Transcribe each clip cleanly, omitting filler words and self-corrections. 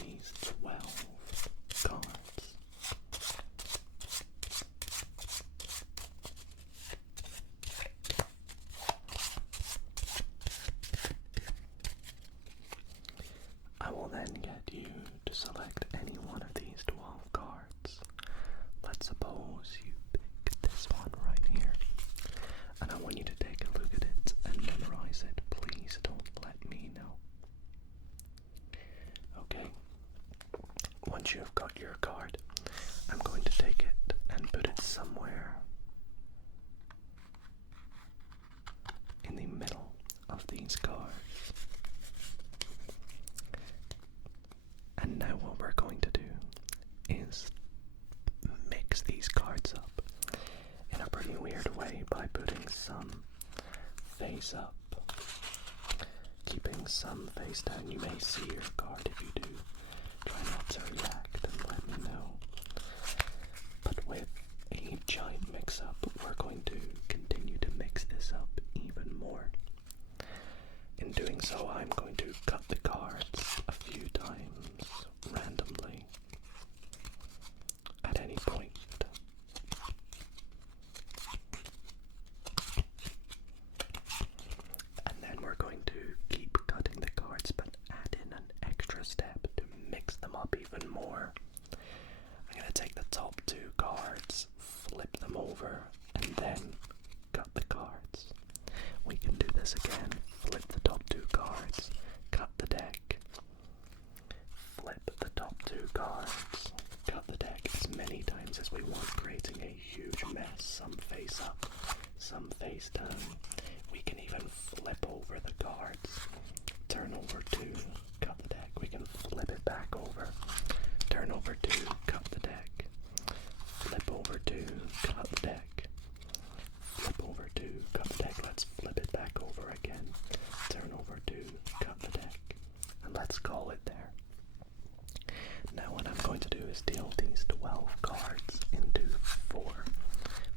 these 12 cards. I will then get you to select any one of these 12 cards. Let's suppose you pick this one right here. And I want you to take a look at it and memorize it. Please don't let me know. Okay? Once you have got your card, I'm going to take it and put it somewhere in the middle of these cards. And now what we're going to do is mix these cards up in a pretty weird way by putting some face up, keeping some face down. You may see your card. If you do, try not to react and let me know. But with a giant mix-up, we're going to continue to mix this up even more. In doing so, I'm going to cut the cards a few times randomly at any point. And then we're going to keep cutting the cards, but add in an extra step to mix them up even more. I'm going to take the top 2 cards, flip them over, and then cut the cards. We can do this again. Flip the top 2 cards, cut the deck. Flip the top 2 cards, cut the deck as many times as we want, creating a huge mess. Some face up, some face down. We can even flip over the cards. Turn over 2, cut the deck. We can flip it back over. Turn over 2, cut the deck. Flip over 2, cut the deck. Flip over 2, cut the deck. Let's flip it back over again. Turn over 2, cut the deck. And let's call it there. Now what I'm going to do is deal these 12 cards into 4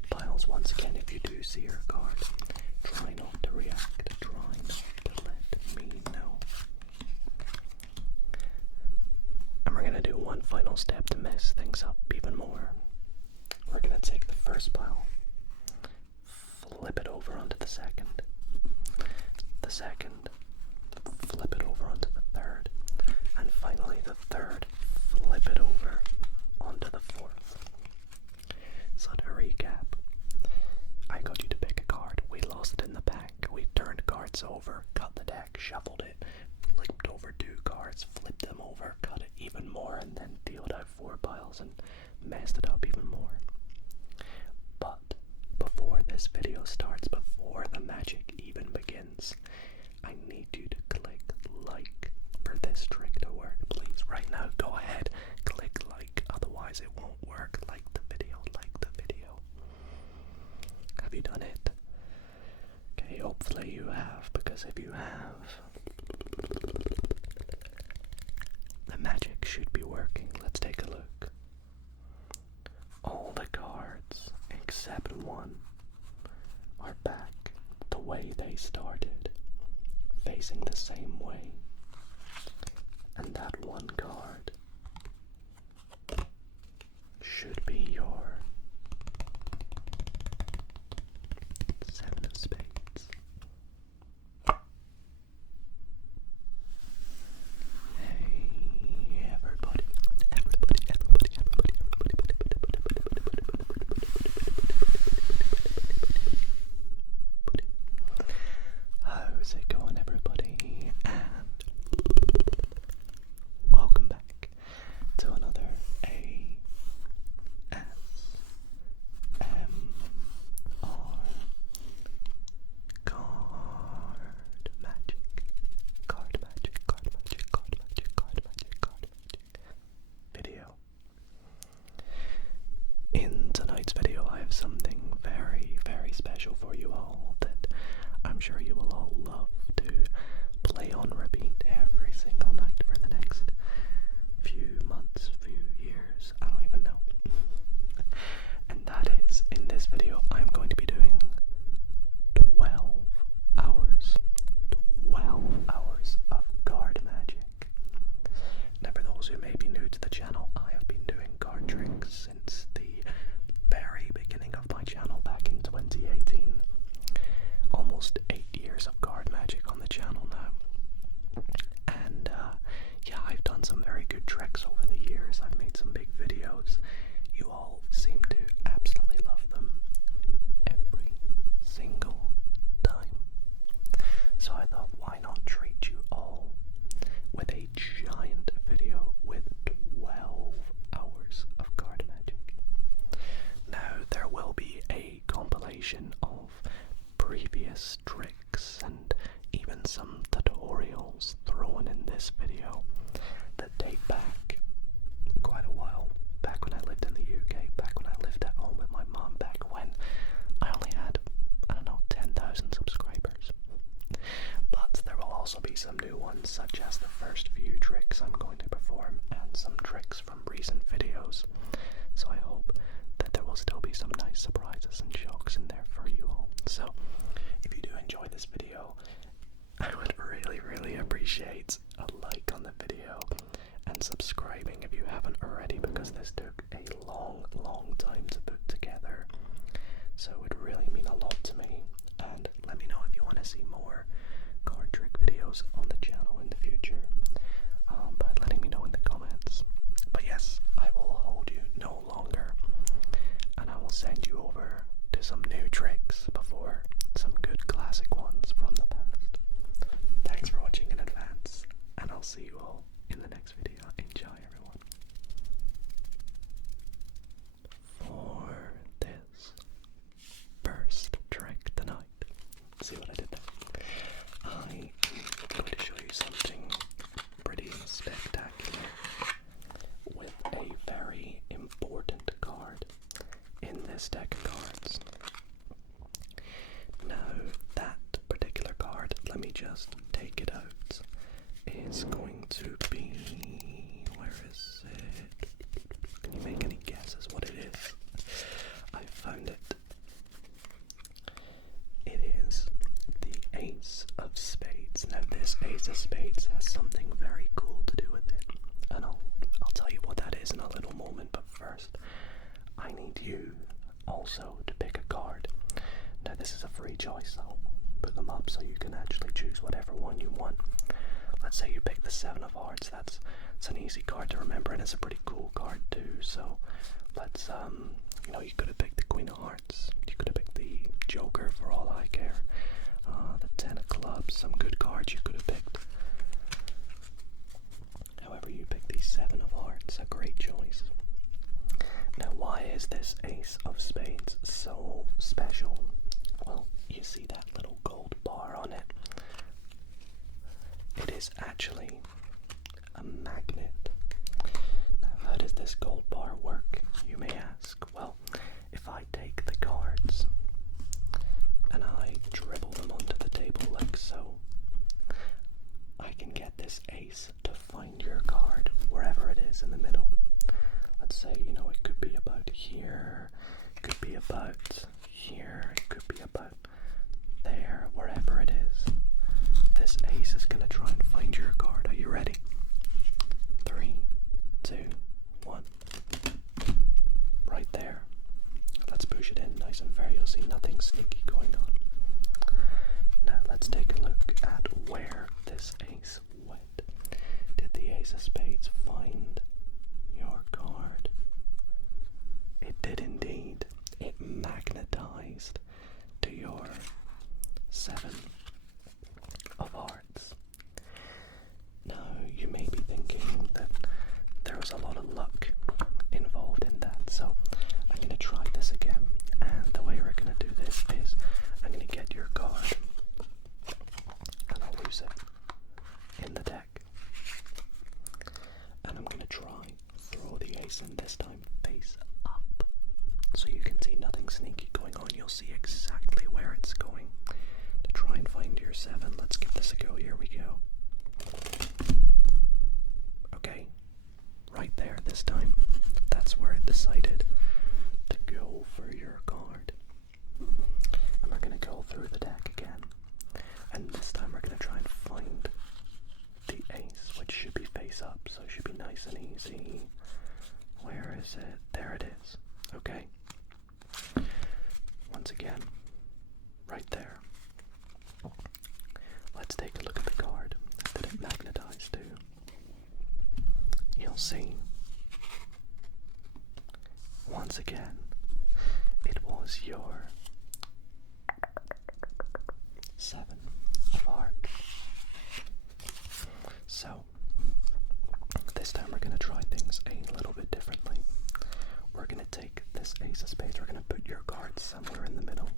piles. Once again, if you do see your card, try not to react. Try not to let me know. And we're going to do one final step to mess things up even more. We're going to take the first pile, flip it over onto the second, flip it over onto the third, and finally the third, flip it over onto the fourth. So to recap, I got you to pick a card, we lost it in the pack, we turned cards over, cut the deck, shuffled it, flipped over 2 cards, flipped them over, cut it even more, and then dealed out 4 piles and messed it up even more. But before this video starts, before the magic even begins, I need you to click like for this trick to work, please. Right now, go ahead, click like, otherwise it won't work. Like the video, like the video. Have you done it? Okay, hopefully you have, because if you have, the magic should be working. Let's take a look. All the cards, except one, are back the way they started, facing the same way. And that one card should be your 7 of spades. Hey, everybody. How's it going, everybody? And welcome tricks over the years. I've made some big videos. You all seem to absolutely love them every single time. So I thought, why not treat you all with a giant video with 12 hours of card magic. Now, there will be a compilation of previous tricks and even some tutorials thrown in this video that date back quite a while. Back when I lived in the UK, back when I lived at home with my mom, back when I only had, 10,000 subscribers. But there will also be some new ones, such as the first few tricks I'm going to perform and some tricks from recent videos. So I hope that there will still be some nice surprises and shocks in there for you all. So if you do enjoy this video, I would really appreciate a like on the video and subscribing if you haven't already, because this took a long time to put together. So it would really mean a lot to me. And let me know if you want to see more card trick videos on the channel in the future, by letting me know in the comments. But yes, I will hold you no longer, and I will send you over to some new tricks before some good classic ones from the past. Thanks for watching in advance, and I'll see you all in the next video. Enjoy, everyone. For this first trick tonight, see what I did there? I'm going to show you something pretty spectacular with a very important card in this deck of cards. Now, that particular card, let me just take it out, is going to be, where is it? Can you make any guesses what it is? I found it. It is the Ace of Spades. Now, this Ace of Spades has something very cool to do with it, and I'll tell you what that is in a little moment. But first, I need you also to pick a card. Now, this is a free choice. I'll put them up so you can actually choose whatever one you want. Let's say you pick the Seven of Hearts. That's an easy card to remember, and it's a pretty cool card too. So let's you could have picked the Queen of Hearts. You could have picked the Joker, for all I care. The Ten of Clubs, some good cards you could have picked. However, you picked the Seven of Hearts, a great choice. Now, why is this Ace of Spades so special? Well, you see that little gold bar on it? It is actually a magnet. Now, how does this gold bar work, you may ask? Well, if I take the cards and I dribble them onto the table like so, I can get this ace to find your card wherever it is in the middle. Let's say, it could be about here, it could be about here, it could be about there, wherever it is. This ace is going to try and find your card. Are you ready? 3, 2, 1. Right there. Let's push it in nice and fair. You'll see nothing sneaky going on. Now let's take a look at where this ace went. Did the Ace of Spades find your card? It did indeed. It magnetized to your Seven of Hearts. Now, you may be thinking that there was a lot of luck involved in that, so I'm going to try this again. And the way we're going to do this is I'm going to get your card and I'll lose it in the deck. And I'm going to try throw the ace in, this time face up, so you can see nothing sneaky going on. You'll see exactly where it's going to try and find your 7. Let's give this a go. Here we go. Okay, right there this time. That's where it decided to go for your card. And we're going to go through the deck again. And this time we're going to try and find the ace, which should be face up, so it should be nice and easy. Where is it? There it is. Okay. Once again, right there. Let's take a look at the card that it magnetized to. You'll we'll see. Once again, it was your 7 of hearts. So, this time we're going to try things a little bit differently. We're going to take this ace of spades, we're going to put your cards somewhere in the middle.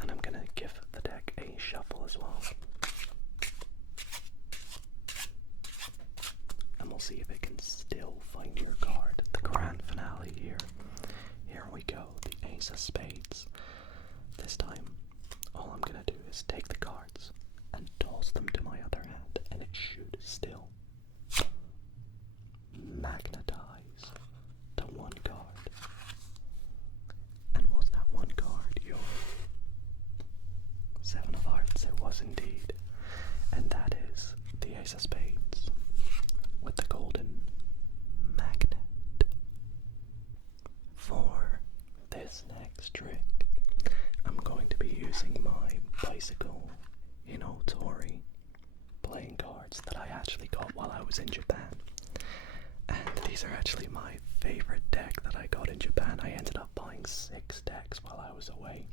And I'm going to give the deck a shuffle as well. And we'll see if it can still find your card. The grand finale here. Here we go, the ace of spades. This time, all I'm going to do is take the cards and toss them to my other hand, and it should still magnetize to one card. And was that one card your 7 of hearts? It was indeed. And that is the ace of spades with the golden magnet. For this next trick, I'm going to be using my bicycle Enquiries playing cards that I actually got while I was in Japan. And these are actually my favorite deck that I got in Japan. I ended up buying 6 decks while I was away.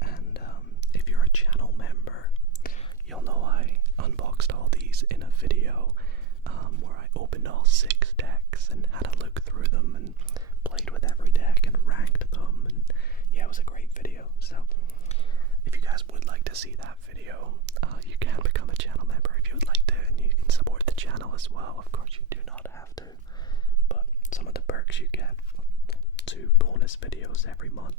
And if you're a channel member, you'll know I unboxed all these in a video where I opened all 6 decks and had a look through them and played with every deck and ranked them. And yeah, it was a great video. So if you guys would like to see that video, you can become a channel member if you would like to, and you can support the channel as well. Of course, you do not have to, but some of the perks you get: 2 bonus videos every month.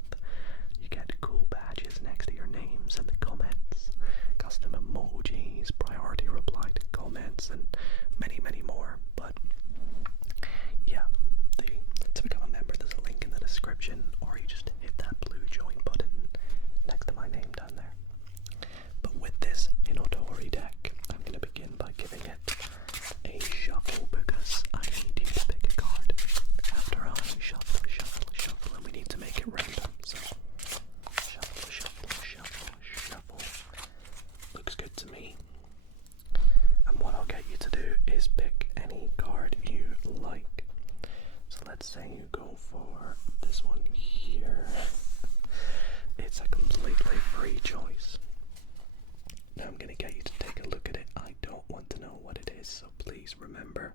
You get cool badges next to your names in the comments, custom emojis, priority reply to comments, and many, many more. But yeah, to become a member, there's a link in the description, or you just hit that blue join button next to my name down there. But with this Enquiries deck, I'm going to begin by giving it a shuffle, because I need you to pick a card after I shuffle, shuffle, shuffle, and we need to make it random. So shuffle, shuffle, shuffle, shuffle. Looks good to me. And what I'll get you to do is pick any card you like. So let's say you go for this one here. It's a completely free choice. Now I'm going to get you to take a look at it. I don't want to know what it is, so please remember.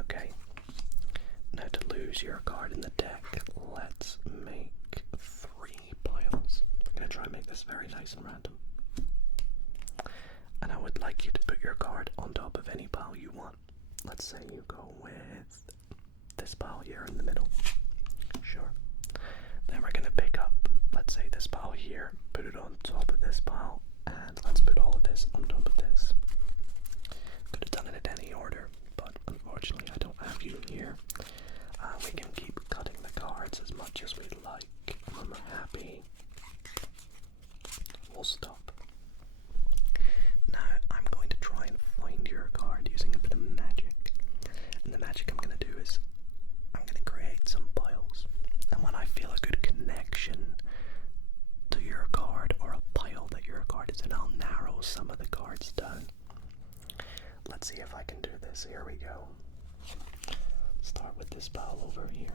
Okay. Now to lose your card in the deck, let's make 3 piles. I'm going to try and make this very nice and random. And I would like you to put your card on top of any pile you want. Let's say you go with this pile here in the middle. Sure. Then we're going to pick up, let's say, this pile here, put it on top of this pile, and let's put all of this on top of this. Could have done it in any order, but unfortunately I don't have you here. We can keep cutting the cards as much as we'd like. When we're happy, we'll stop. Now I'm going to try and find your card using a bit of magic. And the magic I'm going to do is I'm going to create some piles. And when I feel a good connection to your card, or a pile that your card is in, I'll narrow some of the cards down. Let's see if I can do this. Here we go. Start with this pile over here.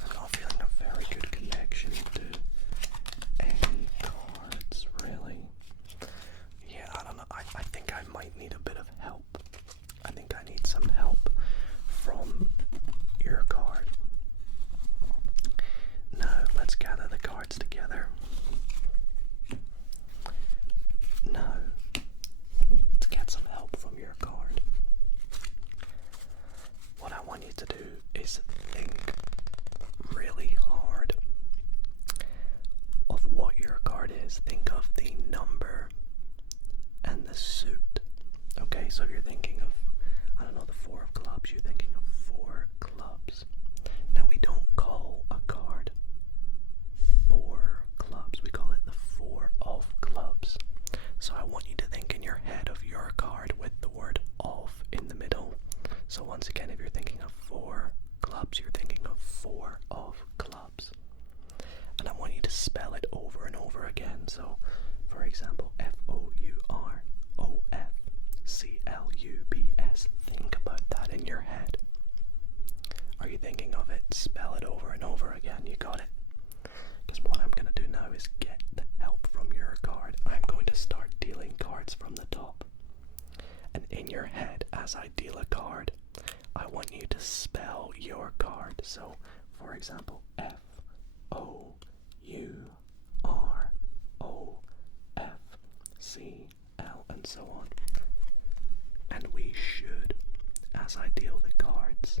I'm not feeling a very good connection to clubs, you're thinking of 4 of clubs. And I want you to spell it over and over again. So, for example, FOUROFCLUBS. Think about that in your head. Are you thinking of it? Spell it over and over again. You got it? Because what I'm going to do now is get the help from your card. I'm going to start dealing cards from the top. And in your head, as I deal a card, I want you to spell your card. So, for example, FOUROFCL and so on. And we should, as I deal the cards,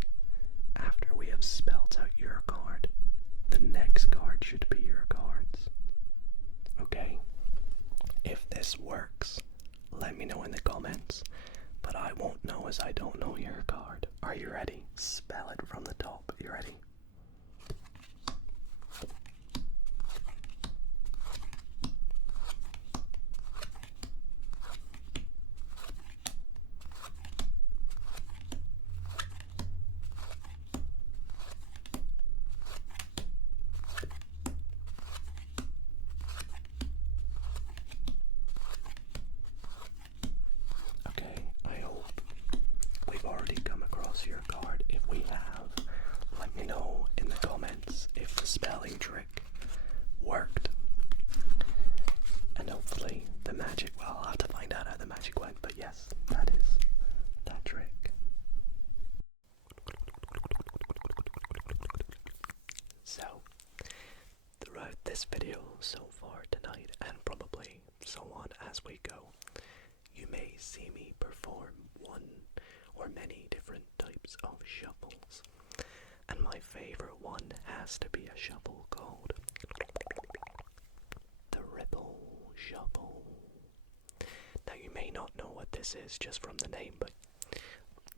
after we have spelled out your card, the next card should be your cards. Okay? If this works, let me know in the comments, but I won't know as I don't know your card. Are you ready? Spell it from the top. You ready? Your card. If we have, let me know in the comments if the spelling trick worked. And hopefully the magic, well, I'll have to find out how the magic went, but yes, that is that trick. So, throughout this video so far tonight, and probably so on as we go, you may see me perform one or many different types of shuffles, and my favorite one has to be a shuffle called the Ripple Shuffle. Now you may not know what this is just from the name, but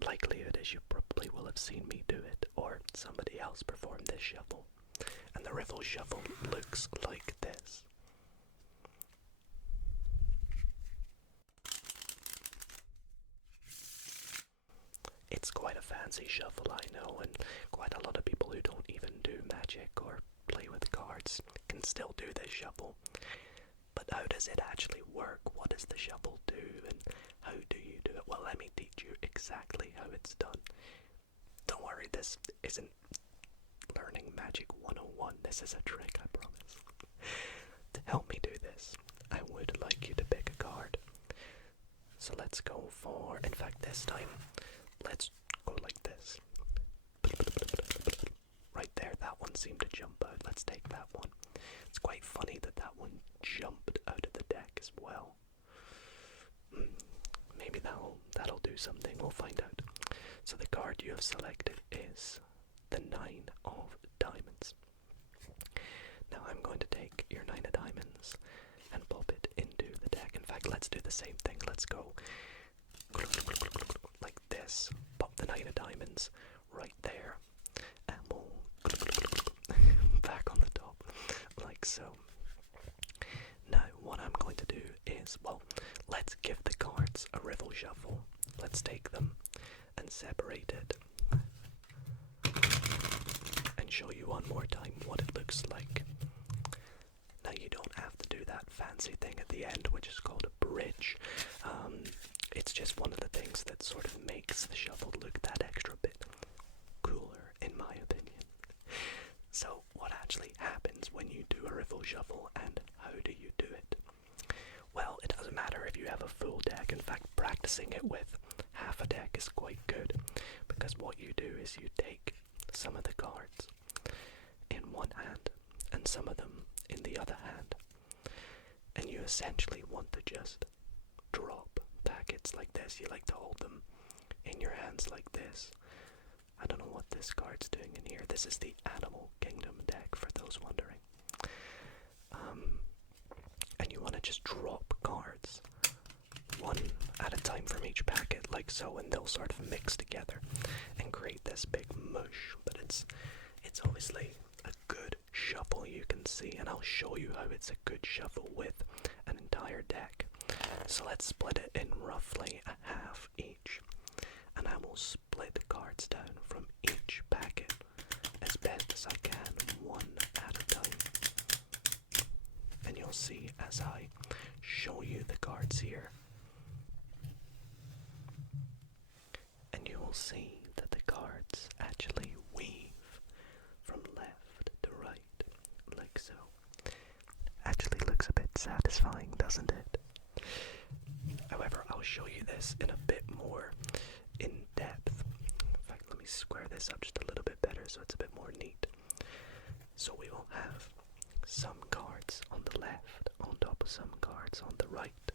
likelihood is you probably will have seen me do it or somebody else perform this shuffle. And the Ripple Shuffle looks like this. It's quite a fancy shuffle, I know, and quite a lot of people who don't even do magic or play with cards can still do this shuffle. But how does it actually work? What does the shuffle do, and how do you do it? Well, let me teach you exactly how it's done. Don't worry, this isn't learning magic 101. This is a trick, I promise. To help me do this, I would like you to pick a card. So let's go for, in fact this time, let's go like this. Right there, that one seemed to jump out. Let's take that one. It's quite funny that that one jumped out of the deck as well. Maybe that'll do something. We'll find out. So the card you have selected is the 9 of diamonds. Now I'm going to take your 9 of diamonds and pop it into the deck. In fact, let's do the same thing. Let's go like this. Pop the 9 of diamonds right there, and we'll back on the top like so. Now what I'm going to do is, well, let's give the cards a riffle shuffle. Let's take them and separate it and show you one more time what it looks like. Now you don't have to do that fancy thing at the end, which is called a bridge. It's just one of the things that sort of makes the shuffle look that extra bit cooler, in my opinion. So what actually happens when you do a riffle shuffle, and how do you do it? Well, it doesn't matter if you have a full deck. In fact, practicing it with half a deck is quite good, because what you do is you take some of the cards in one hand and some of them in the other hand, and you essentially want to just drop packets like this. You like to hold them in your hands like this. I don't know what this card's doing in here. This is the Animal Kingdom deck, for those wondering. And you want to just drop cards one at a time from each packet like so, and they'll sort of mix together and create this big mush. But it's obviously a good shuffle, you can see, and I'll show you how it's a good shuffle with an entire deck. So let's split it in roughly a half each, and I will split the cards down from each packet as I show you the cards here. And you will see that the cards actually weave from left to right, like so. Actually looks a bit satisfying, doesn't it? However, I'll show you this in a bit more in depth. In fact, let me square this up just a little bit better so it's a bit more neat. So we will have some cards on the left on top of some cards on the right,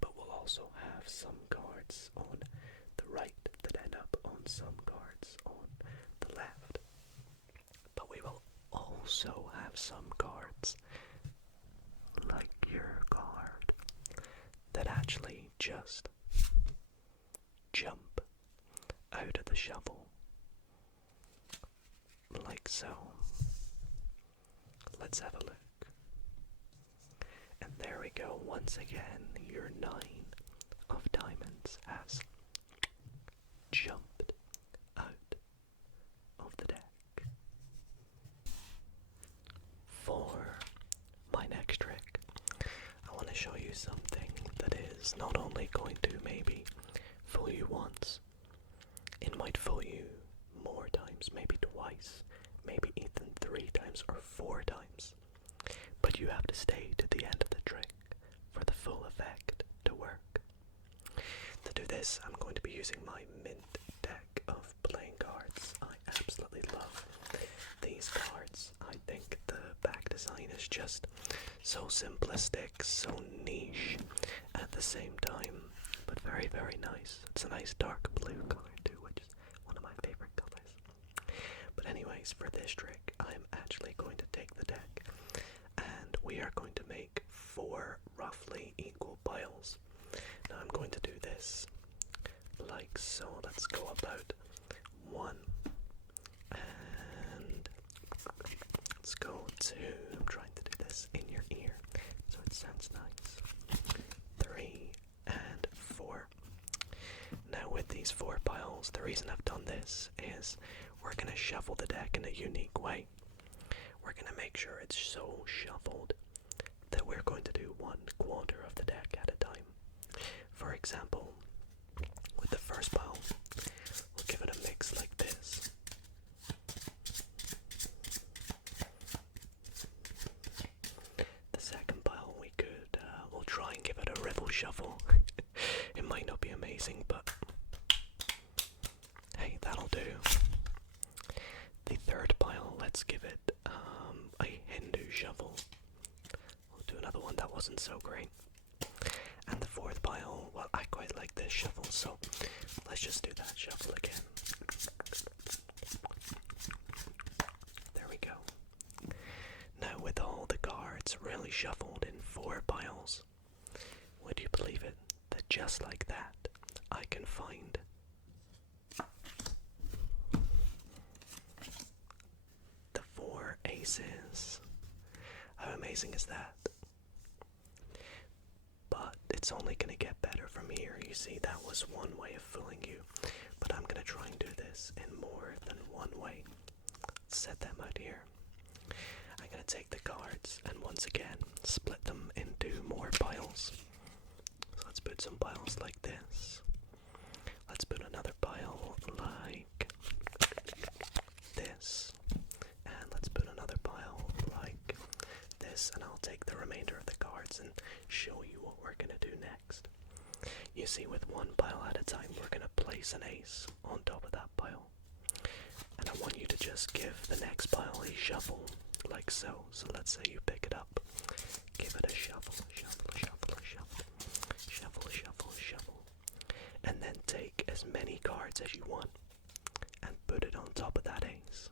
but we'll also have some cards on the right that end up on some cards on the left. But we will also have some cards, like your card, that actually just jump out of the shuffle, like so. Let's have a look. And there we go. Once again, your 9 of diamonds has jumped out of the deck. For my next trick, I want to show you something that is not only going to maybe fool you once, it might fool you more times, maybe twice, maybe even 3 times or 4 times. But you have to stay to the end of the trick for the full effect to work. To do this, I'm going to be using my mint deck of playing cards. I absolutely love these cards. I think the back design is just so simplistic, so niche at the same time, but very, very nice. It's a nice dark blue color too, which is one of my favorite colors. But anyways, for this trick, I'm actually going to take the deck and we are going to make 4 roughly equal piles. Now I'm going to do this like so. Let's go about 1 and let's go 2. I'm trying to do this in your ear so it sounds nice. 3 and 4. Now with these 4 piles, the reason I've done this is we're going to shuffle the deck in a unique way. We're going to make sure it's so shuffled that we're going to do 1/4 of the deck at a time. For example, with the first pile, we'll give it a mix like this. The second pile we'll try and give it a riffle shuffle. It might not be amazing, but hey, that'll do. The third pile, let's give it a Hindu shuffle. We'll do another one that wasn't so great. And the fourth pile, well, I quite like this shuffle, so let's just do that shuffle again. There we go. Now with all the cards really shuffled in 4 piles, would you believe it, that just like that, I can find the 4 aces. How amazing is that? But it's only going to get better from here. You see, that was one way of fooling you, but I'm going to try and do this in more than one way. Let's set them out here. I'm going to take the cards and once again split them into more piles. So let's put some piles like this. Let's put another pile like this. And let's put another pile like this. And I'll take the remainder of the cards and show you what we're going to do next. You see, with one pile at a time, we're going to place an ace on top of that pile. And I want you to just give the next pile a shuffle, like so. So let's say you pick it up. Give it a shuffle, shuffle, shuffle, shuffle, shuffle, shuffle, shuffle. And then take as many cards as you want and put it on top of that ace.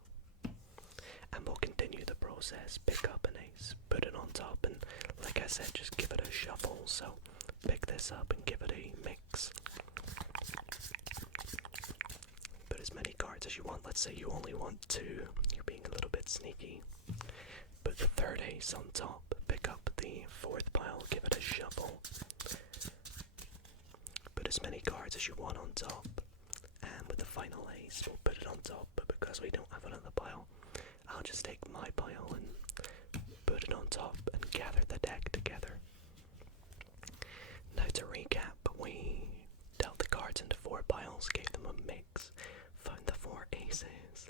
And we'll continue the process. Pick up an ace, put it on top, and like I said, just give it a shuffle. So pick this up and give it a mix. Put as many cards as you want. Let's say you only want 2. You're being a little bit sneaky. Put the third ace on top. Pick up the fourth pile. Give it a shuffle. Put as many cards as you want on top. And with the final ace, we'll put it on top. But because we don't have another pile, I'll just take my pile and put it on top and gather the deck together. together. Now to recap, we dealt the cards into 4 piles, gave them a mix, found the 4 aces,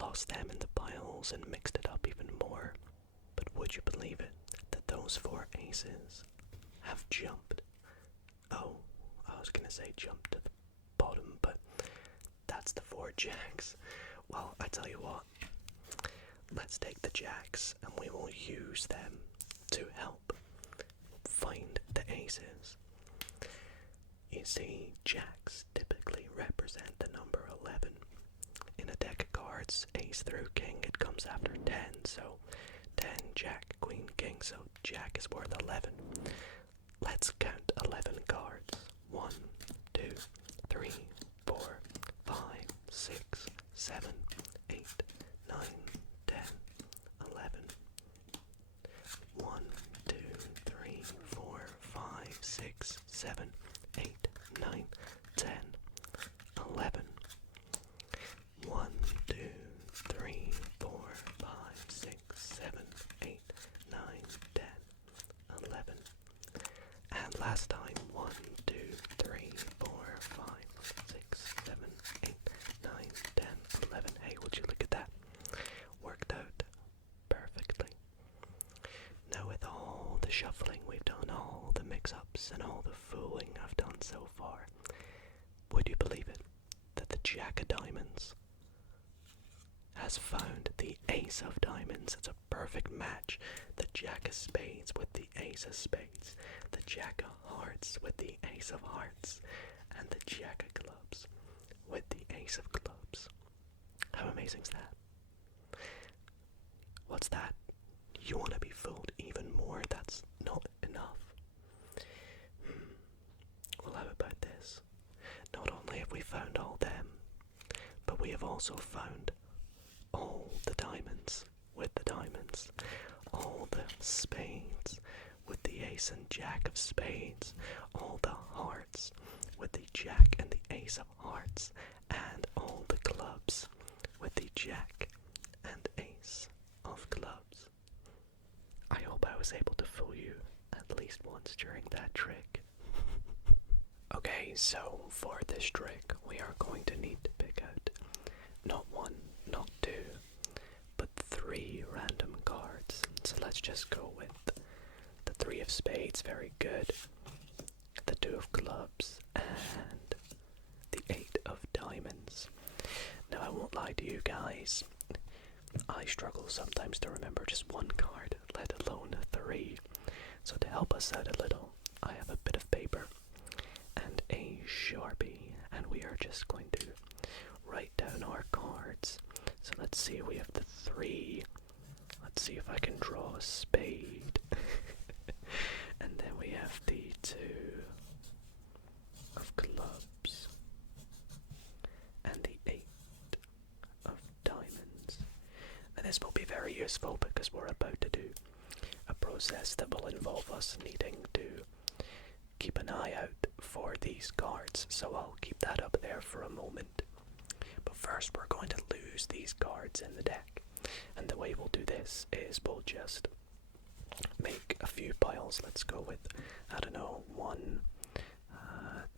lost them into piles and mixed it up even more. But would you believe it, that those 4 aces have jumped? Oh, I was gonna say jumped to the bottom, but that's the 4 jacks. Well, I tell you what, let's take the jacks and we will use them to help find the aces. You see, jacks typically represent the number 11. In a deck of cards, ace through king, it comes after 10, so 10, jack, queen, king, so jack is worth 11. Let's count 11 cards. 1, 2, 3, 4, 5, 6, 7, 8, 9, 10, 11. 1, 2, 3, 4, 5, 6, 7, 8, 9, 10, 11. 1, 2, 3, 4, 5, 6, 7, 8, 9, 10, 11. And last time, 1, 2, 3, 4, 5, 6, 7, 8, 9, 10, 11. Hey, would you look at that? Worked out perfectly. Now with all the shuffling we've done, all the mix-ups and all the fooling I've done so far, would you believe it, that the Jack of Diamonds has found the Ace of Diamonds? It's a perfect match. The Jack of Spades with the Ace of Spades, the Jack of Hearts with the Ace of Hearts, and the Jack of Clubs with the Ace of Clubs. How amazing is that? What's that? You want to be fooled even more? That's not enough. Well, how about this? Not only have we found all them, but we have also found all the diamonds with the diamonds, all the spades with the ace and jack of spades, all the hearts with the jack and the ace of hearts, and all the clubs with the jack and ace of clubs. I hope I was able to fool you at least once during that trick. Okay, so for this trick, we are going to need to pick out not 1, not 2, but 3 random cards. So let's just go with the 3 of spades, very good, the 2 of clubs, and the 8 of diamonds. Now, I won't lie to you guys, I struggle sometimes to remember just 1 card, let alone 3. So to help us out a little, I have a bit of paper and a Sharpie, and we are just going to write down our cards. So let's see, we have the 3. Let's see if I can draw a spade. And then we have the 2 of clubs and the 8 of diamonds. And this will be very useful because we're about to do a process that will involve us needing to keep an eye out for these cards, so I'll keep that up there for a moment. But first we're going to lose these cards in the deck, and the way we'll do this is we'll just make a few piles. Let's go with, I don't know, 1,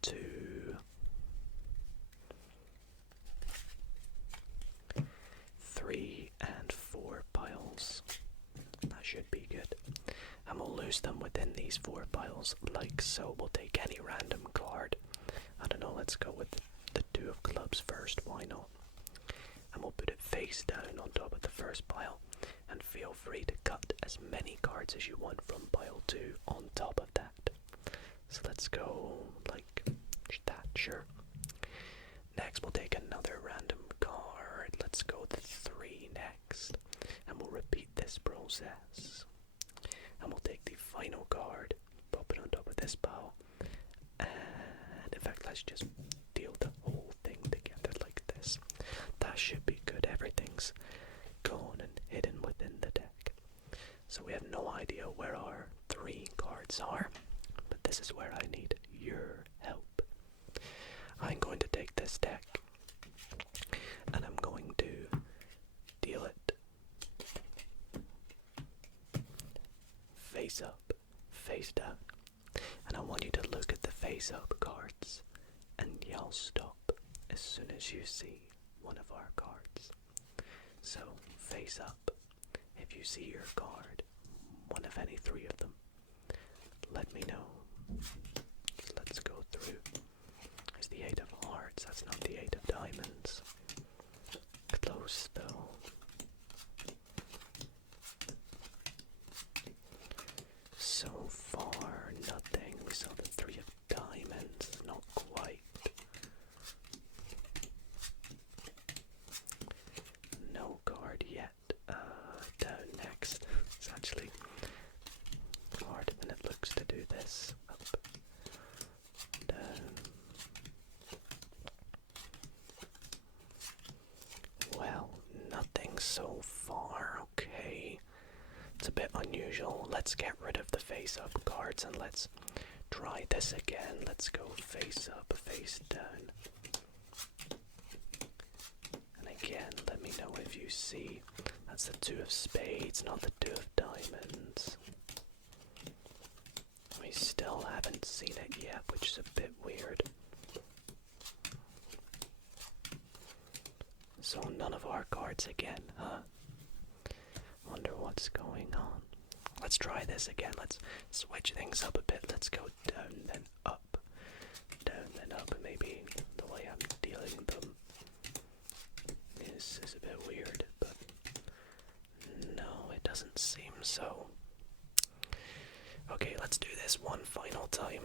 2, 3 and 4 piles. That should be good. And we'll lose them within these 4 piles, like so. We'll take any random card. I don't know, let's go with the 2 of clubs first, why not? And we'll put it face down on top of the first pile. And feel free to cut as many cards as you want from pile 2 on top of that. So let's go like that, sure. Next we'll take another random card. Let's go with 3 next. And we'll repeat this process. And we'll take the final card, pop it on top of this pile, and in fact let's just deal the whole thing together like this. That should be good. Everything's gone and hidden within the deck. So we have no idea where our 3 cards are, but this is where I need your help. I'm going to take this deck and I'm going to deal it face up face down. And I want you to look at the face up cards, and you'll stop as soon as you see one of our cards. So, face up. If you see your card, one of any three of them, let me know. Let's go through. There's the 8 of hearts, that's not the 8 of diamonds. Close though. So far, nothing. We saw the 3 of diamonds, not quite. No card yet. Down next. It's actually hard when it looks to do this. Up, down. Well, nothing so far. Okay. It's a bit unusual. Let's get rid of the face up cards and let's try this again. Let's go face up, face down. And again, let me know if you see. That's the 2 of spades, not the 2 of diamonds. We still haven't seen it yet, which is a bit weird. So none of our cards again, huh? Wonder what's going on. Let's try this again. Let's switch things up a bit. Let's go down, then up. Down, then up. Maybe the way I'm dealing them is a bit weird, but no, it doesn't seem so. Okay, let's do this one final time.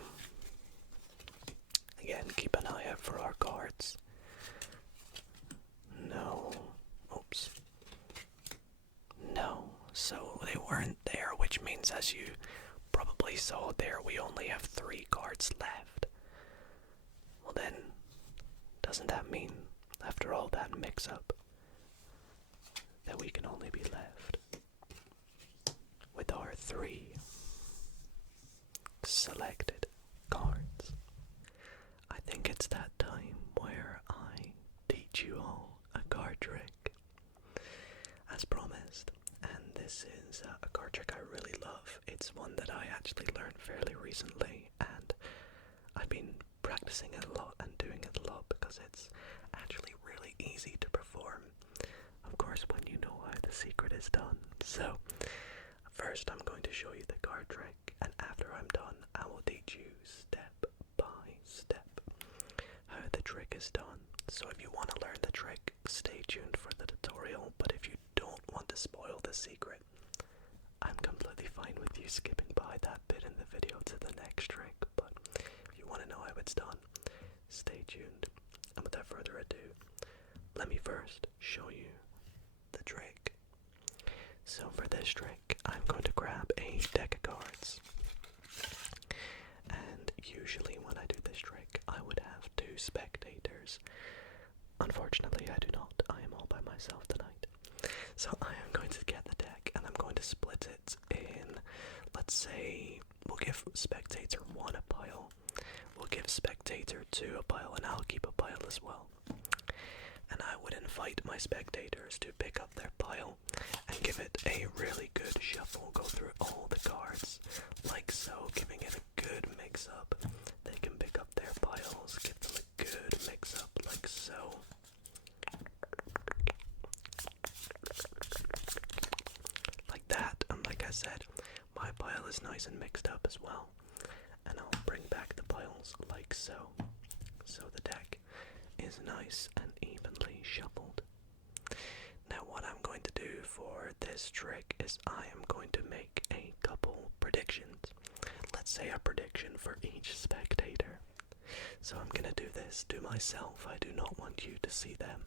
Again, keep an eye out for our cards. No. Oops. No. So they weren't there, which means, as you probably saw there, we only have 3 cards left. Well then, doesn't that mean, after all that mix-up, that we can only be left with our 3 selected cards? I think it's that time where I teach you all a card trick, as promised. And this is a card trick I really love. It's one that I actually learned fairly recently, and I've been practicing it a lot and doing it a lot because it's actually really easy to perform. Of course, when you know how the secret is done. So, first I'm going to show you the card trick, and after I'm done, I will teach you step by step how the trick is done. So if you want to learn the trick, stay tuned for the tutorial, but if you don't want to spoil the secret, I'm completely fine with you skipping by that bit in the video to the next trick. But if you want to know how it's done, stay tuned. And without further ado, let me first show you the trick. So for this trick, I'm going to grab a deck of cards. And usually when I do this trick, I would have 2 spectators. Unfortunately, I do not. I am all by myself tonight. So I am going to get the deck and I'm going to split it in, let's say, we'll give spectator 1 a pile. We'll give spectator 2 a pile, and I'll keep a pile as well. And I would invite my spectators to pick up their pile and give it a really good shuffle. Go through all the cards like so, giving it a good mix up. They can pick up their piles, give them a good mix up like so. Like that, and like I said, my pile is nice and mixed up as well. And I'll bring back the piles like so. So the deck is nice and evenly shuffled. Now what I'm going to do for this trick is I am going to make a couple predictions. Let's say a prediction for each spectator. So I'm going to do this to myself. I do not want you to see them.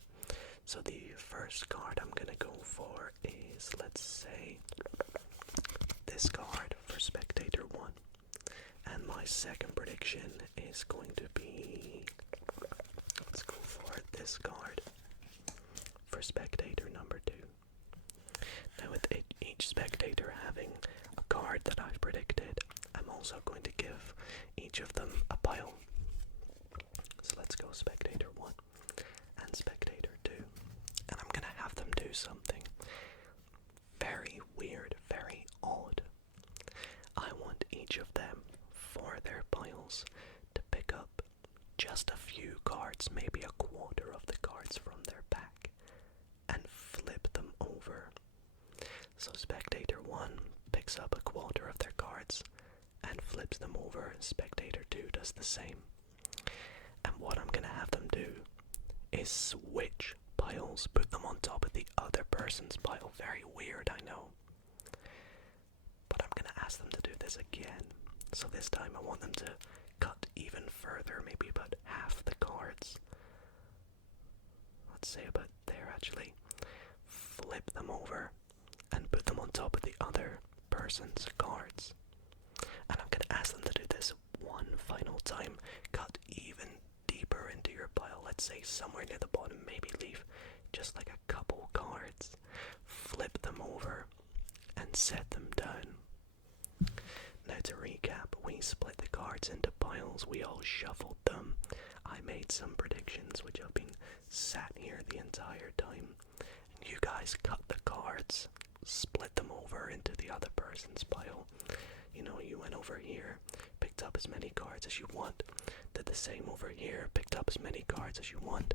So the first card I'm going to go for is, let's say, this card for spectator 1. And my second prediction is going to be, let's go for this card for spectator number 2. Now with each spectator having a card that I've predicted, I'm also going to give each of them a pile. So let's go spectator 1 and spectator 2. And I'm going to have them do something very weird, very odd. I want each of piles to pick up just a few cards, maybe a quarter of the cards from their pack, and flip them over. So spectator 1 picks up a quarter of their cards and flips them over. Spectator 2 does the same. And what I'm going to have them do is switch piles, put them on top of the other person's pile. Very weird, I know. But I'm going to ask them to do this again. So this time I want them to cut even further, maybe about half the cards. Let's say about there actually. Flip them over and put them on top of the other person's cards. And I'm going to ask them to do this one final time. Cut even deeper into your pile. Let's say somewhere near the bottom. Maybe leave just like a couple cards. Flip them over and set them down. Now to recap, we split the cards into piles. We all shuffled them. I made some predictions which have been sat here the entire time. And you guys cut the cards, split them over into the other person's pile. You know, you went over here, picked up as many cards as you want, did the same over here, picked up as many cards as you want,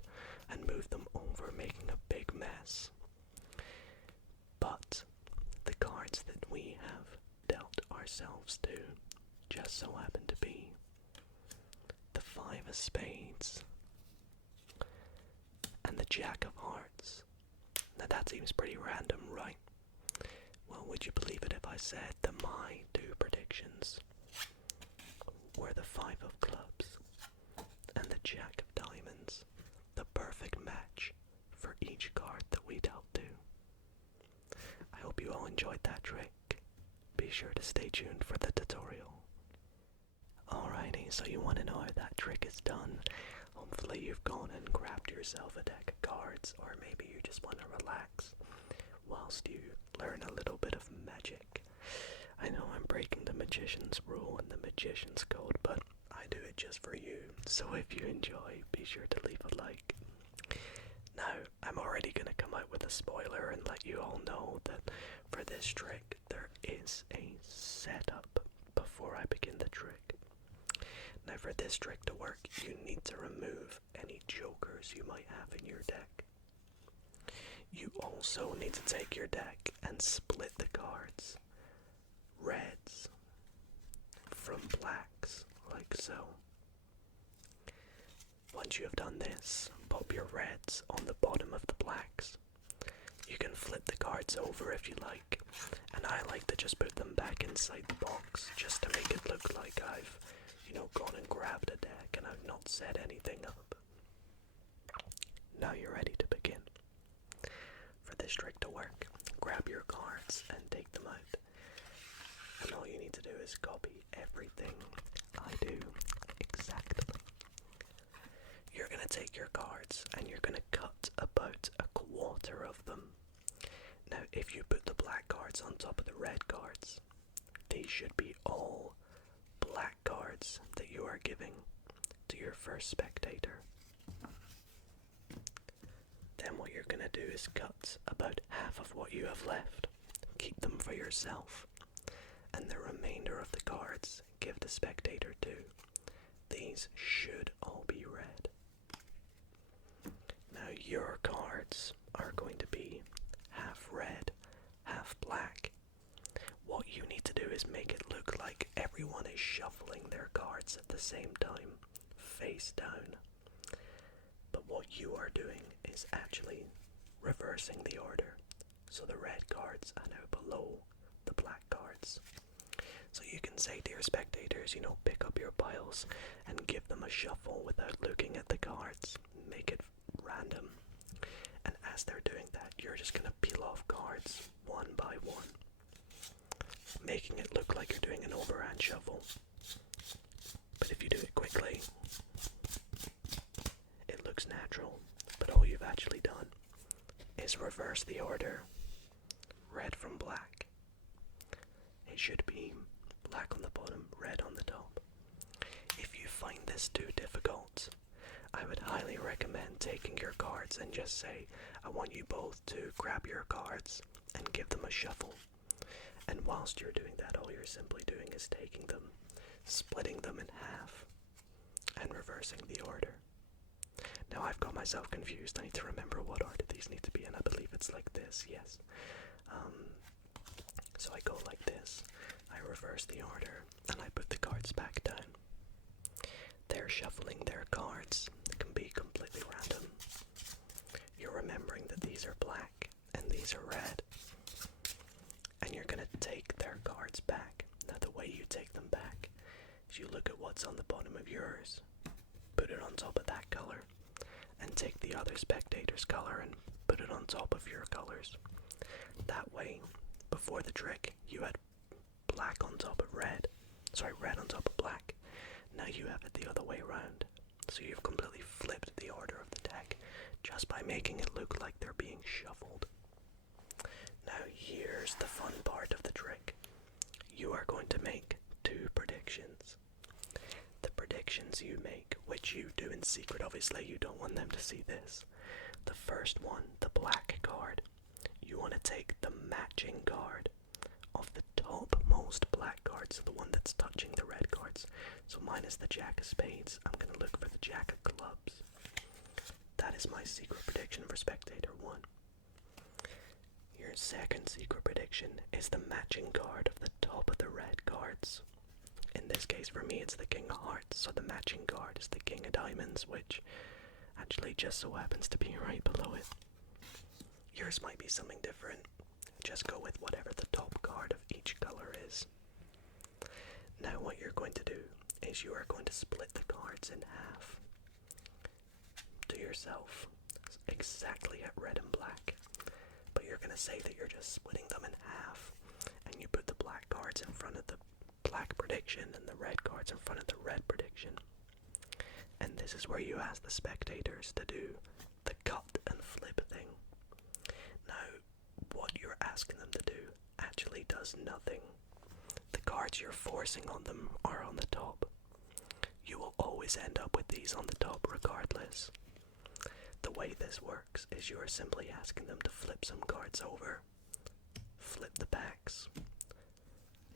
and moved them over, making a big mess. But the cards that we have dealt ourselves to just so happen to be the 5 of spades and the Jack of hearts. Now that seems pretty random, right? Well, would you believe it if I said that my 2 predictions were the 5 of clubs and the Jack of diamonds, the perfect match for each card that we dealt to. I hope you all enjoyed that trick. Be sure to stay tuned for the tutorial. Alrighty, so you want to know how that trick is done. Hopefully you've gone and grabbed yourself a deck of cards, or maybe you just want to relax whilst you learn a little bit of magic. I know I'm breaking the magician's rule and the magician's code, but I do it just for you. So if you enjoy, be sure to leave a like. Now, I'm already going to come out with a spoiler and let you all know that for this trick, there is a setup before I begin the trick. Now, for this trick to work, you need to remove any jokers you might have in your deck. You also need to take your deck and split the cards, reds from blacks, like so. Once you have done this, pop your reds on the bottom of the blacks. You can flip the cards over if you like, and I like to just put them back inside the box just to make it look like I've, gone and grabbed a deck and I've not set anything up. Now you're ready to begin. For this trick to work, grab your cards and take them out. And all you need to do is copy everything I do exactly. You're going to take your cards and you're going to cut about a quarter of them. Now, if you put the black cards on top of the red cards, these should be all black cards that you are giving to your first spectator. Then what you're going to do is cut about half of what you have left. Keep them for yourself. And the remainder of the cards give to spectator 2. These should all be red. Now your cards are going to be half red, half black. What you need to do is make it look like everyone is shuffling their cards at the same time, face down. But what you are doing is actually reversing the order. So the red cards are now below the black cards. So you can say to your spectators, pick up your piles and give them a shuffle without looking at the cards. Make it random. And as they're doing that, you're just going to peel off cards one by one, making it look like you're doing an overhand shuffle. But if you do it quickly, it looks natural. But all you've actually done is reverse the order. Red from black. It should be black on the bottom, red on the top. If you find this too difficult, I would highly recommend taking your cards and just say, I want you both to grab your cards and give them a shuffle. And whilst you're doing that, all you're simply doing is taking them, splitting them in half, and reversing the order. Now I've got myself confused. I need to remember what order these need to be in. I believe it's like this, yes. So I go like this. I reverse the order, and I put the cards back down. They're shuffling their cards. It can be completely random. You're remembering that these are black, and these are red. And you're going to take their cards back. Now the way you take them back is you look at what's on the bottom of yours, put it on top of that color, and take the other spectator's color and put it on top of your colors. That way, before the trick, you had black on top of red. Sorry, red on top of black. Now you have it the other way around. So you've completely flipped the order of the deck just by making it look like they're being shuffled. Now here's the fun part of the trick. You are going to make 2 predictions. The predictions you make, which you do in secret, obviously you don't want them to see this. The first one, the black card, you want to take the matching card of the topmost black card, so the one that's touching the red cards. So mine is the Jack of Spades. I'm going to look for the Jack of Clubs. That is my secret prediction for spectator 1. Your second secret prediction is the matching card of the top of the red cards. In this case, for me, it's the King of Hearts, so the matching card is the King of Diamonds, which actually just so happens to be right below it. Yours might be something different. Just go with whatever the top card of each color is. Now what you're going to do is you are going to split the cards in half to yourself, exactly at red and black. But you're going to say that you're just splitting them in half, and you put the black cards in front of the black prediction and the red cards in front of the red prediction. And this is where you ask the spectators to do the cut and flip thing. Now, what you're asking them to do actually does nothing. The cards you're forcing on them are on the top. You will always end up with these on the top regardless. The way this works is you are simply asking them to flip some cards over, flip the backs.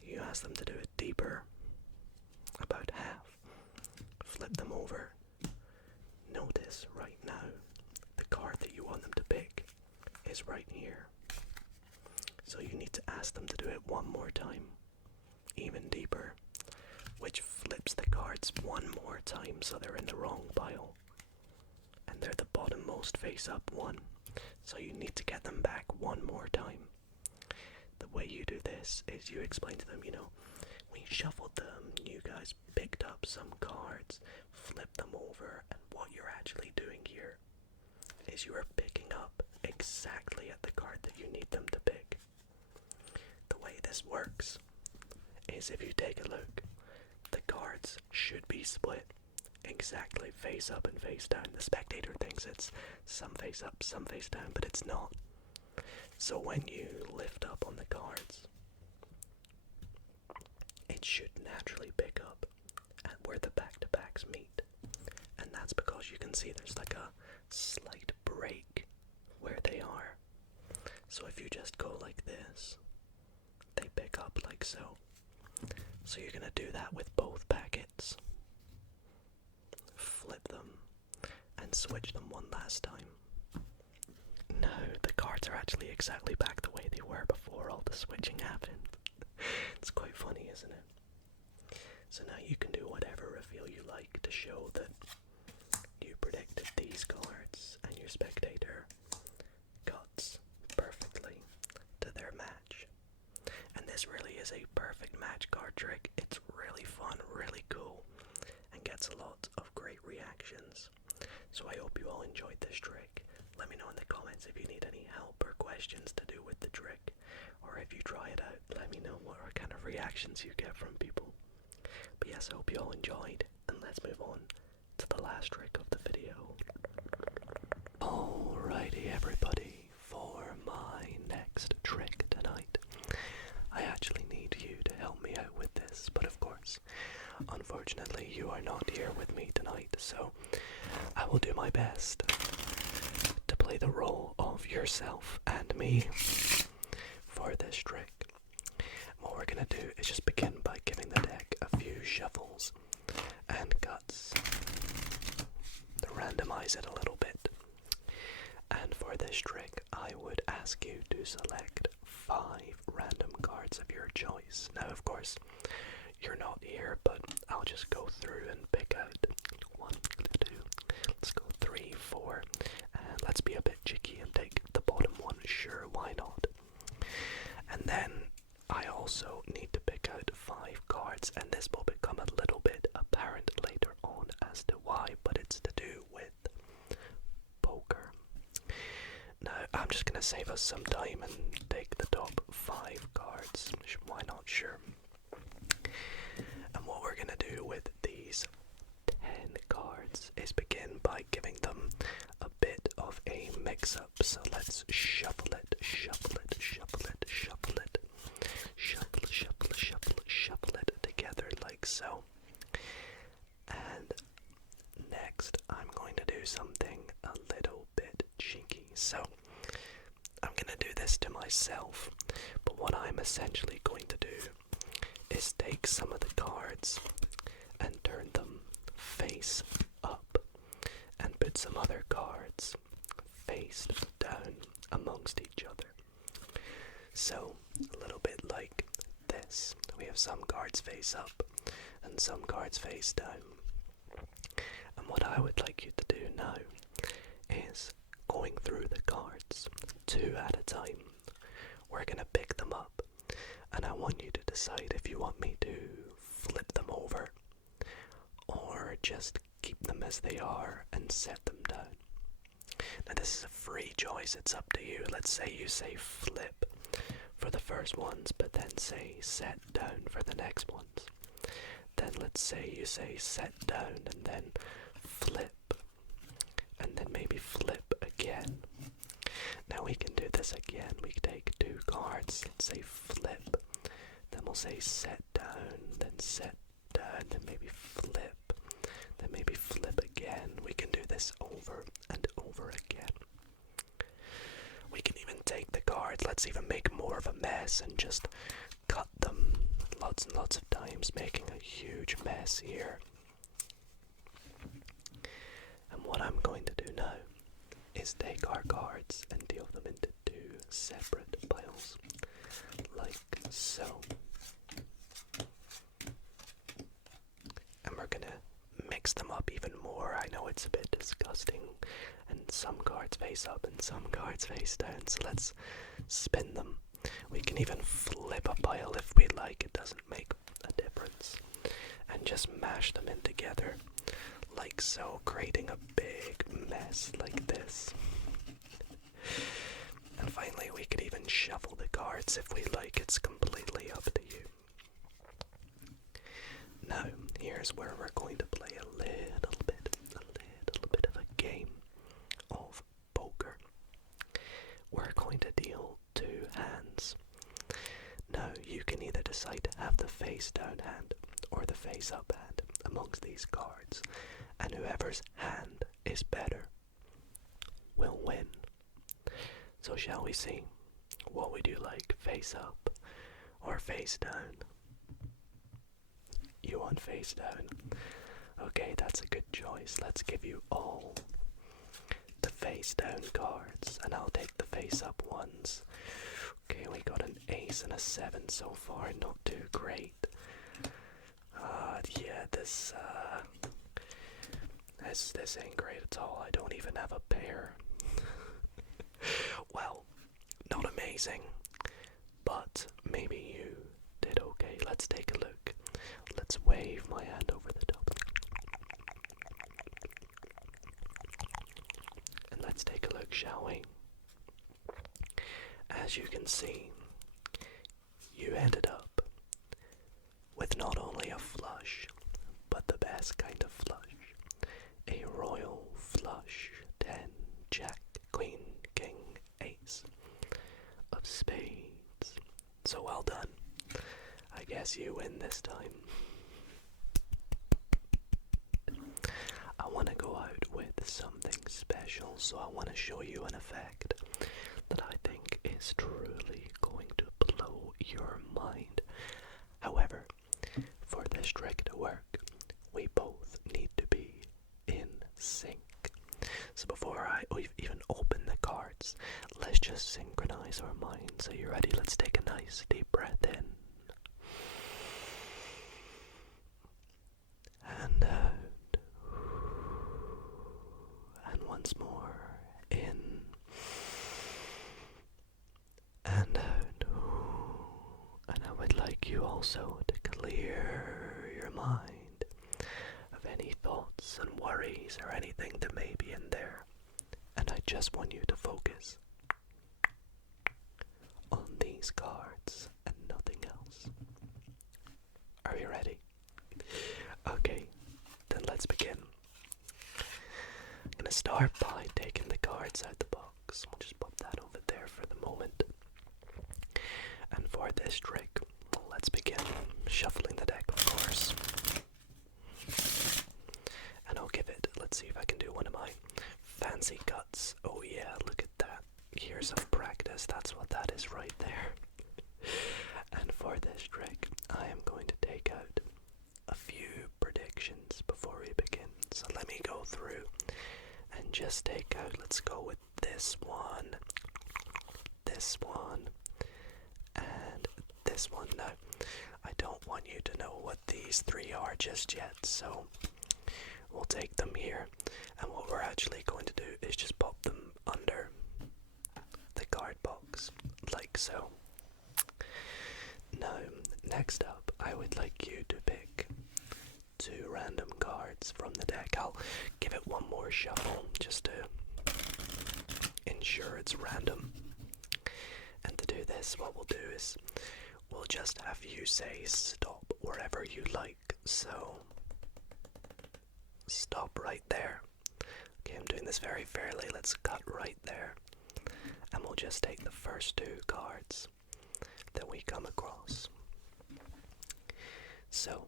You ask them to do it deeper, about half, flip them over. Notice right now, the card that you want them to pick is right here. So you need to ask them to do it one more time, even deeper, which flips the cards one more time so they're in the wrong pile. And they're the bottommost face up one, so you need to get them back one more time. The way you do this is you explain to them, we shuffled them, you guys picked up some cards, flipped them over, and what you're actually doing here is you are picking up exactly at the card that you need them to pick. The way this works is if you take a look, the cards should be split exactly face up and face down. The spectator thinks it's some face up, some face down, but it's not. So when you lift up on the cards, it should naturally pick up at where the back-to-backs meet. And that's because you can see there's like a slight break where they are. So if you just go like this, they pick up like so. So you're going to do that with both packets. Flip them and switch them one last time. Now the cards are actually exactly back the way they were before all the switching happened. It's quite funny, isn't it? So now you can do whatever reveal you like to show that you predicted these cards and your spectator cuts perfectly to their match. And this really is a perfect match card trick. It's really fun, really cool, and gets a lot of great reactions. So I hope you all enjoyed this trick. Let me know in the comments if you need any help or questions to do with the trick, or if you try it out, let me know what kind of reactions you get from people. But yes, I hope you all enjoyed, and let's move on to the last trick of the video. Alrighty everybody, for my next trick tonight, I actually need you to help me out with this, but of course, unfortunately you are not here with me tonight, so I will do my best to play the role of yourself and me for this trick. What we're going to do is just begin by giving the deck a few shuffles and cuts to randomize it a little bit. And for this trick, I would ask you to select 5 random cards of your choice. Now, of course, you're not here, but I'll just go through and pick out 1, 2, let's go 3, 4, and let's be a bit cheeky and take the bottom one. Sure, why not? And then I also need to pick out 5 cards, and this will become a little bit apparent later on as to why, but it's to do with poker. Now, I'm just going to save us some time and take the top 5 cards. Why not? Sure. And what we're going to do with these 10 cards is begin by giving them a bit of a mix-up. So let's shuffle it, shuffle it, shuffle it, shuffle it, shuffle, shuffle, shuffle, shuffle it together like so. And next, I'm going to do something a little bit cheeky. So I'm going to do this to myself, but what I'm essentially going to do is take some of the cards and turn them face up and put some other cards face down amongst each other. So a little bit like this. We have some cards face up and some cards face down. And what I would like you to do now is going through the cards 2 at a time. We're going to pick them up, and I want you to decide if you want me to flip them over or just keep them as they are and set them down. Now this is a free choice, it's up to you. Let's say you say flip for the first ones, but then say set down for the next ones. Then let's say you say set down and then flip, and then maybe flip again. Now we can do this again. We can take 2 cards, let's say flip, then we'll say set down, then set down, then maybe flip, then maybe flip again. We can do this over and over again. We can even take the cards, let's even make more of a mess and just cut them lots and lots of times, making a huge mess here. And what I'm going to do now is take our cards and deal them into 2 separate piles, like so. And we're gonna mix them up even more. I know it's a bit disgusting, and some cards face up and some cards face down, so let's spin them. We can even flip a pile if we like, it doesn't make a difference. And just mash them in together like so, creating a big mess like this. And finally, we could even shuffle the cards if we like, it's completely up to you. Now, here's where we're going to play a little bit of a game of poker. We're going to deal 2 hands. Now, you can either decide to have the face down hand or the face up hand amongst these cards, and whoever's hand is better will win. So shall we see? What would you like, face up or face down? You want face down? Okay, that's a good choice. Let's give you all the face down cards, and I'll take the face up ones. Okay, we got an ace and a 7 so far, not too great. Yeah, this ain't great at all. I don't even have a pair. Well, not amazing, but maybe you did okay. Let's take a look. Let's wave my hand over the top. And let's take a look, shall we? As you can see, you ended up with not only a flush, but the best kind of flush. A royal flush, 10, jack, queen, king, ace of spades. So well done. I guess you win this time. I want to go out with something special, so I want to show you an effect that I think is truly going to blow your mind. organize our minds. So you ready? Let's take a nice deep breath in. And out. And once more. In. And out. And I would like you also to clear your mind of any thoughts and worries or anything that may be in there. And I just want you to focus on these cards and nothing else. Are you ready? Okay, then let's begin. I'm going to start by taking the cards out the box. We'll just pop that over there for the moment. And for this trick, let's begin shuffling the deck, of course. And I'll give it, let's see if I can do one of my fancy cuts. Oh yeah, look at that. Years of practice, that's what that is right there. And for this trick, I am going to take out a few predictions before we begin. So let me go through and just take out, let's go with this one, and this one. Now, I don't want you to know what these three are just yet, so we'll take them here, and what we're actually going to do is just pop them under the card box, like so. Now, next up, I would like you to pick 2 random cards from the deck. I'll give it one more shuffle just to ensure it's random. And to do this, what we'll do is we'll just have you say stop wherever you like. So, stop right there. Okay, I'm doing this very fairly. Let's cut right there. And we'll just take the first 2 cards that we come across. So,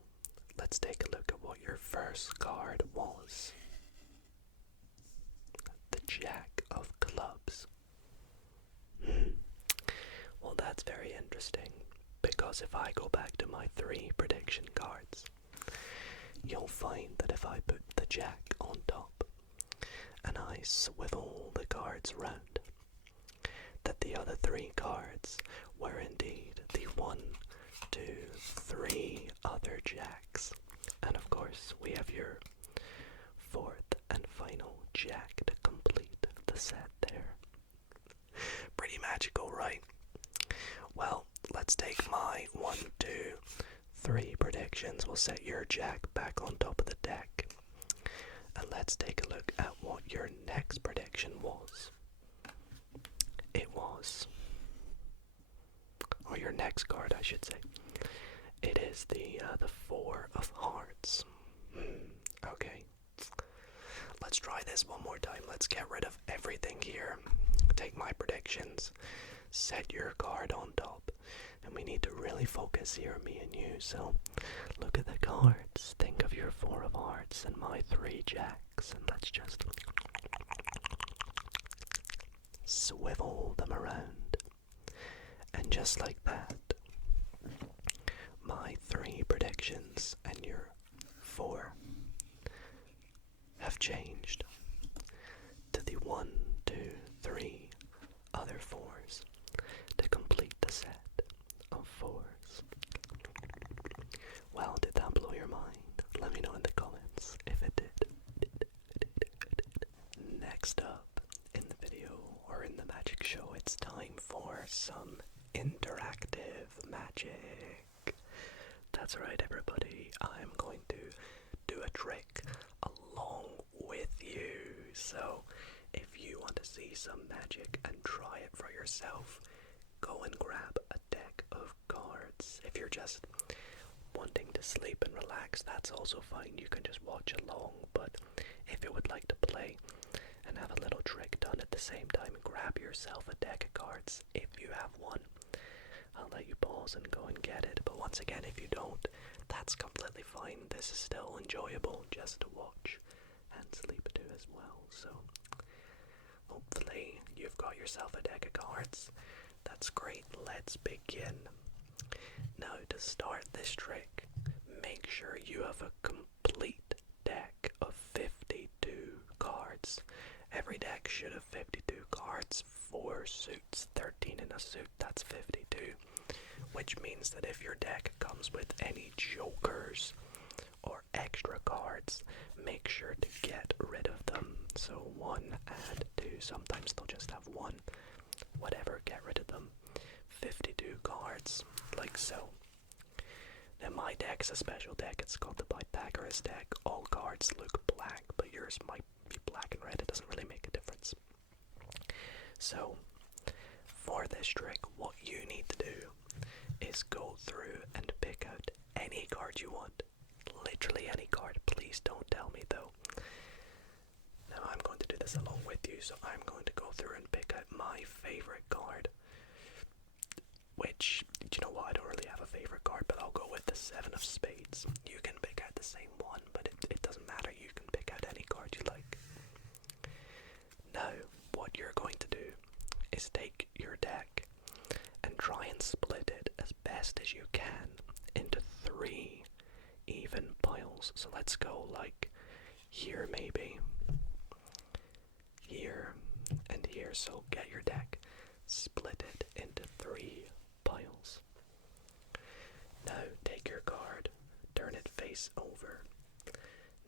let's take a look at what your first card was. The Jack of Clubs. Well, that's very interesting, because if I go back to my 3 prediction cards, you'll find that if I put the Jack on top and I swivel the cards around, that the other 3 cards were indeed the 1, 2, 3 other Jacks. And of course, we have your 4th and final Jack to complete the set there. Pretty magical, right? Well, let's take my 1, 2, 3 predictions. We'll set your Jack back on top of the deck. And let's take a look at what your next prediction was. It was, or your next card, I should say. It is the 4 of Hearts. Okay. Let's try this one more time. Let's get rid of everything here. Take my predictions. Set your card on top. And we need to really focus here, me and you. So, look at the cards. Think of your 4 of Hearts and my 3 Jacks. And let's just swivel them around. And just like that, my 3 predictions and your 4 have changed to the 1, 2, 3 other 4s to complete the set of 4s. Well, did that blow your mind? Let me know in the comments if it did. Next up in the video, or in the magic show, it's time for some interactive magic. That's right, everybody. I'm going to do a trick along with you. So, if you want to see some magic and try it for yourself, go and grab a deck of cards. If you're just wanting to sleep and relax, that's also fine. You can just watch along. But if you would like to play and have a little trick done at the same time, grab yourself a deck of cards if you have one. I'll let you pause and go and get it. But once again, if you don't, that's completely fine. This is still enjoyable just to watch and sleep to as well. So hopefully you've got yourself a deck of cards. That's great. Let's begin. Now, to start this trick, make sure you have a complete deck of 52 cards. Every deck should have 52 cards. 4 suits 13 and a suit, that's 52. Which means that if your deck comes with any jokers or extra cards, make sure to get rid of them. So 1, add 2, sometimes they'll just have 1. Whatever, get rid of them. 52 cards, like so. Now my deck's a special deck, it's called the Pythagoras deck. All cards look black, but yours might be black and red, it doesn't really make a difference. So, for this trick, what you need to do is go through and pick out any card you want. Literally any card, please don't tell me though. Now I'm going to do this along with you, so I'm going to go through and pick out my favorite card. Which, you know what, I don't really have a favorite card, but I'll go with the 7 of spades. You can pick out the same one, but it doesn't matter, you can pick out any card you like. Now, what you're going to do is take your deck and try and split it as best as you can into 3 even piles. So let's go like here maybe, here, and here. So get your deck, split it into 3 piles. Now take your card, turn it face over.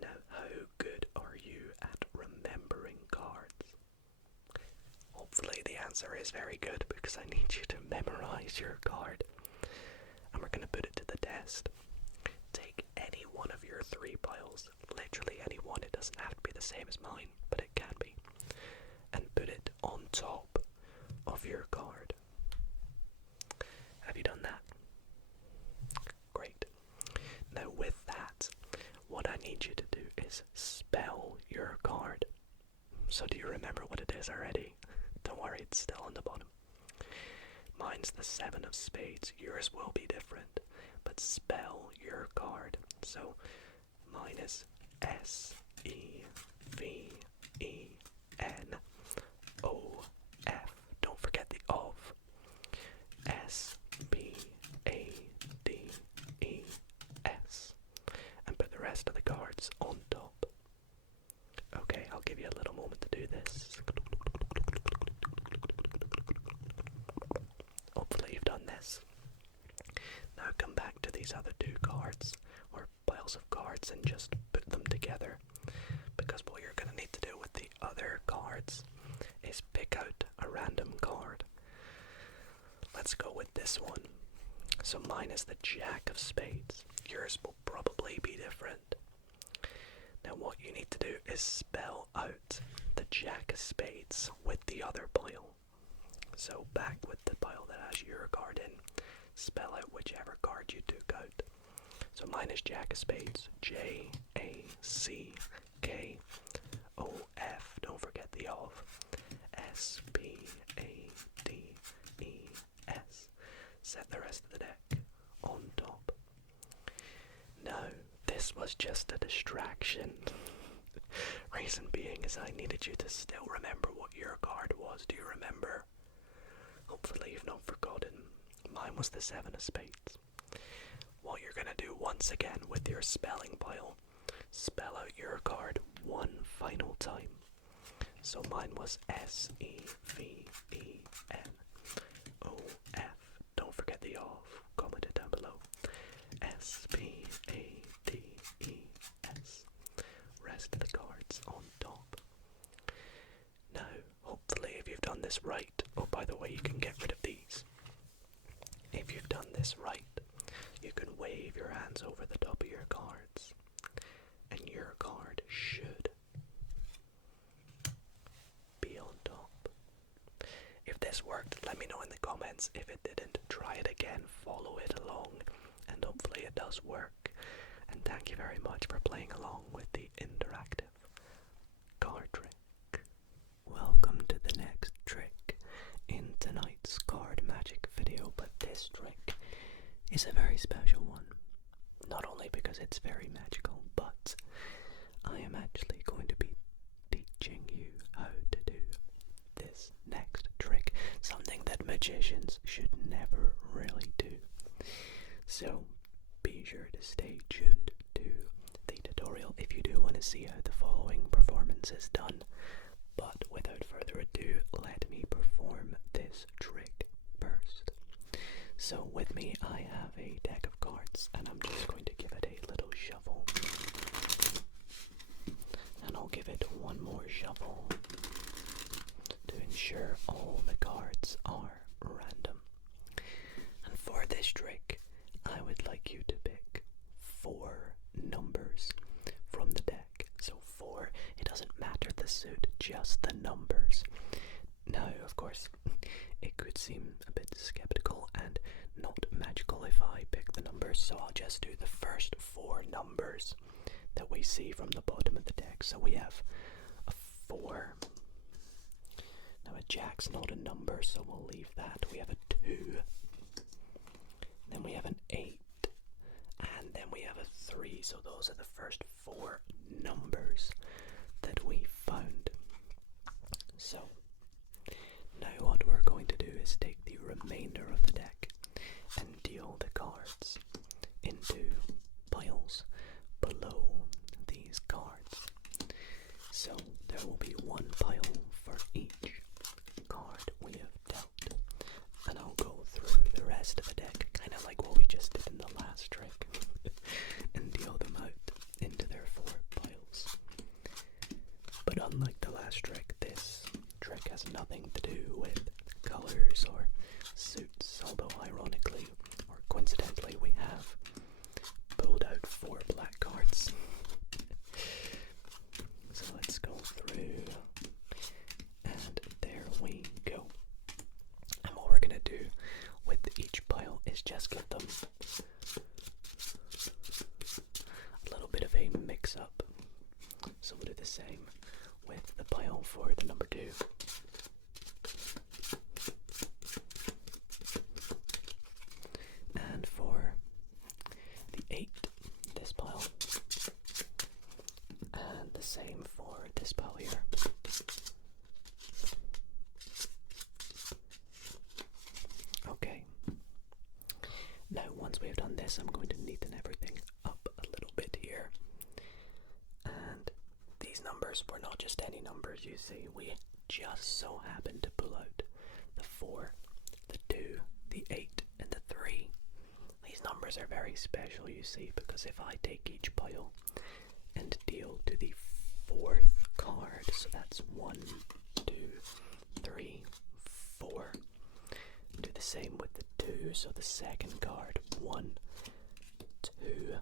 Now how good are you at remembering cards? Hopefully the answer is very good, because I need you to memorize your card. And we're going to put it to the test. Take any one of your 3 piles, literally any one, it doesn't have to be the same as mine, but it can be, and put it on top of your card. Have you done that? Great. Now with that, what I need you to do is spell your card. So do you remember what it is already? Don't worry, it's still on the bottom. Mine's the 7 of spades. Yours will be different, but spell your card. So mine is S-E-V-E-N-O-F. Don't forget the of. S-B-A-D-E-S. And put the rest of the cards on top. Okay, I'll give you a little moment to do this. Hopefully you've done this. Now come back to these other 2 cards, or piles of cards, and just put them together. Because what you're going to need to do with the other cards is pick out a random card. Let's go with this one. So mine is the Jack of spades. Yours will probably be different. Now what you need to do is spell out the Jack of spades with the other pile. So back with the pile that has your card in, spell out whichever card you took out. So mine is Jack of spades, J-A-C-K-O-F, don't forget the of, S-P-A-D-E-S. Set the rest of the deck on top. Now, this was just a distraction. Reason being is I needed you to still remember what your card was. Do you remember? Hopefully you've not forgotten. Mine was the 7 of spades. What you're going to do once again with your spelling pile, spell out your card one final time. So mine was S-E-V-E-N-O-F. Don't forget the of. Comment it down below. S-P-A-D-E-S. Rest of the cards on top. Now, hopefully if you've done this right, oh by the way, you can get rid of these. If you've done this right, you can wave your hands over the top of your cards, and your card should be on top. If this worked, let me know in the comments. If it didn't, try it again, follow it along, and hopefully it does work. And thank you very much for playing along with the interactive card trick. Welcome to the next trick in tonight's card magic video, but this trick is a very special one. Not only because it's very magical, but I am actually going to be teaching you how to do this next trick, something that magicians should never really do. So be sure to stay tuned to the tutorial if you do want to see how the following performance is done. But without further ado, let me perform this trick So with me I have a deck of cards, and I'm just going to give it a little shuffle. And I'll give it one more shuffle to ensure all the cards are random. And for this trick, I would like you to pick 4 numbers from the deck. So 4, it doesn't matter the suit, just the numbers. Now, of course, it could seem a bit skeptical and not magical if I pick the numbers, so I'll just do the first 4 numbers that we see from the bottom of the deck. So we have a 4. Now a jack's not a number, so we'll leave that. We have a 2. Then we have an 8. And then we have a 3. So those are the first 4 numbers that we found. So now what we're going to do is take the remainder of the deck and deal the cards into piles below these cards. So there will be 1 pile for each card we have dealt, and I'll go through the rest of the deck, kind of like what we just did in the last trick, and deal them out into their 4 piles. But unlike the last trick, this trick has nothing to do with colors or suits, although ironically or coincidentally we have pulled out 4 black cards. So let's go through, and there we go. And what we're gonna do with each pile is just give them a little bit of a mix up. So we'll do the same with the pile for the number 2. And for the 8, this pile. And the same for this pile here. Okay. Now once we have done this, I'm going to neaten everything up a little bit here. And these numbers were not just any numbers, you see. We just so happened to pull out the 4, the 2, the 8, and the 3. These numbers are very special, you see, because if I take each pile and deal to the 4th card, so that's 1, 2, 3, 4. Do the same with the 2, so the 2nd card, 1, 2,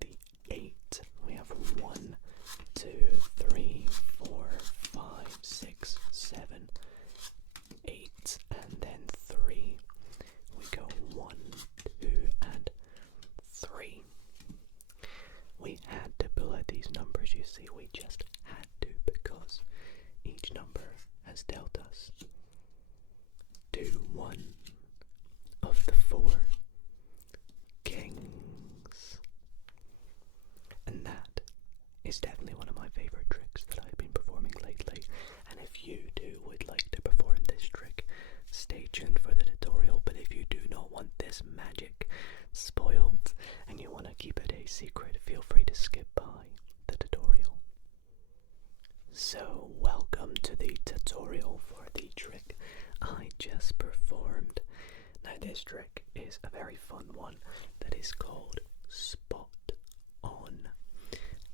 the 8, we have 1, 2, 3, 4, 5, 6, 7, 8, and then 3. We go 1, 2, and 3. We had to pull out these numbers, you see, we just had to, because each number has dealt us to 1 of the 4 kings. And that is definitely one of my favorite tricks that I've been performing lately. And if you too would like to perform this trick, stay tuned for the tutorial. But if you do not want this magic spoiled and you want to keep it a secret, feel free to skip by the tutorial. So welcome to the tutorial for the trick I just performed. Now this trick is a very fun one that is called Spot On.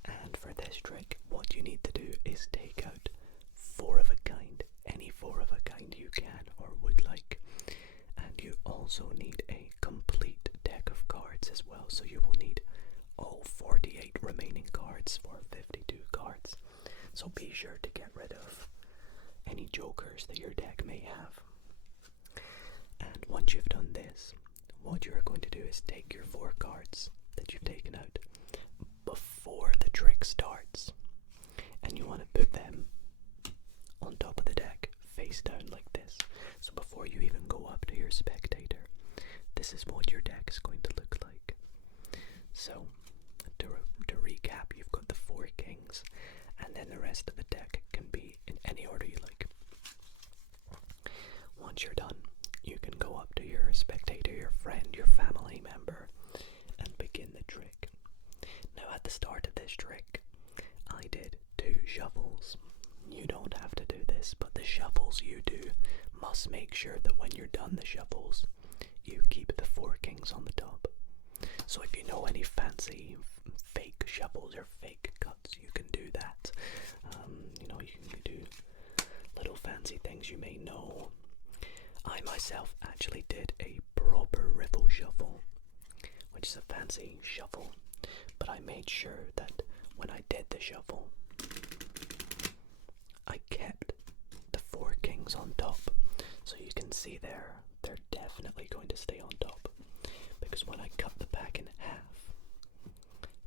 And for this trick, what you need to do is take out 4 of a kind, any 4 of a kind you can or would like. And you also need a complete deck of cards as well, so you will need all 48 remaining cards for 52 cards. So be sure to get rid of any jokers that your deck may have. And once you've done this, what you're going to do is take your 4 cards that you've taken out before the trick starts, and you want to put them on top of the deck face down like this. So before you even go up to your spectator, this is what your deck is going to look like. So to recap, you've got the 4 kings, and then the rest of the deck can be in any order you like. Once you're done, you can go up to your spectator, your friend, your family member, and begin the trick. Now at the start of this trick, I did 2 shuffles. You don't have to do this, but the shuffles you do must make sure that when you're done the shuffles, you keep the 4 kings on the top. So if you know any fancy fake shuffles or fake cuts, you can do that. You can do little fancy things you may know. I myself actually did a proper riffle shuffle, which is a fancy shuffle, but I made sure that when I did the shuffle, I kept the 4 kings on top. So you can see there, they're definitely going to stay on top, because when I cut the pack in half,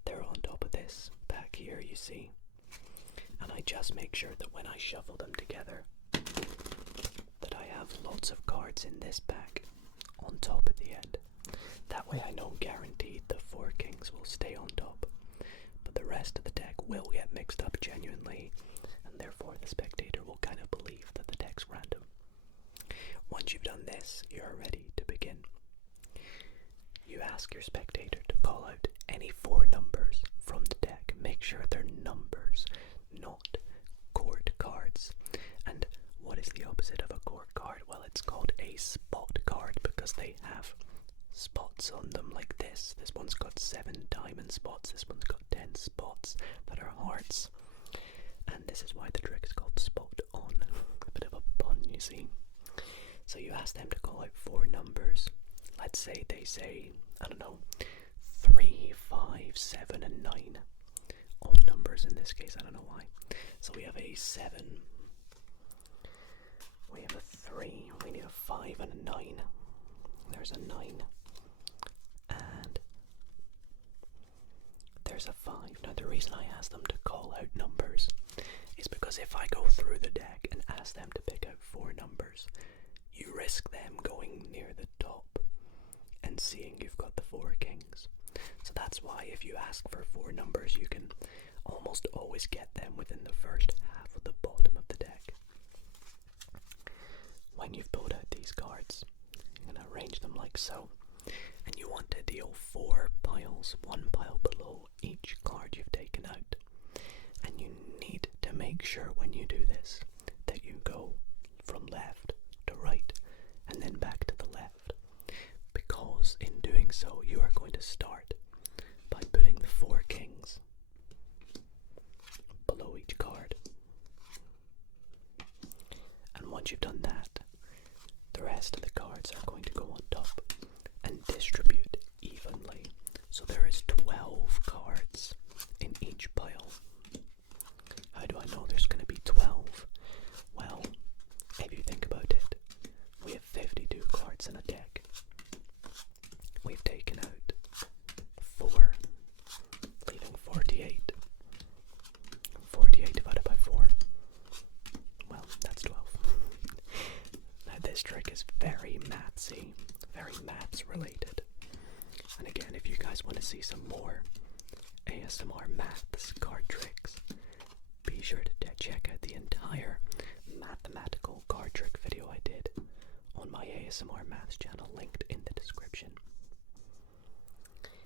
they're on top of this pack here, you see. And I just make sure that when I shuffle them together, that I have lots of cards in this pack on top at the end. That way I know guaranteed the 4 kings will stay on top, but the rest of the deck will get mixed up genuinely, and therefore the spectator will kind of believe that the deck's random. Once you've done this, you're ready to begin. You ask your spectator to call out any 4 numbers from the deck. Make sure they're numbers, not chord cards. And what is the opposite of a chord card? Well, it's called a spot card, because they have spots on them like this. This one's got 7 diamond spots, this one's got 10 spots that are hearts. And this is why the trick is called spot on. A bit of a pun, you see. So you ask them to call out 4 numbers. Let's say they say, I don't know, 3, 5, 7 and 9. Odd numbers in this case, I don't know why. So we have a 7, we have a 3, we need a 5 and a 9. There's a 9. And there's a 5. Now the reason I ask them to call out numbers is because if I go through the deck and ask them to pick out 4 numbers, you risk them going near the top and seeing you've got the 4 kings. So that's why if you ask for 4 numbers, you can almost always get them within the first half of the bottom of the deck. When you've pulled out these cards, you're going to arrange them like so, and you want to deal 4 piles, 1 pile below each card you've taken out. And you need to make sure when you do this that you go from left to right and then back to the left, because in doing so you are going to start by putting the 4 kings below each card. And once you've done that, the rest of the cards are going to go on top and distribute evenly. So there is 12 cards in each pile. How do I know there's going to be 12? Well, if you think about it, we have 52 cards in a deck. We've taken out 4, leaving 48. 48 divided by 4. Well, that's 12. Now this trick is very mathsy, very maths related. And again, if you guys want to see some more ASMR maths card tricks, be sure to check out the entire mathematical card trick video I did on my ASMR maths channel, linked in the description.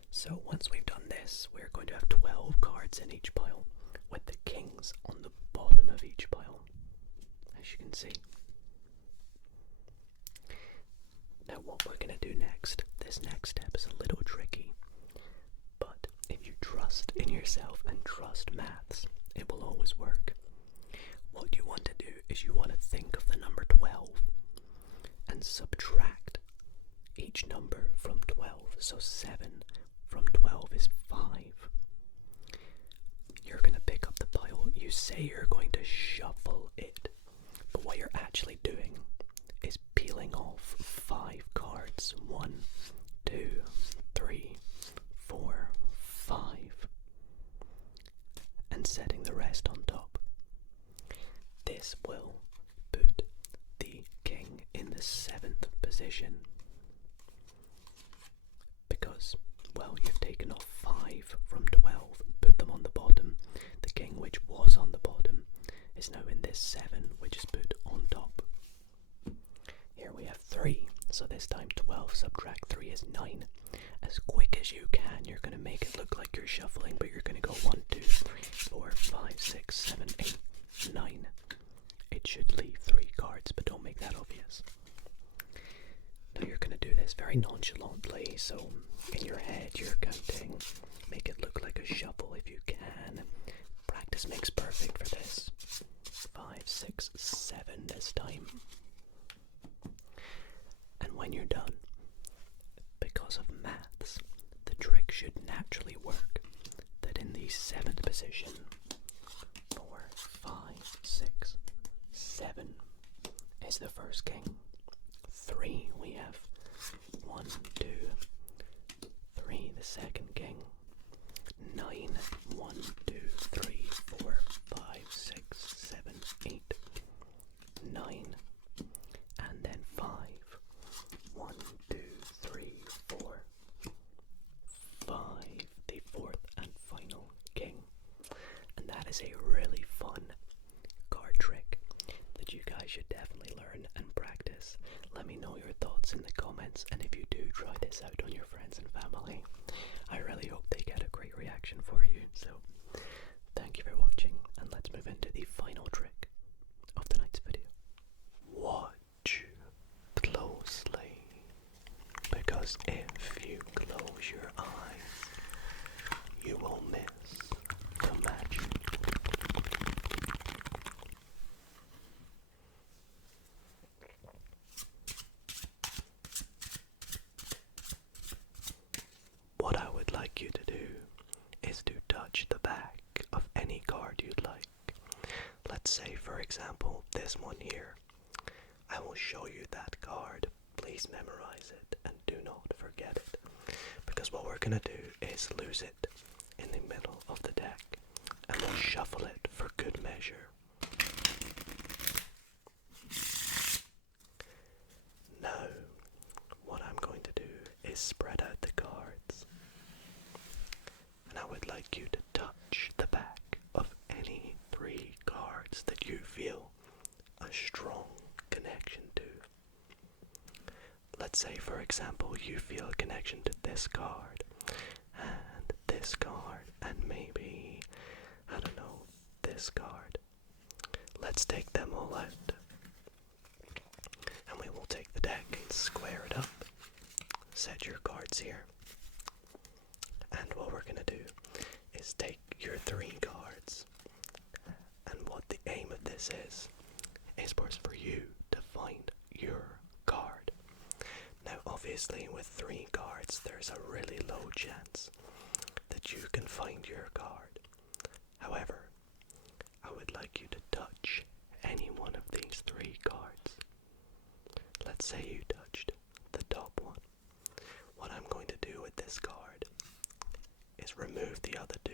So once we've done this, we're going to have 12 cards in each pile, with the kings on the bottom of each pile, as you can see. Now what we're going to do next, this next step is a little tricky, but if you trust in yourself and trust maths, it will always work. What you want to do is you want to think of the number 12 and subtract each number from 12. So 7 from 12 is 5. You're going to pick up the pile. You say you're going to shuffle it, but what you're actually doing is peeling off 5 cards. 1, 2, 3, 4, 5, and setting the rest on top. This will put the king in the 7th position, because, well, you've taken off 5 from 12, put them on the bottom. The king which was on the bottom is now in this 7, which is put on top. Here we have 3, so this time 12 subtract 3 is 9. As quick as you can, you're going to make it look like you're shuffling, but you're going to go 1, 2, 3, 4, 5, 6, 7, 8, 9. It should leave 3 cards, but don't make that obvious. Now you're going to do this this very nonchalantly, so in your head you're counting. Make it look like a shuffle if you can. Practice makes perfect for this. 5, 6, 7 this time. And when you're done, because of maths, the trick should naturally work that in the 7th position, 4, 5, 6, 7 is the first king. 3 we have 1, 2, 3 the second king. 9, 1, 2, 3, 4, 5, 6, 7, 8, 9, and then 5. 1, 2, 3, 4, 5, the 4th and final king. And that is a really fun card trick that you guys should definitely learn and practice. Let me know your thoughts in the comments, and if you do try this out on your friends and family, I really hope they get a great reaction for you. So thank you for watching, and let's move into the final trick of tonight's video. Watch closely, because if you close your eyes, you will miss the magic. What I would like you to do is to touch the back of any card you'd like. Let's say, for example, this one here. I will show you that card. Please memorize it and do not forget it, because what we're going to do is lose it in the middle of the deck, and we'll shuffle it for good measure. Now, what I'm going to do is spread out the cards, and I would like you to touch the back of any 3 cards that you feel a strong connection to. Let's say, for example, you feel a connection to this card, and this card, and maybe, I don't know, this card. Let's take them all out, and we will take the deck and square it up. Set your cards here, and what we're going to do is take your 3 cards, and what the aim of this is for you to find your card. Now obviously with 3 cards there's a really low chance that you can find your card. However, I would like you to touch any one of these 3 cards. Let's say you touched the top one. What I'm going to do with this card is remove the other 2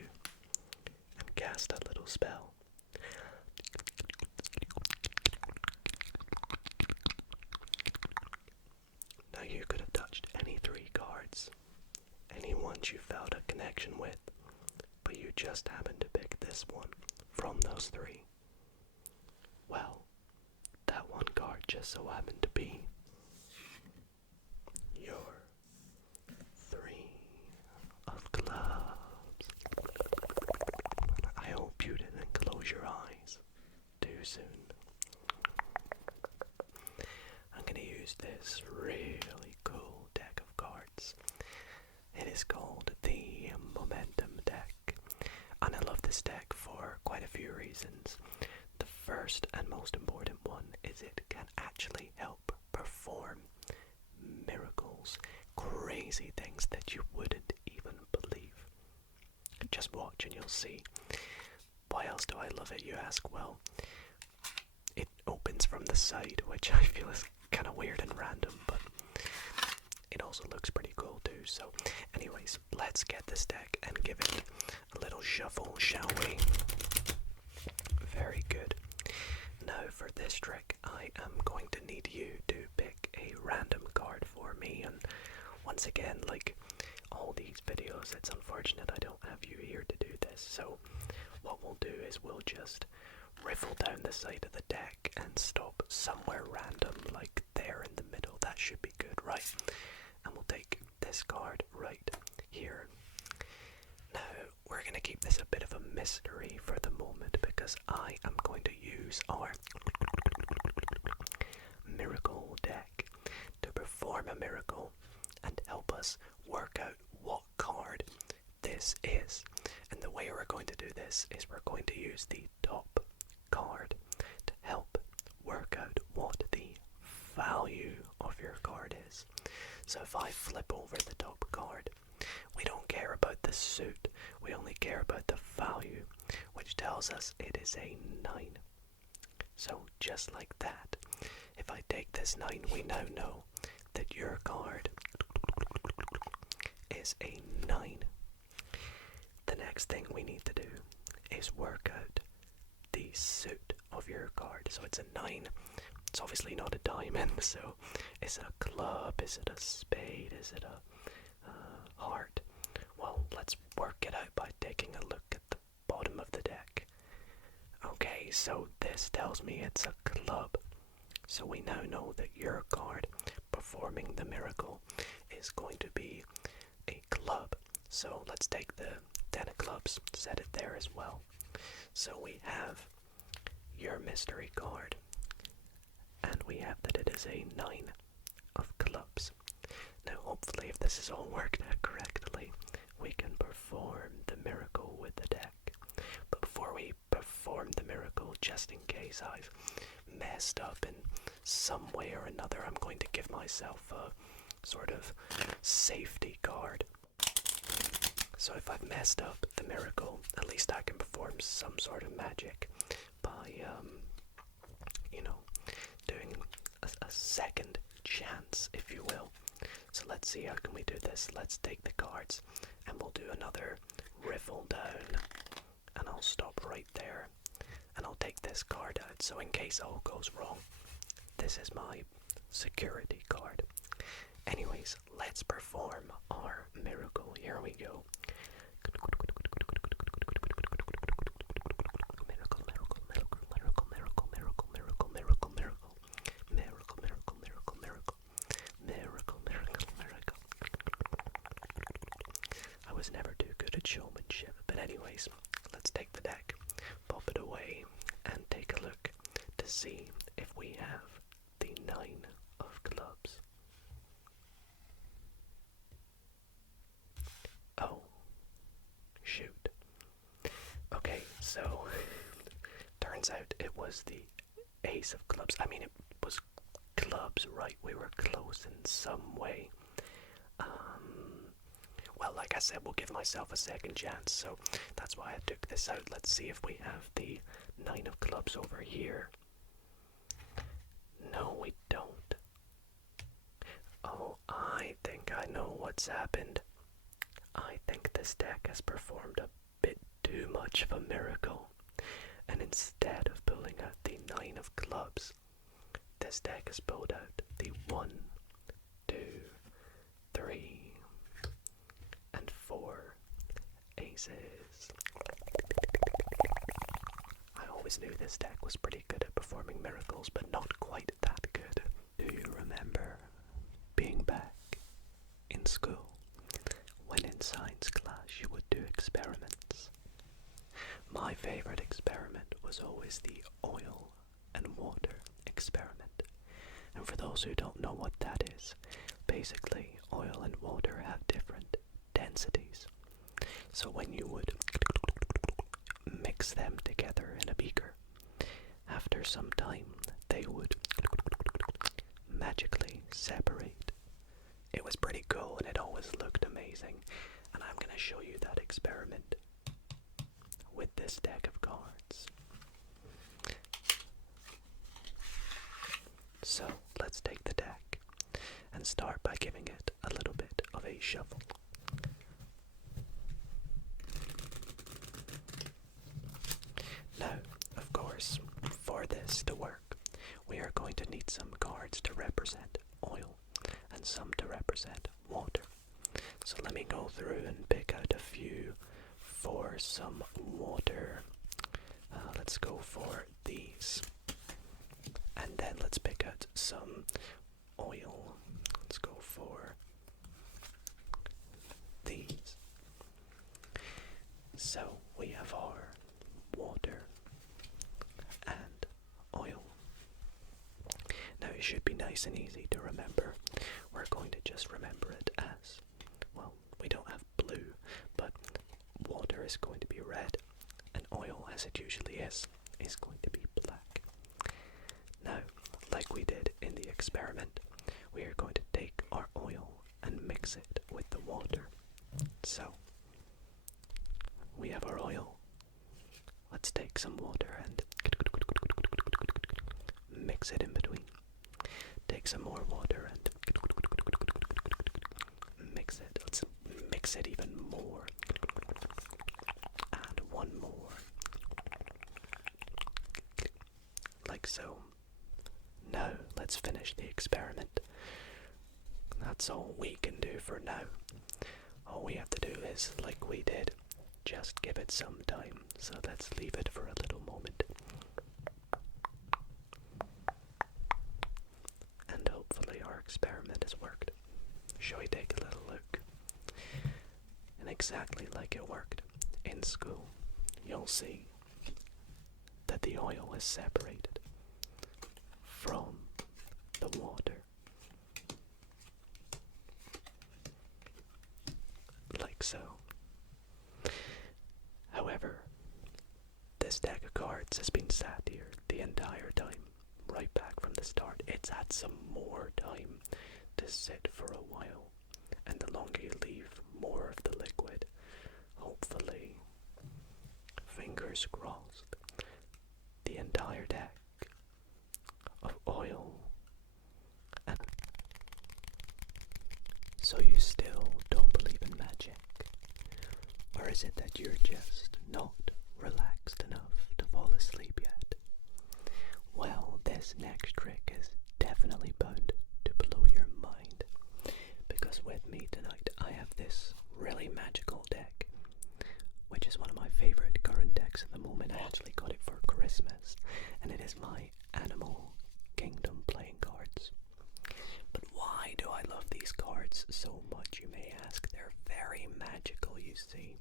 and cast a little spell. Now you could have touched any 3 cards, any ones you felt a connection with, but you just happened to pick this one from those 3. Well, that one card just so happened to be your 3 of clubs. I hope you didn't close your eyes too soon. I'm going to use this really cool deck of cards. It is called the Momentum deck, and I love this deck for quite a few reasons. The first and most important one is it can actually help perform miracles, crazy things that you wouldn't even believe. Just watch and you'll see. Why else do I love it, you ask? Well, it opens from the side, which I feel is kind of weird and random, but it also looks pretty cool too. So anyways, let's get this deck and give it a little shuffle, shall we? Very good. Now for this trick, I am going to need you to pick a random card for me, and once again, like all these videos, it's unfortunate I don't have you here to do this, so what we'll do is we'll just riffle down the side of the deck and stop somewhere random, like there in the middle. That should be good, right? And we'll take this card right here. Now, we're going to keep this a bit of a mystery for the moment, because I am going to use our miracle deck to perform a miracle this is. And the way we're going to do this is we're going to use the top card to help work out what the value of your card is. So if I flip over the top card, we don't care about the suit, we only care about the value, which tells us it is a 9. So just like that, if I take this 9, we now know that your card is a 9. The next thing we need to do is work out the suit of your card. So it's a 9. It's obviously not a diamond, so is it a club, is it a spade, is it a heart? Well, let's work it out by taking a look at the bottom of the deck. Okay, so this tells me it's a club. So we now know that your card performing the miracle is going to be a club. So let's take the 10 of clubs, set it there as well. So we have your mystery card, and we have that it is a 9 of clubs. Now hopefully, if this is all worked out correctly, we can perform the miracle with the deck. But before we perform the miracle, just in case I've messed up in some way or another, I'm going to give myself a sort of safety card. So if I've messed up the miracle, at least I can perform some sort of magic by, doing a second chance, if you will. So let's see, how can we do this? Let's take the cards, and we'll do another riffle down, and I'll stop right there, and I'll take this card out, so in case all goes wrong, this is my security card. Anyways, let's perform our miracle. Here we go. Miracle, miracle, miracle, miracle, miracle, miracle, miracle, miracle, miracle. Miracle, miracle, miracle, miracle. Miracle, miracle, miracle. I was never too good at showmanship, but anyways, let's take the deck, pop it away, and take a look to see if we have the 9 of clubs. Oh, shoot. Okay, so turns out it was the ace of clubs. I mean, it was clubs, right? We were close in some way. Well, like I said, we'll give myself a second chance, so that's why I took this out. Let's see if we have the 9 of clubs over here. No, we don't. Oh, I think I know what's happened. I think this deck has performed a bit too much of a miracle, and instead of pulling out the 9 of clubs, this deck has pulled out the 1, 2, 3, and 4 aces. I always knew this deck was pretty good at performing miracles, but not quite that good. Do you remember being back in school when in science class you would do experiments? My favorite experiment was always the oil and water experiment. And for those who don't know what that is, basically oil and water have different densities. So when you would mix them together in a beaker, after some time they would magically separate. It was pretty cool and it always looked amazing, and I'm going to show you that experiment with this deck of cards. So let's take the deck and start by giving it a little bit of a shuffle. Now, of course, for this to work, we are going to need some cards to represent oil and some to represent water. So let me go through and pick out a few for some water. Let's go for these. And then let's pick out some oil. Let's go for these. So we have our water and oil. Now it should be nice and easy to remember. We're going to just remember it as, well, we don't have blue, but as it usually is going to be black. Now, like we did in the experiment, we are going to take our oil and mix it with the water. So, we have our oil. Let's take some water and mix it in between. Take some more water and mix it. Let's mix it even more. And one more. Like so. Now, let's finish the experiment. That's all we can do for now. All we have to do is, like we did, just give it some time. So let's leave it for a little moment. And hopefully our experiment has worked. Shall we take a little look? And exactly like it worked in school, you'll see that the oil is separated from the water. Like so. However, this deck of cards has been sat here the entire time, right back from the start. It's had some more time to sit for a while, and the longer you leave more of the liquid, hopefully, fingers crossed, the entire deck of oil. And so you still don't believe in magic? Or is it that you're just not relaxed enough to fall asleep yet? Well, this next trick is definitely bound to blow your mind, because with me tonight I have this really magical deck, which is one of my favorite current decks at the moment. I actually got it for Christmas, and it is my Animal Kingdom playing cards. But why do I love these cards so much, you may ask? They're very magical, you see.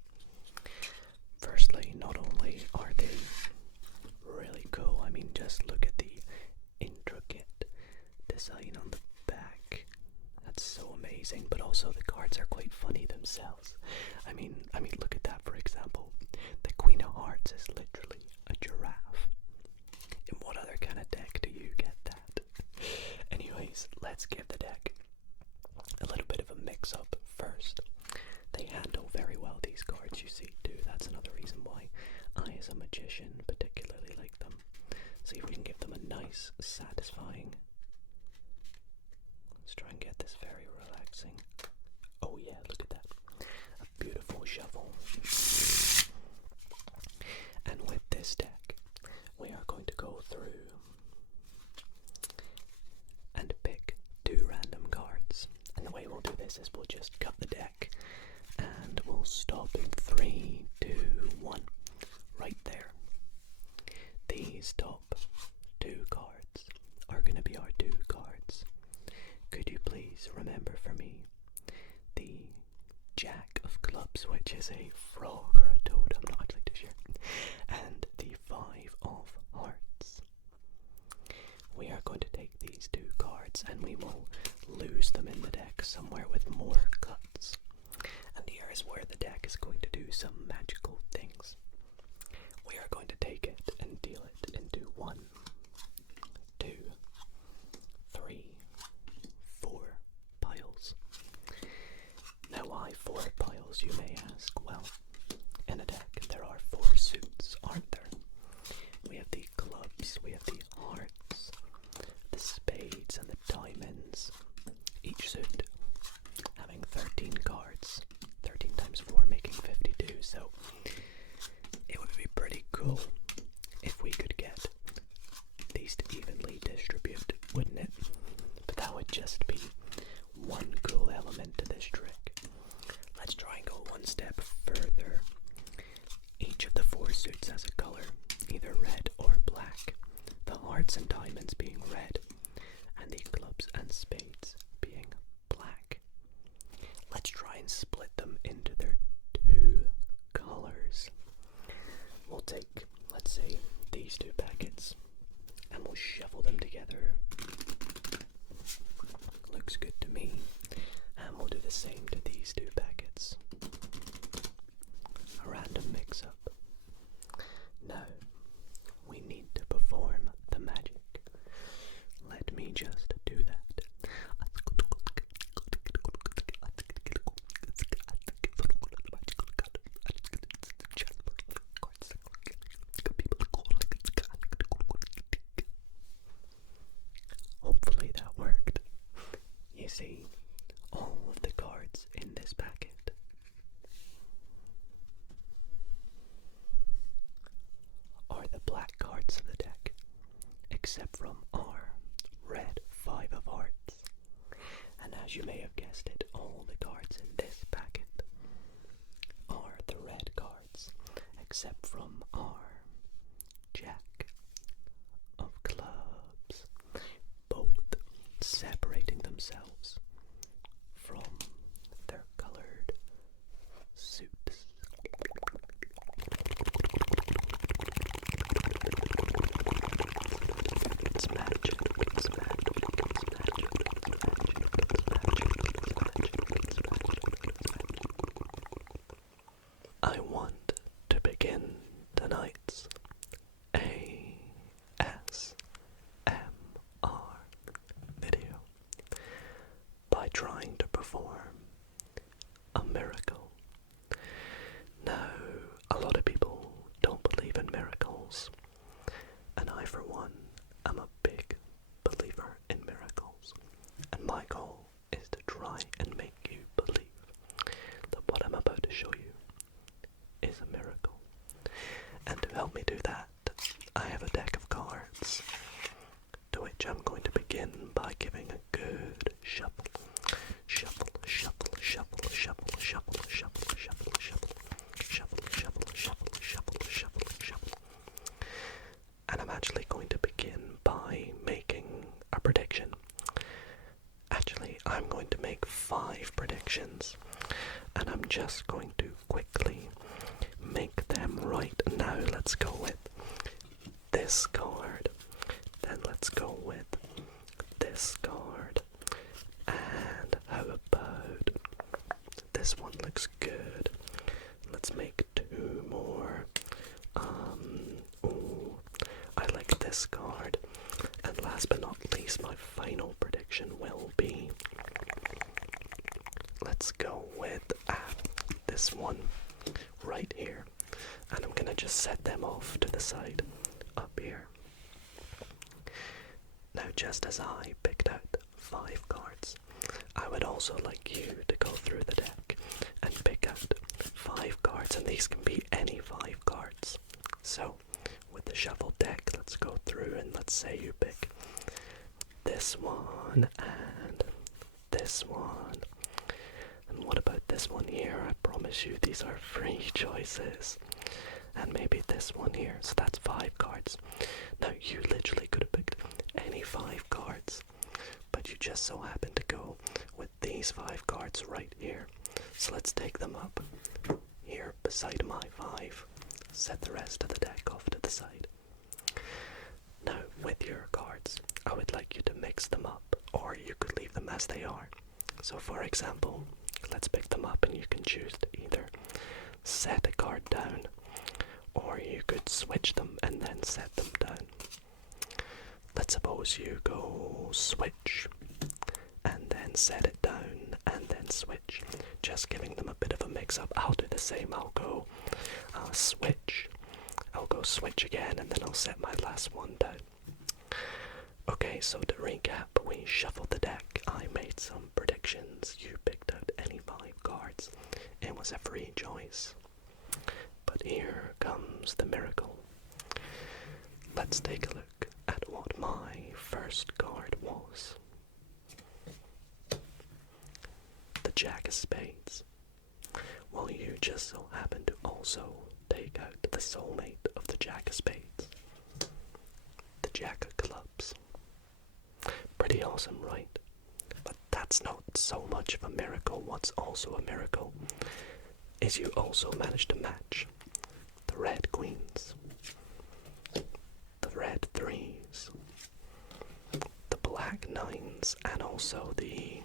Firstly, not only are they really cool, I mean, just look at the intricate design on the back. That's so amazing, but also the cards are quite funny themselves. I mean, look at that, for example. The Queen of Hearts is literally a giraffe. In what other kind of deck do you get that? Anyways, let's give the deck a little bit of a mix-up first. They handle very well, these cards, you see, too. That's another reason why I, as a magician, particularly like them. See if we can give them a nice, satisfying... Let's try and get this very relaxing. Oh yeah, look at that. A beautiful shuffle. And with this deck, we are going to go through and pick 2 random cards. And the way we'll do this is we'll just cut the deck and we'll stop in 3, 2, 1. Right there. These top 2 cards are going to be our 2 cards. Could you please remember for me the Jack of Clubs, which is a frog or a toad, I'm not actually too sure, and the 5 of Hearts. We are going to take these 2 cards and we will lose them in the deck somewhere with more cuts. And here is where the deck is going to do some magical things. We are going to take it and deal it into 1, 2, 3, 4 piles. Now why 4 piles, you may ask? Well, in a deck there are 4 suits, aren't there? We have the clubs, we have the hearts, the spades and the diamonds. Each suit having 13 cards. 13 times 4 making 52, so it would be pretty cool if we could get these to evenly distribute, wouldn't it? But that would just be one cool element to this trick. Let's try and go one step further. Each of the 4 suits has a color, either red or black. The hearts and diamonds being red, and the clubs and spades being black. Let's try and split them into their 2 colors. We'll take, let's say, these 2 packets, and we'll shuffle them together. Looks good to me. And we'll do the same to these 2 packets. A random mix-up. Now, see all of the cards in this packet are the black cards of the deck, except from our red 5 of hearts. And as you may have guessed it, all the cards in this packet are the red cards, except from our Jack of Clubs, both separating themselves from their colored suits. It's magic, it's magic, it's magic, it's magic, it's magic, it's magic, it's magic. I want to begin tonight's ASMR video by trying to perform a miracle. Now, a lot of people don't believe in miracles, and I, for one, am a big believer in miracles, and my goal is to try and make you believe that what I'm about to show you is a miracle. And to help me do that, I have a deck of cards, to which I'm going to begin by giving a good shuffle. Shuffle, shuffle, shuffle, shuffle, shuffle, shuffle, shuffle, shuffle, shuffle, shuffle, shuffle, shuffle, shuffle, shuffle. And I'm actually going to begin by making a prediction. Actually, I'm going to make 5 predictions, and I'm just going to quickly make them right now. Let's go with this card, then let's go with this card, and how about this one? Looks good. Let's make 2 more. Ooh, I like this card. And last but not least, my final prediction will be, let's go with this one right here. And I'm gonna just set them off to the side up here. Now, just as I picked out 5 cards, I would also like you to go through the deck and pick out 5 cards, and these can be any 5 cards. So, with the shuffled deck, let's go through and let's say you pick this one and this one. And what about this one here? I promise you these are free choices. And maybe this one here. So that's 5 cards. Now, you literally could have picked any 5 cards, but you just so happen to go with these 5 cards right here. So let's take them up here beside my 5. Set the rest of the deck off to the side. Now, with your cards, I would like you to mix them up, or you could leave them as they are. So, for example, let's pick them up, and you can choose to either set a card down, or you could switch them and then set them down. Let's suppose you go switch, and then set it down, and then switch, just giving them a bit of a mix-up. I'll do the same. I'll go switch. I'll go switch again, and then I'll set my last one down. Okay, so to recap, we shuffled the deck. I made some predictions. You picked out any 5 cards. It was a free choice. But here comes the miracle. Let's take a look at what my first card was. The Jack of Spades. Well, you just so happen to also take out the soulmate of the Jack of Spades. The Jack of Clubs. Pretty awesome, right? But that's not so much of a miracle. What's also a miracle is you also managed to match the red queens, the red 3s, the black 9s, and also the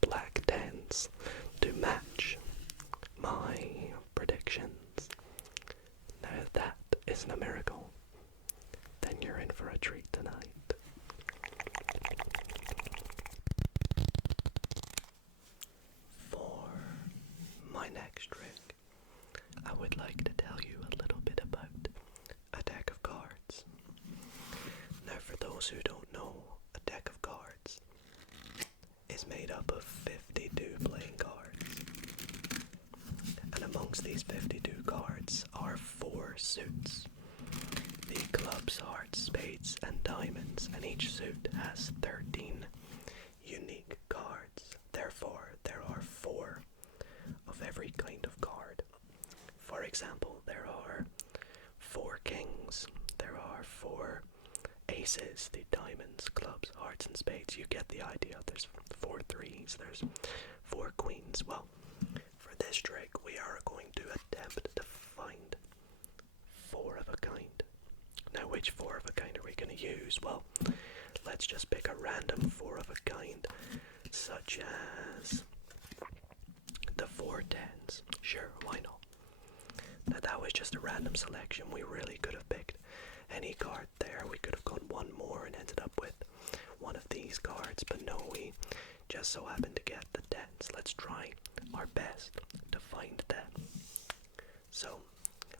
black 10s to match my predictions. Now, if that isn't a miracle, then you're in for a treat tonight. For my next trick, I would like to tell you a little bit about a deck of cards. Now, for those who don't know, a deck of cards made up of 52 playing cards. And amongst these 52 cards are 4 suits. The clubs, hearts, spades, and diamonds, and each suit has 13 unique cards. Therefore, there are 4 of every kind of card. For example, there are 4 kings, there are 4 aces, the diamonds, clubs, hearts, and spades. You get the idea. There's 4 threes, there's 4 queens. Well, for this trick, we are going to attempt to find 4 of a kind. Now, which 4 of a kind are we going to use? Well, let's just pick a random 4 of a kind, such as the 4 tens. Sure, why not? Now, that was just a random selection. We really could have picked any card there. We could have gone one more and ended up with one of these cards, but no, we just so happened to get the tens. Let's try our best to find them. So,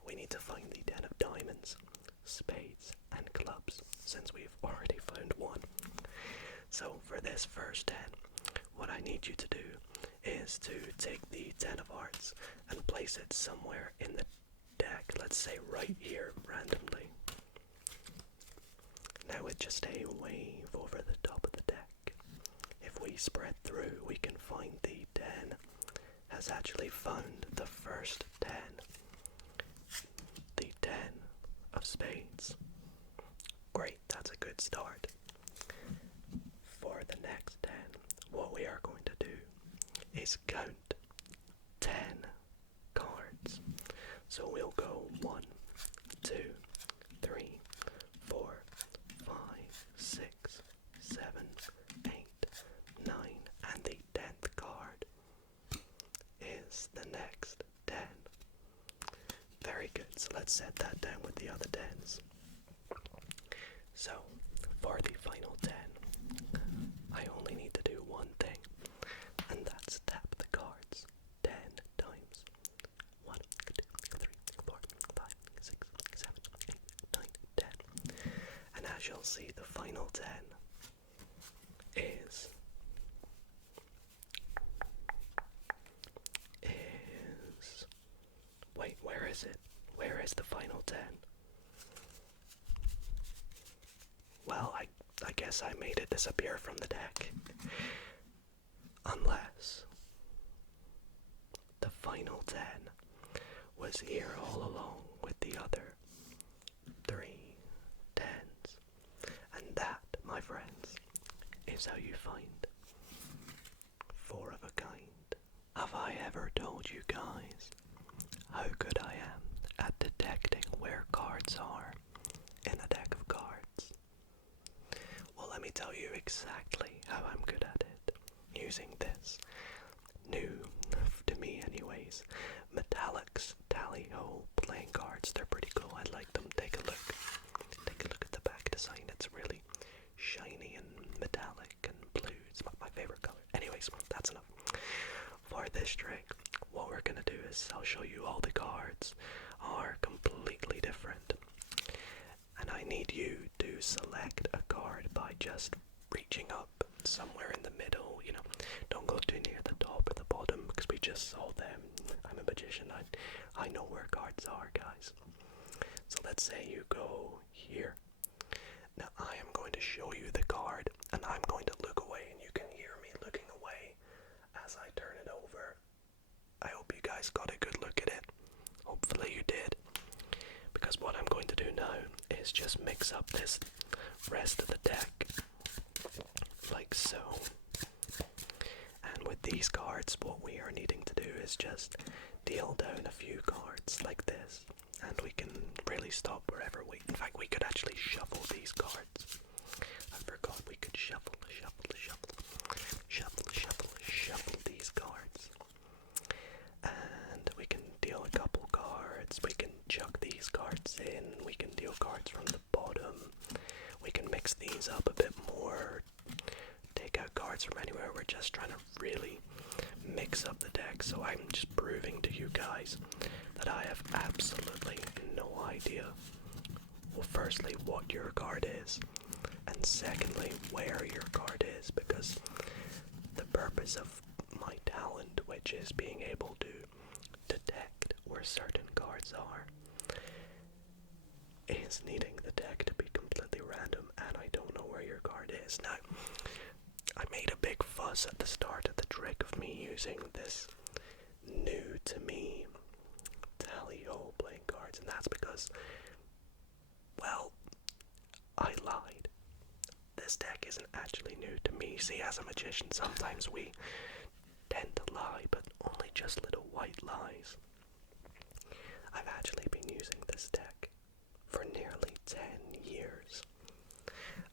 we need to find the 10 of diamonds, spades, and clubs, since we've already found one. So, for this first 10, what I need you to do is to take the 10 of hearts and place it somewhere in the deck. Let's say right here, randomly. Now with just a wave over the top of the deck, if we spread through, we can find the 10 has actually found the first 10. The 10 of spades. Great, that's a good start. For the next 10, what we are going to do is count 10 cards. So we'll go 1, 2, 3, 4, 5, 6, 7, 8, 9, and the 10th card is the next 10. Very good, so let's set that down with the other 10s. So, for the final 10, I only need to do one thing, and that's tap the cards 10 times. 1, 2, 3, 4, 5, 6, 7, 8, 9, 10. And as you'll see, the final 10 is wait, where is it? Where is the final 10? Well, I guess I made it disappear from the deck. Unless the final 10 was here all along with the other 3 10s. And that, my friends, is how you find 4 of a kind. Have I ever told you guys how good I am at detecting where cards are in a deck of cards? Well, let me tell you exactly how I'm good at it, using this new, to me anyways, metallics tally-ho playing cards. They're pretty cool, I like them. Take a look at the back design. It's really shiny and metallic and blue. It's my favorite color. Anyways, that's enough. For this trick, what we're gonna do is I'll show you all the cards are completely different, and I need you to select a card by just reaching up somewhere in the middle. You know, don't go too near the top or the bottom because we just saw them. I'm a magician. I know where cards are, guys. So let's say you go here. Now I am going to show you the card, and I'm going to look away, and you can hear me looking away as I turn it over. I hope you guys got a good look at it. Hopefully you did. Because what I'm going to do now is just mix up this rest of the deck. Like so. And with these cards, what we are needing to do is just deal down a few cards like this. And we can really stop wherever in fact, we could actually shuffle these cards. I forgot we could shuffle these cards. And we can deal a couple cards. We can chuck these cards in. We can deal cards from the bottom. We can mix these up a bit more. Take out cards from anywhere. We're just trying to really mix up the deck. So I'm just proving to you guys that I have absolutely no idea. Well, firstly, what your card is, and secondly, where your card is, because the purpose purpose of my talent, which is being able to detect where certain cards are, is needing the deck to be completely random, and I don't know where your card is. Now, I made a big fuss at the start of the trick of me using this new to me tally-ho playing cards, and that's because, well, I lied. This deck isn't actually new to me. See, as a magician, sometimes we tend to lie, but only just little white lies. I've actually been using this deck for nearly 10 years,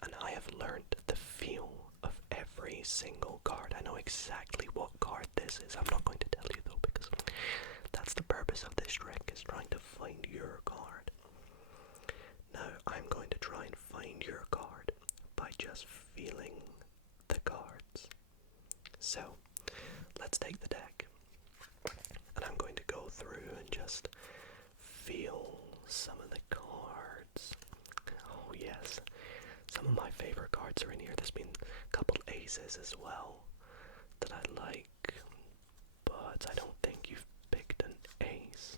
and I have learned the feel of every single card. I know exactly what card this is. I'm not going to tell you though, because that's the purpose of this trick, is trying to find your card. Now, I'm going to try and find your card by just feeling the cards. So, let's take the deck, and I'm going to go through and just feel some of the cards. Oh yes, some of my favorite cards are in here. There's been a couple aces as well that I like, but I don't think you've picked an ace.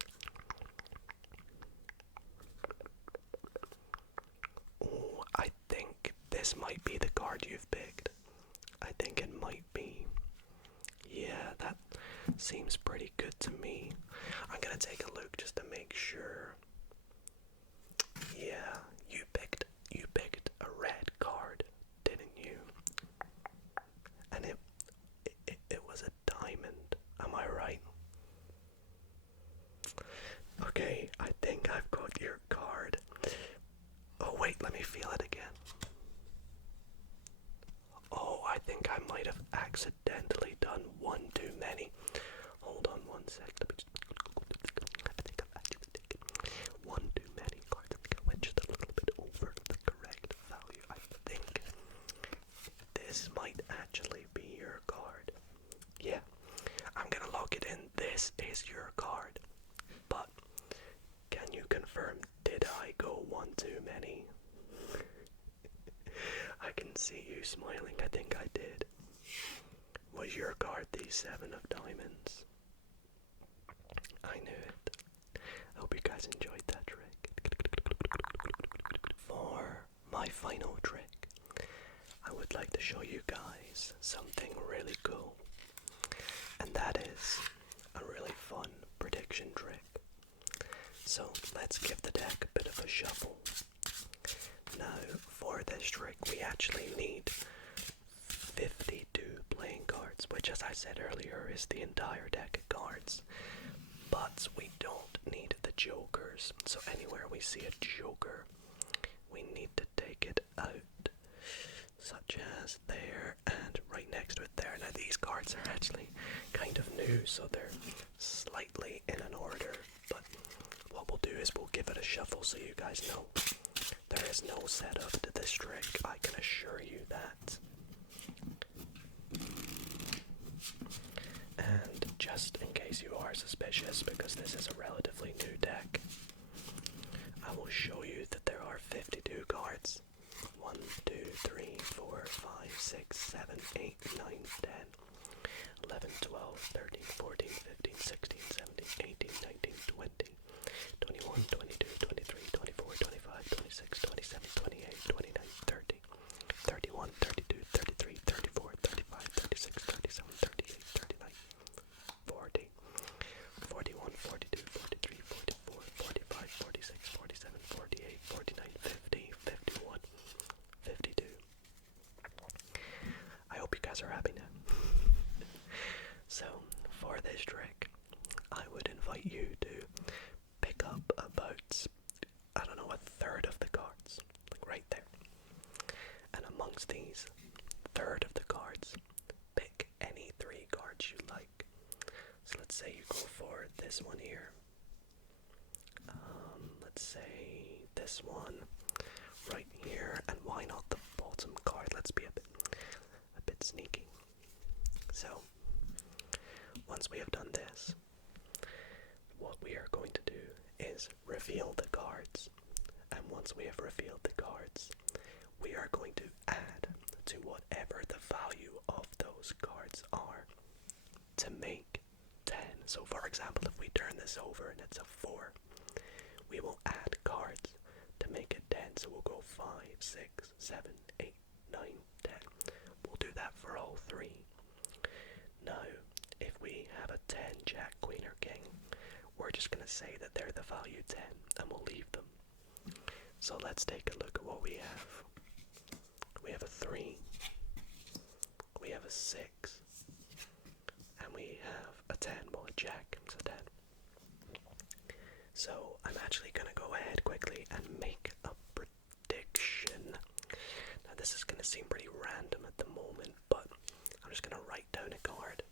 Oh, I think this might be the card you've picked. I think it might be. Yeah, that seems pretty good to me. I'm gonna take a look just to make sure. Yeah, you picked a red card, didn't you? And it was a diamond. Am I right? Okay, I think I've got your card. Oh wait, let me feel it again. Oh, I think I might have accidentally done one too many. Hold on one sec. I think I've actually taken one too many cards. I think I went just a little bit over the correct value. I think this might actually be your card. Yeah, I'm gonna lock it in. This is your card. But can you confirm, did I go one too many? I can see you smiling. I think I did. Was your card the 7 of diamonds? I knew it. I hope you guys enjoyed that trick. For my final trick, I would like to show you guys something really cool. And that is a really fun prediction trick. So let's give the deck a bit of a shuffle. Now, for this trick, we actually need 52 playing cards, which, as I said earlier, is the entire deck of cards. But we don't need the jokers, so anywhere we see a joker, we need to take it out, such as there and right next to it there. Now, these cards are actually kind of new, so they're slightly in an order, but what we'll do is we'll give it a shuffle so you guys know. There is no setup to this trick, I can assure you that. And just in case you are suspicious, because this is a relatively new deck, I will show you that there are 52 cards. 1, 2, 3, 4, 5, 6, 7, 8, 9, 10, 11, 12, 13, 14, 15, 16, 17, 18, 19, 20, 21, 22, 23, 24, 25, 26, 27, 28, 29, 30, 31, 32, 33, 34, 35, 36, 37, 38, 39, 40, 41, 42, 43, 44, 45, 46, 47, 48, 49, 50, 51, 52. I hope you guys are happy now. So, for this trick, I would invite you to pick up about, I don't know, a third of the cards, like right there. And amongst these third of the cards, pick any 3 cards you like. So let's say you go for this one here. Let's say this one right here, and why not the bottom card? Let's be a bit sneaky. So once we have done this, what we are going to do is reveal the cards. And once we have revealed the cards, we are going to add to whatever the value of those cards are. to make 10. So for example, if we turn this over and it's a 4, we will add cards to make it 10. So we'll go 5, 6, 7, 8, 9, 10. We'll do that for all 3. Now, if we have a 10, Jack, Queen, or King, we're just going to say that they're the value 10, and we'll leave them. So let's take a look at what we have. We have a 3, we have a 6, and we have a 10, well a Jack, so 10. So I'm actually going to go ahead quickly and make a prediction. Now this is going to seem pretty random at the moment, but I'm just going to write down a card.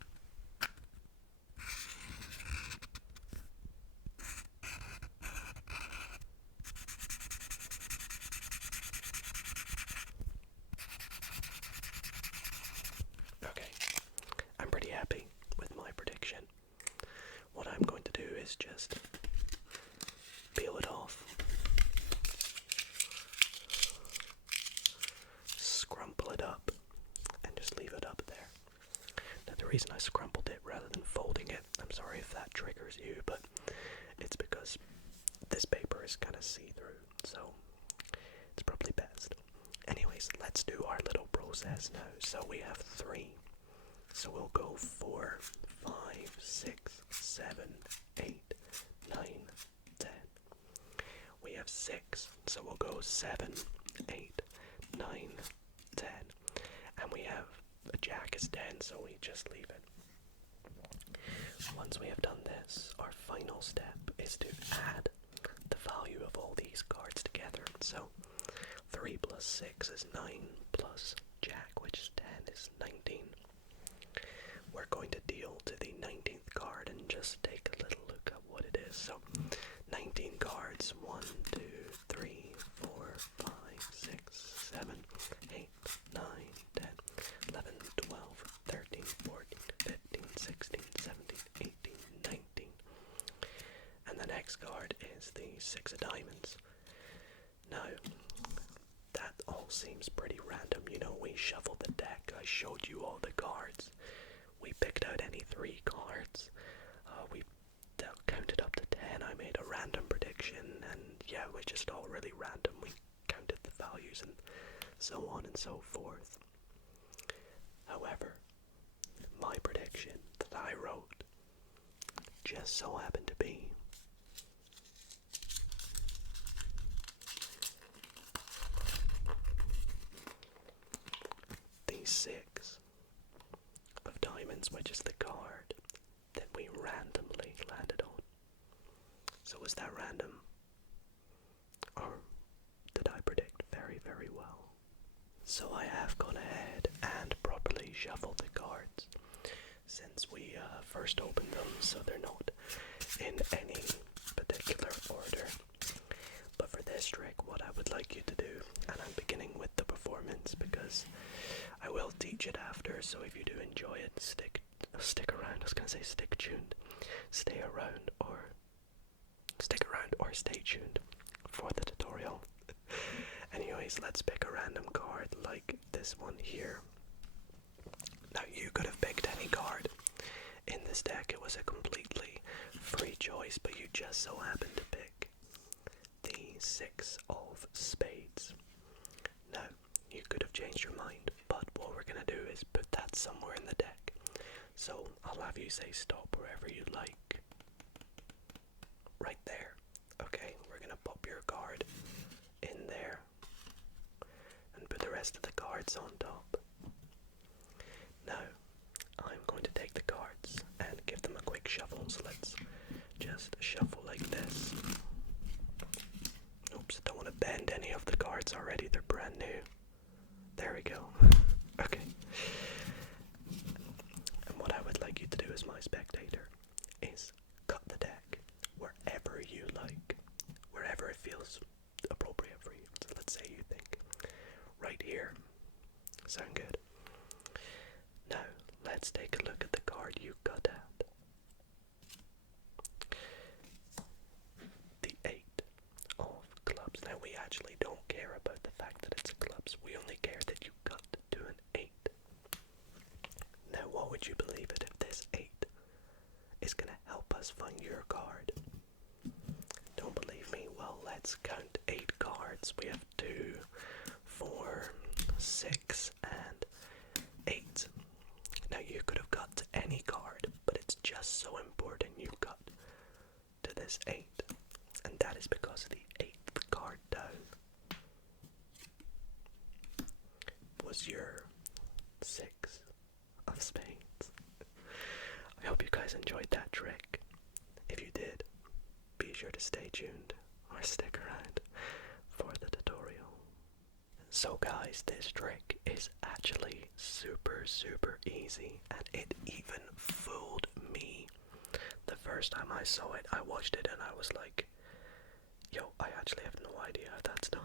Okay, I'm pretty happy with my prediction. What I'm going to do is just peel it off, scrumple it up, and just leave it up there. Now the reason I scrumpled it rather than folding it, I'm sorry if that triggers you, but it's because this paper is kind of see-through, so it's probably best. Anyways, let's do our little process now. So we have 3, so we'll go 4, 5, 6, 7, 8, 9, 10. We have 6, so we'll go 7, 8, 9, 10. And we have a Jack is 10, so we just leave it. Once we have done this, our final step is to add the value of all these cards together. So 3 plus 6 is 9, plus Jack, which is 10, is 19. We're going to deal to the 19th card and just take a little look at what it is. So 19 cards, 1, 2, 3, 4, 5, 6, 7, 8, 9, 10, 11, 12, 13, 14, 15, 16, 17, 18, 19. And the next card is the 6 of diamonds. Now, that all seems pretty random. You know, we shuffled the deck, I showed you all the cards. We picked out any 3 cards. We counted up to 10. I made a random prediction, and yeah, we just all really random. We counted the values and so on and so forth. However, my prediction that I wrote just so happened to be the 6 of diamonds, which is the card that we randomly landed on. So was that random? Or did I predict very, very well? So I have gone ahead and properly shuffled the cards since we first opened them, so they're not in any particular order. But for this trick, what I would like you to do, and I'm beginning with the performance because I will teach it after, so if you do enjoy it, stick around. I was gonna say stick tuned. Stay around or stay tuned for the tutorial. Anyways, let's pick a random card like this one here. Now you could have picked any card in this deck. It was a completely free choice, but you just so happened to pick the 6 of spades. Now, you could have changed your mind, but what we're going to do is put that somewhere in the deck. So I'll have you say stop wherever you like. Right there. Okay, we're going to pop your card in there and put the rest of the cards on top. Now, I'm going to take the cards and give them a quick shuffle, so let's just shuffle like this. Oops, don't want to bend any of the cards already, they're brand new. There we go. Okay. And what I would like you to do as my spectator is cut the deck wherever you like, wherever it feels appropriate for you. So let's say you think right here. Sound good? Now, let's take a look at the card you cut out. The 8 of clubs. Now, we actually don't care about the fact that it's clubs. We only care that you cut to an 8. Now, what would you believe it if this 8 us find your card. Don't believe me? Well, let's count 8 cards. We have 2, 4, 6, and 8. Now you could have got to any card, but it's just so important you got to this 8. And that is because the 8th card down was your 6 of spades. I hope you guys enjoyed that trick. If you did, be sure to stay tuned or stick around for the tutorial. So guys, this trick is actually super easy, and it even fooled me. The first time I saw it, I watched it and I was like, yo, I actually have no idea how that's done.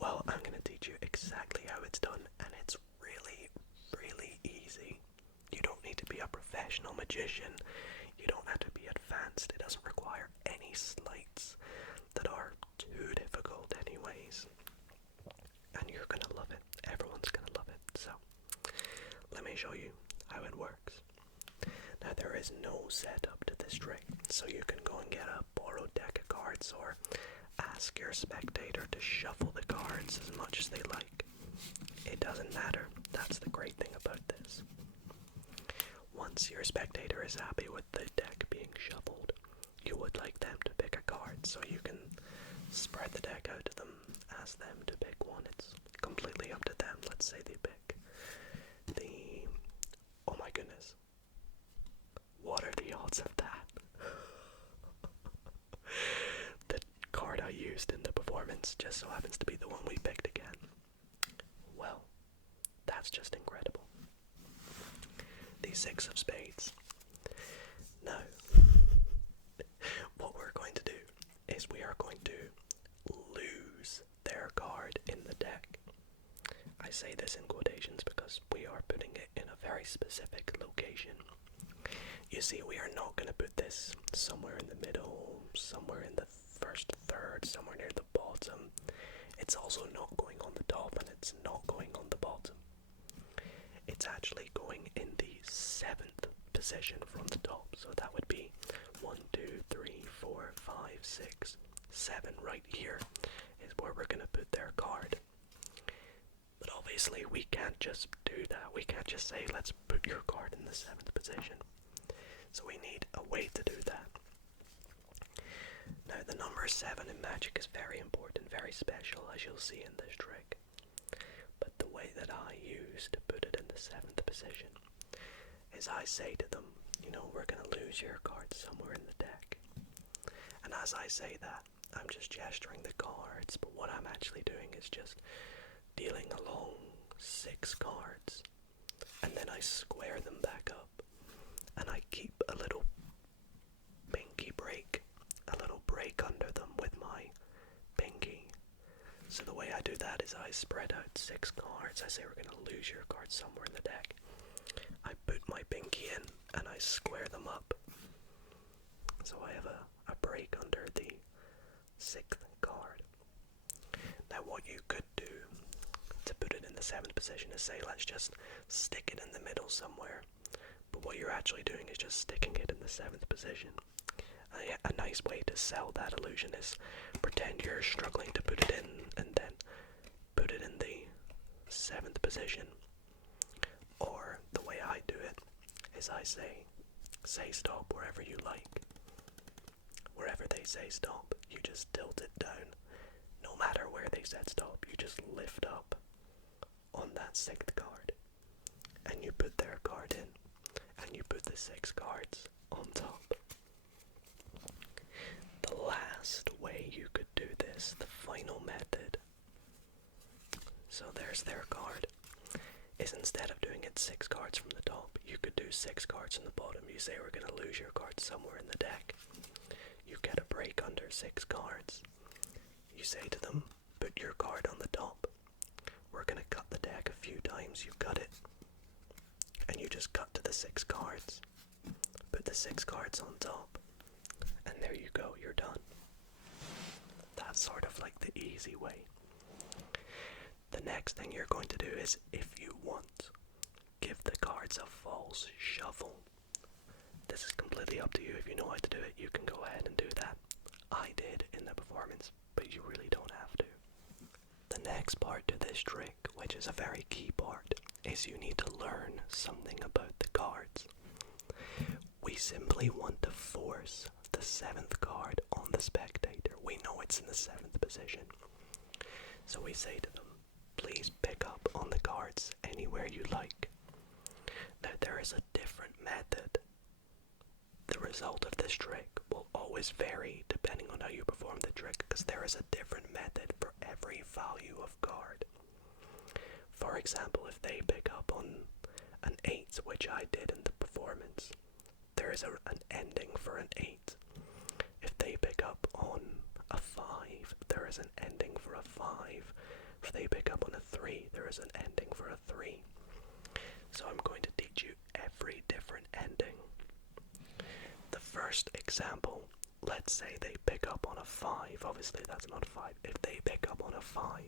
Well, I'm gonna teach you exactly how it's done, and it's really easy. You don't need to be a professional magician. You don't have to be advanced. It doesn't require any sleights that are too difficult anyways. And you're gonna love it. Everyone's gonna love it. So, let me show you how it works. Now, there is no setup to this trick, so you can go and get a borrowed deck of cards or ask your spectator to shuffle the cards as much as they like. It doesn't matter. That's the great thing about this. Once your spectator is happy with the deck being shuffled, you would like them to pick a card, so you can spread the deck out to them, ask them to pick one. It's completely up to them. Let's say they pick the... oh my goodness. What are the odds of that? The card I used in the performance just so happens to be the one we picked again. Well, that's just incredible. The 6 of spades. Now, what we're going to do is we are going to lose their card in the deck. I say this in quotations because we are putting it in a very specific location. You see, we are not going to put this somewhere in the middle, somewhere in the first third, somewhere near the bottom. It's also not going on the top, and it's not going on the bottom. It's actually going in the 7th position from the top, so that would be 1, 2, 3, 4, 5, 6, 7 right here is where we're going to put their card. But obviously we can't just do that. We can't just say, let's put your card in the 7th position. So we need a way to do that. Now, the number 7 in magic is very important, very special, as you'll see in this trick. But the way that I use to put it in the 7th position is I say to them, you know, we're going to lose your card somewhere in the deck. And as I say that, I'm just gesturing the cards, but what I'm actually doing is just dealing a long 6 cards, and then I square them back up, and I keep a little pinky break, a little break under them with my pinky. So the way I do that is I spread out 6 cards. I say we're going to lose your card somewhere in the deck. I put my pinky in and I square them up. So I have a break under the 6th card. Now what you could do to put it in the 7th position is say, let's just stick it in the middle somewhere. But what you're actually doing is just sticking it in the 7th position. A nice way to sell that illusion is pretend you're struggling to put it in and then put it in the 7th position. Or the way I do it is I say stop wherever you like. Wherever they say stop, you just tilt it down. No matter where they said stop, you just lift up on that 6th card. And you put their card in. And you put the 6 cards on top. The last way you could do this, the final method, so there's their card, is instead of doing it 6 cards from the top, you could do 6 cards from the bottom. You say we're going to lose your card somewhere in the deck. You get a break under 6 cards. You say to them, put your card on the top. We're going to cut the deck a few times. You cut it. And you just cut to the 6 cards. Put the 6 cards on top. And there you go, you're done. That's sort of like the easy way. The next thing you're going to do is, if you want, give the cards a false shuffle. This is completely completely up to you. If you know how to do it, you can go ahead and do that. I did in the performance, but you really don't have to. The next part to this trick, which is a very key part, is you need to learn something about the cards. We simply want to force the 7th card on the spectator. We know it's in the 7th position. So we say to them, please pick up on the cards anywhere you like. Now there is a different method. The result of this trick will always vary depending on how you perform the trick, because there is a different method for every value of card. For example, if they pick up on an 8, which I did in the performance, there is an ending for an 8. If they pick up on a 5, there is an ending for a 5. If they pick up on a 3, there is an ending for a 3. So I'm going to teach you every different ending. The first example, let's say they pick up on a 5. Obviously that's not a 5. If they pick up on a 5,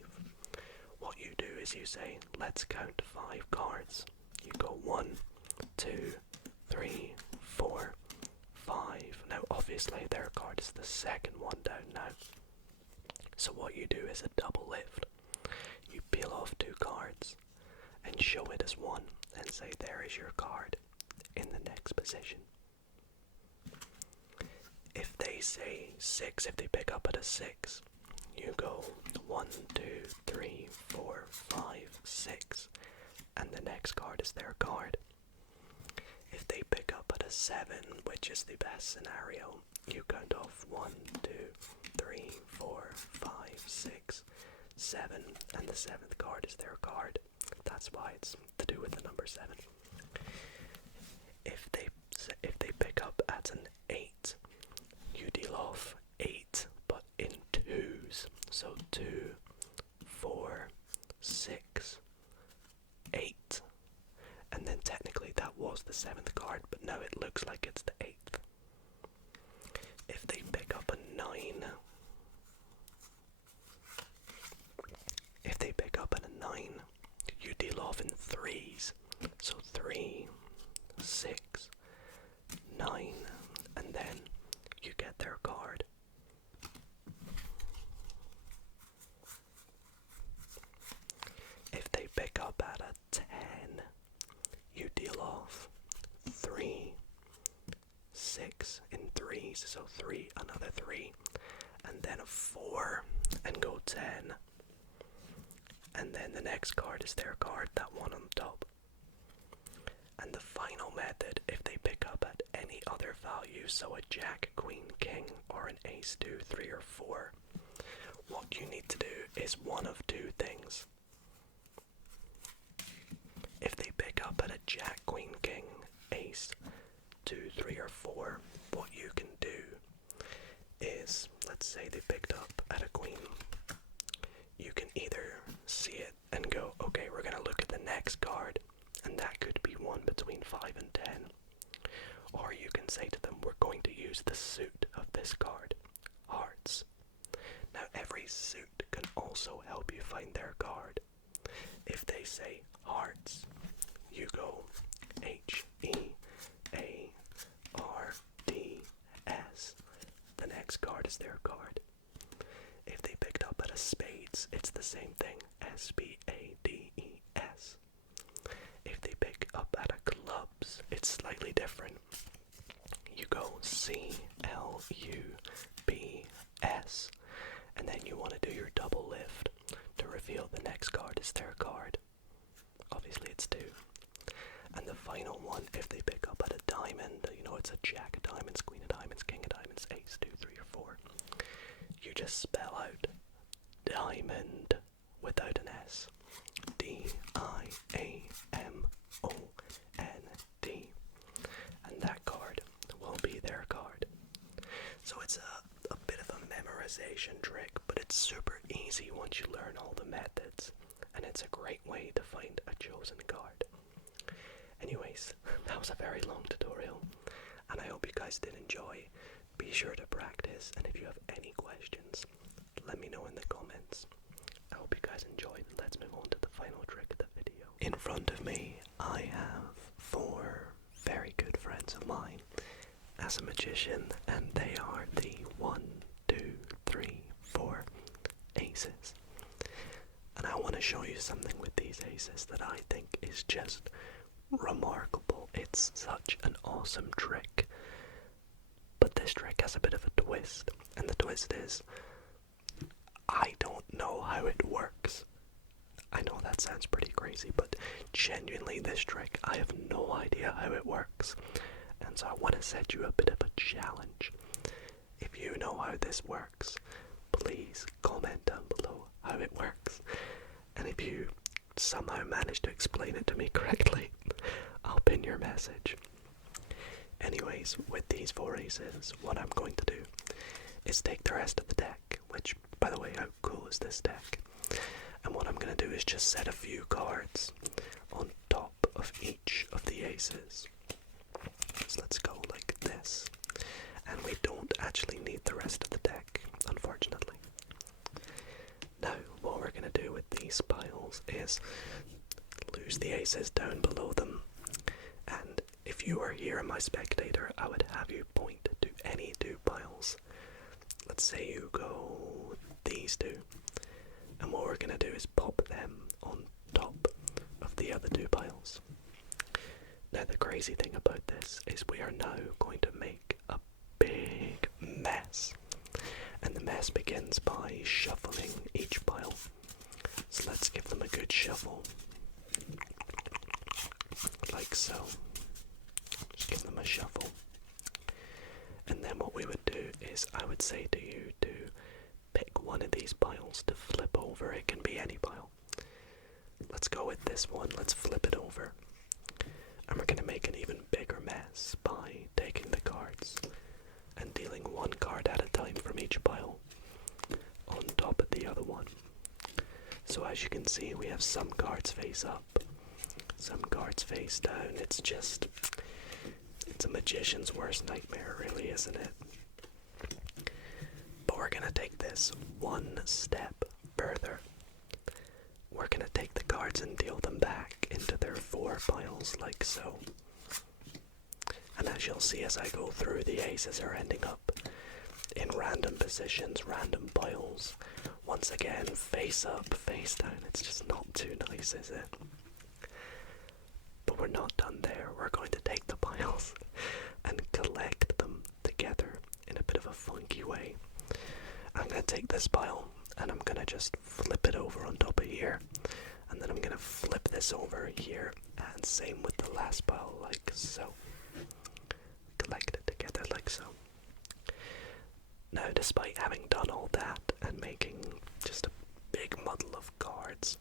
what you do is you say, let's count 5 cards. You go 1, 2, 3, 4, 5. Now obviously their card is the second one down now. So what you do is a double lift. You peel off 2 cards and show it as 1 and say there is your card in the next position. If they say 6, if they pick up at a 6, you go 1, 2, 3, 4, 5, 6, and the next card is their card. If they pick up at a 7, which is the best scenario, you count off 1, 2, 3, 4, 5, 6, 7, and the 7th card is their card. That's why it's to do with the number 7. If they pick up at an 8, you deal off 8, but in 2s. So 2, 4, 6, 8. And then technically that was the 7th card, but now it looks like it's the 8th. If they pick up a 9, you deal off in 3s. So 3, 6, 9, and then you get their card. If they pick up at a 10, you deal off 3, 6 in 3s, so 3, another 3, and then a 4, and go 10. And then the next card is their card, that one on top. And the final method, if they pick up at any other value, so a jack, queen, king, or an ace, 2, 3, or 4, what you need to do is one of 2 things. If they pick up at a jack, queen, king, ace, 2, 3, or 4, what you can do is, let's say they picked up at a queen. You can either see it and go, okay, we're going to look at the next card, and that could be one between 5 and 10. Or you can say to them, we're going to use the suit of this card, hearts. Now every suit can also help you find their card. If they say hearts, you go H-E-A-R-D-S. The next card is their card. If they picked up at a spades, it's the same thing, S-P-A-D-E-S. If they pick up at a clubs, it's slightly different. You go C-L-U-B-S, and then you want to do your double lift to reveal the next card is their card. Obviously it's 2. And the final one, if they pick up at a diamond, you know it's a jack of diamonds, queen of diamonds, king of diamonds, ace, 2, 3, or 4. You just spell out diamond without an S. D-I-A-M-O-N-D. And that card will be their card. So it's a bit of a memorization trick, but it's super easy once you learn all the methods. And it's a great way to find a chosen card. Anyways, that was a very long tutorial, and I hope you guys did enjoy. Be sure to practice, and if you have any questions, let me know in the comments. I hope you guys enjoyed. Let's move on to the final trick of the video. In front of me, I have 4 very good friends of mine, and as a magician, and they are the 1, 2, 3, 4 aces. And I want to show you something with these aces that I think is just remarkable. It's such an awesome trick. But this trick has a bit of a twist, and the twist is, I don't know how it works. I know that sounds pretty crazy, but genuinely this trick, I have no idea how it works. And so I want to set you a bit of a challenge. If you know how this works, please comment down below how it works. And if you somehow manage to explain it to me correctly, I'll pin your message. Anyways, with these 4 aces, what I'm going to do is take the rest of the deck, which, by the way, how cool is this deck? And what I'm going to do is just set a few cards on top of each of the aces. So let's go like this. And we don't actually need the rest of the deck, unfortunately. Now, what we're going to do with these piles is lose the aces down below them. And if you were here, my spectator, I would have you point to any 2 piles. Let's say you go these 2. And what we're going to do is pop them on top of the other 2 piles. Now the crazy thing about this is we are now going to make a big mess. And the mess begins by shuffling each pile. So let's give them a good shuffle. Like so. Just give them a shuffle. And then what we would do is I would say to you to pick one of these piles to flip over. It can be any pile. Let's go with this one. Let's flip it over. And we're going to make an even bigger mess by taking the cards and dealing 1 card at a time from each pile on top of the other one. So as you can see, we have some cards face up, some cards face down. It's a magician's worst nightmare, really, isn't it? But we're going to take this 1 step further. We're going to take the cards and deal them back into their 4 piles like so. And as you'll see as I go through, the aces are ending up in random positions, random piles. Once again, face up, face down. It's just not too nice, is it? But we're not done there. We're going to take the piles and collect them together in a bit of a funky way. I'm going to take this pile and I'm going to just flip it over on top of here. And then I'm going to flip this over here. And same with the last pile, like so. Collect it together like so. Now, despite having done all that and making just a big muddle of cards,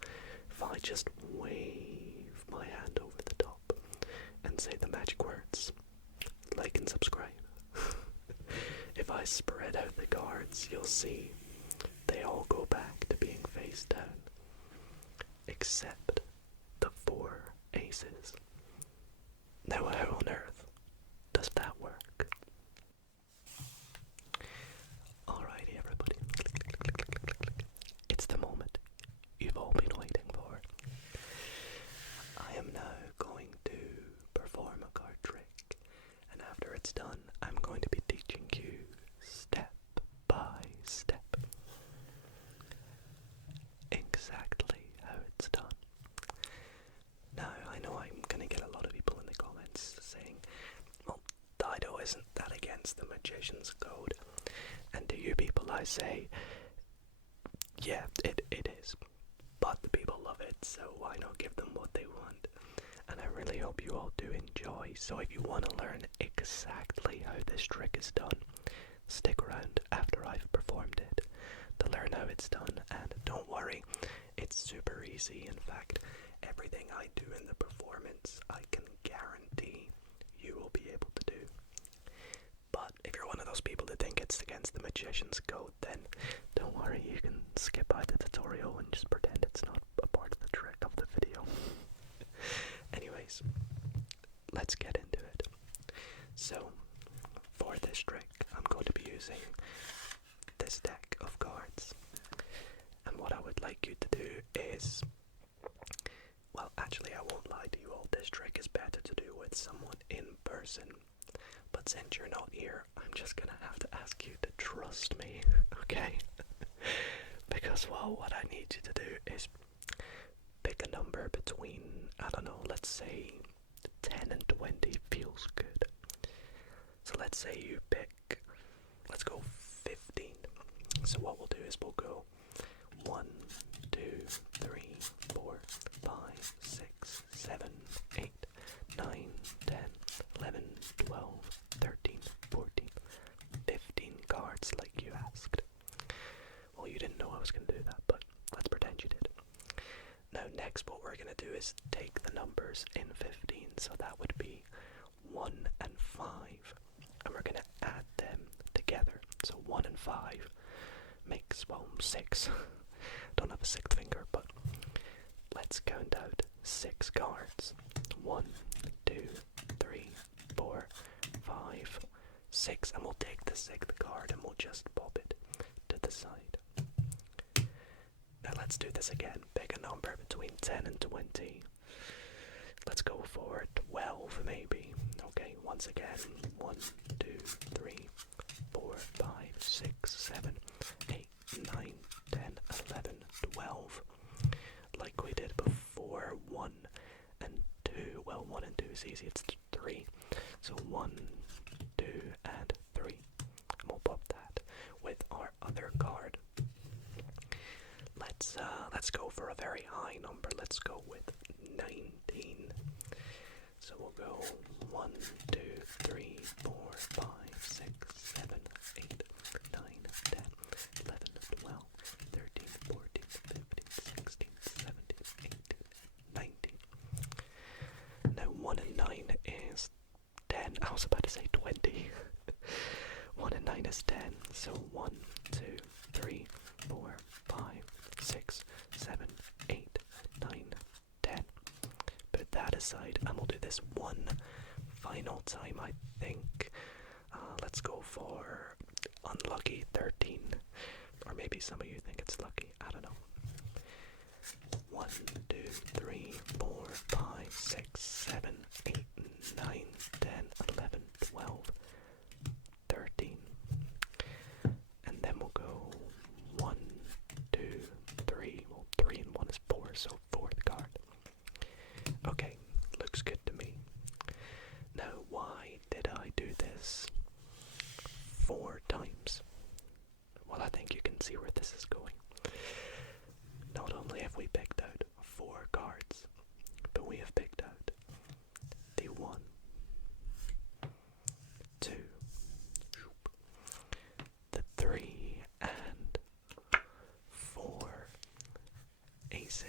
if I just wave my hand over the top and say the magic words, like and subscribe, if I spread out the cards, you'll see they all go back to being face down, except the 4 aces. Now, how on earth does that work? Alrighty, everybody. It's the moment you've all been waiting for. I am now going to perform a card trick, and after it's done, I'm going to be teaching you step by step exactly how it's done. Now, I know I'm going to get a lot of people in the comments saying, well, Dido, isn't that against the magician's code? And to you people I say, yeah, it is. But the people love it, so why not give them what they want? And I really hope you all do enjoy. So if you want to learn exactly how this trick is done, stick around after I've performed it to learn how it's done. And don't worry, it's super easy. In fact, everything I do in the performance, I can guarantee you will be able to do. But if you're one of those people that think it's against the magician's code, then don't worry, you can skip out the tutorial and just pretend it's not a part of the trick of the video. Anyways, let's get into it. So, for this trick, I'm going to be using this deck of cards. And what I would like you to do is, well, actually I won't lie to you all, this trick is better to do with someone in person. But But since you're not here, I'm just gonna have to ask you to trust me, okay? Because, well, what I need you to do is pick a number between, I don't know, let's say 10 and 20 feels good. So let's say you pick, let's go 15. So what we'll do is we'll go 1, 2, 3, 4, 5, 6, 7, 8, 9, 10, 11, 12, 13, 14, 15 cards like you asked. Well, you didn't know I was going to do that, but let's pretend you did. Now next what we're going to do is take the numbers in 15, so that would be 1 and 5, and we're going to add them together. So 1 and 5 makes, well, 6. Don't have a 6th finger, but let's count out 6 cards. 1, 2, 3, 4, 5, 6, and we'll take the 6th card and we'll just pop it to the side. Now let's do this again. Pick a number between 10 and 20. Let's go for 12 maybe. Okay, once again. 1, 2, 3, 4, 5, 6, 7, 8, 9, 10, 11, 12. Like we did before. 1 and 2. Well, 1 and 2 is easy. It's 3. So 1, 2, and 3. And we'll pop that with our other card. Let's go for a very high number. Let's go with 19. So we'll go 1, 2, 3, 4, 5, 6, 7, 8, 9, 10, 11, 12, 13, 14, 15, 16, 17, 18, 19. Now 1 and 9 is 10. I was about to say 20. 1 and 9 is 10. So 1, 2, 3, 4, 5, 6, 7, 8, 9, 10. Put that aside, and we'll do this one final time, I think. Let's go for unlucky 13. Or maybe some of you think it's lucky. I don't know. 1, 2, 3, 4, 5, 6, 7, 8, 9, 10, 11, 12, 13. And then we'll go 1, 2, 3. Well, 3 and 1 is 4, so 4th card. Okay, looks good to me. Now, why did I do this 4 times? Well, I think you can see where this is going. Not only have we picked out 4 cards, but we have picked out the 1, 2, the 3, and 4 aces.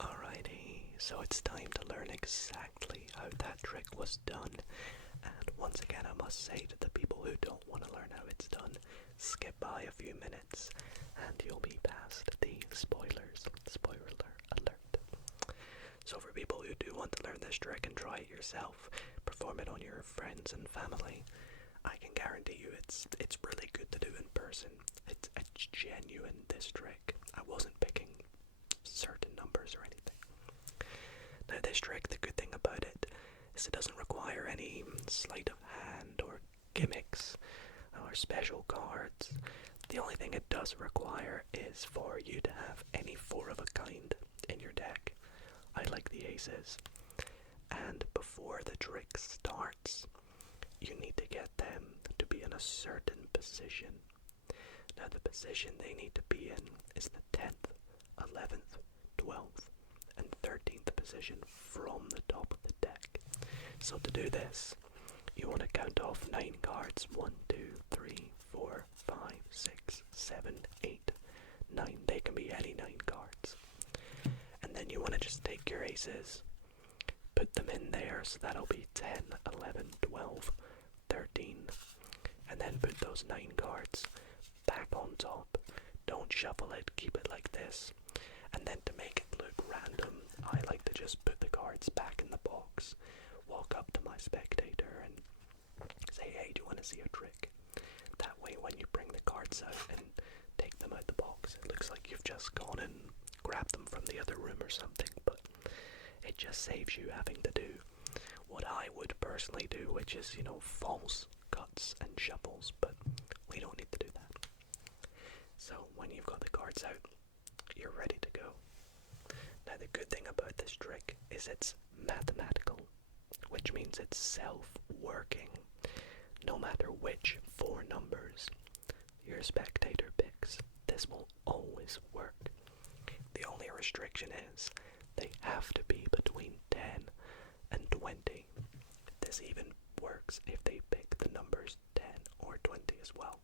Alrighty, so it's time to learn exactly how that trick was done. And once again, I must say to the people who don't want to learn how it's done, skip by a few minutes and you'll be past the spoilers. Spoiler alert. So for people who do want to learn this trick and try it yourself, perform it on your friends and family, I can guarantee you it's really good to do in person. It's genuine, this trick. I wasn't picking certain numbers or anything. Now this trick, the good thing about it is it doesn't require any sleight of hand or gimmicks or special cards. The only thing it does require is for you to have any 4 of a kind in your deck. I like the aces. And before the trick starts, you need to get them to be in a certain position. Now the position they need to be in is the 10th, 11th, 12th, and 13th position from the top of the deck. So to do this, you want to count off 9 cards. 1, 2, 3, 4, 5, 6, 7, 8, 9. They can be any 9 cards. And then you want to just take your aces, put them in there, so that'll be 10, 11, 12, 13. And then put those 9 cards back on top. Don't shuffle it, keep it like this. And then to make it look random, I like to just put the cards back in the box, walk up to my spectator and say, hey, do you want to see a trick? That way when you bring the cards out and take them out the box, it looks like you've just gone and grabbed them from the other room or something, but it just saves you having to do what I would personally do, which is, false cuts and shuffles, but we don't need to do that. So when you've got the cards out, you're ready to go. Now the good thing about this trick is it's mathematical, which means it's self-working. No matter which 4 numbers your spectator picks, this will always work. The only restriction is they have to be between 10 and 20. This even works if they pick the numbers 10 or 20 as well.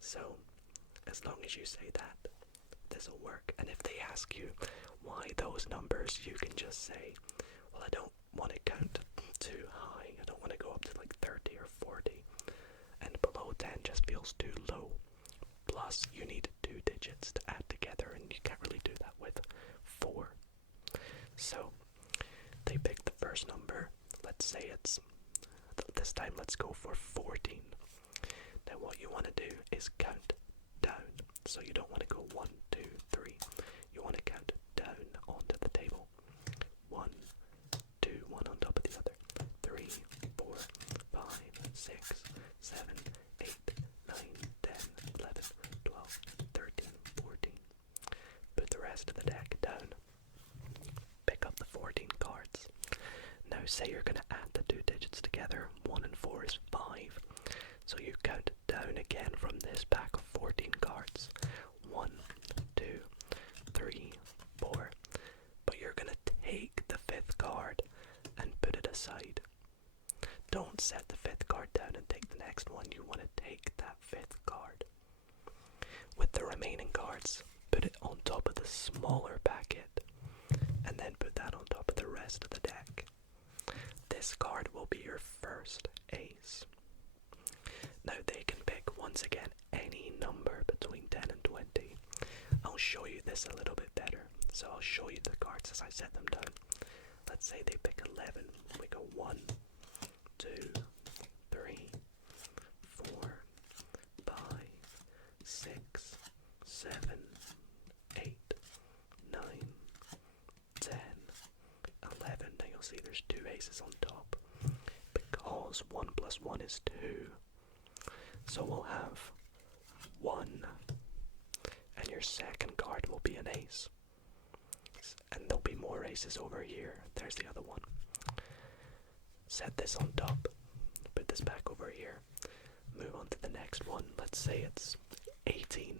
So, as long as you say that, this will work. And if they ask you why those numbers, you can just say, well, I don't want to count too high. I don't want to go up to like 30 or 40. And below 10 just feels too low. Plus, you need 2 digits to add together, and you can't really do that with 4. So, they pick the first number. Let's say this time let's go for 14. Now what you want to do is count down. So you don't want to go 1, 2, 3. You want to count down onto the table. 1, 2, one on top of the other. 3, 4, 5, 6, 7, 8, 9, 10, 11, 12, 13, 14. Put the rest of the deck down. Pick up the 14 cards. Now say you're going to add the 2 digits together. 1 and 4 is 5. So you count down again from this pack of 14 cards. 1, 2, 3, 4. But you're going to take the 5th card and put it aside. Don't set the 5th card down and take the next one. You want to take that 5th card. With the remaining cards, put it on top of the smaller packet. And then put that on top of the rest of the deck. This card will be your first ace. Now they can pick, once again, any number between 10 and 20. I'll show you this a little bit better. So I'll show you the cards as I set them down. Let's say they pick 11. We go 1, 2, 3, 4, 5, 6, 7, 8, 9, 10, 11. Now you'll see there's 2 aces on top. Because 1 plus 1 is 2. So we'll have 1. And your second card will be an ace. And there'll be more aces over here. There's the other one. Set this on top. Put this back over here. Move on to the next one. Let's say it's 18.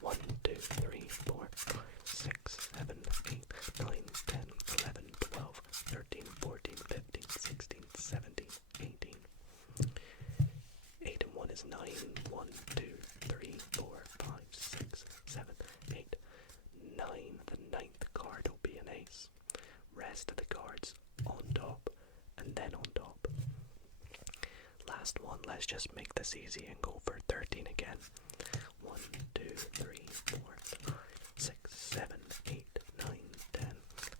1, 2, 3, 4, 5, 6, 7, 8, 9, 10, 11, 12, 13, 14, 15, 16, 17, 18. 8 and 1 is 9. 1, 2, 3, 4, 5, 6, 7, 8, 9. The 9th card will be an ace. Rest of the cards on top and then on top. Last one, let's just make this easy and go for 13 again. 1, 2, 3, 4, 5, 6, 7, 8, 9, 10,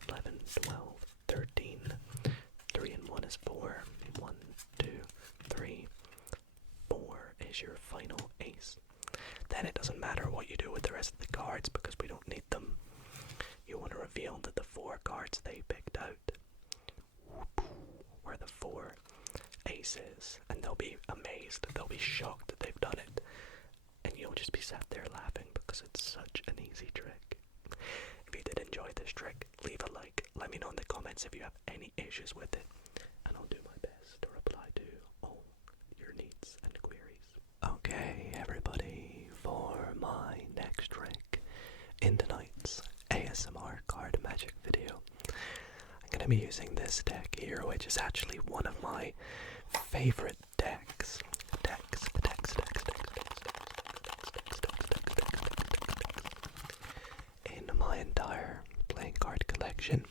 11, 12, 13. 3 and 1 is 4. 1, 2, 3, 4 is your final ace. Then it doesn't matter what you do with the rest of the cards because we don't need them. You want to reveal that the 4 cards they picked out were the 4 aces, and they'll be amazed, they'll be shocked that they've done it, and you'll just be sat there laughing because it's such an easy trick. If you did enjoy this trick, leave a like, let me know in the comments if you have any issues with it, and I'll do my best to reply to all your needs and queries. Okay everybody, for my next trick in tonight's ASMR card magic video, I'm going to be using this deck here, which is actually one of my favorite decks. In my entire playing card collection,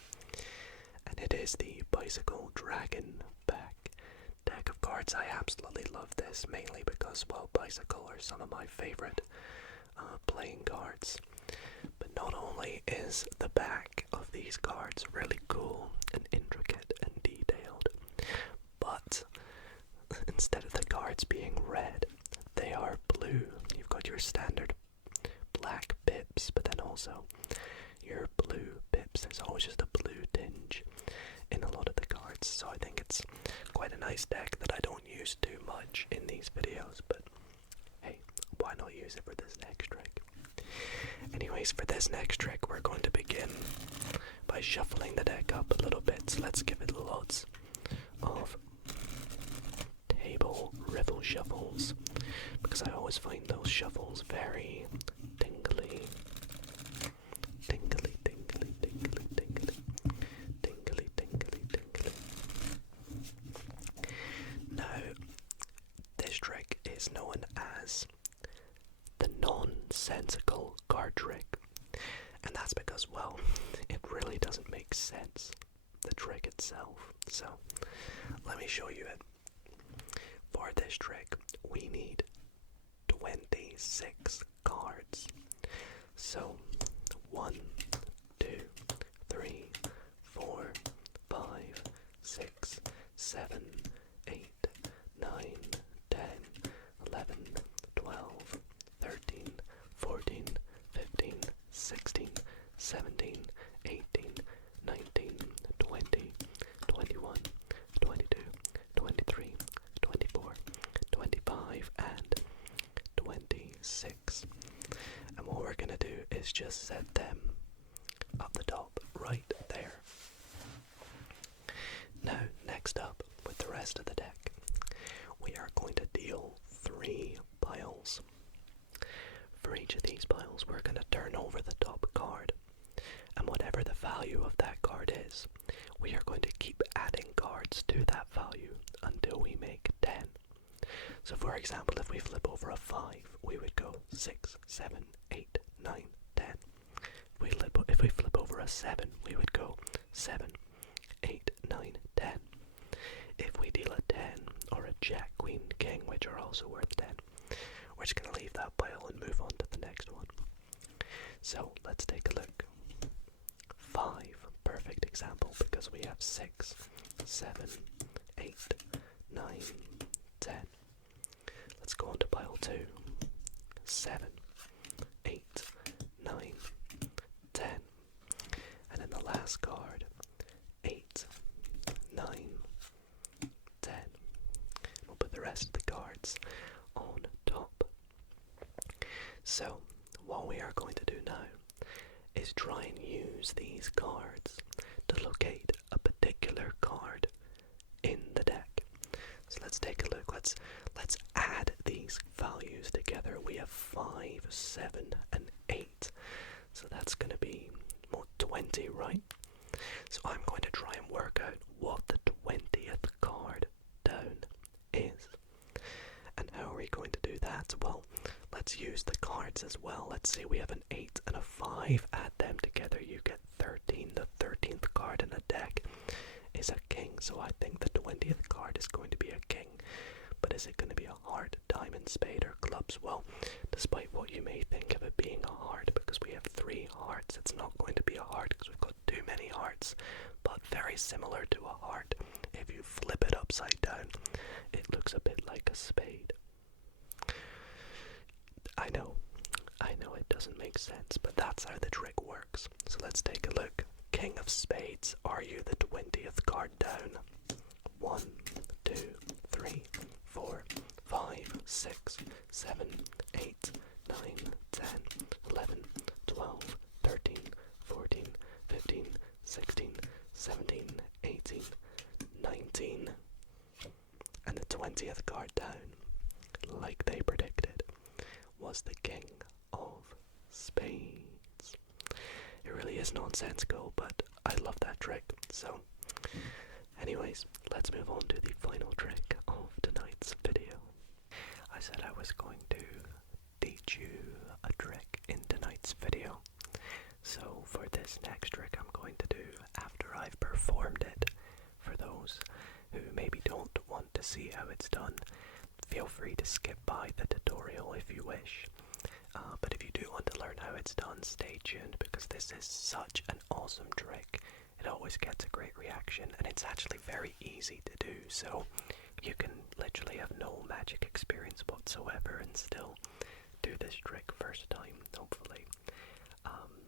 and it is the Bicycle Dragon deck of cards. I absolutely love this, mainly because, well, Bicycle are some of my favorite playing cards. But not only is the back of these cards really cool and intricate and detailed, but instead of the cards being red, they are blue. You've got your standard black pips, but then also your blue pips. There's always just a blue tinge in a lot of the cards, so I think nice deck that I don't use too much in these videos, but hey, why not use it for this next trick? Anyways, for this next trick, we're going to begin by shuffling the deck up a little bit. So let's give it lots of table riffle shuffles, because I always find those shuffles very tingly. Tingly, tingly, tingly, tingly. Tingly, tingly, tingly. Now, this trick is known as the nonsensical card trick. And that's because, well, it really doesn't make sense, the trick itself. So, let me show you it. For this trick, we need 26 cards. So, 1, 2, 3, 4, 5, 6, 7, 8, 9, 10, 11, 12, 13, 14, 15, 16, 17, 18, 19, 20, 21, 22, 23, 24, 25, and 26. And what we're going to do is just set them up the top right there. Now, next up, with the rest of the deck, we are going to deal 3 piles. For each of these piles, we're going to turn over the top card, and whatever the value of that card is, we are going to keep adding cards to that value until we make 10. So for example, if we flip over a 5, we would go 6, 7, 8, 9, 10. If we flip over a 7, we would go 7, 8, 9, 10. If we deal a 10, or a jack, queen, king, which are also worth 10, we're just going to leave that pile and move on to the next one. So let's take a look. 5, perfect example, because we have 6, 7, 8, 9, 10. Let's go on to pile 2. 7, 8, 9, 10. And then the last card, 8, 9, 10. We'll put the rest of the cards on top. So, what we are going to do now is try and use these cards to locate a particular card in the deck. So let's take a look. Let's add these values together. We have 5, 7, and 8. So that's going to be more 20, right? So I'm going to try and work out what the 20th card down is. And how are we going to do that? Well, let's use the cards as well. Let's say we have an 8 and a 5. Add them together, you get 13. The 13th card in the deck is a king. So I think the 20th card is going to be a king. But is it going to be a heart, diamond, spade, or clubs? Well, despite what you may think of it being a heart, because we have 3 hearts, it's not going to be a heart because we've got too many hearts. But very similar to a heart. If you flip it upside down, it looks a bit like a spade. I know it doesn't make sense, but that's how the trick works. So let's take a look. King of spades, are you the 20th card down? 1, 2, 3, 4, 5, 6, 7, 8, 9, 10, 11, 12, 13, 14, 15, 16, 17, 18, 19. And the 20th card down, like they predicted, was the king of spades. It really is nonsensical, but I love that trick. So, anyways, let's move on to the final trick of tonight's video. I said I was going to teach you a trick in tonight's video. So for this next trick I'm going to do after I've performed it, for those who maybe don't want to see how it's done, feel free to skip by the tutorial if you wish. But if you do want to learn how it's done, stay tuned, because this is such an awesome trick. It always gets a great reaction, and it's actually very easy to do, so you can literally have no magic experience whatsoever and still do this trick first time, hopefully,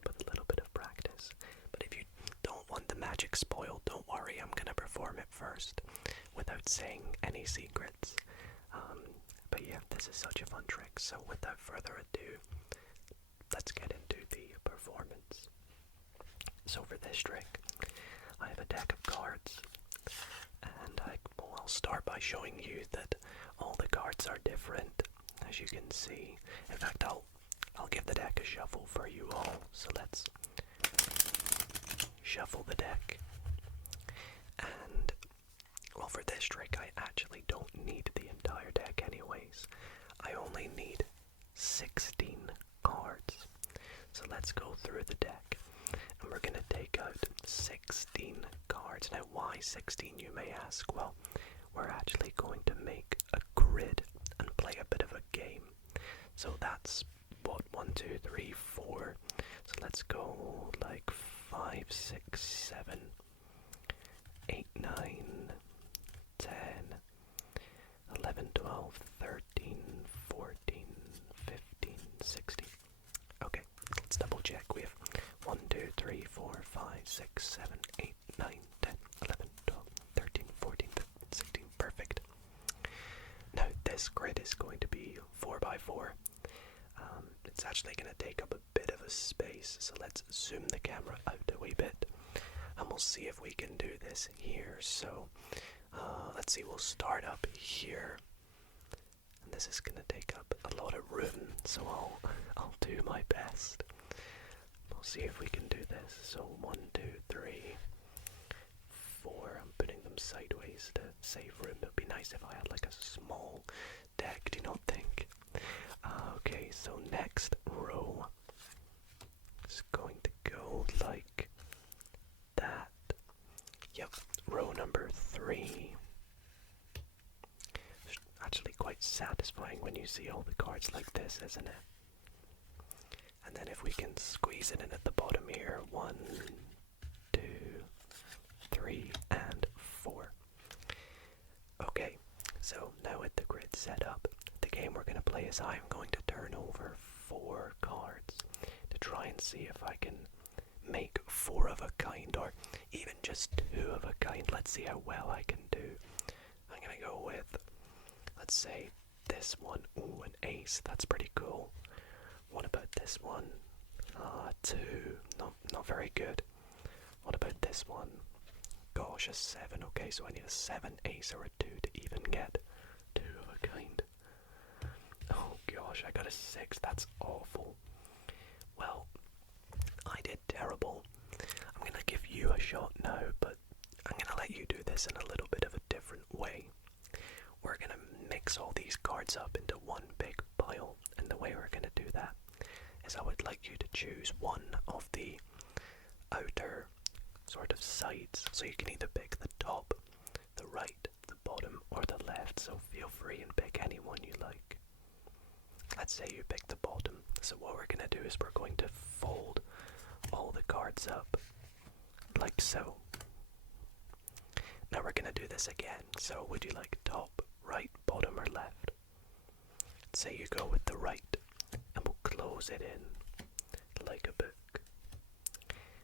with a little bit of practice. But if you don't want the magic spoiled, don't worry, I'm going to perform it first with without saying any secrets. But yeah, this is such a fun trick, so without further ado, let's get into the performance. So for this trick, I have a deck of cards, and I'll start by showing you that all the cards are different, as you can see. In fact, I'll give the deck a shuffle for you all, so let's shuffle the deck. And, well, for this trick, I actually don't need the entire deck anyways. I only need 16 cards. So let's go through the deck, and we're going to take out 16 cards. Now, why 16, you may ask? Well, we're actually going to make a grid and play a bit of a game. So that's what, 1, 2, 3, 4. So let's go like 5, 6, 7, 8, 9, 10, 11, 12, 13, 14, 15, 16. Okay, let's double check. We have 1, 2, 3, 4, 5, 6, 7, 8, 9, 10, 11, 12, 13, 14, 15, 16. Perfect. Now this grid is going to be 4 by 4. It's actually going to take up a bit of a space, so let's zoom the camera out a wee bit, and we'll see if we can do this here. So let's see, we'll start up here, and this is going to take up a lot of room, so I'll do my best. We'll see if we can do this. So 1, 2, 3, 4. I'm putting them sideways to save room. It would be nice if I had like a small deck, do you not think? Okay, so next row is going to go like that. Yep, row number 3. It's actually quite satisfying when you see all the cards like this, isn't it? And then if we can squeeze it in at the bottom here, 1, 2, 3, and 4. Okay, so now with the grid set up, the game we're going to play is I'm going to turn over 4 cards to try and see if I can make 4 of a kind, or even just 2 of a kind. Let's see how well I can do. I'm going to go with, let's say, this one. Ooh, an ace. That's pretty cool. What about this one? 2. Not very good. What about this one? Gosh, a 7. Okay, so I need a 7 ace or a 2 to even get 2 of a kind. Oh gosh, I got a 6. That's awful. Well, I did terrible. I'm gonna give you a shot now, but I'm gonna let you do this in a little bit of a different way. We're gonna mix all these cards up into one big pile, and the way we're gonna do that is I would like you to choose one of the outer sort of sides. So you can either pick the top, the right, the bottom, or the left. So feel free and pick any one you like. Let's say you pick the bottom. So what we're going to do is we're going to fold all the cards up like so. Now we're going to do this again. So would you like top, right, bottom, or left? Say you go with the right, and we'll close it in like a book.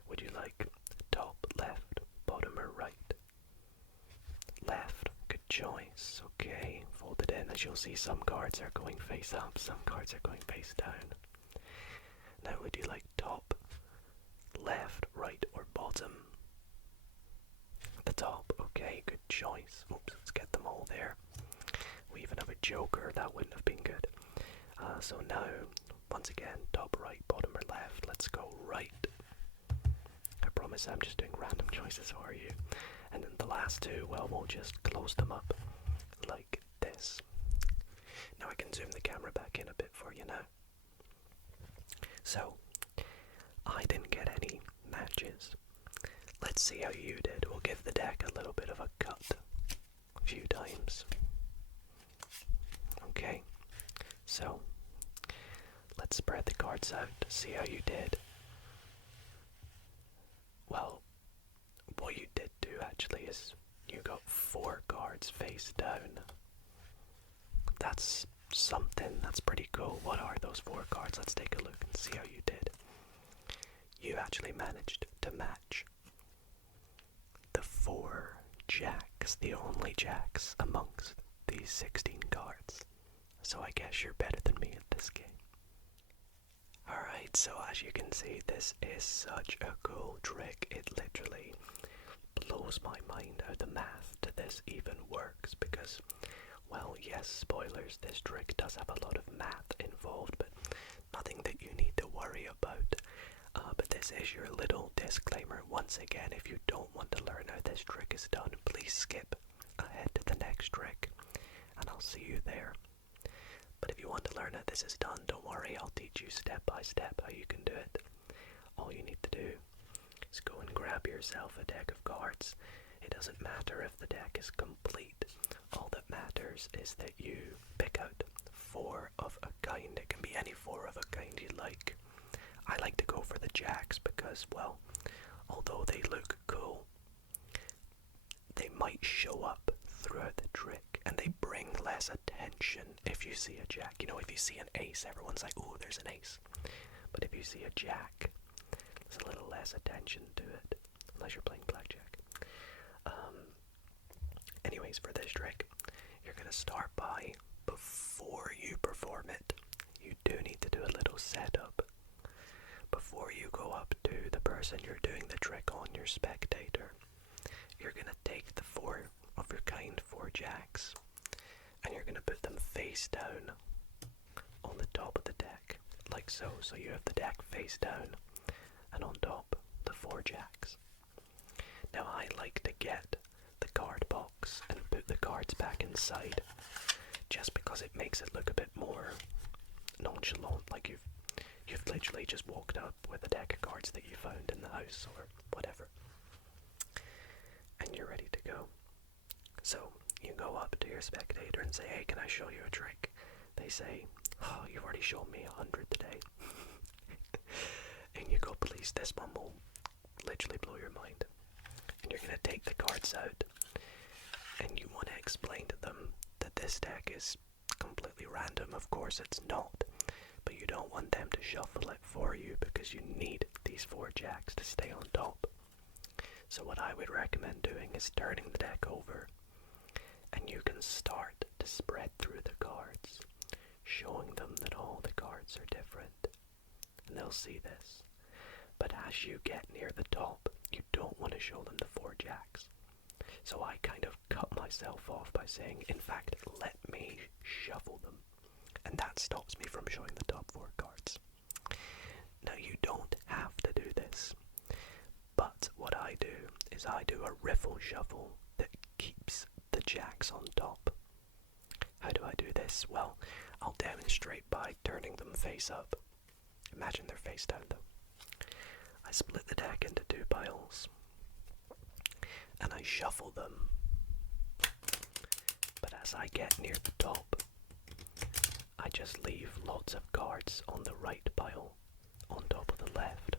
Would you like top, left, bottom, or right? Left. Good choice. Okay, fold it in. As you'll see, some cards are going face up, some cards are going face down. Now, would you like top, left, right, or bottom? The top. Okay, good choice. Oops, let's get them all there. We even have a joker. That wouldn't have been good. So now, once again, top, right, bottom, or left. Let's go right. I promise I'm just doing random choices for you. And then the last 2, well, we'll just close them up like this. Now I can zoom the camera back in a bit for you now. So, I didn't get any matches. Let's see how you did. We'll give the deck a little bit of a cut a few times. Okay, so let's spread the cards out to see how you did. Well, what you did do actually is you got 4 cards face down. That's something. That's pretty cool. What are those 4 cards? Let's take a look and see how you did. You actually managed to match the 4 jacks jacks, the only jacks amongst these 16 cards. So I guess you're better than me at this game. Alright, so as you can see, this is such a cool trick. It literally blows my mind how the math to this even works because, well, yes, spoilers, this trick does have a lot of math involved, but nothing that you need to worry about. But this is your little disclaimer. Once again, if you don't want to learn how this trick is done, please skip ahead to the next trick, and I'll see you there. But if you want to learn how this is done, don't worry, I'll teach you step by step how you can do it. All you need to do is go and grab yourself a deck of cards. It doesn't matter if the deck is complete. All that matters is that you pick out 4 of a kind. It can be any 4 of a kind you like. I like to go for the jacks because, well, although they look cool, they might show up throughout the trick, and they bring less attention if you see a jack. You know, if you see an ace, everyone's like, oh, there's an ace. But if you see a jack, there's a little less attention to it, unless you're playing blackjack. Anyways, for this trick, you're going to start by, before you perform it, you do need to do a little setup. Before you go up to the person you're doing the trick on, your spectator, you're going to take the 4 of your kind 4 jacks, and you're going to put them face down on the top of the deck, like so. So you have the deck face down, and on top, the 4 jacks. Now I like to get the card box and put the cards back inside, just because it makes it look a bit more nonchalant, like you've literally just walked up with a deck of cards that you found in the house or whatever, and you're ready to go. So you go up to your spectator and say, hey, can I show you a trick? They say, oh, you've already shown me 100 today. And you go, please, this one will literally blow your mind. And you're going to take the cards out, and you want to explain to them that this deck is completely random. Of course it's not, but you don't want them to shuffle it for you because you need these 4 jacks to stay on top. So what I would recommend doing is turning the deck over, and you can start to spread through the cards, showing them that all the cards are different, and they'll see this. But as you get near the top, you don't want to show them the 4 jacks. So I kind of cut myself off by saying, in fact, let me shuffle them. And that stops me from showing the top 4 cards. Now you don't have to do this, but what I do is I do a riffle shuffle that keeps the jacks on top. How do I do this? Well, I'll demonstrate by turning them face up. Imagine they're face down though. I split the deck into 2 piles, and I shuffle them. But as I get near the top, I just leave lots of cards on the right pile, on top of the left.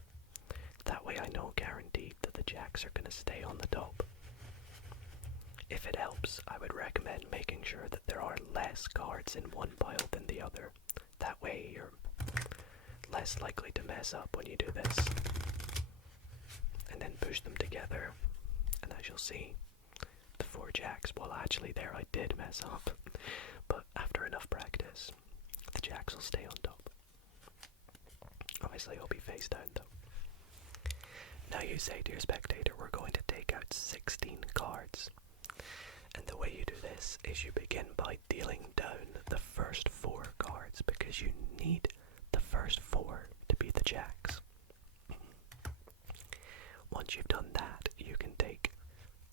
That way I know guaranteed that the jacks are going to stay on the top. If it helps, I would recommend making sure that there are less cards in one pile than the other. That way you're less likely to mess up when you do this. And then push them together, and as you'll see, the 4 jacks, well actually there I did mess up, but after enough practice, the jacks will stay on top. Obviously it'll be face down though. Now you say to your spectator, we're going to take out 16 cards. And the way you do this is you begin by dealing down the first 4 cards, because you need the first 4 to be the jacks. Once you've done that, you can take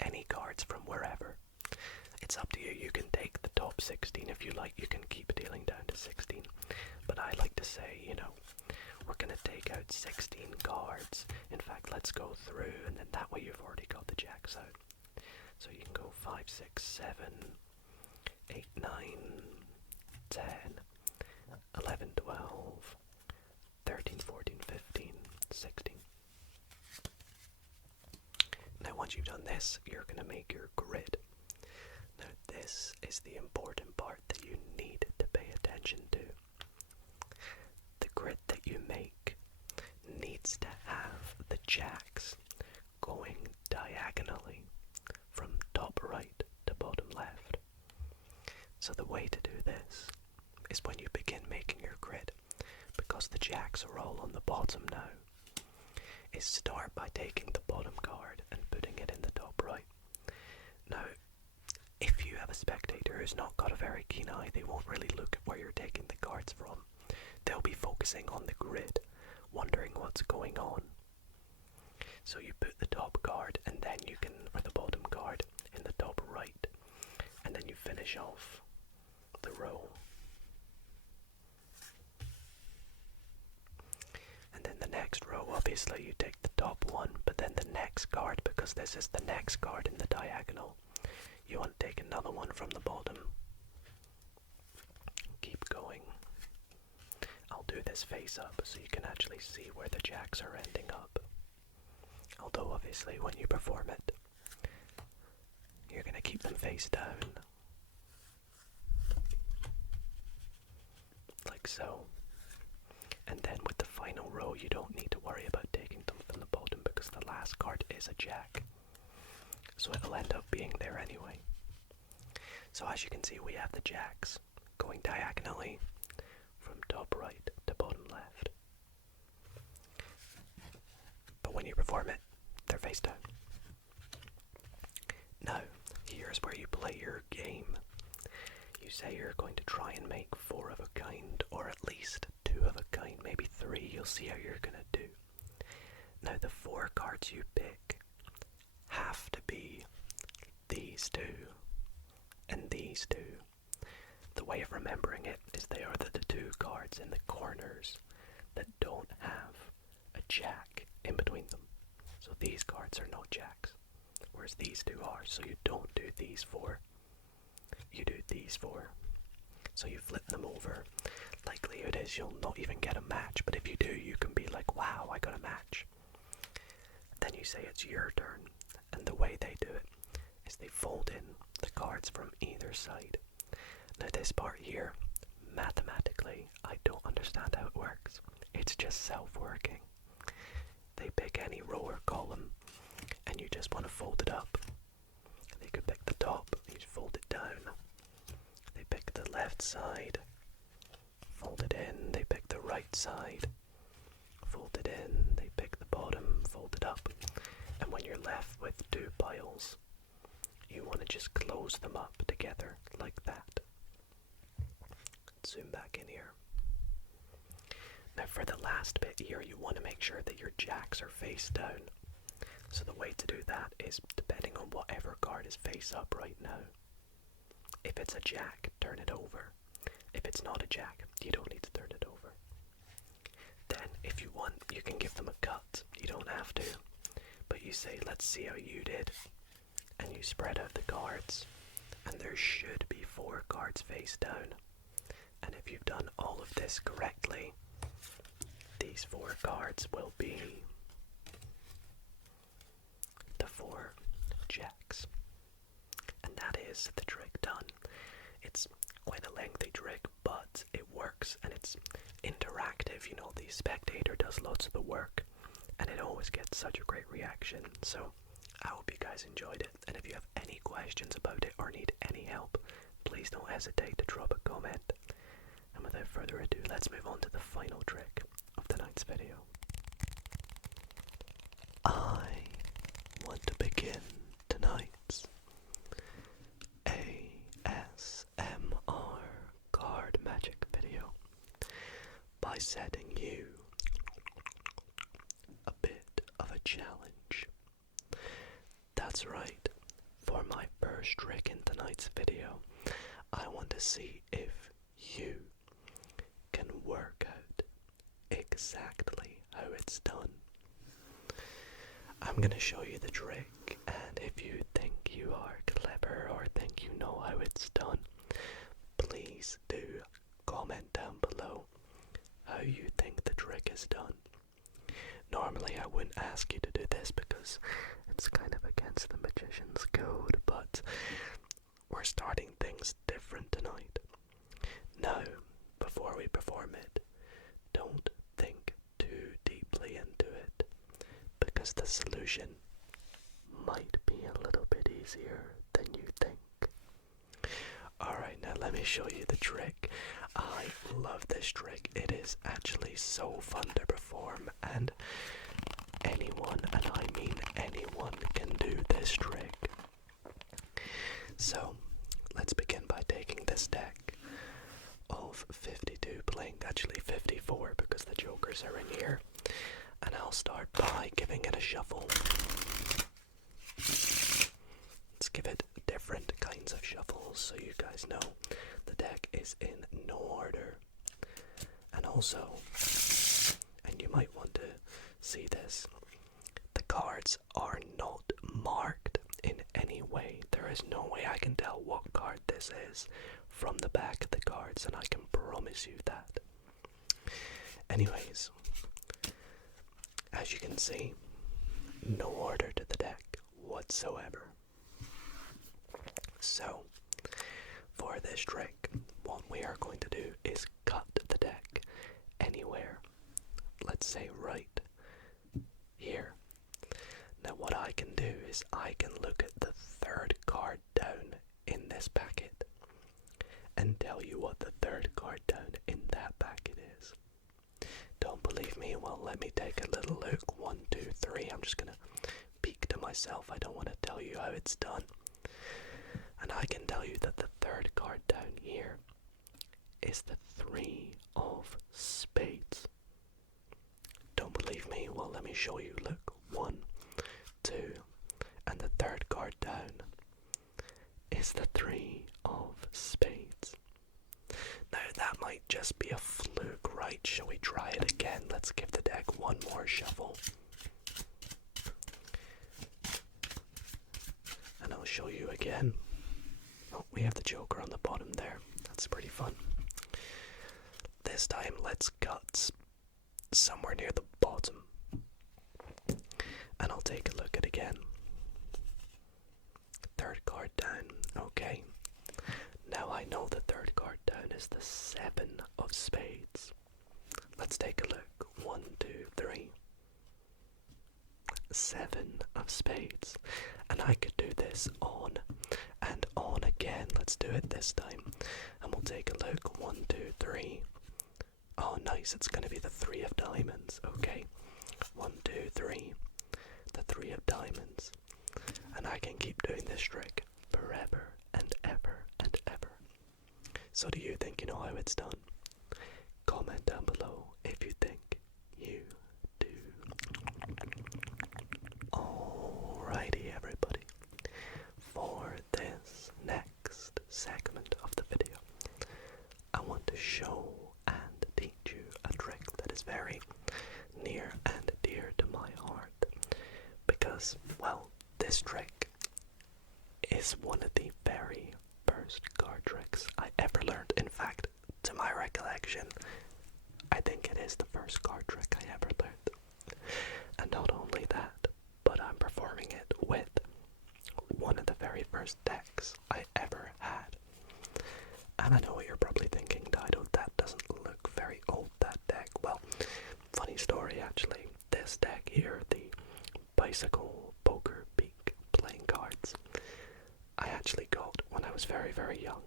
any cards from wherever. It's up to you. You can take the top 16 if you like. You can keep dealing down to 16. But I like to say, you know, we're going to take out 16 cards. In fact, let's go through, and then that way you've already got the jacks out. So you can go 5, 6, 7, 8, 9, 10, 11, 12, 13, 14, 15, 16. Now once you've done this, you're going to make your grid. Now this is the important part that you need to pay attention to. The grid that you make needs to have the jacks going diagonally from top right So the way to do this is when you begin making your grid, because the jacks are all on the bottom now, is start by taking the bottom card and putting it in the top right. Now, if you have a spectator who's not got a very keen eye, they won't really look at where you're taking the cards from. They'll be focusing on the grid, wondering what's going on. So you put the top card and then you can, or the bottom card, in the top right, and then you finish off the row. And then the next row, obviously you take the top one, but then the next card, because this is the next card in the diagonal, you want to take another one from the bottom. Keep going. I'll do this face up so you can actually see where the jacks are ending up. Although obviously when you perform it, you're going to keep them face down. Like so. And then with the final row, you don't need to worry about taking them from the bottom because the last card is a jack. So it'll end up being there anyway. So as you can see, we have the jacks going diagonally from top right to bottom left. But when you perform it, they're face down. Now, here's where you play your game. You say you're going to try and make 4 of a kind, or at least 2 of a kind, maybe 3, you'll see how you're going to do. Now the 4 cards you pick have to be these 2 and these 2. The way of remembering it is they are the 2 cards in the corners that don't have a jack in between them. So these cards are not jacks, whereas these 2 are. So you don't do these 4, you do these 4. So you flip them over. Likelihood is you'll not even get a match, but if you do, you can be like, wow, I got a match. Then you say it's your turn, and the way they do it is they fold in the cards from either side. Now this part here, mathematically, I don't understand how it works. It's just self-working. They pick any row or column, and you just want to fold it up. They could pick the top, you just fold it down. They pick the left side, fold it in. They pick the right side, fold it in. They pick the bottom, fold it up. And when you're left with 2 piles, you want to just close them up together like that. Zoom back in here. Now for the last bit here, you want to make sure that your jacks are face down. So the way to do that is depending on whatever card is face up right now. If it's a jack, turn it over. If it's not a jack, you don't need to turn it over. Then if you want, you can give them a cut. You don't have to. But you say, let's see how you did. And you spread out the cards. And there should be 4 cards face down. And if you've done all of this correctly, these 4 cards will be the 4 jacks. And that is the trick done. It's quite a lengthy trick, but it works and it's interactive. You know, the spectator does lots of the work and it always gets such a great reaction. So I hope you guys enjoyed it, and if you have any questions about it or need any help, please don't hesitate to drop a comment. And without further ado, let's move on to the final trick of tonight's video. I want to begin tonight's ASMR card magic video by setting you a bit of a challenge. That's right, for my first trick in tonight's video, I want to see if you can work out exactly how it's done. I'm gonna show you the trick, and if you think you are clever or think you know how it's done, please do comment down below how you think the trick is done. Normally I wouldn't ask you to do this because it's kind of against the magician's code, but we're starting things different tonight. Now, before we perform it, don't think too deeply into it, because the solution might be a little bit easier than you think. Alright, now let me show you the trick. I love this trick. It is actually so fun to perform, and anyone, and I mean anyone, can do this trick. So, let's begin by taking this deck of 52, playing actually 54 because the jokers are in here, and I'll start by giving it a shuffle. Let's give it different kinds of shuffles so you guys know the deck is in no order. And also, and you might want to see this, the cards are not marked in any way. There is no way I can tell what card this is from the back of the cards, and I can promise you that. Anyways, as you can see, no order to the deck whatsoever. So, for this trick, what we are going to do is cut the deck anywhere. Let's say right here. Now what I can do is I can look at the third card down in this packet and tell you what the third card down in that packet is. Don't believe me? Well, let me take a little look. 1, 2, 3. I'm just gonna peek to myself. I don't want to tell you how it's done. And I can tell you that the third card down here is the 3 of spades. Don't believe me? Well, let me show you. Look, 1, 2, and the third card down is the 3 of spades. Now that might just be a fluke, right? Shall we try it again? Let's give the deck one more shuffle. And I'll show you again. Oh, we have the joker on the bottom there. That's pretty fun. This time, let's cut somewhere near the bottom. And I'll take a look at it again. Third card down. Okay. Now I know the third card down is the 7 of spades. Let's take a look. 1, 2, 3. 7 of spades. And I could do this on and on again. Let's do it this time. And we'll take a look. 1, 2, 3. Oh, nice. It's going to be the 3 of diamonds. Okay. 1, 2, 3. The 3 of diamonds. And I can keep doing this trick forever and ever and ever. So do you think you know how it's done? Comment down below if you think you do. Alrighty, everybody. For this next segment of the video, I want to show and teach you a trick that is very near and dear to my heart. Because, well, this trick is one of the very first card tricks I ever learned. In fact, to my recollection, I think it is the first card trick I ever learned. And not only that, but I'm performing it with one of the very first decks I ever had. And I know what you're probably thinking, Dido, that doesn't look very old, that deck. Well, funny story actually. This deck here, the bicycle poker peak playing cards, I actually got when I was very, very young.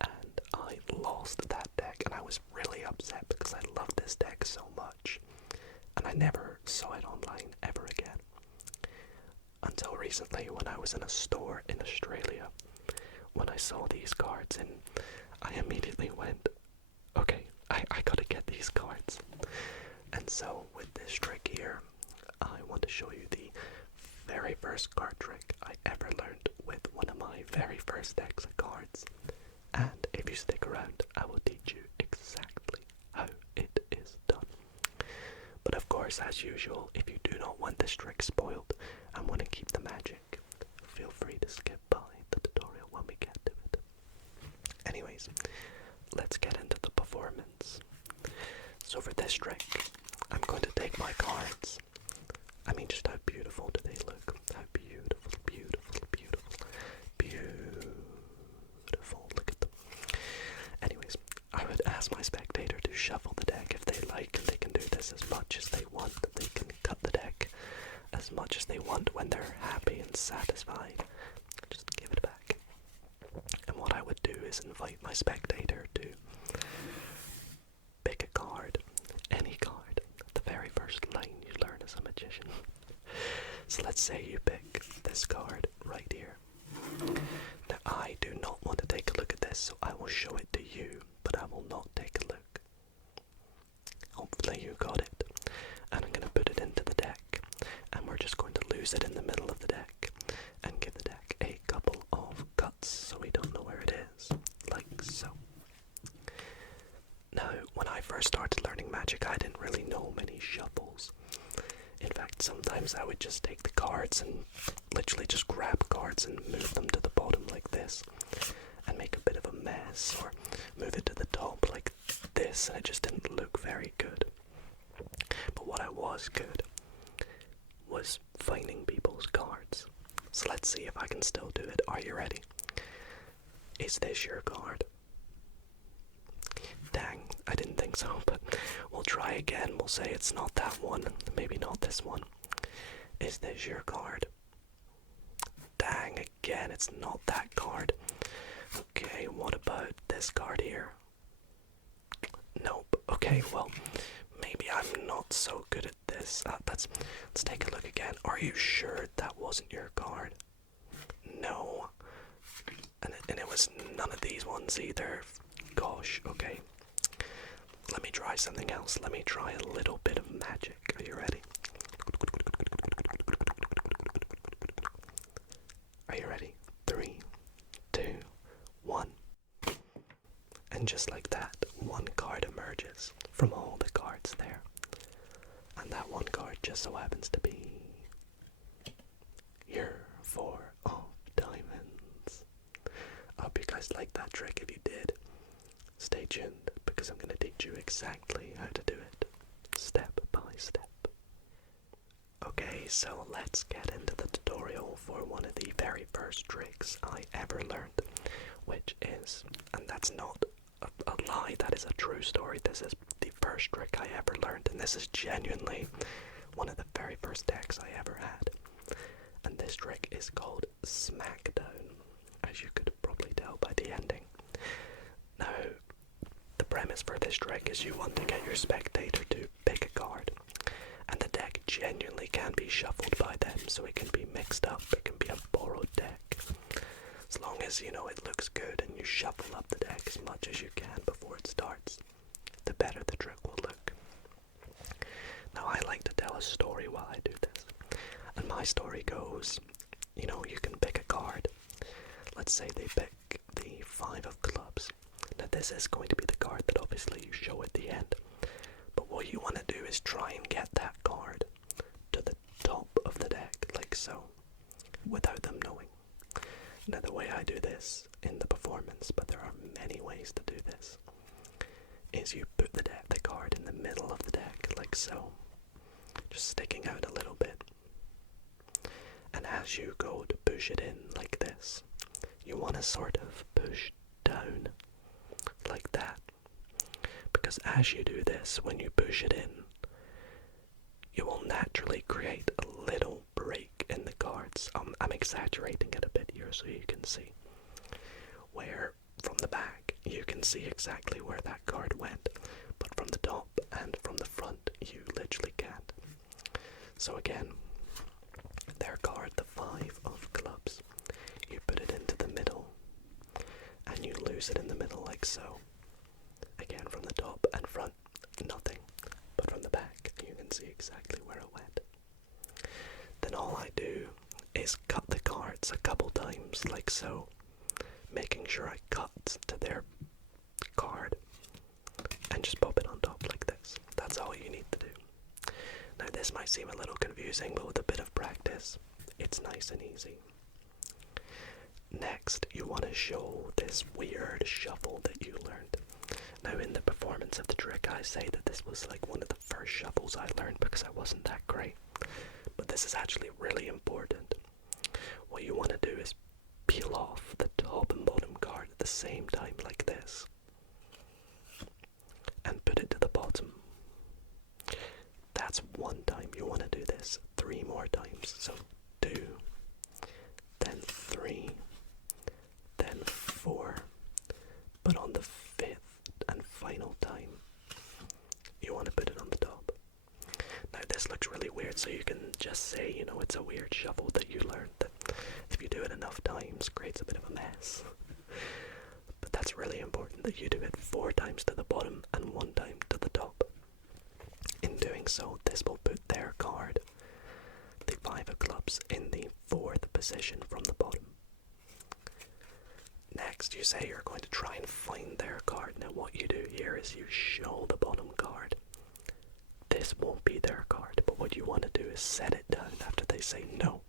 And I lost that deck, and I was really upset because I loved this deck so much. And I never saw it online ever again. Until recently, when I was in a store in Australia, when I saw these cards, and I immediately went, okay, I gotta get these cards. And so, with this trick here, I want to show you the very first card trick I ever learned with one of my very first decks of cards. And if you stick around, I will teach you exactly how it is done. But of course, as usual, if you do not want this trick spoiled and want to keep the magic, feel free to skip by the tutorial when we get to it. Anyways, let's get into the performance. So for this trick, I'm going to take my cards. I mean, just how beautiful do they look? How beautiful, beautiful, beautiful, beautiful. Look at them. Anyways, I would ask my spectator to shuffle the deck if they like, and they can do this as much as they want. They can cut the deck as much as they want when they're happy and satisfied. Just give it back. And what I would do is invite invite my spectator to pick a card, any card, the very first line you learn as a magician. So let's say you pick this card right here. Now I do not want to take a look at this, so I will show it to you, but I will not take a look. Hopefully you got it. And I'm going to put it into the deck, and we're just going to lose it in the middle of the deck and give the deck a couple of cuts so we don't know where it is, like so. Now, when I first started learning magic, I didn't really know many shuffles. In fact, sometimes I would just take the cards and literally just grab cards and move them to the bottom like this and make a bit of a mess, or move it to the top like this, and it just didn't look very good. But what I was good was finding people's cards. So let's see if I can still do it. Are you ready? Is this your card? Dang, I didn't think so, but we'll try again. We'll say it's not that one, maybe not this one. Is this your card? Dang, again, it's not that card. Okay, what about this card here? Nope. Okay, well, maybe I'm not so good at this. Let's take a look again. Are you sure that wasn't your card? No. And it was none of these ones either. Gosh, okay. Let me try something else. Let me try a little bit of magic. Are you ready? Are you ready? 3, 2, 1. And just like that, one card emerges from all the cards there. And that one card just so happens to be your 4 of diamonds. I hope you guys liked that trick. If you did, stay tuned, because I'm going to teach you exactly how to do it, step by step. Okay, so let's get into the tutorial for one of the very first tricks I ever learned, which is, and that's not a lie, that is a true story, this is the first trick I ever learned, and this is genuinely one of the very first decks I ever had. And this trick is called Smackdown, as you could probably tell by the ending. Now, the premise for this trick is you want to get your spectator to pick a card, and the deck genuinely can be shuffled by them, so it can be mixed up, it can be a borrowed deck. As long as, you know, it looks good and you shuffle up the deck as much as you can before it starts, the better the trick will look. Now, I like to tell a story while I do this, and my story goes, you know, you can pick a card. Let's say they pick the 5 of clubs. Now, this is going to be the card that obviously you show at the end, but what you want to do is try and get that card to the top of the deck, like so, without them knowing. Now, the way I do this in the performance, but there are many ways to do this, is you put the card in the middle of the deck, like so, just sticking out a little bit. And as you go to push it in like this, you want to sort of push down, like that. Because as you do this, when you push it in, you will naturally create a little break in the cards. I'm exaggerating it a bit here so you can see. Where from the back, you can see exactly where that card went, but from the top and from the front, you literally can't. So again, their card, the 5 of clubs, you put it into the middle, and you lose it in the middle like so. Again, from the top and front, nothing, but from the back, you can see exactly where it went. Then all I do is cut the cards a couple times, like so, making sure I cut to their card, and just pop it on top like this. That's all you need to do. Now, this might seem a little confusing, but with a bit of practice, it's nice and easy. Next, you want to show this weird shuffle that you learned. Now, in the performance of the trick, I say that this was like one of the first shuffles I learned because I wasn't that great. But this is actually really important. What you want to do is peel off the top and bottom card at the same time like this, and put it to the bottom. That's one time. You want to do this 3 more times. So 2, then 3, then 4, it's a weird shuffle that you learned that if you do it enough times creates a bit of a mess. But that's really important that you do it 4 times to the bottom and 1 time to the top. In doing so, this will put their card, the 5 of clubs, in the 4th position from the bottom. Next, you say you're going to try and find their card. Now what you do here is you show the bottom card. This won't be their card, but what you want to do is set it down after they say no.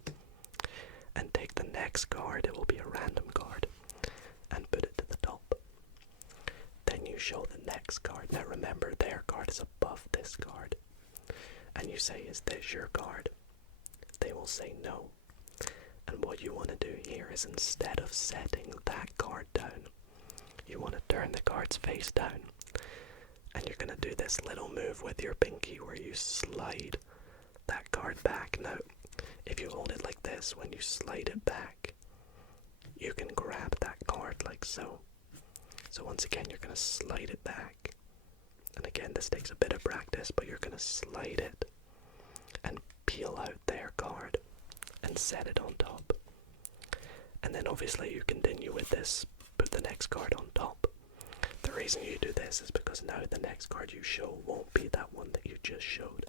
And take the next card, it will be a random card, and put it to the top. Then you show the next card. Now remember, their card is above this card. And you say, is this your card? They will say no. And what you want to do here is, instead of setting that card down, you want to turn the cards face down. And you're going to do this little move with your pinky where you slide that card back. Now, if you hold it like this, when you slide it back, you can grab that card like so. So once again, you're going to slide it back. And again, this takes a bit of practice, but you're going to slide it and peel out their card and set it on top. And then obviously you continue with this, put the next card on top. The reason you do this is because now the next card you show won't be that one that you just showed.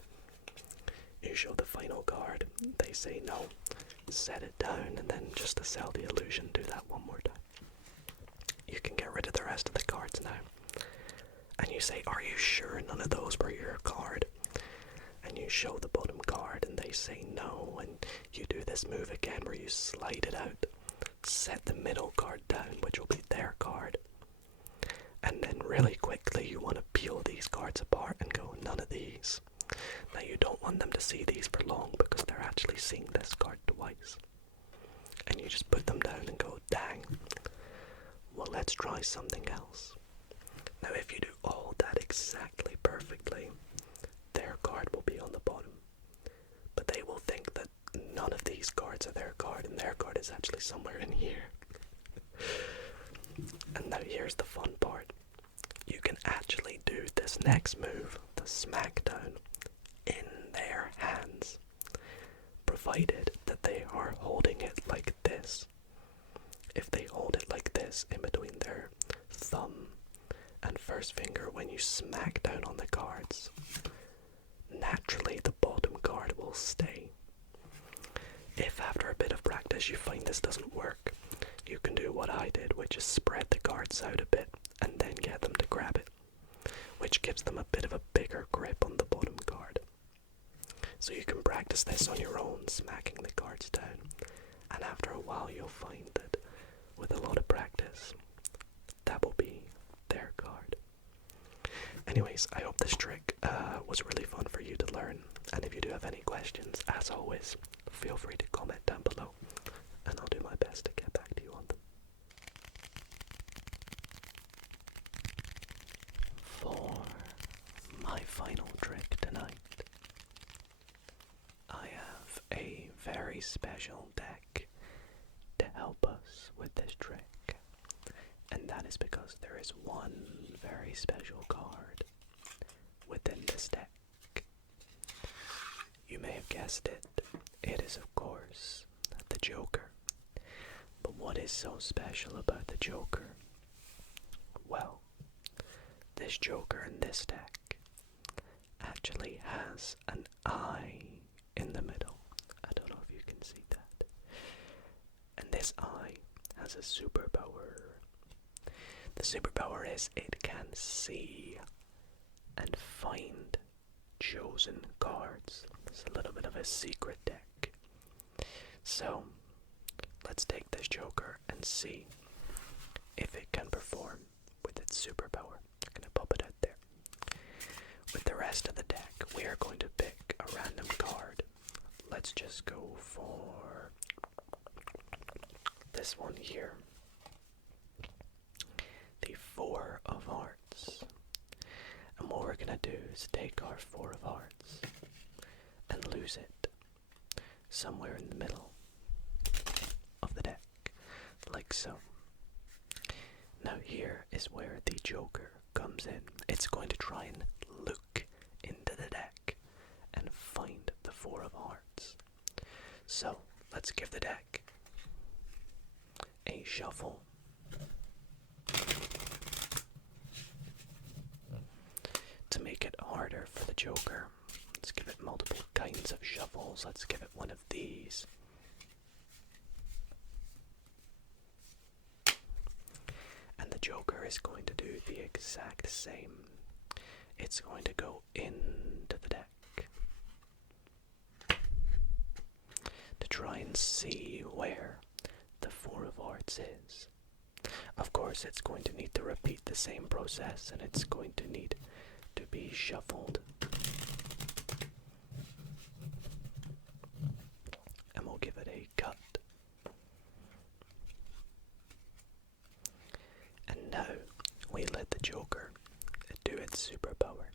You show the final card, they say no, set it down, and then just to sell the illusion, do that one more time. You can get rid of the rest of the cards now. And you say, are you sure none of those were your card? And you show the bottom card and they say no, and you do this move again where you slide it out, set the middle card down, which will be their card, and then really quickly you want to peel these cards apart and go, none of these. Now you don't want them to see these for long because they're actually seeing this card twice. And you just put them down and go, dang, well, let's try something else. Now if you do all that exactly perfectly, their card will be on the bottom, but they will think that none of these cards are their card and their card is actually somewhere in here. And now here's the fun part. You can actually do this next move, the smackdown, in their hands, provided that they are holding it like this. If they hold it like this in between their thumb and first finger when you smack down on the cards, naturally the bottom card will stay. If after a bit of practice you find this doesn't work, you can do what I did, which is spread the cards out a bit and then get them to grab it, which gives them a bit of a bigger grip on the bottom card. So you can practice this on your own, smacking the cards down, and after a while you'll find that with a lot of practice, that will be their card. Anyways, I hope this trick was really fun for you to learn, and if you do have any questions, as always, feel free to comment down below, and I'll do my best to get back to you on them. For my final trick tonight, I have a very special deck to help us with this trick, and that is because there is one very special card within this deck. You may have guessed it, it is of course the Joker. But what is so special about the Joker? Well, this Joker in this deck actually has an eye in the middle. I don't know if you can see that. And this eye has a superpower. The superpower is it can see and find chosen cards. It's a little bit of a secret deck. So, let's take this Joker and see if it can perform with its superpower. I'm going to pop it out there. With the rest of the deck, we are going to pick a random card. Let's just go for this one here. The 4 of Hearts. And what we're going to do is take our 4 of Hearts and lose it somewhere in the middle of the deck, like so. Now here is where the Joker comes in. It's going to try and look into the deck and find the 4 of Hearts. So let's give the deck a shuffle. To make it harder for the Joker, let's give it multiple kinds of shuffles. Let's give it one of these. And the Joker is going to do the exact same. It's going to go into the deck to try and see where the Four of Hearts is. Of course, it's going to need to repeat the same process, and it's going to need to be shuffled. And we'll give it a cut. And now we let the Joker do its superpower.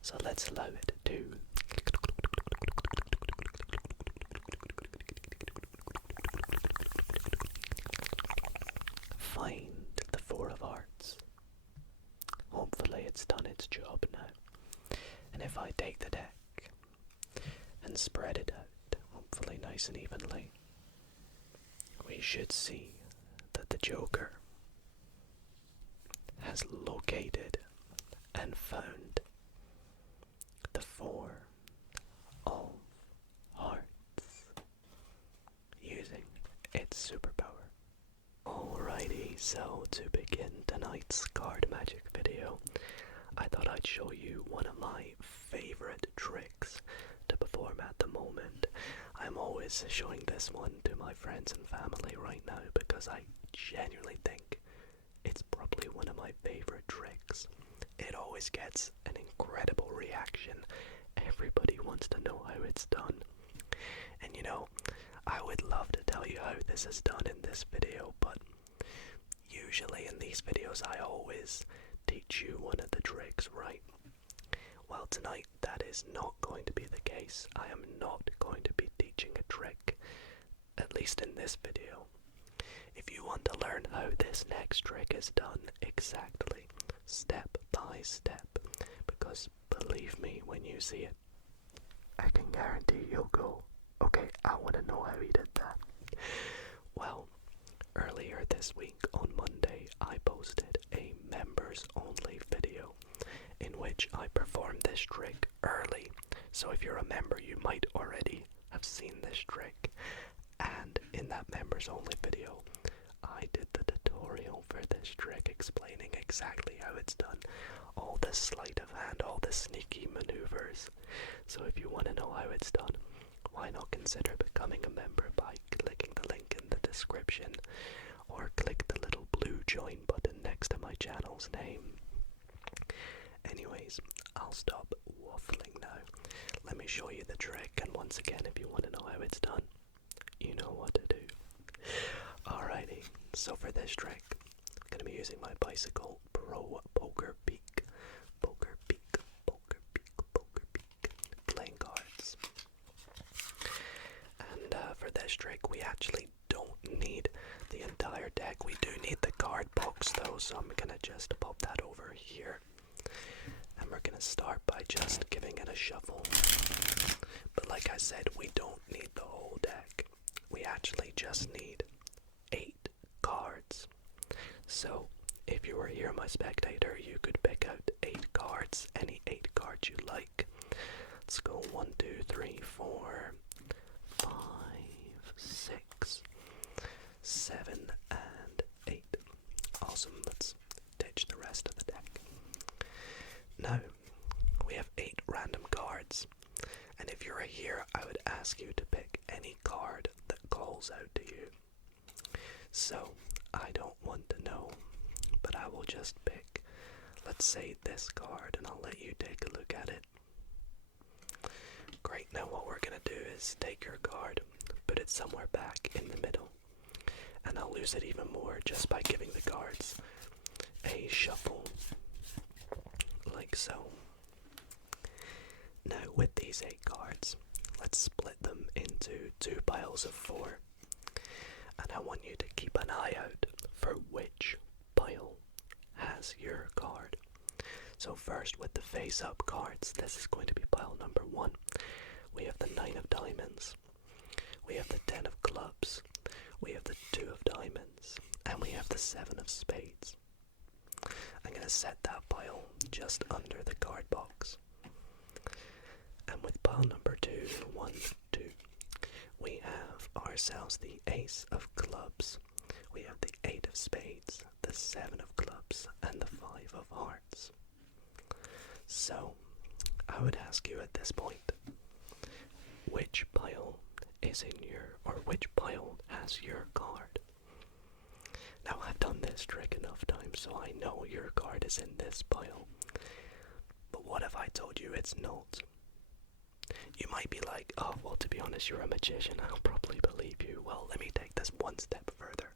So let's allow it to find the Four of Hearts. Hopefully it's done its job now. And if I take the deck and spread it out, hopefully nice and evenly, we should see that the Joker has located and found the Four of Hearts using its superpower. Alrighty, so to begin tonight's card magic video, I thought I'd show you one of my favorite tricks to perform at the moment. I'm always showing this one to my friends and family right now because I genuinely think it's probably one of my favorite tricks. It always gets an incredible reaction. Everybody wants to know how it's done. And you know, I would love to tell you how this is done in this video, but usually in these videos I always teach you one of the tricks, right? Well, tonight that is not going to be the case. I am not going to be teaching a trick, at least in this video. If you want to learn how this next trick is done exactly, step by step, because believe me, when you see it, I can guarantee you'll go, okay, I want to know how he did that. Well, earlier this week on Monday, I posted a members only video in which I performed this trick early. So if you're a member, you might already have seen this trick. And in that members only video, I did the tutorial for this trick explaining exactly how it's done. All the sleight of hand, all the sneaky maneuvers. So if you want to know how it's done, why not consider becoming a member by clicking the link in the description, or click the little blue join button next to my channel's name. Anyways, I'll stop waffling now. Let me show you the trick, and once again, if you want to know how it's done, you know what to do. Alrighty, so for this trick, I'm going to be using my Bicycle Pro Poker Peak. Poker Peak, Poker Peak, Poker Peak playing cards. And for this trick, we actually don't need the entire deck. We do need the card box though, so I'm going to just pop that over here. And we're going to start by just giving it a shuffle. But like I said, we don't need the whole deck. We actually just need 8 cards. So if you were here, my spectator, you could pick out 8 cards, any 8 cards you like. Let's go 1, 2, 3, 4, 5, 6, 7, and 8. Awesome, let's ditch the rest of the deck. Now, we have 8 random cards, and if you're here, I would ask you to pick any card that calls out to you. So, I don't want to know, but I will just pick, let's say, this card, and I'll let you take a look at it. Great, now what we're going to do is take your card, put it somewhere back in the middle, and I'll lose it even more just by giving the cards a shuffle, like so. Now with these 8 cards, let's split them into 2 piles of 4, and I want you to keep an eye out for which pile has your card. So first, with the face-up cards, this is going to be pile number 1. We have the 9 of diamonds. we have the 10 of clubs, we have the 2 of diamonds, and we have the 7 of spades. I'm going to set that pile just under the card box. And with pile number 2, 1, 2, we have ourselves the ace of clubs, we have the 8 of spades, the 7 of clubs, and the 5 of hearts. So, I would ask you at this point, which pile is in your, or which pile has your card? Now, I've done this trick enough times, so I know your card is in this pile. But what if I told you it's not? You might be like, oh, well, to be honest, you're a magician. I'll probably believe you. Well, let me take this one step further.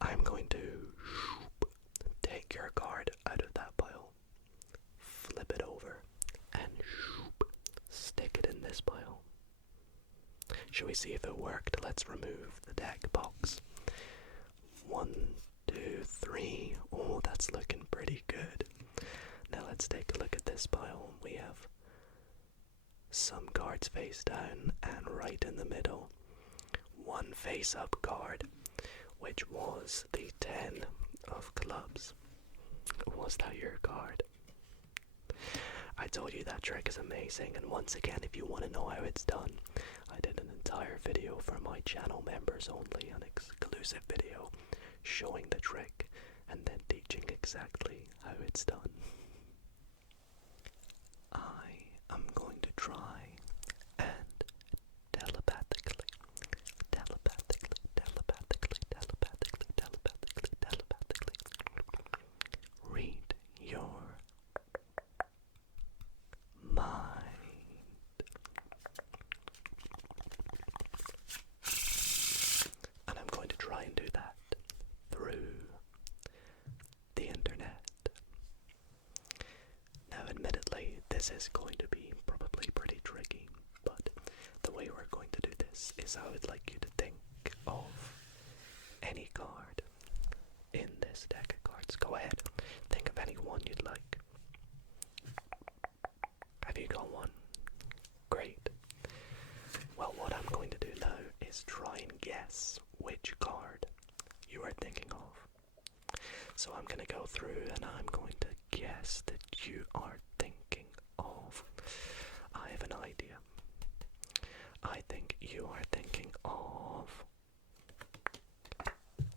I'm going to take your card out of that pile, flip it over, and stick it in this pile. Shall we see if it worked? Let's remove the deck box. 1, 2, 3. Oh, that's looking pretty good. Now let's take a look at this pile. We have some cards face down, and right in the middle, one face up card, which was the 10 of clubs. Was that your card? I told you that trick is amazing, and once again, if you want to know how it's done, I did an entire video for my channel members only, an exclusive video showing the trick and then teaching exactly how it's done. I am going to try and telepathically read your mind. And I'm going to try and do that through the internet. Now, admittedly, this is going to be probably pretty tricky, but the way we're going to do this is I would like you to think of any card in this deck of cards. Go ahead, think of any one you'd like. Have you got one? Great. Well, what I'm going to do now is try and guess which card you are thinking of. So I'm going to go through and I'm going to guess that you are thinking of. I have an idea. I think you are thinking of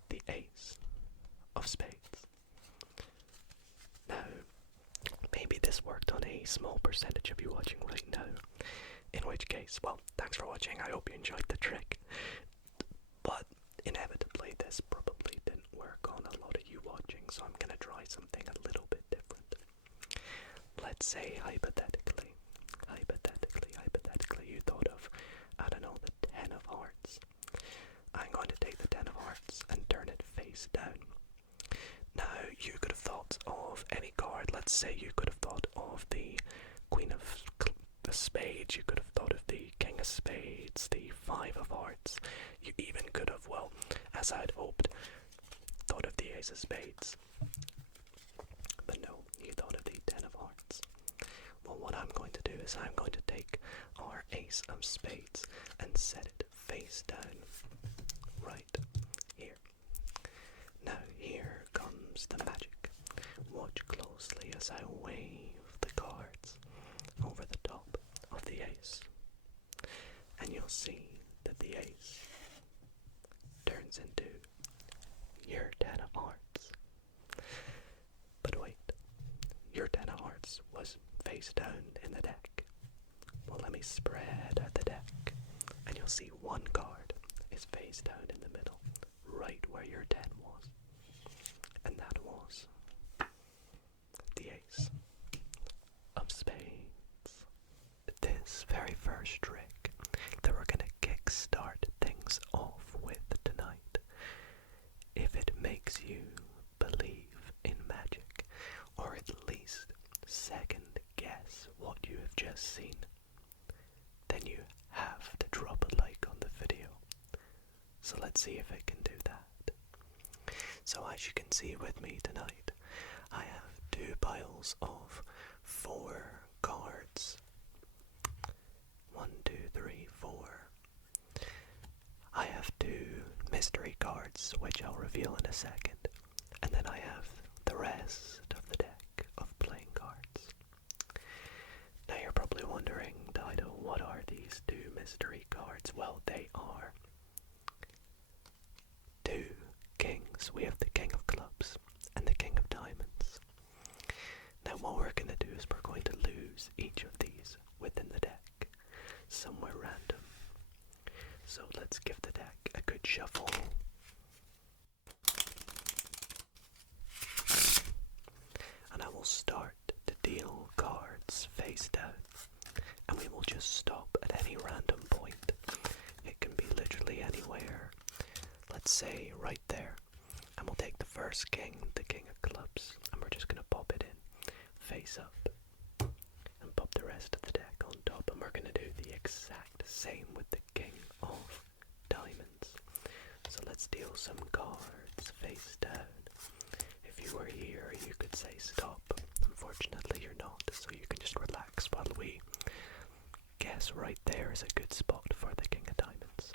the ace of spades. Now, maybe this worked on a small percentage of you watching right now, in which case, well, thanks for watching. I hope you enjoyed the trick. But inevitably, this probably didn't work on a lot of you watching, so I'm going to try something a little bit different. Let's say hypothetically, you thought of, I don't know, the 10 of hearts. I'm going to take the 10 of hearts and turn it face down. Now, you could have thought of any card. Let's say you could have thought of the Queen of the Spades. You could have thought of the King of Spades, the 5 of hearts. You even could have, well, as I'd hoped, thought of the Ace of Spades. But no, you thought of the 10 of hearts. Well, what I'm going to do is I'm going to take our Ace of Spades and set it face down right here. Now here comes the magic. Watch closely as I wave the cards over the top of the ace. And you'll see that the ace turns into your 10 of hearts. But wait, your 10 of hearts was face down in the deck. Well, let me spread out the deck, and you'll see one card is face down in the middle, right where your 10 was. And that was the ace of spades. This very first trick that we're going to kickstart things off with tonight, if it makes you believe in magic, or at least second guess what you have just seen, then you have to drop a like on the video. So let's see if it can do that. So as you can see with me tonight, I have 2 piles of 4 cards. 1, 2, 3, 4. cards, which I'll reveal in a second. And then I have the rest of the deck of playing cards. Now you're probably wondering, Dido, what are these two mystery cards? Well, they are two kings. We have the King of Clubs and the King of Diamonds. Now what we're going to do is we're going to lose each of these within the deck, somewhere random. So let's give the deck a good shuffle. And I will start to deal cards face down. And we will just stop at any random point. It can be literally anywhere. Let's say right there. And we'll take the first king, the King of Clubs, and we're just going to pop it in face up. And pop the rest of the deck on top. And we're going to do the exact same with the King of Diamonds. So let's deal some cards face down. If you were here, you could say stop. Unfortunately, you're not, so you can just relax while we guess right there is a good spot for the King of Diamonds.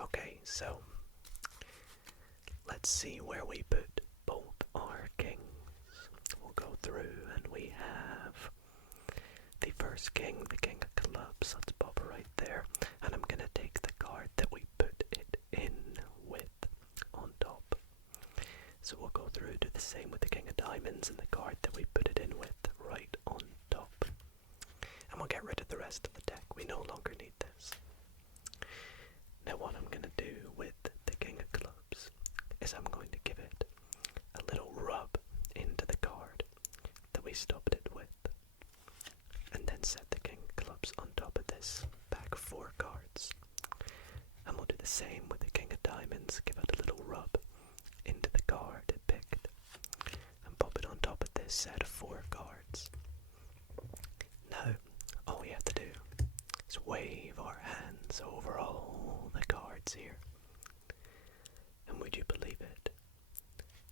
Okay, so let's see where we put both our kings. We'll go through and we have the first king, the King of Clubs. Let's pop right there. And I'm going to take the card that we put it in with on top. So we'll go through, do the same with the King of Diamonds and the card that we put it in with right on top. And we'll get rid of the rest of the deck. We no longer need this. Now what I'm going to do with the King of Clubs is I'm going to give it a little rub into the card that we stopped it with. And then set the King of Clubs on top of this pack of 4 cards. And we'll do the same with the King of Diamonds. Give it a little rub into the card it picked. And pop it on top of this set of 4 cards. Now, all we have to do is wave our hands over all the cards here. And would you believe it?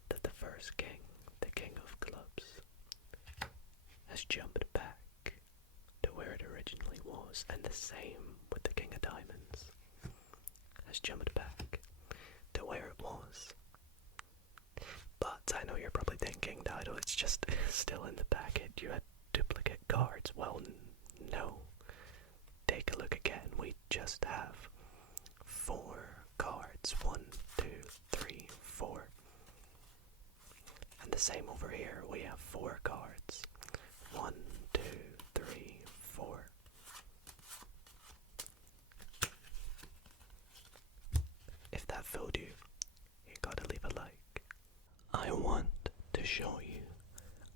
That the first king, the King of Clubs, has jumped back to where it originally was, and the same with the King of Diamonds has jumped back to where it was. But I know you're probably thinking, Dido, it's just still in the packet, you had duplicate cards. Well, no. Take a look again, we just have 4 cards. 1, 2, 3, 4. And the same over here, we have 4 cards. 1, 2, 3, 4. If that fooled you, you gotta leave a like. I want to show you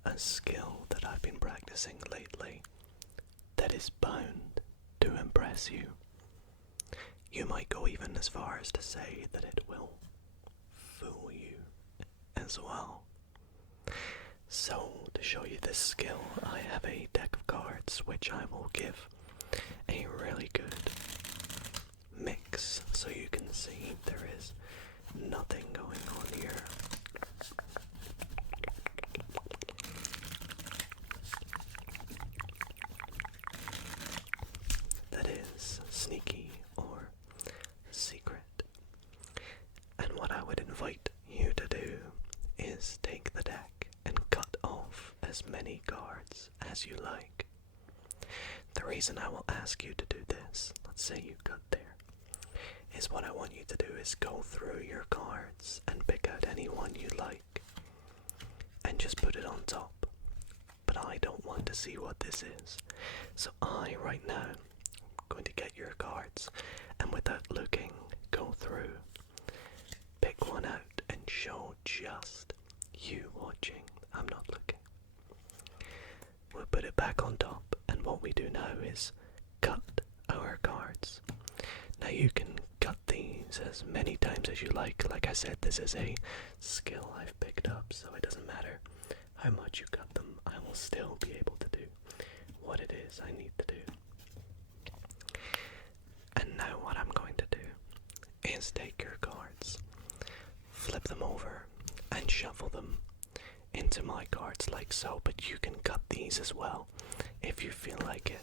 a skill that I've been practicing lately that is bound to impress you. You might go even as far as to say that it will fool you as well. So, to show you this skill, I have a deck of cards which I will give a really good mix so you can see there is nothing going on here. That is sneaky or secret. And what I would invite you to do is take the deck and cut off as many cards as you like. The reason I will ask you to do this, let's say you cut there, is what I want you to do is go through your cards and pick out any one you like and just put it on top. But I don't want to see what this is. So I, right now, am going to get your cards and without looking, go through, pick one out and show just you watching. I'm not looking. We'll put it back on top, and what we do now is cut our cards. Now you can cut these as many times as you like. Like I said, this is a skill I've picked up, so it doesn't matter how much you cut them, I will still be able to do what it is I need to do. And now what I'm going to do is take your cards, flip them over, and shuffle them into my cards like so, but you can cut these as well if you feel like it.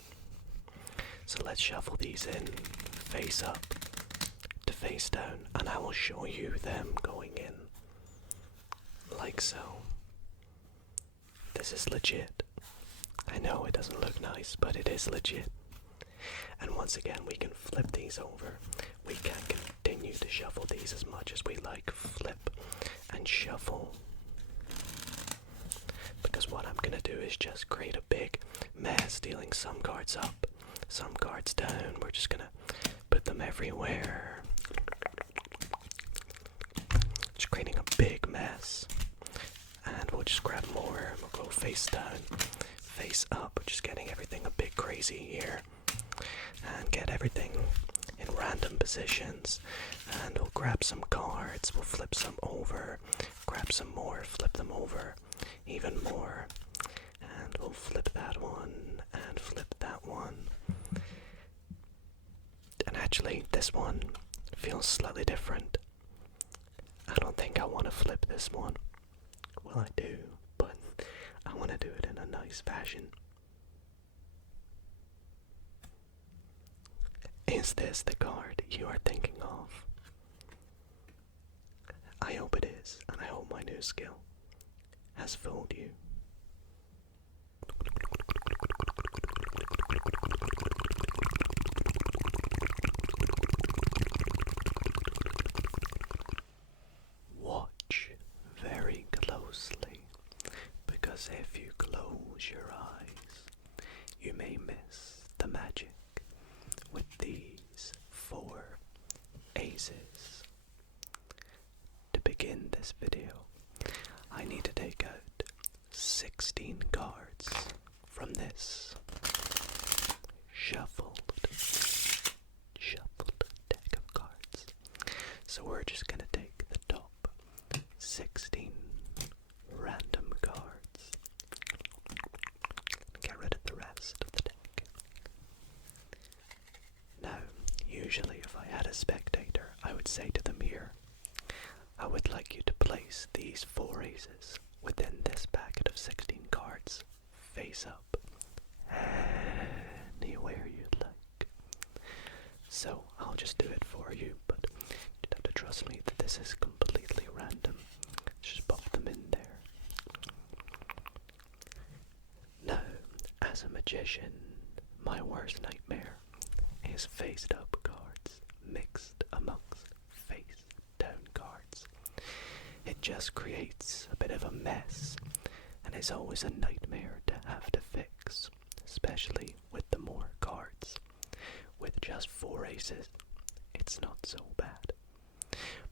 So let's shuffle these in face up to face down, and I will show you them going in like so. This is legit. I know it doesn't look nice, but it is legit. And once again, we can flip these over. We can continue to shuffle these as much as we like. Flip and shuffle. Because what I'm gonna do is just create a big mess, dealing some cards up, some cards down. We're just gonna put them everywhere. Just creating a big mess. And we'll just grab more. We'll go face down, face up. Just getting everything a bit crazy here. And get everything in random positions. And we'll grab some cards. We'll flip some over. Grab some more. Flip them over. Even more. And we'll flip that one. And flip that one. And actually, this one feels slightly different. I don't think I want to flip this one. Well, I do, but I want to do it in a nice fashion. Is this the card you are thinking of? I hope it is, and I hope my new skill has fooled you. Watch very closely, because if you close your eyes, you may miss the magic with these 4 aces. To begin this video, I need to take out 16 cards from this shuffled deck of cards. So we're just gonna take the top 16 random cards and get rid of the rest of the deck. Now, usually if I had a spectator, I would say to them here, I would like you to place these 4 aces within this packet of 16 cards, face up, anywhere you'd like. So I'll just do it for you, but you'd have to trust me that this is completely random. Just pop them in there. Now, as a magician, my worst nightmare is faced up cards mixed amongst face down cards. It just creates a bit of a mess, and is always a nightmare to have to fix, especially with the more cards. With just 4 aces, it's not so bad.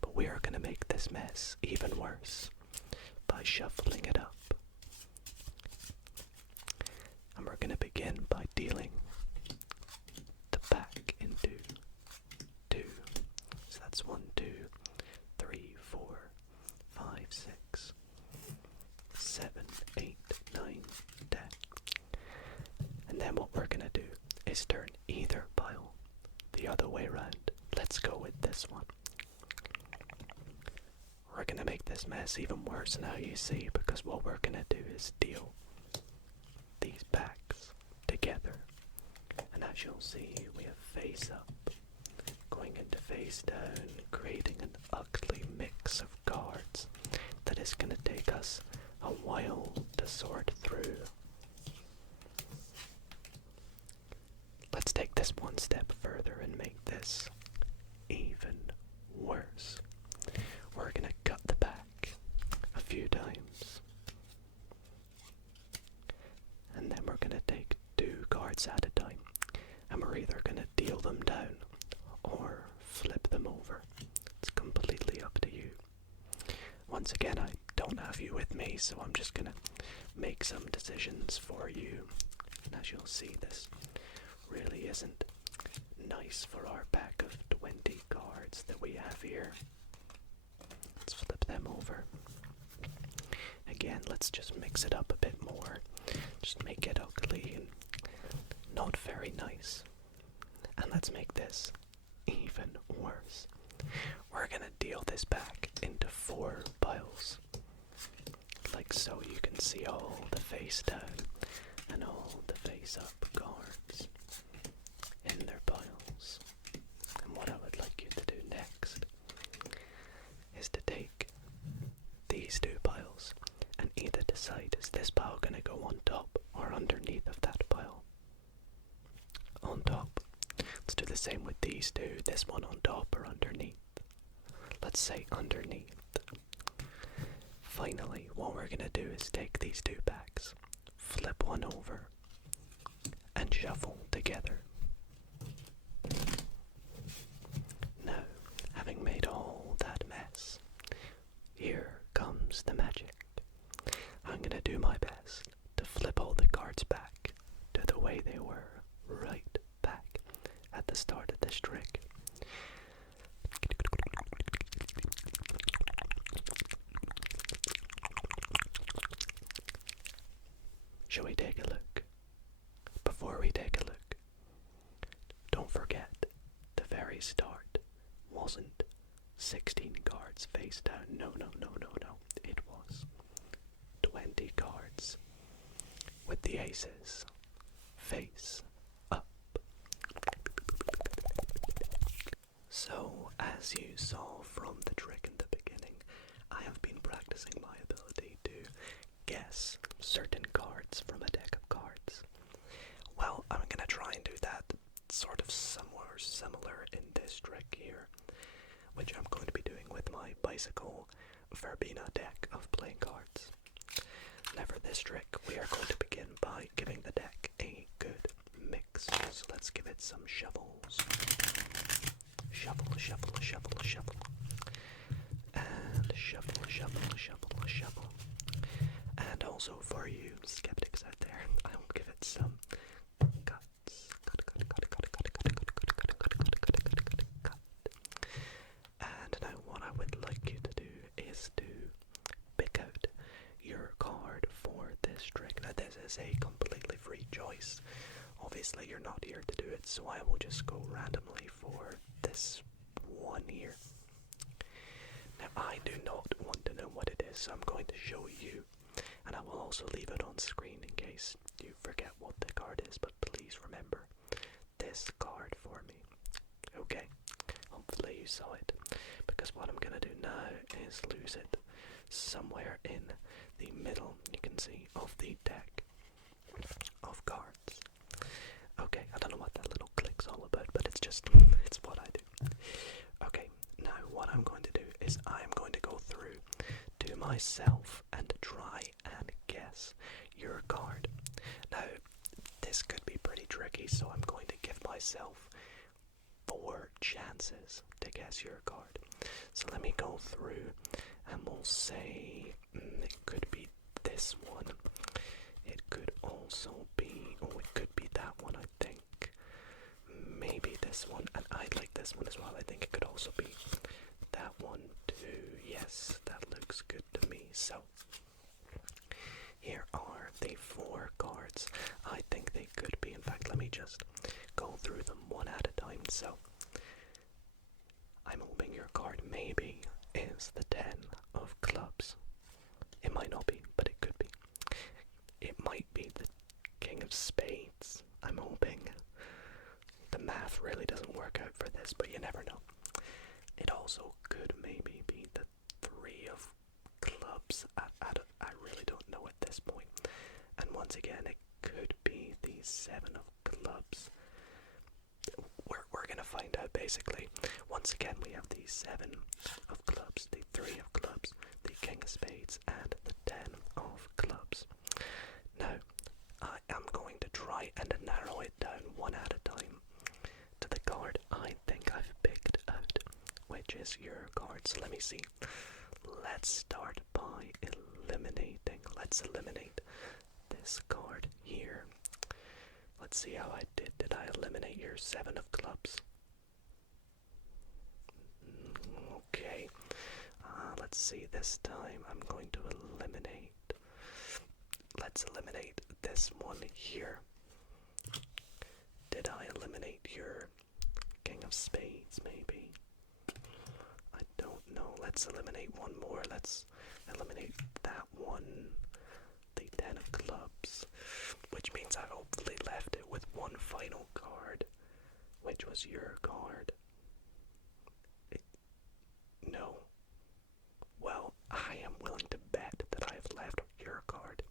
But we are going to make this mess even worse by shuffling it up. And we're going to begin by dealing the pack into 2. So that's 1, 2, 3, 4, 5, 6, 7, 8, 9, 10. And then what we're going to do is turn either pile the other way around. Let's go with this one. We're going to make this mess even worse now, you see, because what we're going to do is deal these packs together. And as you'll see, we have face up going into face down, creating an ugly mix of cards that is going to take us a while to sort through. Let's take this one step further and make this even worse. We're going to cut the pack a few times. And then we're going to take 2 cards at a time. And we're either going to deal them down or flip them over. It's completely up to you. Once again, I don't have you with me, so I'm just going to make some decisions for you. And as you'll see, this really isn't nice for our pack of 20 cards that we have here. Let's flip them over. Again, let's just mix it up a bit more. Just make it ugly and not very nice. And let's make this even worse. We're gonna deal this back into 4 piles. Like so. You can see all the face down and all the face up cards in their piles. And what I would like you to do next this pile gonna go on top or underneath of that pile? On top. Let's do the same with these two. This one on top or underneath? Let's say underneath. Finally, what we're gonna do is take these two packs, flip one over, and shuffle together. Now, having made all that mess, here comes the magic. I'm gonna do my best to flip all the cards back to the way they were, right back at the start of this trick. Shall we take a look? Before we take a look, don't forget the very start wasn't 16 cards face down. No. It was 20 cards with the aces face up. So, as you saw from the trick in the beginning, I have been practicing my ability to guess certain cards from a deck of cards. Well, I'm gonna try and do that sort of somewhere similar in this trick here, which I'm going to be doing with my bicycle Robina deck of playing cards. Now for this trick, we are going to begin by giving the deck a good mix. So let's give it some shuffles. Shuffle. And shuffle. And also for you skeptics out there, I'll give it some cuts. And now what I would like you to do is to pick out your card for this trick. Now this is a completely free choice. Obviously you're not here to do it, so I will just go randomly for this one here. Now I do not want to know what it is, so I'm going to show you, and I will also leave it on screen in case you forget what the card is, but please remember this card for me. Okay, hopefully you saw it, because what I'm gonna do now is lose it somewhere in the middle, you can see, of the deck of cards. Okay, I don't know what that little click's all about, but it's what I do. Okay, now what I'm going to do is I'm going to go through to myself and try and guess your card. Now, this could be pretty tricky, so I'm going to give myself 4 chances to guess your card. So let me go through and we'll say it could be this one. It could also be, it could be that one, I think. Maybe this one, and I'd like this one as well. I think it could also be that one too. Yes, that looks good to me. So, here are the 4 cards. I think they could be. In fact, let me just go through them one at a time. So, I'm hoping your card maybe is the 10 of clubs. It might not be, but it could be. It might be the King of Spades. I'm hoping. The math really doesn't work out for this, but you never know. It also could maybe be the 3 of clubs. I really don't know at this point. And once again, it could be the 7 of clubs. We're gonna find out basically. Once again, we have the 7 of clubs, the 3 of clubs, the King of Spades, and the 10 of clubs. Now, I am going to try and narrow it down one at a time to the card I think I've picked out, which is your card. So let me see. Let's start by eliminating. Let's eliminate this card here. Let's see how I did. Did I eliminate your 7 of clubs? Okay. Let's see. This time I'm going to eliminate. Let's eliminate this one here. Did I eliminate your King of Spades, maybe? I don't know. Let's eliminate one more. Let's eliminate that one. The 10 of clubs. Which means I hopefully left it with one final card. Which was your card. No. Well, I am willing to bet that I have left your card.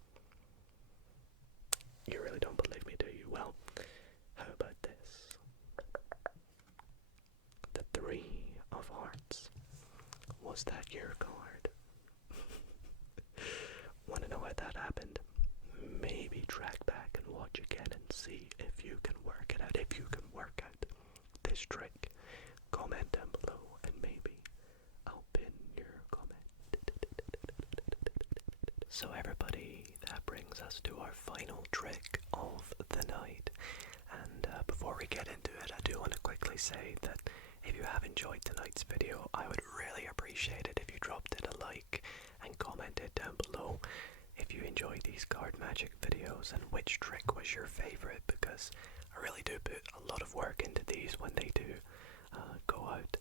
track back and watch again and see if you can work it out. If you can work out this trick, comment down below and maybe I'll pin your comment. So everybody, that brings us to our final trick of the night. And before we get into it, I do want to quickly say that if you have enjoyed tonight's video, I would really appreciate it if you dropped it a like and commented down below if you enjoy these card magic videos and which trick was your favorite, because I really do put a lot of work into these when they do go out.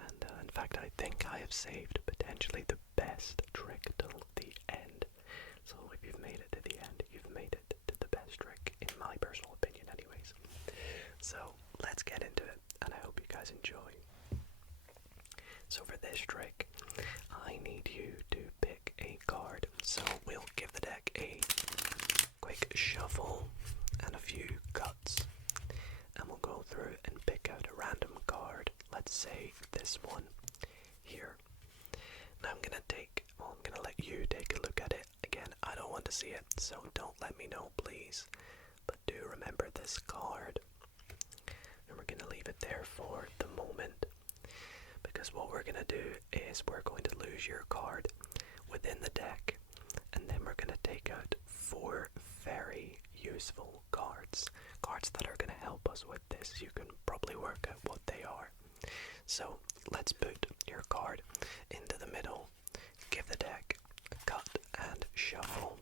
And in fact, I think I have saved potentially the best trick till the end. So if you've made it to the end, you've made it to the best trick, in my personal opinion anyways. So let's get into it, and I hope you guys enjoy. So for this trick, I need you to pick a card. So we'll give the deck a quick shuffle and a few cuts, and we'll go through and pick out a random card. Let's say this one here. Now I'm gonna let you take a look at it. Again, I don't want to see it, so don't let me know, please. But do remember this card. And we're gonna leave it there for the moment, because what we're gonna do is we're going to lose your card within the deck, and then we're gonna take out 4 very useful cards that are gonna help us with this. You can probably work out what they are. So let's put your card into the middle, give the deck a cut and shuffle,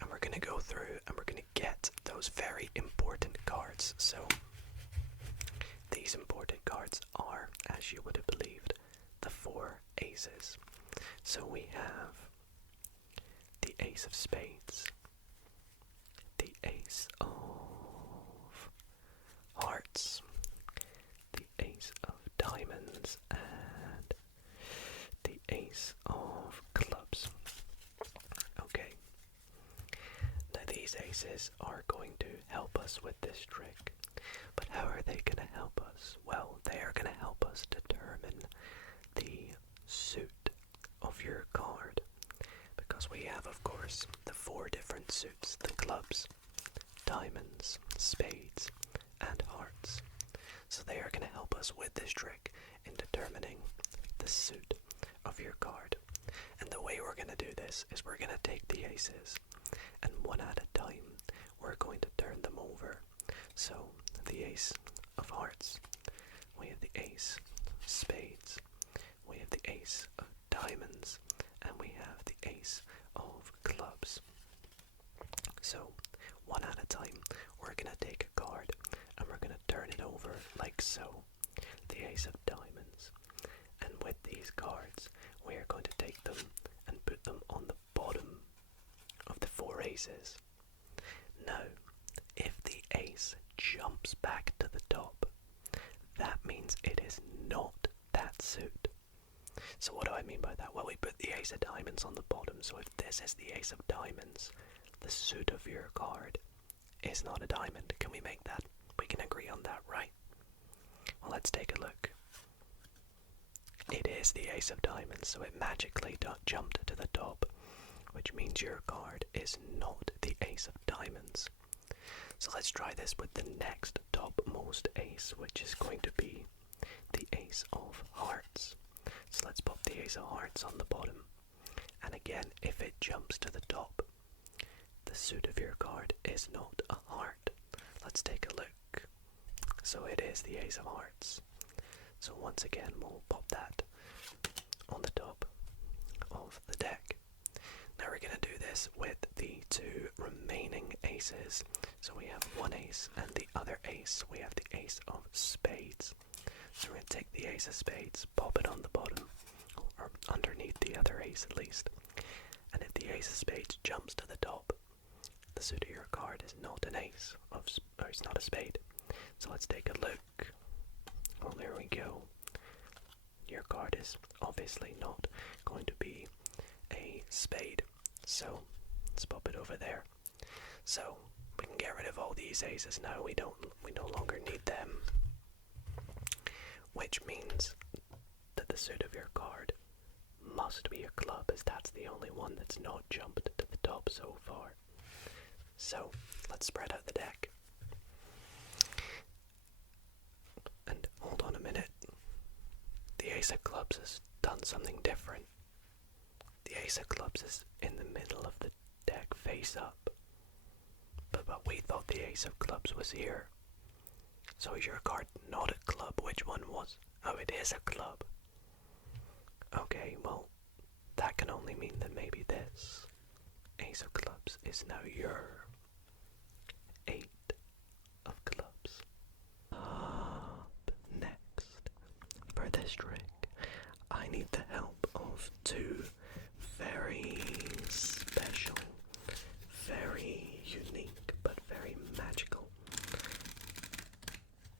and we're gonna go through and we're gonna get those very important cards. So these important cards are, as you would have believed, the 4 aces. So we have the Ace of Spades, the Ace of Hearts, the Ace of Diamonds, and the Ace of Clubs. Okay. Now these aces are going to help us with this trick. But how are they going to help us? Well, they are going to help us determine the suit of your card. Because we have, of course, the 4 different suits: the clubs, diamonds, spades, and hearts. So they are going to help us with this trick in determining the suit of your card. And the way we're going to do this is we're going to take the aces, and one at a time we're going to turn them over. So the Ace of Hearts, we have the Ace of Spades, we have the Ace of Diamonds, and we have the Ace of Clubs. So one at a time we're going to take a card and we're going to turn it over like so, the Ace of Diamonds. And with these cards we are going to take them and put them on the bottom of the 4 aces. Now, if the ace jumps back to the top, that means it is not that suit. So what do I mean by that? Well, we put the Ace of Diamonds on the bottom, so if this is the Ace of Diamonds, the suit of your card is not a diamond. Can we make that? We can agree on that, right? Well, let's take a look. It is the Ace of Diamonds, so it magically jumped to the top, which means your card is not the Ace of Diamonds. So let's try this with the next topmost ace, which is going to be the Ace of Hearts. So let's pop the Ace of Hearts on the bottom, and again, if it jumps to the top, the suit of your card is not a heart. Let's take a look. So it is the Ace of Hearts. So once again, we'll pop that on the top of the deck. Now we're going to do this with the 2 remaining aces. So we have one ace and the other ace. We have the Ace of Spades. So we're going to take the Ace of Spades, pop it on the bottom, or underneath the other ace at least. And if the Ace of Spades jumps to the top, the suit of your card is not an ace, or it's not a spade. So let's take a look. Well, there we go. Your card is obviously not going to be a spade. So let's pop it over there. So we can get rid of all these aces now. We no longer need them. Which means that the suit of your card must be a club, as that's the only one that's not jumped to the top so far. So, let's spread out the deck. And hold on a minute. The ace of clubs has done something different. The ace of clubs is in the middle of the deck face up. But we thought the ace of clubs was here. So is your card not a club? Which one was? Oh, it is a club. Okay, well, that can only mean that maybe this ace of clubs is now your 8 of clubs. Up next, for this trick, I need the help of 2 very special, very unique, but very magical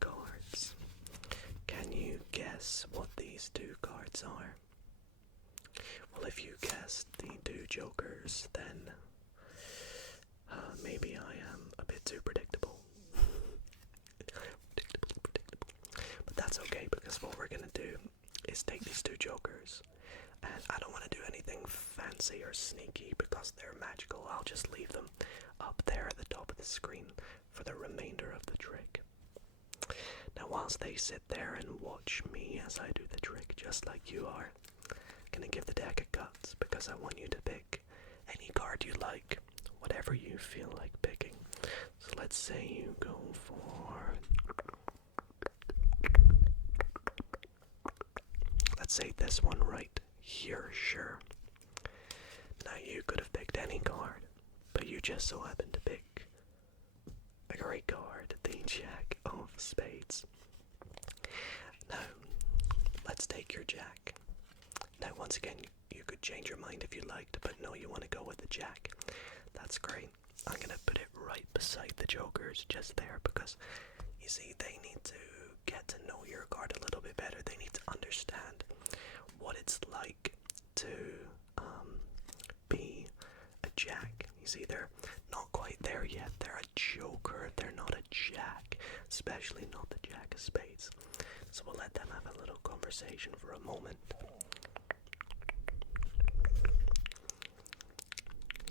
cards. Can you guess what these 2 cards are? Well, if you guessed the 2 jokers, then maybe I am a bit too predictable. But that's okay, because what we're gonna do is take these 2 jokers, and I don't want to do anything fancy or sneaky because they're magical. I'll just leave them up there at the top of the screen for the remainder of the trick. Now, whilst they sit there and watch me as I do the trick, just like you are, I'm gonna give the deck a cut because I want you to pick any card you like, whatever you feel like picking. So let's say you go for, let's say this one right here, sure. Now you could have picked any card, but you just so happened to pick a great card, the Jack of Spades. Now, let's take your Jack. Now, once again, you could change your mind if you liked, but no, you want to go with the Jack. That's great. I'm going to put it right beside the jokers, just there, because, you see, they need to get to know your card a little bit better. They need to understand what it's like to be a Jack. You see, they're not quite there yet. They're a joker. They're not a Jack, especially not the Jack of Spades. So we'll let them have a little conversation for a moment.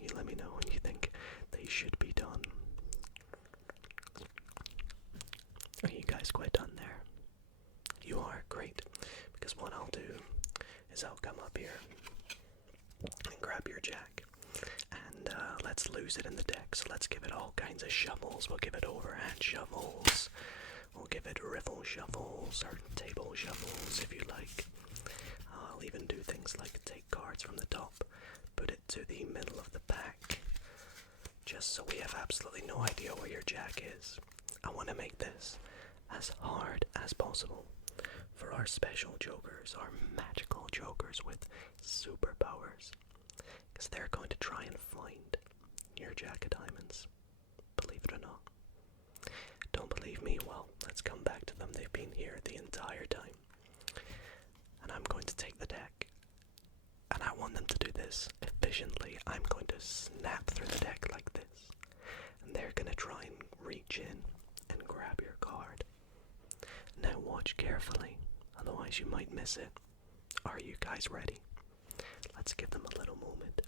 You let me know when you think they should be done. Are you guys quite done there? You are? Great. Because what I'll do is I'll come up here and grab your Jack. And let's lose it in the deck. So let's give it all kinds of shuffles. We'll give it overhand shuffles. We'll give it riffle shuffles or table shuffles if you like. I'll even do things like take cards from the top, put it to the middle of the pack, just so we have absolutely no idea where your Jack is. I want to make this as hard as possible for our special jokers, our magical jokers with superpowers, because they're going to try and find your Jack of Diamonds, believe it or not. Don't believe me? Well, let's come back to them. They've been here the entire time. And I'm going to take the deck, and I want them to do this efficiently. I'm going to snap through the deck like this, and they're going to try and reach in and grab your card. Now watch carefully, otherwise you might miss it. Are you guys ready? Let's give them a little moment.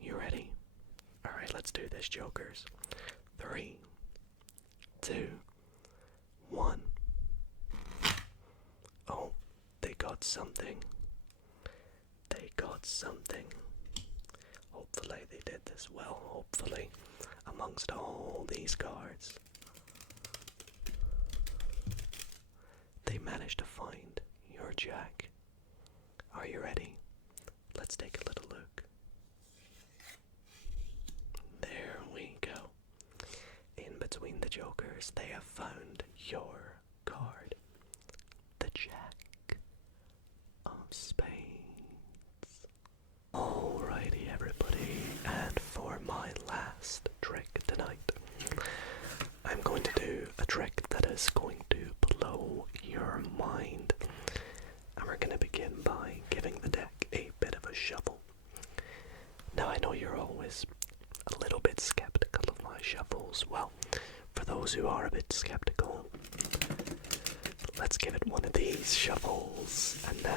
You ready? Alright, let's do this, jokers. 3, 2, 1. Oh, they got something. They got something. Hopefully they did this well, hopefully, amongst all these cards. They managed to find your Jack. Are you ready? Let's take a little look. There we go. In between the jokers, they have found your card. The Jack of Spades. Alrighty, everybody, and for my last trick tonight, I'm going to do a trick that is going to blow your mind. And we're going to begin by giving the deck a bit of a shuffle. Now, I know you're always a little bit skeptical of my shuffles. Well, for those who are a bit skeptical, let's give it one of these shuffles, and now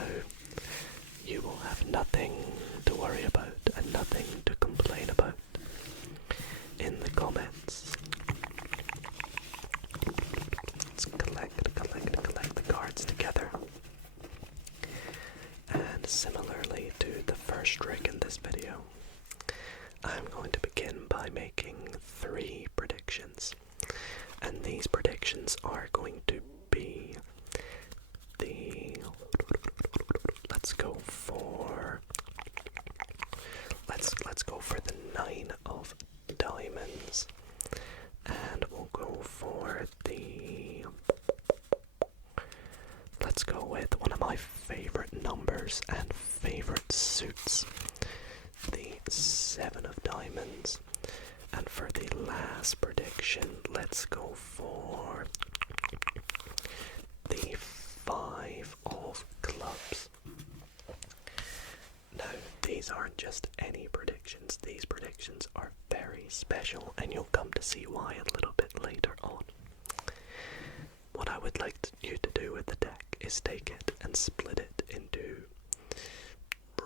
you will have nothing to worry about and nothing to complain about in the comments. Let's collect the cards together. And similarly to the first trick in this video, I'm going to begin by making 3 predictions. And these predictions are going to be the... Let's go for the 9 of diamonds. And we'll go for the... Let's go with one of my favorite numbers and favorite suits, the 7 of diamonds. And for the last prediction, let's go for the 5 of clubs. Now, these aren't just any predictions. These predictions are very special, and you'll come to see why a little bit later on. What I would like you to do with the deck is take it and split it into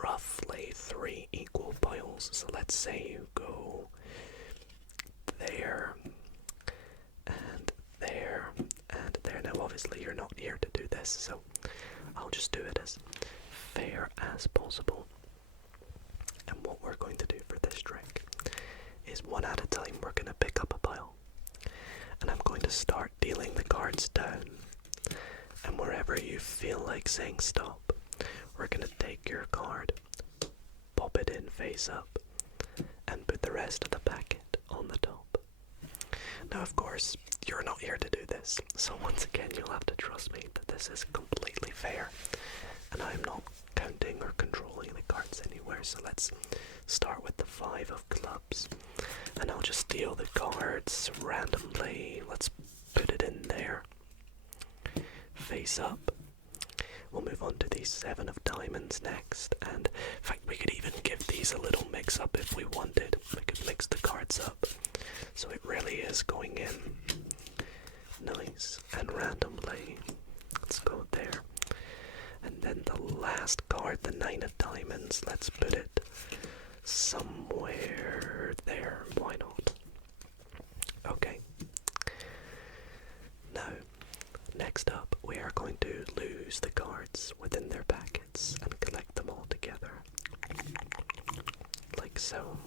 roughly 3 equal piles. So let's say you go there, and there, and there. Now obviously you're not here to do this, so I'll just do it as fair as possible. And what we're going to do for this trick is one at a time we're going to pick up a pile, and I'm going to start dealing the cards down, and wherever you feel like saying stop, we're going to take your card, pop it in face up, and put the rest of the packet on the top. Now of course, you're not here to do this, so once again you'll have to trust me that this is completely fair, and I'm not counting or controlling the cards anywhere. So let's start with the 5 of clubs, and I'll just deal the cards randomly. Let's put it in there, face up. We'll move on to the 7 of diamonds next, and in fact we could even give these a little mix up if we wanted. We could mix the cards up so it really is going in nice and randomly. Let's go there. And then the last card, the 9 of diamonds, let's put it somewhere there. Why not? Okay. Now, next up, we are going to lose the cards within their packets and collect them all together. Like so.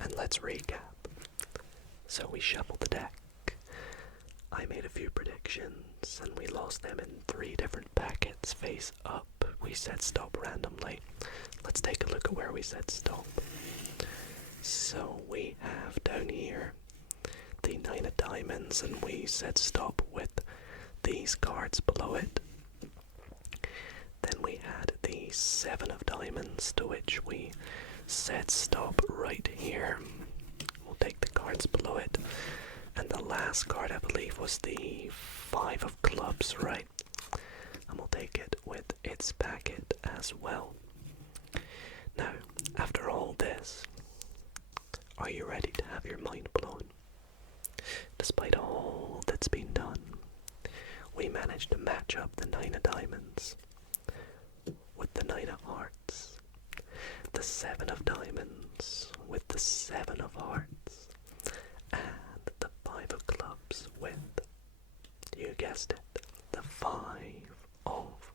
And let's recap. So we shuffled the deck. I made a few predictions, and we lost them in 3 different packets face up. We said stop randomly. Let's take a look at where we said stop. So we have down here the 9 of diamonds, and we said stop with these cards below it. Then we had the 7 of diamonds, to which we said stop right here. We'll take the cards below it. And the last card, I believe, was the 5 of clubs, right? And we'll take it with its packet as well. Now, after all this, are you ready to have your mind blown? Despite all that's been done, we managed to match up the 9 of diamonds with the 9 of hearts, the 7 of diamonds with the 7 of hearts, and the 5 of clubs with, you guessed it, the 5 of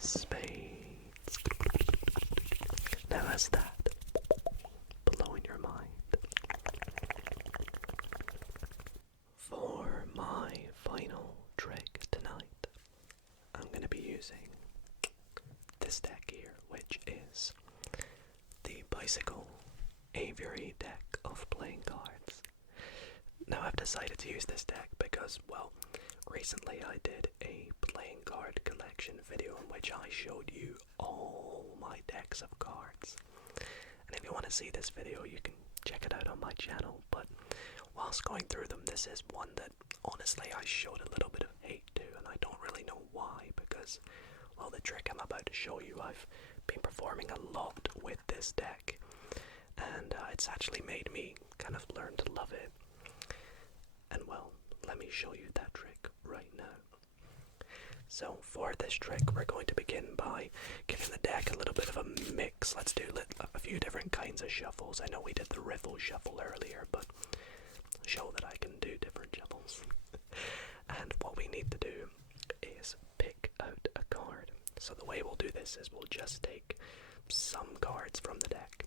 spades. Now how's that blowing your mind? For my final trick tonight, I'm going to be using this deck here, which is the Bicycle Aviary deck of playing cards. Now I've decided to use this deck because, well, recently I did a playing card collection video in which I showed you all my decks of cards. And if you want to see this video, you can check it out on my channel, but whilst going through them, this is one that honestly I showed a little bit of hate to, and I don't really know why, because, well, the trick I'm about to show you, I've been performing a lot with this deck, and it's actually made me kind of learn to love it. And well, let me show you that trick right now. So for this trick, we're going to begin by giving the deck a little bit of a mix. Let's do a few different kinds of shuffles. I know we did the riffle shuffle earlier, but show that I can do different shuffles. And what we need to do is pick out a card. So the way we'll do this is we'll just take some cards from the deck.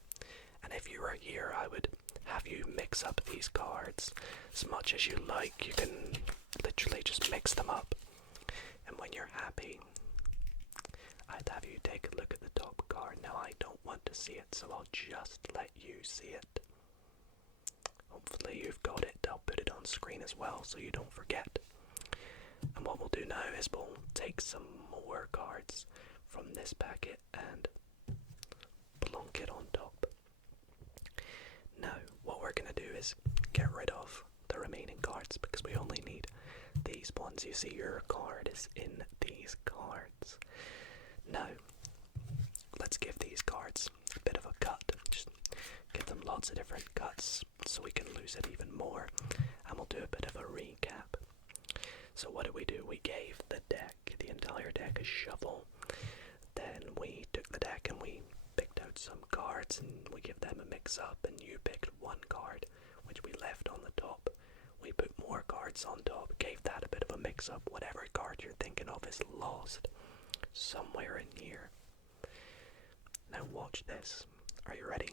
And if you were here, I would have you mix up these cards as much as you like. You can literally just mix them up. And when you're happy, I'd have you take a look at the top card. Now I don't want to see it, so I'll just let you see it. Hopefully you've got it. I'll put it on screen as well so you don't forget. And what we'll do now is we'll take some more cards from this packet and plonk it on top. Now what we're going to do is get rid of the remaining cards because we only need these ones. You see your card is in these cards. Now let's give these cards a bit of a cut. Just give them lots of different cuts so we can lose it even more, and we'll do a bit of a recap. So what did we do? We gave the entire deck a shuffle. Then we took the deck and we picked out some cards and we give them a mix up, and you picked one card which we left on the top. We put more cards on top, gave that a bit of a mix up. Whatever card you're thinking of is lost somewhere in here. Now watch this. Are you ready?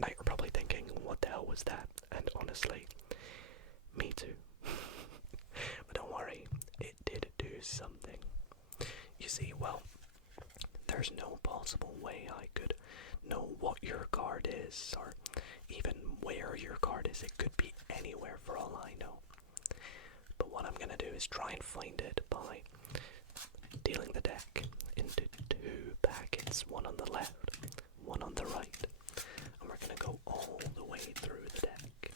Now you're probably thinking, what the hell was that? And honestly, me too. But don't worry, it did do something. You see, well, there's no possible way I could know what your card is, or even where your card is. It could be anywhere for all I know. But what I'm going to do is try and find it by dealing the deck into two packets, one on the left, one on the right. And we're going to go all the way through the deck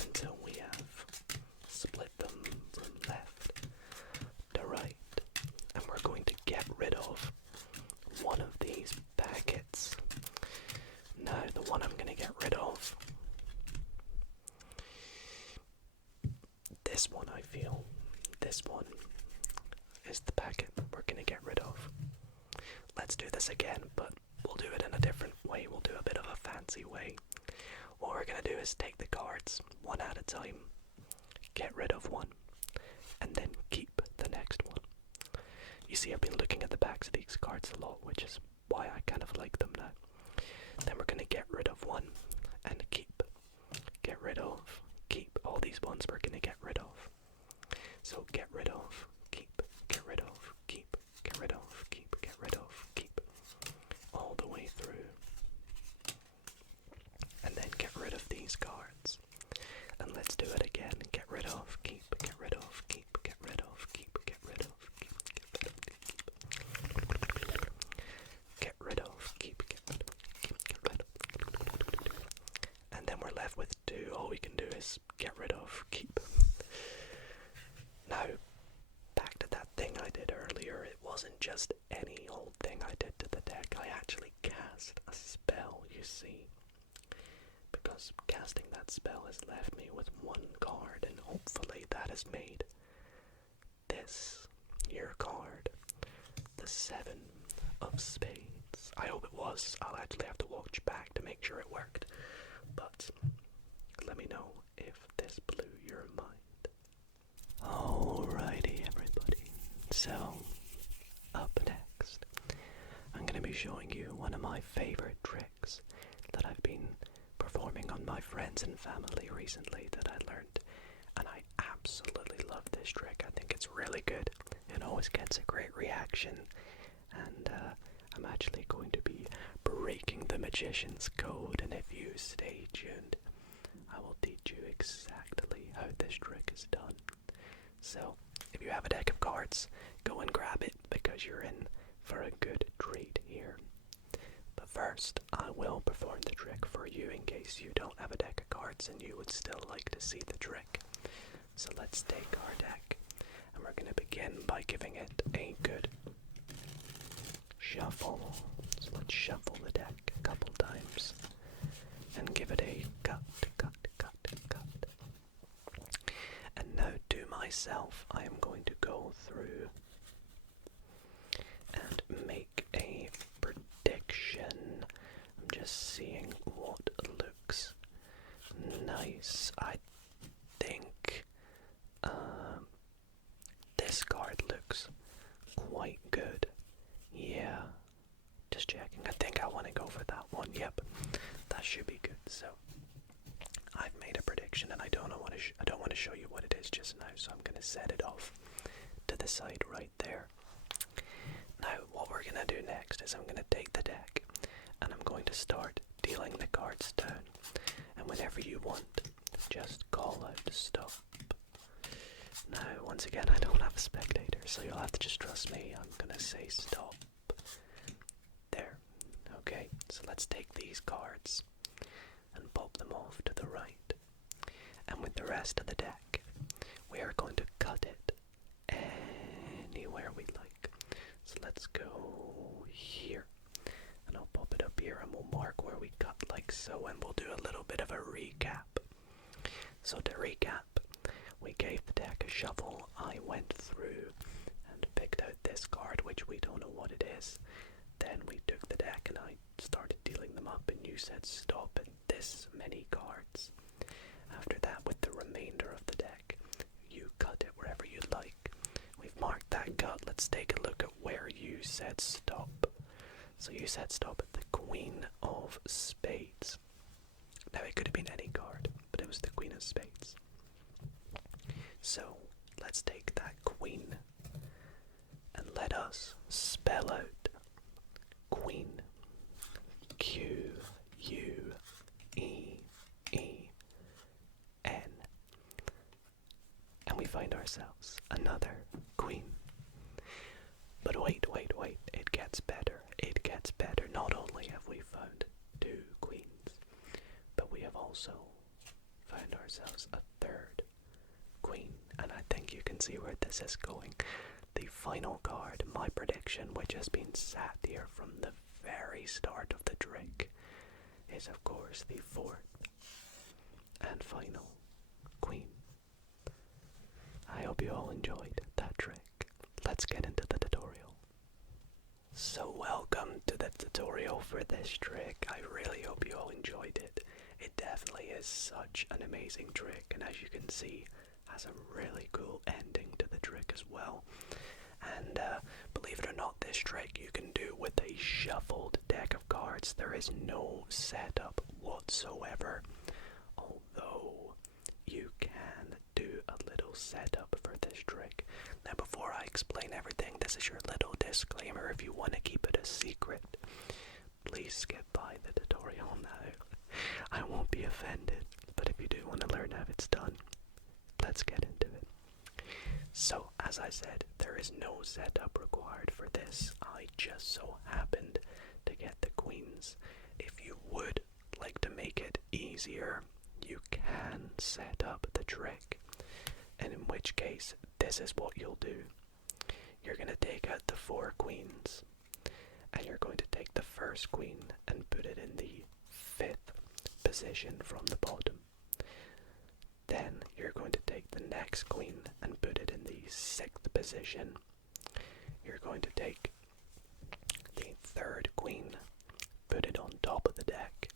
until we have split them from left to right. And we're going to get rid of one of these packets. Now, the one I'm going to get rid of, this one, I feel, this one is the packet we're going to get rid of. Let's do this again, but we'll do it in a different way. We'll do a bit of a fancy way. What we're going to do is take the cards one at a time, get rid of one, and then keep the next one. You see, I've been looking at the backs of these cards a lot, which is why I kind of like them now. Then we're going to get rid of one and keep. Get rid of, keep. All these ones we're going to get rid of. So get rid of, keep, get rid of, keep, get rid of, keep, get rid of, keep. All the way through. And then get rid of these cards. And let's do it again. Get rid of, keep, get rid of, keep, get rid of, keep, get rid of, keep, get rid of, keep. Get rid of, keep, get rid of, keep, get rid of. And then we're left with two. All we can do is get rid of, keep. Now, back to that thing I did earlier. It wasn't just any old thing I did to the deck. I actually cast a spell, you see. Because casting that spell has left me with one card, and hopefully that has made this your card. The 7 of Spades. I hope it was. I'll actually have to watch back to make sure it worked. But let me know if this blew your mind. Alrighty, everybody. So, up next, I'm going to be showing you one of my favorite tricks that I've been performing on my friends and family recently that I learned, and I absolutely love this trick. I think it's really good. It always gets a great reaction, and I'm actually going to be breaking the magician's code, and if you stay tuned, I will teach you exactly how this trick is done. So, if you have a deck of cards, go and grab it because you're in for a good treat here. But first, I will perform the trick for you in case you don't have a deck of cards and you would still like to see the trick. So let's take our deck, and we're going to begin by giving it a good shuffle. So let's shuffle the deck a couple times and give it a cut. And now to myself, I am going to go through and make a prediction. I'm just seeing what looks nice. I think this card looks quite good. Yeah, just checking. I think I want to go for that one. Yep, that should be good. So I've made a prediction, and I don't want to show you what it is just now. So I'm going to set it off to the side right there. Now, what we're going to do next is I'm going to take the deck, and I'm going to start dealing the cards down. And whenever you want, just call out stop. Now, once again, I don't have a spectator, so you'll have to just trust me. I'm going to say stop. There. Okay, so let's take these cards and pop them off to the right. And with the rest of the deck, we are going to cut it anywhere we like. So let's go here. And I'll pop it up here and we'll mark where we cut like so, and we'll do a little bit of a recap. So to recap, we gave the deck a shuffle. I went through and picked out this card, which we don't know what it is. Then we took the deck and I started dealing them up, and you said stop at this many cards. After that, with the remainder of the deck, you cut it wherever you'd like. We've marked that cut. Let's take a look at where you said stop. So you said stop at the Queen of Spades. Now it could have been any card, but it was the Queen of Spades. So let's take that Queen and let us spell out Queen. Queen. And we find ourselves another Queen. But wait, it gets better. It gets better. Not only have we found two queens, but we have also found ourselves a third queen. And I think you can see where this is going. The final card, my prediction, which has been sat here from the very start of the trick, is of course the fourth and final queen. I hope you all enjoyed that trick. Let's get into the tutorial. So welcome to the tutorial for this trick. I really hope you all enjoyed it. It definitely is such an amazing trick, and as you can see, has a really cool ending to the trick as well. And believe it or not, this trick you can do with a shuffled deck of cards. There is no setup whatsoever, although you can do a little setup for this trick. Now before I explain everything, this is your little disclaimer. If you want to keep it a secret, please skip by the tutorial now. I won't be offended, but if you do want to learn how it's done, let's get into it. So, as I said, there is no setup required for this. I just so happened to get the queens. If you would like to make it easier, you can set up the trick, and in which case, this is what you'll do. You're going to take out the four queens, and you're going to take the first queen and put it in the fifth position from the bottom. Then you're going to take the next queen and put it in the sixth position. You're going to take the third queen, put it on top of the deck,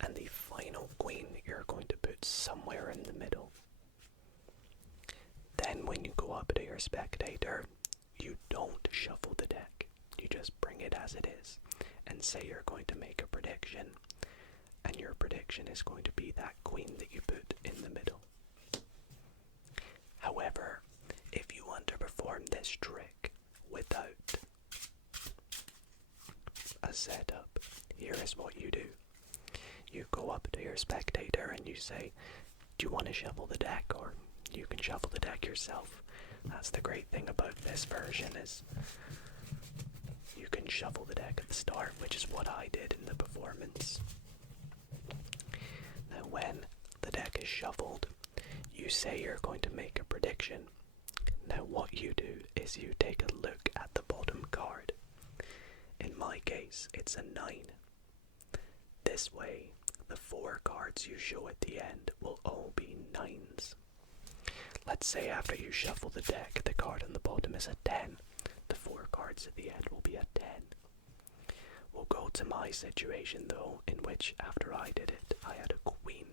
and the final queen you're going to put somewhere in the middle. Then when you go up to your spectator, you don't shuffle the deck. You just bring it as it is and say you're going to make a prediction, and your prediction is going to be that queen that you put in the middle. However, if you want to perform this trick without a setup, here is what you do. You go up to your spectator and you say, do you want to shuffle the deck? Or you can shuffle the deck yourself. That's the great thing about this version, is you can shuffle the deck at the start, which is what I did in the performance. Now when the deck is shuffled, you say you're going to make a prediction. Now what you do is you take a look at the bottom card. my case, it's a 9. This way, the 4 cards you show at the end will all be 9s. Let's say after you shuffle the deck, the card on the bottom is a 10. The 4 cards at the end will be a 10. We'll go to my situation though, in which after I did it, I had a queen.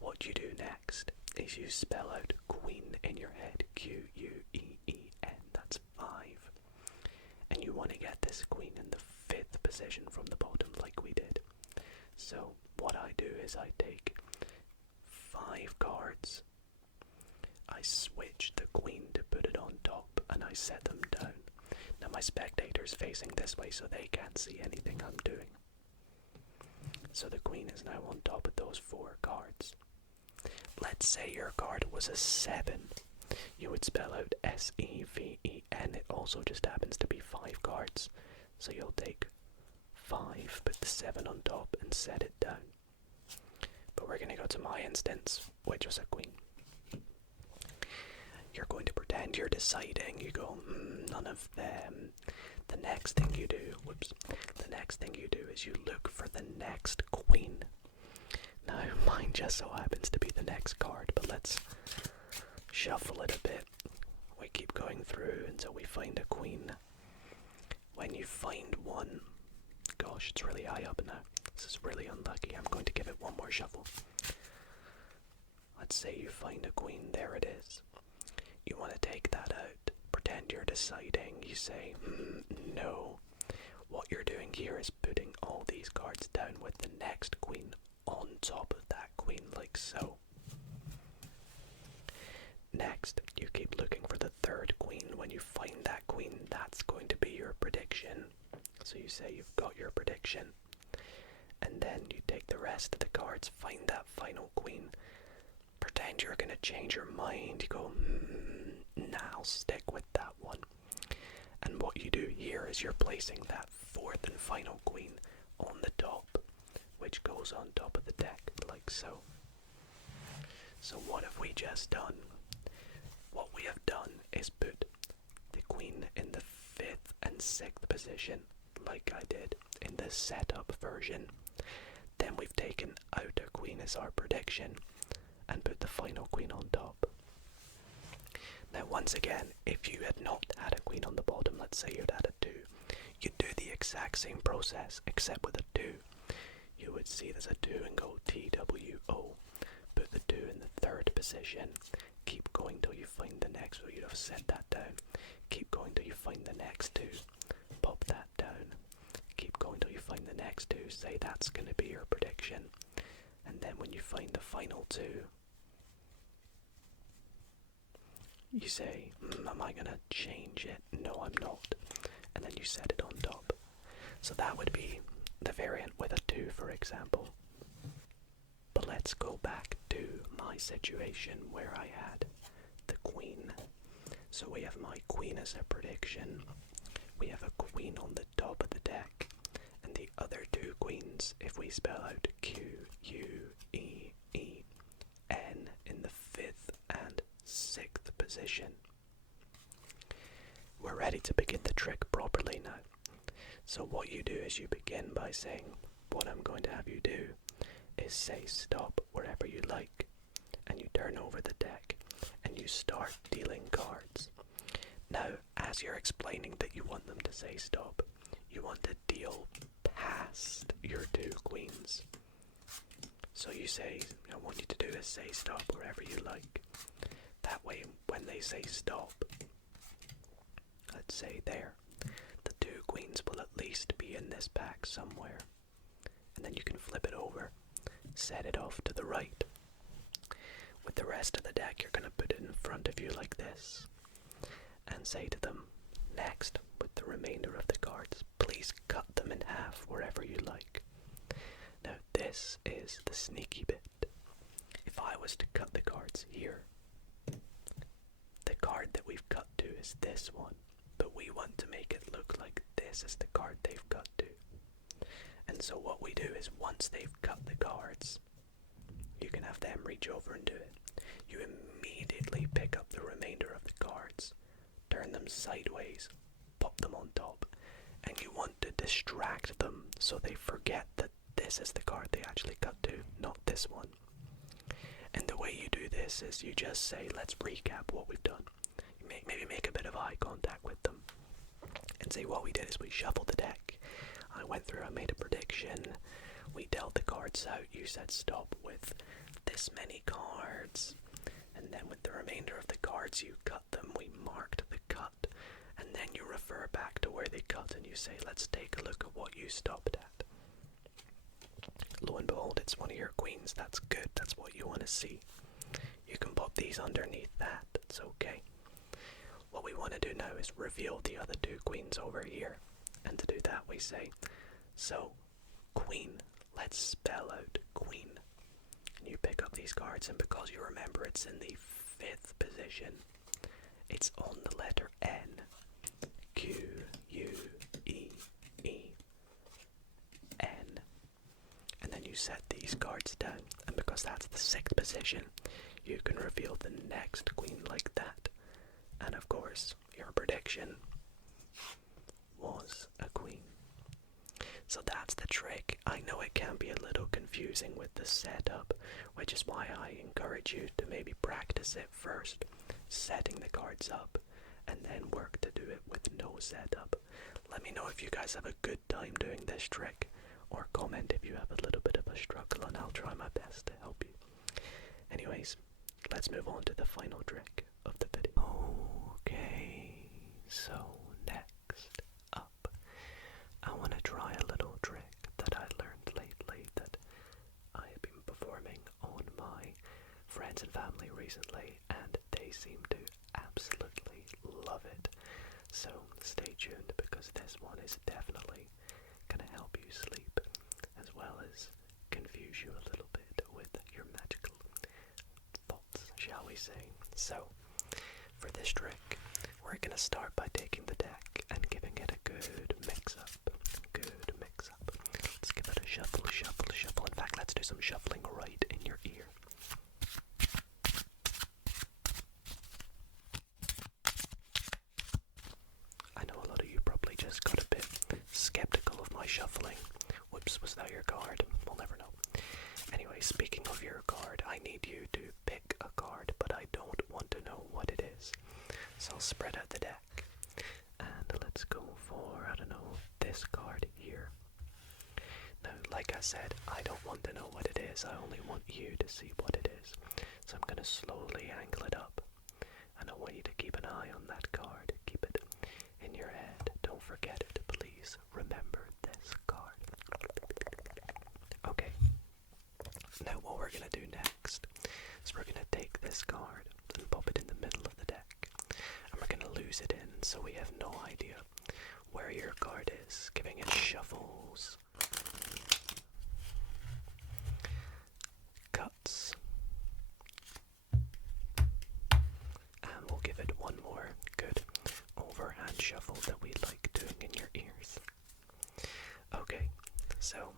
What you do next is you spell out queen in your head, Queen, that's 5. And you want to get this queen in the 5th position from the bottom like we did. So what I do is I take 5 cards, I switch the queen to put it on top, and I set them down. Now my spectator's facing this way so they can't see anything I'm doing. So the queen is now on top of those 4 cards. Let's say your card was a 7. You would spell out S-E-V-E-N. It also just happens to be 5 cards. So you'll take 5, put the 7 on top and set it down. But we're going to go to my instance, which was a queen. You're going to pretend you're deciding. You go, none of them. The next thing you do, the next thing you do is you look for the next queen. Now, mine just so happens to be the next card, but let's shuffle it a bit. We keep going through until we find a queen. When you find one, gosh, it's really high up now. This is really unlucky. I'm going to give it one more shuffle. Let's say you find a queen. There it is. You want to take that out. Pretend you're deciding. You say, no. What you're doing here is putting all these cards down with the next queen on top of that queen, like so. Next, you keep looking for the 3rd queen. When you find that queen, that's going to be your prediction. So you say you've got your prediction. And then you take the rest of the cards, find that final queen. Pretend you're going to change your mind. You go, nah, I'll stick with that one. And what you do here is you're placing that 4th and final queen on the top, which goes on top of the deck, like so. So what have we just done? What we have done is put the queen in the 5th and 6th position, like I did in the setup version. Then we've taken out a queen as our prediction and put the final queen on top. Now once again, if you had not had a queen on the bottom, let's say you'd had a 2, you'd do the exact same process except with a 2. You would see there's a 2 and go T-W-O. Put the 2 in the 3rd position. Keep going till you find the next, so you'd have set that down. Keep going till you find the next 2. Pop that down. Keep going till you find the next 2. Say that's going to be your prediction. And then when you find the final 2, you say, am I going to change it? No, I'm not. And then you set it on top. So that would be the variant with a 2, for example. But let's go back to my situation where I had the queen. So we have my queen as a prediction. We have a queen on the top of the deck. And the other 2 queens, if we spell out Q-U-E-E-N in the 5th and 6th position. We're ready to begin the trick properly now. So what you do is you begin by saying, what I'm going to have you do is say stop wherever you like, and you turn over the deck and you start dealing cards. Now, as you're explaining that you want them to say stop, you want to deal past your 2 queens. So you say, I want you to do is say stop wherever you like. That way, when they say stop, let's say there, the 2 queens will at least be in this pack somewhere. And then you can flip it over, set it off to the right. With the rest of the deck, you're going to put it in front of you like this. And say to them, next, with the remainder of the cards, please cut them in half wherever you like. Now this is the sneaky bit. If I was to cut the cards here, the card that we've cut to is this one, but we want to make it look like this is the card they've cut to. And so what we do is once they've cut the cards, you can have them reach over and do it. You immediately pick up the remainder of the cards, turn them sideways, pop them on top, and you want to distract them so they forget that this is the card they actually cut to, not this one. And the way you do this is you just say, let's recap what we've done. Maybe make a bit of eye contact with them and say what we did is we shuffled the deck. I went through, I made a prediction, we dealt the cards out, you said stop with this many cards, and then with the remainder of the cards you cut them, we marked the cut, and then you refer back to where they cut and you say let's take a look at what you stopped at. Lo and behold, it's one of your queens. That's good, that's what you want to see. You can pop these underneath that, it's okay. What we want to do now is reveal the other two queens over here, and to do that we say, so queen, let's spell out queen. And you pick up these cards, and because you remember it's in the 5th position, it's on the letter N. Q, U, E, E, N. And then you set these cards down, and because that's the 6th position, you can reveal the next queen like that. And of course, your prediction was a queen. So that's the trick. I know it can be a little confusing with the setup, which is why I encourage you to maybe practice it first, setting the cards up, and then work to do it with no setup. Let me know if you guys have a good time doing this trick, or comment if you have a little bit of a struggle, and I'll try my best to help you. Anyways, let's move on to the final trick of the video. Okay, so next up, I want to try a little trick that I learned lately that I have been performing on my friends and family recently, and they seem to absolutely love it. So stay tuned, because this one is definitely going to help you sleep, as well as confuse you a little bit with your magical thoughts, shall we say. So, for this trick, we're going to start by taking the deck and giving it a good mix-up. Good mix-up. Let's give it a shuffle, shuffle, shuffle. In fact, let's do some shuffling right in your ear. I know a lot of you probably just got a bit skeptical of my shuffling. Whoops, was that your card? We'll never know. Anyway, speaking of your card, I need you to pick a card, but I don't want to know what it is. So I'll spread out the deck, and let's go for, I don't know, this card here. Now, like I said, I don't want to know what it is, I only want you to see what it is. So I'm going to slowly angle it up, and I want you to keep an eye on that card. Keep it in your head, don't forget it, please remember this card. Okay, now what we're going to do next is we're going to take this card and pop it in the middle of the deck, and we're going to lose it in so we have no idea where your card is, giving it shuffles, cuts, and we'll give it one more good overhand shuffle that we like doing in your ears. Okay, so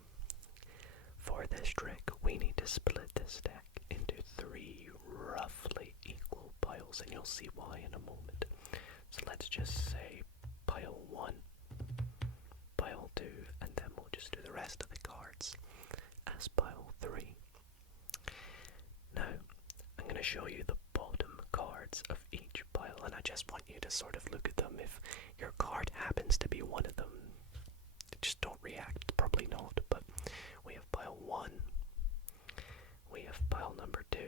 for this trick we need to split this deck into 3 roughly equal piles, and you'll see why in a moment. So let's just say pile 1, pile 2, and then we'll just do the rest of the cards as pile 3. Now, I'm going to show you the bottom cards of each pile, and I just want you to sort of look at them. If your card happens to be one of them, just don't react, probably not, but we have pile 1, we have pile number 2,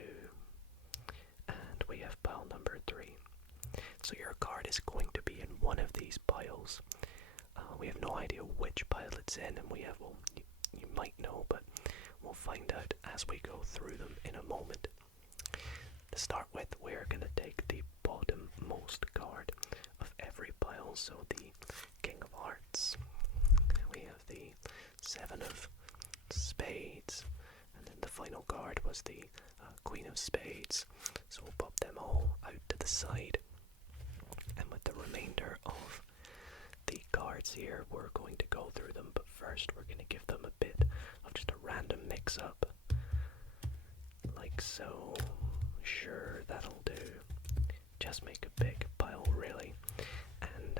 and we have pile number 3. So your card is going to be in one of these piles. We have no idea which pile it's in, and we have, well, you might know, but we'll find out as we go through them in a moment. To start with, we're going to take the bottommost card of every pile, so the King of Hearts. We have the 7 of Spades, and then the final card was the Queen of Spades. So we'll pop them all out to the side, and with the remainder of the cards here, we're going to go through them, but first we're going to give them a bit of just a random mix-up, like so. Sure, that'll do. Just make a big pile, really. And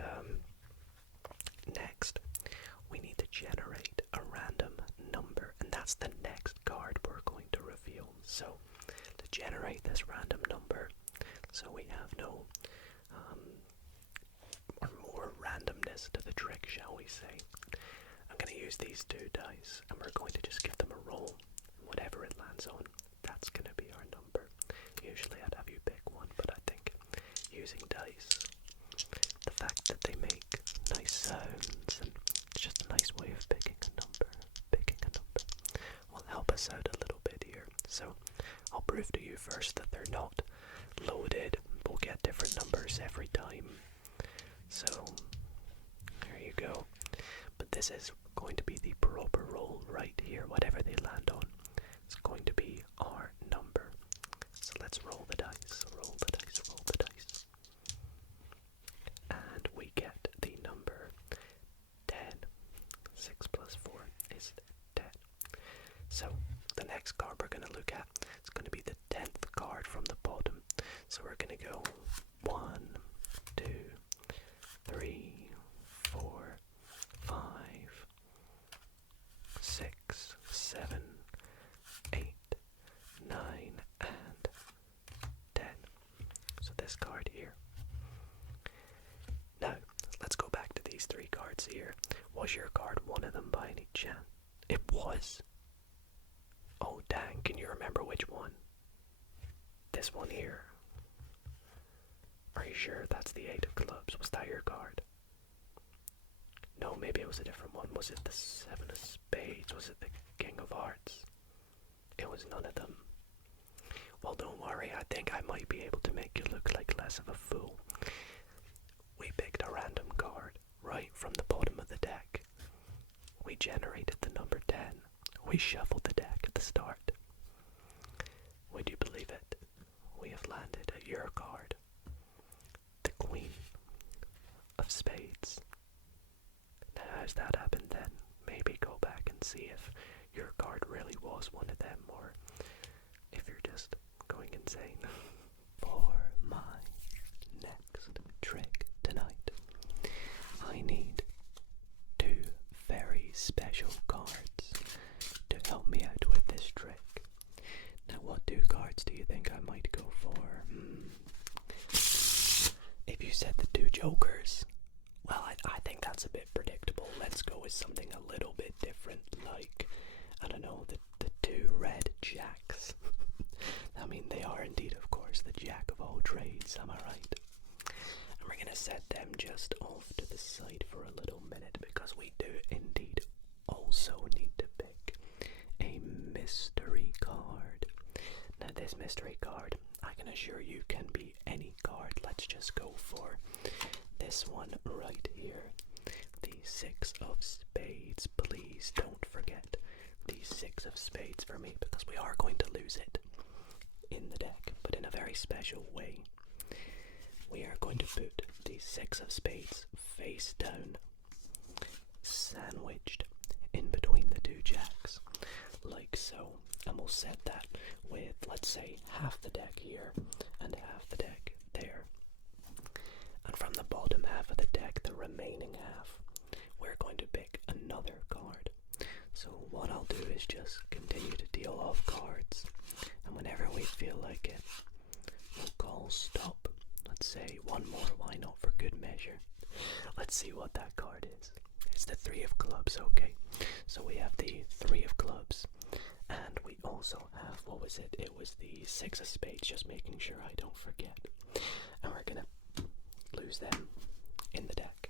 next, that's the next card we're going to reveal. So to generate this random number, so we have no or more randomness to the trick, shall we say, I'm going to use these two dice, and we're going to just give them a roll. Whatever it lands on, that's going to be our number. Usually I'd have you pick one, but I think using dice, the fact that they make nice sounds, and it's just a nice way of picking a number, will help us out a little bit here. So I'll prove to you first that they're not loaded. We'll get different numbers every time. So there you go. But this is going to be the proper roll right here. Whatever they land on, it's going to be our number. So let's roll the dice. Roll the dice. Roll the dice. And we get the number 10. 6 plus 4 is 10. So the next card we're going to look at, it's going to be the 10th card from the bottom. So we're going to go 1, 2, 3, 4, 5, 6, 7, 8, 9, and 10. So this card here. Now, let's go back to these three cards here. Was your card one of them by any chance? It was. Oh dang, can you remember which one? This one here. Are you sure that's the 8 of clubs? Was that your card? No, maybe it was a different one. Was it the 7 of spades? Was it the King of hearts? It was none of them. Well, don't worry, I think I might be able to make you look like less of a fool. We picked a random card right from the bottom of the deck. We generated the number 10. We shuffled the deck at the start. Would you believe it? We have landed at your card, the Queen of Spades. Now, how's that happened then? Maybe go back and see if your card really was one of them, or if you're just going insane. For my next trick tonight, I need 2 very special cards to help me out with this trick. Now, what 2 cards do you think I might go for? If you said the 2 jokers, well, I think that's a bit predictable. Let's go with something a little bit different, like, I don't know, the 2 red jacks. I mean, they are indeed, of course, the jack of all trades, am I right? And we're going to set them just off to the side for a little minute, because we do indeed also need to pick a mystery card. Now, this mystery card, I can assure you, can be any card. Let's just go for this one right here, the 6 of spades. Please don't forget the 6 of spades for me, because we are going to lose it in the deck, but in a very special way. We are going to put the 6 of spades face down, sandwiched in between the 2 jacks, like so. And we'll set that with, let's say, half the deck here and half the deck there. And from the bottom half of the deck, the remaining half, we're going to pick another card. So what I'll do is just continue to deal off cards, and whenever we feel like it, we'll call stop. Let's say one more, why not, for good measure. Let's see what that card is. It's the 3 of clubs, okay. So we have the 3 of clubs, and we also have, what was it? It was the 6 of spades, just making sure I don't forget. And we're gonna lose them in the deck.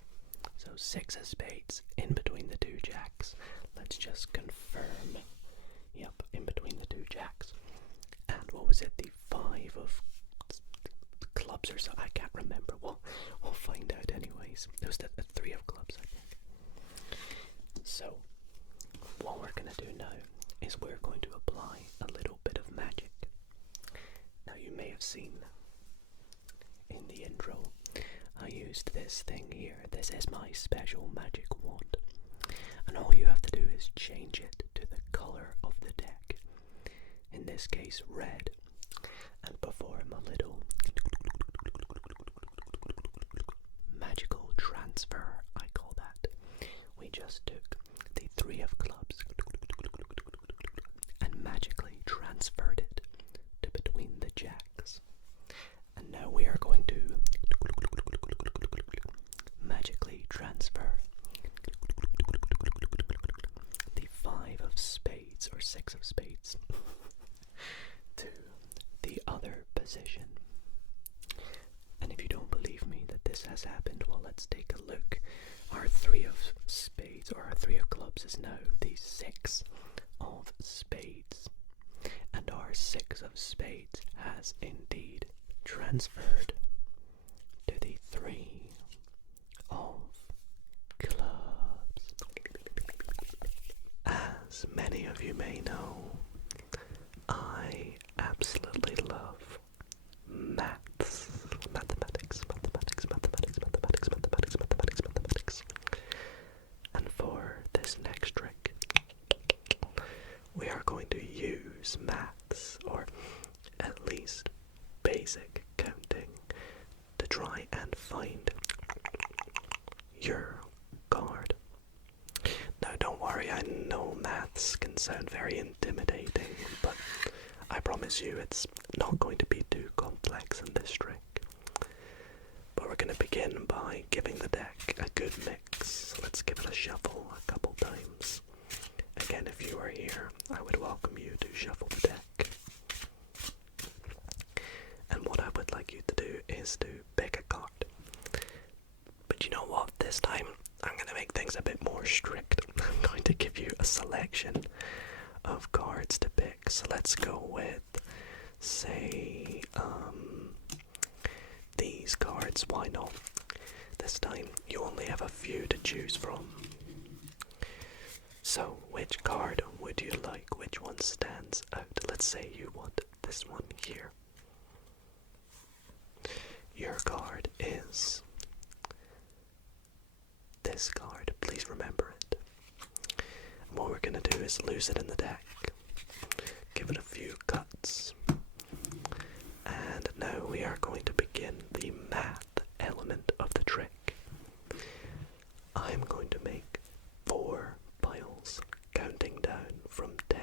So 6 of spades in between the 2 jacks. Let's just confirm. Yep, in between the 2 jacks. And what was it? The 5 of clubs or so. I can't remember. We'll find out anyways. It was the 3 of clubs, I think. So what we're going to do now is we're going to apply a little bit of magic. Now, you may have seen in the intro, I used this thing here. This is my special magic wand. And all you have to do is change it to the color of the deck. In this case, red. And perform a little magical transfer, I call that. We just took the 3 of clubs transfer the 5 of spades, or 6 of spades, to the other position. And if you don't believe me that this has happened, well, let's take a look. Our 3 of spades, or our 3 of clubs, is now the 6 of spades. And our 6 of spades has indeed transferred to the 3 of clubs. As many of you may know, I absolutely love maths. And for this next trick, we are going to use maths, or at least basic counting, to try and find your card. Now don't worry, I know maths can sound very intimidating, but I promise you it's not going to be too complex in this trick. But we're going to begin by giving the deck a good mix. Let's give it a shuffle a couple times. Again, if you are here, I would welcome you to shuffle the deck. And what I would like you to do is to pick a card. But you know what? This time, I'm going to make things a bit more strict. I'm going to give you a selection of cards to pick. So let's go with, say, these cards. Why not? This time, you only have a few to choose from. So, which card would you like? Which one stands out? Let's say you want this one here. Your card is this card. Please remember it. And what we're going to do is loose it in the deck. Give it a few cuts. And now we are going to begin the math element of the trick. I'm going to make 4 piles, counting down from 10,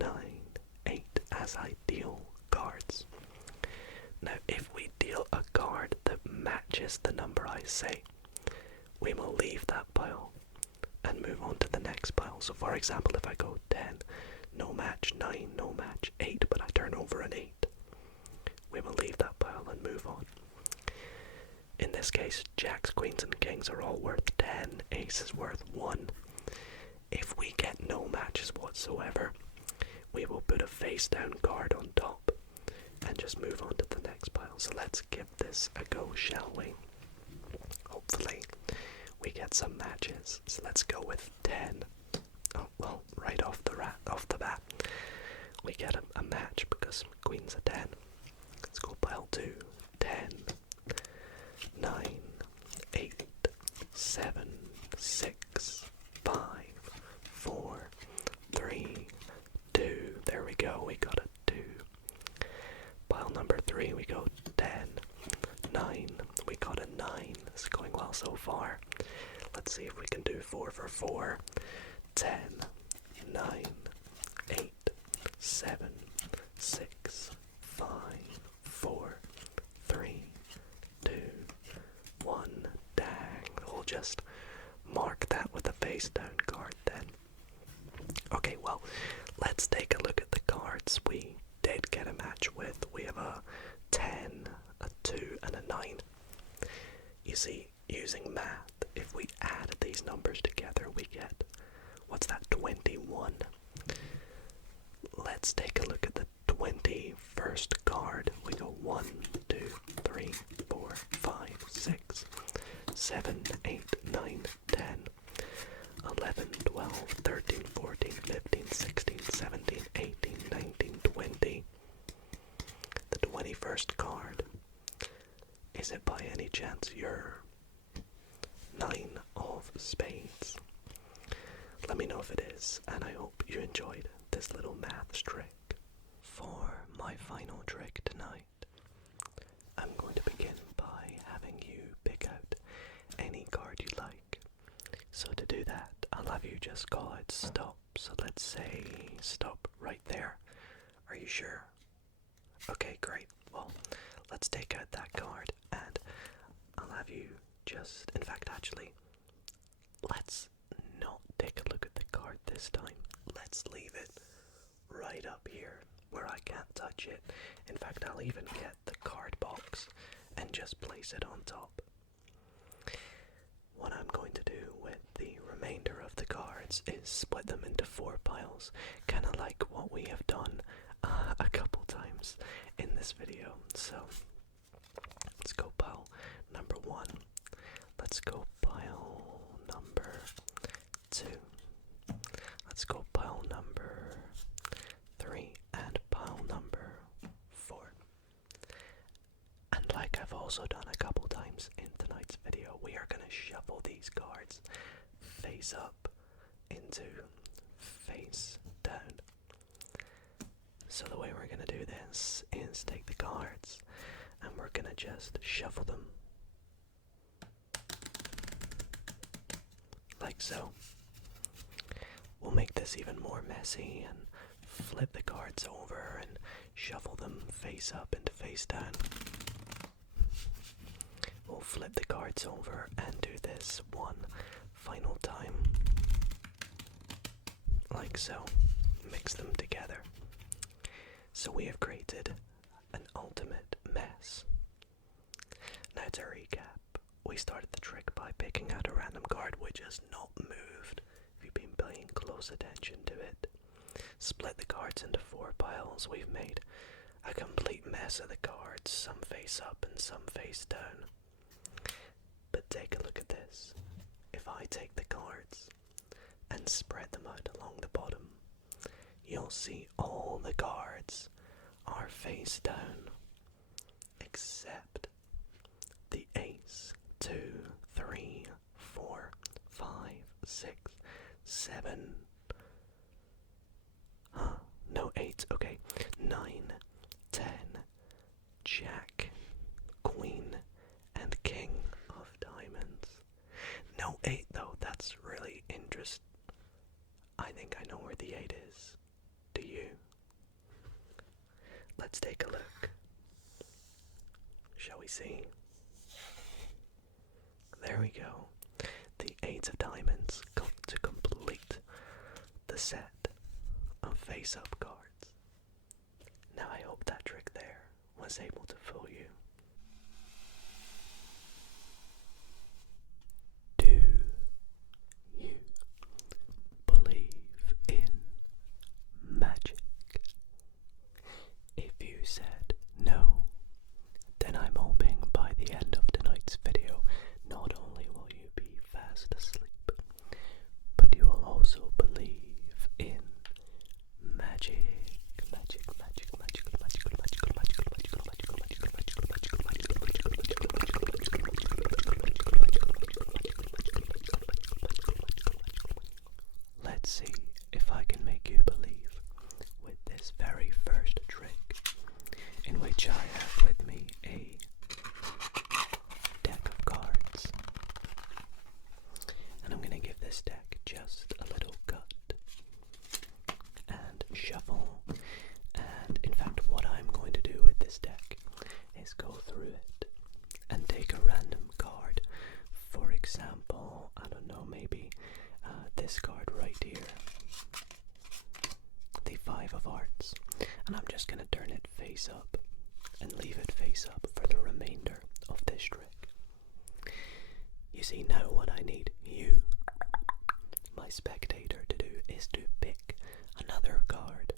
9, 8 as I deal cards. Now, if we deal a card that matches the number I say, we will leave that pile and move on to the next pile. So, for example, if I go 10, no match, 9, no match, 8, but I turn over an 8, we will leave that pile and move on. In this case, jacks, queens, and kings are all worth 10, ace is worth 1. If we get no matches whatsoever, we will put a face down card on top and just move on to the next pile. So let's give this a go, shall we? Hopefully we get some matches. So let's go with 10. Oh, well, right off the bat, we get a match because queen's a 10. Let's go pile 2, 10, 9, 8, 7, 6, 5, 4, 3, 2. There we go, we got a 2. Pile number 3, we go 10, 9, we got a 9. This is going well so far. Let's see if we can do 4 for 4. 10, 9, 8, 7, 6, 5, 4, 3, 2, 1. Dang, we'll just mark that with a face down card then. Okay, well, let's take a look at the cards we did get a match with. We have a 10, a 2, and a 9. You see, using math, if we add these numbers together, we get, what's that, 21. Let's take a look at the 21st card. We go 1, 2, 3, 4, 5, 6, 7, 8, 9, 10, 11, 12, 13, 14, 15, 16, 17, 18, 19, 20. The 21st card. Is it by any chance your 9 of spades? Let me know if it is, and I hope you enjoyed this little math trick. For my final trick tonight, I'm going to begin by having you pick out any card you like. So to do that, I'll have you just call out stop. So let's say stop right there. Are you sure? Okay, great. Well, let's take out that card and I'll have you just, in fact, actually, let's not take a look at the card this time. Let's leave it right up here where I can't touch it. In fact, I'll even get the card box and just place it on top. What I'm going to do with the remainder of the cards is split them into 4 piles, kind of like what we have done a couple times in this video. So let's go pile number 1. Let's go pile number 2. Let's go pile number 3 and pile number 4. And like I've also done a couple times in tonight's video, we are going to shuffle these cards face up into face down. So the way we're going to do this is take the cards and we're going to just shuffle them like so. We'll make this even more messy and flip the cards over and shuffle them face up into face down. We'll flip the cards over and do this one final time, like so. Mix them together. So we have created an ultimate mess. Now to recap, we started the trick by picking out a random card which has not moved, if you've been paying close attention to it. Split the cards into 4 piles. We've made a complete mess of the cards, some face up and some face down. But take a look at this. If I take the cards and spread them out along the bottom, you'll see all the cards are face down, except the ace, 2, 3, 4, 5, 6, 7, no 8, okay, 9, 10, jack, queen, and king of diamonds. No 8 though, that's really interesting. I think I know where the 8 is. Do you? Let's take a look. Shall we see? There we go. The 8 of diamonds to complete the set of face-up cards. Now I hope that trick there was able to fool you. Do you believe in magic? If you said no, then I'm hoping by the end of tonight's video, not only will you be fast asleep, but you will also believe in magic. Let's see if I can make you believe with this very first trick, in which I have with me a deck of cards. And I'm going to give this deck just a little cut and shuffle. And in fact, what I'm going to do with this deck is go through it and take a random card. For example, I don't know, maybe this card right here, the 5 of hearts, and I'm just going to turn it face up and leave it face up for the remainder of this trick. You see, now what I need you, my spectator, to do is to pick another card.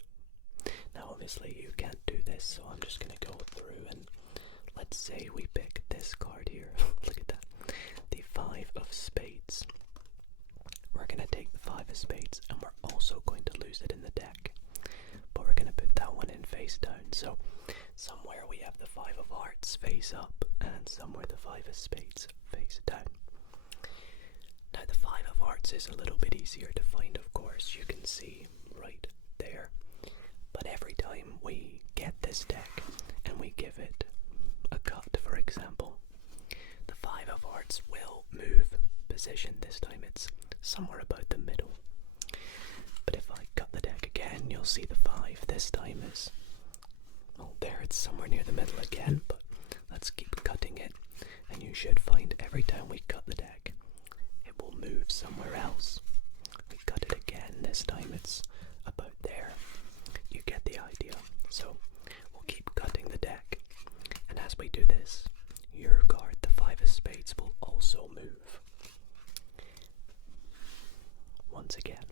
Now obviously you can't do this, so I'm just going to go through and let's say we pick this card here. Look at that, the 5 of spades. We're going to take the 5 of spades and we're also going to lose it in the deck, but we're going to put that one in face down. So somewhere we have the 5 of hearts face up and somewhere the 5 of spades face down. Now the 5 of hearts is a little bit easier to find, of course, you can see right there. But every time we get this deck and we give it a cut, for example, the 5 of hearts will move position. This time it's somewhere about the middle. But if I cut the deck again, you'll see the 5 this time is, well, there, it's somewhere near the middle again, but let's keep cutting it and you should find everything every time we cut the deck, it will move somewhere else. We cut it again, this time it's about there. You get the idea. So we'll keep cutting the deck, and as we do this, your card, the 5 of spades, will also move. Once again.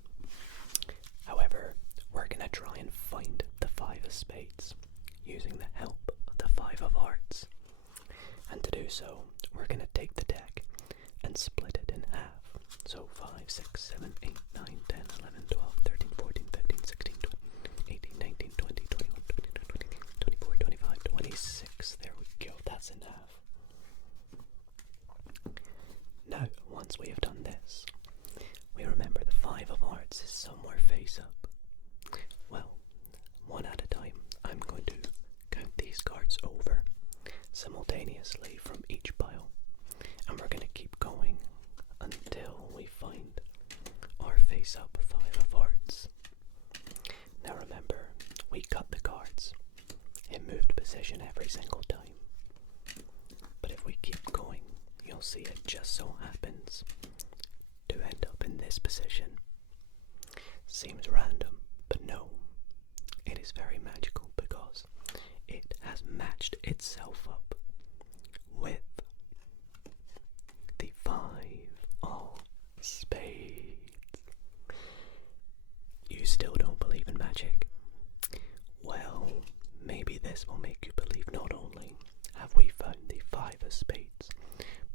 However, we're going to try and find the 5 of spades using the help of the 5 of hearts. And to do so, we're going to take the deck and split it in half. So 5, 6, 7, 8, 9, 10, 11, 12, 13, 14, 15, 16, 18, 19, 20, 21, 22, 23, 24, 25, 26. There we go, that's in half. Now, once we have done this, we remember the 5 of hearts is somewhere face up. Well, one at a time, I'm going to count these cards over simultaneously from each pile, and we're going to keep going until we find our face up 5 of hearts. Now remember, we cut the cards. It moved position every single time. But if we keep going, you'll see it just so happens to end up in this position. Seems random, but no. It is very magical because it has matched itself up with the 5 of spades. You still don't believe in magic? Well, maybe this will make you believe. Not only have we found the 5 of spades,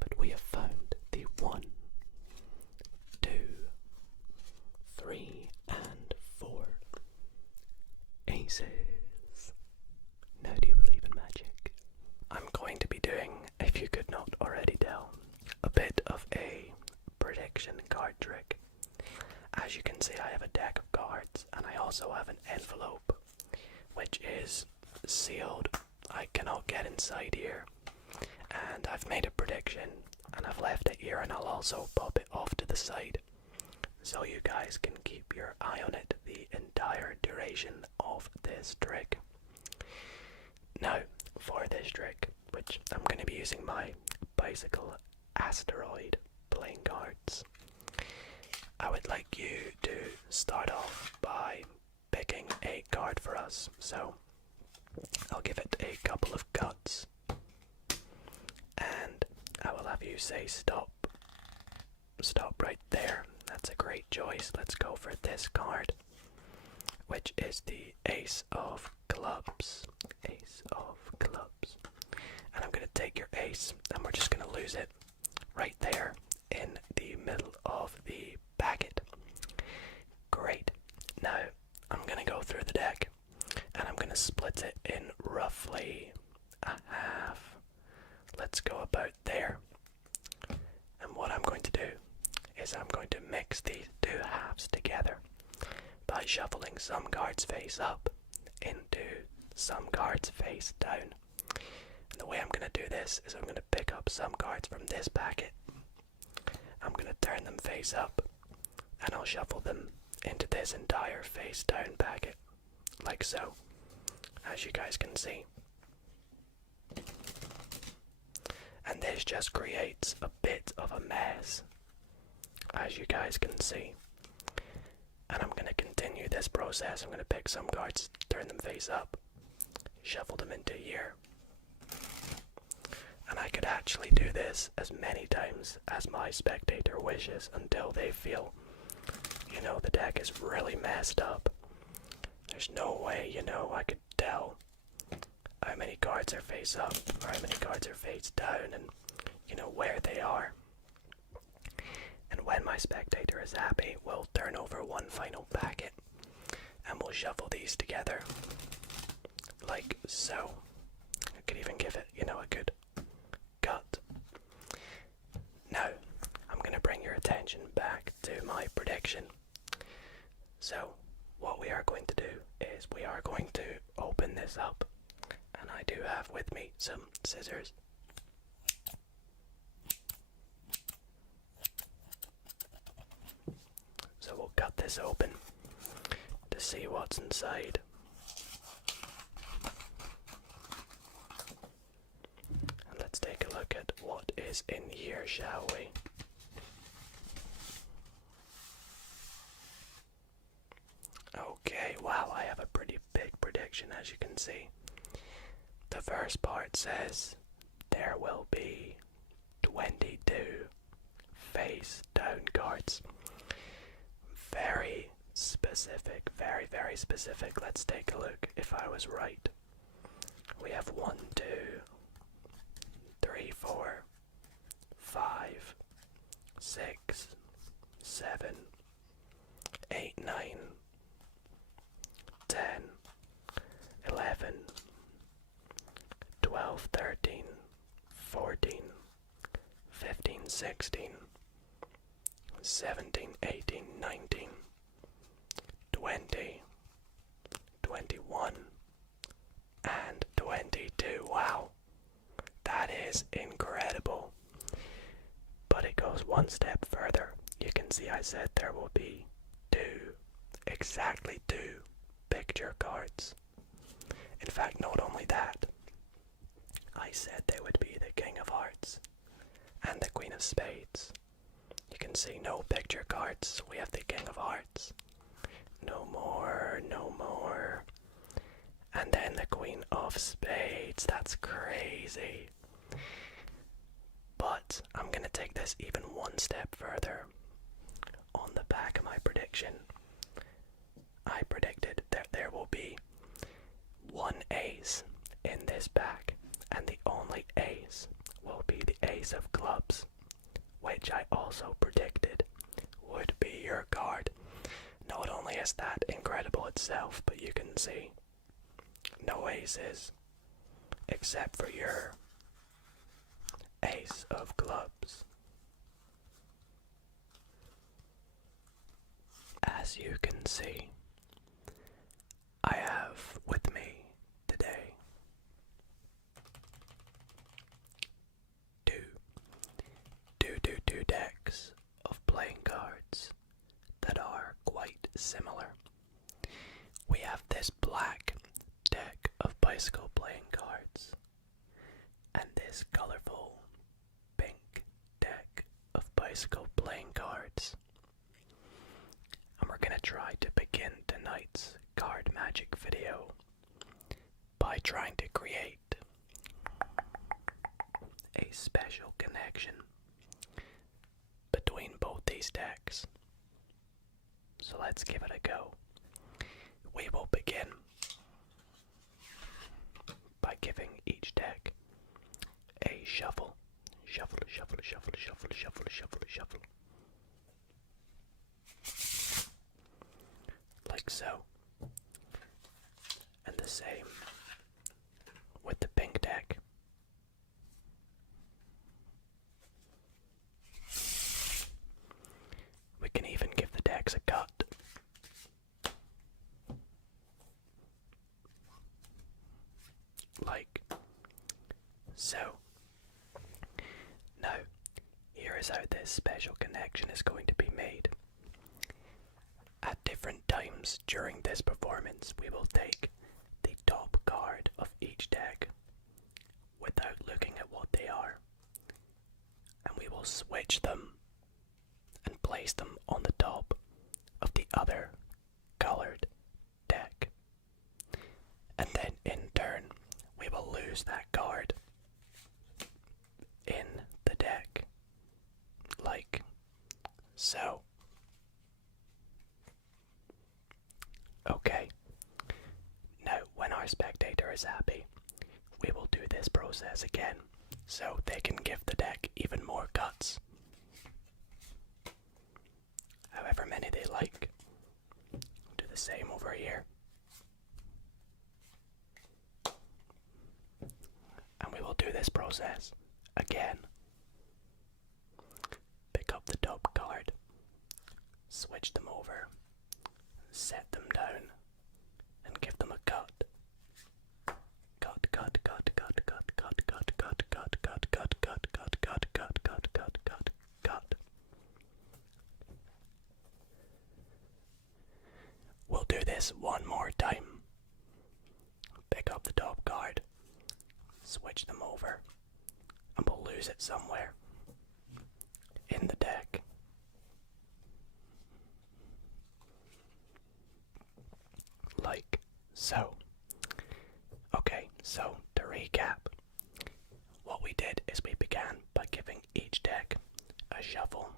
but we have found the 1, 2, 3, and 4 aces. Now do you believe in magic? I'm going to be doing, if you could not already tell, a bit of a prediction card trick. As you can see, I have a deck of cards, and I also have an envelope, which is sealed. I cannot get inside here, and I've made a prediction, and I've left it here, and I'll also pop it off to the side, so you guys can keep your eye on it the entire duration of this trick. Now, for this trick, which I'm going to be using my bicycle asteroid playing cards, I would like you to start off by picking a card for us. So I'll give it a couple of cuts, and I will have you say stop. Stop right there. That's a great choice. Let's go for this card, which is the Ace of Clubs. Ace of Clubs. And I'm going to take your ace, and we're just going to lose it right there in the middle of the packet. Great. Now, I'm going to go through the deck, and I'm going to split it in roughly a half. Let's go about there. And what I'm going to do is I'm going to mix these 2 halves together by shuffling some cards face up into some cards face down. And the way I'm going to do this is I'm going to pick up some cards from this packet. I'm going to turn them face up, and I'll shuffle them into this entire face down packet, like so, as you guys can see. And this just creates a bit of a mess, as you guys can see. And I'm going to continue this process. I'm going to pick some cards, turn them face up, shuffle them into here. And I could actually do this as many times as my spectator wishes until they feel, you know, the deck is really messed up. There's no way, you know, I could tell how many cards are face up or how many cards are face down, and, you know, where they are. And when my spectator is happy, we'll turn over one final packet, and we'll shuffle these together, like so. I could even give it, you know, a good cut. Now, I'm going to bring your attention back to my prediction. So, what we are going to do is we are going to open this up, and I do have with me some scissors. So we'll cut this open to see what's inside. And let's take a look at what is in here, shall we? Okay, wow, I have a pretty big prediction, as you can see. The first part says there will be 22 face down cards. Very specific, very, very specific. Let's take a look if I was right. We have 1, 2, 3, 4, 5, 6, 7, 8, 9, 10, 11, 12, 13, 14, 15, 16, 17, 18, 19, 20, 21, and 22. Wow, that is incredible. But it goes one step further. You can see I said there will be exactly two picture cards. In fact, not only that, I said they would be the King of Hearts and the Queen of Spades. You can see no picture cards. We have the King of Hearts. No more, no more. And then the Queen of Spades. That's crazy. But I'm going to take this even one step further. On the back of my prediction, I predicted that there will be one ace in this pack, and the only ace will be the Ace of Clubs, which I also predicted would be your card. Not only is that incredible itself, but you can see no aces except for your Ace of Clubs. As you can see, I have with me today two decks of playing cards that are quite similar. We have this black deck of bicycle playing cards and this colorful pink deck of bicycle playing cards. And we're going to try to begin tonight's card magic video by trying to create a special connection between both these decks. So let's give it a go. We will begin by giving each deck a shuffle. Shuffle, shuffle, shuffle, shuffle, shuffle, shuffle, shuffle. Like so. And the same with the pink deck. We can even give the decks a cut. Like so. Now, here is how this special connection is going to be made. At different times during this performance, we will take the top card of each deck without looking at what they are, and we will switch them and place them on the top of the other colored deck. And then in turn, we will lose that card in the deck, like so. Okay, now when our spectator is happy, we will do this process again, so they can give the deck even more cuts. However many they like. Do the same over here. And we will do this process again. Pick up the top card, switch them over, set them down, and give them a cut. Cut, cut, cut, cut, cut, cut, cut, cut, cut, cut, cut, cut, cut, cut, cut, cut, cut, cut, cut. We'll do this one more time. Pick up the top card, switch them over, and we'll lose it somewhere. in the deck. Like so. Okay, so to recap, what we did is we began by giving each deck a shuffle,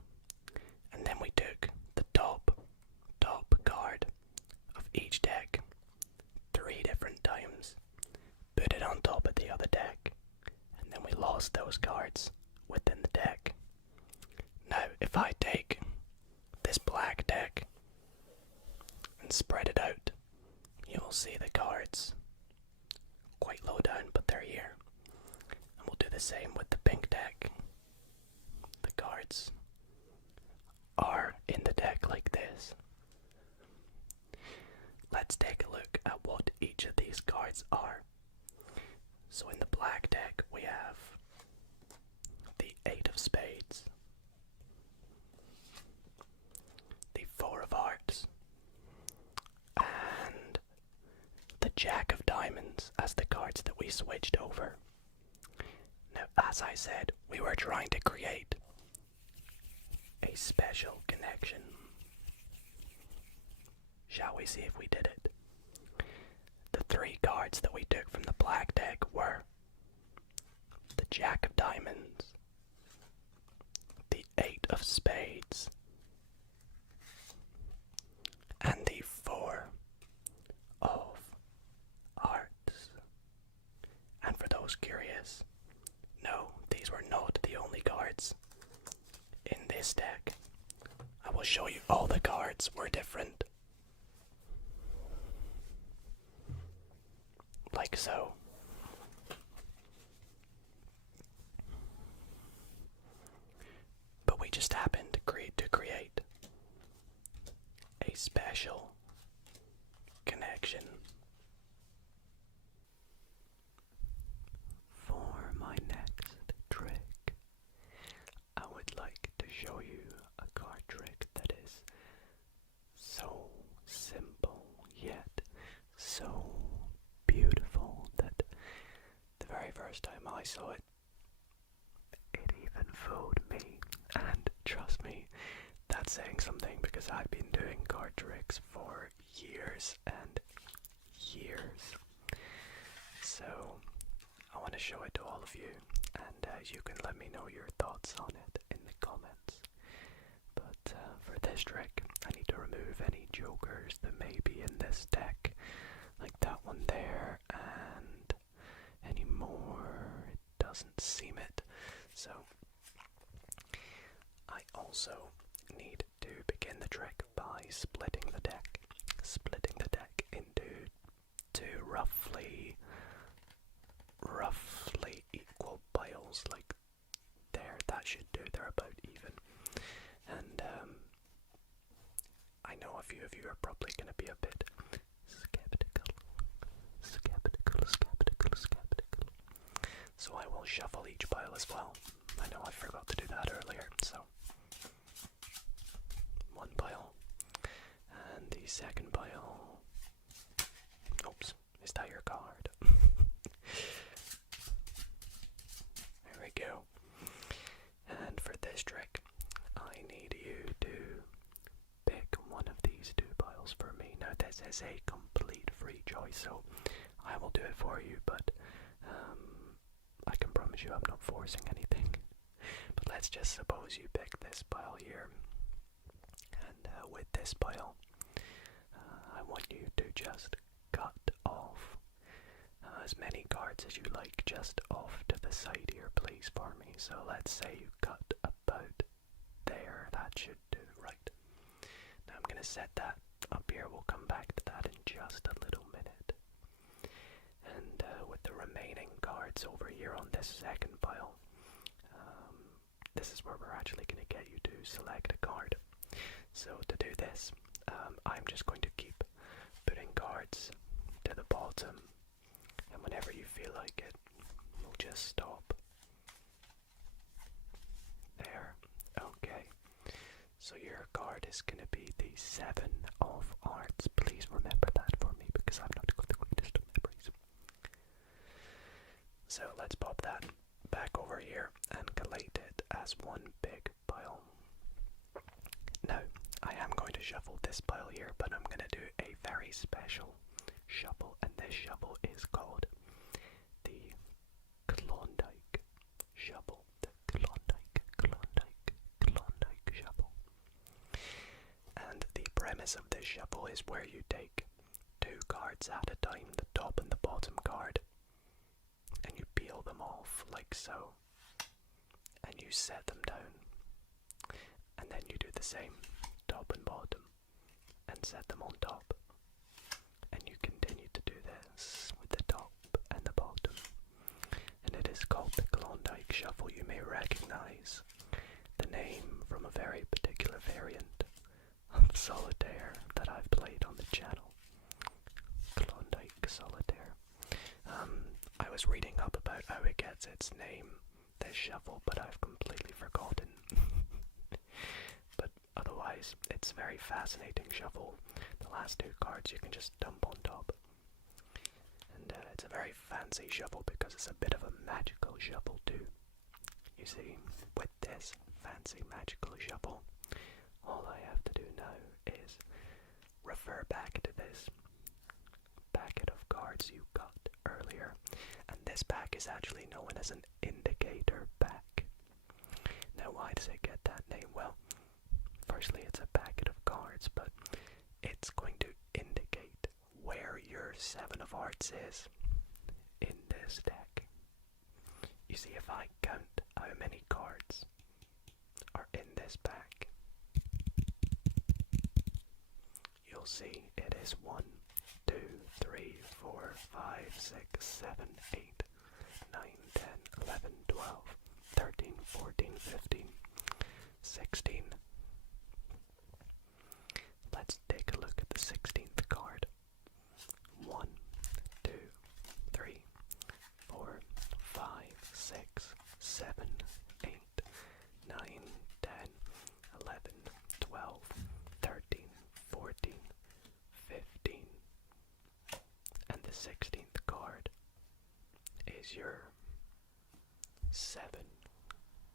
and then we took the top card of each deck 3 different times, put it on top of the other deck, and then we lost those cards within the deck. Now, if I take this black deck and spread it out, you'll see the cards quite low down, but they're here. And we'll do the same with the pink deck. The cards are in the deck like this. Let's take a look at what each of these cards are. So in the black deck we have the 8 of spades, the 4 of hearts, and the Jack of diamonds as the cards that we switched over. Now, as I said, we were trying to create a special connection. Shall we see if we did it? The 3 cards that we took from the black deck were the Jack of diamonds, the 8 of spades, and the 4 of hearts. And for those curious, no, these were not the only cards in this deck. I will show you all the cards were different. Like so. But we just happened to create a special connection. For my next trick, I would like to show you a card trick that is so simple yet so beautiful that the very first time I saw it, it even fooled me. And trust me, that's saying something, because I've been doing card tricks for years and years. So I want to show it to all of you, and you can let me know your thoughts on it in the comments. But for this trick, I need to remove any jokers that may be in this deck, like that one there, and any more. It doesn't seem it. So I also need to begin the trick by splitting the deck into 2 roughly equal piles, like there. That should do. They're about even. And I know a few of you are probably going to be a bit skeptical. So I will shuffle each pile as well. I know I forgot to do that earlier. So 1 pile, and the second pile. Oops, is that your card? There we go. And for this trick, I need you to pick one of these 2 piles for me. Now this is a complete free choice, so I will do it for you, but I can promise you I'm not forcing anything. But let's just suppose you pick this pile here, and with this pile, I want you to just cut off as many cards as you like, just off to the side here, please, for me. So let's say you cut about there. That should do, right? Now I'm going to set that up here. We'll come back to that in just a little minute. And with the remaining cards over here on this second pile, this is where we're actually going to get you to select a card. So to do this, I'm just going to keep putting cards to the bottom, and whenever you feel like it, we'll just stop. There. Okay. So your card is going to be the 7 of hearts. Please remember that for me, because I've not got the greatest of memories. So let's pop that back over here and collate it as one big pile. shuffle this pile here, but I'm gonna do a very special shuffle, and this shuffle is called the Klondike shuffle. The Klondike shuffle. And the premise of this shuffle is where you take 2 cards at a time, the top and the bottom card, and you peel them off like so, and you set them down, and then you do the same, top and bottom, and set them on top, and you continue to do this with the top and the bottom, and it is called the Klondike Shuffle. You may recognize the name from a very particular variant of solitaire that I've played on the channel, Klondike Solitaire. I was reading up about how it gets its name, this shuffle, but I've completely forgotten. But otherwise, it's a very fascinating shuffle. The last 2 cards you can just dump on top. And it's a very fancy shuffle because it's a bit of a magical shuffle too. You see, with this fancy magical shuffle, all I have to do now is refer back to this packet of cards you got earlier, and this pack is actually known as an indicator pack. Now, why does it get that name? Well, firstly, it's a packet of cards, but it's going to indicate where your 7 of hearts is in this deck. You see, if I count how many cards are in this pack, you'll see it is 1, 2, 3, 4, 5, 6, 7, 8, 9, 10, 11, 12, 13, 14, 15, 16. Let's take a look at the 16th card. 1, 2, 3, 4, 5, 6, 7, 8, 9, 10, 11, 12, 13, 14, 15. And the 16th card is your 7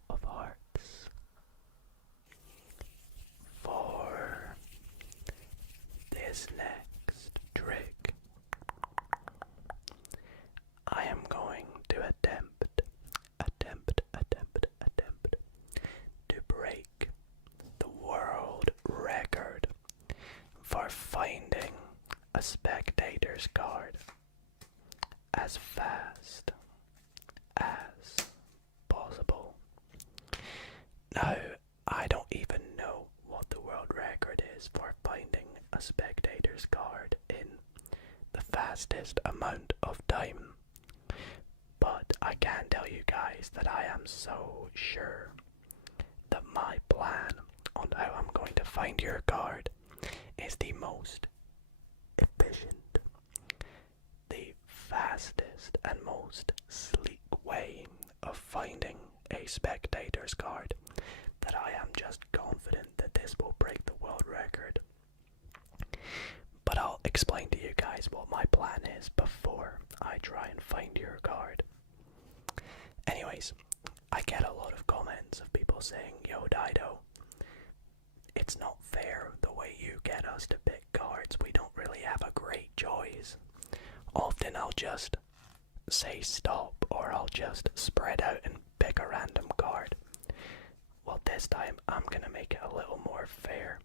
of hearts. For this next trick, I am going to attempt to break the world record for finding a spectator's card as fast as possible. Now, I don't even know what the world record is for finding a spectator's card in the fastest amount of time, but I can tell you guys that I am so sure that my plan on how I'm going to find your card is the most efficient, the fastest and most sleek way of finding a spectator's card, that I am just confident that this will break the world record. But I'll explain to you guys what my plan is before I try and find your card. Anyways, I get a lot of comments of people saying, "Yo, Dido, it's not fair the way you get us to pick cards. We don't really have a great choice. Often I'll just say stop, or I'll just spread out and pick a random card." Well, this time I'm gonna make it a little more fair.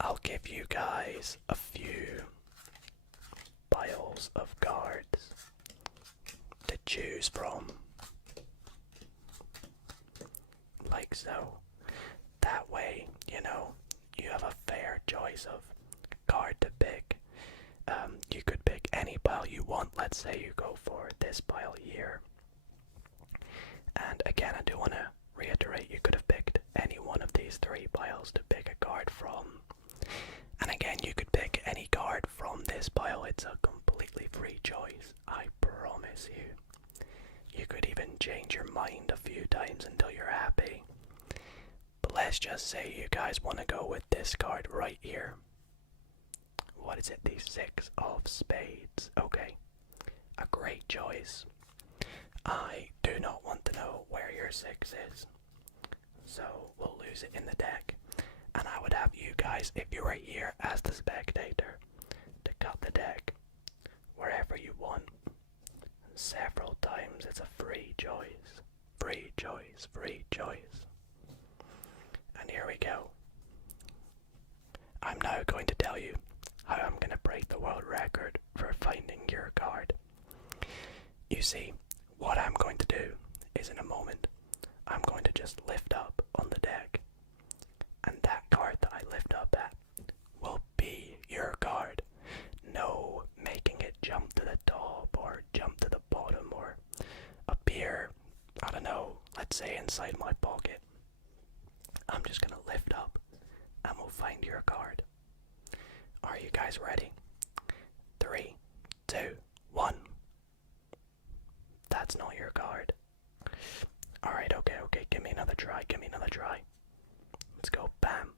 I'll give you guys a few piles of cards to choose from, like so. That way, you know, you have a fair choice of card to pick. You could pick any pile you want. Let's say you go for this pile here. And again, I do want to reiterate, you could have picked any one of these 3 piles to pick a card from. And again, you could pick any card from this pile. It's a completely free choice, I promise you. You could even change your mind a few times until you're happy. But let's just say you guys want to go with this card right here. What is it? The 6 of spades. Okay, a great choice. I do not want to know where your 6 is, so we'll lose it in the deck. And I would have you guys, if you are here as the spectator, to cut the deck wherever you want, several times, it's a free choice. Free choice, free choice. And here we go. I'm now going to tell you how I'm going to break the world record for finding your card. You see, what I'm going to do is in a moment, I'm going to just lift up on the deck, and that card that I lift up at will be your card. No making it jump to the top or jump to the bottom or appear, I don't know, let's say inside my pocket. I'm just going to lift up and we'll find your card. Are you guys ready? 3, 2, 1. That's not your card. Alright, okay, give me another try, Let's go, bam.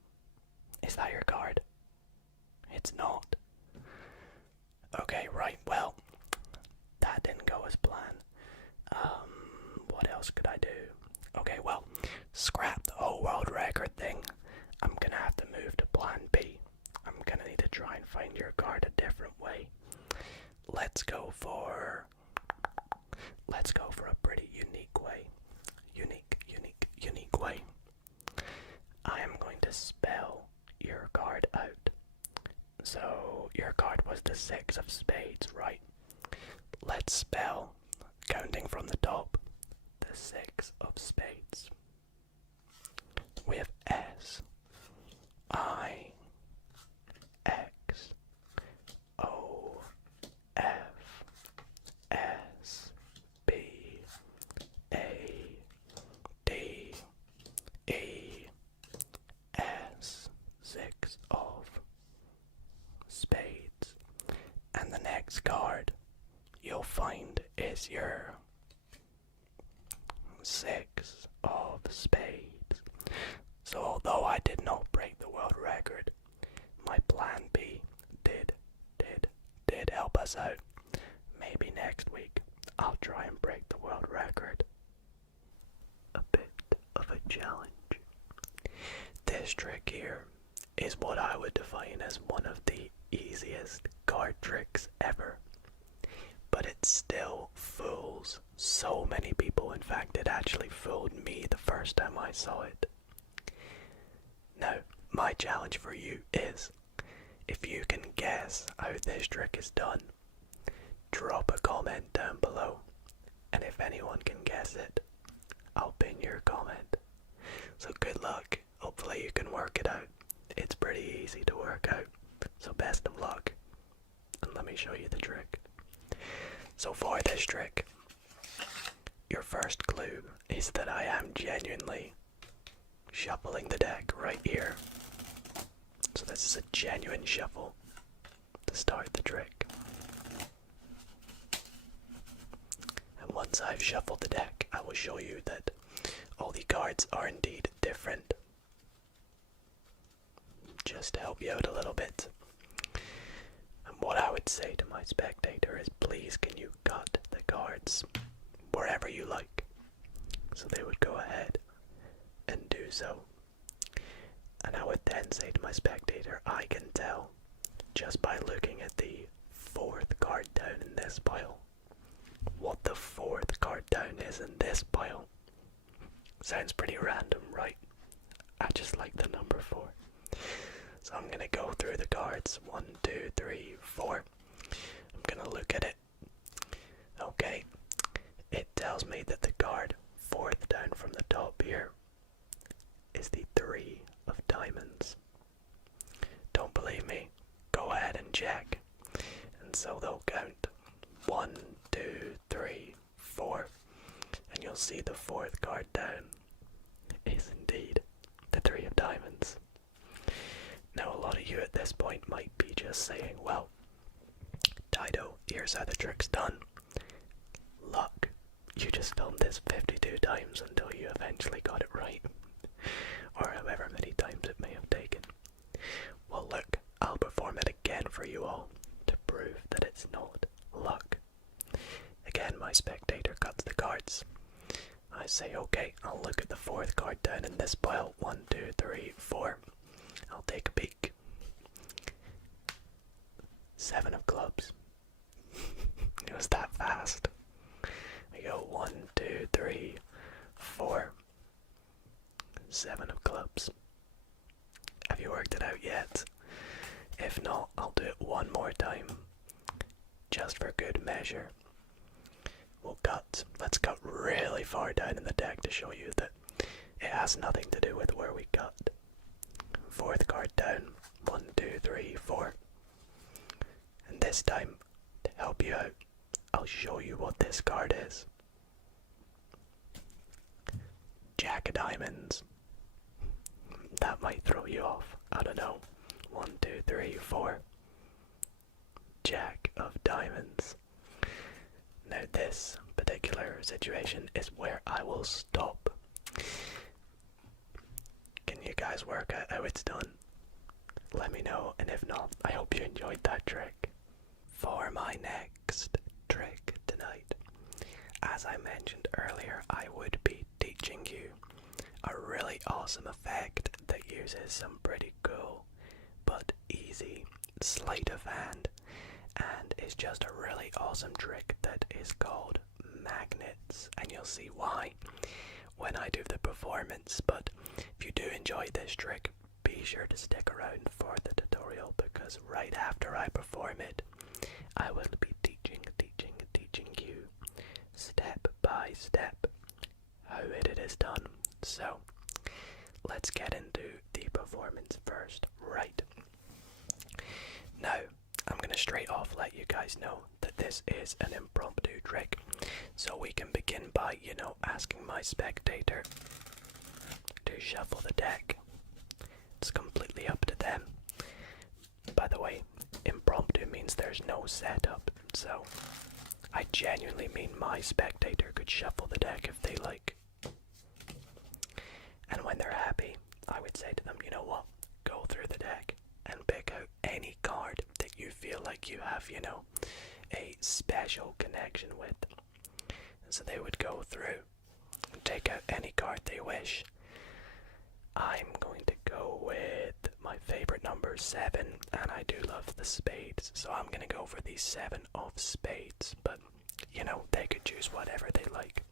Is that your card? It's not. Okay, right, well, that didn't go as planned. What else could I do? Okay, well, scrap the whole world record thing. I'm gonna have to move to plan B. I'm gonna need to try and find your card a different way. Let's go for a pretty unique way. Unique way. I am going to spell your card out. So your card was the 6 of spades, right? Let's spell, counting from the top, the 6 of spades. We have S, I, X, O, F, S, B, A, D, E, S, 6 of spades. And the next card you'll find is your 6 of spades. So although I did not break the world record, my plan B did help us out. Maybe next week I'll try and break the world record. A bit of a challenge. This trick here is what I would define as one of the easiest card tricks ever. But it still fools so many people. In fact, it actually fooled me the first time I saw it. Now, my challenge for you is, if you can guess how this trick is done, drop a comment down below, and if anyone can guess it, I'll pin your comment. So good luck, hopefully you can work it out. It's pretty easy to work out, so best of luck, and let me show you the trick. So for this trick, your first clue is that I am genuinely shuffling the deck right here. So this is a genuine shuffle to start the trick. And once I've shuffled the deck, I will show you that all the cards are indeed different. Just to help you out a little bit. And what I would say to my spectator is, please can you cut the cards wherever you like. So they would go ahead and do so. And I would then say to my spectator, I can tell just by looking at the 4th card down in this pile what the 4th card down is in this pile. Sounds pretty random, right? I just like the number 4. So I'm gonna go through the cards. 1, 2, 3, 4. I'm gonna look at it. Okay. It tells me that the card 4th down from the top here is the 3 of diamonds. Don't believe me? Go ahead and check. And so they'll count 1, 2, 3, 4. And you'll see the 4th card down is indeed the 3 of diamonds. Now a lot of you at this point might be just saying, well, Dido, here's how the trick's done. Luck. You just filmed this 52 times until you eventually got it right. Or however many times it may have taken. Well look, I'll perform it again for you all to prove that it's not luck. Again, my spectator cuts the cards. I say, okay, I'll look at the 4th card down in this pile. 1, 2, 3, 4. I'll take a peek. if not, I'll do it one more time, just for good measure. Let's cut really far down in the deck to show you that it has nothing to do with where we cut. Fourth card down, 1, 2, 3, 4. And this time, to help you out, I'll show you what this card is. Jack of Diamonds. That might throw you off, I don't know. 1, 2, 3, 4. Jack of Diamonds. Now this particular situation is where I will stop. Can you guys work out how it's done? Let me know, and if not, I hope you enjoyed that trick. For my next trick tonight, as I mentioned earlier, I would be teaching you a really awesome effect that uses some pretty cool but easy sleight of hand, and is just a really awesome trick that is called magnets, and you'll see why when I do the performance. But if you do enjoy this trick, be sure to stick around for the tutorial, because right after I perform it, I will be teaching you step by step how it is done. So let's get into the performance first. Right now, I'm gonna straight off let you guys know that this is an impromptu trick, so we can begin by, asking my spectator to shuffle the deck. It's completely up to them. By the way, impromptu means there's no setup, so I genuinely mean my spectator could shuffle the deck if they like. And when they're happy, I would say to them, you know what, go through the deck and pick out any card that you feel like you have, a special connection with. And so they would go through and take out any card they wish. I'm going to go with my favorite number, 7, and I do love the spades, so I'm going to go for the 7 of spades, but, they could choose whatever they like.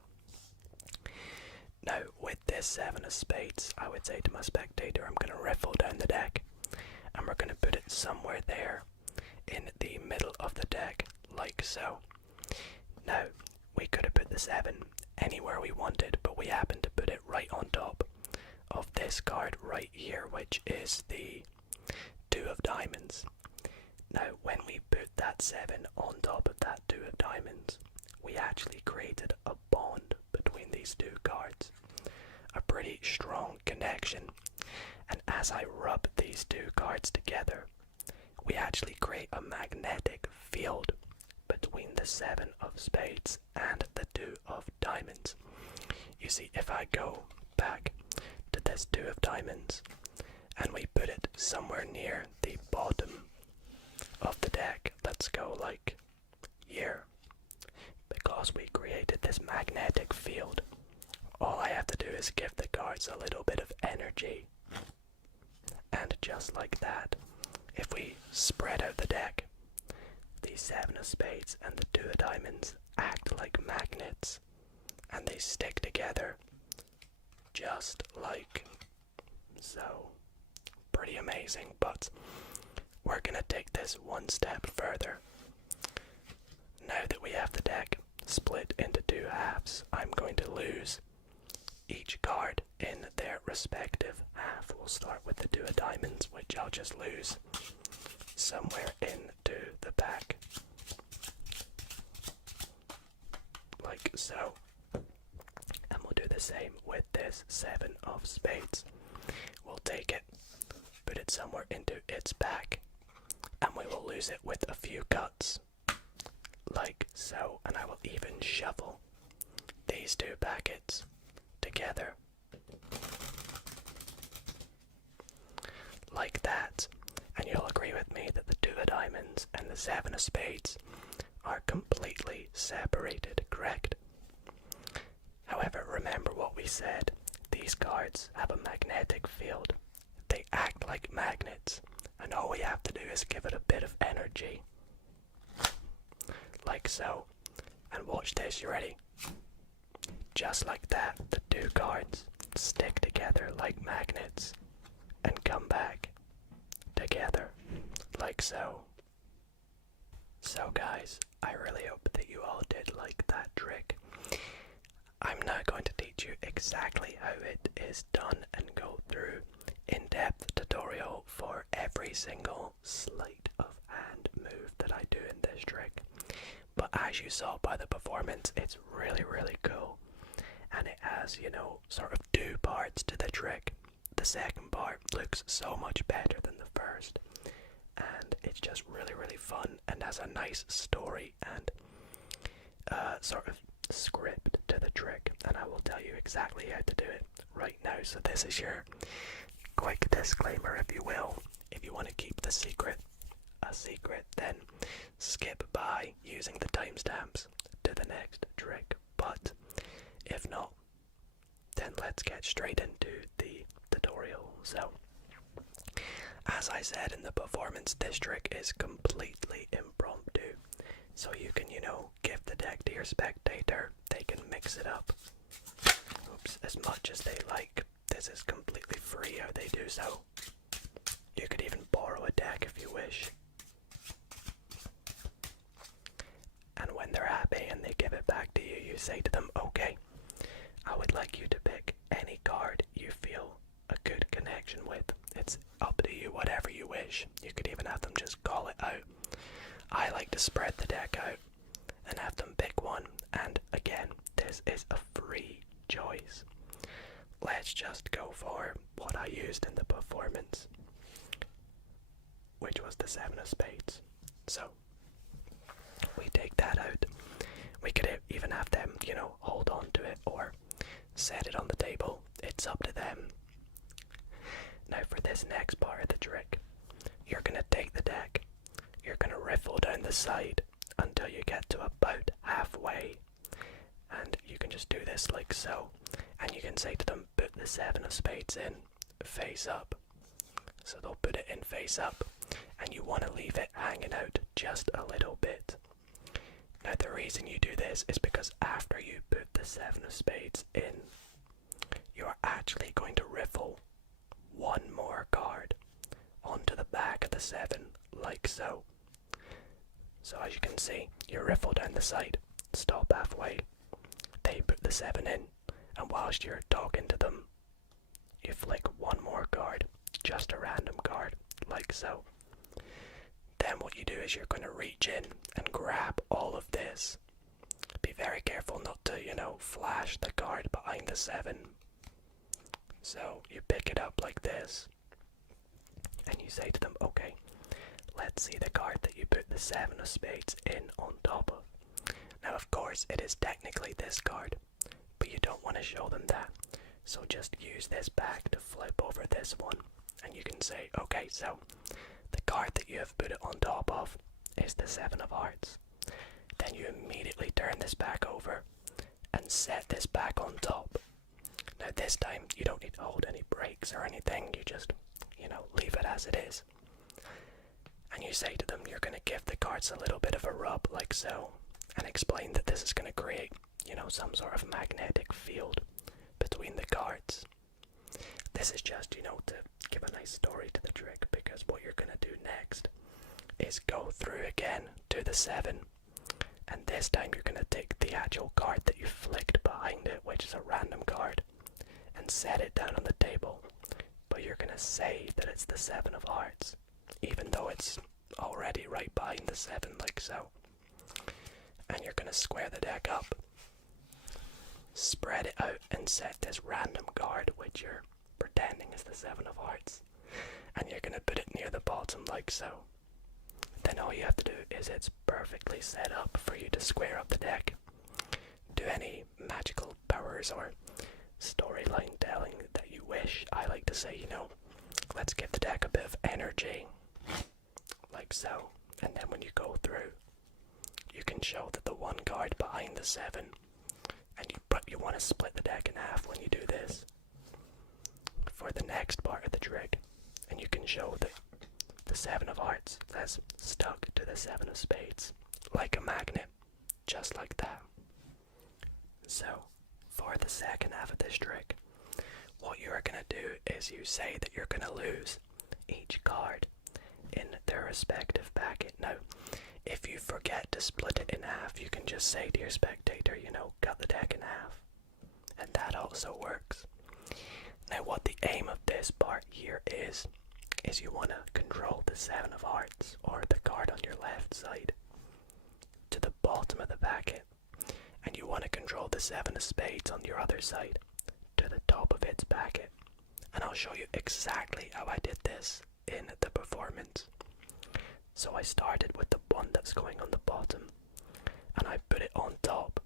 Now, with this 7 of spades, I would say to my spectator, I'm going to riffle down the deck, and we're going to put it somewhere there in the middle of the deck, like so. Now, we could have put the 7 anywhere we wanted, but we happened to put it right on top of this card right here, which is the 2 of diamonds. Now, when we put that 7 on top of that 2 of diamonds, we actually created a bond between these two cards, a pretty strong connection, and as I rub these two cards together, we actually create a magnetic field between the 7 of spades and the 2 of diamonds. You see, if I go back to this 2 of diamonds and we put it somewhere near the bottom of the deck, let's go like here, because we created this magnetic field, all I have to do is give the cards a little bit of energy, and just like that, if we spread out the deck, the 7 of spades and the 2 of diamonds act like magnets, and they stick together just like so. Pretty amazing, but we're gonna take this one step further. Now that we have the deck split into 2 halves, I'm going to lose each card in their respective half. We'll start with the 2 of diamonds, which I'll just lose somewhere into the back, like so. And we'll do the same with this 7 of spades. We'll take it, put it somewhere into its back, and we will lose it with a few cuts, like so. And I will even shuffle these 2 packets together, like that. And you'll agree with me that the 2 of diamonds and the 7 of spades are completely separated, correct? However, remember what we said. These cards have a magnetic field. They act like magnets, and all we have to do is give it a bit of energy, like so. And watch this, you ready? Just like that, the 2 cards stick together like magnets and come back together, like like so. So guys, I really hope that you all did like that trick. I'm now going to teach you exactly how it is done and go through in-depth tutorial for every single sleight of hand move that I do in this trick. But as you saw by the performance, it's really cool, and it has, you know, sort of two parts to the trick. The second part looks so much better than the first, and it's just really fun and has a nice story and sort of script to the trick, and I will tell you exactly how to do it right now. So this is your quick disclaimer, if you will. If you want to keep the secret a secret, then skip by using the timestamps to the next trick, but if not, then let's get straight into the tutorial. So as I said in the performance, this trick is completely impromptu. So you can, you know, give the deck to your spectator. They can mix it up, as much as they like. This is completely free how they do so. You could even borrow a deck if you wish. And when they're happy and they give it back to you, you say to them, okay, I would like you to pick any card you feel a good connection with. It's up to you, whatever you wish. You could even have them just call it out. I like to spread the deck out and have them pick one, and again, this is a free choice. Let's just go for what I used in the performance, which was the 7 of spades. So we take that out. We could even have them, you know, hold on to it or set it on the table. It's up to them. Now for this next part of the trick, you're going to take the deck, you're going to riffle down the side until you get to about halfway, and you can just do this like so, and you can say to them, put the 7 of spades in face up. So they'll put it in face up, and you want to leave it hanging out just a little bit. Now the reason you do this is because after you put the 7 of spades in, you're actually going to riffle one more card onto the back of the 7 like so. So as you can see, you riffle down the side, stop halfway, they put the 7 in, and whilst you're talking to them, you flick one more card, just a random card, like so. Then what you do is you're going to reach in and grab all of this. Be very careful not to, you know, flash the card behind the 7. So you pick it up like this, and you say to them, okay, let's see the card that you put the 7 of spades in on top of. Now of course it is technically this card, but you don't want to show them that. So just use this back to flip over this one, and you can say, okay, so the card that you have put it on top of is the 7 of hearts. Then you immediately turn this back over and set this back on top. Now this time you don't need to hold any breaks or anything, you just, you know, leave it as it is. And you say to them you're going to give the cards a little bit of a rub like so, and explain that this is going to create, you know, some sort of magnetic field between the cards. This is just, you know, to give a nice story to the trick, because what you're going to do next is go through again to the 7, and this time you're going to take the actual card that you flicked behind it, which is a random card, and set it down on the table. But you're going to say that it's the 7 of hearts, even though it's already right behind the 7 like so. And you're going to square the deck up, spread it out, and set this random card, which you're pretending is the 7 of hearts, and you're going to put it near the bottom like so. Then all you have to do is it's perfectly set up for you to square up the deck. Do any magical powers or storyline telling that you wish. I like to say, you know, let's give the deck a bit of energy, like so. And then when you go through, you can show that the one card behind the 7, and you want to split the deck in half when you do this for the next part of the trick, and you can show that the 7 of hearts has stuck to the 7 of spades like a magnet, just like that. So for the second half of this trick, what you're going to do is you say that you're going to lose each card in their respective packet. Now, if you forget to split it in half, you can just say to your spectator, you know, cut the deck in half. And that also works. Now, what the aim of this part here is you want to control the 7 of hearts, or the card on your left side, to the bottom of the packet. And you want to control the 7 of spades on your other side, to the top of its packet. And I'll show you exactly how I did this in the performance. So I started with the one that's going on the bottom, and I put it on top.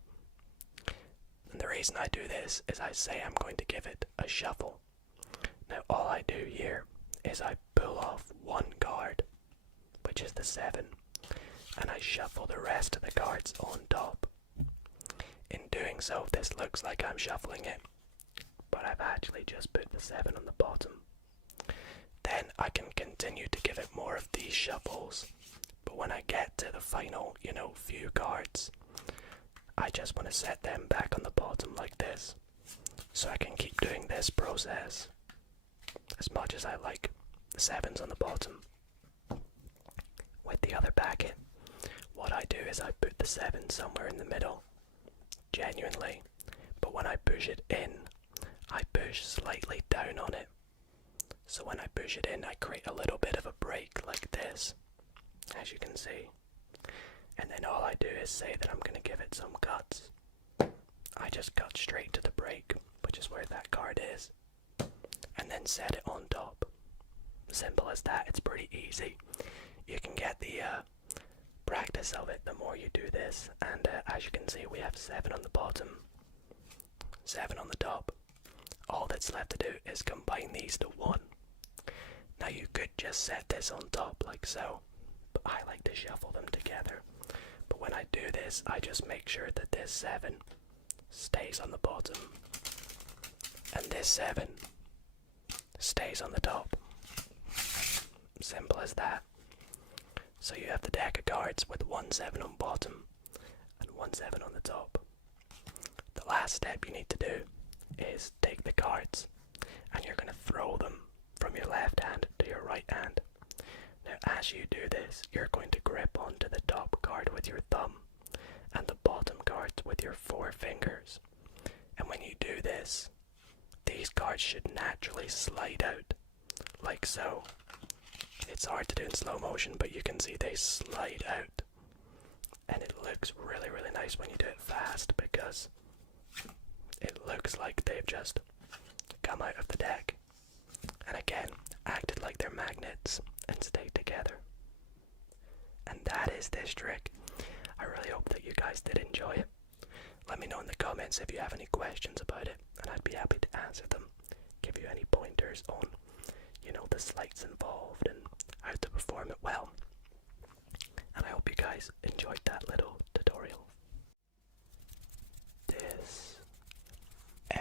And the reason I do this is I say I'm going to give it a shuffle. Now all I do here is I pull off one card, which is the 7, and I shuffle the rest of the cards on top. In doing so, this looks like I'm shuffling it, but I've actually just put the 7 on the bottom. Then I can continue to give it more of these shuffles, but when I get to the final, few cards, I just want to set them back on the bottom like this, so I can keep doing this process as much as I like the 7s on the bottom. With the other packet, what I do is I put the 7 somewhere in the middle, genuinely, but when I push it in, I push slightly down on it. So when I push it in, I create a little bit of a break like this, as you can see. And then all I do is say that I'm going to give it some cuts. I just cut straight to the break, which is where that card is, and then set it on top. Simple as that. It's pretty easy. You can get the practice of it the more you do this. And as you can see, we have 7 on the bottom, 7 on the top. All that's left to do is combine these to 1. Now you could just set this on top like so, but I like to shuffle them together. But when I do this, I just make sure that this 7 stays on the bottom, and this 7 stays on the top. Simple as that. So you have the deck of cards with 1 7 on bottom and 1 7 on the top. The last step you need to do is take the cards, and you're going to throw them from your left hand to your right hand. Now as you do this, you're going to grip onto the top card with your thumb and the bottom cards with your 4 fingers. And when you do this, these cards should naturally slide out, like so. It's hard to do in slow motion, but you can see they slide out. And it looks really, really nice when you do it fast, because it looks like they've just come out of the deck, and again, acted like they're magnets and stayed together. And that is this trick. I really hope that you guys did enjoy it. Let me know in the comments if you have any questions about it, and I'd be happy to answer them, give you any pointers on, the sleights involved and how to perform it well. And I hope you guys enjoyed that little tutorial. This ASMR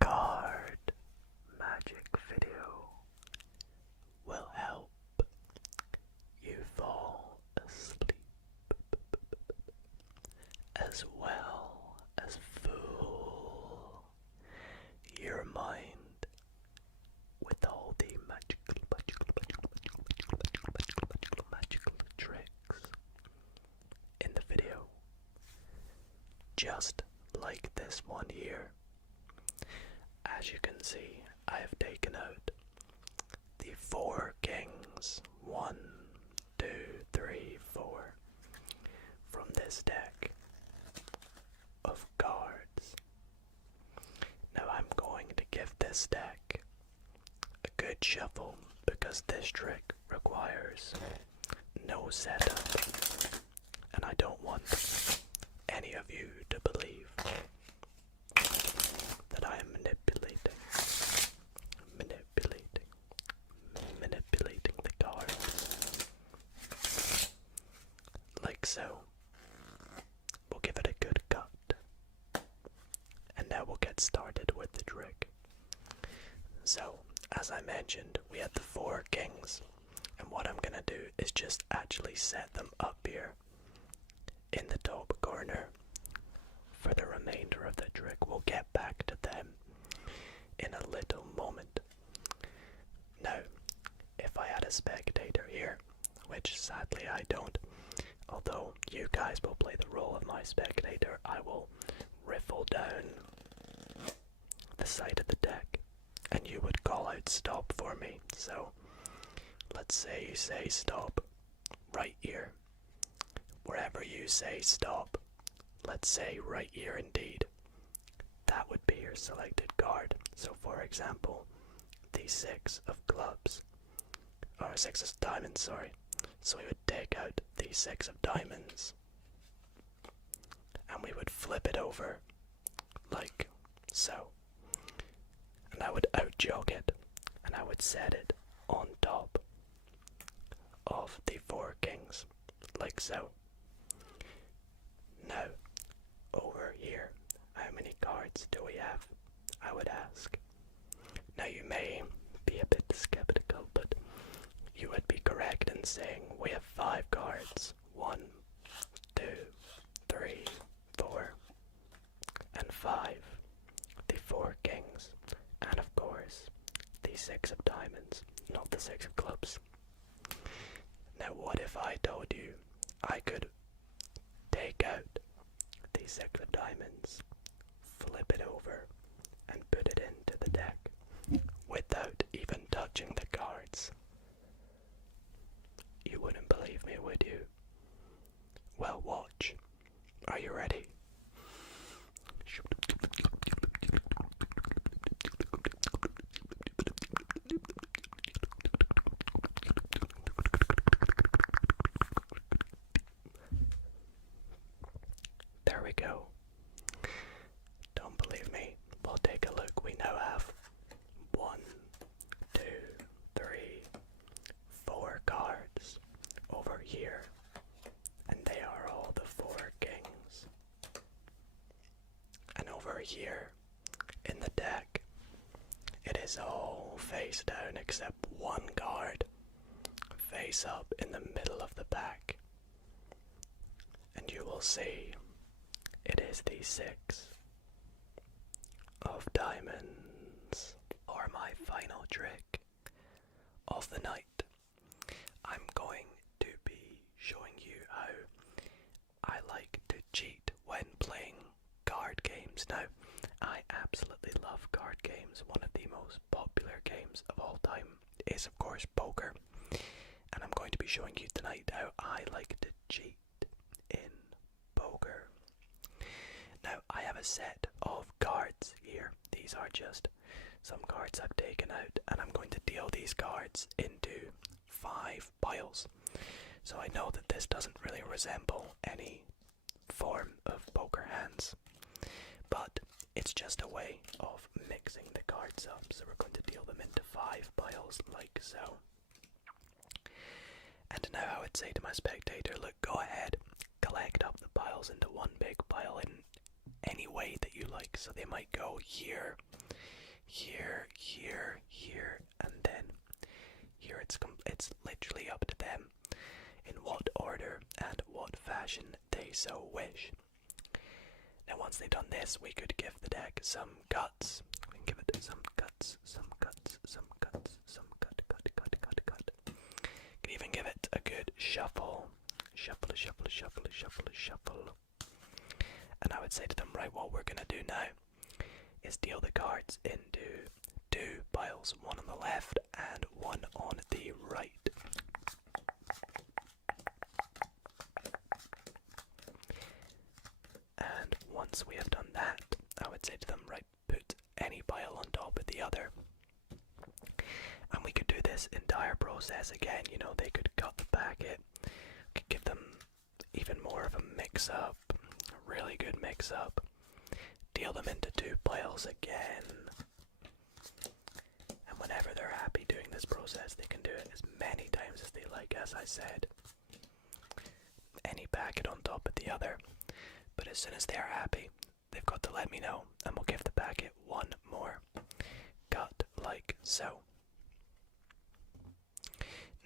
card magic video will help you fall asleep, as well as fool your mind with all the magical tricks in the video, just like this one here. As you can see, I have taken out the 4 kings, 1, 2, 3, 4, from this deck of cards. Now I'm going to give this deck a good shuffle, because this trick requires no setup, and I don't want any of you to believe that I am manipulating the cards, like so. We'll give it a good cut, and now we'll get started with the trick. So, as I mentioned, we had the 4 kings, and what I'm gonna do is just actually set them up here in the top corner for the remainder of the trick. We'll get back to them in a little moment. spectator here, which sadly I don't. Although you guys will play the role of my spectator, I will riffle down the side of the deck and you would call out stop for me. So let's say you say stop right here. Wherever you say stop, let's say right here indeed, that would be your selected card. So for example, the 6 of clubs, or 6 of diamonds, sorry. So we would take out the 6 of diamonds and we would flip it over like so. And I would out jog it and I would set it on top of the 4 kings like so. Now, over here, how many cards do we have? I would ask. Now you may be a bit skeptical, but you would be correct in saying we have 5 cards. 1, 2, 3, 4, and 5. The 4 kings, and of course, the 6 of diamonds, not the 6 of clubs. Now what if I told you I could take out the 6 of diamonds, flip it over, and put it into the deck without even touching the cards? You wouldn't believe me, would you? Well, watch. Are you ready? There we go. Don't believe me? Well, take a look. We now have 1, 2, 3, 4 cards over here, and they are all the 4 kings. And over here in the deck, it is all face down except 1 card face up in the middle of the pack. And you will see it is the 6 of diamonds. For my final trick of the night, I'm going to be showing you how I like to cheat when playing card games. Now, I absolutely love card games. One of the most popular games of all time is, of course, poker. And I'm going to be showing you tonight how I like to cheat in poker. Now, I have a set of cards here. These are just some cards I've taken out, and I'm going to deal these cards into 5 piles. So I know that this doesn't really resemble any form of poker hands, but it's just a way of mixing the cards up. So we're going to deal them into 5 piles like so. And now I would say to my spectator, look, go ahead, collect up the piles into one big pile in any way that you like. So they might go here, here, here, here, and then here. It's literally up to them in what order and what fashion they so wish. Now once they've done this, we could give the deck some cuts. We can give it some cuts, some cuts, some cuts, some cut. Can even give it a good shuffle. Shuffle. And I would say to them, right, what we're going to do now is deal the cards into 2 piles, one on the left and one on the right. And once we have done that, I would say to them, right, put any pile on top of the other. And we could do this entire process again. You know, they could cut the packet, could give them even more of a mix-up, a really good mix-up, deal them into 2 piles again. And whenever they're happy doing this process, they can do it as many times as they like, as I said. Any packet on top of the other. But as soon as they're happy, they've got to let me know, and we'll give the packet one more cut like so.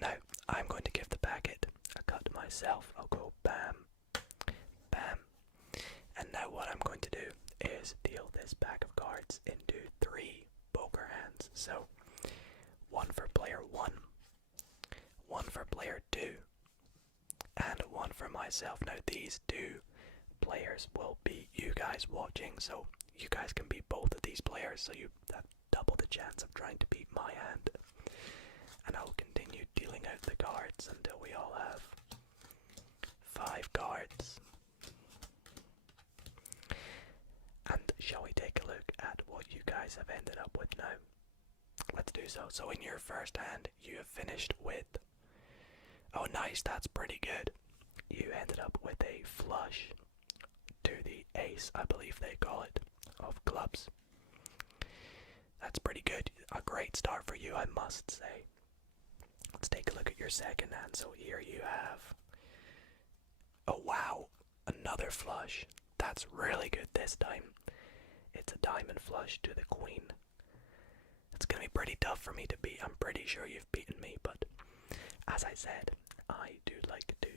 Now, I'm going to give the packet a cut myself. I'll go bam, bam. And now what I'm going to do is deal this pack of cards into 3 poker hands. So, one for player 1, for myself. Now these two players will be you guys watching, so you guys can be both of these players, so you have double the chance of trying to beat my hand. And I'll continue dealing out the cards until we all have 5 cards. And shall we take a look at what you guys have ended up with now? Let's do so. So in your first hand, you have finished with... Oh nice, that's pretty good. You ended up with a flush to the ace, I believe they call it, of clubs. That's pretty good. A great start for you, I must say. Let's take a look at your second hand. So here you have... Oh wow, another flush. That's really good this time. It's a diamond flush to the queen. It's gonna be pretty tough for me to beat. I'm pretty sure you've beaten me, but as I said, I do like to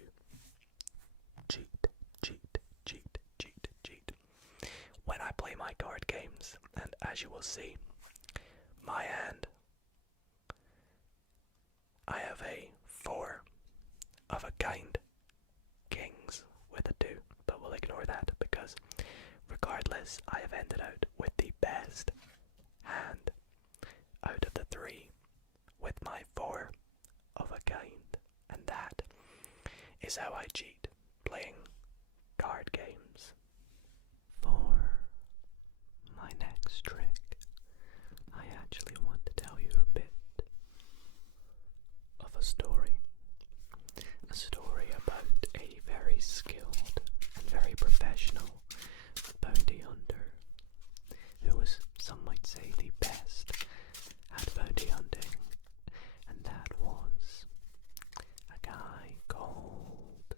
cheat when I play my card games. And as you will see, my hand, I have a 4 of a kind, kings with a 2, but we'll ignore that because regardless, I have ended out with the best hand out of the 3 with my 4 of a kind, and that is how I cheat playing card games. For my next trick, I actually want to tell you a bit of a story about a very skilled and very professional bounty hunter who was, some might say, the best at bounty hunting, and that was a guy called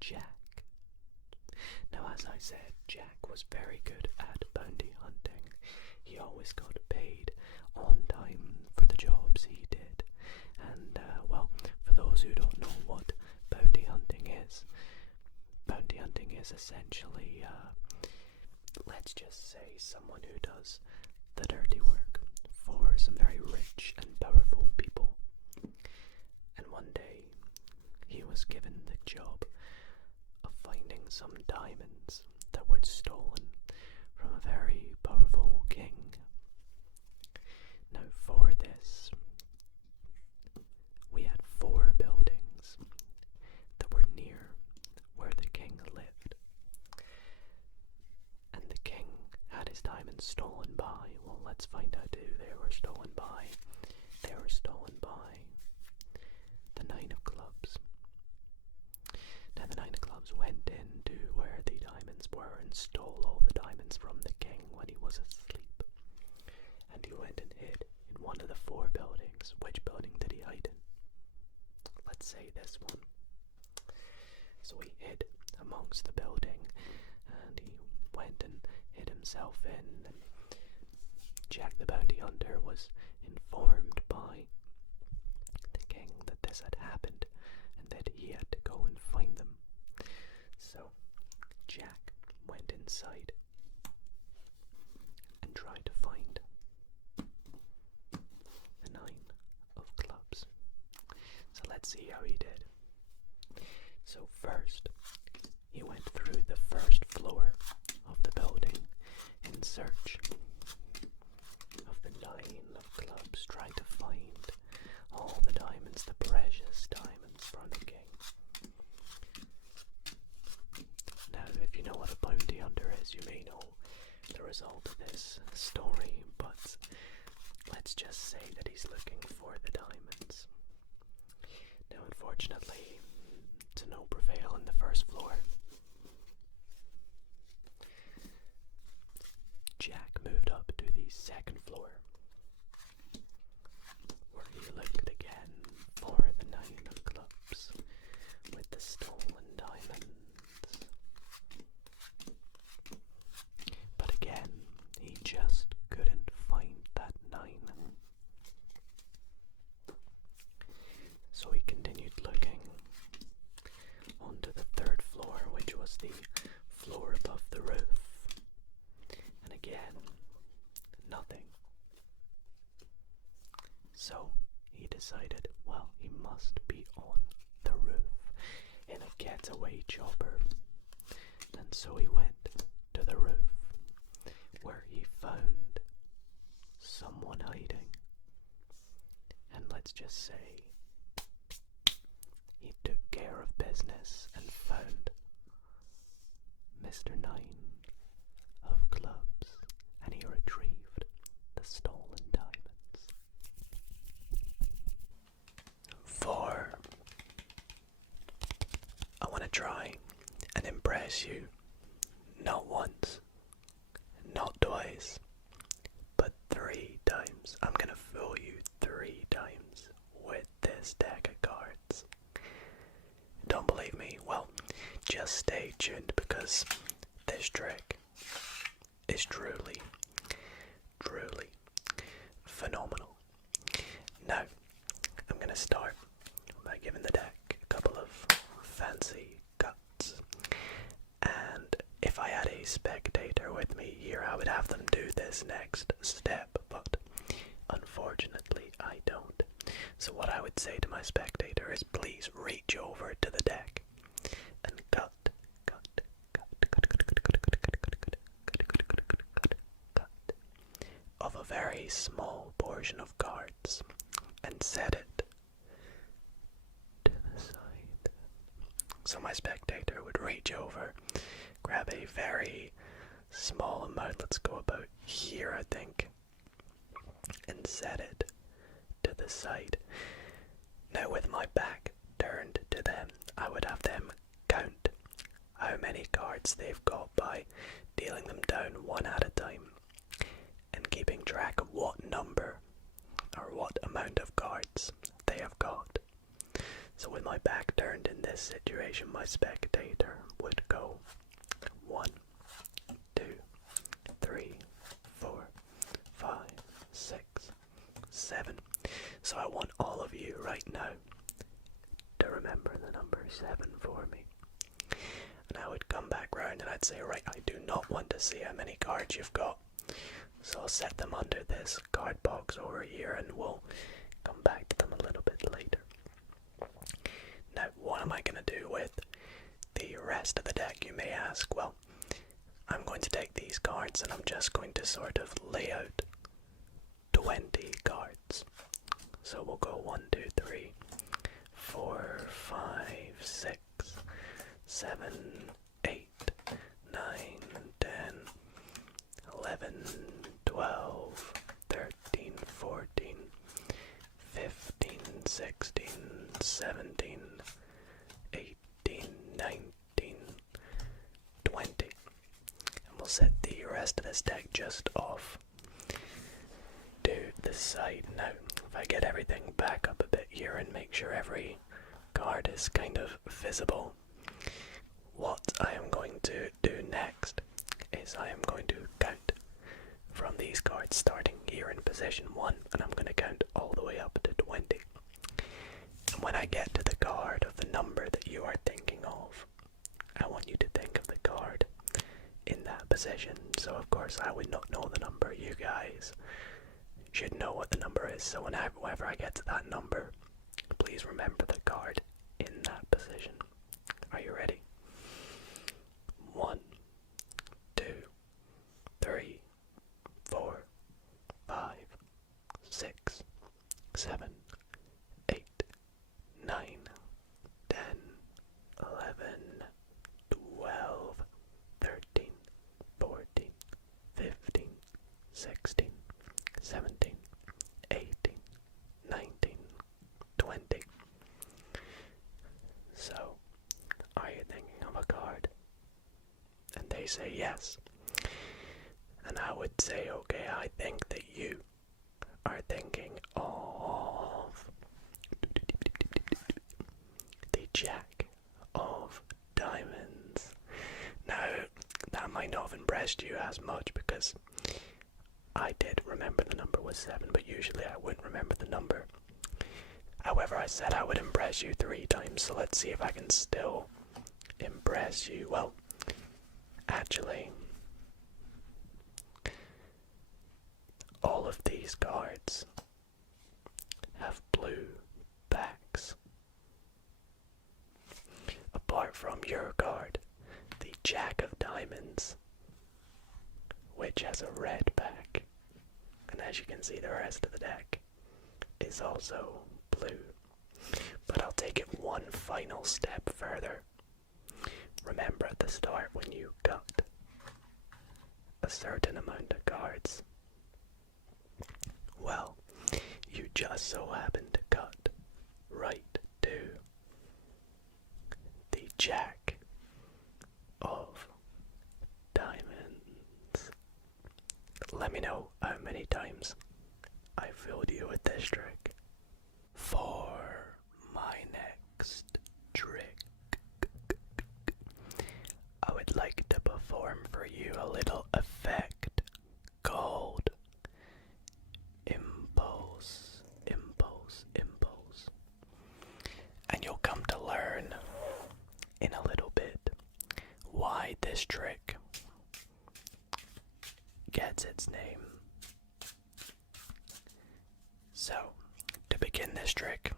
Jack. Now, as I said, Jack was very good at bounty hunting. He always got paid on time for the jobs he did. And, well, for those who don't know what bounty hunting is essentially, let's just say, someone who does the dirty work for some very rich and powerful people. And one day, he was given the job of finding some diamonds that were stolen from a very powerful king. Now for this, we had 4 buildings that were near where the king lived. And the king had his diamonds stolen by, well, let's find out who they were stolen by. They were stolen by the 9 of clubs. Now the 9 of clubs went into where the diamonds were and stole all the diamonds from the king when he was asleep. And he went and hid in one of the 4 buildings. Which building did he hide in? Let's say this one. So he hid amongst the building, and he went and hid himself in, and Jack the bounty hunter was informed by the king that this had happened and that he had to go and find them. So Jack went inside and tried to find the 9 of clubs. So let's see how he did. So first, he went through the first floor of the building in search of the 9 of clubs, trying to find all the diamonds, the precious diamonds from the king. Now, if you know what a bounty hunter is, you may know the result of this story, but let's just say that he's looking for the diamonds. Now, unfortunately, to no prevail in the first floor, Jack moved up to the second floor, where he looked again for the 9 of clubs with the stolen diamonds. But again, he just couldn't find that 9. So he continued looking onto the 3rd floor, which was the floor above the roof. And again, nothing. So he decided, well, he must be on the roof in a getaway chopper. And so he went to the roof, where he found someone hiding. And let's just say he took care of business and found Mr. Nine of Clubs, and he retrieved the stolen diamonds. For I want to try and impress you, not once, not twice, but 3 times. I'm gonna fool you 3 times with this deck of cards. Don't believe me? Well, just stay tuned, because this trick is truly, truly phenomenal. Now, I'm gonna start by giving the deck a couple of fancy cuts. And if I had a spectator with me here, I would have them do this next step, but unfortunately I don't. So what I would say to my spectator is, please reach over to the deck and cut of a very small portion of cards and set it to the side. So my spectator would reach over, grab a very small amount, let's go about here I think, and set it to the side. Now with my back turned to them, I would have them count how many cards they've got by dealing them down one at a time and keeping track of what number or what amount of cards they have got. So with my back turned in this situation, my spectator would go 1, 2, 3, 4, 5, 6, 7. So I want all of you right now to remember the number 7 for me. And I would come back round and I'd say, right, I do not want to see how many cards you've got. So I'll set them under this card box over here and we'll come back to them a little bit later. Now, what am I going to do with the rest of the deck, you may ask? Well, I'm going to take these cards and I'm just going to sort of lay out 20 cards. So we'll go 1, 2, 3, 4, 5, 6, 7, 8, 9, 10, 11, 12, 13, 14, 15, 16, 17, 18, 19, 20. And we'll set the rest of this deck just off to the side. Now, if I get everything back up a bit here and make sure every card is kind of visible, what I am going to do next is I am going to count from these cards starting here in position 1, and I'm going to count all the way up to 20. And when I get to the card of the number that you are thinking of, I want you to think of the card in that position. So of course I would not know the number. You guys should know what the number is. So whenever I get to that number, please remember the card in that position. Are you ready? 1, 2, 3, 4, 5, 6, 7, 8, 9, 10, 11, 12, 13, 14, 15, 16, 17, 18, 19, 20. So, are you thinking of a card? And they say yes. And I would say, okay, I think that you are thinking of the Jack of Diamonds. Now, that might not have impressed you as much because I did remember the number was 7, but usually I wouldn't remember the number. However, I said I would impress you 3 times, so let's see if I can still impress you. Well, actually, all of these cards have blue backs. which has a red back. And as you can see, the rest of the deck is also blue. But I'll take it one final step further. Remember at the start when you cut a certain amount of cards? Well, you just so happen to cut right to the Jack of Diamonds. Let me know how many times I filled you with this trick. For my next trick, I would like to perform for you a little effect called impulse. And you'll come to learn in a little bit why this trick gets its name. So, to begin this trick,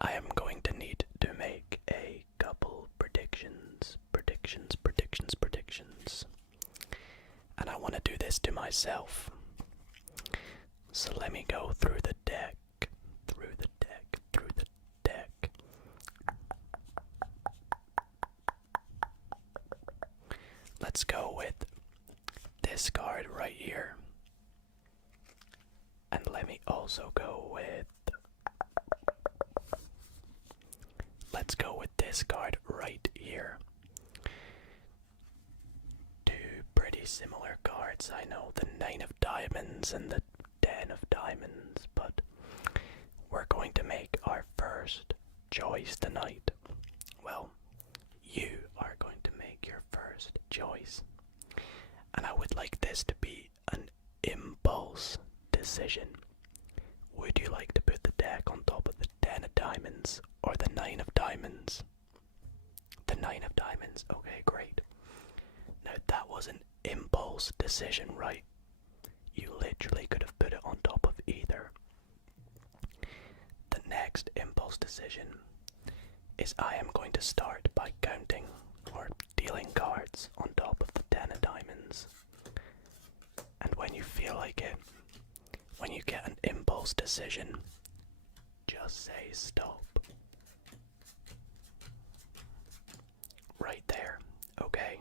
I am going to need to make a couple predictions. And I want to do this to myself. So let me go through the deck. Let's go with this card right here. And let me also go with... Let's go with this card right here. Two pretty similar cards, I know, the 9 of Diamonds and the 10 of Diamonds, but we're going to make our first choice tonight. Well, you are going to make your first choice. And I would like this to be an impulse decision. Would you like to put the deck on top of the 10 of Diamonds or the 9 of Diamonds? The 9 of Diamonds, okay, great. Now that was an impulse decision, right? You literally could have put it on top of either. The next impulse decision is I am going to start by counting or dealing cards on top of the 10 of Diamonds. And when you feel like it, when you get an impulse decision, just say stop. Right there, okay?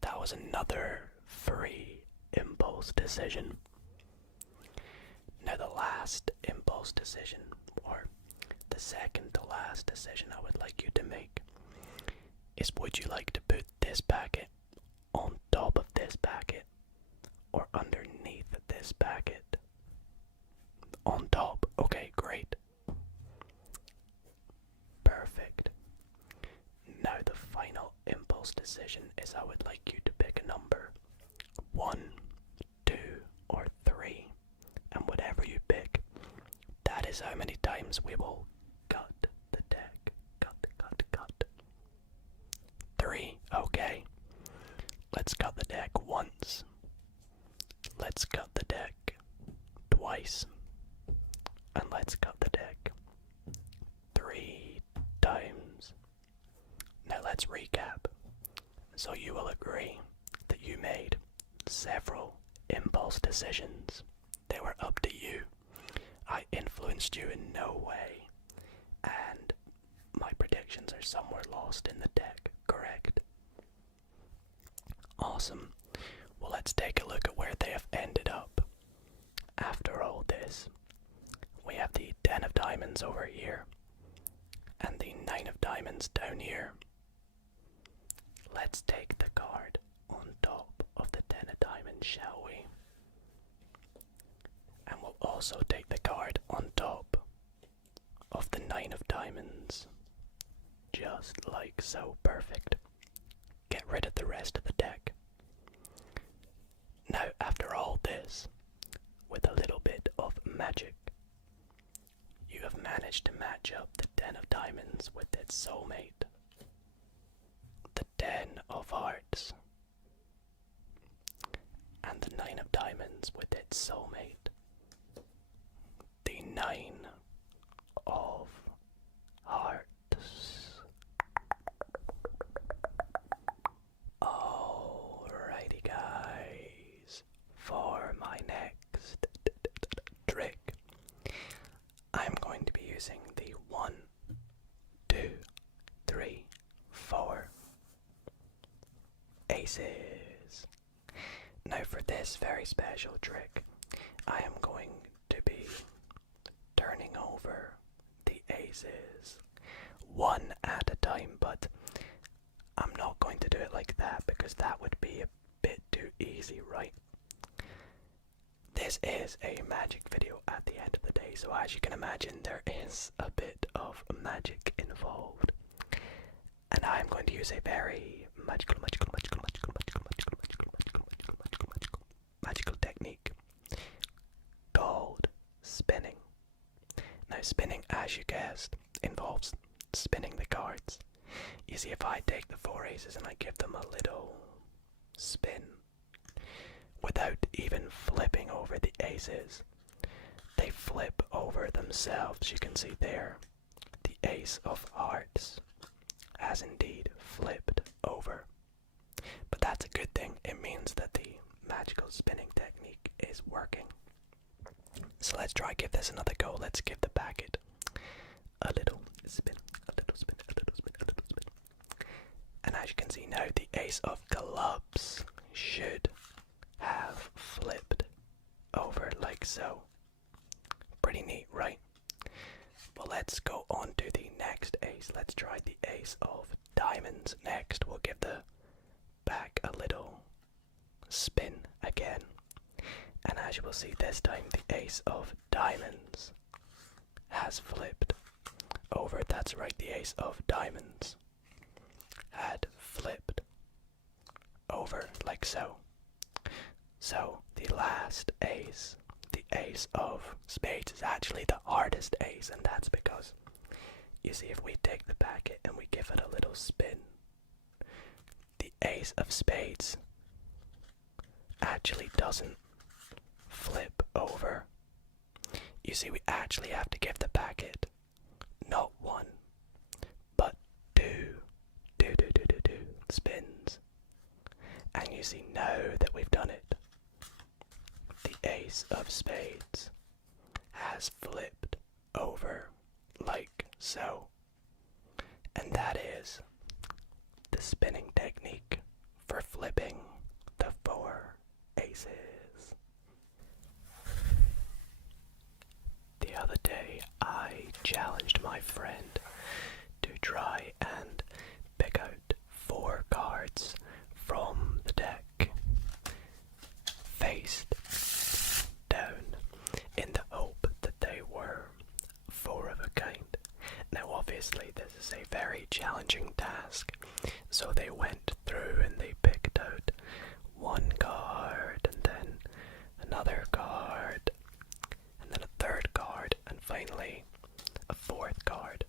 That was another free impulse decision. Now the last impulse decision, or the second to last decision I would like you to make, is would you like to put this packet on top of this packet or underneath this packet? On top, okay, great. Perfect. Now the final impulse decision is I would like you to pick a number. 1, 2, or 3. And whatever you pick, that is how many times we will cut the deck. Cut. 3, okay. Let's cut the deck once. Let's cut the deck twice. And let's cut the deck 3 times. Now let's recap. So you will agree that you made several impulse decisions. They were up to you. I influenced you in no way. And my predictions are somewhere lost in the deck, correct? Awesome. Well, let's take a look at where they have ended up. After all this, we have the 10 of Diamonds over here, and the 9 of Diamonds down here. Let's take the card on top of the 10 of Diamonds, shall we? And we'll also take the card on top of the 9 of Diamonds. Just like so, perfect. Get rid of the rest of the deck. Now, after all this, with a little bit of magic, you have managed to match up the 10 of Diamonds with its soulmate, the 10 of Hearts, and the 9 of Diamonds with its soulmate, the 9 of Hearts. Alrighty guys, aces. Now for this very special trick, I am going to be turning over the aces one at a time, but I'm not going to do it like that because that would be a bit too easy, right? This is a magic video at the end of the day, so as you can imagine, there is a bit of magic involved. And I'm going to use a very magical technique called spinning. Now spinning, as you guessed, involves spinning the cards. You see, if I take the 4 aces and I give them a little spin, without even flipping over the aces, they flip over themselves. You can see there, the ace of hearts has indeed flipped over. But that's a good thing. It means that the magical spinning technique is working. So let's try give this another go. Let's give the packet a little spin, a little spin, a little spin, a little spin. And as you can see now, the ace of clubs should have flipped over like so. Pretty neat, right? Well, let's go on to the next ace. Let's try the ace of diamonds next. We'll give the back a little spin again. And as you will see this time, the ace of diamonds has flipped over. That's right, the ace of diamonds had flipped over like so. So the last ace, the ace of spades, is actually the hardest ace, and that's because, you see, if we take the packet and we give it a little spin, the ace of spades actually doesn't flip over. You see, we actually have to give the packet not one, but two spins. And you see, now that we've done it, the ace of spades has flipped over like so. And that is the spinning technique for flipping the 4 aces. The other day, I challenged my friend to try and pick out 4 cards from the deck, faced down, in the hope that they were 4 of a kind. Now obviously this is a very challenging task, so they went through and they picked out 1 card, and then another card, and then a 3rd card, and finally a 4th card.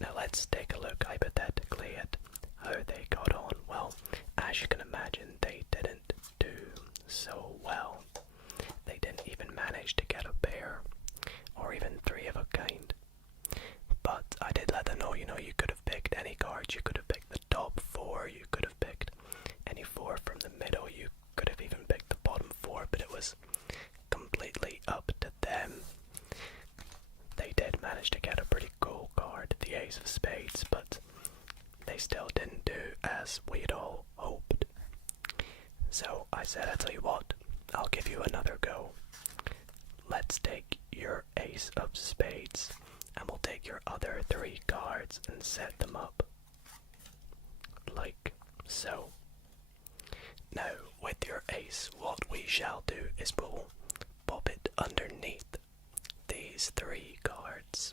Now let's take a look hypothetically at how they got on. Well, as you can imagine, they didn't do so well. They didn't even manage to get a pair, or even 3 of a kind. But I did let them know, you could have picked any cards. You could have picked the top 4, you could have picked any 4 from the middle, you could have even picked the bottom 4, but it was completely up to them. They did manage to get a pretty cool card, the ace of spades, but they still didn't do as we'd all hoped. So I said, I tell you what, I'll give you another go. Let's take your ace of spades, and we'll take your other 3 cards and set them up like so. Now, with your ace, what we shall do is we'll pop it underneath these 3 cards,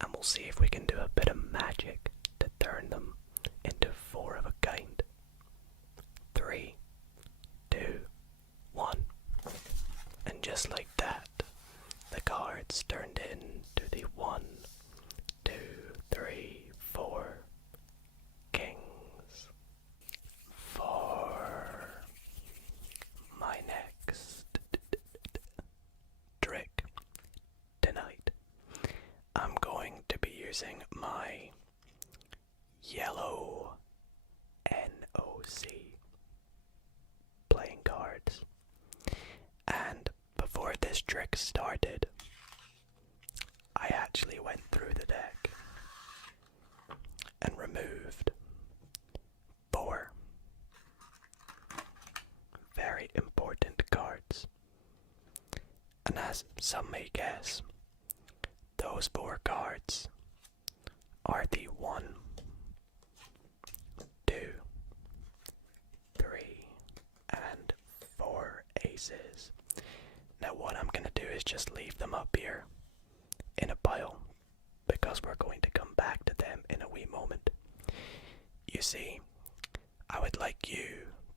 and we'll see if we can do a bit of magic to turn them into 4 of a kind. 3, 2, 1. And just like that, the cards turned into the 1, 2, 3, 4 kings. For my next trick tonight, I'm going to be using my yellow NOC playing cards. And before this trick started, I actually went through the deck and removed 4 very important cards. And as some may guess, those 4 cards are the 1, 2, 3, and 4 aces. Now what I'm going to do is just leave them up here in a pile, because we're going to come back to them in a wee moment. You see, I would like you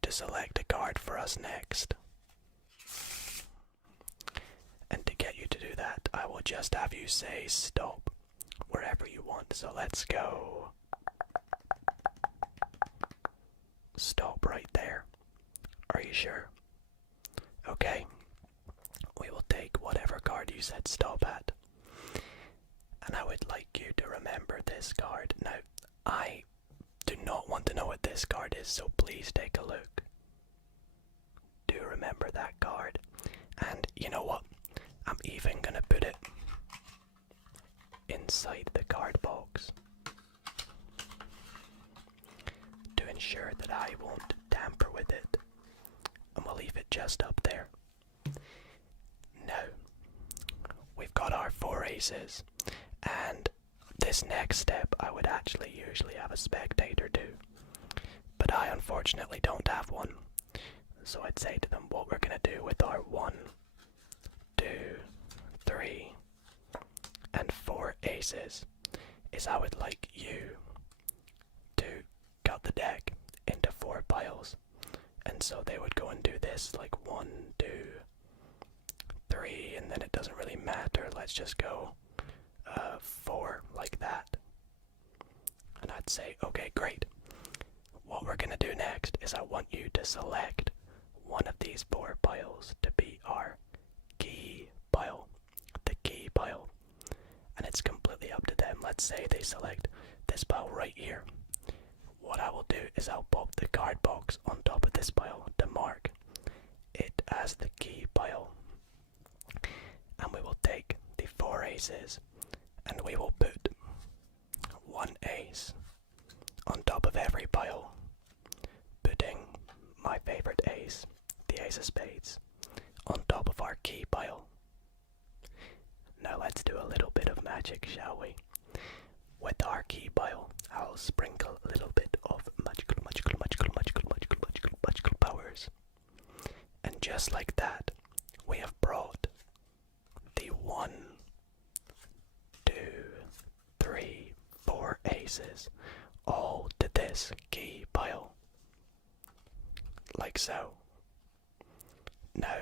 to select a card for us next. And to get you to do that, I will just have you say stop wherever you want. So let's go. Stop right there. Are you sure? Okay. We will take whatever card you said stop at. And I would like you to remember this card. Now, I do not want to know what this card is, so please take a look. Do remember that card. And you know what? I'm even gonna put it inside the card box to ensure that I won't tamper with it. And we'll leave it just up there. Now, we've got our 4 aces. And this next step I would actually usually have a spectator do. But I unfortunately don't have one. So I'd say to them what we're going to do with our 1, 2, 3, and 4 aces is I would like you to cut the deck into 4 piles. And so they would go and do this like 1, 2, 3, and then it doesn't really matter. Let's just go 4 like that. And I'd say, okay, great. What we're gonna do next is I want you to select one of these 4 piles to be our key pile, the key pile. And it's completely up to them. Let's say they select this pile right here. What I will do is I'll pop the card box on top of this pile to mark it as the key pile. And we will take the 4 aces and we will put 1 ace on top of every pile, putting my favorite ace, the ace of spades, on top of our key pile. Now let's do a little bit of magic, shall we? With our key pile, I'll sprinkle a little bit of magical powers. And just like that, we have brought the 1, 2, 3, 4 aces all to this key pile. Like so. Now,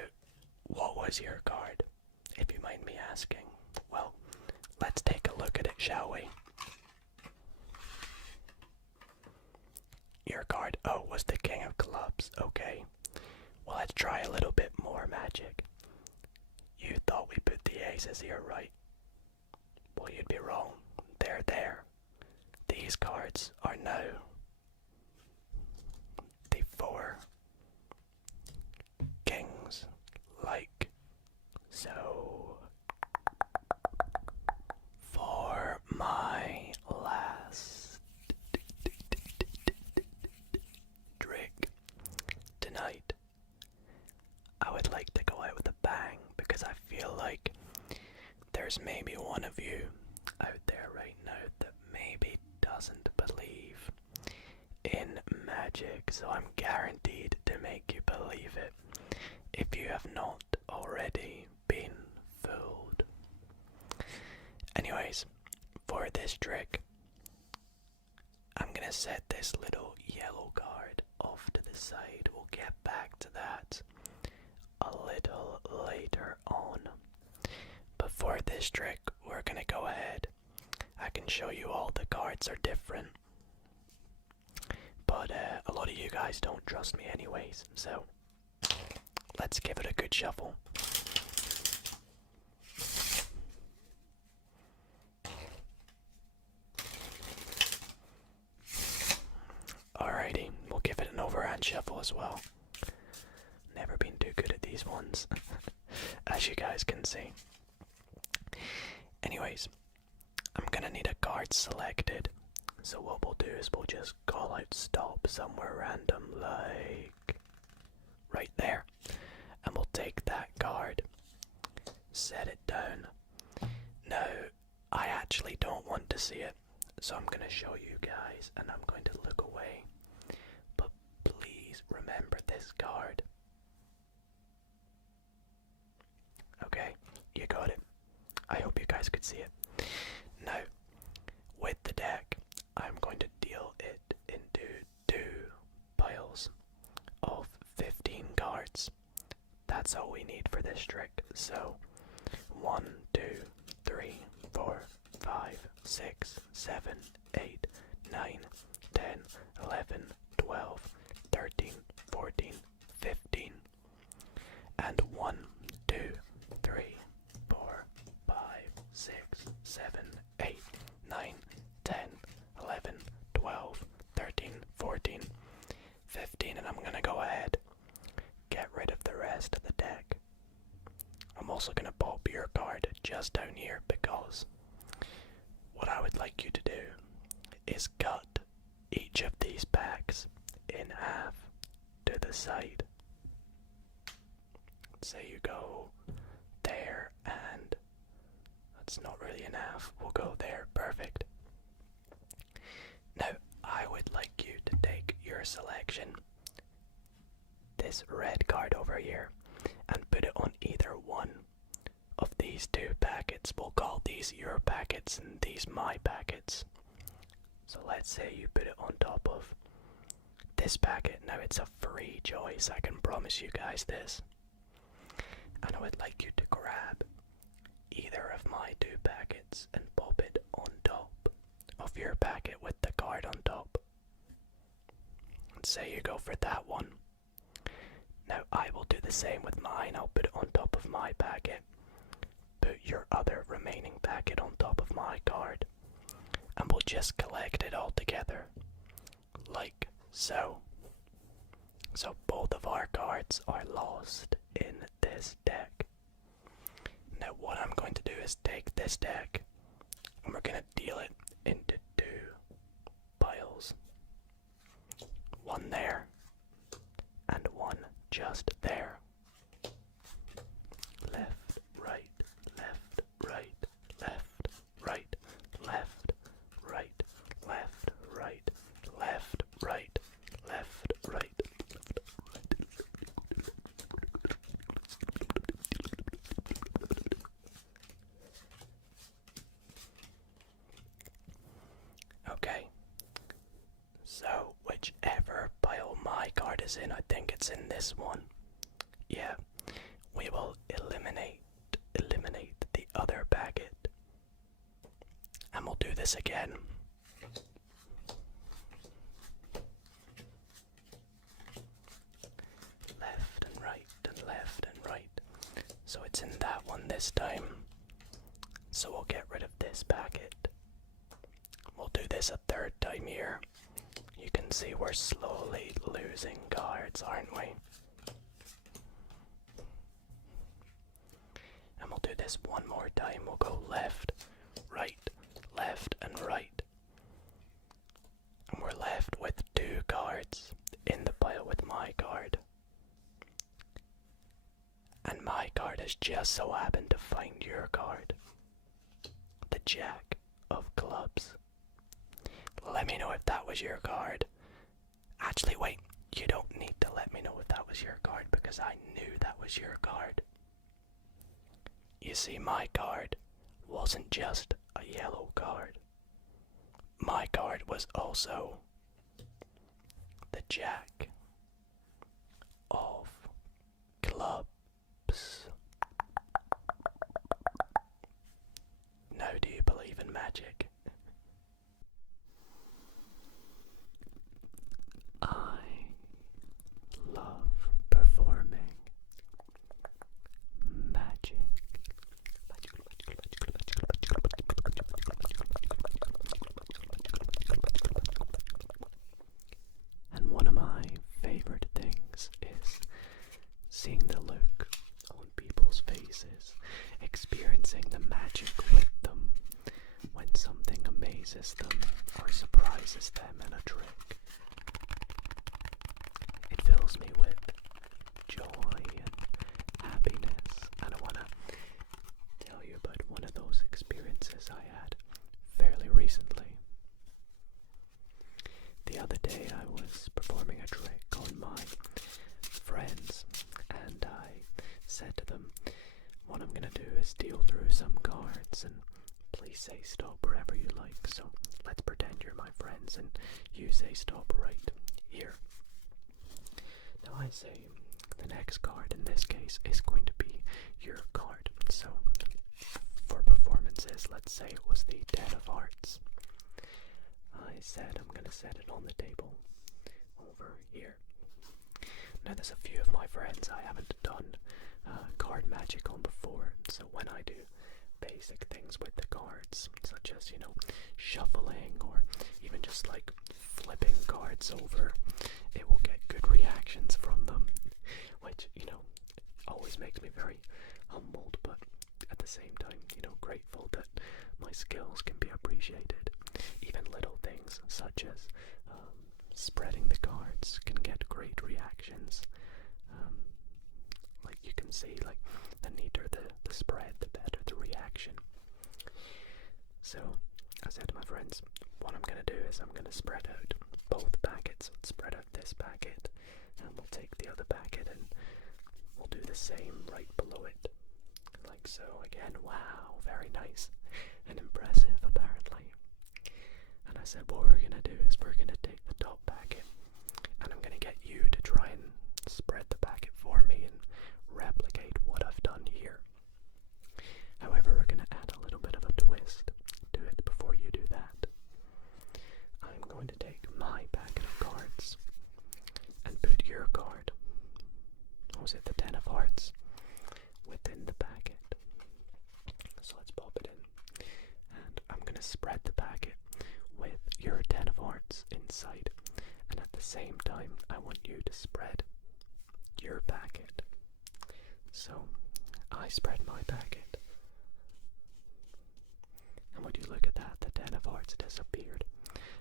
what was your card, if you mind me asking? Well, let's take a look at it, shall we? Your card, oh, was the King of Clubs. Okay. Well, let's try a little bit more magic. You thought we put the aces here, right? Well, you'd be wrong. They're there. These cards are now the 4 kings, like so. For my last drink tonight, I would like to go out with a bang because I feel like there's maybe one of you out there right now that maybe doesn't believe in magic, so I'm guaranteed to make you believe it if you have not already been fooled. Anyways, for this trick, I'm gonna set this little yellow card off to the side. We'll get back to that a little later on. But for this trick, we're gonna go ahead. I can show you all the cards are different, but a lot of you guys don't trust me anyways, so let's give it a good shuffle. Alrighty, we'll give it an overhand shuffle as well. Never been too good at these ones, as you guys can see. Anyways, I'm gonna need a card selected, so what we'll do is we'll just call out stop somewhere random, like right there. to see it. So I'm going to show you guys and I'm going to look away. But please remember this card. Okay, you got it. I hope you guys could see it. Now, with the deck, I'm going to deal it into 2 piles of 15 cards. That's all we need for this trick. So 1, 2, 3, 4, 5, 6, 7, 8, 9, 10, 11, 12, 13, 14, 15. And 1, 2, 3, 4, 5, 6, 7, 8, 9, 10, 11, 12, 13, 14, 15. And I'm going to go ahead, get rid of the rest of the deck. I'm also going to pop your card just down here because what I would like you to do is cut each of these packs in half to the side. Say you go there, and that's not really in half. We'll go there. Perfect. Now, I would like you to take your selection, this red card over here, and put it on either one of these 2 packets. We'll call these your packets and these my packets. So let's say you put it on top of this packet. Now it's a free choice, I can promise you guys this. And I would like you to grab either of my 2 packets and pop it on top of your packet with the card on top. Let's say you go for that one. Now I will do the same with mine. I'll put it on top of my packet. Put your other remaining packet on top of my card. And we'll just collect it all together. Like so. So both of our cards are lost in this deck. Now what I'm going to do is take this deck and we're going to deal it into 2 piles. One there and one just there. Left, right, left, right, left, right, left, right, left, right, left, right, left, right. Okay, so whichever pile my card is in, I think it's in this one. Yeah, we will eliminate the other packet. And we'll do this again. Left and right and left and right. So it's in that one this time. So we'll get rid of this packet. We'll do this a 3rd time here. You can see we're slowly losing cards, aren't we? And we'll do this one more time. We'll go left, and right. And we're left with 2 cards in the pile with my card. And my card has just so happened to find your card. The Jack of Clubs. Let me know if that was your card. Actually, wait. You don't need to let me know if that was your card because I knew that was your card. You see, my card wasn't just a yellow card. My card was also the Jack of Clubs. Now, do you believe in magic? I love performing magic. And one of my favorite things is seeing the look on people's faces, experiencing the magic with them when something amazes them or surprises them in a trick. It fills me with joy and happiness, and I want to tell you about one of those experiences I had fairly recently. say stop wherever you like. So let's pretend you're my friends and you say stop right here. Now I say the next card in this case is going to be your card. So for performances, let's say it was the 10 of hearts. I said I'm going to set it on the table over here. Now there's a few of my friends I haven't done card magic on before, so when I do basic things with the cards, such as, you know, shuffling or even just like flipping cards over, it will get good reactions from them, which, you know, always makes me very humbled, but at the same time, you know, grateful that my skills can be appreciated. Even little things such as spreading the cards can get great reactions. Like you can see, like the neater the spread, the better the reaction. So I said to my friends, what I'm going to do is I'm going to spread out both packets. Let's spread out this packet and we'll take the other packet and we'll do the same right below it. Like so. Again, wow, very nice and impressive apparently. And I said what we're going to do is we're going to take the top packet and I'm going to get you to try and spread the packet for me and replicate what I've done here. However, we're going to add a little bit of a twist to it before you do that. I'm going to take my packet of cards and put your card, what was it, the 10 of hearts, within the packet. So let's pop it in. And I'm going to spread the packet with your 10 of hearts inside. And at the same time, I want you to spread your packet. So I spread my packet. And would you look at that, the 10 of hearts disappeared.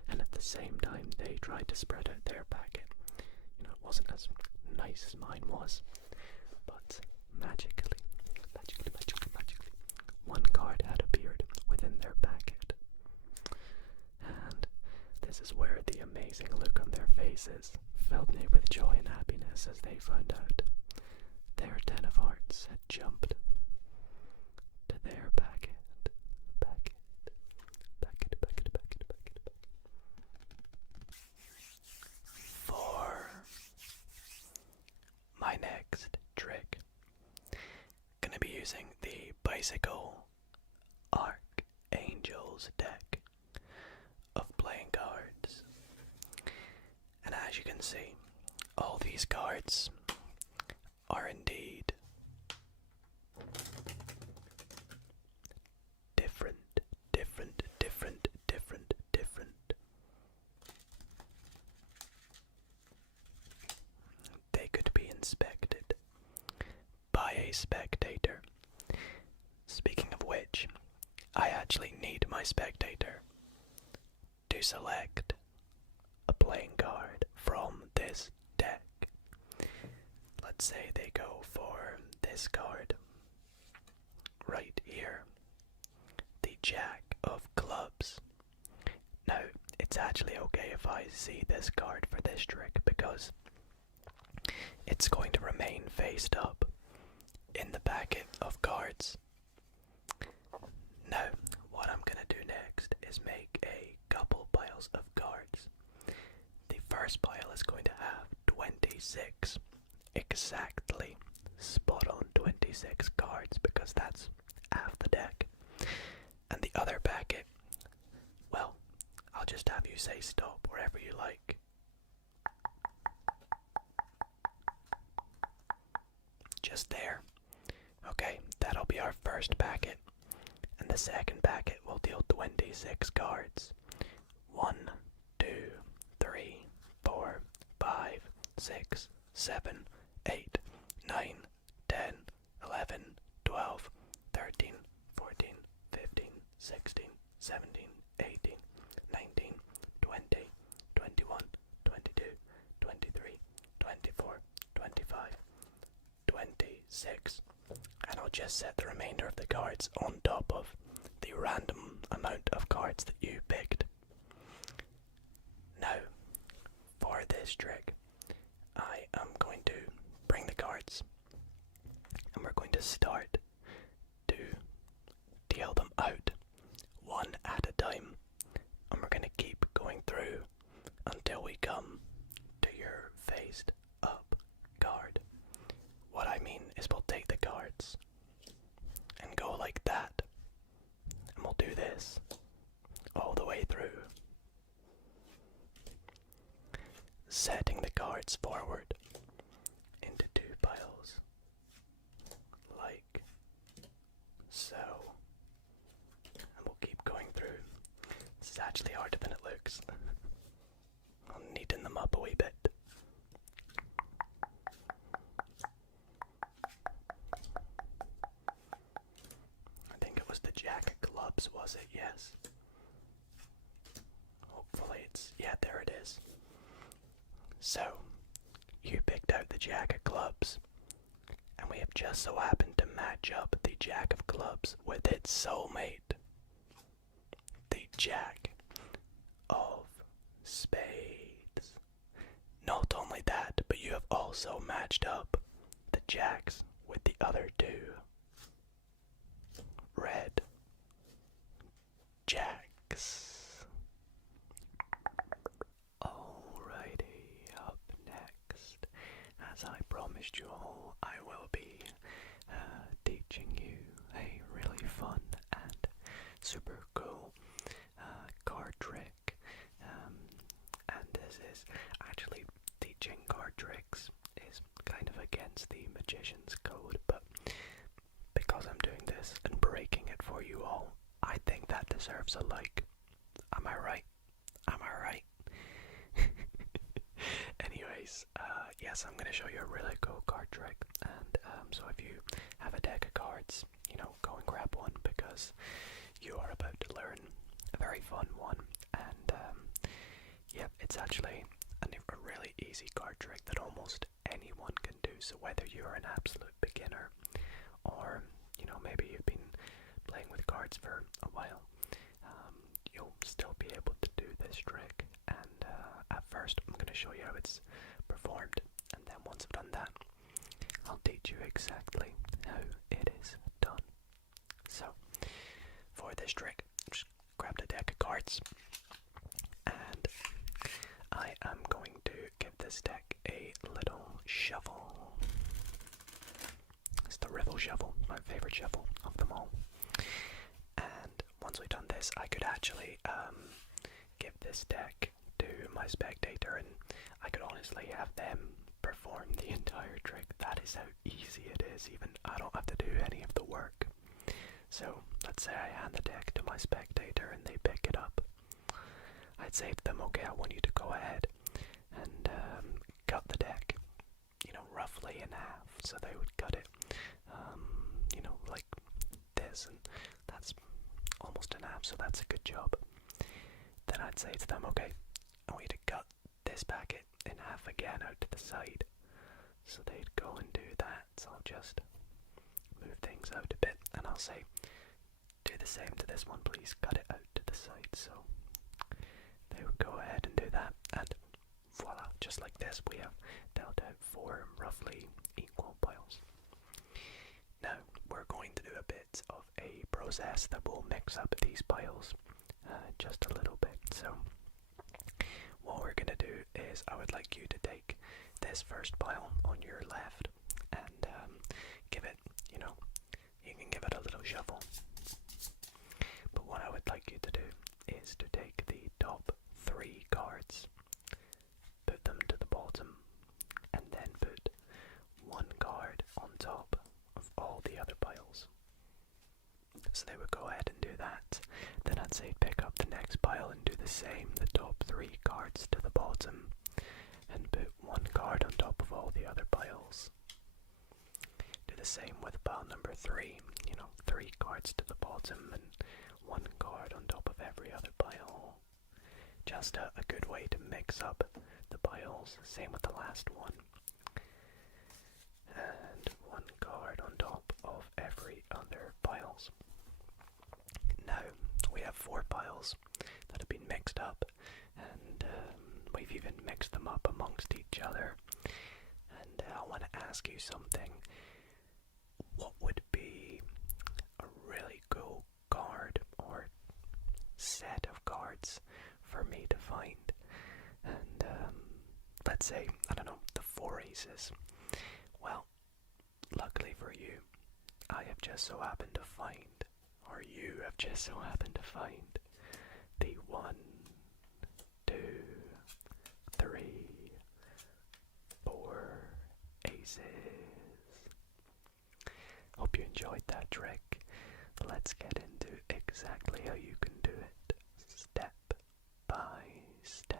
And at the same time, they tried to spread out their packet. You know, it wasn't as nice as mine was. But magically, one card had appeared within their packet. And this is where the amazing look on their faces filled me with joy and happiness as they found out their 10 of hearts had jumped to their packet. For my next trick, gonna be using the bicycle Archangels deck of playing cards. And as you can see, all these cards are indeed different. They could be inspected by a spectator. Speaking of which, I actually need my spectator to select a playing card from this deck. Let's say they go for this card right here, the Jack of Clubs. Now, it's actually okay if I see this card for this trick because it's going to remain faced up in the packet of cards. Now, what I'm going to do next is make a couple piles of cards. The first pile is going to have 26, exactly spot on 26 cards because that's half the deck. And the other packet, well, I'll just have you say stop wherever you like. Just there. Okay, that'll be our first packet. And the second packet will deal 26 cards. 1, 2, 3, 4, 5, 6, 7, 8, 9, 10, 11, 12, 13, 14, 15, 16, 17, 18, 19, 20, 21, 22, 23, 24, 25, 26. And I'll just set the remainder of the cards on top of the random amount of cards that you picked. Now, for this trick, I am going to bring the cards and we're going to start to deal them out one one at a time, and we're going to keep going through until we come to your faced up card. What I mean is we'll take the cards and go like that, and we'll do this all the way through, setting the cards forward into two piles, like so, and we'll keep going through. This is actually harder than it looks. I'm kneading them up a wee bit. I think it was the Jack of Clubs, was it? Yes. Hopefully it's, yeah, there it is. So, you picked out the Jack of Clubs, and we have just so happened to match up the Jack of Clubs with its soulmate, the Jack of Spades. Not only that, but you have also matched up the Jacks with the other two red Jacks. Alrighty, up next, as I promised you all, I will be teaching you a really fun and super cool card trick. And this is actually, teaching card tricks is kind of against the magician's code, but because I'm doing this and breaking it for you all, I think that deserves a like. Am I right? Am I right? Anyways, yes, I'm going to show you a really cool card trick, and so if you have a deck of cards, go and grab one, because you are about to learn a very fun one, and yeah, it's actually a really easy card trick that almost anyone can do. So whether you're an absolute beginner, or maybe you've been playing with cards for a while, you'll still be able to do this trick. And at first I'm going to show you how it's performed, and then once I've done that, I'll teach you exactly how it is done. So for this trick, just grab the deck of cards, and I am going to give this deck a little shuffle. It's the Riffle Shuffle, my favorite shuffle of them all. And once we've done this, I could actually give this deck to my spectator, and I could honestly have them perform the entire trick. That is how easy it is. Even I don't have to do any of the work. So let's say I hand the deck to my spectator and they pick it up. I'd say to them, okay, I want you to go ahead and cut the deck, roughly in half. So they would cut it, like this, and that's almost in half, so that's a good job. Then I'd say to them, okay, I want you to cut this packet in half again out to the side. So they'd go and do that. So I'll just move things out a bit, and I'll say, do the same to this one, please, cut it out to the side. So they would go ahead and do that, and voila, just like this, we have dealt out 4 roughly equal piles. Now we're going to do a bit of a process that will mix up these piles just a little bit. So what we're going to do is, I would like you to take this first pile on your left and give it, you can give it a little shuffle. But what I would like you to do is to take the top 3 cards, put them to the bottom, and then put 1 card on top of all the other piles. So they would go ahead and do that. Then I'd say pick up the next pile and do the same, the top 3 cards to the bottom, and put 1 card on top of all the other piles. Do the same with pile number 3, 3 cards to the bottom and 1 card on top of every other pile. Just a good way to mix up the piles. Same with the last one. And 1 card on top of every other piles. Now we have 4 piles that have been mixed up, and we've even mixed them up amongst each other. And I want to ask you something. What would be a really cool card, or let's say, I don't know, the 4 aces. Well, luckily for you, I have just so happened to find, or you have just so happened to find, the 1, 2, 3, 4 aces. Hope you enjoyed that trick. Let's get into exactly how you can do it, step by step.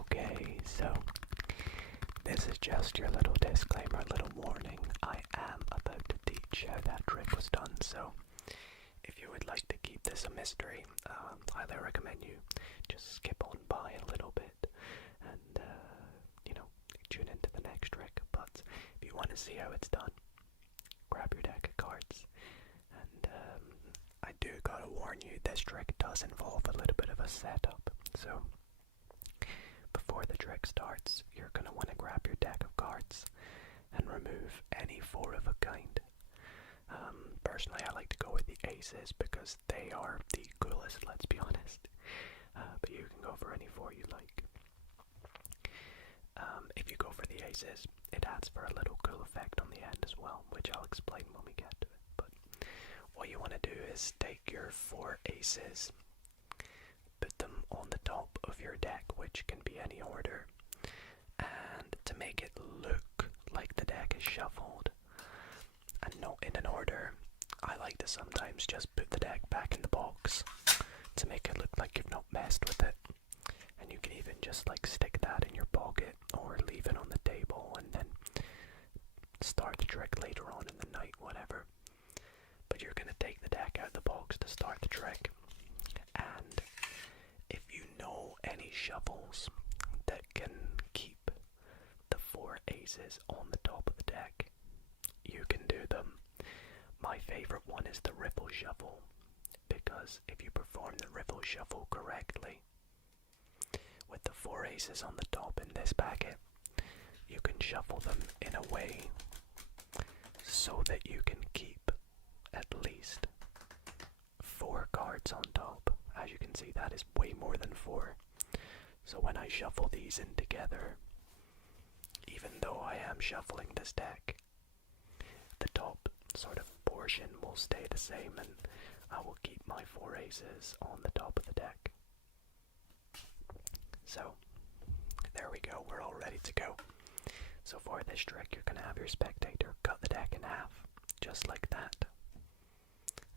Okay, so this is just your little disclaimer, little warning. I am about to teach how that trick was done, so if you would like to keep this a mystery, highly recommend you just skip on by a little bit and, tune into the next trick. But if you want to see how it's done, grab your deck of cards. And I do gotta warn you, this trick does involve a little bit of a setup. So before the trick starts, you're gonna want to grab your deck of cards and remove any 4 of a kind. Personally, I like to go with the aces because they are the coolest, let's be honest. But you can go for any 4 you like. If you go for the aces, it adds for a little cool effect on the end as well, which I'll explain when we get to it. But what you want to do is take your 4 aces, put them on the top of your deck, which can be any order, and to make it look like the deck is shuffled and not in an order, I like to sometimes just put the deck back in the box to make it look like you've not messed with it. And you can even just like stick that in your pocket or leave it on the table and then start the trick later on in the night, whatever. But you're going to take the deck out of the box to start the trick. And if you know any shuffles that can keep the 4 aces on the top of the deck, you can do them. My favorite one is the riffle shuffle, because if you perform the riffle shuffle correctly, with the 4 aces on the top in this packet, you can shuffle them in a way so that you can keep at least 4 cards on top. As you can see, that is way more than 4. So when I shuffle these in together, even though I am shuffling this deck, the top sort of portion will stay the same and I will keep my 4 aces on the top of the deck. So, there we go, we're all ready to go. So for this trick, you're going to have your spectator cut the deck in half, just like that.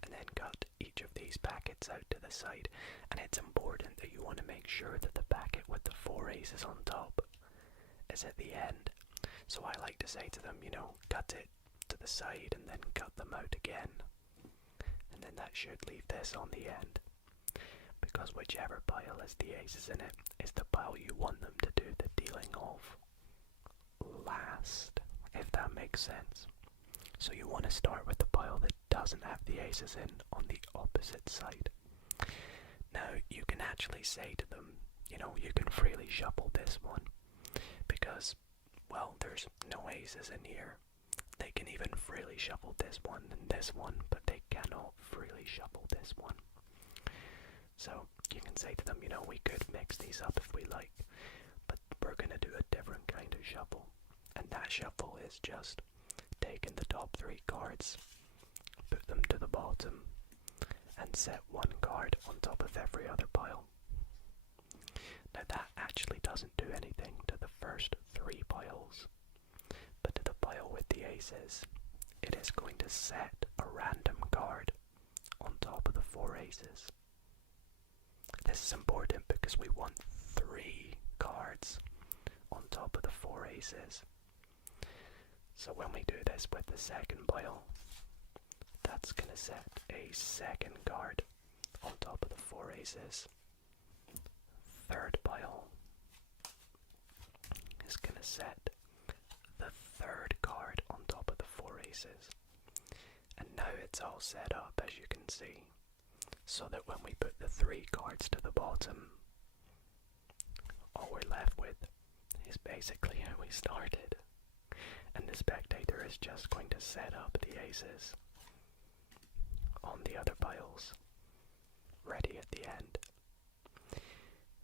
And then cut each of these packets out to the side. And it's important that you want to make sure that the packet with the 4 aces on top is at the end. So I like to say to them, cut it to the side and then cut them out again. And then that should leave this on the end. Because whichever pile has the aces in it is the pile you want them to do the dealing of last, if that makes sense. So you want to start with the pile that doesn't have the aces in on the opposite side. Now you can actually say to them, you can freely shuffle this one because, well, there's no aces in here. They can even freely shuffle this one and this one, but they cannot freely shuffle this one. So you can say to them, we could mix these up if we like, but we're going to do a different kind of shuffle. And that shuffle is just taking the top 3 cards, put them to the bottom, and set 1 card on top of every other pile. Now that actually doesn't do anything to the first 3 piles, but to the pile with the aces, it is going to set a random card on top of the 4 aces. This is important because we want 3 cards on top of the 4 aces. So when we do this with the second pile, that's going to set a second card on top of the 4 aces. Third pile is going to set the third card on top of the 4 aces. And now it's all set up, as you can see, so that when we put the 3 cards to the bottom, all we're left with is basically how we started. And the spectator is just going to set up the aces on the other piles, ready at the end.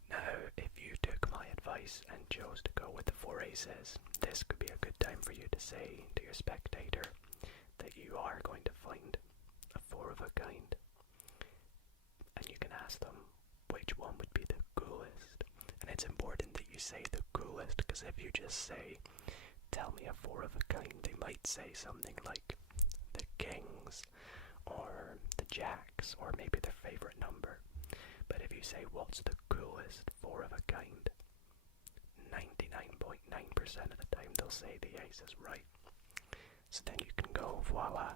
Now, if you took my advice and chose to go with the 4 aces, this could be a good time for you to say to your spectator that you are going to find a 4 of a kind. And you can ask them which one would be the coolest. And it's important that you say the coolest, because if you just say, tell me a 4 of a kind, they might say something like the kings, or the jacks, or maybe their favorite number. But if you say, what's the coolest 4 of a kind, 99.9% of the time they'll say the ace is right. So then you can go, voila,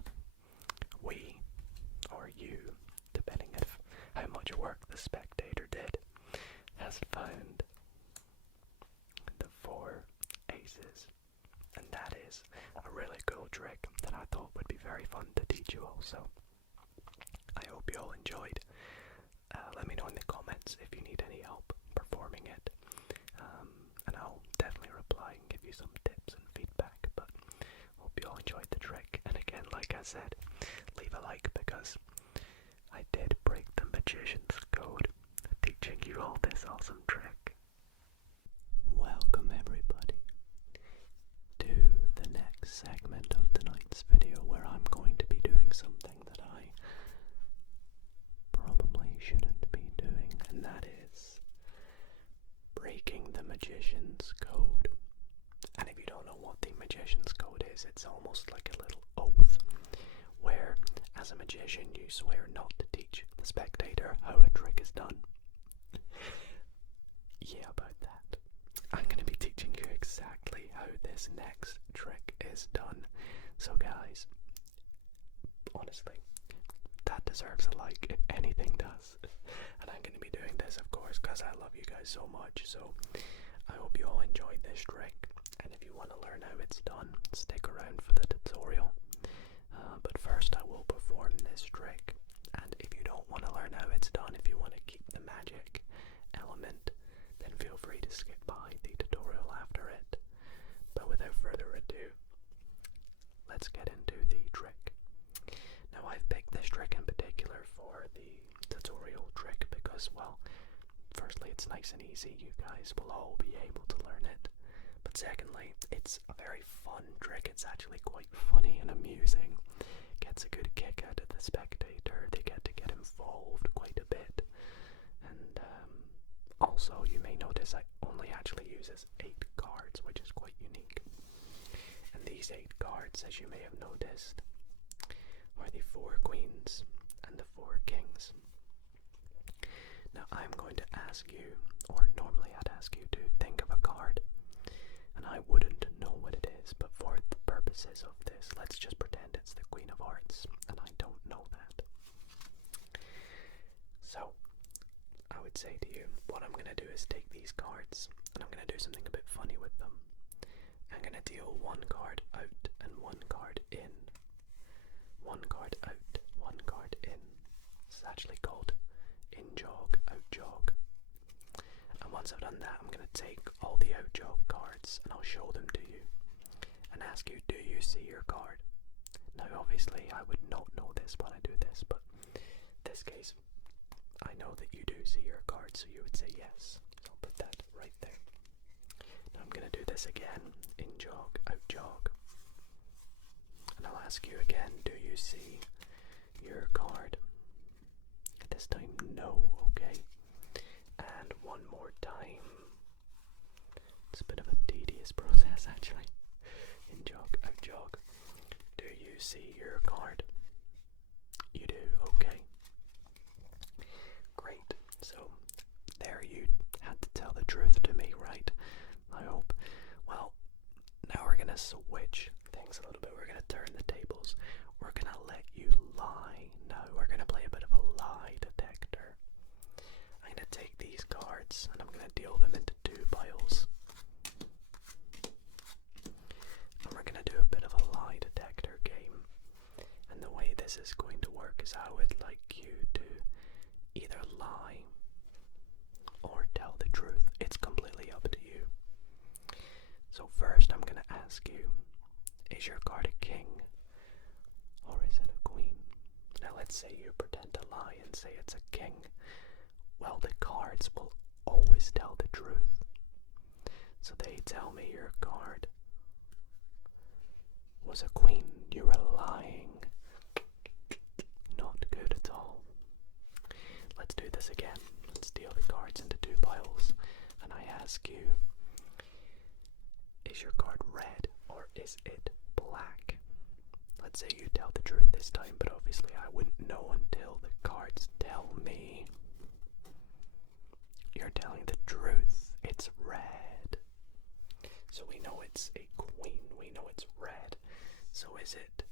we, or you, depending on how much work the spectator did, has found the 4 aces. And that is a really cool trick that I thought would be very fun to teach you all. So I hope you all enjoyed. Let me know in the comments if you need any help performing it, and I'll definitely reply and give you some tips and feedback. But hope you all enjoyed the trick. And again, like I said, leave a like, because I did break the magician's code teaching you all this awesome trick. Welcome everybody to the next segment of tonight's video, where I'm going to be doing something that I probably shouldn't be doing, and that is breaking the magician's code. And if you don't know what the magician's code is, it's almost like a little oath, where as a magician you swear not to teach the spectator how a trick is done. Yeah, about that. I'm going to be teaching you exactly how this next trick is done. So guys, honestly, that deserves a like if anything does. And I'm going to be doing this, of course, because I love you guys so much. So I hope you all enjoyed this trick. And if you want to learn how it's done, stick around for the tutorial. But first I will perform this trick. And if you don't want to learn how it's done, if you want to keep the magic element, then feel free to skip by the tutorial after it. But without further ado, let's get into the trick. Now, I've picked this trick in particular for the tutorial trick because, well, firstly, it's nice and easy. You guys will all be able to learn it. But secondly, it's a very fun trick. It's actually quite funny and amusing. Gets a good kick out of the spectator. They get to get involved quite a bit. And also, you may notice I only actually uses 8 cards, which is quite unique. And these 8 cards, as you may have noticed, are the 4 queens and the 4 kings. Now I'm going to ask you, or normally I'd ask you to think of a card, and I wouldn't know what it is, but for the purposes of this, let's just pretend it's the Queen of Hearts, and I don't know that. So, I would say to you, what I'm going to do is take these cards, and I'm going to do something a bit funny with them. I'm going to deal 1 card out and 1 card in. 1 card out, 1 card in. It's actually called in jog, out jog. And once I've done that, I'm going to take all the out jog cards and I'll show them to you and ask you, do you see your card? Now obviously I would not know this when I do this, but in this case I know that you do see your card, so you would say yes. So I'll put that right there. Now I'm going to do this again, in jog, out jog. And I'll ask you again, do you see your card? This time, no, okay? And one more time. It's a bit of a tedious process, actually. In jog, out jog. Do you see your card? You do, okay. Great. So, there you had to tell the truth to me, right? I hope. Well, now we're going to switch things a little bit. We're going to turn the tables. We're going to let you lie. Now we're going to play a bit of a lie detector. I'm going to take these cards and I'm going to deal them into 2 piles. And we're going to do a bit of a lie detector game. And the way this is going to work is I would like you to either lie or tell the truth. It's completely up to you. So first I'm going to ask you, is your card a king or is it a queen? Now let's say you pretend to lie and say it's a king. Well, the cards will always tell the truth. So they tell me your card was a queen. You were lying. Not good at all. Let's do this again. Let's deal the cards into 2 piles. And I ask you, is your card red or is it black? Let's say you tell the truth this time, but obviously I wouldn't know until the cards tell me. You're telling the truth. It's red. So we know it's a queen. We know it's red. So is it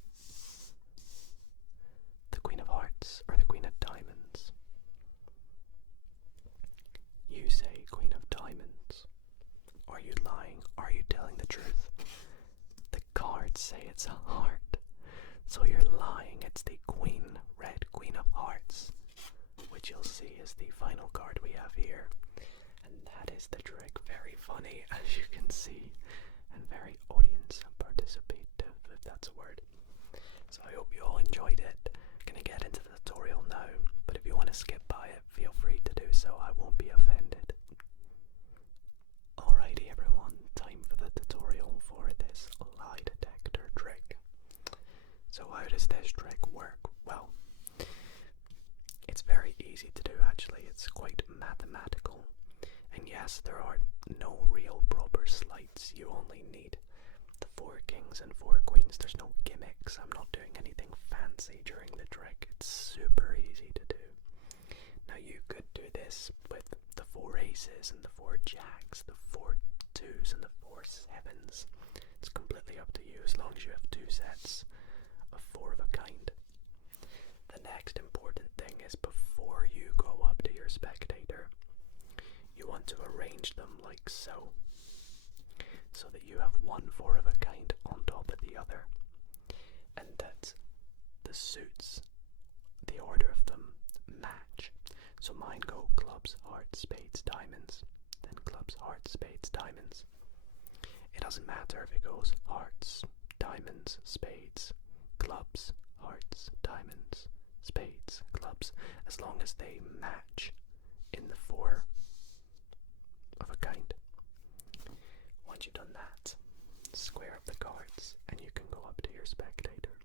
the Queen of Hearts or the Queen of Diamonds? You say Queen of Diamonds. Are you lying? Are you telling the truth? The cards say it's a heart. So you're lying. It's the Queen, red Queen of Hearts, which you'll see is the final card we have here. And that is the trick. Very funny, as you can see, and very audience participative, if that's a word. So I hope you all enjoyed it. Gonna get into the tutorial now, but if you want to skip by it, feel free to do so. I won't be offended. Alrighty everyone, time for the tutorial for this lie detector trick. So how does this trick work? Well, it's very easy to do actually. It's quite mathematical. And yes, there are no real proper sleights. You only need the 4 kings and 4 queens. There's no gimmicks. I'm not doing anything fancy during the trick. It's super easy to do. Now you could do this with the 4 aces and the 4 jacks, the 4 twos and the 4 sevens. It's completely up to you as long as you have 2 sets of 4 of a kind. The next important thing is before you go up to your spectator, you want to arrange them like so that you have 1 4 of a kind on top of the other, and that the suits, the order of them, match. So mine go clubs, hearts, spades, diamonds, then clubs, hearts, spades, diamonds. It doesn't matter if it goes hearts, diamonds, spades, clubs, hearts, diamonds, spades, clubs, as long as they match in the 4 of a kind. Once you've done that, square up the cards and you can go up to your spectator.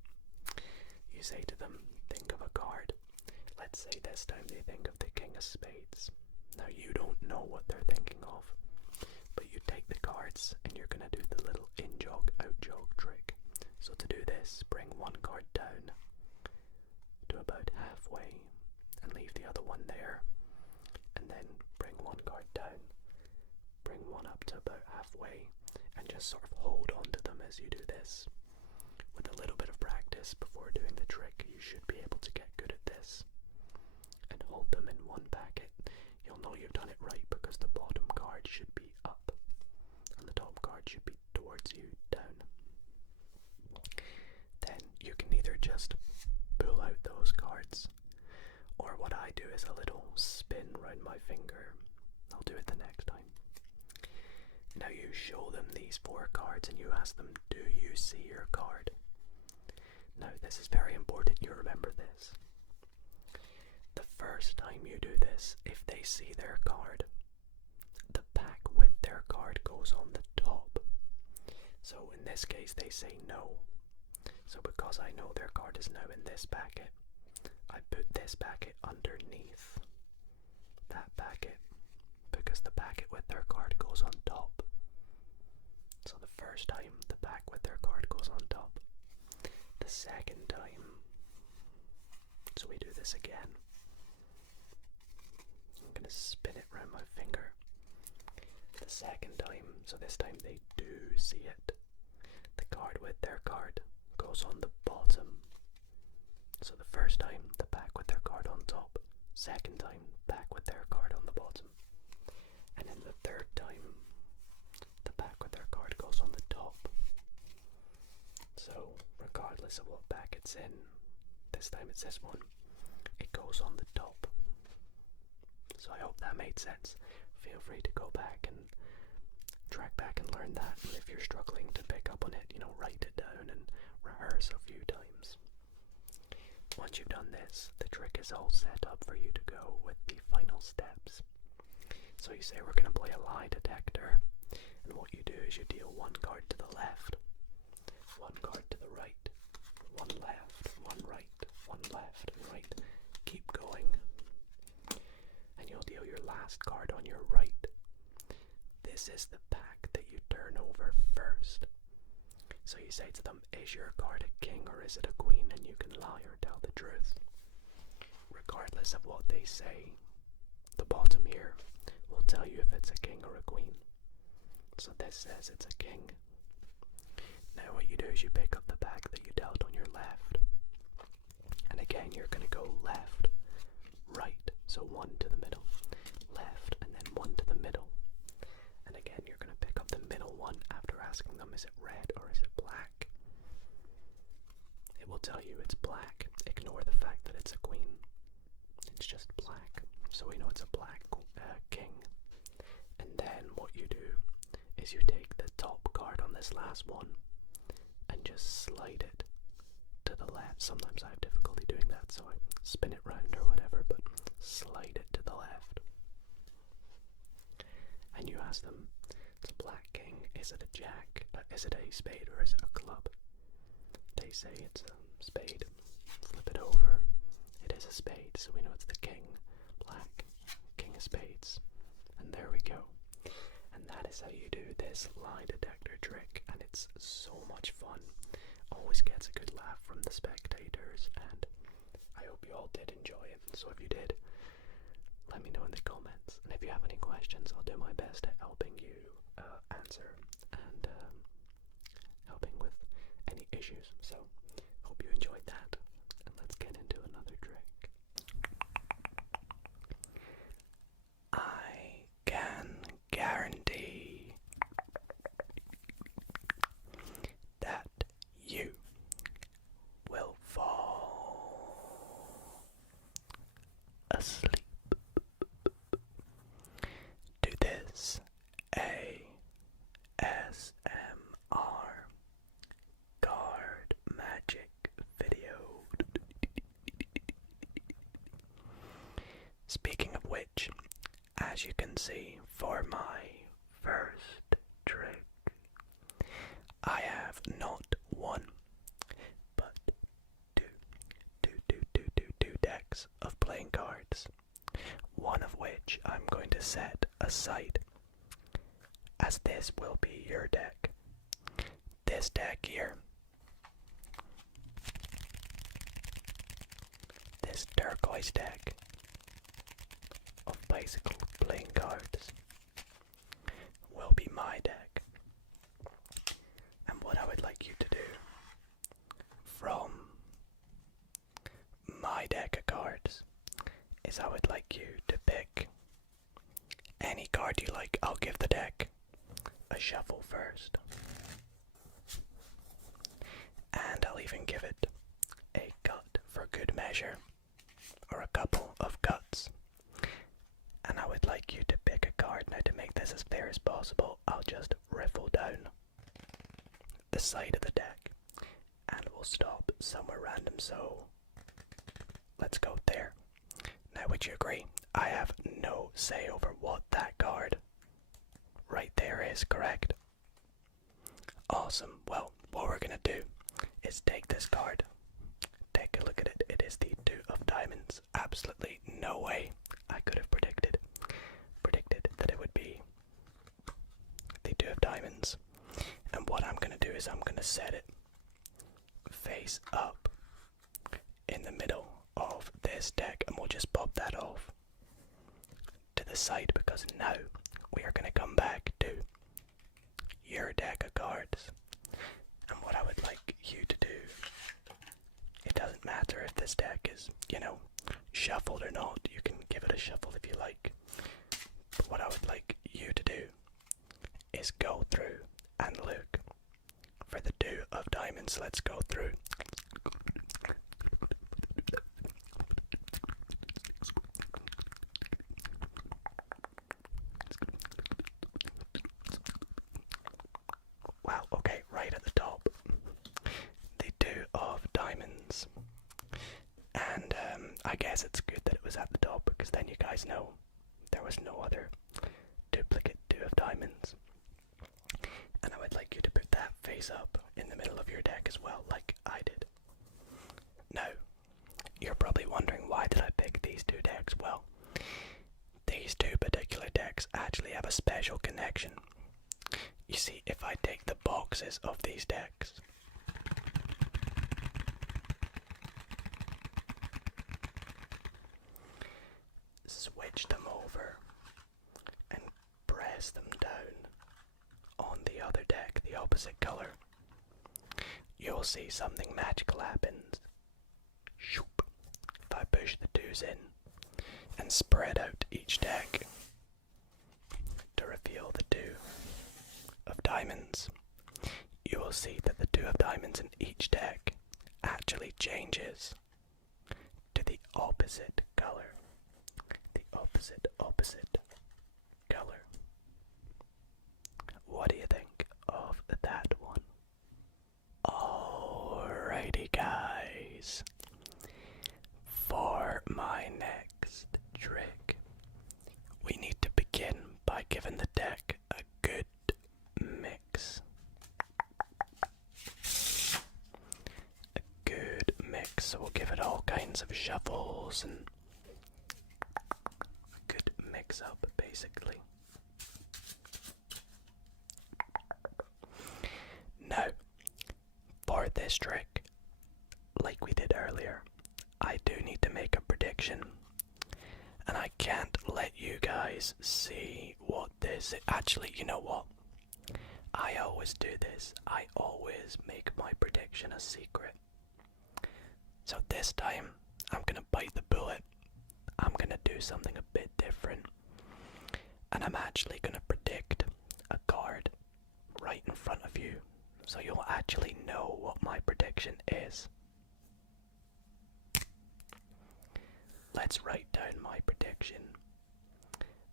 You say to them, think of a card. Let's say this time they think of the King of Spades. Now you don't know what they're thinking of, but you take the cards and you're going to do the little in-jog, out-jog trick. So to do this, bring 1 card down to about halfway and leave the other one there, and then bring 1 card down, bring 1 up to about halfway, and just sort of hold on to them as you do this. With a little bit of practice before doing the trick, you should be able to get good at this. And hold them in 1 packet. You'll know you've done it right because the bottom card should be up and the top card should be towards you, down. Then you can either just pull out those cards, or what I do is a little spin round my finger. I'll do it the next time. Now you show them these 4 cards and you ask them, do you see your card? Now this is very important you remember this. The first time you do this, if they see their card, the pack with their card goes on the top. So in this case they say no. So because I know their card is now in this packet, I put this packet underneath that packet, because the packet with their card goes on top. So the first time the pack with their card goes on top. The second time, so we do this again. I'm going to spin it around my finger. The second time, so this time they do see it. The card with their card goes on the bottom. So the first time, the pack with their card on top. Second time, pack with their card on the bottom. And then the third time, the pack with their card goes on the top. So regardless of what pack it's in, this time it's this one, it goes on the top. So I hope that made sense. Feel free to go back and track back and learn that. And if you're struggling to pick up on it, write it down and rehearse a few times. Once you've done this, the trick is all set up for you to go with the final steps. So you say we're going to play a lie detector, and what you do is you deal one card to the left, one card to the right, one left, one right, one left, and right. Keep going, and you'll deal your last card on your right. This is the pack that you turn over first. So you say to them, is your card a king or is it a queen? And you can lie or tell the truth. Regardless of what they say, the bottom here will tell you if it's a king or a queen. So this says it's a king. Now what you do is you pick up the pack that you dealt on your left. And again, you're going to go left, right, so one to the middle, left, and then one to the middle. And again, you're going to pick up the middle one after asking them, is it red or is it black? It will tell you it's black. Ignore the fact that it's a queen. It's just black. So we know it's a black king. And then what you do is you take the top card on this last one and just slide it to the left. Sometimes I have difficulty doing that, so I spin it round or whatever, but slide it to the left. And you ask them, it's a black king, is it a jack, is it a spade or is it a club? They say it's a spade. Flip it over, it is a spade, so we know it's the king, black, king of spades. And there we go. And that is how you do this lie detector trick, and it's so much fun. Always gets a good laugh from the spectators, and I hope you all did enjoy it. So if you did, let me know in the comments, and if you have any questions, I'll do my best at helping you answer and helping with any issues. So hope you enjoyed that, and let's get into another trick. I can guarantee that you will fall asleep to this ASMR card magic video. Speaking of which, as you can see, for my first trick, I have not one, but two decks of playing cards, one of which I'm going to set aside, as this will be your deck. This deck here, this turquoise deck of bicycle playing cards, will be my deck. And what I would like you to do from my deck of cards is I would like you to pick any card you like. I'll give the deck a shuffle first, and I'll even give it a cut for good measure, or a couple of cuts. And I would like you to pick a card. Now, to make this as fair as possible, I'll just riffle down the side of the deck, and we'll stop somewhere random. So let's go there. Now, would you agree I have no say over what that card right there is, correct? Awesome. Well, what we're gonna do is take this card, take a look at it. It is the Two of Diamonds. Absolutely no way I could have predicted that it would be the Two of Diamonds. And what I'm gonna do is I'm gonna set it face up in the middle of this deck, and we'll just pop that off to the side, because now we are going to come back to your deck of cards. And what I would like you to do, it doesn't matter if this deck is, shuffled or not, you can give it a shuffle if you like, but what I would like you to do is go through and look for the Two of Diamonds. Let's go through. Wow, okay, right at the top, the Two of Diamonds. I guess it's good that it was at the top, because then you guys know there was no other duplicate 2 of diamonds. And I would like you to put that face up in the middle of your deck as well, like I did. Now, you're probably wondering, why did I pick these 2 decks? Well, these 2 particular decks actually have a special connection. You see, if I take the boxes of these decks, switch them over and press them down on the other deck, the opposite color, you'll see something magical happens. Shoop. If I push the 2s in and spread out each deck to reveal the 2 of diamonds, you will see that the 2 of diamonds in each deck actually changes to the opposite color. The opposite color. What do you think of that one? Alrighty guys, for my next trick, we need to begin by giving the deck a good mix. A good mix, so we'll give it all kinds of shuffles and a good mix up basically. Now, for this trick, like we did earlier, I do need to make a prediction, and I can't let you guys see what this is. Actually, you know what? I always do this. I always make my prediction a secret. So this time, I'm gonna bite the bullet. I'm gonna do something a bit different, and I'm actually gonna predict a card right in front of you, so you'll actually know what my prediction is. Let's write down my prediction.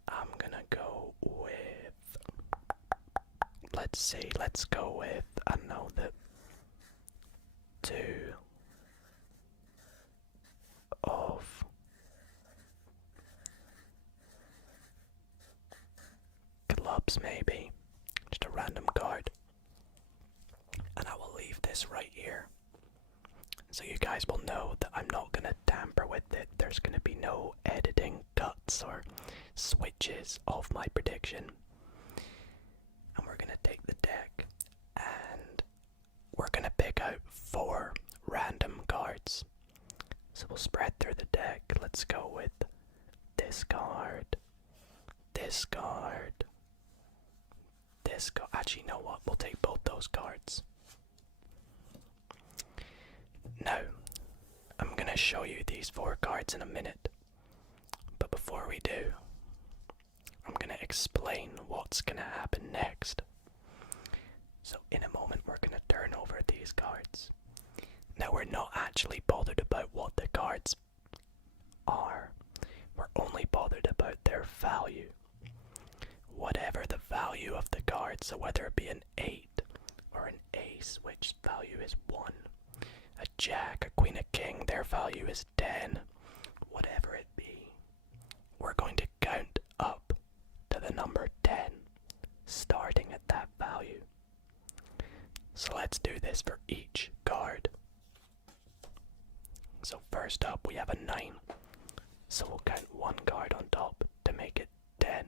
I'm gonna go with, let's go with, I don't know, the 2 of clubs, maybe. Just a random card. And I will leave this right here, so you guys will know that I'm not going to tamper with it. There's going to be no editing, cuts, or switches of my prediction. And we're going to take the deck and we're going to pick out 4 random cards. So we'll spread through the deck. Let's go with this card, this card, this card. Actually, you know what? We'll take both those cards. Now, I'm going to show you these 4 cards in a minute, but before we do, I'm going to explain what's going to happen next. So in a moment, we're going to turn over these cards. Now, we're not actually bothered about what the cards are. We're only bothered about their value. Whatever the value of the card, so whether it be an 8 or an ace, which value is 1, a jack, a queen, a king, their value is 10, whatever it be, we're going to count up to the number 10, starting at that value. So let's do this for each card. So first up we have a 9, so we'll count 1 card on top to make it 10.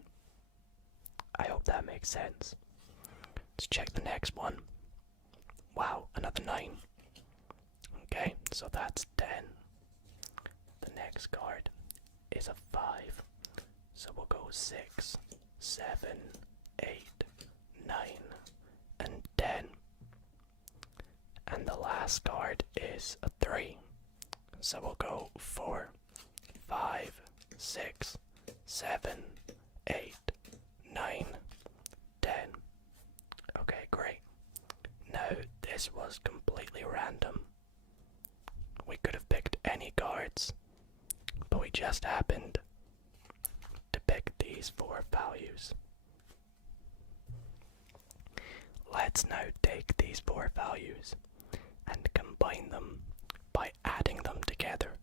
I hope that makes sense. Let's check the next one. Wow, another 9. Okay, so that's 10. The next card is a 5. So we'll go 6, 7, 8, 9, and 10. And the last card is a 3. So we'll go 4, 5, 6, 7, 8, 9, 10. Okay, great. Now, this was completely random. We could have picked any cards, but we just happened to pick these 4 values. Let's now take these 4 values and combine them by adding them together.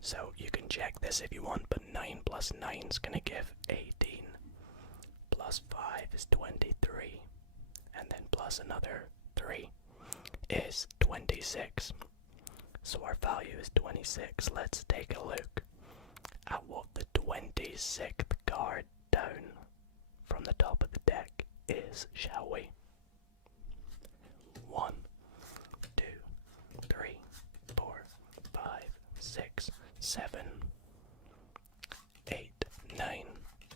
So you can check this if you want, but 9 plus 9 is going to give 18. Plus 5 is 23. And then plus another 3 is 26. So our value is 26. Let's take a look at what the 26th card down from the top of the deck is, shall we? 1, 2, 3, 4, 5, 6, 7, 8, 9,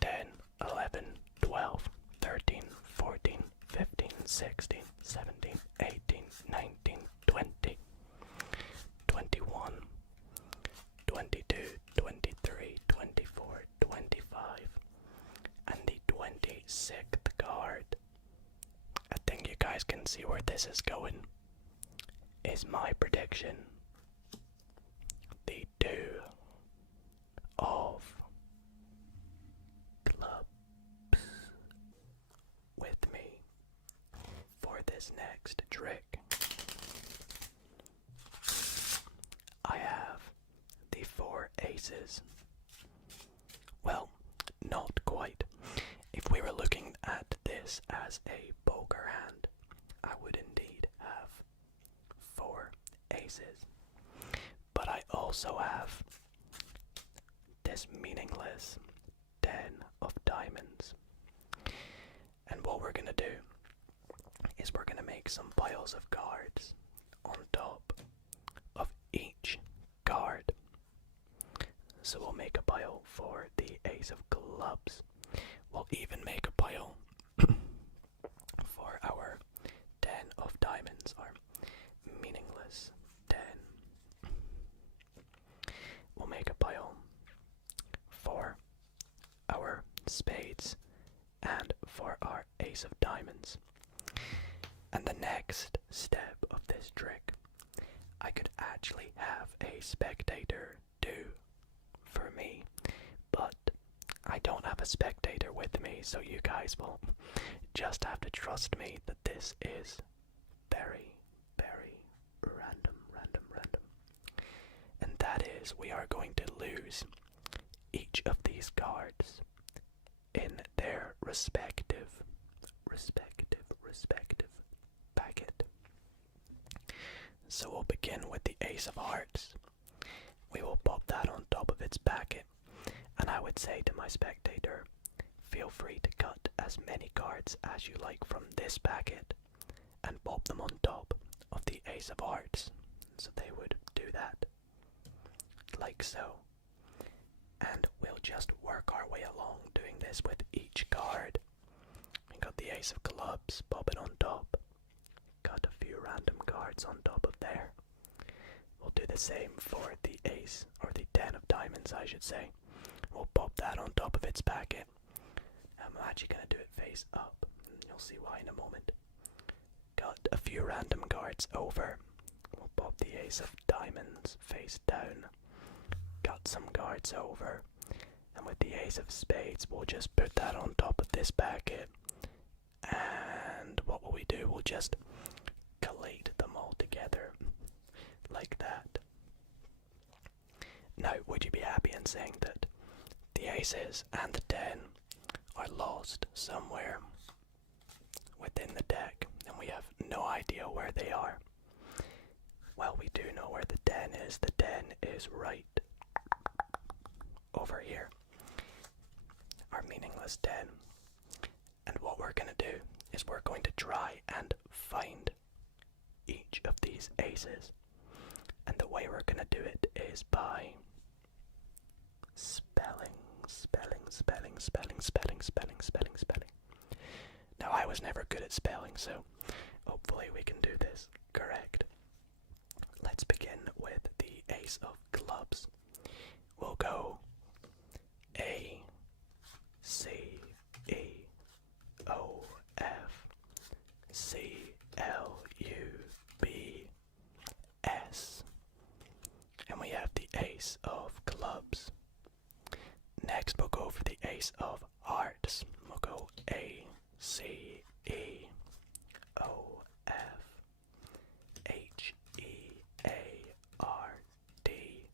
10, 11, 12, 13, 14, 15, 16, 17, 18, 19, 20, 21, 22, 23, 24, 25, and the 26th card. I think you guys can see where this is going. Is my prediction the 2 of clubs. With me for this next trick, I have the 4 aces. Well, not quite. If we were looking at this as a poker hand, I would indeed have 4 aces. But I also have this meaningless 10 of diamonds. And what we're going to do is we're going to make some piles of cards on top of each card. So we'll make a pile for the ace of clubs. We'll even make a pile for our 10 of diamonds, our meaningless 10. We'll make a pile for our spades and for our ace of diamonds. And the next step of this trick, I could actually have a spectator do for me, but I don't have a spectator with me, so you guys will just have to trust me that this is very, very random. And that is, we are going to lose each of these cards in their respective packet. So we'll begin with the ace of hearts. We will pop that on top of its packet, and I would say to my spectator, feel free to cut as many cards as you like from this packet and pop them on top of the ace of hearts. So they would do that, like so. And we'll just work our way along doing this with each card. We got the ace of clubs, pop it on top. Got a few random cards on top of there. We'll do the same for the ace, or the 10 of diamonds I should say. We'll pop that on top of its packet. I'm actually going to do it face up. You'll see why in a moment. Got a few random cards over. We'll pop the ace of diamonds face down. Got some cards over. And with the ace of spades, we'll just put that on top of this packet. And what will we do? We'll just collate them all together. Like that. Now, would you be happy in saying that the aces and the 10 are lost somewhere within the deck, and we have no idea where they are? Well, we do know where the 10 is. The 10 is right over here. Our meaningless 10. And what we're going to do is we're going to try and find each of these aces. And the way we're going to do it is by spelling. Now, I was never good at spelling, so hopefully we can do this correct. Let's begin with the ace of clubs. We'll go A, C, E, O, F, C, L, U, B, S. And we have the ace of clubs. Next we'll go for the ace of hearts. We'll go A, C, E, O, F, H, E, A, R, D,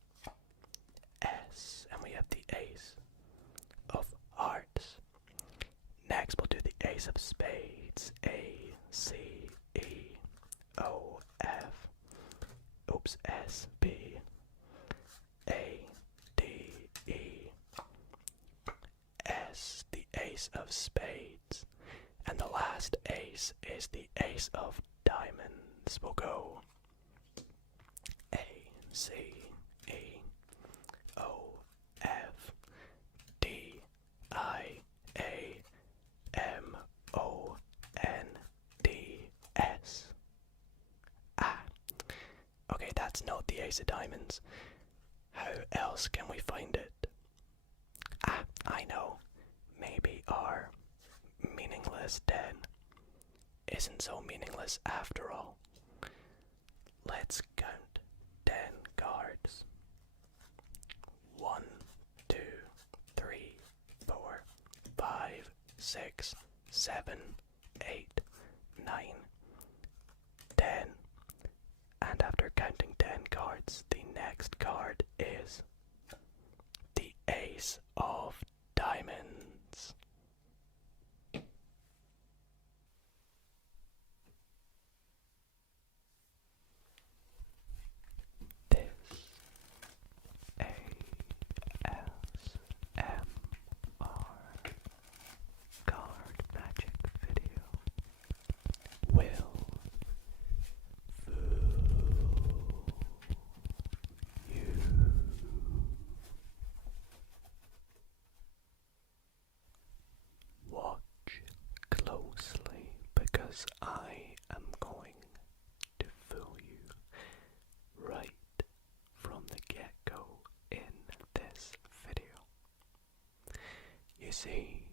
of spades. A, C, E, O, F. Oops, S, B, A, D, E, S, the ace of spades. And the last ace is the ace of diamonds. We'll go A, C, E, O, F, D, I, A, M, O, N, D, S. Ah. Okay, that's not the ace of diamonds. How else can we find it? Ah, I know. Maybe our meaningless 10 isn't so meaningless after all. Let's count 10 cards. 1, 2, 3, 4, 5, 6, 7, 8, 9, 10. And after counting 10 cards, the next card is the ace of diamonds. This ASMR card magic video will fool you. Watch closely because I am going to fool you right from the get-go in this video. You see,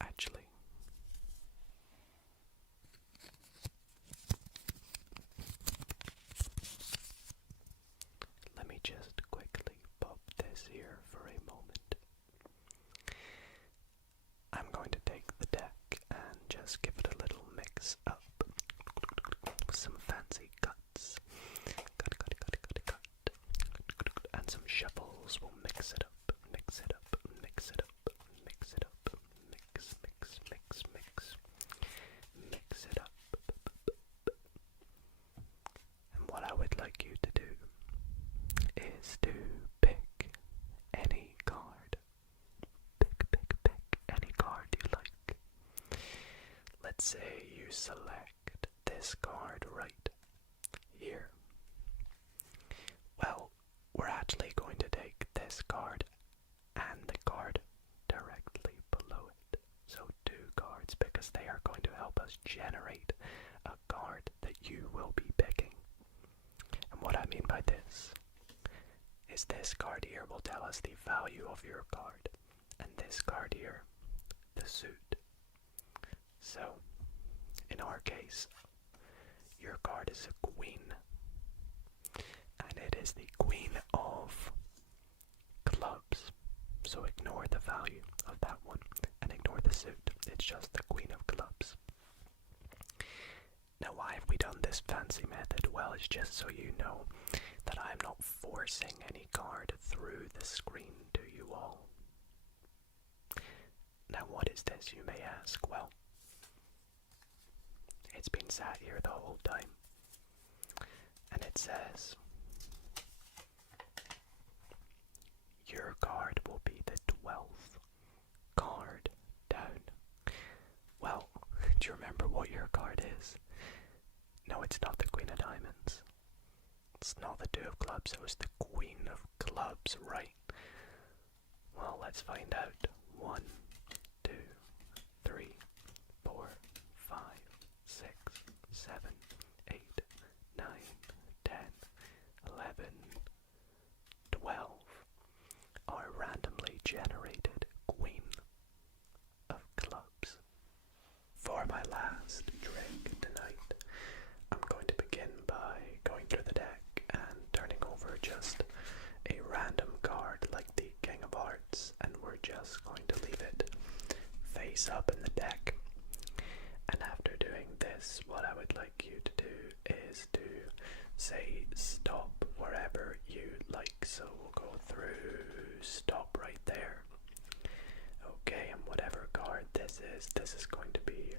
actually, let me just quickly pop this here for a moment. I'm going to take the deck and just give it a little mix up with some fancy cuts. Cut. And some shuffles. We'll mix it up, mix it up, mix it up, mix it up, mix it up. And what I would like you to do is to pick any card. Pick any card you like. Let's say you select this card right here. Well, we're actually going to take this card and the card directly below it. So 2 cards, because they are going to help us generate a card that you will be picking. And what I mean by this is this card here will tell us the value of your card, and this card here, the suit. So, in our case, your card is a queen, and it is the queen of clubs. So ignore the value of that one and ignore the suit. It's just the queen of clubs. Now, why have we done this fancy method? Well, it's just so you know that I'm not forcing any card through the screen to you all. Now, what is this, you may ask? Well, it's been sat here the whole time, and it says your card will be the 12th card down. Well, do you remember what your card is? No, it's not the Queen of Diamonds. It's not the 2 of Clubs, it was the Queen of Clubs, right? Well, let's find out. 1, 2, 3, 4, 5, 6, 7, 8, 9, 10, 11, 12 are randomly generated Queen of Clubs. For my last trick tonight, I'm going to begin by going through the deck and turning over just a random card like the King of Hearts, and we're just going to leave it face up in the deck. And after doing this, what I would like you to do is to say stop wherever you like. So we'll go through, stop right there. Okay, and whatever card this is going to be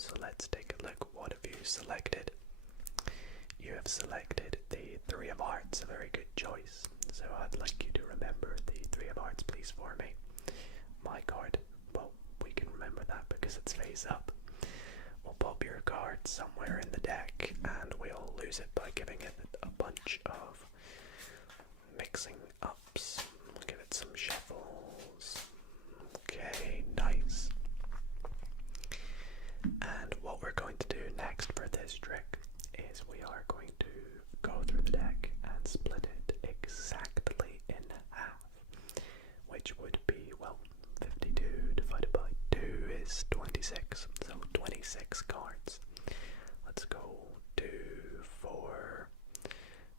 So let's take a look. What have you selected? You have selected the Three of Hearts, a very good choice. So I'd like you to remember the Three of Hearts, please, for me. My card, well, we can remember that because it's face up. We'll pop your card somewhere in the deck and we'll lose it by giving it a bunch of mixing ups. We'll give it some shuffles. Okay, nice. And what we're going to do next for this trick is we are going to go through the deck and split it exactly in half, which would be, well, 52 divided by 2 is 26, so 26 cards. Let's go 2, 4,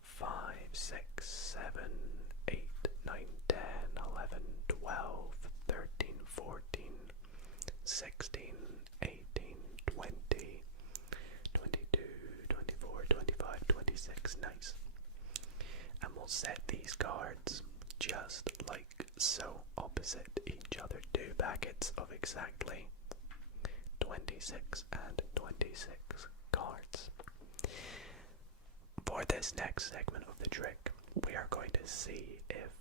5, 6, 7, 8, 9, 10, 11, 12, 13, 14, 16, 18, 20, 22, 24, 25, 26, nice. And we'll set these cards just like so, opposite each other, 2 packets of exactly 26 and 26 cards. For this next segment of the trick, we are going to see if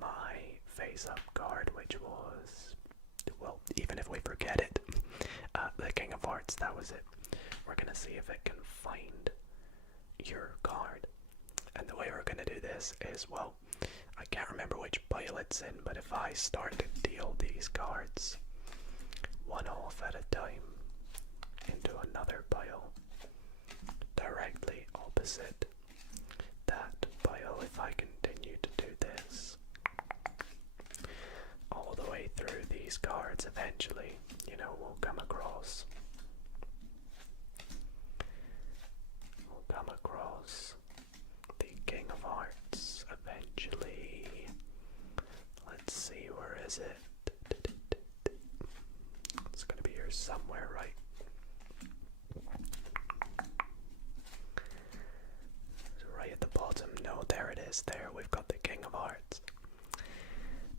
my face-up card, which was, well, even if we forget it, the King of Hearts, that was it. We're going to see if it can find your card. And the way we're going to do this is, well, I can't remember which pile it's in, but if I start to deal these cards one off at a time into another pile directly opposite that pile, if I continue to do this all the way through these cards, eventually, you know, we'll come across the King of Hearts eventually. Let's see, where is it? It's gonna be here somewhere, right? Right at the bottom. No, there it is. There, we've got the King of Hearts.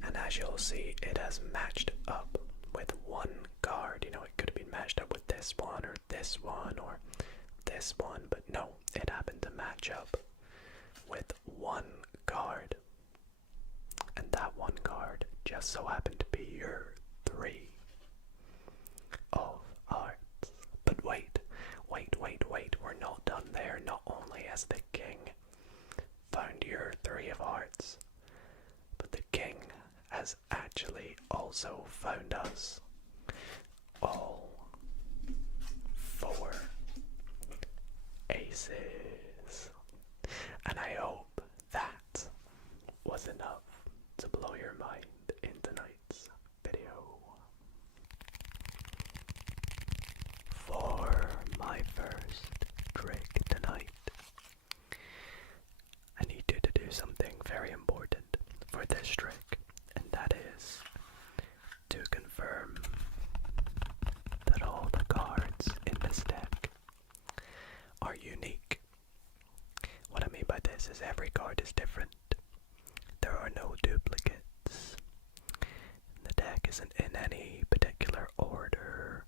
And as you'll see, it has matched up with one card. You know, it could have been matched up with this one or this one or this one, but no, it happened to match up with one card. And that one card just so happened to be your 3 of Hearts. But wait, we're not done there. Not only has the King found your 3 of Hearts, but the King has actually also found us all 4 aces. And I hope that was enough to blow your mind in tonight's video. For my first trick tonight, I need you to do something very important for this trick, and that is to confirm that all the cards in this deck are unique. What I mean by this is every card is different. There are no duplicates. The deck isn't in any particular order.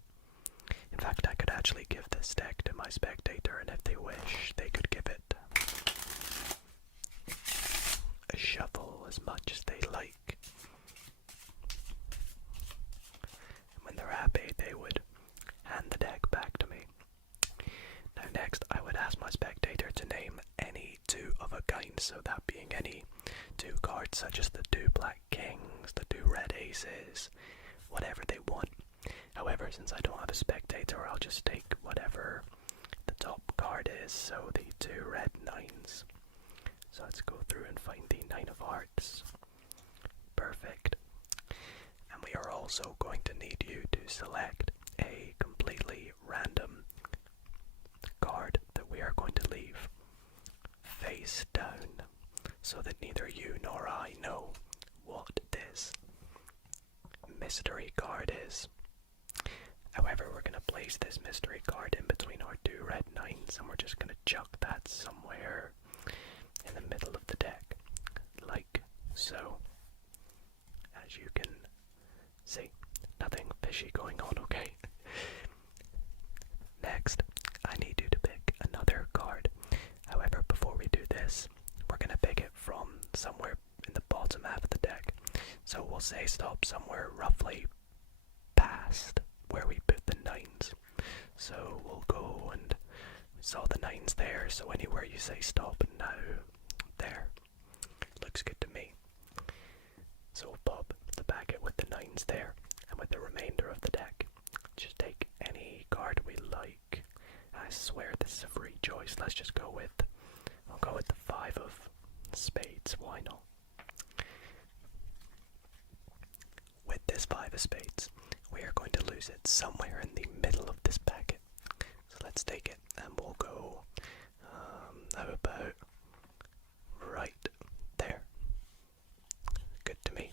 In fact, I could actually give this deck to my spectator, and if they wish, they could give it a shuffle as much as they like. And when they're happy, they would hand the deck back to me. Now next, I would ask my spectator to name any 2 of a kind, so that being any 2 cards such as the 2 black kings, the 2 red aces, whatever they want. However, since I don't have a spectator, I'll just take whatever the top card is, so the 2 red 9s. So let's go through and find the 9 of Hearts. Perfect. And we are also going to need you to select a completely random card that we are going to leave face down, so that neither you nor I know what this mystery card is. However, we're going to place this mystery card in between our 2 red 9s, and we're just going to chuck that somewhere in the middle of the deck, like so. As you can see, nothing fishy going on, okay? we'll say stop somewhere roughly past where we put the 9s. So we'll go and we saw the 9s there, so anywhere you say stop now, there. Looks good to me. So we'll pop the packet with the 9s there, and with the remainder of the deck, just take any card we like. I swear this is a free choice. Let's just go with, I'll go with the 5 of spades, why not? With this 5 of spades, we are going to lose it somewhere in the middle of this packet. So let's take it and we'll go, how about right there? Good to me.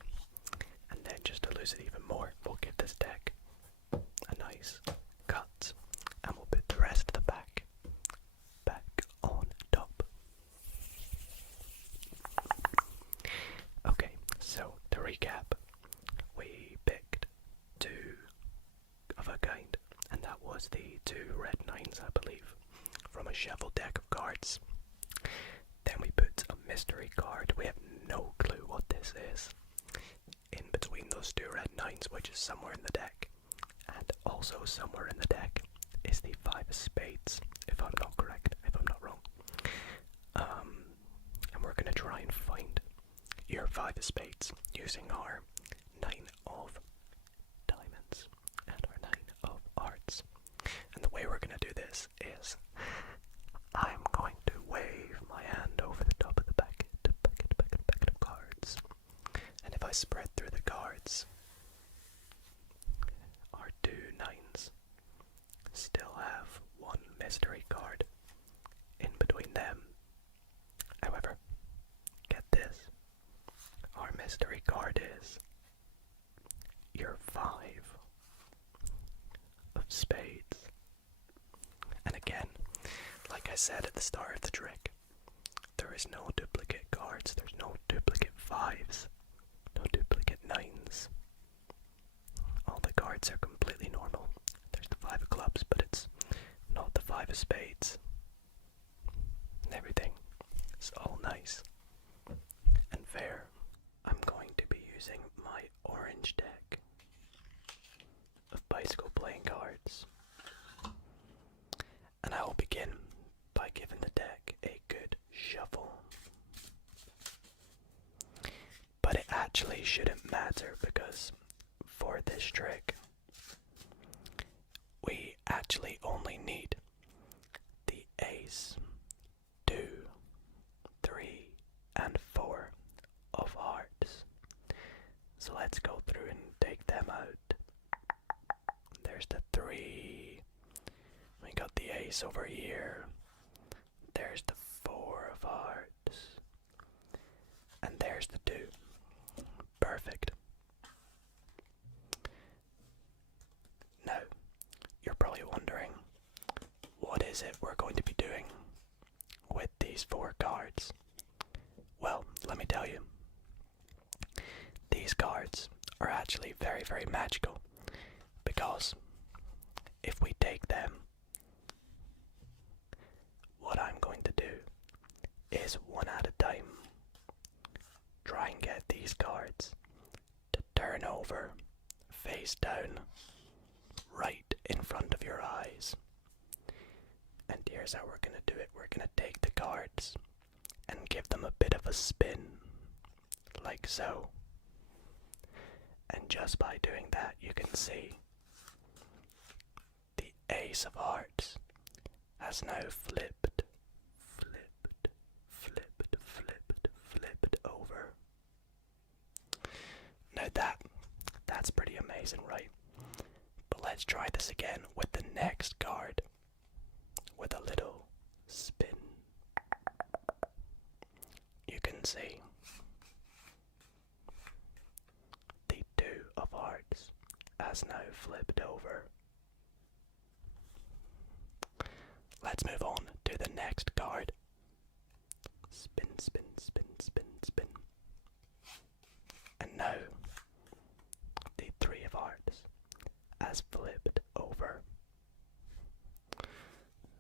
And then just to lose it even more, we'll give this deck a nice cut, and we'll put the rest of the pack back on top. Okay, so to recap, we picked 2 of a kind, and that was the 2 red 9s, I believe, from a shuffle deck of cards. Then we put a mystery card. We have no clue what this is in between those 2 red 9s, which is somewhere in the deck. And also somewhere in the deck is the 5 of spades, if I'm not correct, if I'm not wrong. And we're going to try and find your 5 of spades using our 9 of diamonds and our 9 of hearts. And the way we're going to do this is I'm going to wave my hand over the top of the packet of cards. And if I spread through the cards, our 2 9s still have 1 mystery card in between them. However, get this, our mystery card is your 5 of spades. And again, like I said at the start of the trick, there is no duplicate cards, there's no duplicate 5s, no duplicate 9s. All the cards are completely normal. There's the 5 of clubs, but it's not the 5 of spades. And everything is all nice and fair. I'm going to be using my orange deck of bicycle playing cards. And I will begin by giving the deck a good shuffle. But it actually shouldn't matter, because for this trick, we actually only need the ace, 2, 3, and 4 of hearts. So let's go through and take them out. There's the 3. We got the ace over here. There's the 4 of hearts. And there's the 2. Perfect. Now, you're probably wondering, what is it we're going to be doing with these 4 cards? Well, let me tell you. These cards are actually very, very magical, because if we take them, what I'm going to do is, one at a time, try and get these cards to turn over face down right in front of your eyes. And here's how we're going to do it. We're going to take the cards and give them a bit of a spin, like so. And just by doing that, you can see the ace of hearts has now flipped over. Now that's pretty amazing, right? But let's try this again with the next card, with a little spin. You can see the 2 of hearts has now flipped over. Let's move on to the next card. Spin, spin, spin, spin, spin. And now, the 3 of hearts has flipped over.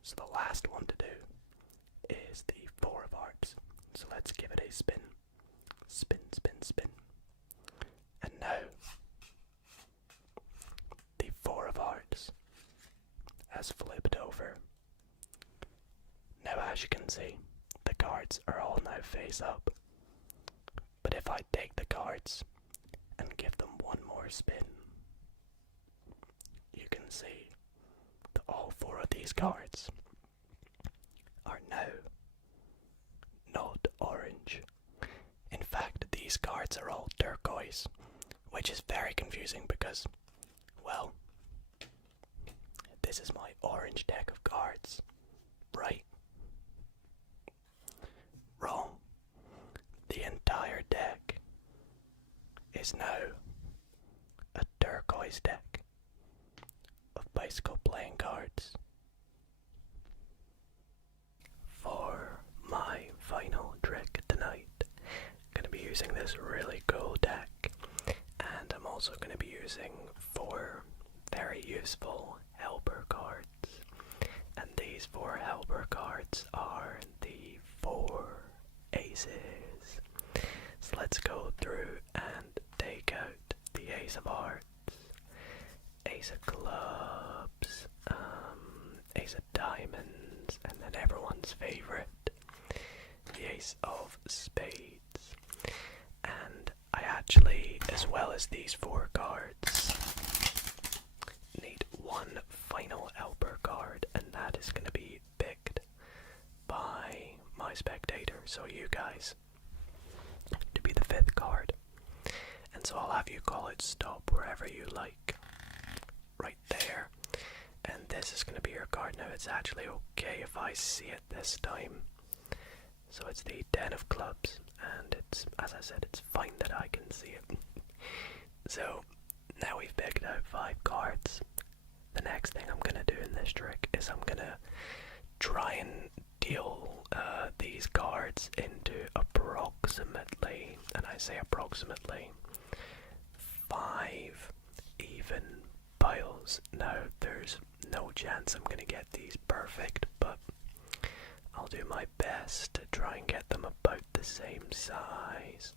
So the last one to do is the 4 of hearts. So let's give it a spin. Spin, spin, spin. And now now the four of hearts has flipped over. Now as you can see, the cards are all now face up. But if I take the cards and give them one more spin, you can see that all four of these cards are now not orange. In fact, these cards are all turquoise, which is very confusing because, well, this is my orange deck of cards, right? Wrong. The entire deck is now a turquoise deck of bicycle playing cards. For my final trick tonight, I'm going to be using this really cool deck, and I'm also going to be using 4 very useful helper cards. And these 4 helper cards are the 4 aces. So let's go through and take out the ace of hearts, ace of clubs, ace of diamonds, and then everyone's favorite, the ace of spades. And I actually, as well as these 4 cards, need one final helper card, and that is going to be picked by my spectator, so you guys, to be the 5th card. And so I'll have you call it stop wherever you like, right there. And this is going to be your card. Now it's actually okay if I see it this time. So it's the 10 of clubs, and it's, as I said, it's fine that I can see it. So now we've picked out 5 cards. The next thing I'm going to do in this trick is I'm going to try and deal these cards into approximately, and I say approximately, 5 even piles. Now there's no chance I'm going to get these perfect, but I'll do my best to try and get them about the same size.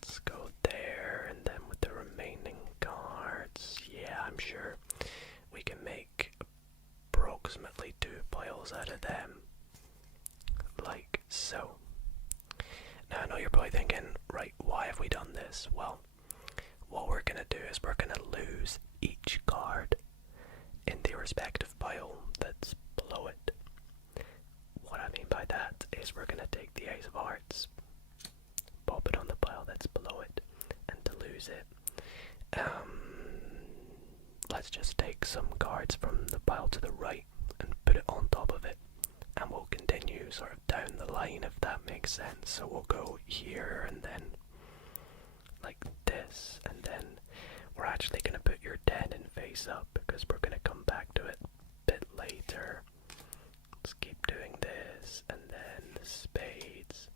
Let's go there, and then with the remaining cards, yeah, I'm sure we can make approximately 2 piles out of them, like so. Now I know you're probably thinking, right, why have we done this? Well, what we're going to do is we're going to lose each card in the respective pile that's below it. What I mean by that is we're going to take the ace of hearts, pop it on the pile that's below it, and to lose it, let's just take some cards from the pile to the right and put it on top of it, and we'll continue sort of down the line, if that makes sense. So we'll go here and then like this, and then we're actually going to put your 10 in face up because we're going to come back to it a bit later. Let's keep doing this, and then the spades.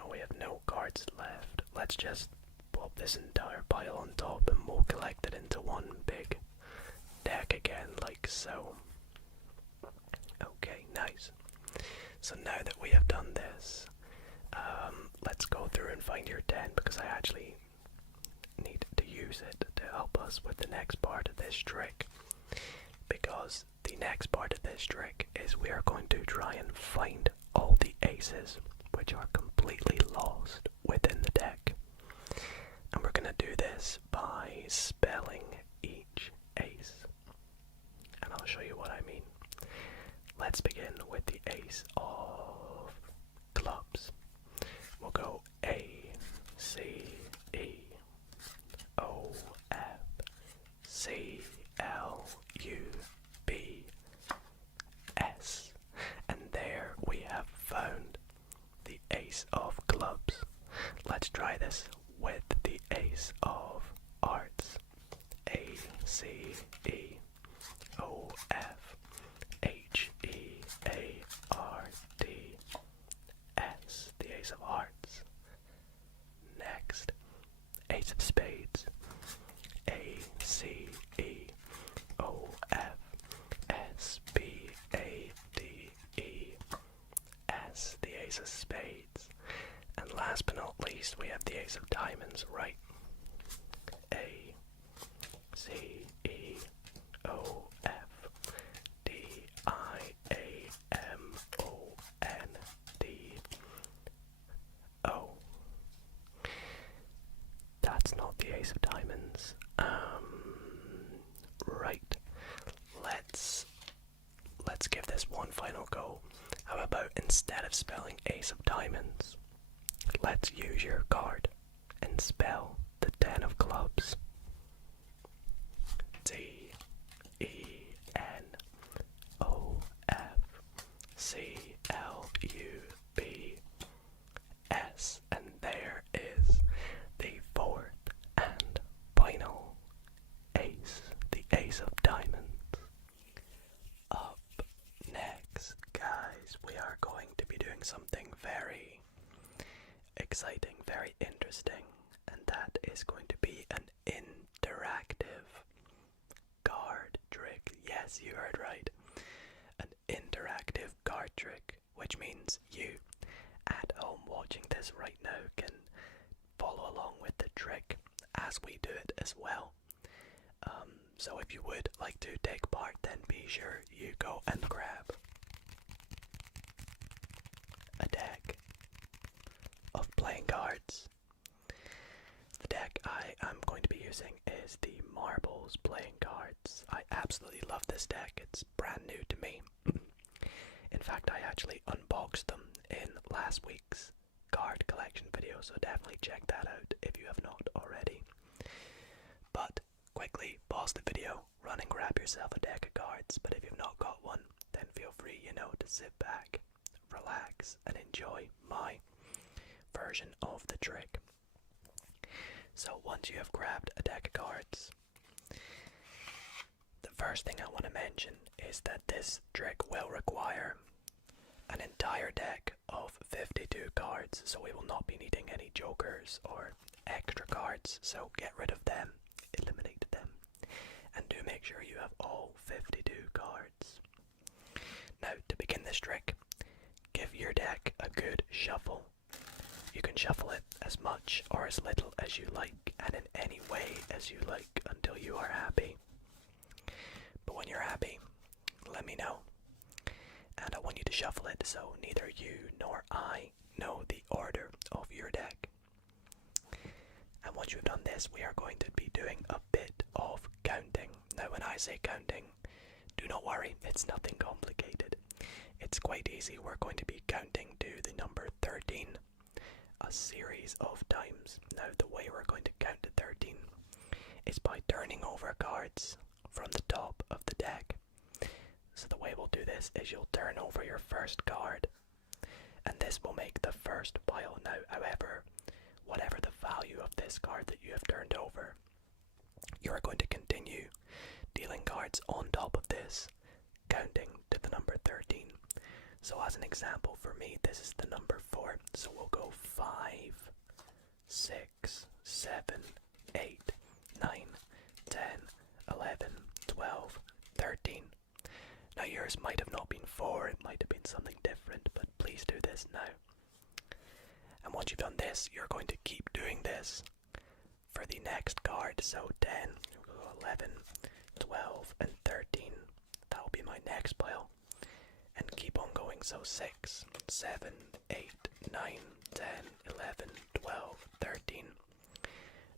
Oh, we have no cards left. Let's just pop this entire pile on top and we'll collect it into one big deck again, like so. Okay, nice. So now that we have done this, let's go through and find your 10, because I actually need to use it to help us with the next part of this trick. Because the next part of this trick is we are going to try and find all the aces which are completely lost within the deck. And we're going to do this by spelling each ace. And I'll show you what I mean. Let's begin with the ace of clubs. We'll go A, C, E, O, F, C, L, U, B, S. And there we have found the ace of clubs. Let's try this with the ace of hearts. A, C, E, O, F, H, E, A, R, D, S, the ace of hearts. Next, ace of spades. A, C, E, O, F, S, B, A, D, E, S, the ace of spades. And last but not least, we have the ace of diamonds, right? let's give this one final go. How about instead of spelling ace of diamonds, let's use your card and spell the 10 of clubs. DENOFCLUBS. And there is the fourth and final ace, the ace of diamonds. Up next, guys, we are going to be doing something very exciting, very interesting, and that is going to be an interactive card trick. Yes, you heard right. An interactive card trick, which means you at home watching this right now can follow along with the trick as we do it as well. So if you would like to take part, then be sure you go and grab a deck of playing cards. The deck I am going to be using is the Marbles playing cards. I absolutely love this deck. It's brand new to me. In fact, I actually unboxed them in last week's card collection video, so definitely check that out if you have not already. But quickly pause the video, run and grab yourself a deck of cards, but if you've not got one, then feel free, to sit back, relax, and enjoy my version of the trick. So once you have grabbed a deck of cards, the first thing I want to mention is that this trick will require an entire deck of 52 cards, so we will not be needing any jokers or extra cards, so get rid of them, eliminate them, and do make sure you have all 52 cards. Now, to begin this trick, give your deck a good shuffle. You can shuffle it as much or as little as you like, and in any way as you like, until you are happy. But when you're happy, let me know. And I want you to shuffle it so neither you nor I know the order of your deck. And once you've done this, we are going to be doing a bit of counting. Now, when I say counting, do not worry, it's nothing complicated. It's quite easy. We're going to be counting to the number 13 a series of times. Now, the way we're going to count to 13 is by turning over cards from the top of the deck. So the way we'll do this is you'll turn over your first card, and this will make the first pile. Now, however, whatever the value of this card that you have turned over, you are going to continue dealing cards on top of this, counting to the number 13. So as an example, for me, this is the number 4. So we'll go 5, 6, 7, 8, 9, 10, 11, 12, 13. Now yours might have not been 4, it might have been something different, but please do this now. And once you've done this, you're going to keep doing this for the next card. So 10, 11, 12, and 13. That will be my next pile. And keep on going. So 6, 7, 8, 9, 10, 11, 12, 13.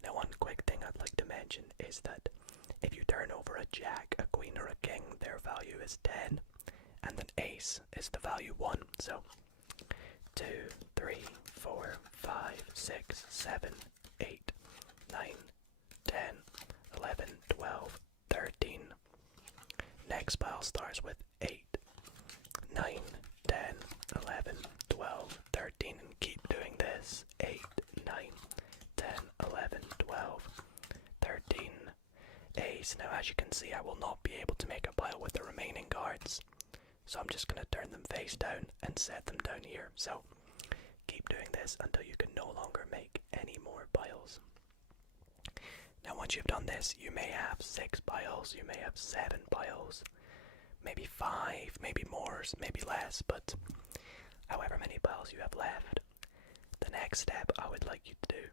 Now one quick thing I'd like to mention is that if you turn over a jack, a queen, or a king, their value is 10, and an ace is the value 1. So 2, 3, 4, 5, 6, 7, 8, 9, 10, 11, 12, 13. Next pile starts with 8, 9, 10, 11, 12, 13, and keep doing this. 8, 9, 10, 11, 12, 13. Ace. Now, as you can see, I will not be able to make a pile with the remaining cards, so I'm just going to turn them face down and set them down here. So keep doing this until you can no longer make any more piles. Now once you've done this, you may have 6 piles, you may have 7 piles, maybe 5, maybe more, maybe less, but however many piles you have left, the next step I would like you to do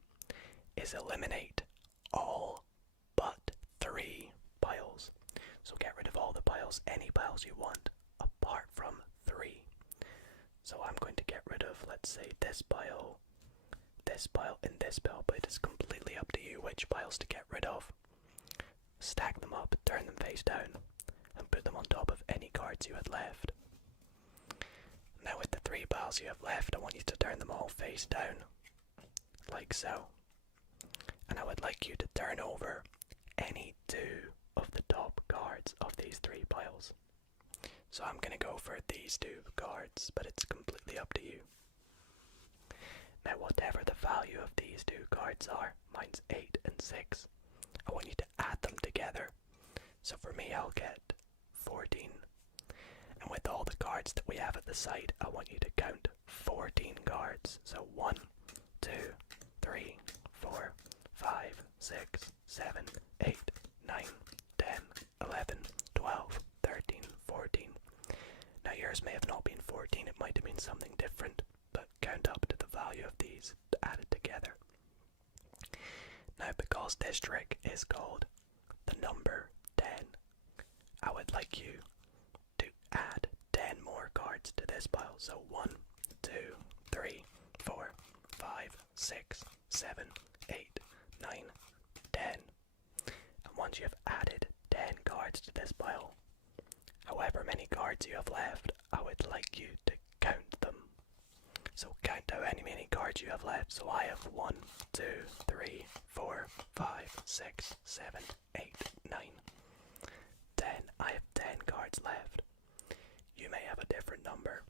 is eliminate all but 3 piles. So get rid of all the piles, any piles you want, apart from 3. So I'm going to get rid of, let's say, this pile, and this pile, but it is completely up to you which piles to get rid of. Stack them up, turn them face down, and put them on top of any cards you had left. Now with the 3 piles you have left, I want you to turn them all face down, like so. And I would like you to turn over any 2 of the top cards of these 3 piles. So I'm going to go for these 2 cards, but it's completely up to you. Now whatever the value of these 2 cards are, mine's 8 and 6, I want you to add them together. So for me I'll get 14. And with all the cards that we have at the side, I want you to count 14 cards. So 1, 2, 3, 4, 5, 6, 7, 8, 9, 10, 11, 12, 13, 14. Now yours may have not been 14, it might have been something different, but count up to the value of these added together. Now because this trick is called the number 10, I would like you to add 10 more cards to this pile. So 1, 2, 3, 4, 5, 6, 7, 8, 9, 10. And once you have added 10 cards to this pile, however many cards you have left, I would like you to count them. So count how many cards you have left. So I have 1, 2, 3, 4, 5, 6, 7, 8, 9, 10. I have 10 cards left. You may have a different number,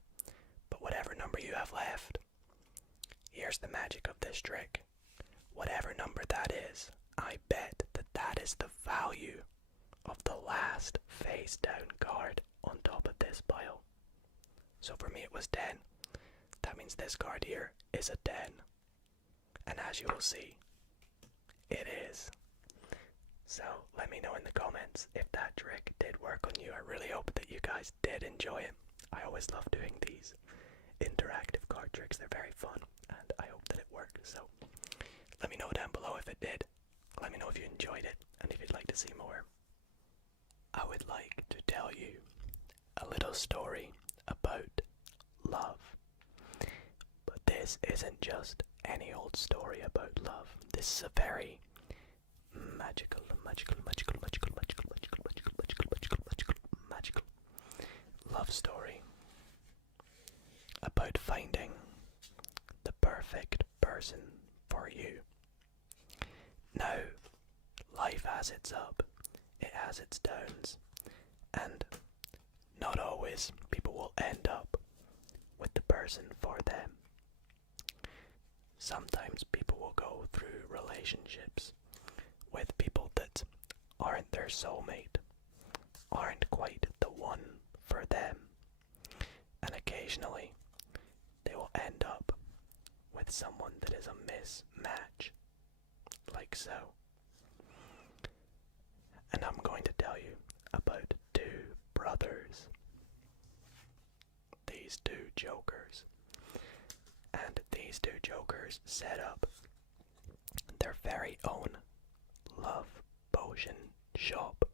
but whatever number you have left, here's the magic of this trick. Whatever number that is, I bet that that is the value of the last face down card on top of this pile. So for me it was 10. That means this card here is a 10. And as you will see, it is. So let me know in the comments if that trick did work on you. I really hope that you guys did enjoy it. I always love doing these interactive card tricks. They're very fun and I hope that it worked. So let me know down below if it did. Let me know if you enjoyed it and if you'd like to see more. I would like to tell you a little story about love. But this isn't just any old story about love. This is a very magical love story about finding the perfect person for you. Now, life has its up, it has its downs, and not always people will end up with the person for them. Sometimes people will go through relationships with people that aren't their soulmate, aren't quite the one for them, and occasionally they will end up with someone that is a mismatch, like so. And I'm going to tell you about 2 brothers, these 2 jokers, and these 2 jokers set up their very own love potion shop,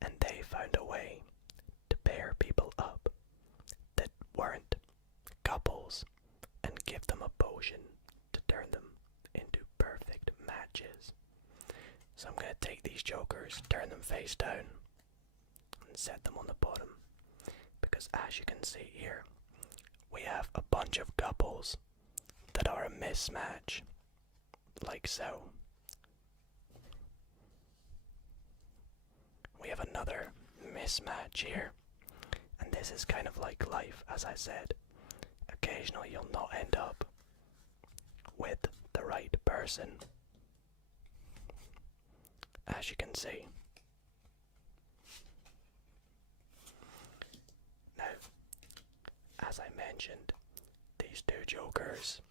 and they found a way to pair people up that weren't couples and give them a potion to turn them into perfect matches. So I'm going to take these jokers, turn them face down, and set them on the bottom, because as you can see here, we have a bunch of couples that are a mismatch, like so. We have another mismatch here, and this is kind of like life, as I said. Occasionally you'll not end up with the right person, as you can see. Now, as I mentioned, these 2 jokers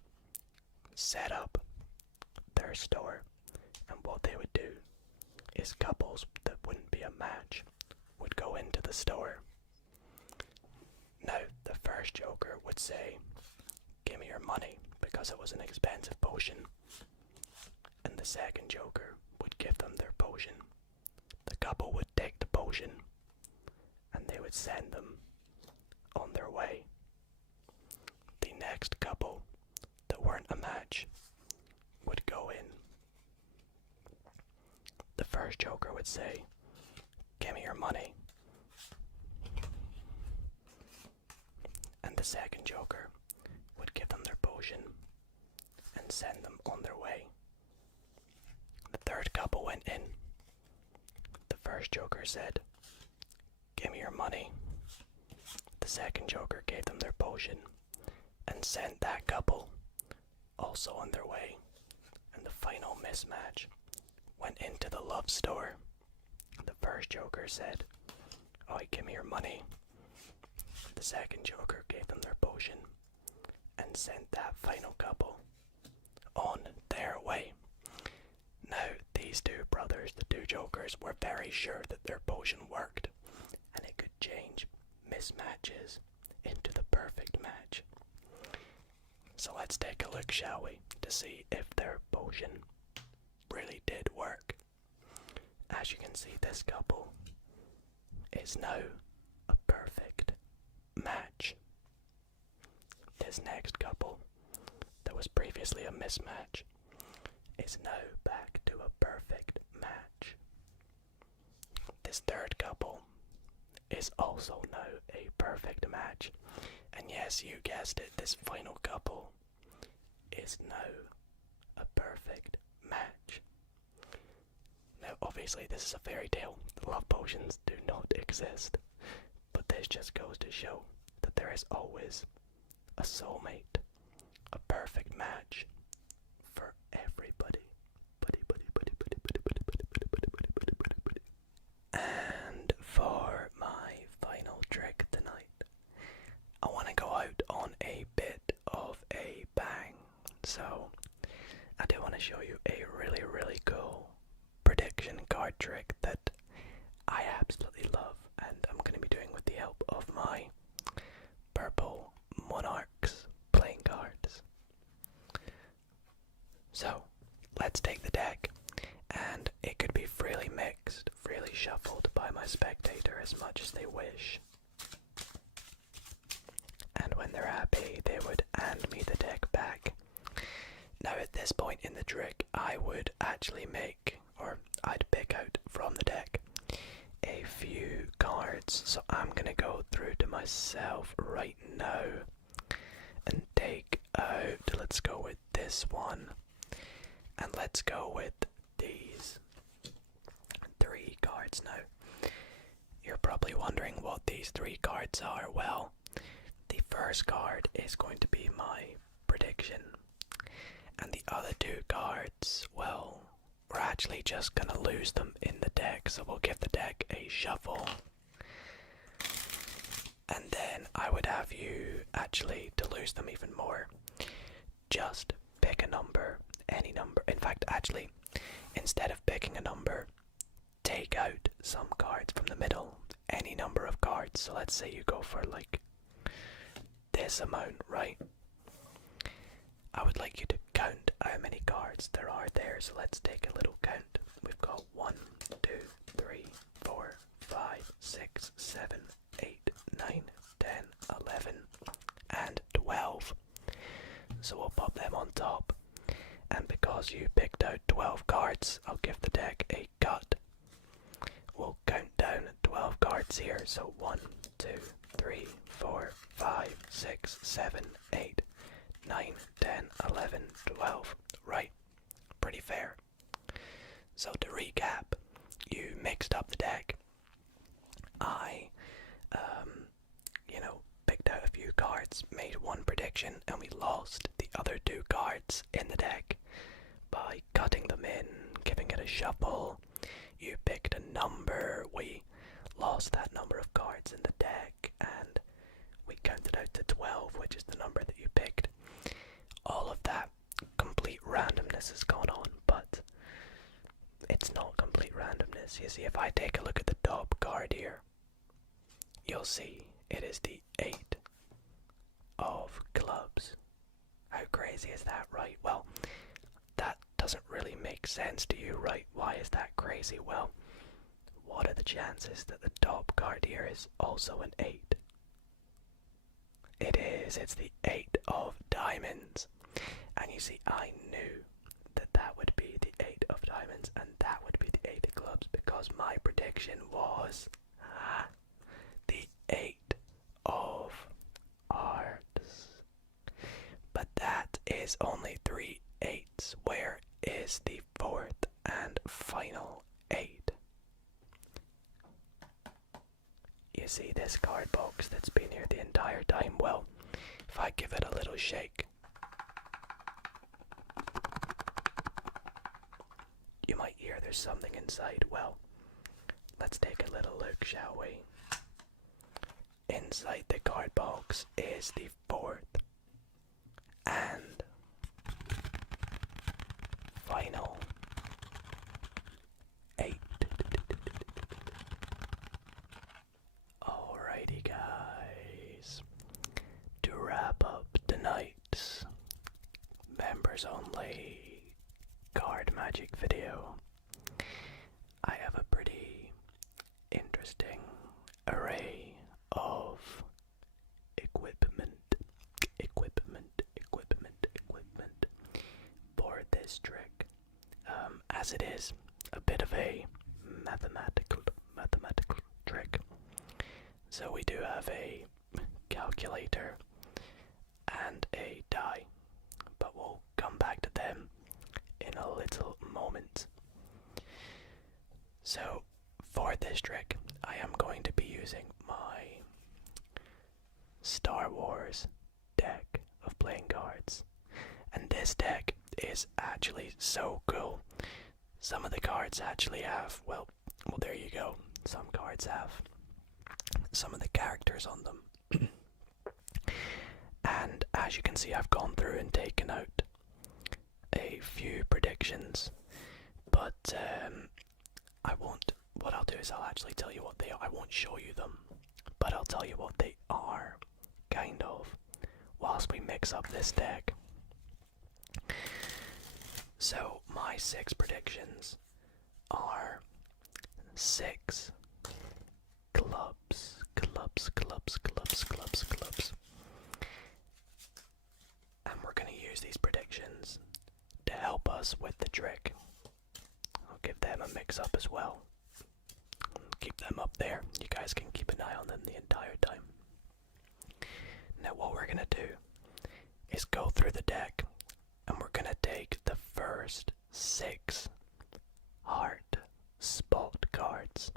set up their store, and what they would do is couples that wouldn't be a match would go into the store. Now, the first joker would say, "Give me your money," because it was an expensive potion, and the second joker would give them their potion. The couple would take the potion and they would send them on their way. The next couple that weren't a match would go in. The first joker would say, give me your money. And the second joker would give them their potion and send them on their way. The third couple went in. The first joker said, give me your money. The second joker gave them their potion and sent that couple also on their way. And the final mismatch went into the love store. The first joker said, oh, give me your money. The second joker gave them their potion and sent that final couple on their way. Now, these two brothers, the two jokers, were very sure that their potion worked and it could change mismatches into the perfect match. So let's take a look, shall we, to see if their potion really did work. As you can see, this couple is now a perfect match. This next couple that was previously a mismatch is now back to a perfect match. This third couple is also now a perfect match. And yes, you guessed it, this final couple is now a perfect match. Now, obviously, this is a fairy tale. Love potions do not exist. But this just goes to show that there is always a soulmate, a perfect match for everybody. And for my final trick tonight, I want to go out on a bit of a bang. So, I do want to show you a really, really cool prediction card trick that I absolutely love, and I'm going to be doing with the help of my purple Monarchs playing cards. So, let's take the deck, and it could be freely mixed, freely shuffled by my spectator as much as they wish. And when they're happy, they would hand me the deck back. Now, at this point in the trick, I would actually I'd pick out from the deck a few cards. So I'm gonna go through to myself right now and take out, let's go with this one, and let's go with these 3 cards now. You're probably wondering what these 3 cards are. Well, the first card is going to be my prediction, and the other 2 cards, well, we're actually just gonna lose them in the deck, so we'll give the deck a shuffle. And then I would have you, actually, to lose them even more, just pick a number, any number. In fact, actually, instead of picking a number, take out some cards from the middle, any number of cards. So let's say you go for like this amount, right? I would like you to count how many cards there are there, so let's take a little count. We've got 1, 2, 3, 4, 5, 6, 7, 8, 9, 10, 11, and 12. So we'll pop them on top. And because you picked out 12 cards, I'll give the deck a cut. We'll count down 12 cards here. So 1, 2, 3, 4, 5, 6, 7, 8, 9, 10, 11, 12. Right. Pretty fair. So to recap, you mixed up the deck. I, picked out a few cards, made one prediction, and we lost the other 2 cards in the deck by cutting them in, giving it a shuffle. You picked a number, we lost that number of cards in the deck, and we counted out to 12, which is the number that you picked. All of that complete randomness has gone on, but it's not complete randomness. You see, if I take a look at the top card here, you'll see it is the 8 of clubs. How crazy is that, right? Well, that doesn't really make sense to you, right? Why is that crazy? Well, what are the chances that the top card here is also an 8? It is. It's the 8 of diamonds. And you see, I knew that that would be the 8 of diamonds and that would be the 8 of clubs, because my prediction was the 8 of hearts. But that is only 3 8s. Where is the 4th and final 8? You see this card box that's been here the entire time? Well, if I give it a little shake, you might hear there's something inside. Well, let's take a little look, shall we? Inside the card box is the 4th and final 8. Alrighty guys, to wrap up tonight's members only card magic video, I have a pretty interesting array of equipment for this trick, as it is a bit of a mathematical trick. So we do have a calculator and a die, but we'll come back to them in a little moment. So for this trick, I am going to be using my Star Wars deck of playing cards, and this deck is actually so cool. Some of the cards actually have, well, there you go. Some cards have some of the characters on them. And as you can see, I've gone through and taken out a few predictions, but what I'll do is I'll actually tell you what they are. I won't show you them, but I'll tell you what they are, kind of, whilst we mix up this deck. So my 6 predictions are 6 clubs. And we're going to use these predictions to help us with the trick. I'll give them a mix up as well. Keep them up there. You guys can keep an eye on them the entire time. Now what we're going to do is go through the deck, and we're going to take the first 6 heart spot cards.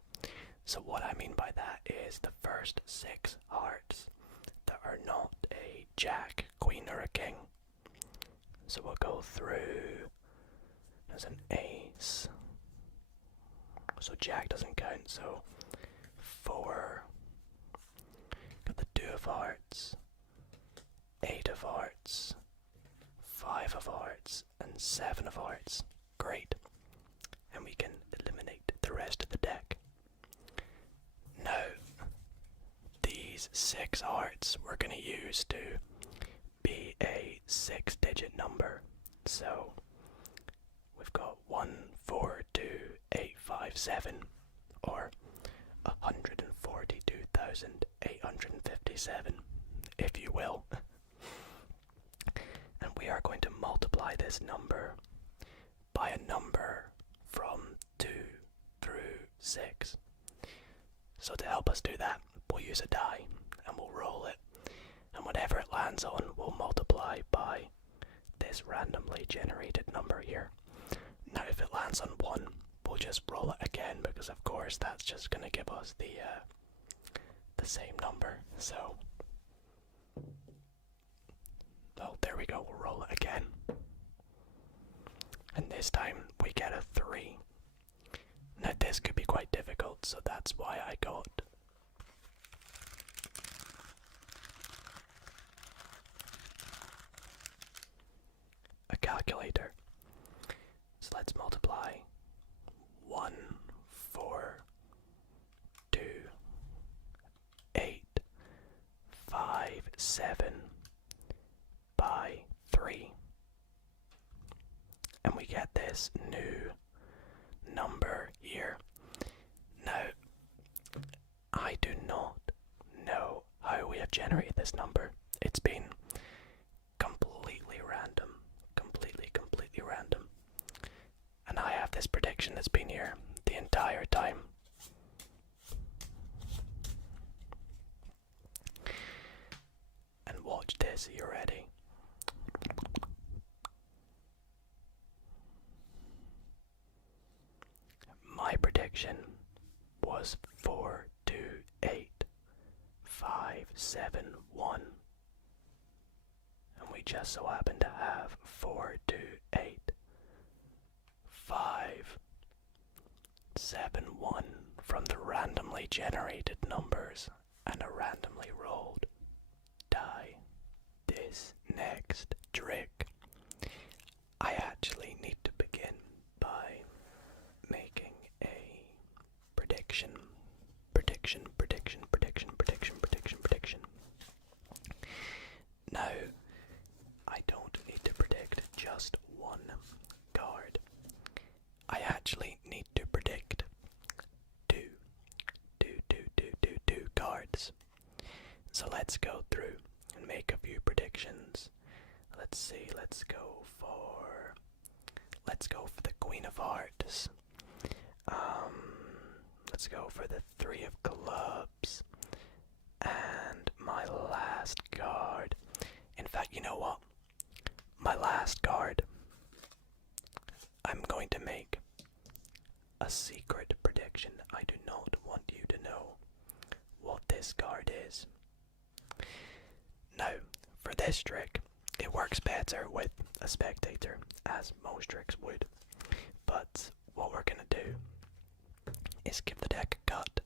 So what I mean by that is the first 6 hearts that are not a jack, queen, or a king. So we'll go through. There's an ace. So jack doesn't count, so 4. Got the 2 of hearts, 8 of hearts, 5 of hearts, and 7 of hearts. Great. And we can eliminate the rest of the deck. Now, these 6 hearts we're going to use to be a 6-digit number. So we've got 1, 4, 2, 8, 5, 7, or 142,857, if you will. And we are going to multiply this number by a number from 2 through 6. So to help us do that, we'll use a die and we'll roll it, and whatever it lands on, we'll multiply by this randomly generated number here. Now if it lands on 1, we'll just roll it again, because of course that's just going to give us the same number. So, oh, there we go, we'll roll it again. And this time we get a 3. Now this could be quite difficult, so that's why I got a calculator. So let's multiply 1, 4, 2, 8, 5, 7 by 3. And we get this new number here. Now, I do not know how we have generated this number. It's been completely random. Completely random. prediction has been here the entire time. And watch this, are you ready? My prediction was 4, 2, 8, 5, 7, 1. And we just so happen to have 4, 2, 8, 5, 7, 1 from the randomly generated numbers and a randomly rolled die. This next trick, I actually need to begin by making a prediction. Now, I don't need to predict just one card. I actually need to predict two cards. So let's go through and make a few predictions. Let's see, let's go for the Queen of Hearts. Let's go for the Three of Clubs. And my last card. In fact, you know what? My last card, I'm going to make a secret prediction. I do not want you to know what this card is. Now, for this trick, it works better with a spectator, as most tricks would. But what we're going to do is give the deck a cut,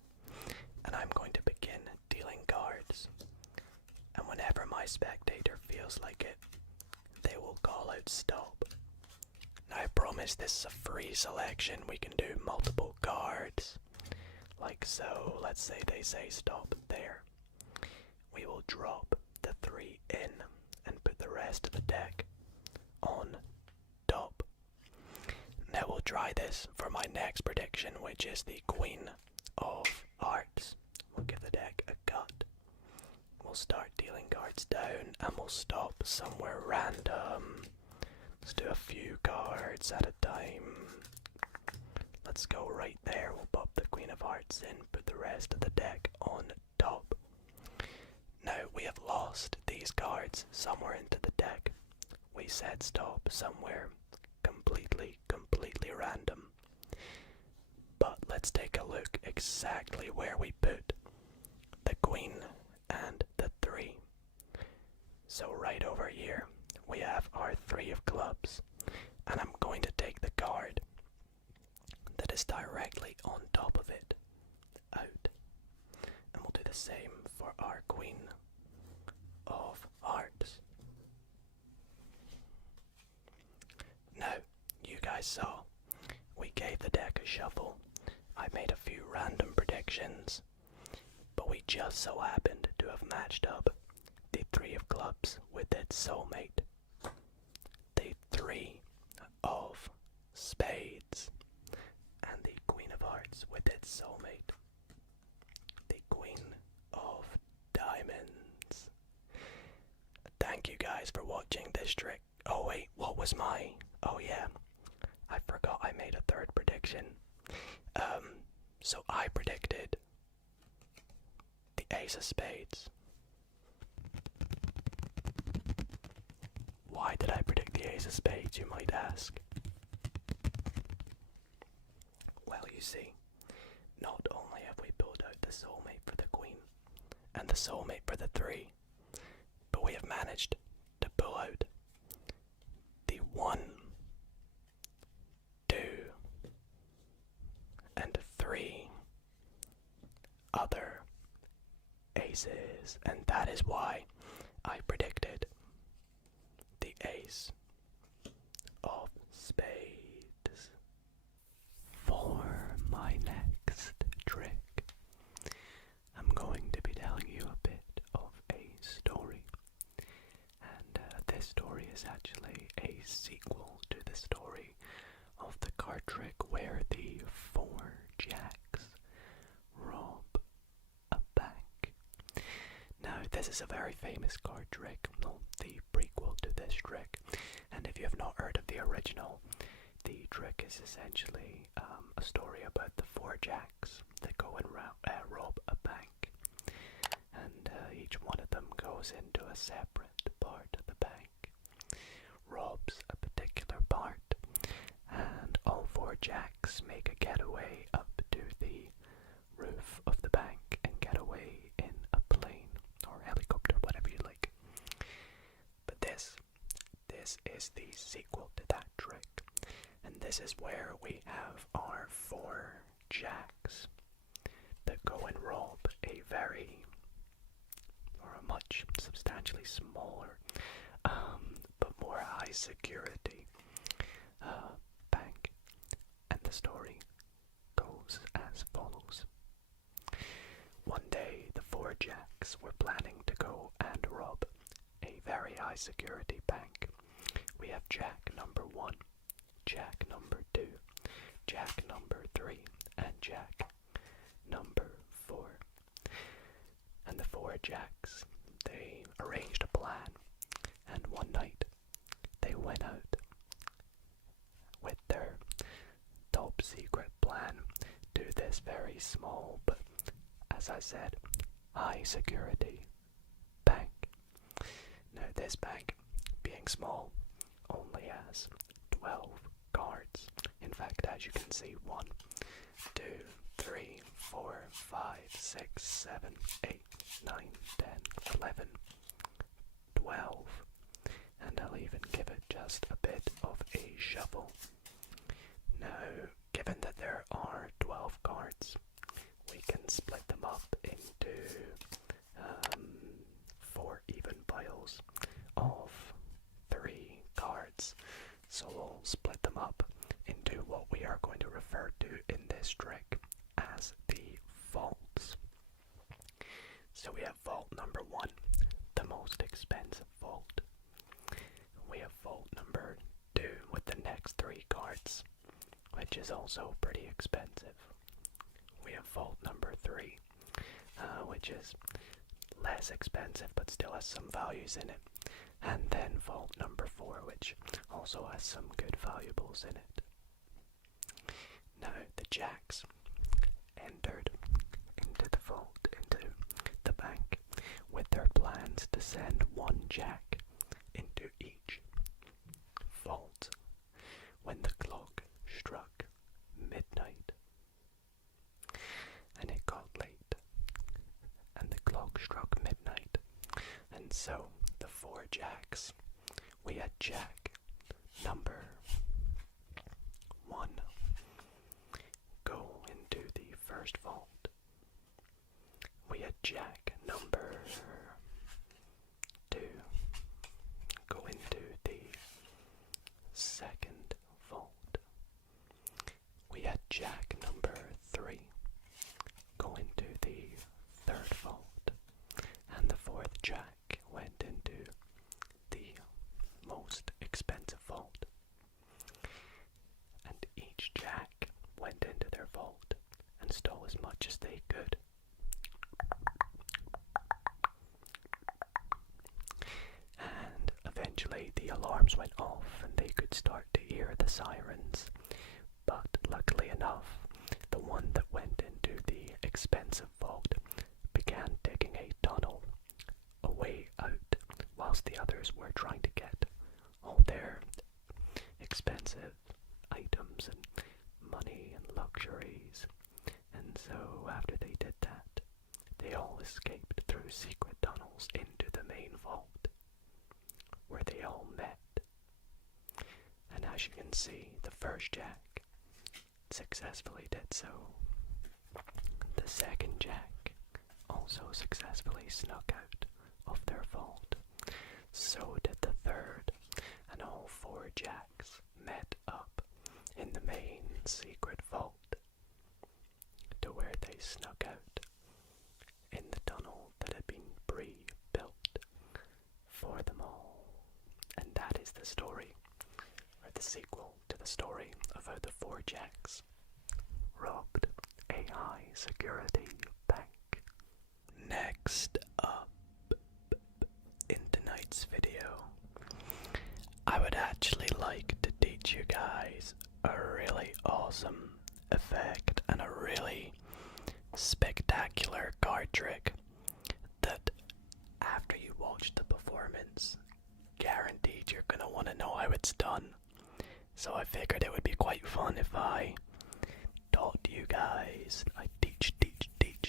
and I'm going to begin dealing cards. And whenever my spectator feels like it, they will call out stop. Now I promise this is a free selection. We can do multiple cards, like so. Let's say they say stop there. We will drop the 3 in and put the rest of the deck on top. Now we'll try this for my next prediction, which is the Queen of Hearts. We'll give the deck a cut. We'll start dealing cards down and we'll stop somewhere random. Let's do a few cards at a time. Let's go right there. We'll pop the Queen of Hearts in, put the rest of the deck on top. Now we have lost these cards somewhere into the deck. We said stop somewhere completely random. But let's take a look exactly where we put the Queen and the 3. So right over here we have our 3 of Clubs, and I'm going to take the card that is directly on top of it out, and we'll do the same for our Queen of Hearts. Now, you guys saw, we gave the deck a shuffle. I made a few random predictions, but we just so happened to have matched up the 3 of Clubs with its soulmate, the 3 of Spades, and the Queen of Hearts with its soulmate, the Queen of Diamonds. Thank you guys for watching this trick. Oh wait, what was my... Oh yeah, I forgot I made a third prediction. So I predicted the Ace of Spades. Why did I predict the Ace of Spades, you might ask? Well, you see, not only have we pulled out the soulmate for the Queen and the soulmate for the 3, but we have managed to pull out the 1, 2, and 3 other aces, and that is why I predicted the Ace of Spades. For my next trick, I'm going to be telling you a bit of a story, and this story is actually a sequel to the story of the card trick where the 4 jacks rob a bank. Now, this is a very famous card trick, well, the prequel to this trick, and if you have not heard of the original trick is essentially a story about the four jacks that go and rob a bank, and each one of them goes into a separate part of the bank, robs a particular part, and all four jacks make a getaway up to the roof of the bank and get away in a plane or helicopter, whatever you like. But this is the sequel to that trick, and this is where we have our four jacks that go and rob a much substantially smaller but more high security bank. And the story goes as follows. One day the four jacks were planning to go and rob a very high security bank. We have jack number 1, jack number 2, jack number 3, and jack number 4. And the four jacks, they arranged a plan, and one night they went out with their top secret plan to this very small but, as I said, high security bank. Now this bank, being small, only has 12 guards. In fact, as you can see, 1, 2, 3, 4, 5, 6, 7, 8, 9, 10, 11, 12. And I'll even give it just a bit of a shuffle. Now, given that there are 12 cards, we can split them up into 4 even piles of 3 cards. So we'll split them up into what we are going to refer to in this trick as the vaults. So we have vault number 1, the most expensive vault. We have vault number 2 with the next 3 cards, which is also pretty expensive. We have vault number 3, which is less expensive but still has some values in it. And then vault number 4, which also has some good valuables in it. Now the jacks entered into the vault, into the bank, with their plans to send 1 jack into each vault when the clock struck midnight. And it got late, and the clock struck midnight, and so the 4 jacks, we had jack number 1 go into the first vault. We had jack number 2 go into the second vault. We had jack number 3 go into the third vault, and the 4th jack went into the most expensive vault. And each jack went into their vault and stole as much as they could. And eventually the alarms went off and they could start to hear the sirens. But luckily enough, the one that went into the expensive vault began digging a tunnel a way out, whilst the others were trying to get all their expensive items and money and luxuries. And so after they did that, they all escaped through secret tunnels into the main vault, where they all met. And as you can see, the first jack successfully did so. The second jack also successfully snuck out of their vault. So did the third, and all 4 jacks met up in the main secret vault, to where they snuck out in the tunnel that had been pre-built for them all. And that is the story, or the sequel to the story of how the 4 jacks robbed a high security bank. Next up in tonight's video, I would actually like to teach you guys a really awesome effect and a really spectacular card trick that after you watch the performance, guaranteed you're gonna want to know how it's done. So I figured it would be quite fun if I taught you guys, I teach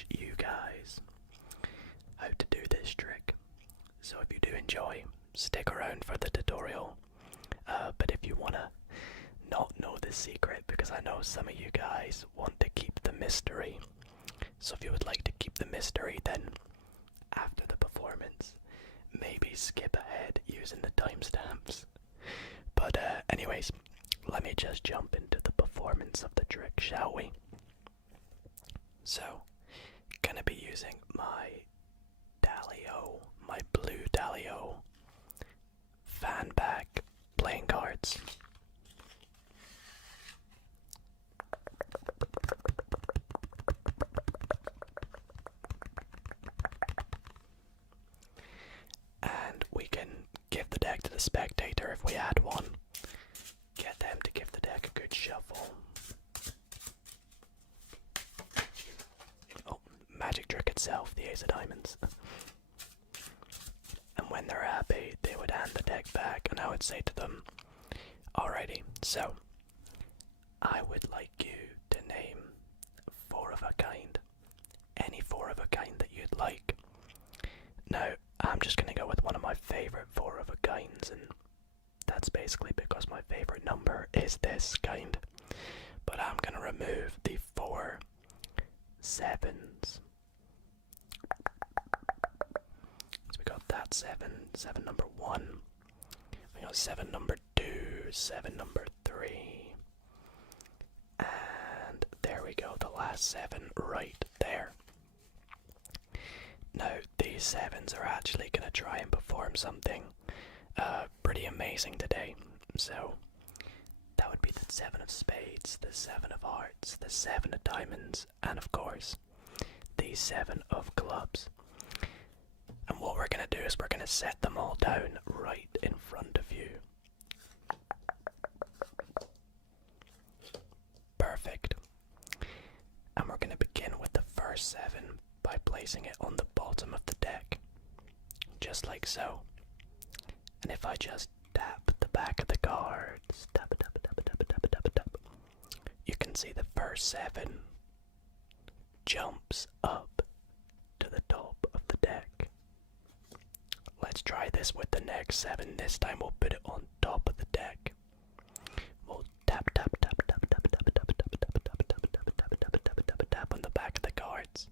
you guys how to do this trick. So if you do enjoy, stick around for the tutorial. But if you wanna not know the secret, because I know some of you guys want to keep the mystery, so if you would like to keep the mystery, then after the performance, maybe skip ahead using the timestamps. But anyways, let me just jump into the performance of the trick, shall we? So, gonna be using my Dalio, my blue Dalio fan bag playing cards. And we can give the deck to the spectator if we add one. Get them to give the deck a good shuffle. Oh, magic trick itself, the Ace of Diamonds. And when they're happy, they would hand the deck back, and I would say to them, alrighty, so I would like you to name 4 of a kind. Any 4 of a kind that you'd like. Now, I'm just going to go with one of my favourite 4 of a kinds, and that's basically because my favourite number is this kind. But I'm going to remove the 4 sevens. So we got that 7, 7 number 1. We got 7 number 2, 7 number 3. And there we go, the last 7 right there. Now, these 7s are actually going to try and perform something pretty amazing today. So, that would be the 7 of spades, the 7 of hearts, the 7 of diamonds, and of course, the 7 of clubs. And what we're going to do is we're going to set them all down right in front of you. Perfect. And we're going to begin with the first 7 by placing it on the bottom of the deck, just like so. And if I just tap the back of the cards, tap, tap, tap, tap, tap, tap, tap, you can see the first 7 jumps up to the top of the deck. Let's try this with the next 7. This time we'll put it on top of the deck. We'll tap, tap, tap, tap, tap, tap, tap, tap, tap, tap, tap, tap, tap, tap, tap, tap, tap on the back of the cards.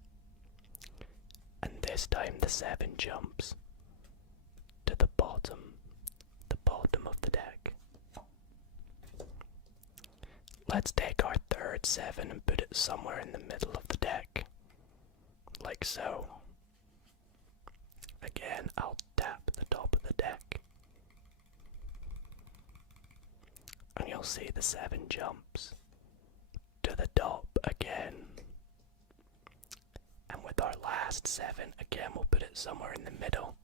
And this time the 7 jumps to the bottom of the deck. Let's take our third 7 and put it somewhere in the middle of the deck, like so. Again, I'll tap the top of the deck, and you'll see the 7 jumps to the top again. And with our last 7, again we'll put it somewhere in the middle,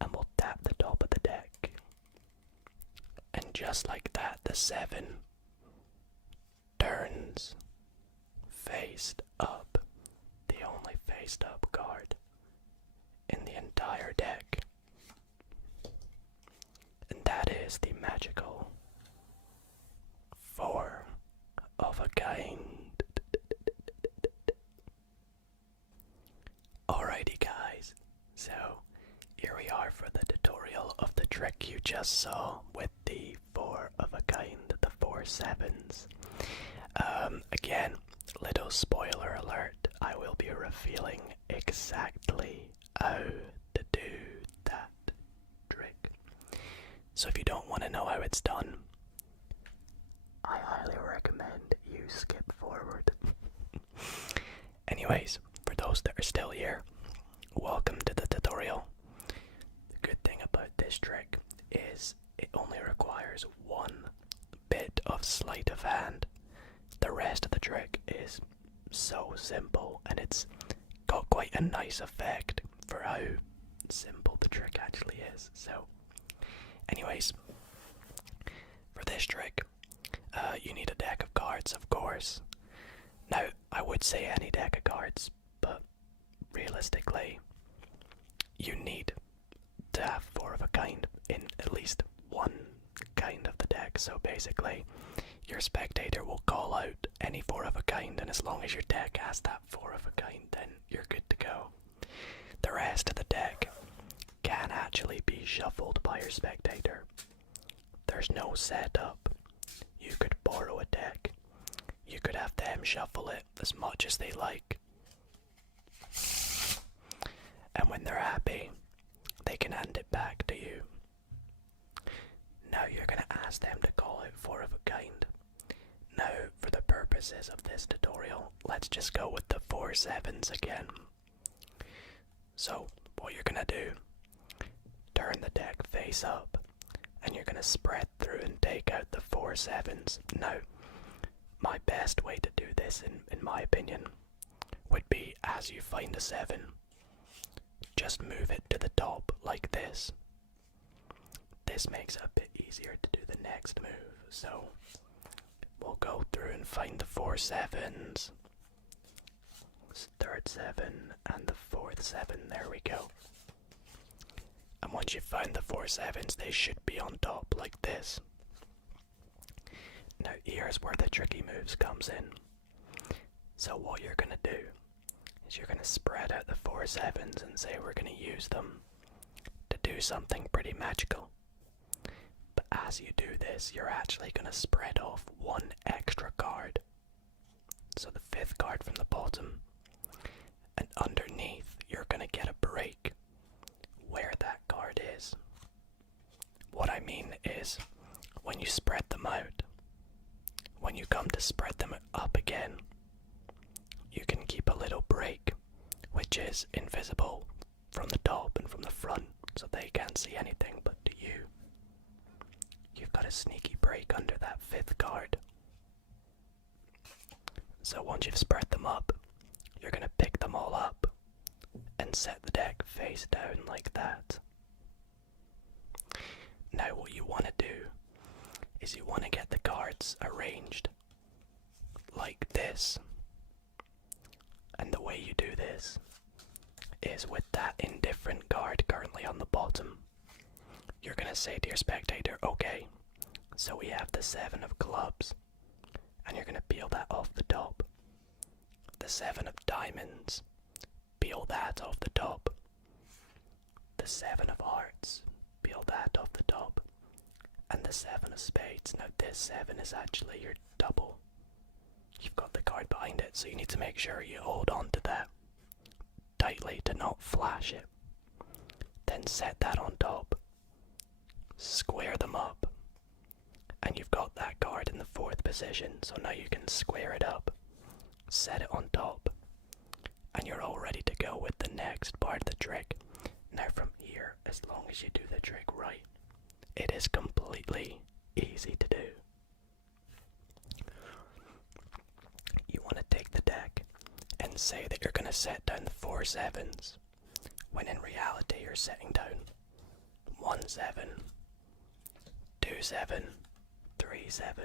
and we'll tap the top of the deck. And just like that, the 7 turns faced up, the only faced up card in the entire deck. And that is the magical 4 of a kind. Alrighty guys, so here we are for the tutorial of the trick you just saw with the 4 of a kind, the 4 7s. Again, little spoiler alert, I will be revealing exactly how to do that trick. So if you don't want to know how it's done, I highly recommend you skip forward. Anyways, for those that are still here, welcome to the tutorial. The good thing about this trick is it only requires 1 bit of sleight of hand. The rest of the trick is so simple, and it's got quite a nice effect for how simple the trick actually is. So anyways, for this trick, You need a deck of cards, of course. Now, I would say any deck of cards, but realistically, you need to have 4 of a kind in at least one kind of the deck. So basically, your spectator will call out any 4 of a kind, and as long as your deck has that 4 of a kind, then you're good to go. The rest of the deck can actually be shuffled by your spectator. There's no setup. You could borrow a deck. You could have them shuffle it as much as they like. And when they're happy, they can hand it back to you. Now you're going to ask them to call out 4 of a kind. Now, for the purposes of this tutorial, let's just go with the 4 sevens again. So, what you're going to do, turn the deck face up, and you're going to spread through and take out the 4 sevens. Now, my best way to do this, in my opinion, would be as you find a 7, just move it to the top like this. This makes it a bit easier to do the next move. So, we'll go through and find the 4 sevens. 3rd 7 and the 4th 7, there we go. And once you've found the 4 sevens, they should be on top like this. Now here's where the tricky moves comes in. So what you're going to do is you're going to spread out the 4 sevens and say we're going to use them to do something pretty magical. But as you do this, you're actually going to spread off 1 extra card. So the 5th card from the bottom. And underneath, you're going to get a break where that card is. What I mean is, when you spread them out, when you come to spread them up again, you can keep a little break, which is invisible from the top and from the front, so they can't see anything but to you. You've got a sneaky break under that 5th card. So once you've spread them up, you're going to pick them all up and set the deck face down like that. Now what you want to do is you want to get the cards arranged like this. And the way you do this is with that indifferent card currently on the bottom. You're going to say to your spectator, okay, so we have the 7 of clubs, and you're going to peel that off the top. The 7 of diamonds, peel that off the top. The 7 of hearts, peel that off the top. And the 7 of spades. Now this 7 is actually your double. You've got the card behind it, so you need to make sure you hold on to that tightly to not flash it. Then set that on top. Square them up. And you've got that card in the 4th position, so now you can square it up. Set it on top. And you're all ready to go with the next part of the trick. Now from here, as long as you do the trick right, it is completely easy to do. You want to take the deck and say that you're going to set down the 4 sevens, when in reality you're setting down 1 7, 2 7, 3 7,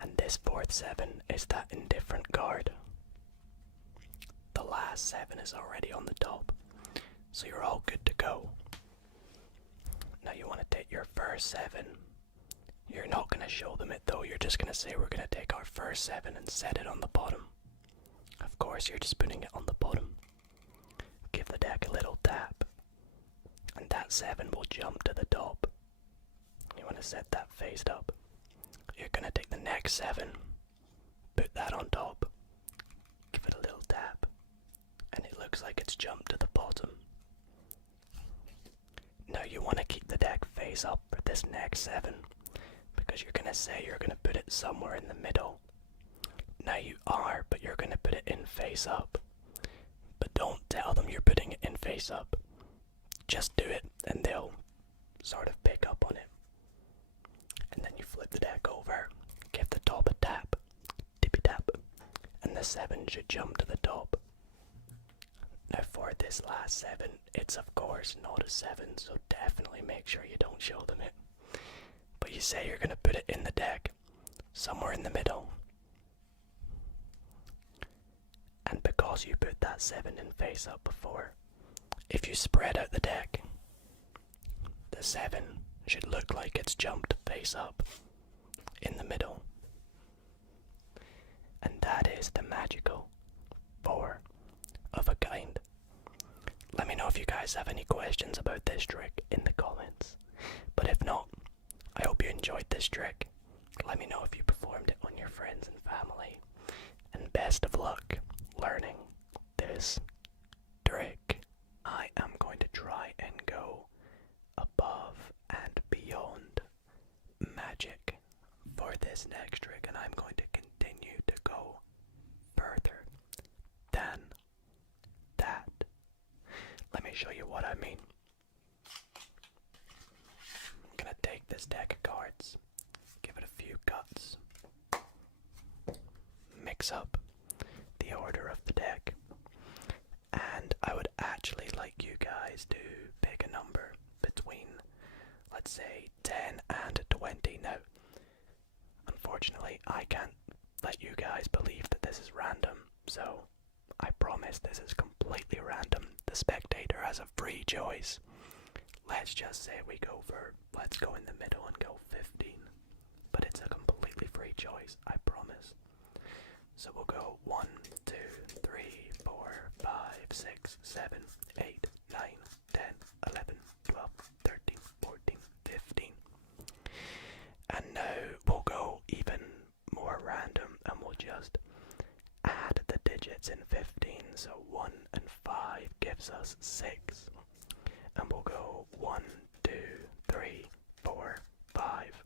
and this 4th 7 is that indifferent card. The last 7 is already on the top, so you're all good to go. Now you want to take your first 7. You're not going to show them it though, you're just going to say we're going to take our first 7 and set it on the bottom. Of course you're just putting it on the bottom. Give the deck a little tap, and that 7 will jump to the top. You want to set that faced up. You're going to take the next 7, put that on top, give it a little tap, and it looks like it's jumped to the bottom. Now you want to keep the deck face up for this next 7, because you're going to say you're going to put it somewhere in the middle. Now you are, but you're going to put it in face up. But don't tell them you're putting it in face up. Just do it, and they'll sort of pick up on it. And then you flip the deck over, give the top a tap, tippy tap, and the 7 should jump to the top. Now for this last 7, it's of course not a 7, so definitely make sure you don't show them it. But you say you're going to put it in the deck, somewhere in the middle. And because you put that 7 in face up before, if you spread out the deck, the 7 should look like it's jumped face up in the middle. And that is the magical 4 of a kind. Let me know if you guys have any questions about this trick in the comments. But if not, I hope you enjoyed this trick. Let me know if you performed it on your friends and family. And best of luck learning this trick. I am going to try and go above and beyond magic for this next trick, and I'm going to continue to go further than that. Let me show you what I mean. I'm gonna take this deck of cards, give it a few cuts, mix up the order of the deck, and I would actually like you guys to pick a number between, let's say, 10 and 20. Now, unfortunately, I can't let you guys believe that this is random, so I promise this is completely random. The spectator has a free choice. Let's just say let's go in the middle and go 15. But it's a completely free choice, I promise. So we'll go 1, 2, 3, 4, 5, 6, 7, 8, 9, 10, 11, 12, 13, 14, 15. And now we'll go even more random and we'll just add the digits in 15. So 1 and 5 gives us 6. And we'll go 1, 2, 3, 4, 5.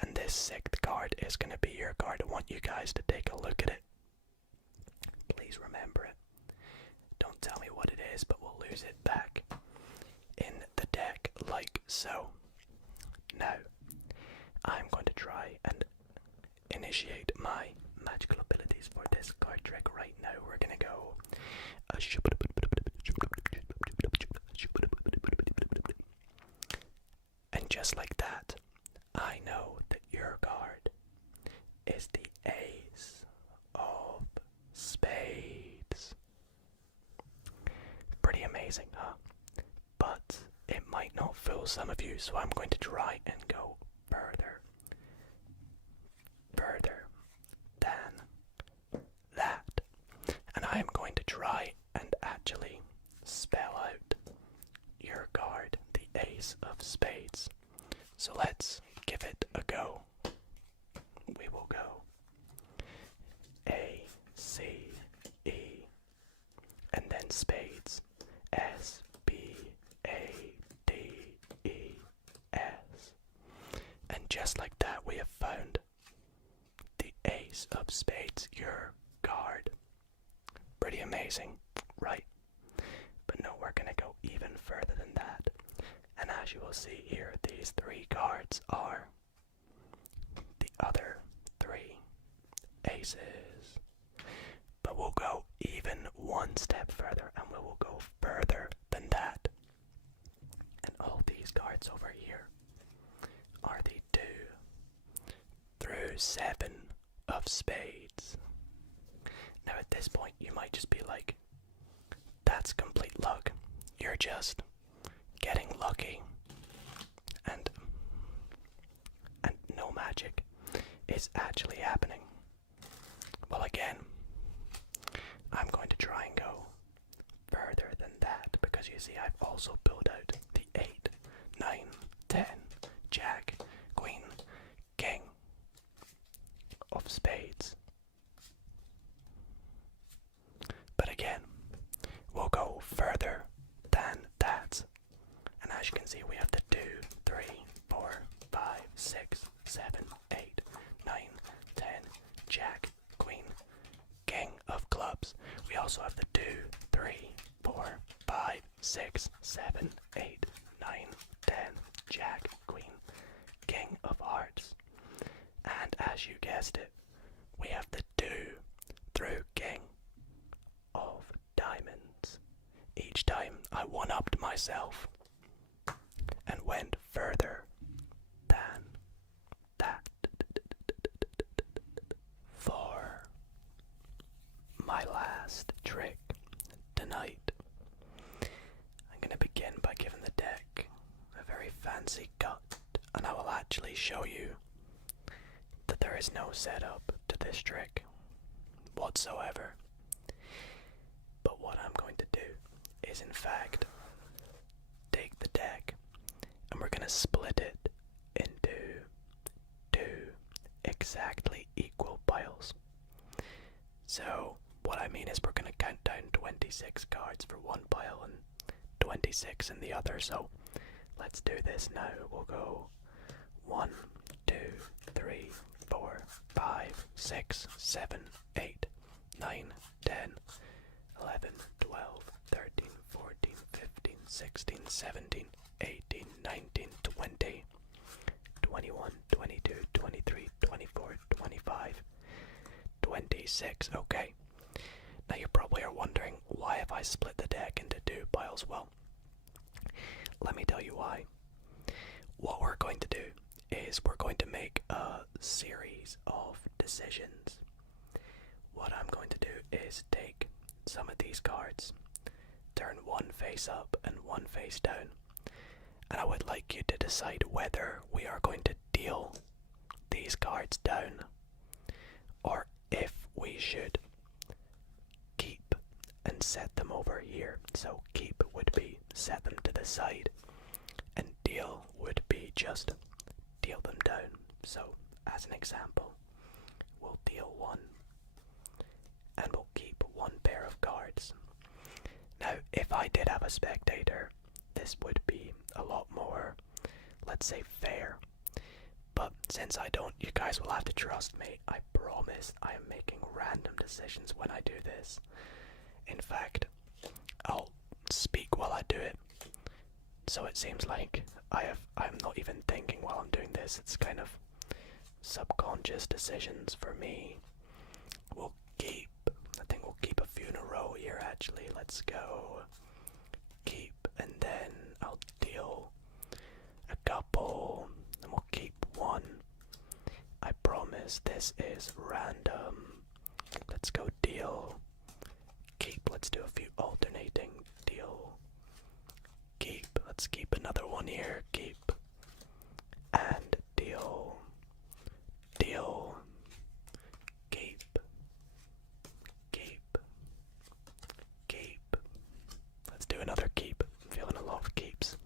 And this 6th card is going to be your card. I want you guys to take a look at it. Please remember it. Don't tell me what it is, but we'll lose it back in the deck like so. Now, I'm going to try and initiate my magical abilities for this card trick right now. We're going to go and just like that, I know that your card is the Ace of Spades. Pretty amazing, huh? But it might not fool some of you, so I'm going to try and go further than that. And I am going to try and actually spell out your card, the Ace of Spades. So let's give it a go. We will go A, C, E, and then spades, S, B, A, D, E, S. And just like that, we have found the Ace of Spades, your card. Pretty amazing, right? But no, we're gonna go even further than that. And as you will see here, these 3 cards are the other 3 aces. But we'll go even one step further, and we will go further than that. And all these cards over here are the 2 through 7 of spades. Now at this point you might just be like, that's complete luck. You're just getting lucky, and no magic is actually happening. Well, again, I'm going to try and go further than that, because you see I've also pulled out the 8, 9, 10, Jack, Queen, King of Spades. But again, we'll go further than that. And as you can see, we have the 2, 3, 4, 5, 6, 7, 8, 9, 10, Jack, Queen, King of Clubs. We also have the 2, 3, 4, 5, 6, 7, 8, 9, 10, Jack, Queen, King of Hearts. And as you guessed it, we have the 2 through King of Diamonds. Each time I one-upped myself and went further than that. fancy cut, and I will actually show you that there is no setup to this trick whatsoever. But what I'm going to do is in fact take the deck and we're going to split it into two exactly equal piles. So what I mean is we're going to count down 26 cards for one pile and 26 in the other. So let's do this now. We'll go 1, 2, 3, 4, 5, 6, 7, 8, 9, 10, 11, 12, 13, 14, 15, 16, 17, 18, 19, 20, 21, 22, 23, 24, 25, 26. Okay. Now you probably are wondering, why have I split the deck into two piles? Well, let me tell you why. What we're going to do is we're going to make a series of decisions. What I'm going to do is take some of these cards, turn one face up and one face down, and I would like you to decide whether we are going to deal these cards down or if we should keep and set them over here. So keep would be set them to the side, and deal would be just deal them down. So as an example, we'll deal one and we'll keep one pair of cards. Now if I did have a spectator, this would be a lot more, let's say, fair. But since I don't, you guys will have to trust me. I promise I am making random decisions when I do this. In fact, I'll speak while I do it, so it seems like I'm not even thinking while I'm doing this. It's kind of subconscious decisions for me. I think we'll keep a few in a row here actually. Let's go. Keep, and then I'll deal a couple, and we'll keep one. I promise this is random. Let's go deal. Keep, let's do a few alternating. Deal. Keep, let's keep another one here. Keep. And deal. Deal. Keep. Keep. Keep. Let's do another keep. I'm feeling a lot of keeps.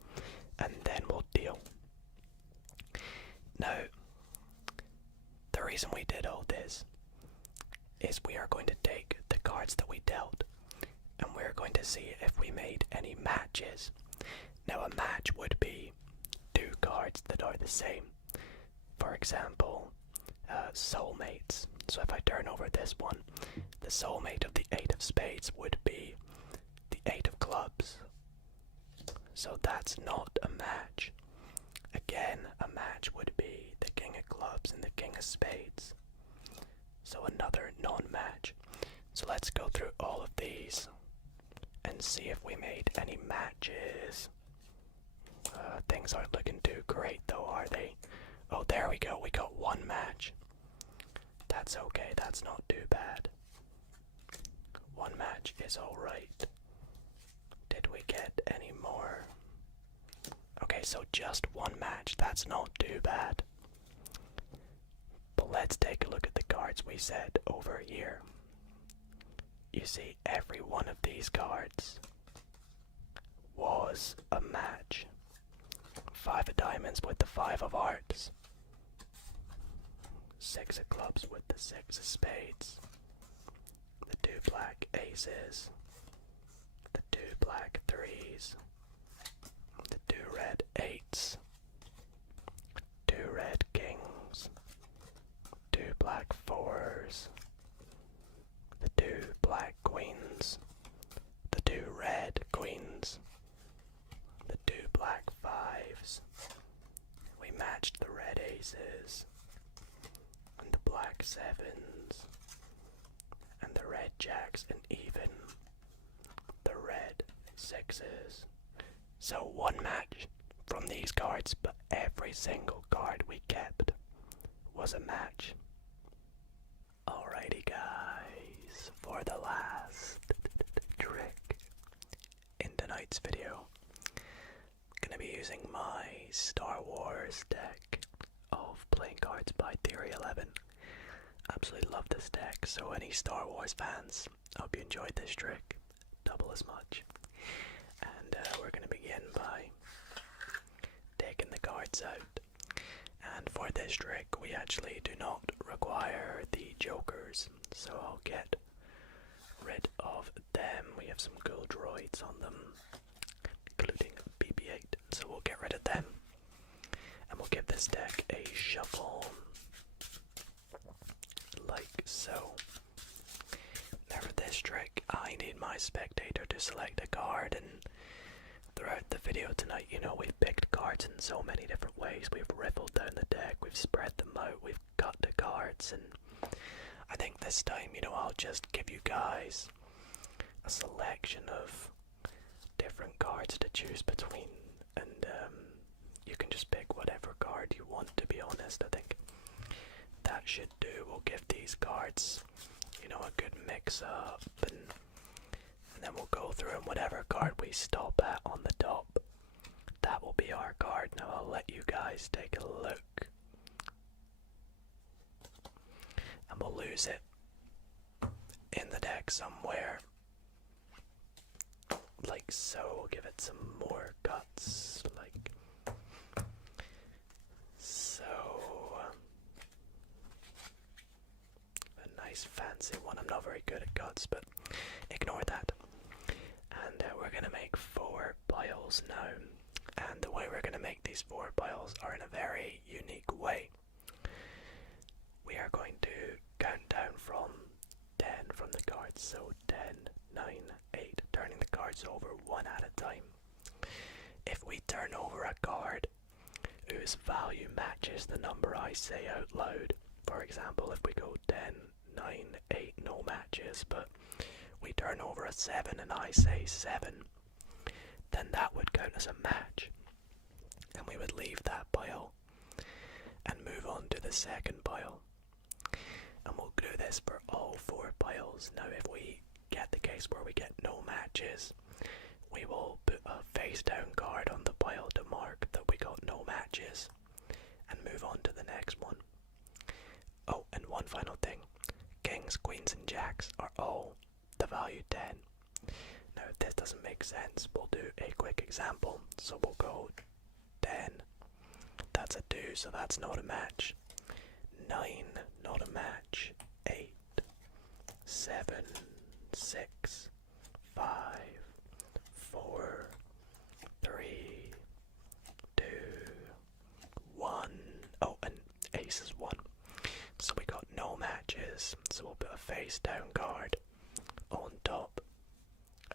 And then we'll deal. Now, the reason we did all this is we are going to take the cards that we dealt and we're going to see if we made any matches. Now a match would be two cards that are the same. For example, soulmates. So if I turn over this one, the soulmate of the 8 of spades would be the 8 of clubs. So that's not a match. Again, a match would be the king of clubs and the king of spades. So another non-match. So let's go through all of these and see if we made any matches. Things aren't looking too great though, are they? Oh, there we go. We got one match. That's okay. That's not too bad. One match is alright. Did we get any more? Okay, so just one match. That's not too bad. But let's take a look at the cards we said over here. You see, every one of these cards was a match. 5 of diamonds with the 5 of hearts. 6 of clubs with the 6 of spades. The 2 black aces. The 2 black threes. The 2 red eights. 2 red kings. 2 black fours. The 2 black queens. The 2 red queens. The 2 black fives. We matched the red aces and the black sevens and the red jacks, and even the red sixes. So one match from these cards, but every single card we kept was a match. Alrighty guys, for the last trick in tonight's video, I'm going to be using my Star Wars deck of playing cards by Theory 11. Absolutely love this deck, so any Star Wars fans, I hope you enjoyed this trick double as much. And we're going to begin by taking the cards out. And for this trick, we actually do not require the jokers, so I'll get rid of them. We have some cool droids on them, including BB-8, so we'll get rid of them. And we'll give this deck a shuffle, like so. Now for this trick, I need my spectator to select a card, and throughout the video tonight, you know, we've picked cards in so many different ways. We've riffled down the deck, we've spread them out, we've cut the cards, and I think this time, you know, I'll just give you guys a selection of different cards to choose between, and you can just pick whatever card you want, to be honest. I think that should do. We'll give these cards, you know, a good mix up, and then we'll go through, and whatever card we stop at on the top, that will be our card. Now I'll let you guys take a look, and we'll lose it in the deck somewhere, like so. We'll give it some more cuts, like so. A nice fancy one. I'm not very good at cuts, but ignore that. And we're going to make 4 piles now. And the way we're going to make these 4 piles are in a very unique way. We are going to count down from 10 from the cards. So 10, 9, 8, turning the cards over one at a time. If we turn over a card whose value matches the number I say out loud, for example, if we go 10, 9, 8, no matches, but we turn over a 7 and I say 7, then that would count as a match. And we would leave that pile and move on to the second pile. And we'll do this for all 4 piles. Now if we get the case where we get no matches, we will put a face down card on the pile to mark that we got no matches and move on to the next one. Oh, and one final thing. Kings, queens and jacks are all the value 10. Now if this doesn't make sense, we'll do a quick example. So we'll go 10. That's a 2, so that's not a match. 9, not a match. 8, 7, 6, 5, 4, 3, 2, 1. Oh, and ace is 1. So we got no matches, so we'll put a face down card on top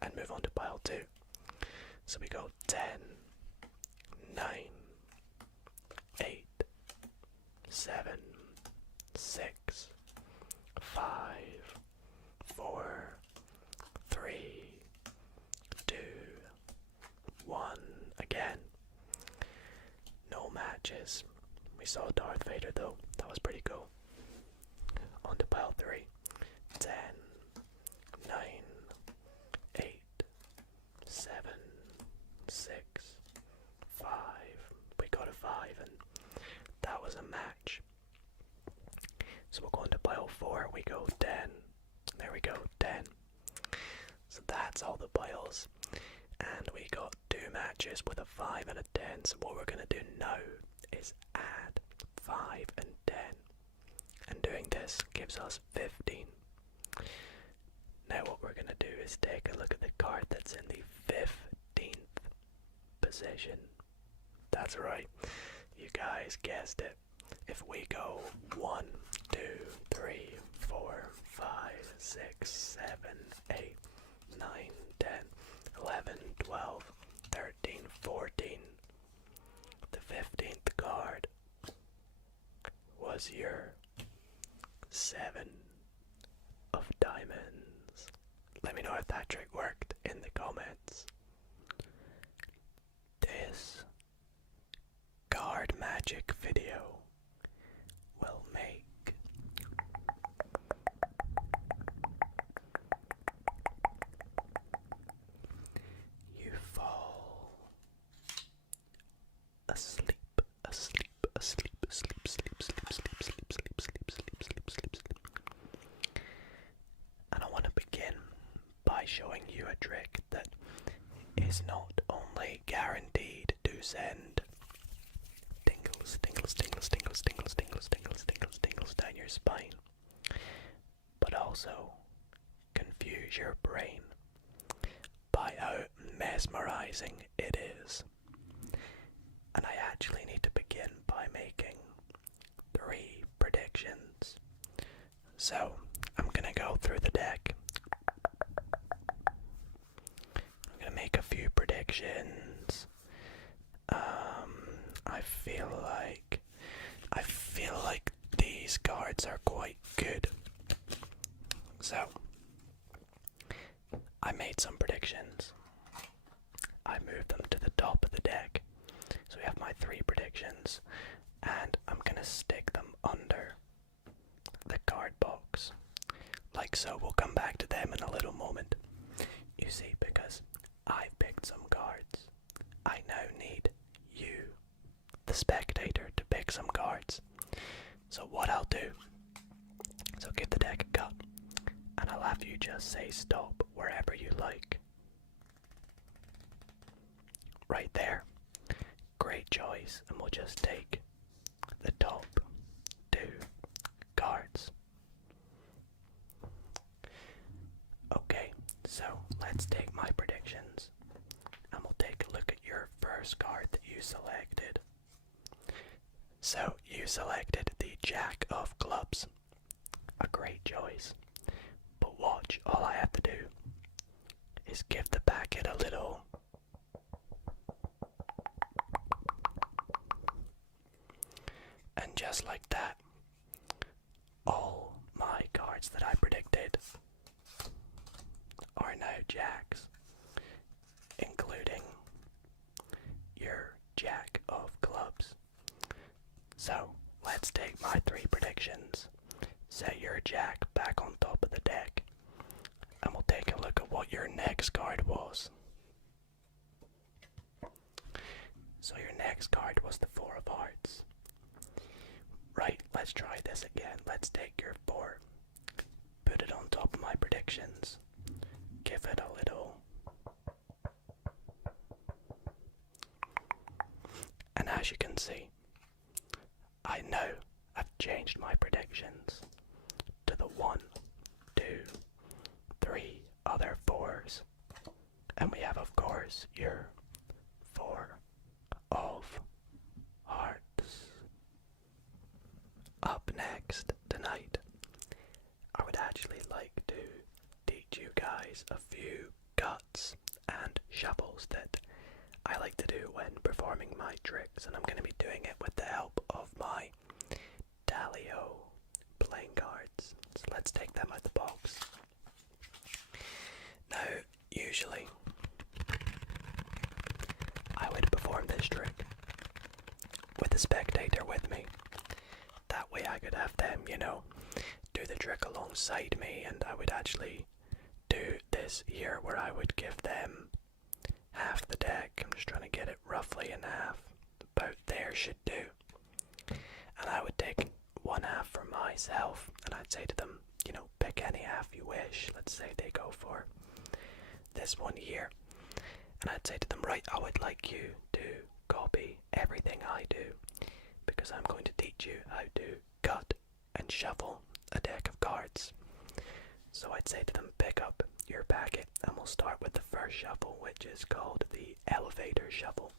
and move on to pile 2. So we go 10, 9, 8, 7, 6, 5, 4, 3, 2, 1. Again, no matches. We saw Darth Vader though, that was pretty cool. On to pile 3. 10, 9, 8, 7, 6, 5. We got a 5 and that was a match. So we'll go into pile 4, we go 10. There we go, 10. So that's all the piles. And we got 2 matches with a 5 and a 10. So what we're going to do now is add 5 and 10. And doing this gives us 15. Now what we're going to do is take a look at the card that's in the 15th position. That's right, you guys guessed it. If we go 1, 2, 3, 4, 5, 6, 7, 8, 9, 10, 11, 12, 13, 14, the 15th card was your 7 of diamonds. Let me know if that trick worked in the comments. This card magic video will make you fall send tingles, tingles, tingles, tingles, tingles, tingles, tingles, tingles, tingles down your spine, but also confuse your brain by how mesmerizing it is. And I actually need to begin by making 3 predictions. So I'm gonna go through the deck. I'm gonna make a few predictions. I feel like these cards are quite good. So I made some predictions. I moved them to the top of the deck. So we have my 3 predictions, and I'm gonna stick them under the card box, like so. We'll come back to them in a little moment. You see, because I've picked some cards, I now need you, the spectator, to pick some cards. So what I'll do is I'll give the deck a cut, and I'll have you just say stop wherever you like. Right there. Great choice, and we'll just take the top 2 cards. Okay, so let's take my predictions, and we'll take a look at your first card that you selected. So you selected the Jack of Clubs. A great choice. But watch, all I have to do is give the packet a little and just like that, all my cards that I predicted are now Jacks, including your Jack of Clubs. So let's take my 3 predictions, set your Jack back on top of the deck, and we'll take a look at what your next card was. So your next card was the 4 of Hearts. Right, let's try this again. Let's take your 4, put it on top of my predictions, give it a little, and as you can see, I know I've changed my predictions to the 1, 2, 3 other 4s, and we have, of course, your 4 of Hearts. Up next tonight, I would actually like to teach you guys a few cuts and shuffles that I like to do when performing my tricks, and I'm going to be doing it with the help of my Dalio playing cards. So let's take them out the box. Now, usually, I would perform this trick with a spectator with me. That way I could have them, do the trick alongside me, and I would actually do this here where I would give them half the deck. I'm just trying to get it roughly in half. About there should do. And I would take 1 half for myself, and I'd say to them, pick any half you wish. Let's say they go for this one here. And I'd say to them, right, I would like you to copy everything I do, because I'm going to teach you how to cut and shuffle a deck of cards. So I'd say to them, pick up your packet, and we'll start with the first shuffle, which is called the elevator shuffle.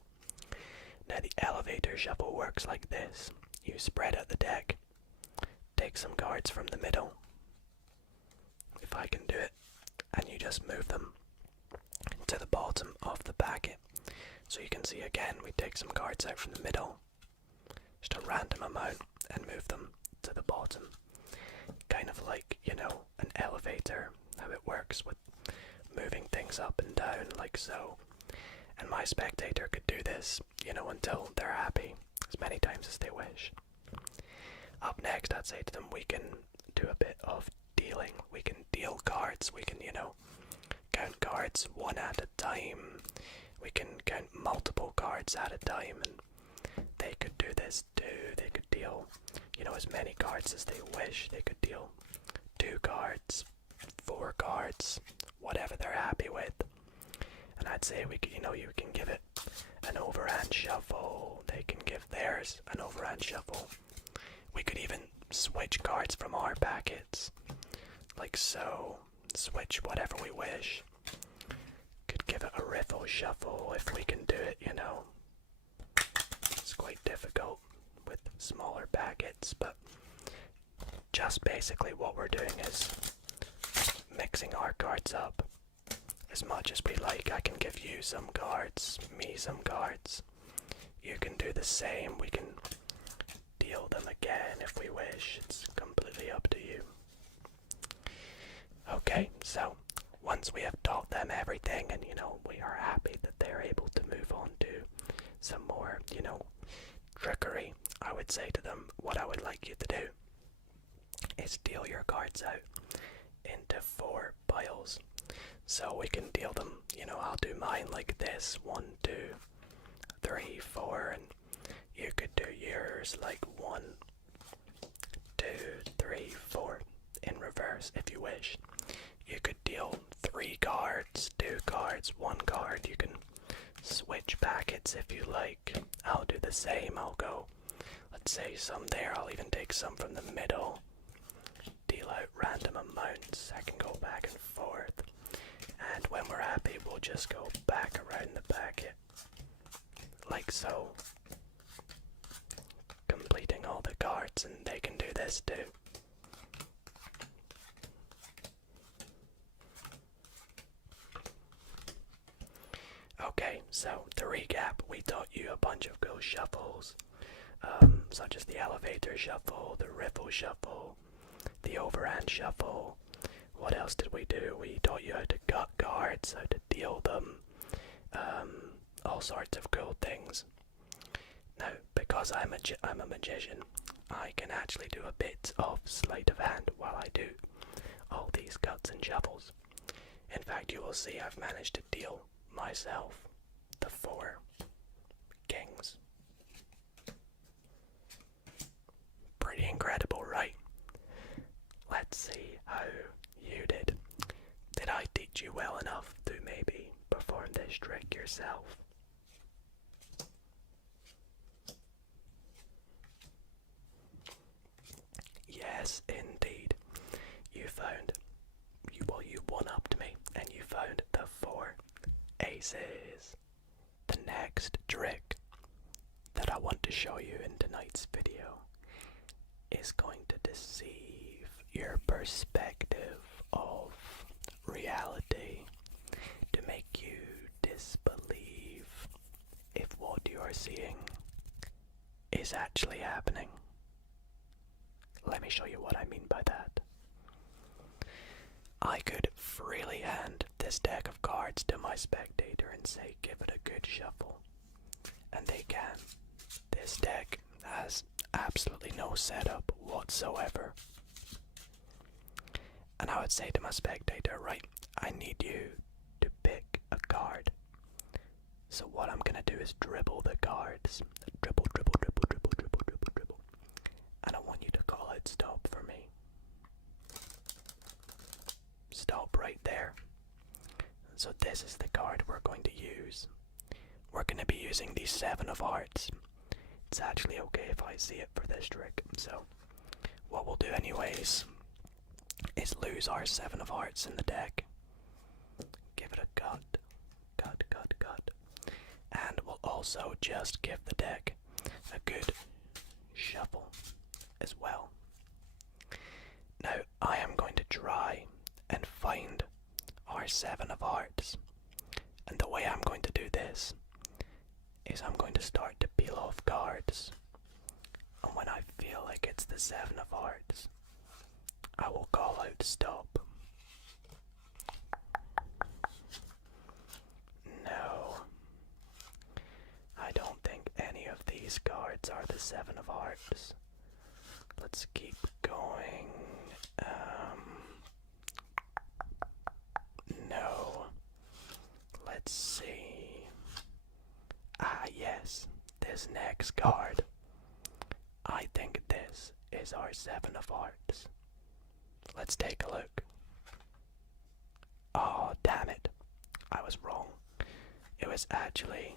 Now the elevator shuffle works like this. You spread out the deck, take some cards from the middle, if I can do it, and you just move them to the bottom of the packet. So you can see again, we take some cards out from the middle, just a random amount, and move them to the bottom. Kind of like, an elevator, how it works with moving things up and down like so. And my spectator could do this, until they're happy, as many times as they wish. Up next, I'd say to them, we can do a bit of dealing. We can deal cards, we can, count cards 1 at a time. We can count multiple cards at a time, and they could do this too. They could deal, as many cards as they wish. They could deal 2 cards, 4 cards, whatever they're happy with. And I'd say you can give it an overhand shuffle, they can give theirs an overhand shuffle. We could even switch cards from our packets, like so, switch whatever we wish. Could give it a riffle shuffle if we can do it, you know. It's quite difficult with smaller packets, but just basically what we're doing is mixing our cards up as much as we like. I can give you some cards, me some cards. You can do the same. We can deal them again if we wish. It's completely up to you. Okay, so once we have taught them everything and, you know, we are happy that they're able to move on to some more, you know, trickery, I would say to them, what I would like you to do is deal your cards out into 4 piles. So we can deal them, you know, I'll do mine like this, 1, 2, 3, 4, and you could do yours like 1, 2, 3, 4 in reverse if you wish. You could deal 3 cards, 2 cards, 1 card. You can switch packets if you like. I'll do the same. I'll go, let's say some there. I'll even take some from the middle. Deal out random amounts. I can go back and forth. And when we're happy, we'll just go back around the packet. Like so. Completing all the cards, and they can do this too. Okay, so to recap, we taught you a bunch of ghost shuffles, such as the elevator shuffle, the riffle shuffle, the overhand shuffle. What else did we do? We taught you how to cut cards, how to deal them, all sorts of cool things. Now, because I'm a magician, I can actually do a bit of sleight of hand while I do all these cuts and shuffles. In fact, you will see I've managed to deal myself the 4 kings. Pretty incredible, right? Let's see how you did. Did I teach you well enough to maybe perform this trick yourself? Yes, indeed. You one-upped me, and you found the 4 aces. The next trick that I want to show you in tonight's video is going to deceive your perspective of reality, to make you disbelieve if what you are seeing is actually happening. Let me show you what I mean by that. I could freely hand this deck of cards to my spectator and say, give it a good shuffle. And they can. This deck has absolutely no setup whatsoever. And I would say to my spectator, right, I need you to pick a card. So what I'm going to do is dribble the cards. Dribble, dribble, dribble, dribble, dribble, dribble, dribble. And I want you to call out stop for me. Stop right there. So this is the card we're going to use. We're going to be using the 7 of hearts. It's actually okay if I see it for this trick. So what we'll do anyways is lose our 7 of hearts in the deck. Give it a cut. Cut, cut, cut. And we'll also just give the deck a good shuffle as well. Now I am going to try and find our 7 of hearts. And the way I'm going to do this is I'm going to start to peel off cards. And when I feel like it's the 7 of hearts, I will call out stop. No. I don't think any of these cards are the 7 of hearts. Let's keep going. No. Let's see. Ah, yes. This next card. I think this is our 7 of hearts. Let's take a look. Oh, damn it. I was wrong. It was actually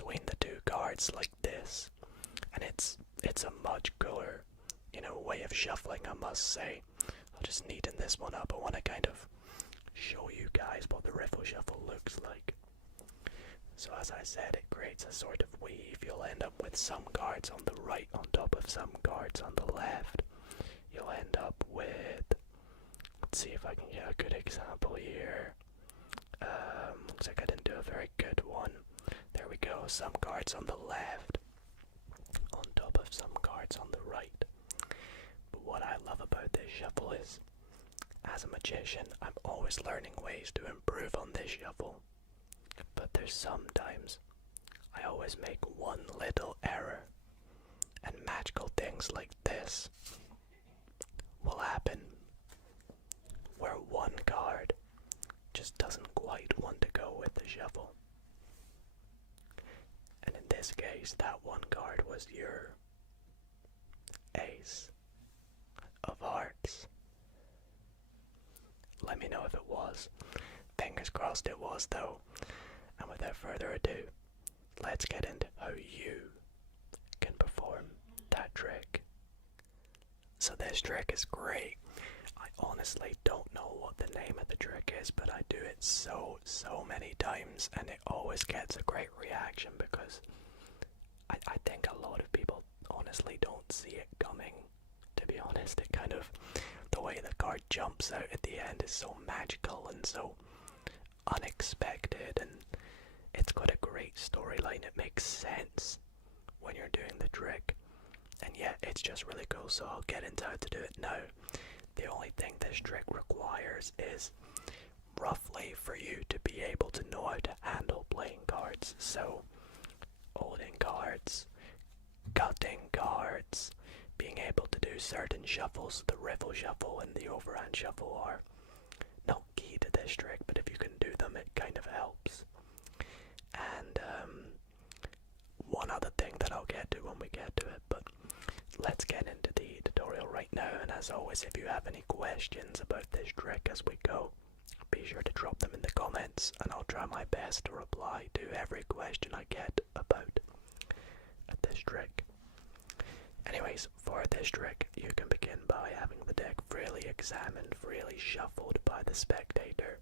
between the two cards like this, and it's a much cooler, way of shuffling, I must say. I'll just neaten this one up. I want to kind of show you guys what the riffle shuffle looks like. So as I said, it creates a sort of weave. You'll end up with some cards on the right on top of some cards on the left. You'll end up with, let's see if I can get a good example here. Looks like I didn't do a very good one. There we go, some cards on the left on top of some cards on the right. But what I love about this shuffle is, as a magician, I'm always learning ways to improve on this shuffle. But there's sometimes I always make one little error, and magical things like this will happen, where one card just doesn't quite want to go with the shuffle. And in this case, that one card was your Ace of Hearts. Let me know if it was. Fingers crossed it was, though. And without further ado, let's get into how you can perform that trick. So this trick is great. I honestly don't know what the name of the trick is, but I do it so many times, and it always gets a great reaction because I think a lot of people honestly don't see it coming. To be honest, it kind of, the way the card jumps out at the end is so magical and so unexpected, and it's got a great storyline. It makes sense when you're doing the trick, and yeah, it's just really cool. So I'll get into how to do it now. The only thing this trick requires is roughly for you to be able to know how to handle playing cards. So holding cards, cutting cards, being able to do certain shuffles. The riffle shuffle and the overhand shuffle are not key to this trick, but if you can do them, it kind of helps. And one other thing that I'll get to when we get to it, but let's get into the tutorial right now. And as always, if you have any questions about this trick as we go, be sure to drop them in the comments, and I'll try my best to reply to every question I get about this trick. Anyways, for this trick, you can begin by having the deck freely examined, freely shuffled by the spectator.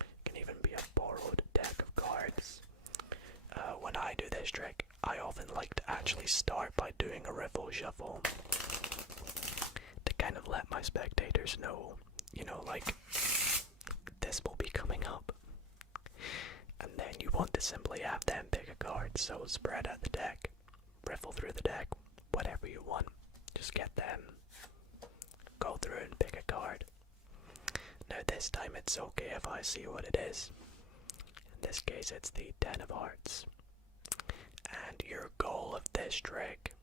It can even be a borrowed deck of cards. When I do this trick, I often like to actually start by doing a riffle shuffle to kind of let my spectators know, like, this will be coming up. And then you want to simply have them pick a card, so spread out the deck, riffle through the deck, whatever you want. Just get them, go through and pick a card. Now this time it's okay if I see what it is. In this case it's the 10 of Hearts. And your goal of this trick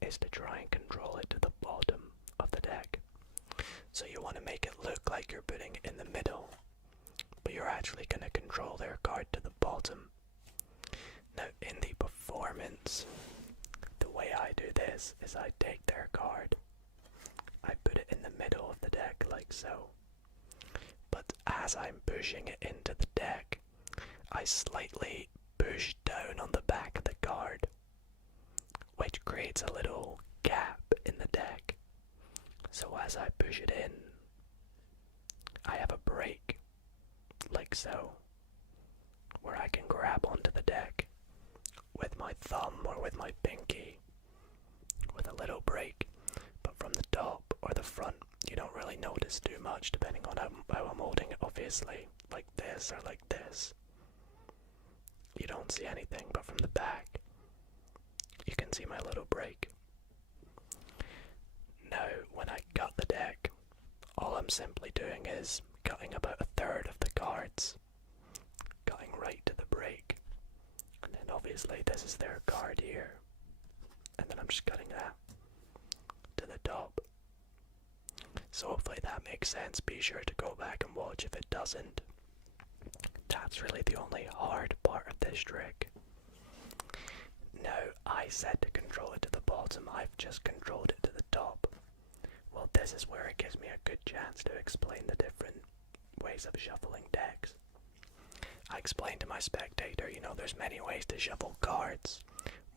is to try and control it to the bottom of the deck. So you want to make it look like you're putting it in the middle, but you're actually going to control their card to the bottom. Now in the performance, the way I do this is I take their card, I put it in the middle of the deck like so, but as I'm pushing it into the deck, I slightly push down on the back of the card, which creates a little gap in the deck. So as I push it in, I have a break, like so, where I can grab onto the deck with my thumb or with my pinky, with a little break. But from the top or the front, you don't really notice too much, depending on how I'm holding it, obviously, like this or like this. You don't see anything, but from the back, you can see my little break. Now, when I cut the deck, all I'm simply doing is cutting about a third of the cards, cutting right to the break, and then obviously this is their card here, and then I'm just cutting that to the top. So hopefully that makes sense. Be sure to go back and watch if it doesn't. That's really the only hard part of this trick. Now, I said to control it to the bottom, I've just controlled it to the top. Well, this is where it gives me a good chance to explain the different ways of shuffling decks. I explained to my spectator, you know, there's many ways to shuffle cards,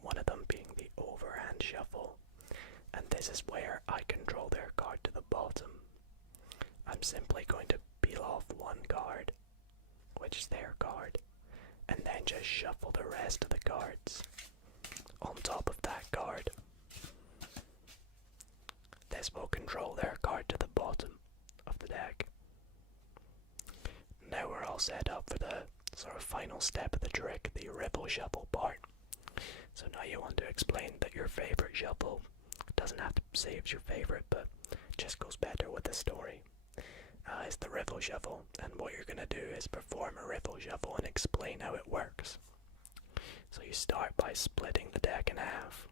one of them being the overhand shuffle, and this is where I control their card to the bottom. I'm simply going to peel off one card, which is their card, and then just shuffle the rest of the cards on top of that card. This will control their card to the bottom of the deck. Now we're all set up for the sort of final step of the trick, the riffle shuffle part. So now you want to explain that your favorite shuffle doesn't have to say it's your favorite, but just goes better with the story. It's the riffle shuffle, and what you're going to do is perform a riffle shuffle and explain how it works. So you start by splitting the deck in half.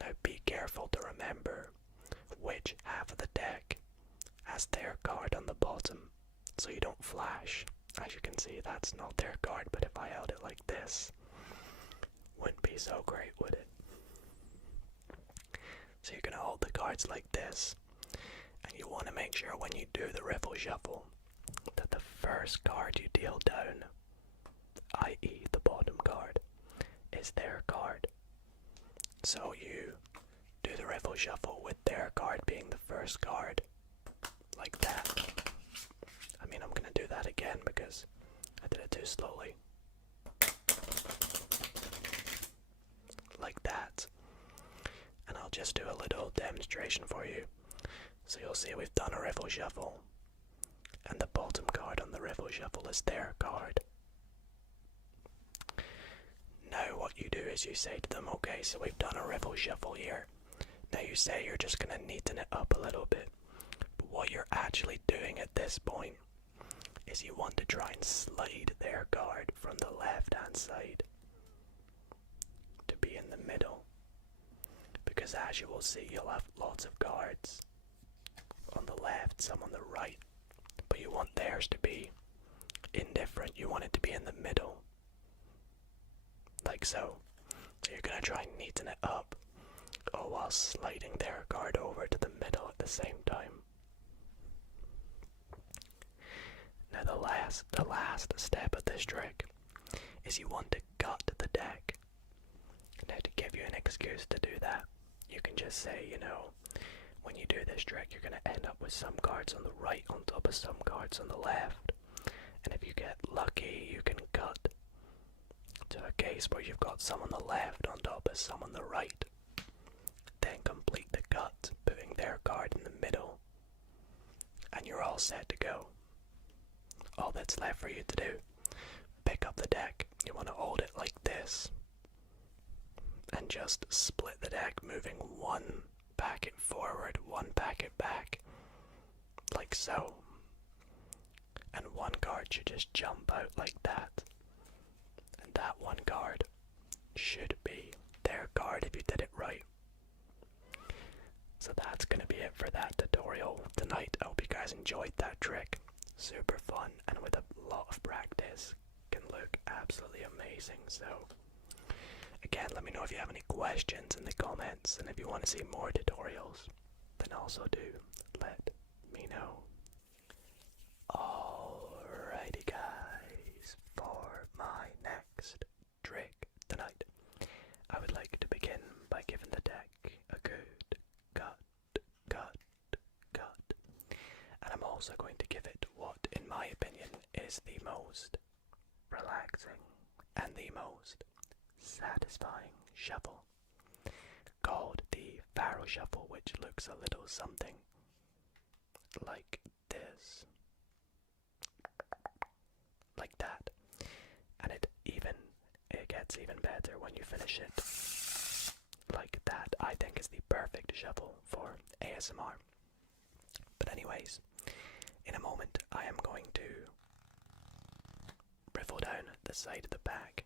Now be careful to remember which half of the deck has their card on the bottom, so you don't flash. As you can see, that's not their card, but if I held it like this, wouldn't be so great, would it? So you're going to hold the cards like this, and you want to make sure when you do the riffle shuffle that the first card you deal down, i.e. the bottom card, is their card. So you do the riffle shuffle with their card being the first card, like that. I mean, I'm going to do that again because I did it too slowly. Like that. And I'll just do a little demonstration for you. So you'll see we've done a riffle shuffle, and the bottom card on the riffle shuffle is their card. Now what you do is you say to them, okay, so we've done a riffle shuffle here. Now you say you're just going to neaten it up a little bit. But what you're actually doing at this point is you want to try and slide their card from the left hand side to be in the middle. Because as you will see, you'll have lots of cards on the left, some on the right. But you want theirs to be indifferent. You want it to be in the middle. Like so. So you're going to try and neaten it up, all while sliding their card over to the middle at the same time. Now the last step of this trick is you want to gut the deck. Now to give you an excuse to do that, you can just say, you know, when you do this trick you're going to end up with some cards on the right on top of some cards on the left. And if you get lucky, you can cut to a case where you've got some on the left on top of some on the right. Then complete the cut, putting their card in the middle, and you're all set to go. All that's left for you to do, pick up the deck. You want to hold it like this, and just split the deck, moving one packet forward, one packet back, like so. And one card should just jump out like that. And that one card should be their card if you did it right. So that's going to be it for that tutorial tonight. I hope you guys enjoyed that trick. Super fun, and with a lot of practice can look absolutely amazing. So again, let me know if you have any questions in the comments, and if you want to see more tutorials, then also do let me know. Alrighty guys, for my next trick tonight, I would like to begin by giving the deck a good cut. And I'm also going to give it what, in my opinion, is the most relaxing and the most satisfying shuffle, called the Pharaoh Shuffle, which looks a little something like this. Like that. And it gets even better when you finish it like that. I think is the perfect shuffle for ASMR. But anyways, in a moment I am going to riffle down the side of the pack,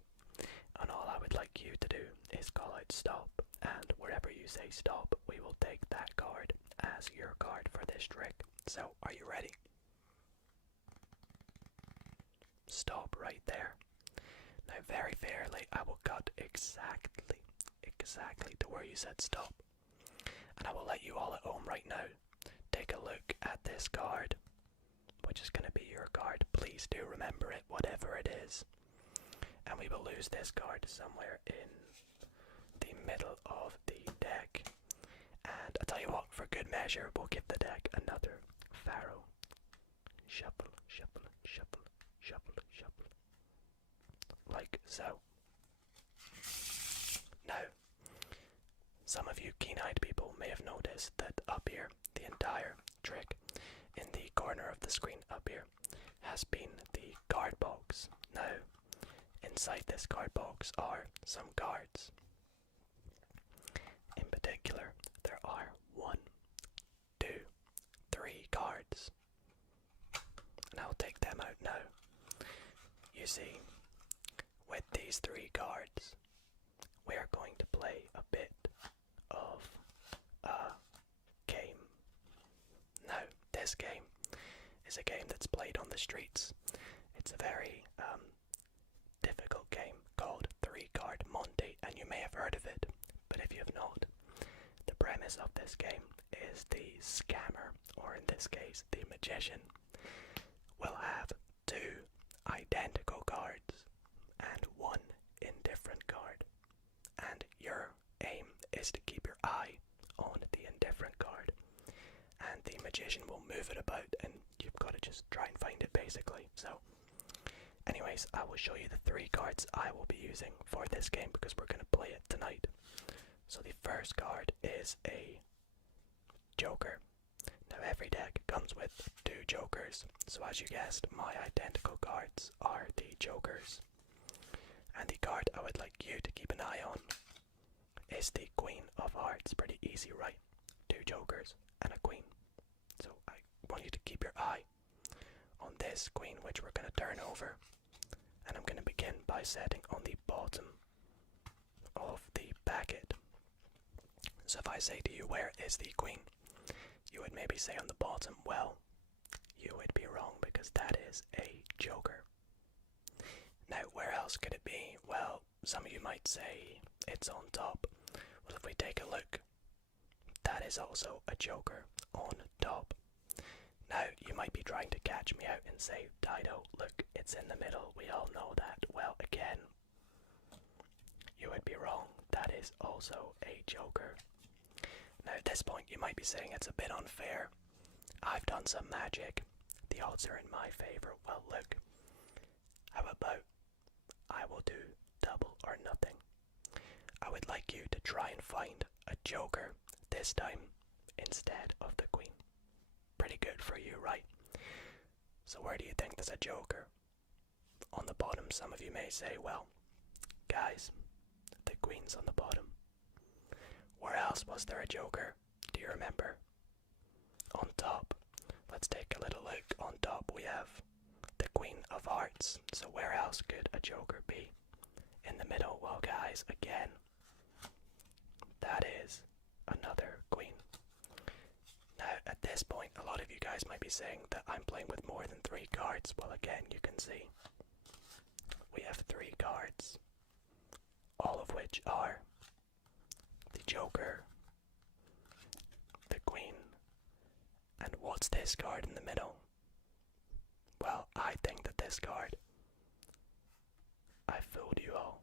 and all I would like you to do is call out stop, and wherever you say stop, we will take that card as your card for this trick. So, are you ready? Stop right there. Now very fairly, I will cut exactly to where you said stop. And I will let you all at home right now take a look at this card, which is going to be your card. Please do remember it, whatever it is. And we will lose this card somewhere in the middle of the deck. And I'll tell you what, for good measure, we'll give the deck another Pharaoh. Shuffle, shuffle, shuffle, shuffle, shuffle. Like so. Now, some of you keen-eyed people may have noticed that up here, the entire trick in the corner of the screen up here has been the card box. Now, inside this card box are some cards. In particular, there are 1, 2, 3 cards. And I'll take them out now. You see, with these 3 cards, we are going to play a bit of a game. Now, this game is a game that's played on the streets. It's a very difficult game called 3-Card Monte, and you may have heard of it, but if you have not, the premise of this game is the scammer, or in this case, the magician, will have 2 identical cards and 1 indifferent card. And your aim is to keep your eye on the indifferent card. And the magician will move it about and you've got to just try and find it basically. So, anyways, I will show you the 3 cards I will be using for this game because we're going to play it tonight. So the first card is a Joker. Now every deck comes with 2 Jokers. So as you guessed, my identical cards are the Jokers. And the card I would like you to keep an eye on is the Queen of Hearts. Pretty easy, right? 2 Jokers and a Queen. So I want you to keep your eye on this Queen, which we're going to turn over. And I'm going to begin by setting on the bottom of the packet. So if I say to you, where is the Queen? You would maybe say on the bottom. Well, you would be wrong because that is a Joker. Now, where else could it be? Well, some of you might say it's on top. Well, if we take a look, that is also a Joker on top. Now, you might be trying to catch me out and say, Dido, look, it's in the middle. We all know that. Well, again, you would be wrong. That is also a Joker. Now, at this point, you might be saying it's a bit unfair. I've done some magic. The odds are in my favor. Well, look, how about I will do double or nothing. I would like you to try and find a Joker this time instead of the Queen. Pretty good for you, right? So where do you think there's a Joker? On the bottom, some of you may say, well, guys, the Queen's on the bottom. Where else was there a Joker? Do you remember? On top. Let's take a little look. On top we have the Queen of Hearts. So where else could a Joker be? In the middle. Well, guys, again, that is another Queen. Now, at this point, a lot of you guys might be saying that I'm playing with more than 3 cards. Well, again, you can see we have 3 cards, all of which are the Joker, the Queen, and what's this card in the middle? Well, I think that this card, I fooled you all.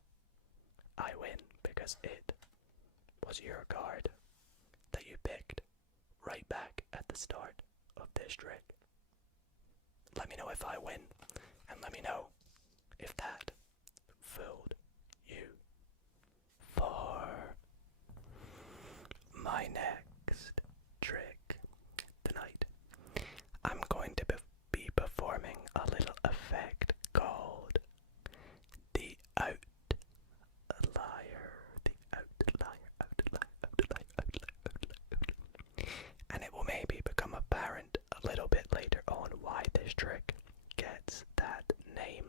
I win because it was your card that you picked right back at the start of this trick. Let me know if I win, and let me know if that fooled you. For my next trick tonight, I'm going to be performing a little effect called the outlier. The outlier, outlier, outlier, outlier, outlier. And it will maybe become apparent a little bit later on why this trick gets that name.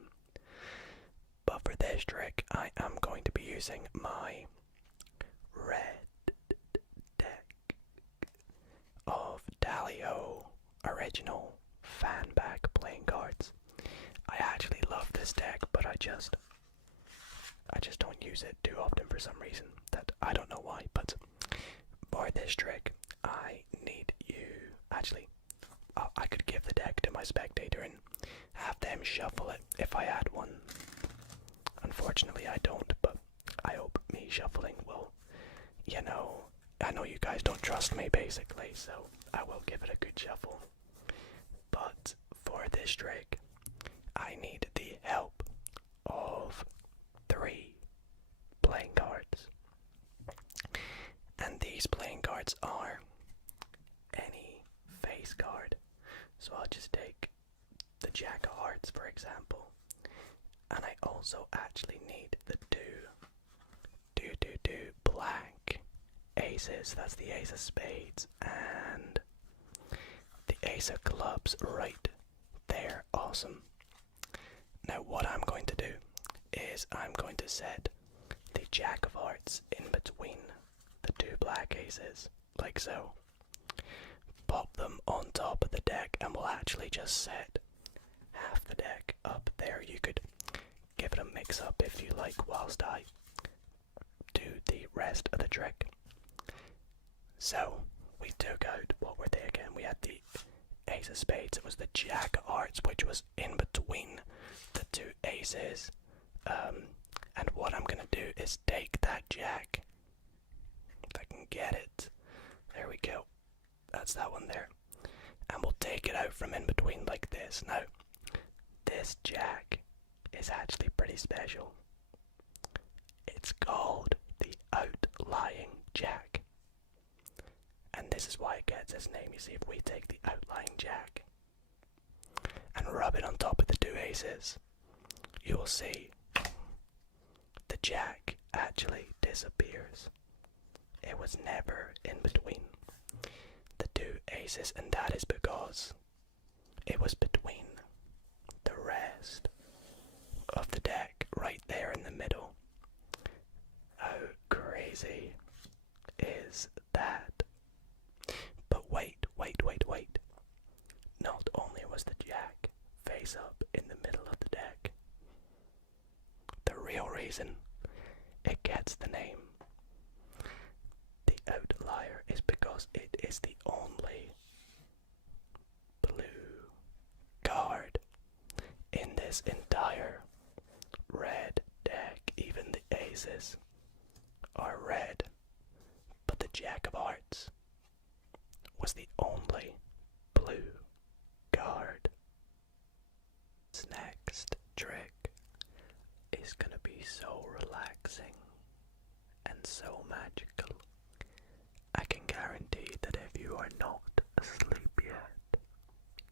But for this trick, I am going to be using my red deck of Dalio original fan back playing cards. I actually love this deck, but I just don't use it too often for some reason that I don't know why. But for this trick, I need you. Actually, I could give the deck to my spectator and have them shuffle it if I had one. Unfortunately, I don't, but I hope me shuffling will, you know, I know you guys don't trust me basically, so I will give it a good shuffle. But for this trick, I need the help of 3 playing cards. And these playing cards are any face card. So I'll just take the Jack of Hearts, for example. And I also actually need the two black aces. That's the Ace of Spades and the Ace of Clubs right there. Awesome. Now what I'm going to do is I'm going to set the Jack of Hearts in between the 2 black aces, like so. Pop them on top of the deck and we'll actually just set half the deck up there. You could give it a mix up if you like whilst I do the rest of the trick. So we took out, what were they again? We had the Ace of Spades. It was the Jack of Hearts, which was in between the 2 aces. And what I'm gonna do is take that Jack, if I can get it. There we go. That's that one there. And we'll take it out from in between like this. Now, this Jack is actually pretty special. It's called the Outlying Jack. And this is why it gets its name. You see, if we take the Outlying Jack and rub it on top of the 2 aces, you will see the Jack actually disappears. It was never in between the 2 aces, and that is because it was between the rest of the deck right there in the middle. How crazy is that? But wait. Not only was the Jack face up in the middle of the deck, the real reason it gets the name the Outlier is because it is the only blue card in this entire red deck. Even the aces are red, but the Jack of Hearts was the only blue card. This next trick is gonna be so relaxing and so magical. I can guarantee that if you are not asleep yet,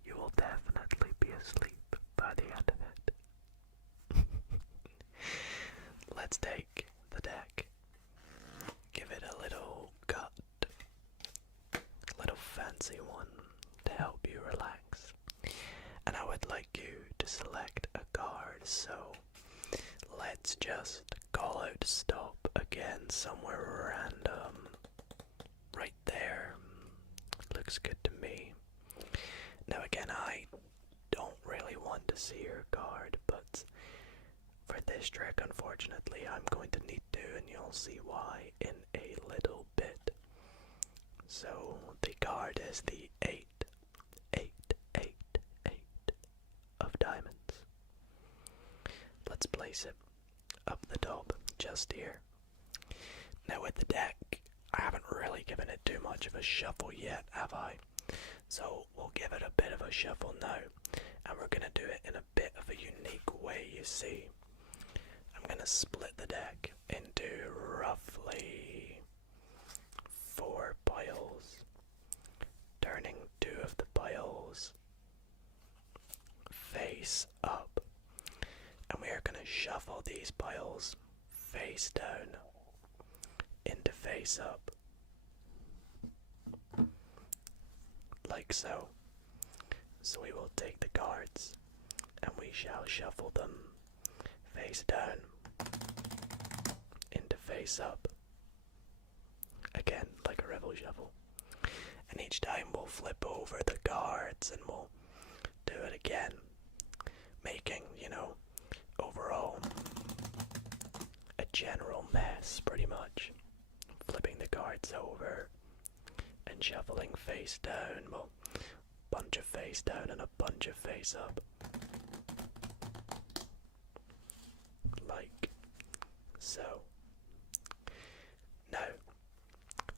you will definitely be asleep by the end of it. Let's take the deck, give it a little cut, a little fancy one to help you relax. And I would like you to select a card, so let's just call out stop again somewhere random. Right there. Looks good to me. Now again, I don't really want to see your card, but for this trick, unfortunately, I'm going to need to, and you'll see why in a little bit. So the card is the 8 of diamonds. Let's place it up the top, just here. Now with the deck, I haven't really given it too much of a shuffle yet, have I? So we'll give it a bit of a shuffle now, and we're going to do it in a bit of a unique way, you see. I'm going to split the deck into roughly 4 piles, turning 2 of the piles face up, and we are going to shuffle these piles face down into face up, like so. So we will take the cards and we shall shuffle them face down into face up, again like a rebel shuffle. And each time we'll flip over the cards and we'll do it again, making, overall a general mess pretty much. Flipping the cards over and shuffling face down. We'll bunch of face down and a bunch of face up. Like so. Now,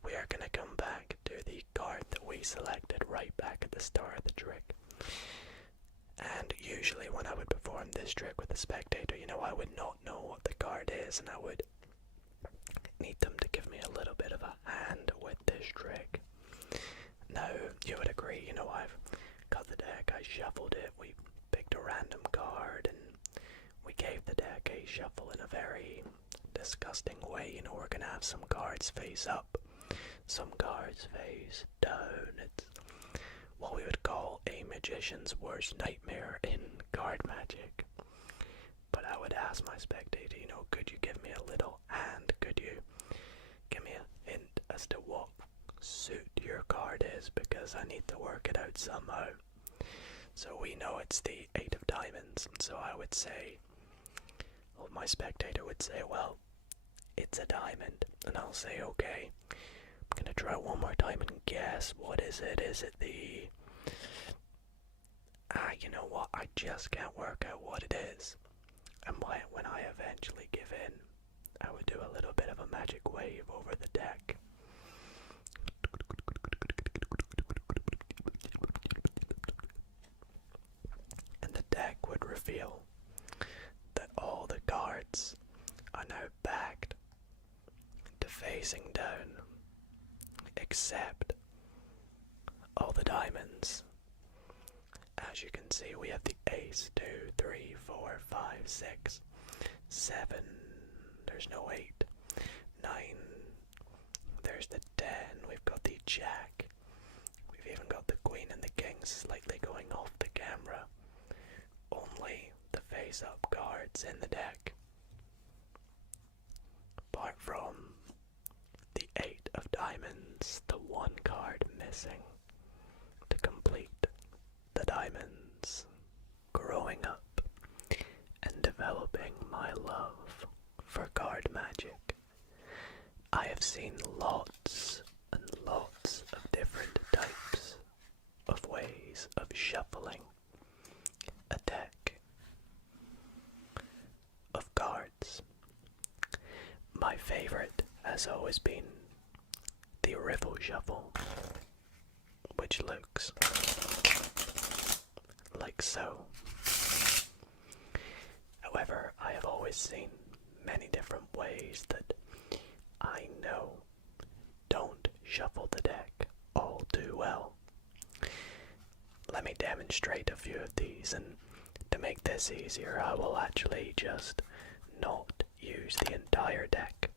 we are going to come back to the card that we selected right back at the start of the trick. And usually when I would perform this trick with a spectator, I would not know what the card is, and I would need them to give me a little bit of a hand with this trick. Now, you would agree, I've got the deck, I shuffled it, we picked a random card, and we gave the deck a shuffle in a very disgusting way. We're going to have some cards face up, some cards face down. It's what we would call a magician's worst nightmare in card magic. But I would ask my spectator, could you give me a little hand? Could you give me a hint as to what suit your card is? Because I need to work it out somehow. So we know it's the 8 of diamonds. So I would say, or my spectator would say, well, it's a diamond. And I'll say, okay, I'm going to try one more time and guess. What is it? Is it the... you know what? I just can't work out what it is. And when I eventually give in, I would do a little bit of a magic wave over the deck. And the deck would reveal that all the cards are now backed to facing down, except all the diamonds. As you can see, we have the ace, 2, 3, 4, 5, 6, 7, there's no 8, 9, there's the 10, we've got the jack, we've even got the queen and the king slightly going off the camera. Only the face-up cards in the deck. Apart from the 8 of diamonds, the one card missing to complete the diamonds. Growing up and developing my love for card magic, I have seen lots and lots of different types of ways of shuffling a deck of cards. My favorite has always been the riffle shuffle, which looks like so. However, I have always seen many different ways that I know don't shuffle the deck all too well. Let me demonstrate a few of these, and to make this easier, I will actually just not use the entire deck.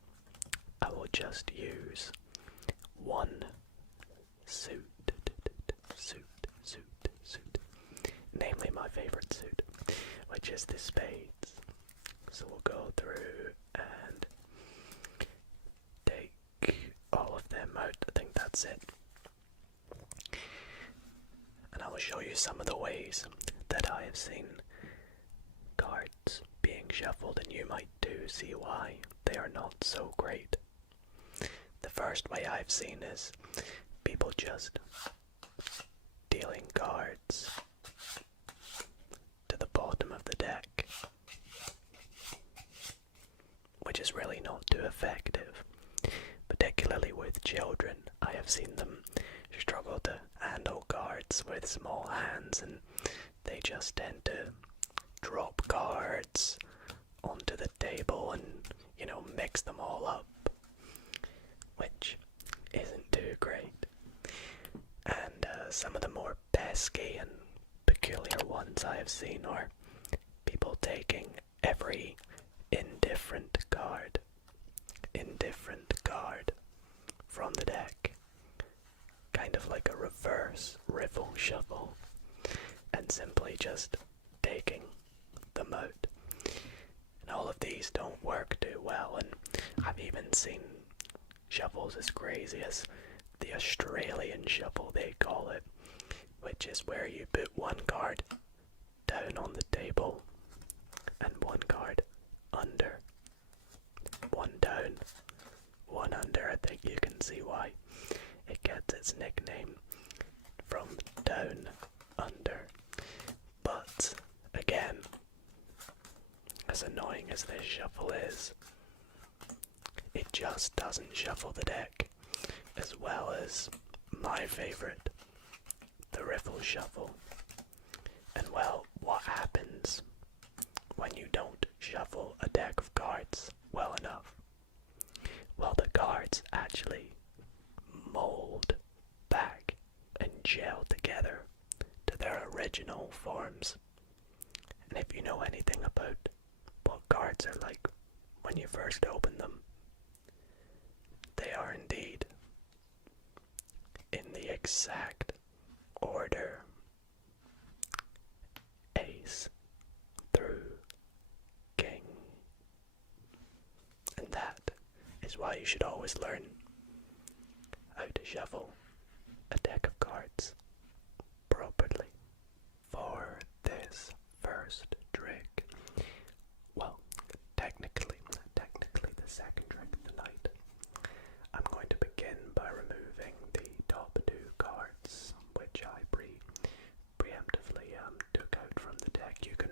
I will just use one suit, namely my favorite suit, which is the spades. So we'll go through and take all of them out. I think that's it. And I will show you some of the ways that I have seen cards being shuffled, and you might too see why they are not so great. The first way I've seen is people just dealing cards to the bottom of the deck, which is really not too effective. Particularly with children, I have seen them struggle to handle cards with small hands, and they just tend to drop cards onto the table and, mix them all up, which isn't too great. And some of the more pesky and peculiar ones I have seen are people taking every indifferent card from the deck, kind of like a reverse riffle shuffle, and simply just taking them out. And all of these don't work too well, and I've even seen shuffles as crazy as the Australian shuffle, they call it, which is where you put one card down on the table and one card under. One down, one under. I think you can see why it gets its nickname from down under. But again, as annoying as this shuffle is, it just doesn't shuffle the deck as well as my favourite, the riffle shuffle. And well, what happens when you don't shuffle a deck of cards well enough? Well, the cards actually mold back and gel together to their original forms. And if you know anything about what cards are like when you first open them, they are indeed in the exact order: ace through king. And that is why you should always learn how to shuffle a deck of cards properly. For this first trick, well, technically the second trick of the night, I'm going to begin by removing the top two cards, which I preemptively took out from the deck. You can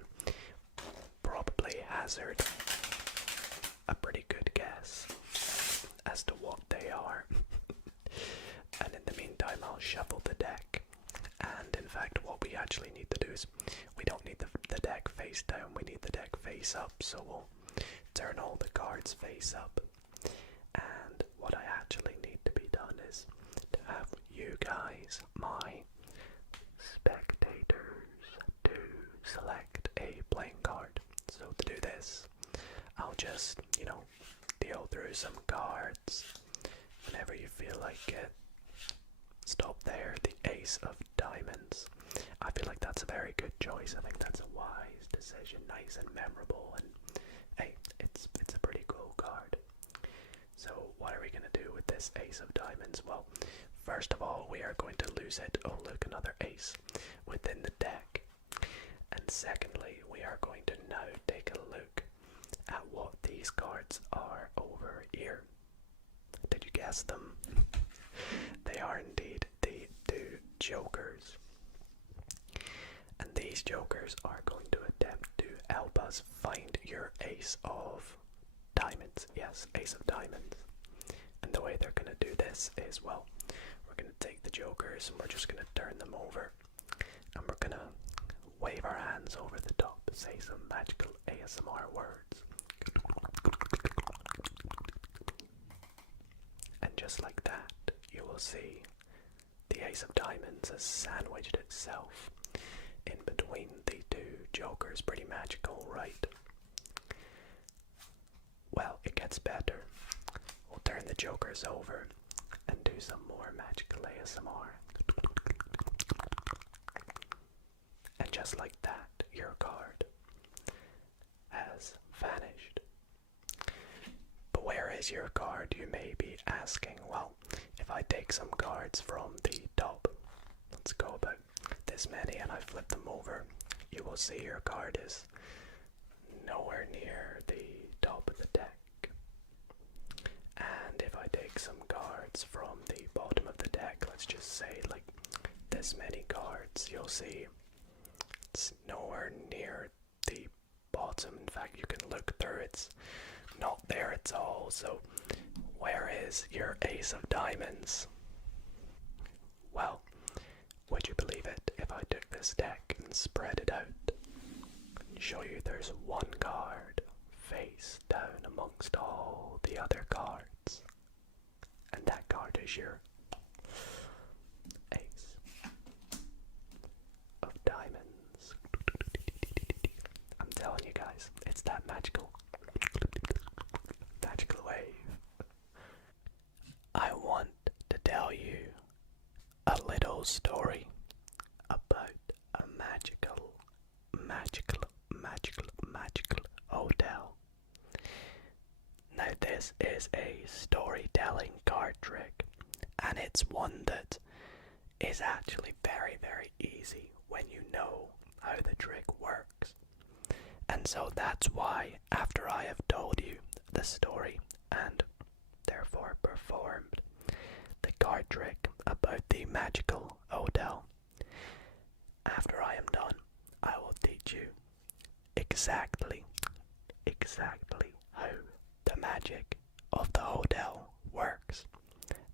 probably hazard a pretty good guess as to what they are. And in the meantime, I'll shuffle the deck. And in fact, what we actually need to do is, we don't need the deck face down, we need the deck face up. So we'll turn all the cards face up. And what I actually need to be done is to have you guys, my spectators, to select a playing card. So to do this, I'll just, deal through some cards. Whenever you feel like it, stop there. The ace of diamonds. I feel like that's a very good choice. I think that's a wise decision, nice and memorable, and hey, it's a pretty cool card. So what are we going to do with this ace of diamonds? Well, first of all, we are going to lose it. Oh look, another ace within the deck. And secondly, we are going to now take a look at what these cards are over here. Did you guess them? They are indeed the two jokers. And these jokers are going to attempt to help us find your ace of diamonds. Yes, ace of diamonds. And the way they're going to do this is, well, we're going to take the jokers and we're just going to turn them over. And we're going to wave our hands over the top, say some magical ASMR words. And just like that, you will see the ace of diamonds has sandwiched itself in between the two jokers. Pretty magical, right? Well, it gets better. We'll turn the jokers over and do some more magical ASMR. And just like that, your card has vanished. But where is your card, you may be asking? Well, if I take some cards from the top, let's go about this many, and I flip them over, you will see your card is nowhere near the top of the deck. And if I take some cards from the bottom of the deck, let's just say like this many cards, you'll see it's nowhere near the bottom. In fact, you can look through, it's not there at all. So where is your ace of diamonds? Well, would you believe it if I took this deck and spread it out and show you there's one card face down amongst all the other cards, and that card is your ace of diamonds. I'm telling you guys, it's that magical wave. I want to tell you a little story about a magical hotel. Now this is a storytelling card trick, and it's one that is actually very, very easy when you know how the trick works. And so that's why, after I have told you the story and therefore performed the card trick about the magical hotel, you exactly how the magic of the hotel works.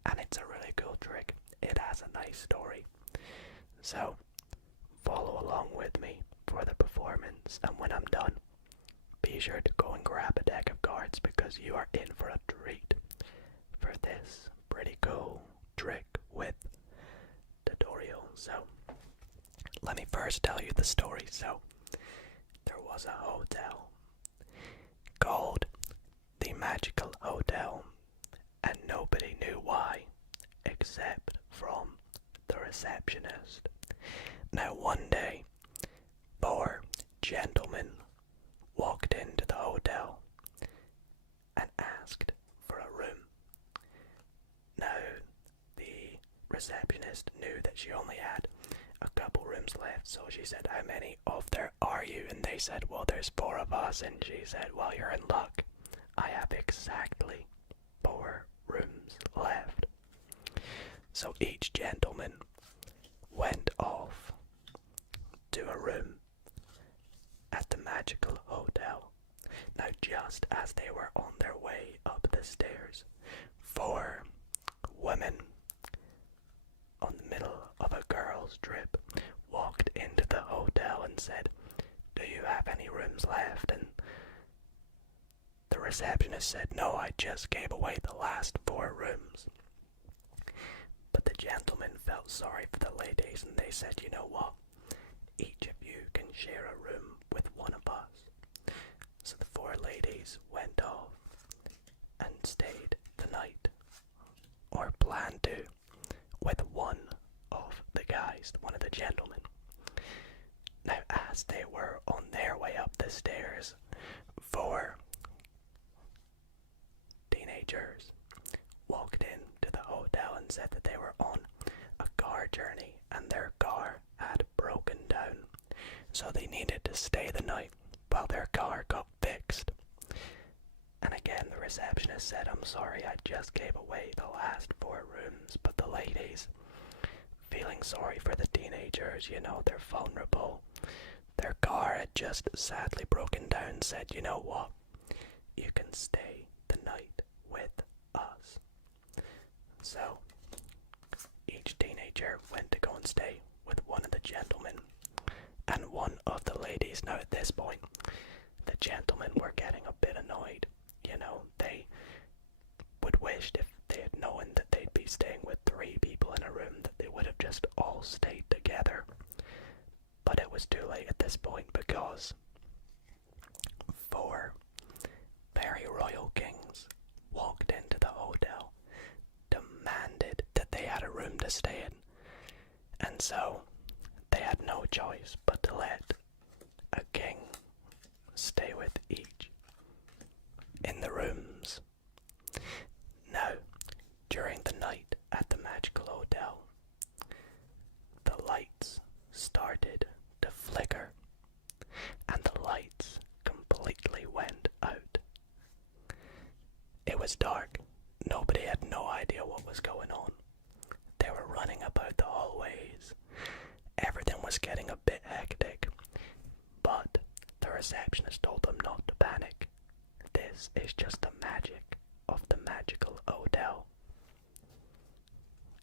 And it's a really cool trick. It has a nice story. So, follow along with me for the performance, and when I'm done, be sure to go and grab a deck of cards because you are in for a treat for this pretty cool trick with tutorial. So, let me first tell you the story. So, there was a hotel called the Magical Hotel, and nobody knew why except from the receptionist. Now one day, 4 gentlemen walked into the hotel and asked for a room. Now, the receptionist knew that she only had a couple rooms left, so she said, "How many of there are you?" And they said, "Well, there's 4 of us." And she said, "Well, you're in luck. I have exactly 4 rooms left." So each gentleman went off to a room at the Magical Hotel. Now, just as they were on their way up the stairs, 4 women on the middle of a girls' trip walked into the hotel and said, "Do you have any rooms left?" And the receptionist said, "No, I just gave away the last 4 rooms." But the gentlemen felt sorry for the ladies, and they said, "You know what? Each of you can share a room with one of us." So the 4 ladies went off and stayed the night, or planned to, with one of the guys, one of the gentlemen. Now, as they were on their way up the stairs, 4 teenagers walked into the hotel and said that they were on a car journey and their car had broken down, so they needed to stay the night while their car got fixed. And again, the receptionist said, "I'm sorry, I just gave away the last 4 rooms." But the ladies, feeling sorry for the teenagers, they're vulnerable, their car had just sadly broken down, said, "You know what? You can stay the night with us." So, each teenager went to go and stay with one of the gentlemen and one of the ladies. Now, at this point, the gentlemen were getting a bit annoyed. They would wish if they had known that they'd be staying with 3 people in a room that they would have just all stayed together. But it was too late at this point because 4 very royal kings walked into the hotel, demanded that they had a room to stay in, and so they had no choice but to let a king stay with each in the rooms. Now, during the night at the Magical Hotel, the lights started to flicker, and the lights completely went out. It was dark. Nobody had no idea what was going on. They were running about the hallways. Everything was getting a bit hectic, but the receptionist told them not to panic. This is just the magic of the Magical Hotel.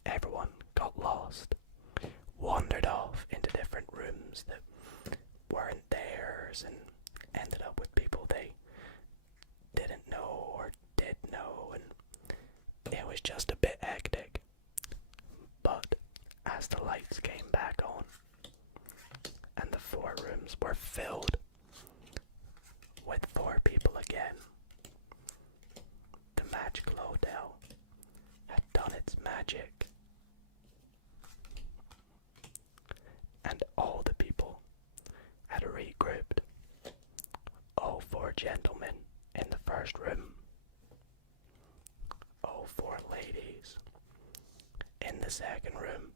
Everyone got lost, wandered off into different rooms that weren't theirs, and ended up with people they didn't know or did know, and it was just a bit hectic. But as the lights came back on and the 4 rooms were filled with 4 people again, the Magical Hotel had done its magic, and all the people had regrouped. All 4 gentlemen in the first room, all 4 ladies in the second room,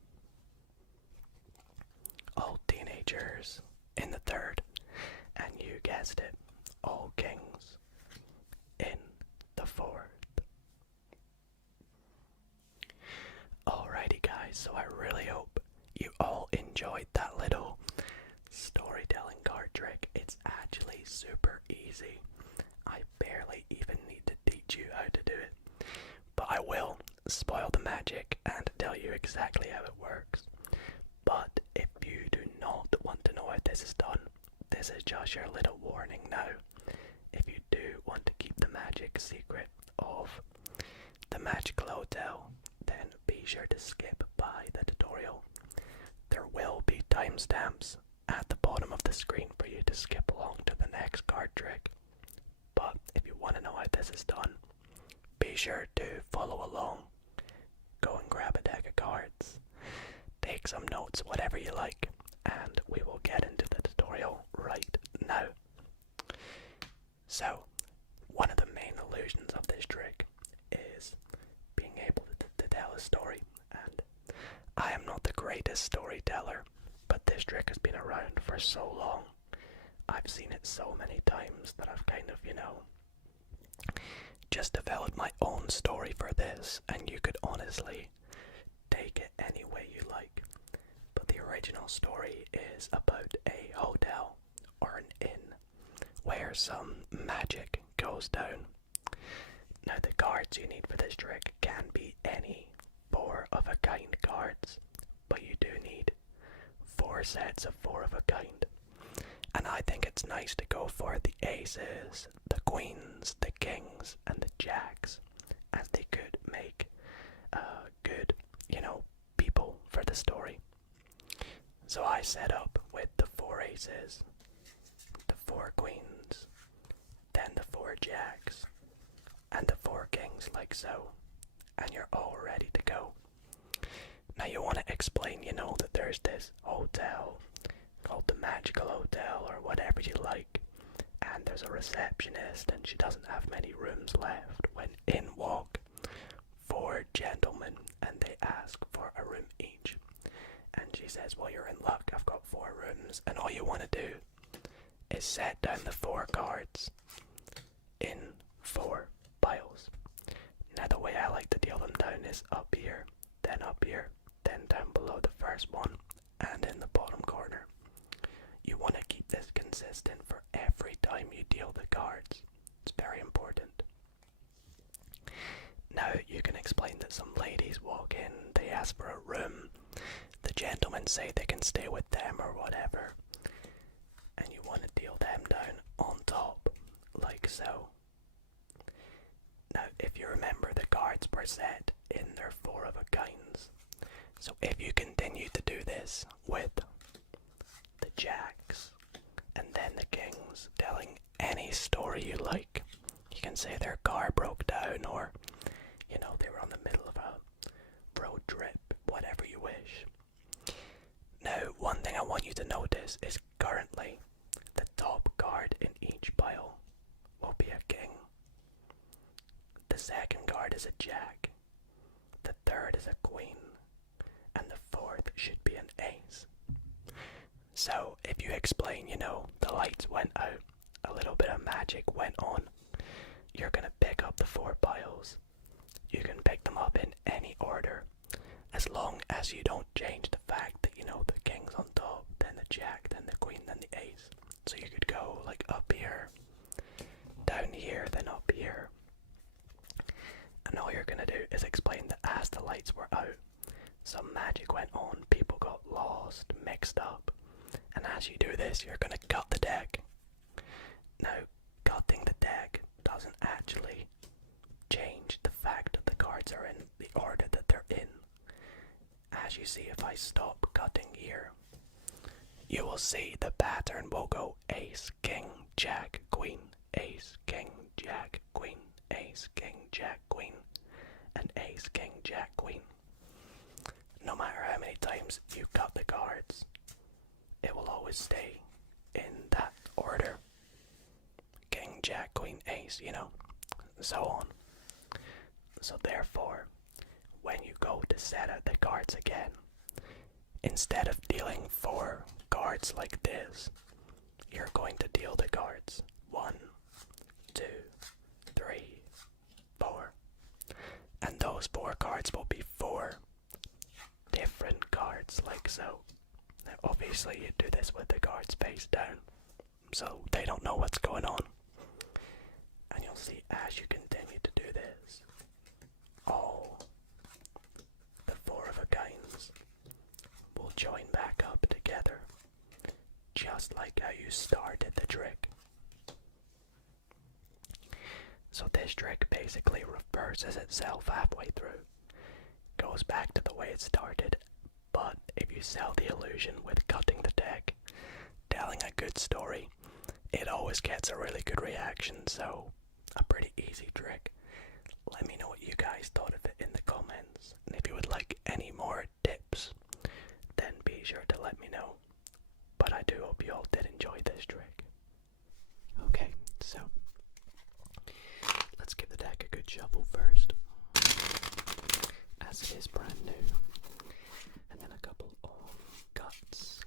all teenagers in the third, and you guessed it, all kings in the fourth. Alrighty guys, so I really hope you all enjoyed that little storytelling card trick. actually super easy. I barely even need to teach you how to do it. But I will spoil the magic and tell you exactly how it works. But if you do not want to know how this is done, this is just your little warning now. If you do want to keep the magic secret of the magical hotel, then be sure to skip by the tutorial. There will be timestamps at the bottom of the screen for you to skip along to the next card trick. But if you want to know how this is done, be sure to follow along. Go and grab a deck of cards, take some notes, whatever you like, and we will get into the tutorial right now. So, one of the main illusions of this trick is being able to tell a story, and I am not the greatest storyteller, but this trick has been around for so long. I've seen it so many times that I've kind of, just developed my own story for this, and you could honestly take it any way you like. But the original story is about a hotel or an inn where some magic goes down. Now the cards you need for this trick can be any 4 of a kind cards, but you do need 4 sets of 4 of a kind. And I think it's nice to go for the aces, the queens, the kings, and the jacks, as they could make good, people for the story. So I set up with the 4 aces, the 4 queens, then the 4 jacks, and the 4 kings like so, and you're all ready to go. Now you want to explain, that there's this hotel called the Magical Hotel or whatever you like, and there's a receptionist and she doesn't have many rooms left, when in walk 4 gentlemen and they ask for a room each, and she says, well, you're in luck, I've got 4 rooms, and all you want to do is set down the 4 cards in 4 piles. Now the way I like to deal them down is up here, then down below the first one, and in the bottom corner. You want to keep this consistent for every time you deal the cards. It's very important. Now you can explain that some ladies walk in, they ask for a room, the gentlemen say they can stay with them or whatever, and you want to deal them down on top, like so. Now if you remember, the cards were set in their 4 of a kinds. So if you continue to do this with the jacks and then the kings, telling any story you like, you can say their car broke down, or they were on the middle of a road trip, whatever you wish. Now one thing I want you to notice is currently the top card in each pile will be a king, the second card is a jack, the third is a queen, and the 4th should be an ace. So if you explain, the lights went out, a little bit of magic went on, you're going to pick up the 4 piles. You can pick them up in any order, as long as you don't change the fact that, the king's on top, then the jack, then the queen, then the ace. So you could go like up here, down here, then up here. And all you're going to do is explain that as the lights were out, some magic went on, people got lost, mixed up, and as you do this, you're going to cut the deck. Now, cutting the deck doesn't actually change the fact that the cards are in the order that they're in. As you see, if I stop cutting here, you will see the pattern will go ace, king, jack, queen, ace, king, jack, queen, ace, king, jack, queen, and ace, king, jack, queen. No matter how many times you cut the cards, it will always stay in that order. King, jack, queen, ace, so on. So therefore, when you go to set out the cards again, instead of dealing 4 cards like this, you're going to deal the cards 1, 2, 3, 4. And those 4 cards will be 4 different cards, like so. Now obviously you do this with the cards face down, so they don't know what's going on. And you'll see as you continue to do this, all the four of a kinds will join back up together, just like how you started the trick. So this trick basically reverses itself halfway through, goes back to the way it started, but if you sell the illusion with cutting the deck, telling a good story, it always gets a really good reaction, so a pretty easy trick. Let me know what you guys thought of it in the comments, and if you would like any more tips, then be sure to let me know. But I do hope you all did enjoy this trick. Okay, so let's give the deck a good shuffle first, as it is brand new, and then a couple of cuts.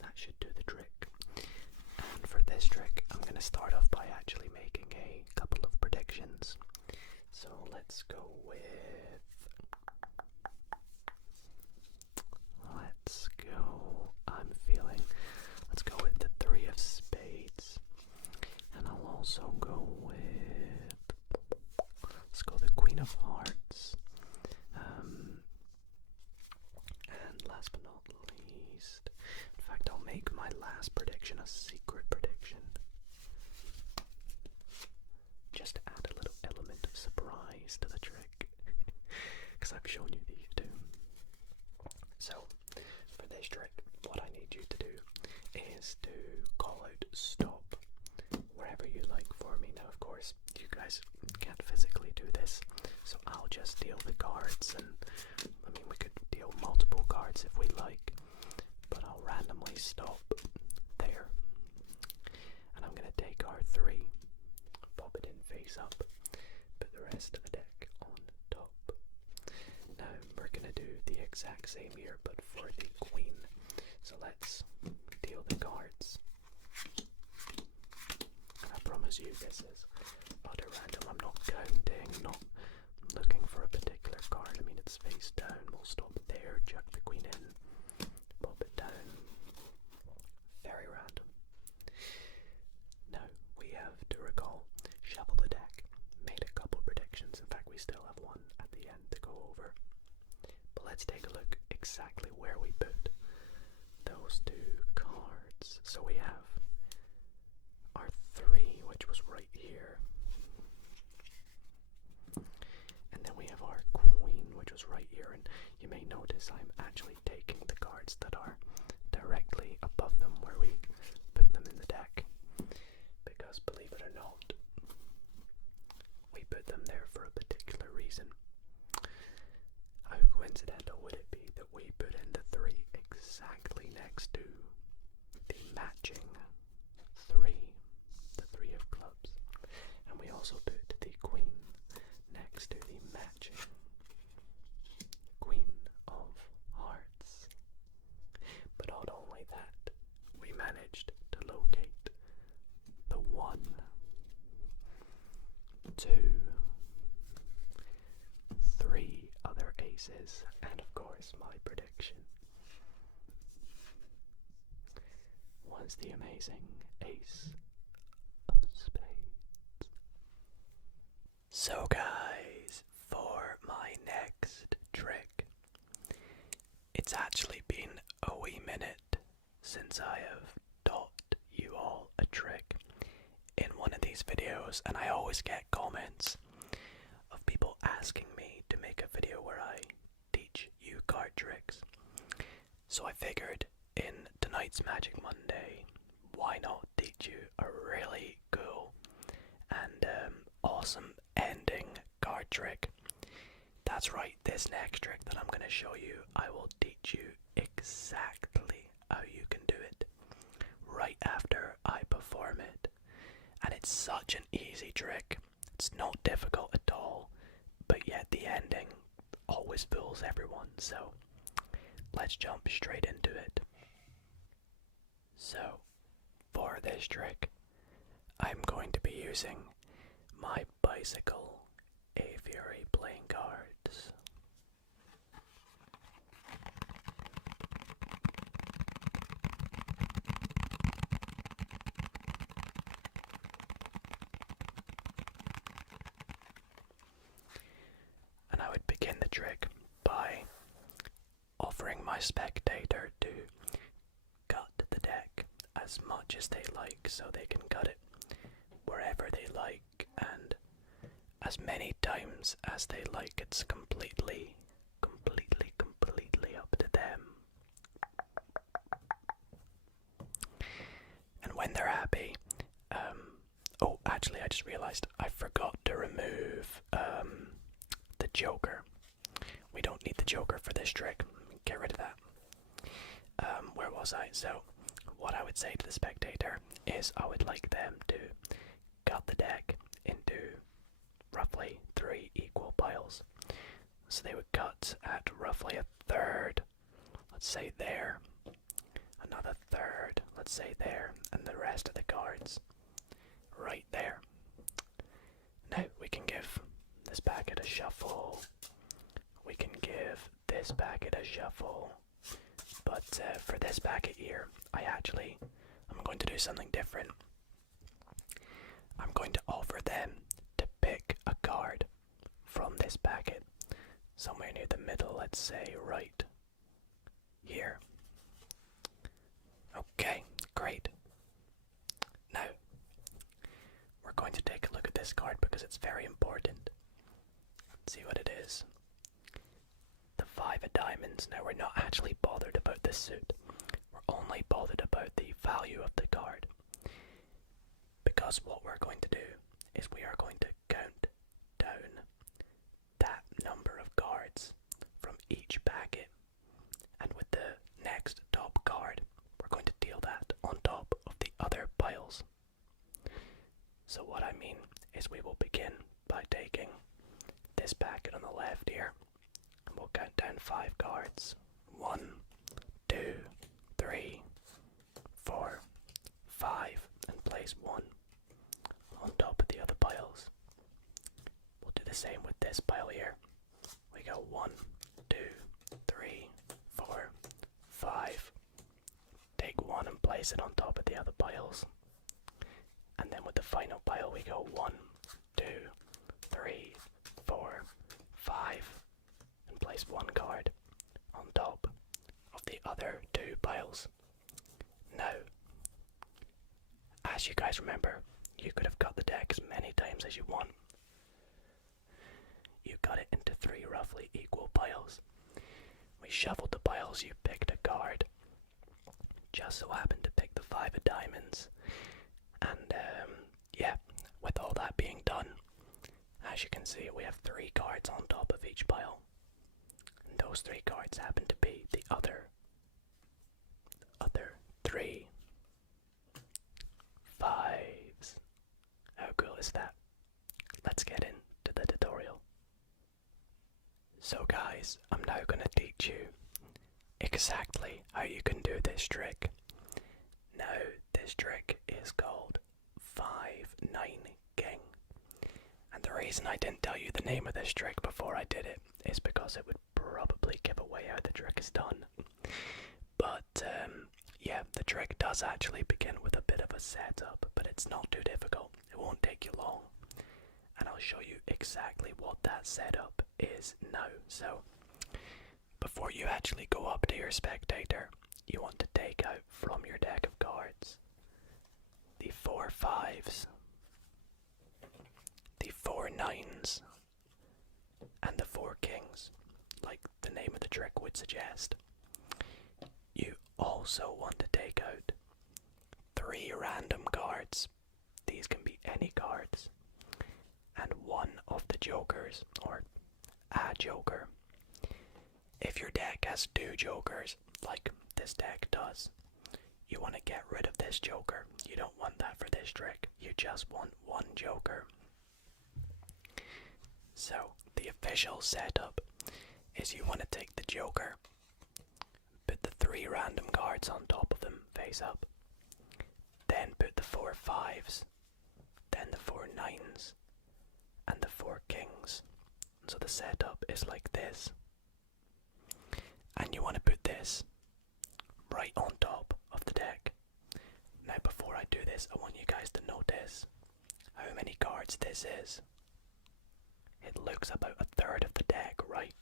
That should do the trick. And for this trick, I'm going to start off by actually making a couple of predictions. So let's go with... Let's go with the three of spades. And I'll also go with... Let's go the queen of hearts. And last but not least... In fact, I'll make my last prediction a secret prediction. Just to add a little element of surprise to the trick. Because I've shown you these two. So, for this trick, what I need you to do is to call out stop wherever you like for me. Now, of course, you guys can't physically do this, so I'll just deal the cards, and I mean, we could deal multiple cards if we like, but I'll randomly stop there. And I'm going to take our 3, pop it in face up, put the rest of the deck on top. Now, we're going to do the exact same here, but for the queen. So let's deal the cards. And I promise you this is utter random. I'm not counting, not looking for a particular card. I mean, it's face down. We'll stop there, chuck the queen in, pop it down. Very random. Now, we have to recall, shuffle the deck, made a couple predictions. In fact, we still have one at the end to go over. But let's take a look exactly where we put those 2 cards. So we have our 3, which was right here, and then we have our queen, which was right here. And you may notice I'm actually taking the cards that are directly above them, where we put them in the deck, because believe it or not, we put them there for a particular reason. How coincidental would it be that we put in the 3 exactly next to the matching 3, the 3 of clubs, and we also put the queen next to the matching queen of hearts. But not only that, we managed to locate the 1, 2, 3 other aces, and of course my prediction was the amazing ace of spades. So guys, for my next trick, it's actually been a wee minute since I have taught you all a trick in one of these videos, and I always get comments of people asking me to make a video where I teach you card tricks. So I figured in tonight's Magic Monday, why not teach you a really cool and awesome ending card trick. That's right, this next trick that I'm going to show you, I will teach you exactly how you can do it right after I perform it. And it's such an easy trick, it's not difficult at all, but yet the ending always fools everyone, so let's jump straight into it. So, for this trick, I'm going to be using my bicycle aviary playing cards. trick by offering my spectator to cut the deck as much as they like, so they can cut it wherever they like and as many times as they like. It's completely up to them. And when they're happy, oh, actually, I just realized I forgot to remove the joker. We don't need the joker for this trick. Get rid of that. Where was I? So, what I would say to the spectator is I would like them to cut the deck into roughly 3 equal piles. So they would cut at roughly a third, let's say there, another third, let's say there, and the rest of the cards right there. Now we can give this packet a shuffle, we can give this packet a shuffle, but for this packet here, I'm going to do something different. I'm going to offer them to pick a card from this packet, somewhere near the middle, let's say right here. Okay, great. Now, we're going to take a look at this card because it's very important. Let's see what it is. The 5 of diamonds. Now, we're not actually bothered about this suit. We're only bothered about the value of the card. Because what we're going to do is we are going to count down that number of cards from each packet, and with the next top card we're going to deal that on top of the other piles. So what I mean is we will begin by taking this packet on the left here, and we'll count down 5 cards. 1, 2, 3, 4, 5, and place 1 on top of the other piles. We'll do the same with this pile here. We go 1, 2, 3, 4, 5. Take 1 and place it on top of the other piles. And then with the final pile we go 1, 2, 3, 4, 5, and place 1 card on top of the other 2 piles. Now, as you guys remember, you could have cut the deck as many times as you want. You cut it into 3 roughly equal piles. We shuffled the piles, you picked a card. Just so happened to pick the 5 of diamonds. And yeah, with all that being done, as you can see, we have 3 cards on top of each pile. And those 3 cards happen to be the other 3 5s. How cool is that? Let's get into the tutorial. So guys, I'm now going to teach you exactly how you can do this trick. Now, this trick is called 5-9 King. And the reason I didn't tell you the name of this trick before I did it is because it would probably give away how the trick is done. But yeah, the trick does actually begin with a bit of a setup, but it's not too difficult. It won't take you long. And I'll show you exactly what that setup is now. So, before you actually go up to your spectator, you want to take out from your deck of cards the 4 5s, the 4 9s, and the 4 kings, like the name of the trick would suggest. You also want to take out 3 random cards. These can be any cards. And 1 of the jokers, or a joker. If your deck has 2 jokers, like this deck does, you want to get rid of this joker. You don't want that for this trick. You just want 1 joker. So, the official setup is you want to take the joker, put the 3 random cards on top of them, face up, then put the 4 5s, then the 4 9s, and the 4 kings. So the setup is like this. And you want to put this right on top of the deck. Now before I do this, I want you guys to notice how many cards this is. It looks about a third of the deck, right?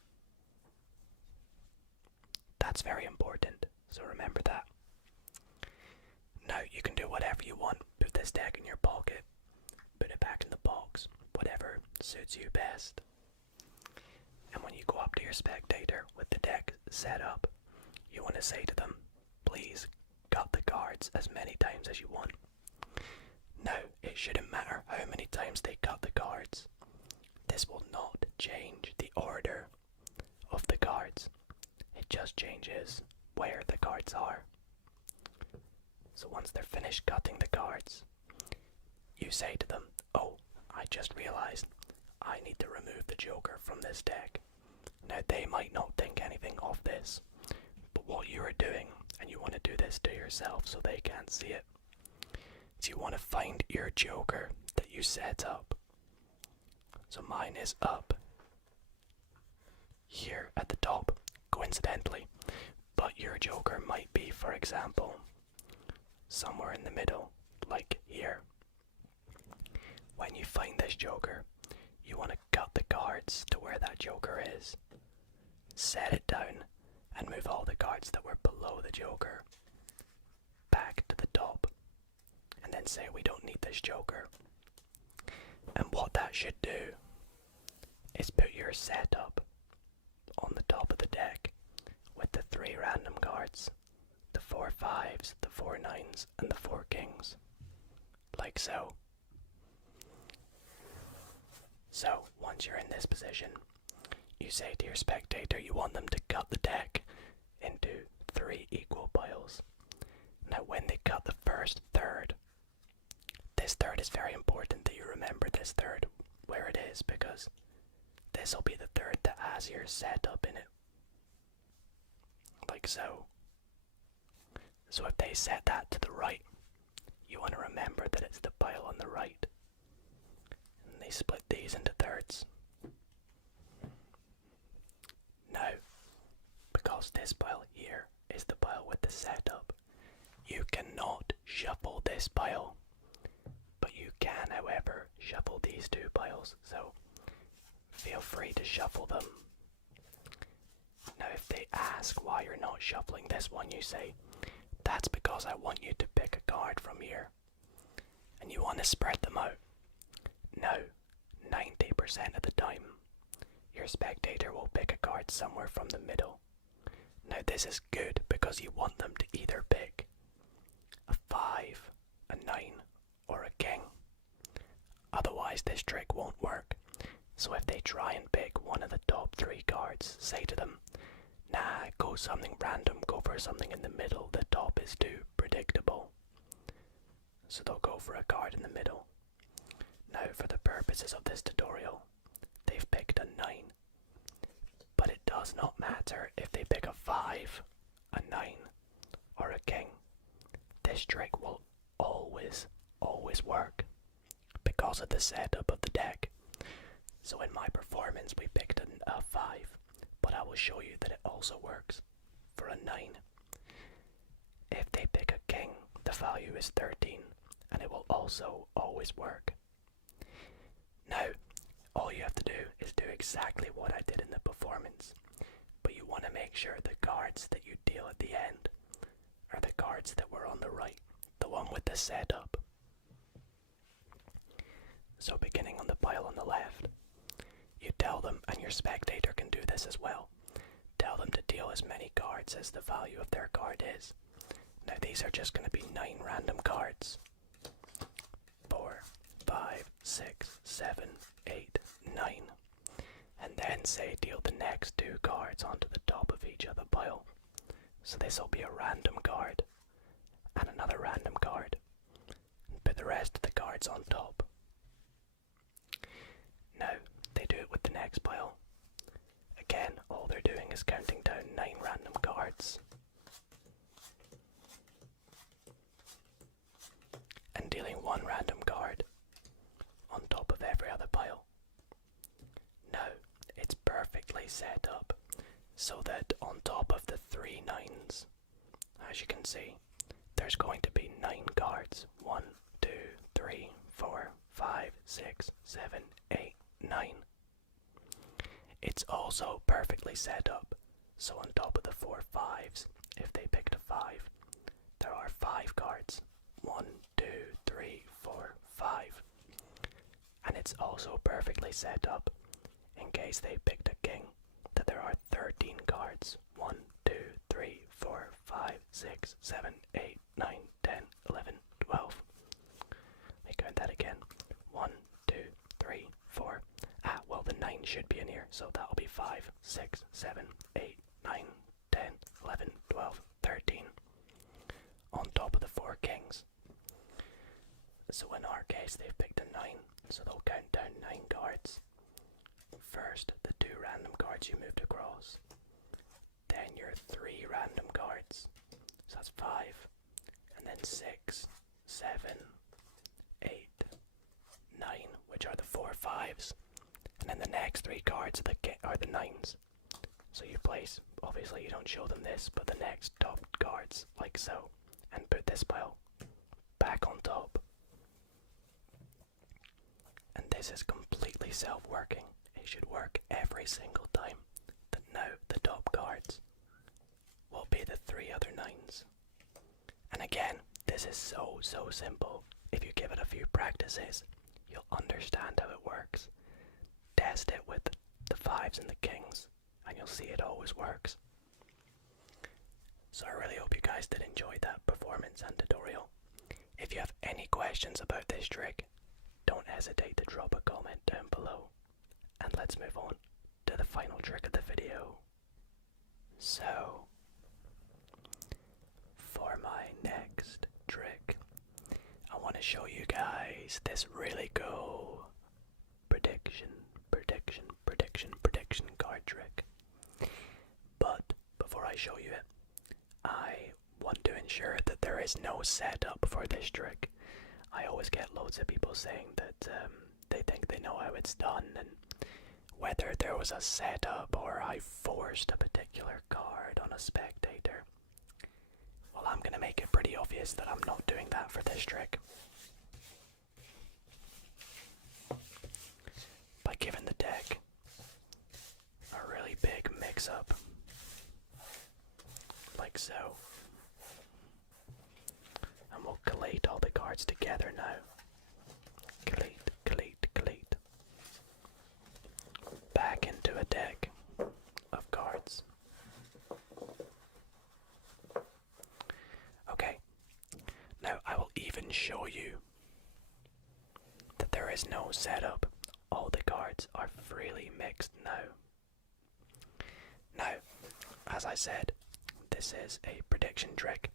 That's very important, so remember that. Now you can do whatever you want. Put this deck in your pocket, put it back in the box, whatever suits you best. And when you go up to your spectator with the deck set up, you want to say to them, please cut the cards as many times as you want. Now, it shouldn't matter how many times they cut the cards. This will not change the order of the cards. It just changes where the cards are. So once they're finished cutting the cards, you say to them, oh, I just realized I need to remove the Joker from this deck. Now they might not think anything of this, but what you are doing, and you want to do this to yourself so they can't see it, is you want to find your Joker that you set up. So mine is up here at the top, coincidentally, but your Joker might be, for example, somewhere in the middle, like here. When you find this Joker, you want to cut the cards to where that Joker is, set it down, and move all the cards that were below the Joker back to the top, and then say we don't need this Joker. And what that should do is put your setup on the top of the deck with the 3 random cards, the 4 5s, the 4 9s, and the 4 kings, like so. So, once you're in this position, you say to your spectator you want them to cut the deck into 3 equal piles. Now when they cut the first third, this third is very important that you remember this third, where it is, because this will be the third that has your setup in it. Like so. So if they set that to the right, you want to remember that it's the pile on the right. And they split these into thirds. Now, because this pile here is the pile with the setup, you cannot shuffle this pile. But you can, however, shuffle these 2 piles, so feel free to shuffle them. Now if they ask why you're not shuffling this one, you say, that's because I want you to pick a card from here, and you want to spread them out. Now, 90% of the time, your spectator will pick a card somewhere from the middle. Now this is good because you want them to either pick a 5, a 9, or a king. Otherwise this trick won't work. So if they try and pick one of the top 3 cards, say to them, nah, go something random, go for something in the middle, the top is too predictable. So they'll go for a card in the middle. Now for the purposes of this tutorial, they've picked a 9. But it does not matter if they pick a 5, a 9, or a king. This trick will always work because of the setup of the deck. So in my performance we picked a 5, but I will show you that it also works for a 9. If they pick a king, the value is 13, and it will also always work. Now, all you have to do is do exactly what I did in the performance, but you want to make sure the cards that you deal at the end are the cards that were on the right, the one with the setup. So beginning on the pile on the left, you tell them, and your spectator can do this as well, tell them to deal as many cards as the value of their card is. Now these are just going to be 9 random cards. 4, 5, 6, 7, 8, 9. And then say deal the next 2 cards onto the top of each other pile. So this will be a random card, and another random card. And put the rest of the cards on top. Now, they do it with the next pile. Again, all they're doing is counting down 9 random cards. And dealing 1 random card on top of every other pile. Now, it's perfectly set up so that on top of the 3 9s, as you can see, there's going to be 9 cards. 1, 2, 3, 4, 5, 6, 7, 8, 9. It's also perfectly set up so on top of the 4 4 5s if they picked a 5. There are 5 cards. 1, 2, 3, 4, 5. And it's also perfectly set up, in case they picked a king, that there are 13 cards. 1, 2, 3, 4, 5, 6, 7, 8, 9, 10, 11, 12. Let me count that again. 1, 2, 3, 4. Well, the 9 should be in here, so that'll be 5, 6, 7, 8, 9, 10, 11, 12, 13. On top of the 4 kings. So in our case, they've picked a 9, so they'll count down 9 cards. First, the 2 random cards you moved across. Then your 3 random cards. So that's 5. And then 6, 7, 8, 9, which are the 4 5s. And then the next 3 cards are the 9s. So you place, obviously you don't show them this, but the next top cards, like so. And put this pile back on top. And this is completely self-working. It should work every single time. That now the top cards will be the 3 other 9s. And again, this is so simple. If you give it a few practices, you'll understand how it works. Test it with the 5s and the kings, and you'll see it always works. So I really hope you guys did enjoy that performance and tutorial. If you have any questions about this trick, don't hesitate to drop a comment down below. And let's move on to the final trick of the video. So, for my next trick, I want to show you guys this really cool prediction card trick. But before I show you it, I want to ensure that there is no setup for this trick. I always get loads of people saying that they think they know how it's done, and whether there was a setup or I forced a particular card on a spectator. Well, I'm going to make it pretty obvious that I'm not doing that for this trick. By giving the deck a really big mix-up. Like so. And we'll collate all the cards together now. Collate. Back into a deck of cards. Okay. Now I will even show you that there is no setup. All the cards are freely mixed now. Now, as I said, this is a prediction trick.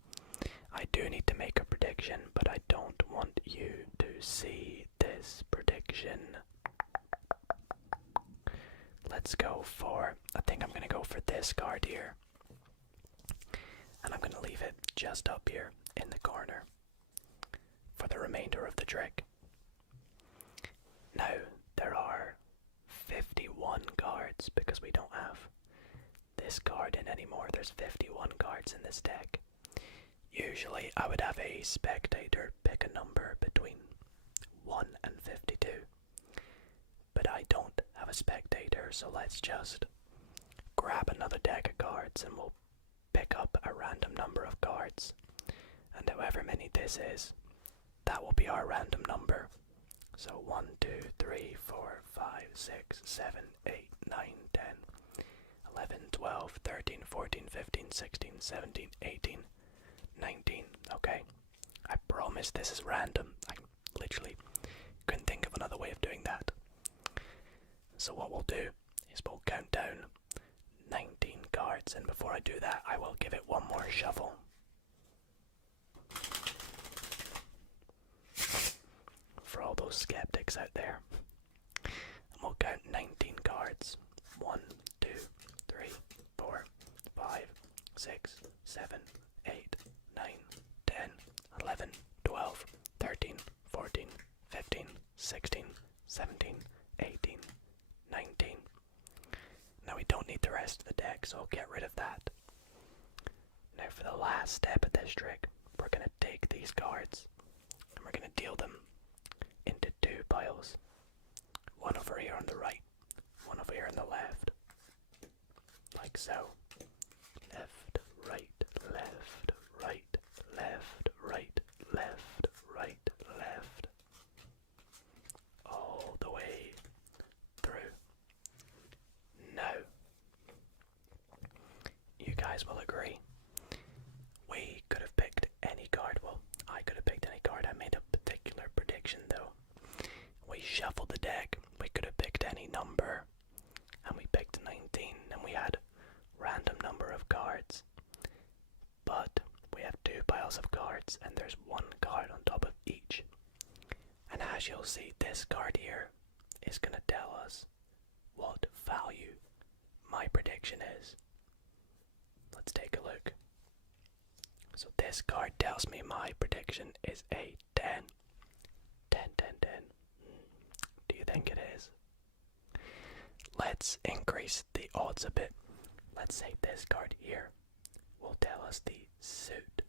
I do need to make a prediction, but I don't want you to see this prediction. Let's go for, I think I'm going to go for this card here. And I'm going to leave it just up here in the corner for the remainder of the trick. Now, there are 51 cards because we don't have this card in anymore. There's 51 cards in this deck. Usually I would have a spectator pick a number between 1 and 52. But I don't have a spectator, so let's just grab another deck of cards and we'll pick up a random number of cards. And however many this is, that will be our random number. So 1, 2, 3, 4, 5, 6, 7, 8, 9, 10, 11, 12, 13, 14, 15, 16, 17, 18, 19. Okay? I promise this is random. I literally couldn't think of another way of doing that. So what we'll do is we'll count down 19 cards, and before I do that, I will give it one more shuffle. For all those skeptics out there. And we'll count 19 cards. 1, 2, 3, 4, 5, 6, 7, 8, 9, 10, 11, 12, 13, 14, 15, 16, 17, 18, 19. Now we don't need the rest of the deck, so I'll get rid of that. Now for the last step of this trick, we're going to take these cards and we're going to deal them into 2 piles. One over here on the right, one over here on the left. Like so. Left, guys will agree. We could have picked any card. Well, I could have picked any card. I made a particular prediction though. We shuffled the deck. We could have picked any number. And we picked 19 and we had random number of cards. But we have 2 piles of cards and there's 1 card on top of each. And as you'll see, this card here is going to tell us what value my prediction is. Let's take a look. So this card tells me my prediction is a 10. 10, 10, 10. Do you think it is? Let's increase the odds a bit. Let's say this card here will tell us the suit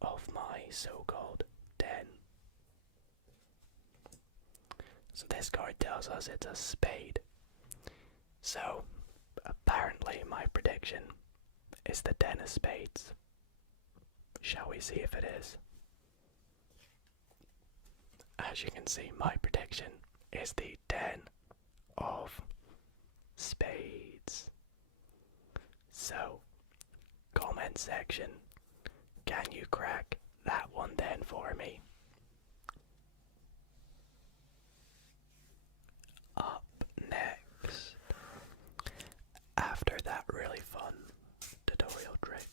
of my so-called 10. So this card tells us it's a spade. So apparently my prediction is the 10 of spades. Shall we see if it is? As you can see, my prediction is the 10 of spades. So, comment section, can you crack that one then for me? Up next, after that really fun tutorial trick,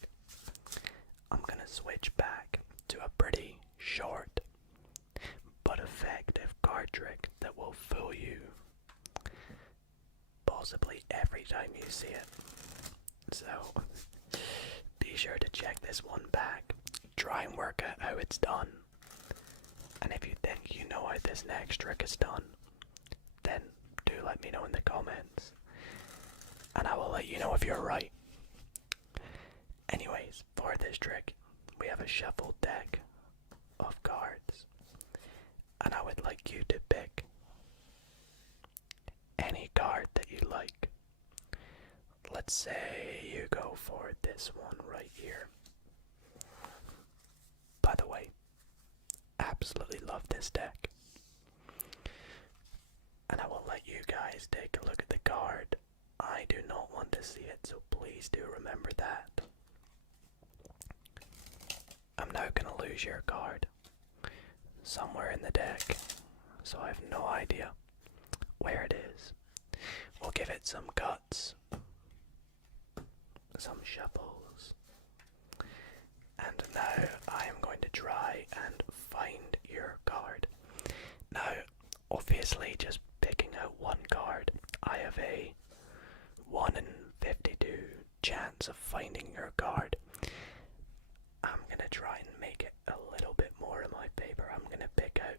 I'm gonna switch back to a pretty short but effective card trick that will fool you possibly every time you see it. So be sure to check this one back, try and work out how it's done, and if you think you know how this next trick is done, then do let me know in the comments and I will let you know if you're right. Anyways, for this trick we have a shuffled deck of cards and I would like you to pick any card that you like. Let's say you go for this one right here. By the way, absolutely love this deck. And I will let you guys take a look at the card. I do not want to see it, so please do remember that. I'm now going to lose your card somewhere in the deck, so I have no idea where it is. We'll give it some cuts, some shuffles, and now I am going to try and find your card. Now, obviously, just picking out one card, I have a 1 in 52 chance of finding your card. I'm gonna try and make it a little bit more in my favor. I'm gonna pick out,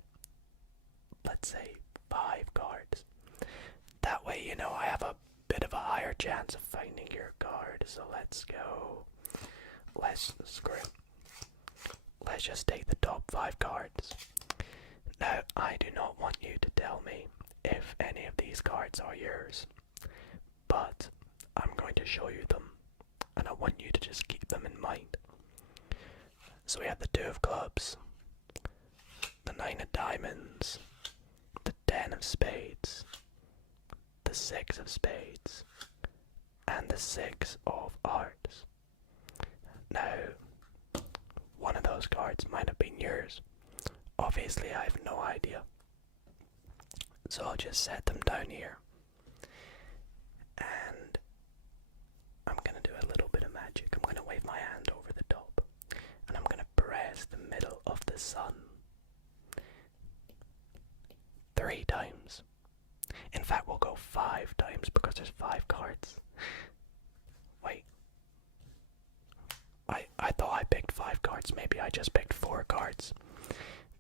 let's say, 5 cards. That way, you know, I have a bit of a higher chance of finding your card. So let's go. Let's just take the top 5 cards. Now, I do not want you to tell me if any of these cards are yours, but I'm going to show you them, and I want you to just keep them in mind. So we have the 2 of clubs, the 9 of diamonds, the 10 of spades, the 6 of spades, and the 6 of hearts. Now, one of those cards might have been yours. Obviously, I have no idea. So I'll just set them down here. And I'm going to do a little bit of magic. I'm going to wave my hand over the top. And I'm going to press the middle of the sun 3 times. In fact, we'll go 5 times because there's 5 cards. Wait. I thought I picked 5 cards. Maybe I just picked 4 cards.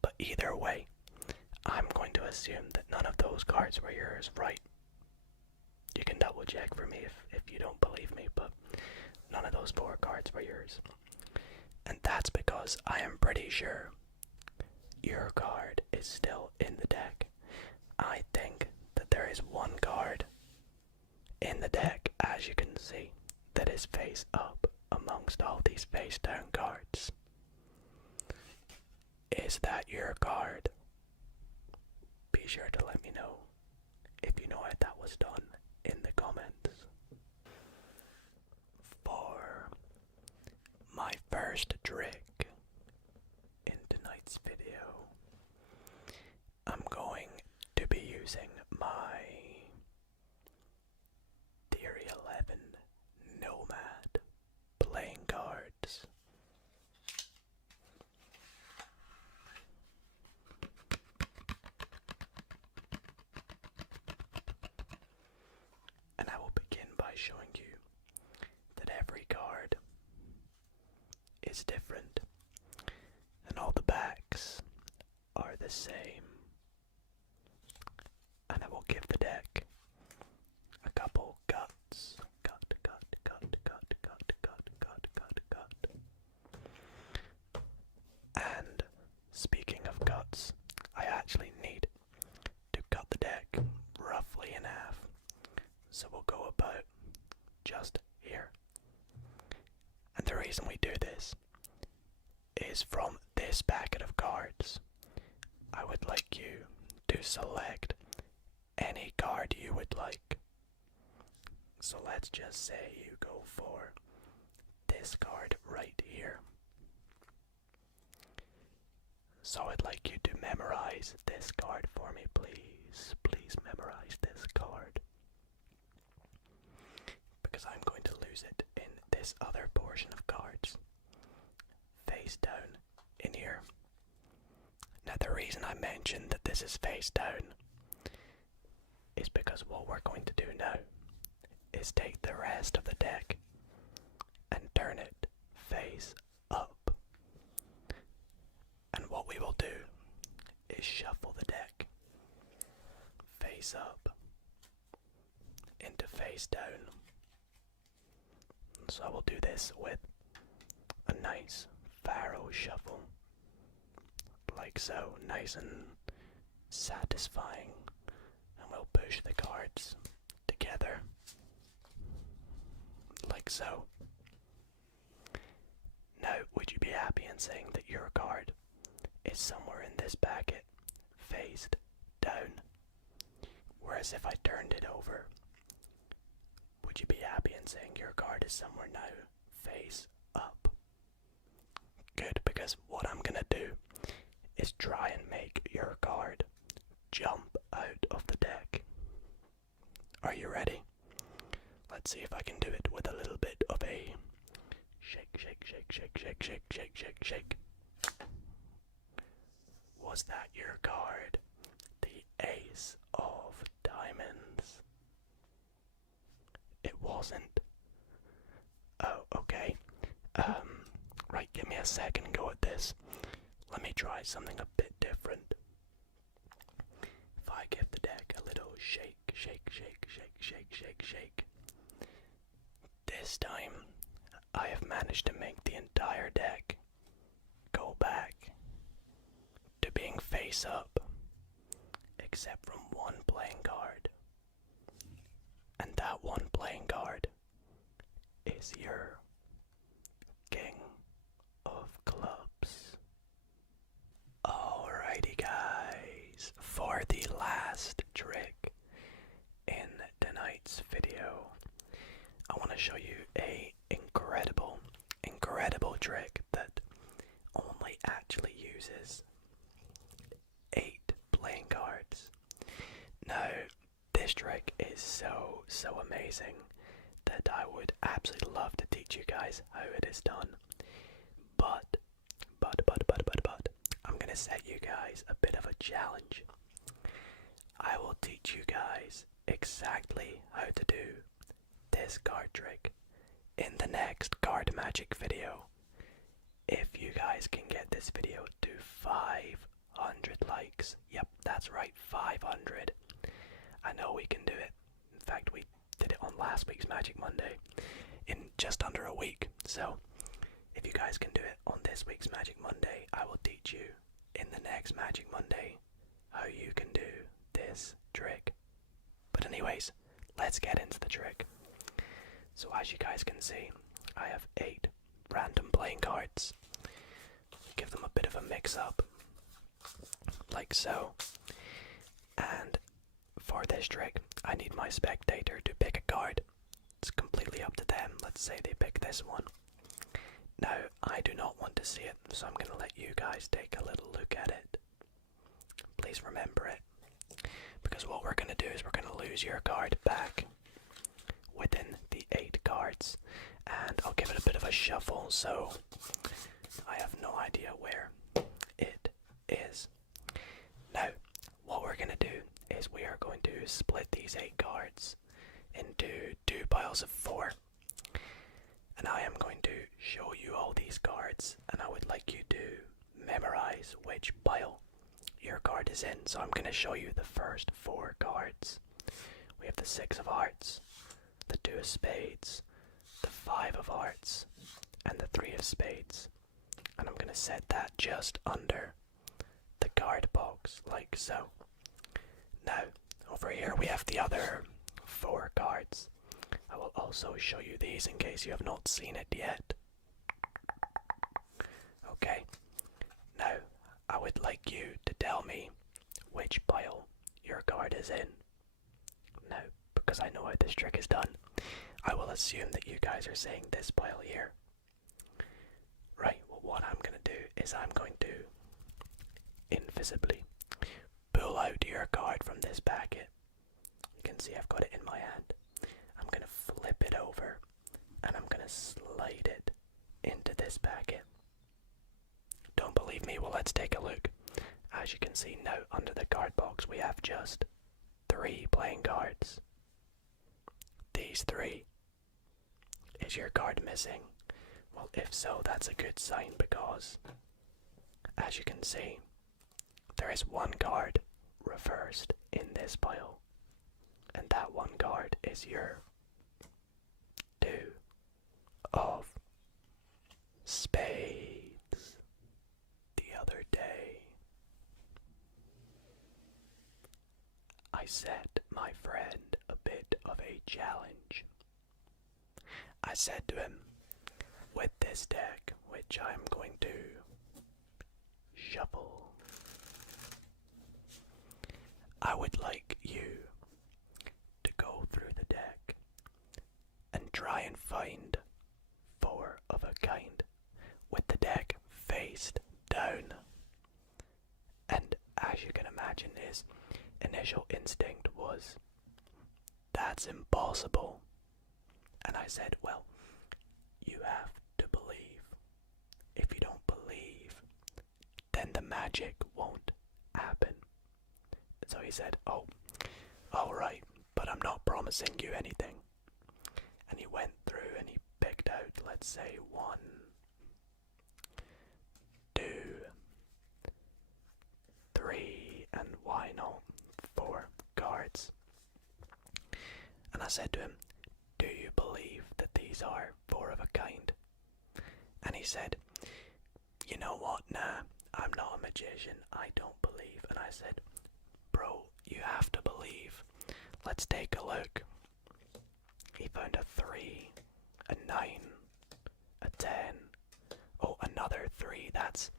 But either way, I'm going to assume that none of those cards were yours, right? You can double check for me if you don't believe me, but none of those 4 cards were yours. And that's because I am pretty sure your card is still in the deck. I think that there is 1 card in the deck, as you can see, that is face up amongst all these face down cards. Is that your card? Be sure to let me know if you know how that was done in the comments. For is different, and all the backs are the same. And I will give the deck a couple cuts. Cut. And speaking of cuts, I actually need to cut the deck roughly in half. So we'll go about just here. And the reason we do this is from this packet of cards. I would like you to select any card you would like. So let's just say you go for this card right here. So I'd like you to memorize this card for me, please. Please memorize this card. Because I'm going to lose it in this other portion of cards. Face down in here. Now the reason I mentioned that this is face down is because what we're going to do now is take the rest of the deck and turn it face up. And what we will do is shuffle the deck face up into face down. So I will do this with a nice faro shuffle, like so, nice and satisfying. And we'll push the cards together, like so. Now, would you be happy in saying that your card is somewhere in this packet, faced down? Whereas if I turned it over, would you be happy in saying your card is somewhere now, face up? Good, because what I'm gonna do is try and make your card jump out of the deck. Are you ready? Let's see if I can do it with a little bit of a shake, shake, shake, shake, shake, shake, shake, shake, shake. Was that your card? The Ace of Diamonds. It wasn't. Oh, okay. Right, give me a second go at this. Let me try something a bit different. If I give the deck a little shake, shake, shake, shake, shake, shake, shake. This time, I have managed to make the entire deck go back to being face up, except from one playing card. And that one playing card is your King of Clubs. Alrighty guys, for the last trick in tonight's video, I want to show you a incredible trick that only actually uses 8 playing cards. Now, this trick is so amazing that I would absolutely love to teach you guys how it is done. But, I'm gonna set you guys a bit of a challenge. I will teach you guys exactly how to do this card trick in the next card magic video. If you guys can get this video to 500 likes, yep, that's right, 500. I know we can do it. In fact, we did it on last week's Magic Monday in just under a week. So, if you guys can do it on this week's Magic Monday, I will teach you in the next Magic Monday how you can do this trick. But anyways, let's get into the trick. So as you guys can see, I have 8 random playing cards. Give them a bit of a mix up, like so. And for this trick, I need my spectator to pick a card. It's completely up to them. Let's say they pick this one. Now, I do not want to see it, so I'm going to let you guys take a little look at it. Please remember it, because what we're going to do is we're going to lose your card back within the 8 cards, and I'll give it a bit of a shuffle, so I have no idea where it is. Now, what we're going to do is we are going to split these 8 cards into 2 piles of 4, and I am going to show you all the these cards, and I would like you to memorize which pile your card is in. So I'm going to show you the first 4 cards. We have the 6 of hearts, the 2 of spades, the 5 of hearts, and the 3 of spades. And I'm going to set that just under the card box, like so. Now, over here we have the other 4 cards. I will also show you these in case you have not seen it yet. Okay, now I would like you to tell me which pile your card is in. Now, because I know how this trick is done, I will assume that you guys are saying this pile here. Right, well, what I'm going to do is I'm going to invisibly pull out your card from this packet. You can see I've got it in my hand. I'm going to flip it over and I'm going to slide it into this packet. Don't believe me? Well, let's take a look. As you can see now, under the card box we have just 3 playing cards. These 3. Is your card missing? Well, if so, that's a good sign, because as you can see, there is 1 card reversed in this pile, and that 1 card is your 2 of spades. The other day, I set my friend a bit of a challenge. I said to him, with this deck, which I'm going to shuffle, I would like you to go through the deck and try and find 4 of a kind with the deck faced down. And as you can imagine, his initial instinct was, that's impossible. And I said, well, you have to believe. If you don't believe, then the magic won't happen. So he said, oh, alright, but I'm not promising you anything. And he went through and he picked out, let's say, 1, 2, 3, and why not 4 cards. And I said to him, do you believe that these are 4 of a kind? And he said, you know what, nah, I'm not a magician, I don't believe. And I said, bro, you have to believe. Let's take a look. He found a 3, a 9, a 10, oh, another 3. That's,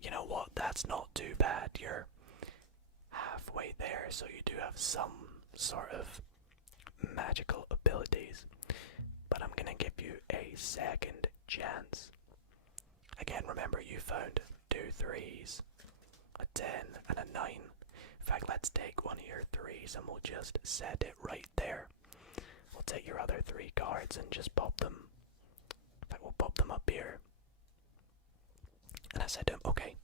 you know what, that's not too bad. You're halfway there, so you do have some sort of magical abilities. But I'm gonna give you a second chance. Again, remember, you found 2 3s, a 10, and a 9. In fact, let's take one of your 3s and we'll just set it right there. We'll take your other 3 cards and just pop them. In fact, we'll pop them up here. And I said to him, okay,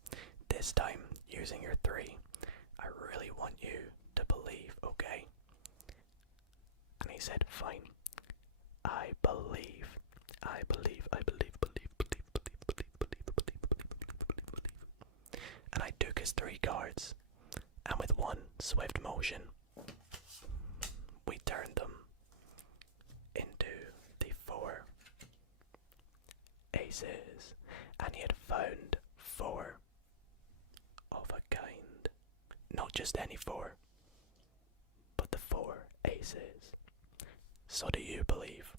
this time, using your 3, I really want you to believe, okay? And he said, fine. I believe. I believe, I believe, believe, believe, believe, believe, believe, believe, believe, believe, believe. And I took his 3 cards, and with one swift motion, we turned them into the 4 aces, and he had found 4 of a kind. Not just any 4, but the 4 aces. So do you believe?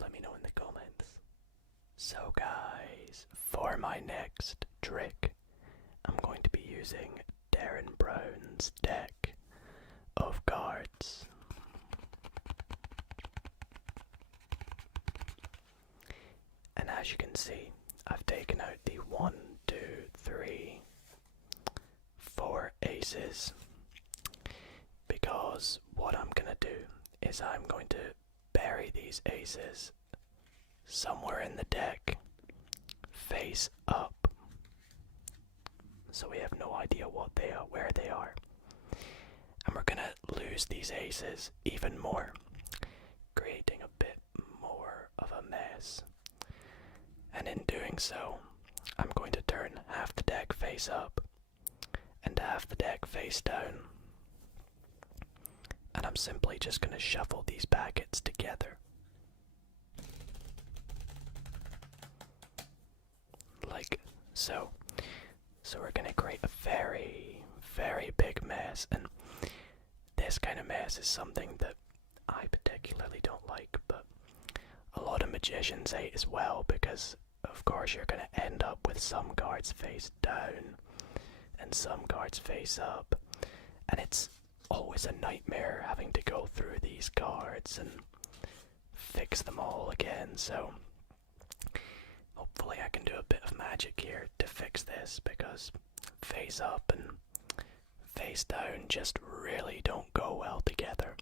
Let me know in the comments. So guys, for my next trick, I'm going to be using Darren Brown's deck of cards. And as you can see, I've taken out the 1, 2, 3, 4 aces, because what I'm gonna do is I'm going to bury these aces somewhere in the deck, face up, so we have no idea what they are, where they are. And we're gonna lose these aces even more, creating a bit more of a mess. And doing so, I'm going to turn half the deck face up and half the deck face down. And I'm simply just going to shuffle these packets together. Like so. So we're going to create a very, very big mess, and this kind of mess is something that I particularly don't like, but a lot of magicians hate as well, because of course you're going to end up with some cards face down and some cards face up, and it's always a nightmare having to go through these cards and fix them all again. So hopefully I can do a bit of magic here to fix this, because face up and face down just really don't go well together.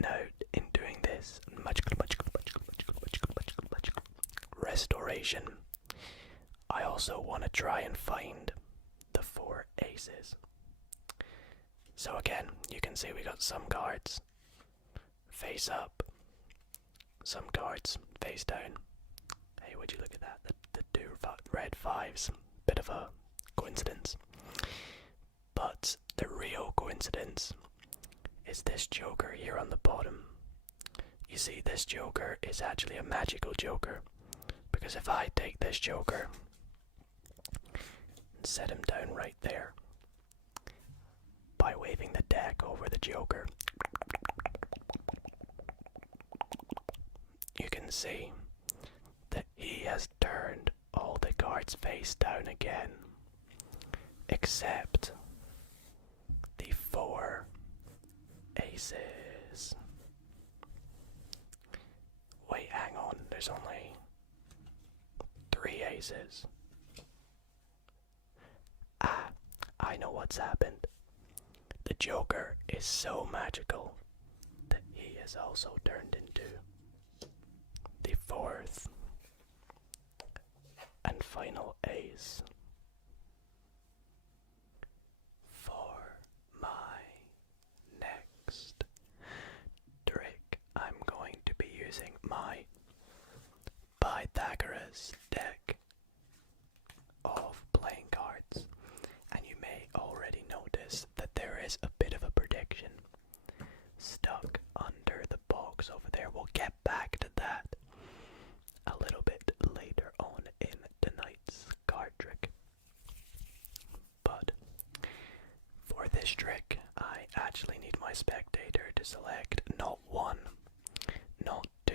Now, in doing this restoration, I also want to try and find the 4 aces. So again, you can see we got some cards face up, some cards face down. Hey, would you look at that? The 2 red 5s. Bit of a coincidence. But the real coincidence is this joker here on the bottom. You see, this joker is actually a magical joker, because if I take this joker and set him down right there by waving the deck over the joker, you can see that he has turned all the cards face down again, except the 4 aces. Wait, hang on, there's only 3 aces. Ah, I know what's happened. The joker is so magical that he has also turned into the 4th and final ace. For my next trick, I'm going to be using my Pythagoras deck of playing cards, and you may already notice that there is a bit of a prediction stuck under the box over there. We'll get back to that a little bit later on in tonight's card trick. But for this trick, I actually need my spectator to select not 1, not 2,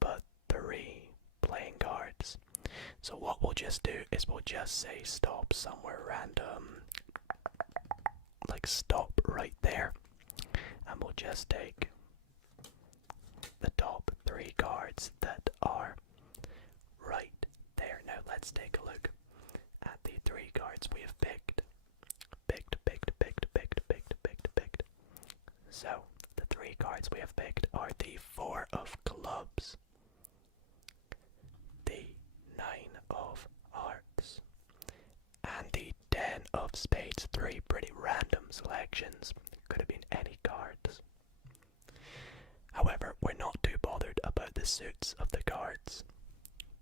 but 3 playing cards. So what we'll just do is we'll just say stop somewhere random, like stop right there, and we'll just take the top 3 cards that are right there. Now let's take a look at the 3 cards we have picked. So the 3 cards we have picked are the 4 of clubs, the 9 of hearts, and the 10 of spades. 3 pretty random selections. Could have been any cards. However, we're not too bothered about the suits of the cards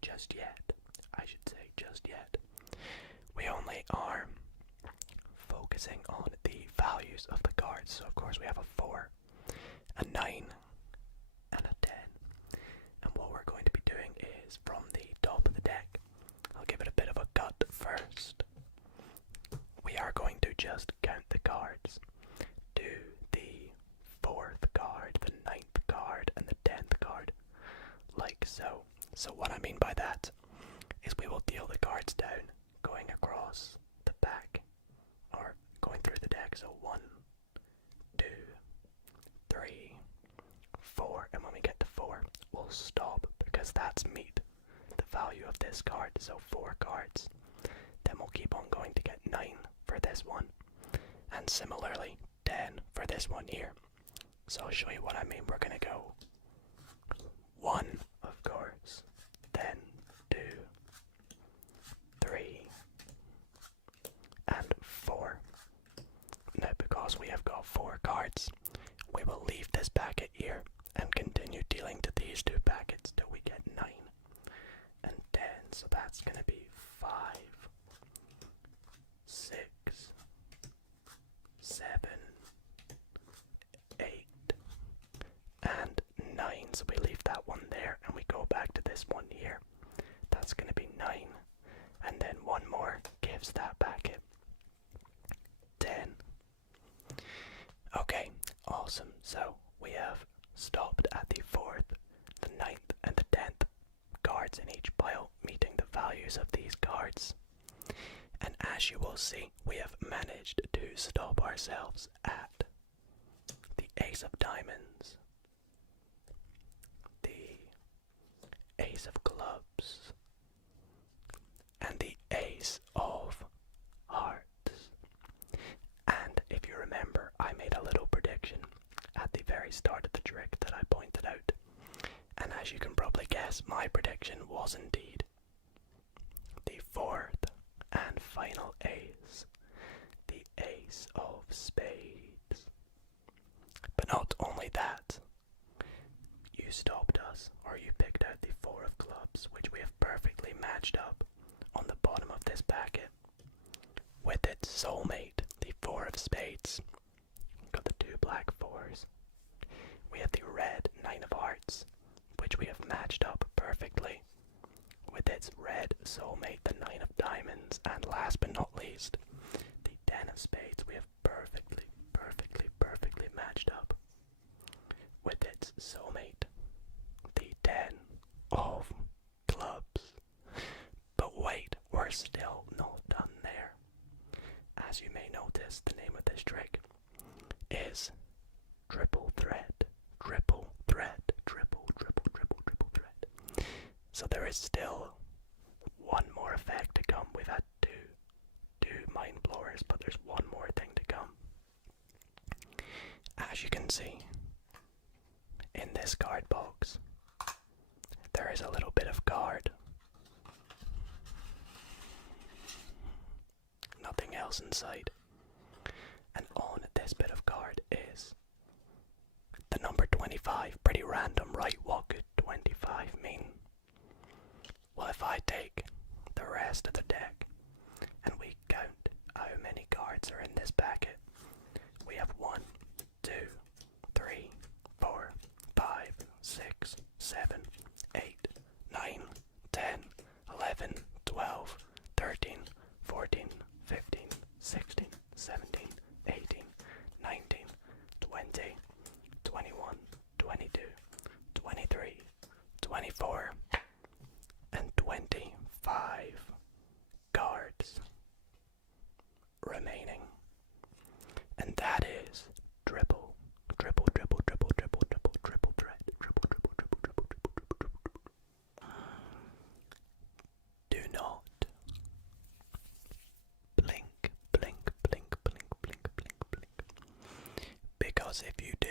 just yet. I should say just yet. We only are focusing on the values of the cards. So of course we have a 4, a 9, and a 10. And what we're going to be doing is from the top of the deck, I'll give it a bit of a cut first. We are going to just count the cards. Do the 4th card, the 9th card, and the 10th card, like so. So what I mean by that is we will deal the cards down, going across the back, or going through the deck. So 1, 2, 3, 4, and when we get to 4, we'll stop, because that's meet the value of this card. So 4 cards. Then we'll keep on going to get 9 for this one, and similarly 10 for this one here. So I'll show you what I mean. We're gonna go 1, of course, then 2, 3, and 4. Now, because we have got 4 cards, we will leave this packet here and continue dealing to these 2 packets till we get 9 and 10. that's going to be 5, 6, 7, 8, and 9. So we leave that one there and we go back to this one here. That's going to be 9. And then one more gives that packet 10. Okay, awesome. So we have stopped at the 4th, the 9th, and the 10th cards in each pile, meeting the values of these cards. And as you will see, we have managed to stop ourselves at the Ace of Diamonds, the Ace of Clubs, and the Ace of Hearts. And if you remember, I made a little prediction at the very start of the trick that I pointed out. And as you can probably guess, my prediction was indeed the 4th and final ace, the Ace of Spades. But not only that, you stopped us, or you picked out the 4 of Clubs, which we have perfectly matched up on the bottom of this packet with its soulmate, the 4 of Spades. Got the 2 black 4s. We have the red 9 of Hearts, which we have matched up perfectly with its red soulmate, the 9 of Diamonds, and last but not least, the 10 of Spades. We have perfectly matched up with its soulmate, the 10 of Clubs. But wait, we're still not done there. As you may notice, the name of this trick is triple thread, triple thread, triple thread. So there is still one more effect to come. We've had two mind blowers, but there's one more thing to come. As you can see, in this card box, there is a little bit of card. Nothing else inside. And on this bit of card is the number 25. Pretty random, right? What could 25 mean? Well, if I take the rest of the deck and we count how many cards are in this packet, we have 1, 2, 3, 4, 5, 6, 7, 8, 9, 10, 11, 12, 13, 14, 15, 16, 17, 18, 19, 20, 21, 22, 23, 24, and 25 cards remaining. And that is triple thread, Do not blink, because if you do,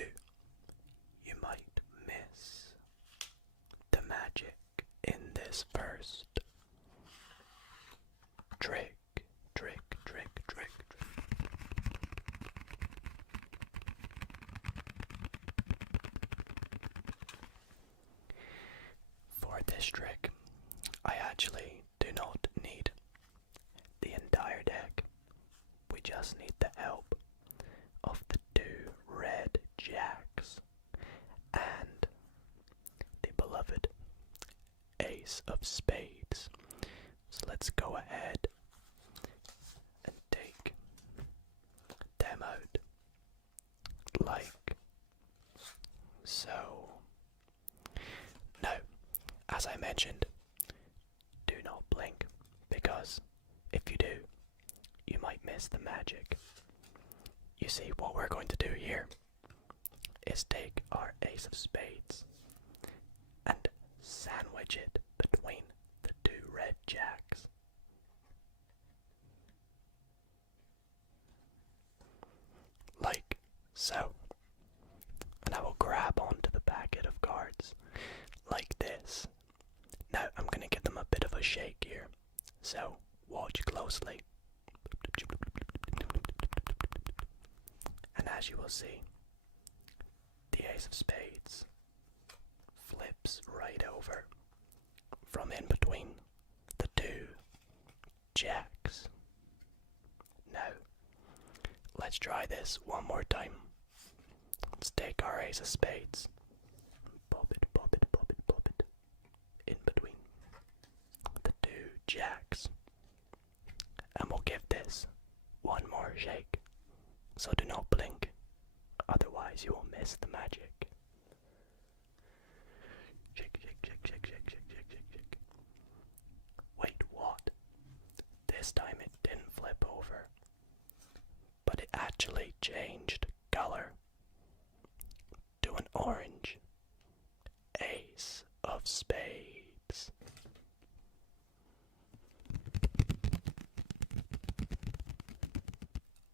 you might miss the magic in this first trick. For this trick, I actually do not need the entire deck. We just need the help of the 2 red jacks and the beloved Ace of Spades. So let's go ahead and take them out like so. Now, as I mentioned, do not blink, because if you do, you might miss the magic. You see, what we're going to do here is take our Ace of Spades and sandwich it between the 2 red jacks. Like so. And I will grab onto the packet of cards like this. Now I'm going to give them a bit of a shake here, so watch closely. And as you will see, the Ace of Spades flips right over from in between the 2 try this one more time. Let's take our ace of spades. Pop it, pop it, pop it, pop it. In between the two jacks. And we'll give this one more shake. So do not blink, otherwise you will miss the magic. Shake, shake, shake, shake, shake, shake, shake, shake, shake. Wait, what? This time it didn't flip over, but it actually changed color to an orange. Ace of spades.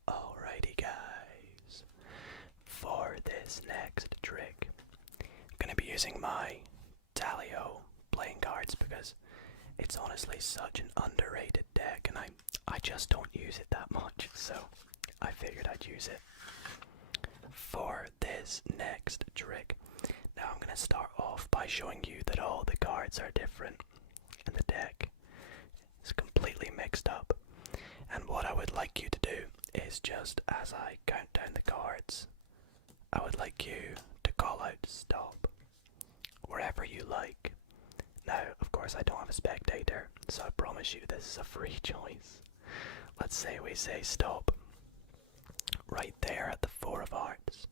Alrighty guys, for this next trick, I'm going to be using my Dalio playing cards because it's honestly such an underrated deck and I just don't use it that much, so I figured I'd use it for this next trick. Now I'm going to start off by showing you that all the cards are different and the deck is completely mixed up. And what I would like you to do is just as I count down the cards, I would like you to call out stop wherever you like. Now, of course, I don't have a spectator, so I promise you this is a free choice. Let's say we say stop right there at the 4 of hearts.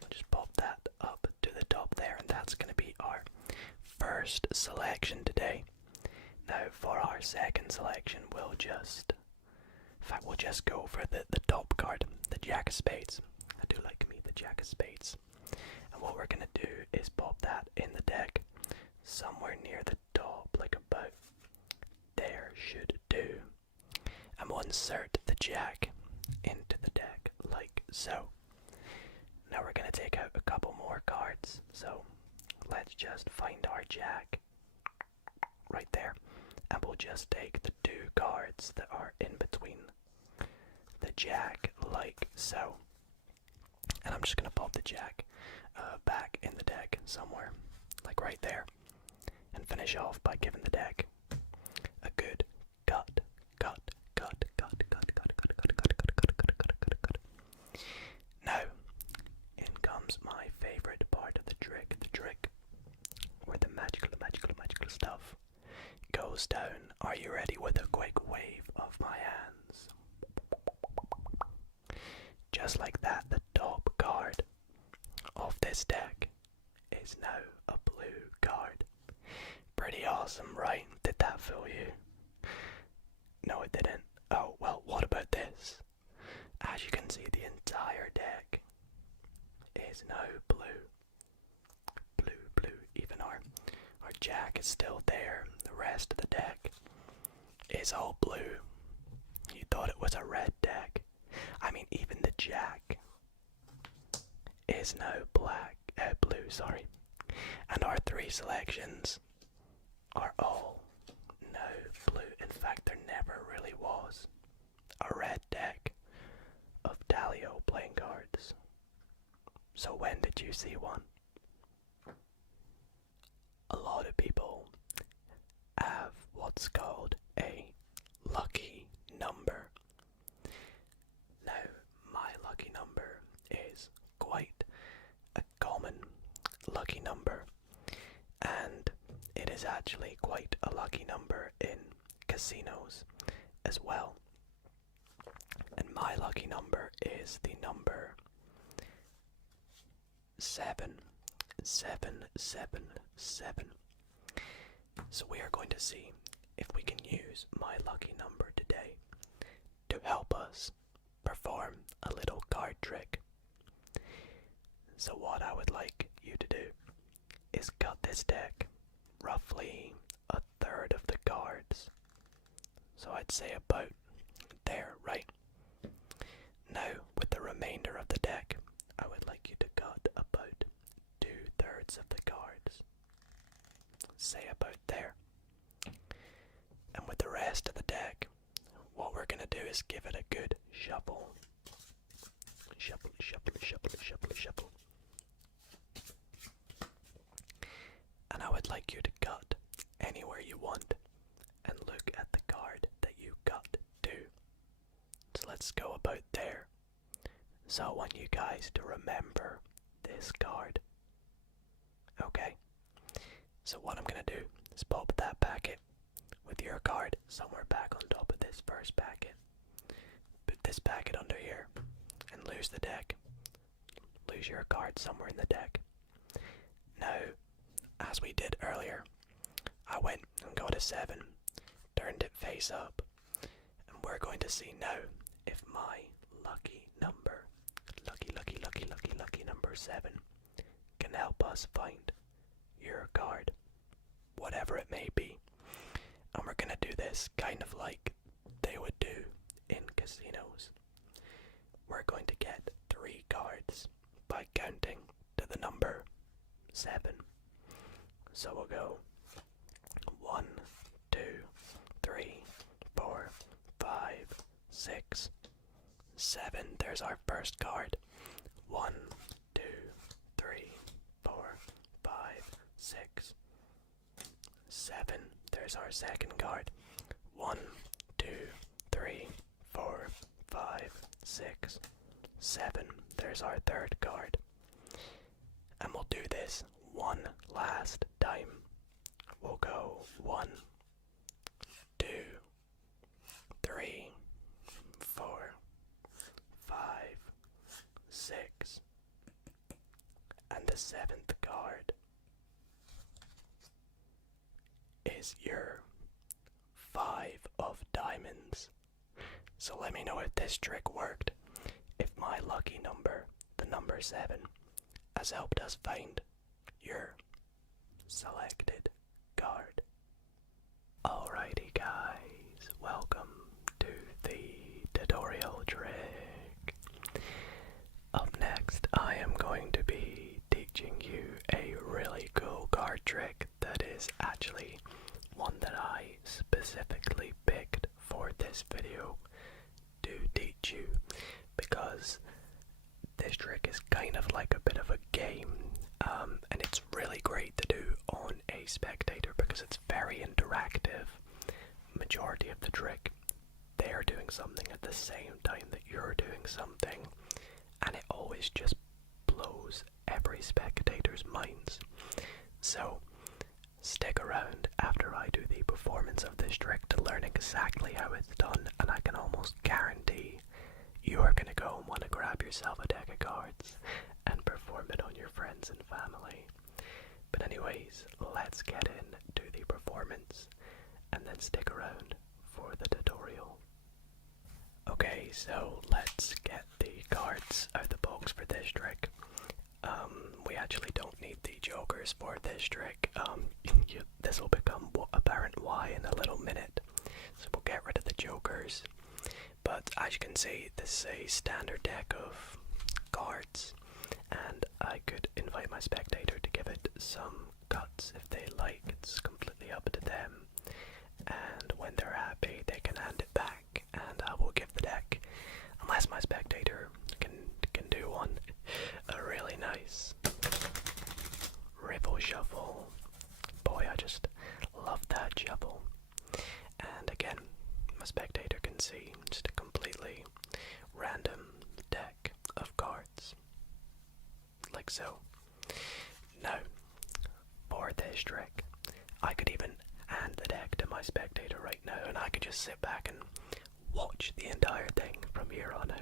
We'll just pop that up to the top there, and that's going to be our first selection today. Now, for our second selection, we'll just go for the top card, the Jack of Spades. I do like me the Jack of Spades. And what we're going to do is pop that in the deck somewhere near the top, like about there should do. And we'll insert the Jack into the deck, like so. Now we're going to take out a couple more cards, so let's just find our Jack right there. And we'll just take the 2 cards that are in between the Jack, like so. And I'm just going to pop the Jack back in the deck somewhere, like right there. And finish off by giving the deck a good cut. Now, in comes my favorite part of the trick where the magical stuff goes down. Are you ready with a quick wave of my hands? Just like that, the top card of this deck is now a blue card. Pretty awesome, right? Did that fool you? No, it didn't. Oh, well, what about this? As you can see, the entire deck is now blue. Blue. Even our Jack is still there. The rest of the deck is all blue. You thought it was a red deck. I mean, even the Jack is now blue, sorry. And our 3 selections are all now blue. In fact, there never really was a red deck of Dalio playing cards. So when did you see one? A lot of people have what's called a lucky number. Now, my lucky number is quite a common lucky number, and it is actually quite a lucky number in casinos as well. And my lucky number is the number 777. So we are going to see if we can use my lucky number today to help us perform a little card trick. So what I would like you to do is cut this deck roughly a third of the cards. So I'd say about there, right? Now, with the remainder of the deck, I would like you to cut about 2/3 of the cards. Say about there. And with the rest of the deck, what we're going to do is give it a good shuffle. Shuffle. And I would like you to cut anywhere you want and look at the card that you cut to. So let's go about there So I want you guys to remember this card. Okay? So what I'm gonna do is pop that packet with your card somewhere back on top of this first packet. Put this packet under here and lose the deck. Lose your card somewhere in the deck. Now, as we did earlier, I went and got a 7, turned it face up, and we're going to see now if my lucky number, lucky number 7, can help us find your card, whatever it may be. And we're gonna do this kind of like they would do in casinos. We're going to get 3 cards by counting to the number 7. So we'll go 1, 2, 3, 4, 5, 6, 7. There's our first card. 1, 2, 3, 4, 5, 6, 7. There's our second card. 1, 2, 3, 4, 5, 6, 7. There's our third card. And we'll do this one last time. We'll go 1, 2, 3, 4, 5, 6. And the 7th card is your 5 of diamonds. So let me know if this trick worked. If my lucky number, the number 7, has helped us find your selected card. Alrighty guys, welcome to the tutorial trick. Up next, I am going to be teaching you a really cool card trick that is actually one that I specifically picked for this video to teach you, because this trick is kind of like a bit of a game, and it's really great to do on a spectator because it's very interactive. Majority of the trick, they are doing something at the same time that you're doing something, and it always just blows every spectator's minds. So stick around after I do the performance of this trick to learn exactly how it's done, and I can almost guarantee you are going to go and want to grab yourself a deck of cards and perform it on your friends and family. But anyways, let's get into the performance and then stick around for the tutorial. Okay, so let's get the cards out of the box for this trick. We actually don't need the jokers for this trick. This will become apparent why in a little minute. So we'll get rid of the jokers. But as you can see, this is a standard deck of cards, and I could invite my spectator to give it some cuts if they like. It's completely up to them, and when they're happy they can hand it back and I will give the deck, unless my spectator can do one, a really nice riffle shuffle. Boy, I just love that shuffle. And again, my spectator can see just a completely random deck of cards, like so. Now, for this trick, I could even hand the deck to my spectator right now, and I could just sit back and watch the entire thing from here on out.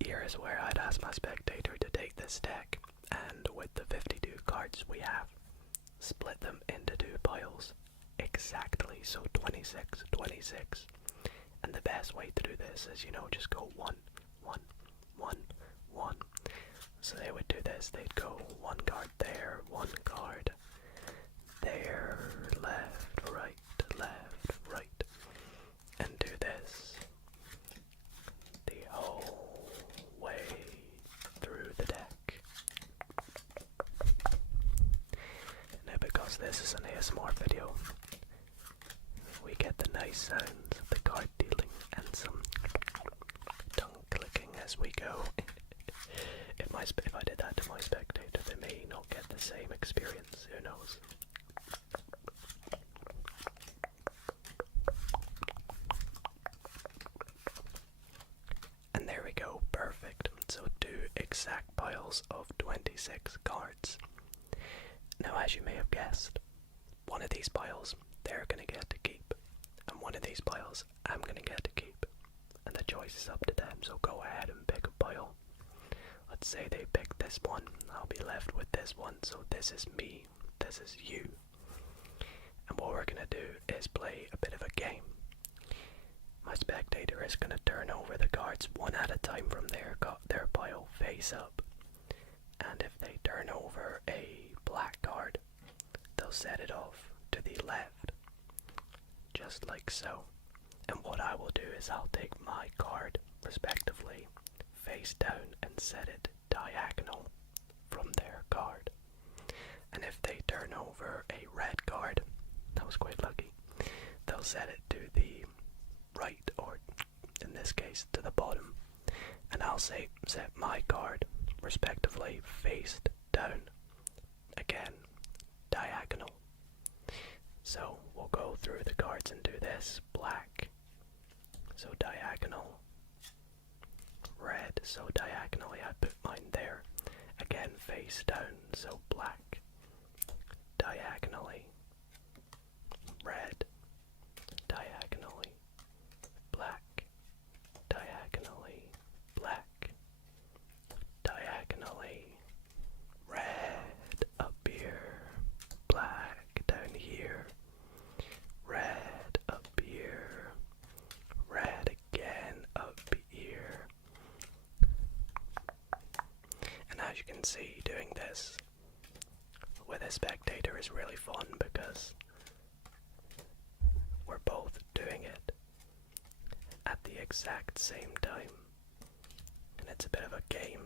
Here is where I'd ask my spectator to take this deck, and with the 52 cards we have, split them into 2 piles. Exactly, so 26, 26. And the best way to do this is, just go 1, 1, 1, 1. So they would do this, they'd go 1 card there, 1 card there, left, right, and do this the whole way through the deck. Now, because this is an ASMR video, we get the nice sounds of the card dealing and some tongue clicking as we go. If I did that to my spectator, they may not get the same experience, who knows. And there we go, Now, as you may have guessed, one of these piles they're going to get to keep, and one of these piles I'm going to get to keep, and the choice is up to them, so go ahead and pick a pile. Let's say they pick this one, I'll be left with this one, so this is me, this is you. And what we're going to do is play a bit of a game. My spectator is going to turn over the cards one at a time from their pile face up. And if they turn over a black card, they'll set it off to the left, just like so. And what I will do is I'll take my card, respectively, face down and set it diagonal from their card. And if they turn over a red card, that was quite lucky, they'll set it to the right, or in this case to the bottom. And I'll set my card, respectively, face down, again, diagonal. So we'll go through the cards and do this. Black, so diagonal. Red, so diagonally, I put mine there. Again, face down, so black, diagonally. Red, diagonally. Black, diagonally. Black, diagonally. Red up here. Black down here. Red up here. Red again up here. And as you can see, doing this with a spectator is really fun because we're both doing it at the exact same time. And it's a bit of a game.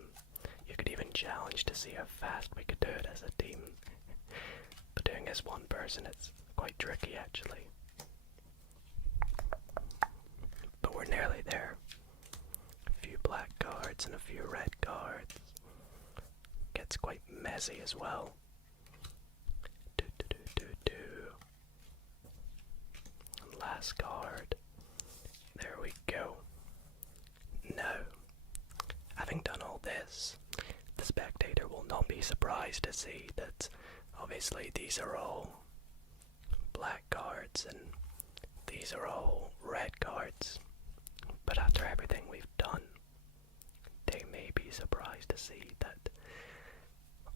You could even challenge to see how fast we could do it as a team. But doing as one person, it's quite tricky actually. But we're nearly there. A few black cards and a few red cards. Gets quite messy as well. And last card. There we go. Now, having done all this, the spectator will not be surprised to see that obviously these are all black cards and these are all red cards. But after everything we've done, they may be surprised to see that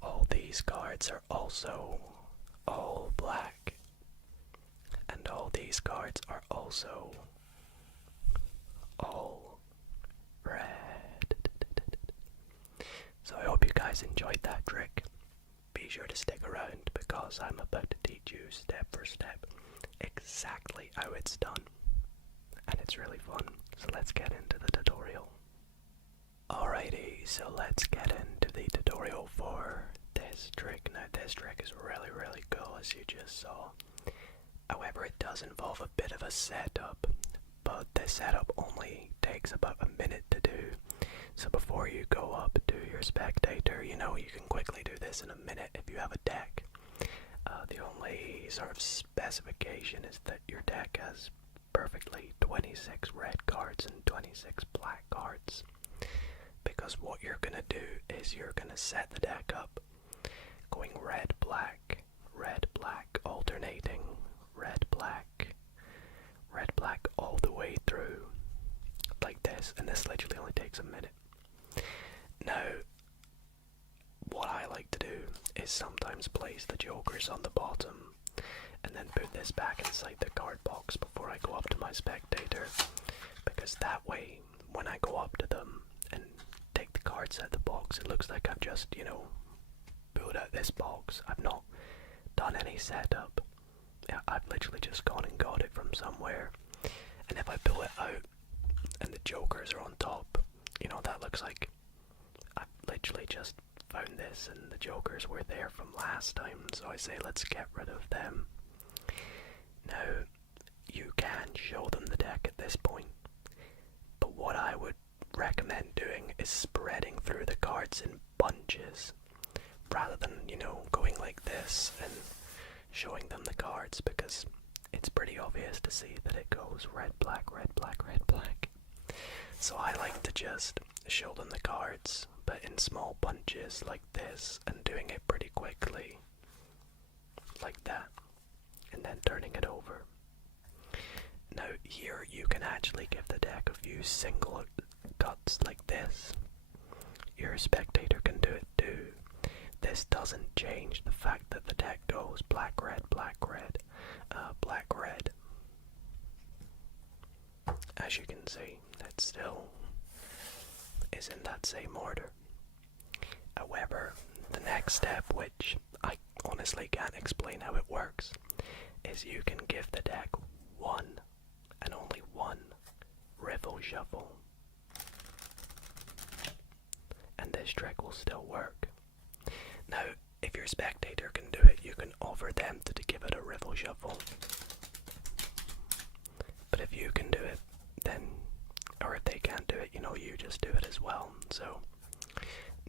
all these cards are also all black, and all these cards are also all red. So I hope you guys enjoyed that trick. Be sure to stick around because I'm about to teach you step for step exactly how it's done, and it's really fun. So let's get into the tutorial. Alrighty, so let's get into the tutorial for this trick. Now this trick is really cool, as you just saw. However, it does involve a bit of a setup, but the setup only takes about a minute to do. So before you go up to your spectator, you can quickly do this in a minute if you have a deck. The only sort of specification is that your deck has perfectly 26 red cards and 26 black cards. Because what you're going to do is you're going to set the deck up going red, black, alternating, red, black all the way through like this, and this literally only takes a minute. Now, what I like to do is sometimes place the jokers on the bottom and then put this back inside the card box before I go up to my spectator, because that way when I go up to them and take the cards out of the box, it looks like I've just, pulled out this box. I've not done any setup. I've literally just gone and got it from somewhere. And if I pull it out and the jokers are on top, that looks like I've literally just found this and the jokers were there from last time. So I say let's get rid of them. Now, you can show them the deck at this point, but what I would recommend doing is spreading through the cards in bunches rather than, going like this and showing them the cards, because it's pretty obvious to see that it goes red, black, red, black, red, black. So I like to just show them the cards, but in small bunches like this, and doing it pretty quickly. like that, and then turning it over. Now here you can actually give the deck a few single cuts like this. Your spectator can do it too. This doesn't change the fact that the deck goes black, red, black, red, black, red. As you can see, it still is in that same order. However, the next step, which I honestly can't explain how it works, is you can give the deck one and only one riffle shuffle, and this trick will still work. Now, if your spectator can do it, you can offer them to give it a riffle shuffle. But if you can do it, then, or if they can't do it, you know, you just do it as well. So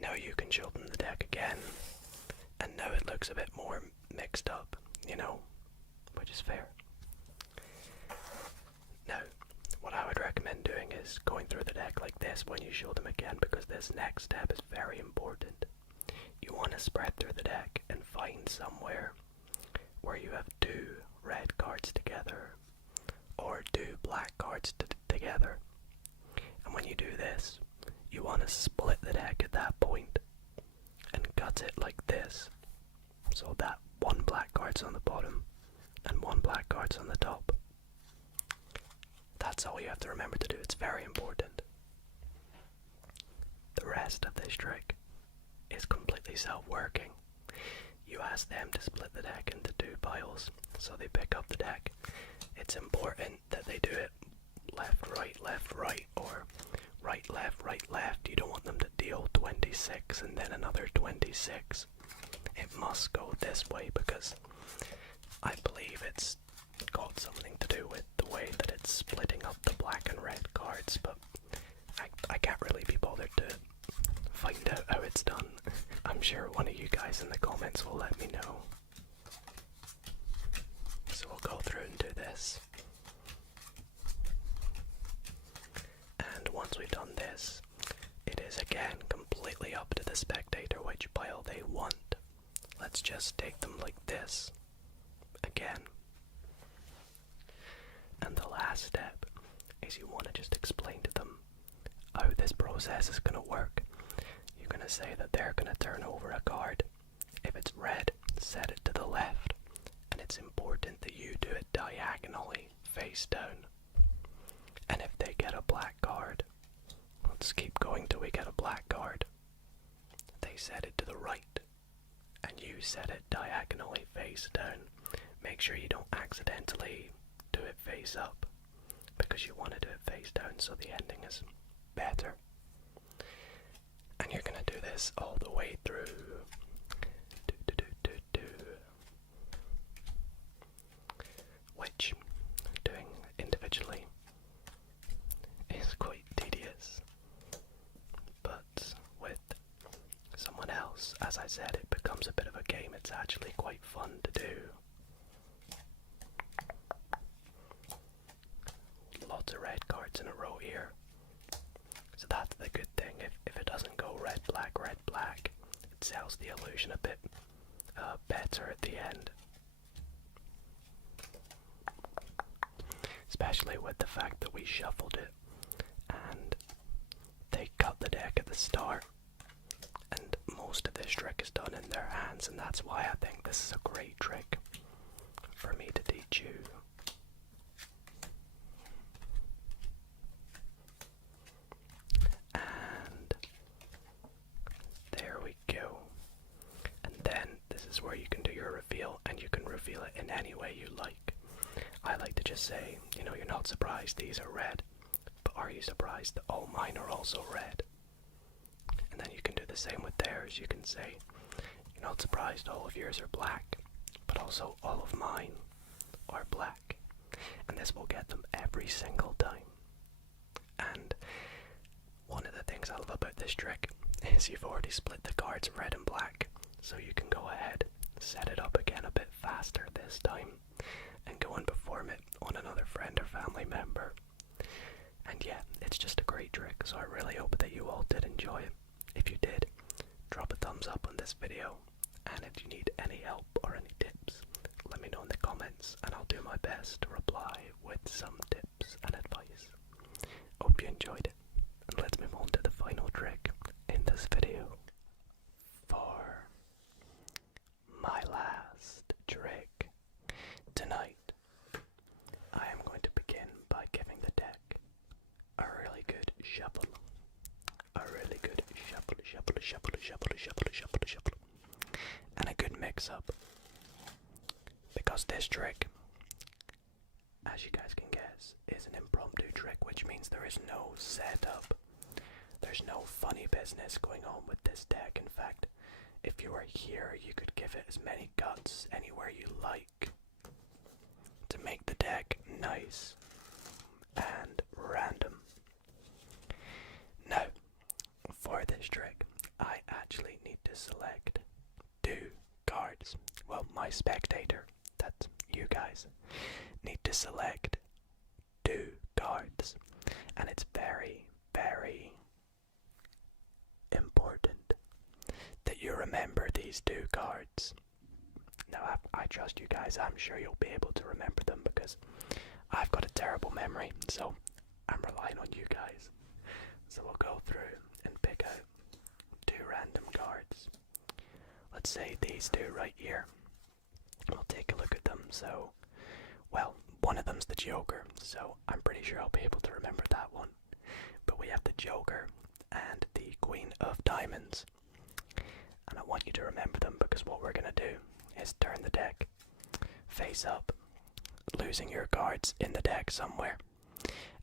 now you can show them the deck again, and now it looks a bit more mixed up, you know, which is fair. Now, what I would recommend doing is going through the deck like this when you show them again, because this next step is very important. You want to spread through the deck and find somewhere where you have two red cards together or two black cards together. And when you do this, you want to split the deck at that point and cut it like this, so that one black card's on the bottom and one black card's on the top. That's all you have to remember to do. It's very important. The rest of this trick is completely self-working. You ask them to split the deck into two piles, so they pick up the deck. It's important that they do it left, right, or right, left. You don't want them to deal 26 and then another 26. It must go this way because I believe it's got something to do with the way that it's splitting up the black and red cards, but I can't really be bothered to find out how it's done. I'm sure one of you guys in the comments will let me know. So we'll go through and do this. And once we've done this, it is again completely up to the spectator which pile they want. Let's just take them like this. Again. And the last step is you want to just explain to them how this process is going to work. You're going to say that they're going to turn over a card. If it's red, set it to the left. And it's important that you do it diagonally, face down. And if they get a black card, let's keep going till we get a black card. They set it to the right, and you set it diagonally face down. Make sure you don't accidentally do it face up, because you want to do it face down so the ending is better. And you're going to do this all the way through. Which, doing individually, is quite tedious. But with someone else, as I said, it becomes a bit of a game. It's actually quite fun to do. Lots of red cards in a row here. So that's the good thing. If it doesn't go red, black, it sells the illusion a bit better at the end. Especially with the fact that we shuffled it and they cut the deck at the start, and most of this trick is done in their hands, and that's why I think this is a great trick for me to teach you. And there we go. And then this is where you can do your reveal, and you can reveal it in any way you like. I like to just say, you know, you're not surprised these are red, but are you surprised that all mine are also red? And then you can do the same with theirs. You can say, you're not surprised all of yours are black, but also all of mine are black. And this will get them every single time. And one of the things I love about this trick is you've already split the cards red and black, so you can go ahead, set it up again a bit faster this time, and go and perform it on another friend or family member. And yeah, it's just a great trick, so I really hope that you all did enjoy it. If you did, drop a thumbs up on this video, and if you need any help or any tips, my best to reply with some tips and advice. Hope you enjoyed it, and let's move on to the final trick in this video. For my last trick tonight, I am going to begin by giving the deck a really good shuffle. A really good shuffle. And a good mix up. Because this trick, as you guys can guess, is an impromptu trick, which means there is no setup. There's no funny business going on with this deck. In fact, if you were here, you could give it as many cuts anywhere you like to make the deck nice and random. Now, for this trick, I actually need to select 2 cards. Well, my spectator, that's you guys, need to select 2 cards. And it's very, very important that you remember these 2 cards. Now, I trust you guys. I'm sure you'll be able to remember them because I've got a terrible memory, so I'm relying on you guys. So we'll go through and pick out 2 random cards. Let's say these 2 right here. We'll take a look at them. So, well, one of them's the Joker, so I'm pretty sure I'll be able to remember that one. But we have the Joker and the Queen of Diamonds. And I want you to remember them because what we're going to do is turn the deck face up, losing your cards in the deck somewhere.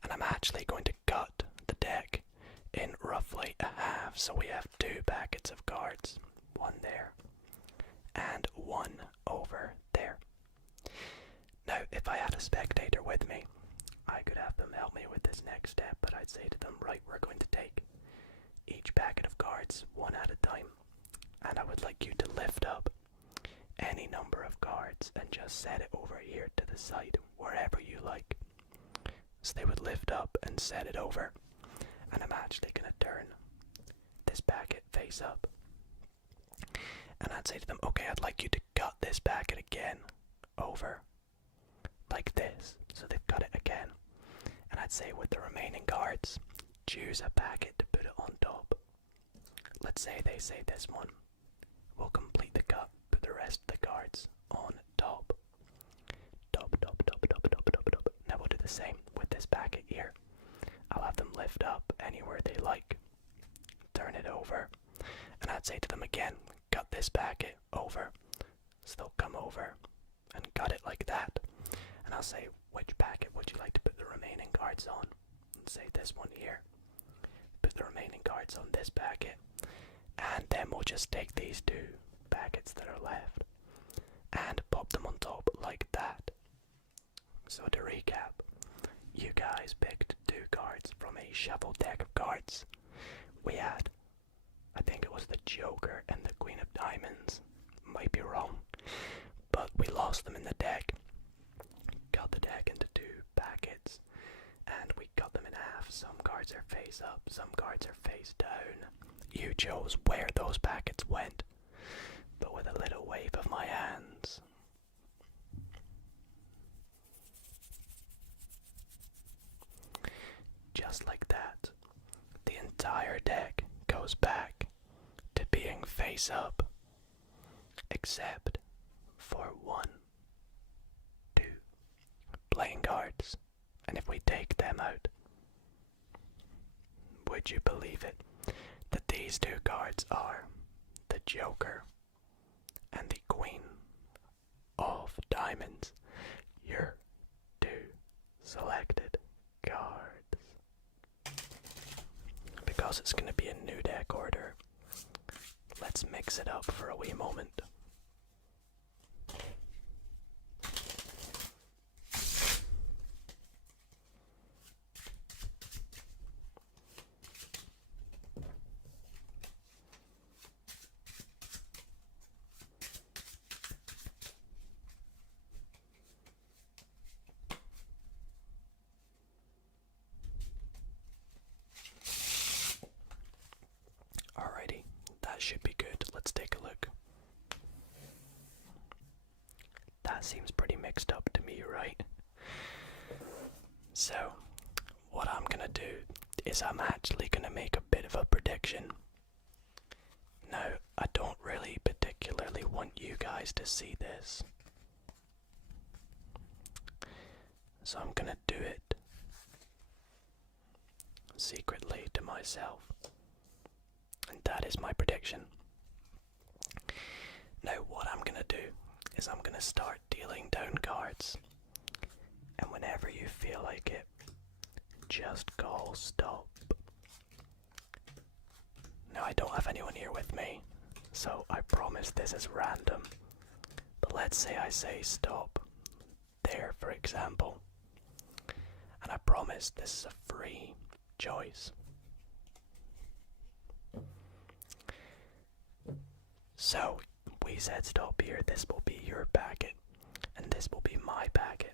And I'm actually going to cut the deck in roughly a half, so we have 2 packets of cards, one there and one over there. Now, if I had a spectator with me, I could have them help me with this next step, but I'd say to them, right, we're going to take each packet of cards one at a time, and I would like you to lift up any number of cards and just set it over here to the side, wherever you like. So they would lift up and set it over, and I'm actually going to turn this packet face up. And I'd say to them, okay, I'd like you to cut this packet again over like this. So they've cut it again. And I'd say with the remaining cards, choose a packet to put it on top. Let's say they say this one. We'll complete the cut, put the rest of the cards on top. Top. Now we'll do the same with this packet here. I'll have them lift up anywhere they like. Turn it over. And I'd say to them again, cut this packet over. So they'll come over and cut it like that. And I'll say, which packet would you like to put the remaining cards on? And say this one here. Put the remaining cards on this packet. And then we'll just take these 2 packets that are left and pop them on top like that. So to recap, you guys picked 2 cards from a shuffled deck of cards. We had, I think it was the Joker and the Queen of Diamonds. Might be wrong, but we lost them in the deck. Cut the deck into 2 packets, and we cut them in half. Some cards are face up, some cards are face down. You chose where those packets went, but with a little wave of my hands. Just like that, the entire deck goes back to being face up, except for 1, 2 playing cards. And if we take them out, would you believe it, that these 2 cards are the Joker and the Queen of Diamonds, your 2 selected cards. Because it's going to be a new deck order, let's mix it up for a wee moment. Should be good. Let's take a look. That seems pretty mixed up to me. me, right? So, what I'm gonna do is I'm actually gonna make a bit of a prediction. Now, I don't really particularly want you guys to see this, so I'm gonna do it secretly to myself. And that is my prediction. Now, what I'm gonna do is I'm gonna start dealing down cards. And whenever you feel like it, just call stop. Now, I don't have anyone here with me, so I promise this is random. But let's say I say stop there, for example. And I promise this is a free choice. So, we said stop here. This will be your packet, and this will be my packet.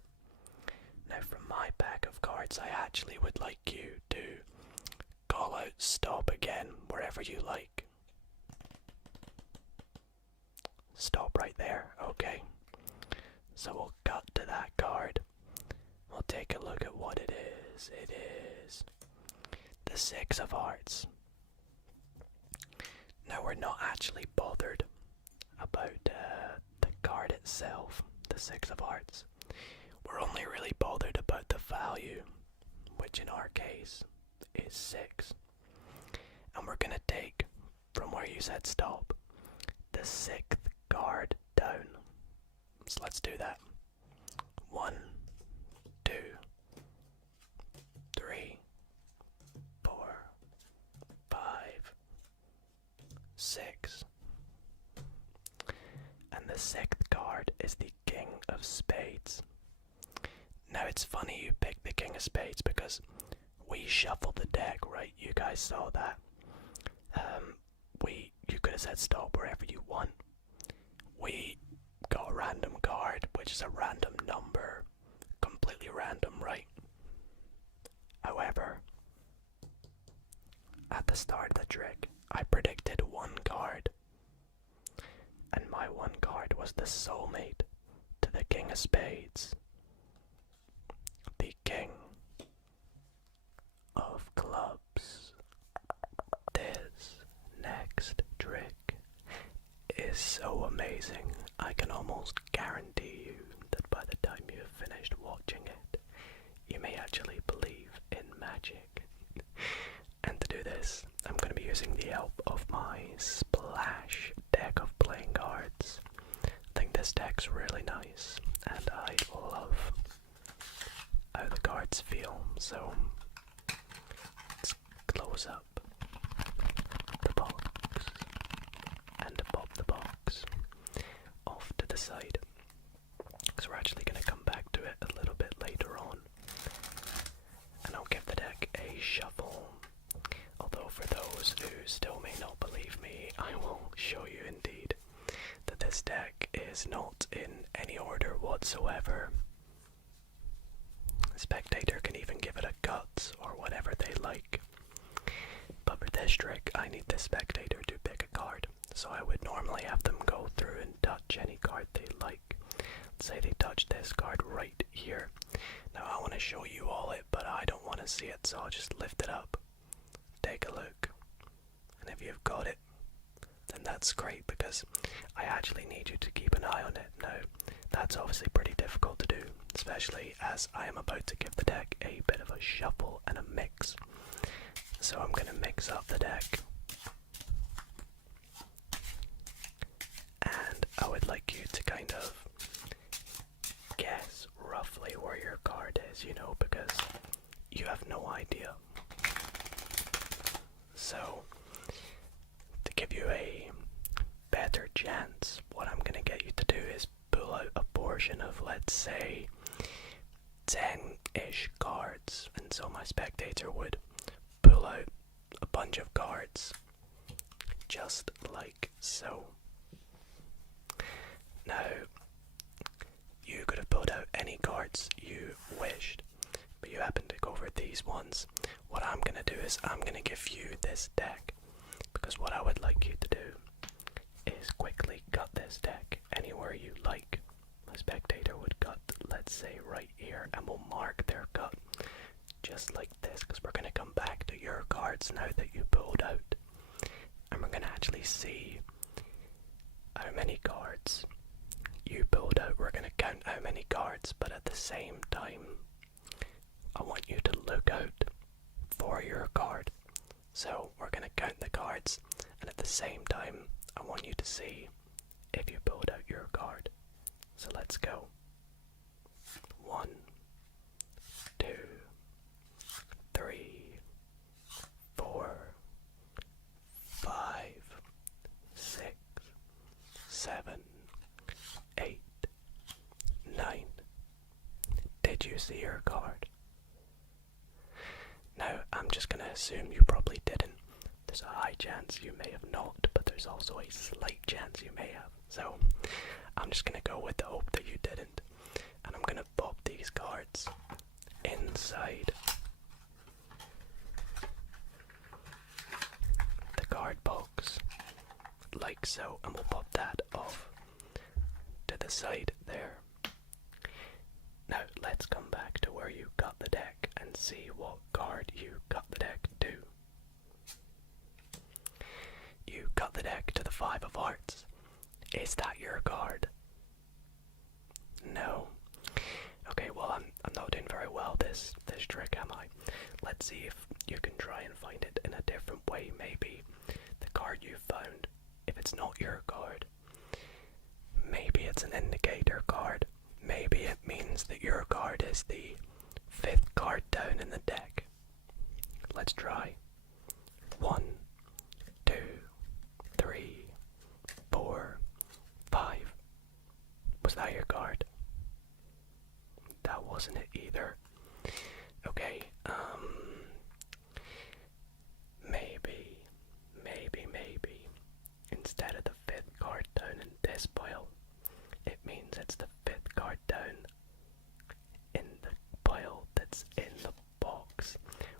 Now, from my pack of cards, I actually would like you to call out stop again wherever you like. Stop right there, okay? So we'll cut to that card. We'll take a look at what it is. It is the Six of Hearts. Now, we're not actually bothered about the card itself, the Six of Hearts. We're only really bothered about the value, which in our case is 6. And we're gonna take, from where you said stop, the 6th card down. So let's do that. 1, 2, 3, 4, 5, 6. And the 6th card is the King of Spades. Now, it's funny you picked the King of Spades because we shuffled the deck, right? You guys saw that. You could have said stop wherever you want. We got a random card, which is a random number. Completely random, right? However, at the start of the trick, I predicted one card. And my one card was the soulmate to the King of Spades. The King of Clubs. This next trick is so amazing. I can almost guarantee you that by the time you have finished watching it, you may actually believe in magic. And to do this, I'm going to be using the help of my Splash deck of playing cards. I think this deck's really nice, and I love how the cards feel. So let's close up the box and pop the box off to the side, because we're actually going to come back to it a little bit later on, and I'll give the deck a shuffle. Although for those who still may not believe me, I will show you indeed that this deck is not in any order whatsoever. The spectator can even give it a cut or whatever they like. But for this trick, I need the spectator to pick a card. So I would normally have them go through and touch any card they like. Let's say they touch this card right here. Now I want to show you all it, but I don't want to see it, so I'll just lift it up. Take a look, and if you've got it, then that's great, because I actually need you to keep an eye on it. Now, that's obviously pretty difficult to do, especially as I am about to give the deck a bit of a shuffle and a mix. So I'm going to mix up the deck, and I would like you to kind of guess roughly where your card is, you know, because you have no idea. So, to give you a better chance, what I'm going to get you to do is pull out a portion of, let's say, 10-ish cards. And so my spectator would pull out a bunch of cards, just like so. Now, you could have pulled out any cards you wished, but you happen to go for these ones. What I'm going to do is I'm going to give you this deck, because what I would like you to do is quickly cut this deck anywhere you like. My spectator would cut, let's say right here, and we'll mark their cut just like this, because we're going to come back to your cards now that you pulled out, and we're going to actually see how many cards you pulled out. We're going to count how many cards, but at the same time I want you to look out for your card. So we're going to count the cards, and at the same time I want you to see if you pulled out your card. So let's go. 1, 2, 3, 4, 5, 6, 7, 8, 9. Did you see your card? Now, I'm just going to assume you probably didn't. There's a high chance you may have not, but there's also a slight chance you may have. So, I'm just going to go with the hope that you didn't. And I'm going to pop these cards inside the card box, like so, and we'll pop that off to the side there. Now, let's come back to where you got the deck and see what card you got the deck to. You got the deck to the 5 of Hearts. Is that your card? No. Okay, well, I'm not doing very well this trick, am I? Let's see if you can try and find it in a different way. Maybe the card you found, if it's not your card, maybe it's an indicator card. Maybe it means that your card is the 5th card down in the deck. Let's try. 1, 2, 3, 4, 5. Was that your card? That wasn't it either. Okay, maybe, instead of the 5th card down in this pile, it means it's the 5th card down in the pile that's in the box.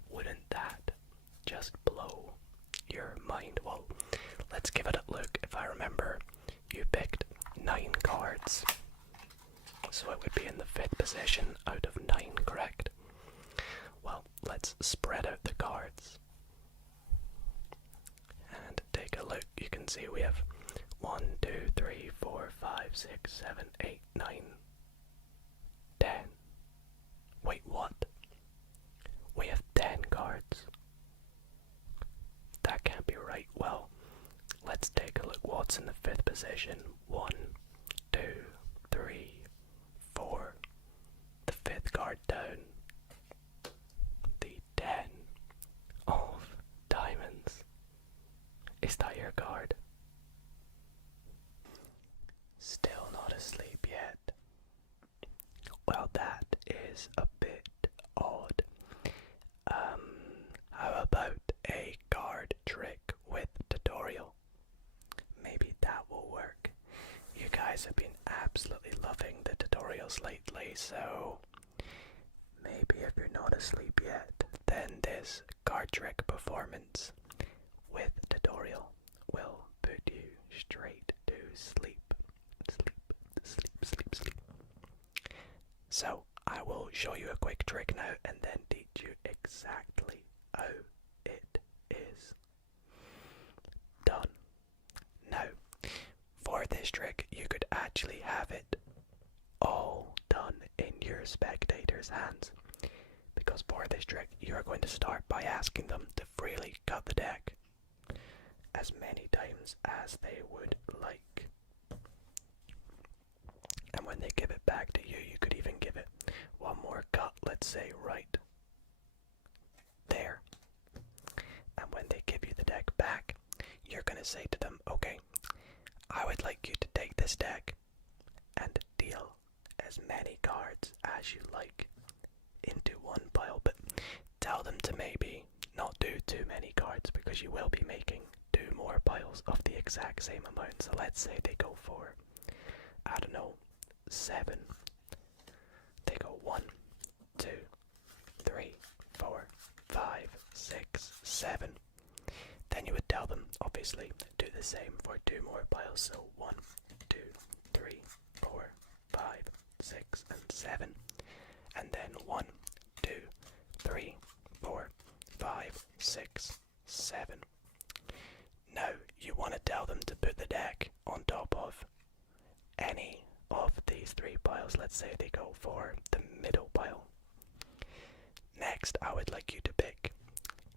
Wouldn't that just blow your mind? Well, let's give it a look. If I remember, you picked 9 cards, so it would be in the 5th position out of 9, correct? Well, let's spread out the cards and take a look. You can see we have 1, 2, 3, 4, 5, 6, 7, 8, 9, 10. Wait, what? We have 10 cards. That can't be right. Well, let's take a look. What's in the 5th position? 1, 2, 3, 4. The 5th card down. The 10 of diamonds. Is that your card? Still not asleep yet? Well, that is a bit odd. How about a card trick with tutorial? Maybe that will work. You guys have been absolutely loving the tutorials lately, so maybe if you're not asleep yet, then this card trick performance with tutorial will put you straight to sleep. Sleep. So I will show you a quick trick now and then teach you exactly how it is done. Now, for this trick, you could actually have it all done in your spectator's hands, because for this trick, you are going to start by asking them to freely cut the deck as many times as they would like. And when they give it back to you, you could even give it one more cut, let's say right there. And when they give you the deck back, you're going to say to them, okay, I would like you to take this deck and deal as many cards as you like into one pile, but tell them to maybe not do too many cards, because you will be making 2 more piles of the exact same amount. So let's say they go for, I don't know, 7. They go 1, 2, 3, 4, 5, 6, 7. Then you would tell them, obviously, do the same for 2 more piles. So 1, 2, 3, 4, 5, 6, and 7. and then 1, 2, 3, 4, 5, 6, 7. Now you want to tell them to put the deck on top of any of these 3 piles. Let's say they go for the middle pile. Next, I would like you to pick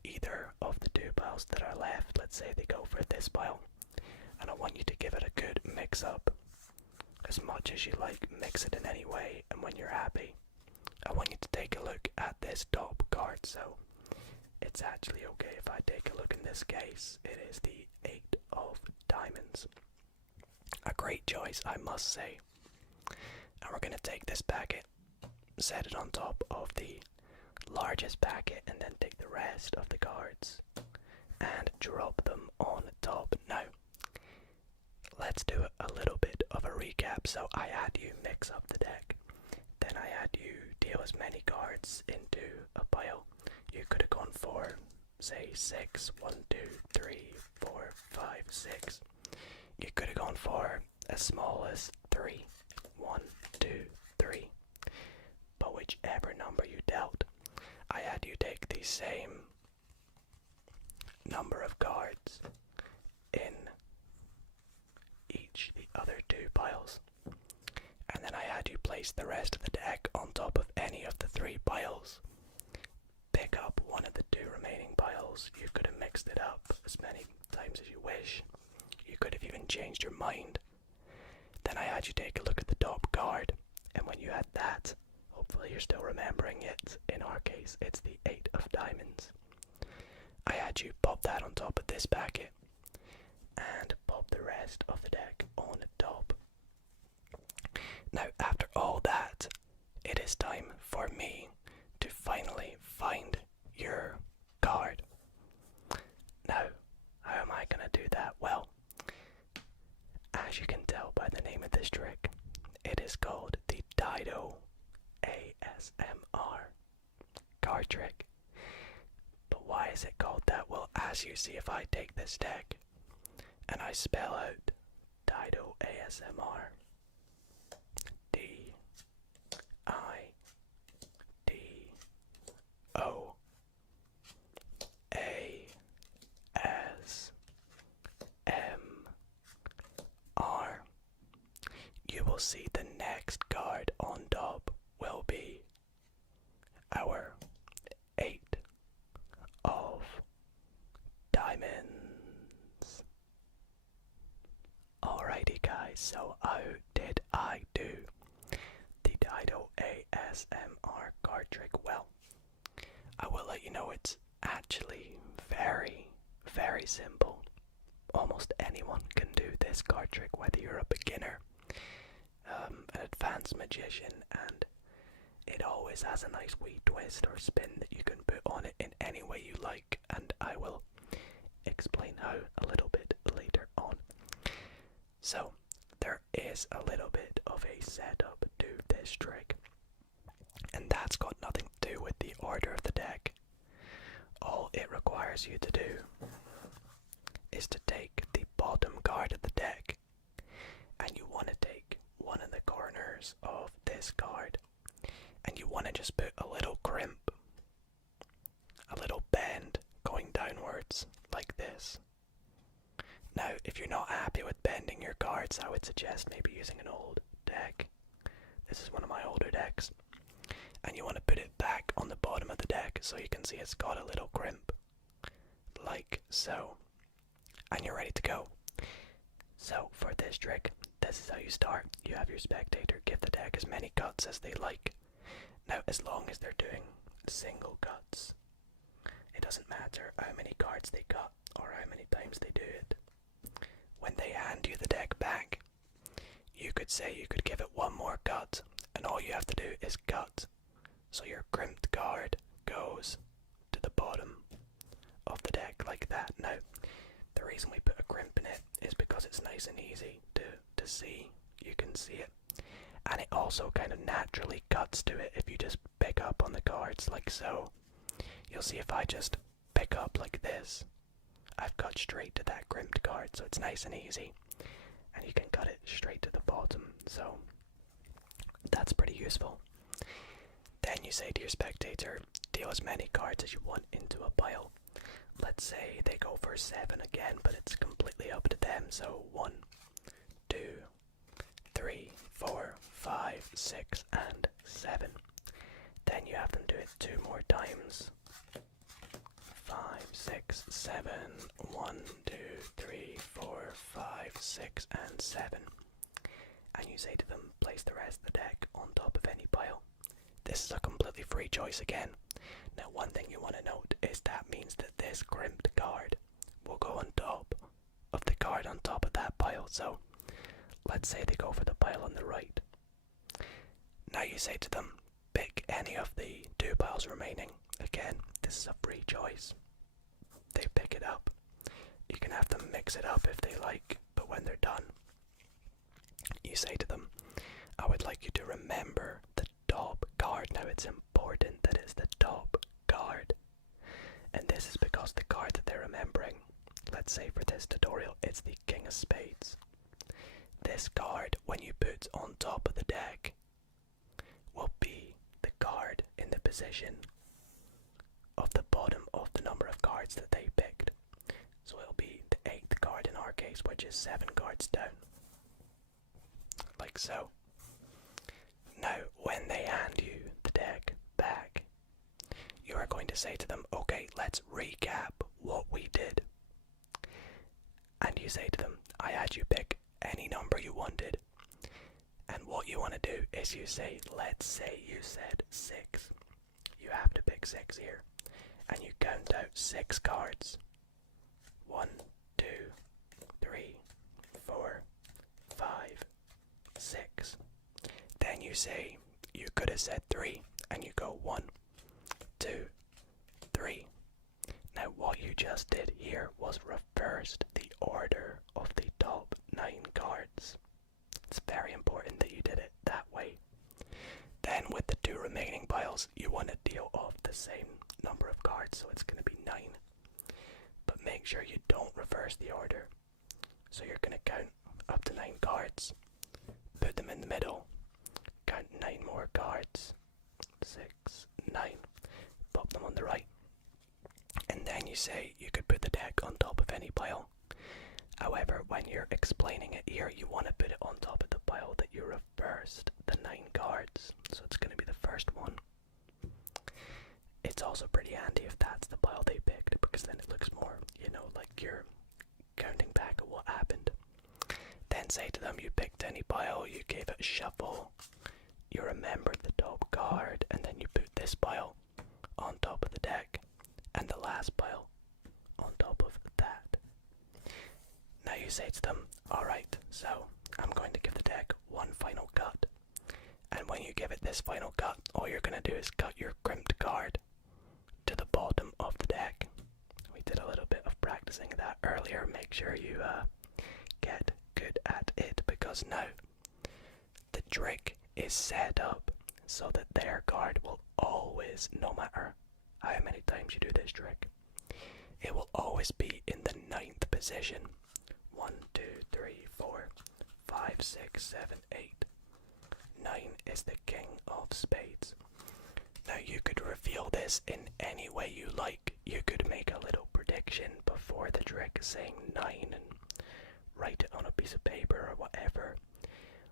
either of the 2 piles that are left. Let's say they go for this pile, and I want you to give it a good mix up. As much as you like, mix it in any way, and when you're happy, I want you to take a look at this top card. So it's actually okay if I take a look in this case. It is the 8 of diamonds. A great choice, I must say. And we're going to take this packet, set it on top of the largest packet, and then take the rest of the cards and drop them on top. Now, let's do a little bit of a recap. So I had you mix up the deck, then I had you deal as many cards into a pile. You could have gone for, say, 6, 1, 2, 3, 4, 5, 6. You could have gone for as small as 3, 1, 2, 3. But whichever number you dealt, I had you take the same number of cards in each the other 2 piles, and then I had you place the rest of the deck on top of any of the 3 piles. Pick up one of the 2 remaining piles. You could have mixed it up as many times as you wish. You could have even changed your mind. Then I had you take a look at the top card, and when you had that, hopefully you're still remembering it. In our case, it's the 8 of diamonds. I had you pop that on top of this packet and pop the rest of the deck on top. Now, after all that, it is time for me to finally find your card. Now, how am I going to do that? Well, as you can tell by the name of this trick, it is called the Dido ASMR card trick. But why is it called that? Well, as you see, if I take this deck and I spell out Dido ASMR, DIDO ASMR, you will see the next card on top will be our 8 of diamonds. Alrighty guys, so how did I do the Dido ASMR card trick? Well, I will let you know it's actually very, very simple. Almost anyone can do this card trick, whether you're a beginner, an advanced magician, and it always has a nice wee twist or spin that you can put on it in any way you like, and I will explain how a little bit later on. So, there is a little bit of a setup to this trick, and that's got nothing to do with the order of the deck. All it requires you to do is to take the bottom card of the deck, and you want to take one of the corners of this card, and you want to just put a little crimp, a little bend going downwards like this. Now, if you're not happy with bending your cards, I would suggest maybe using an old deck. This is one of my older decks. And you want to put it back on the bottom of the deck so you can see it's got a little crimp, like so. And you're ready to go. So, for this trick, this is how you start. You have your spectator give the deck as many cuts as they like. Now, as long as they're doing single cuts, it doesn't matter how many cards they cut or how many times they do it. When they hand you the deck back, you could say you could give it one more cut, and all you have to do is cut. So your crimped card goes to the bottom of the deck like that. Now, the reason we put a crimp in it is because it's nice and easy to see. You can see it. And it also kind of naturally cuts to it if you just pick up on the cards like so. You'll see if I just pick up like this, I've cut straight to that crimped card, so it's nice and easy. And you can cut it straight to the bottom, so that's pretty useful. Then say to your spectator, deal as many cards as you want into a pile. Let's say they go for 7 again, but it's completely up to them. So 1, 2, 3, 4, 5, 6, and 7. Then you have them do it 2 more times. 5, 6, 7, 1, 2, 3, 4, 5, 6, and 7. And you say to them, place the rest of the deck on top of any pile. This is a completely free choice again. Now, one thing you want to note is that means that this crimped card will go on top of the card on top of that pile. So, let's say they go for the pile on the right. Now you say to them, pick any of the 2 piles remaining. Again, this is a free choice. They pick it up. You can have them mix it up if they like, but when they're done, you say to them, I would like you to remember the top card. Now it's important that it's the top card. And this is because the card that they're remembering, let's say for this tutorial, it's the King of Spades. This card, when you put on top of the deck, will be the card in the position of the bottom of the number of cards that they picked. So it'll be the 8th card in our case, which is 7 cards down. Like so. Now, when they hand you the deck back, you are going to say to them, okay, let's recap what we did. And you say to them, I had you pick any number you wanted. And what you want to do is you say, let's say you said 6. You have to pick 6 here. And you count out 6 cards. 1, 2, 3, 4, 5, 6. Then you say, you could have said 3, and you go 1, 2, 3. Now what you just did here was reversed the order of the top 9 cards. It's very important that you did it that way. Then with the 2 remaining piles, you want to deal off the same number of cards, so it's going to be 9. But make sure you don't reverse the order. So you're going to count up to 9 cards, put them in the middle, count 9 more cards, 6, 9, pop them on the right. And then you say you could put the deck on top of any pile. However, when you're explaining it here, you want to put it on top of the pile that you reversed the 9 cards. So it's going to be the first one. It's also pretty handy if that's the pile they picked, because then it looks more, like you're counting back at what happened. Then say to them, you picked any pile, you gave it a shuffle, you remembered the top card, and then you put this pile on top of the deck, and the last pile on top of that. Now you say to them, alright, so I'm going to give the deck one final cut. And when you give it this final cut, all you're going to do is cut your crimped card to the bottom of the deck. We did a little bit of practicing that earlier. Make sure you get good at it, because now the trick is set up so that their card will always, no matter how many times you do this trick, it will always be in the 9th position. 1, 2, 3, 4, 5, 6, 7, 8. 9 is the King of Spades. Now you could reveal this in any way you like. You could make a little prediction before the trick saying 9 and write it on a piece of paper or whatever.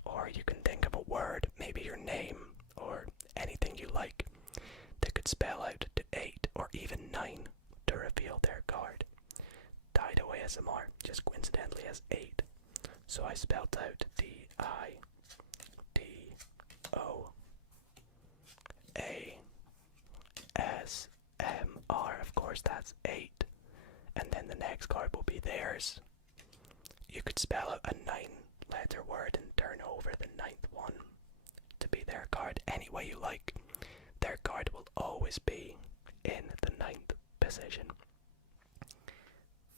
Or you can think of a word, maybe your name or anything you like, that could spell out to 8 or even 9 to reveal their card. Dido ASMR just coincidentally has 8. So I spelled out DIDOASMR. Of course, that's 8. And then the next card will be theirs. You could spell out a 9-letter word and turn over the 9th one to be their card any way you like. Their card will always be in the 9th position.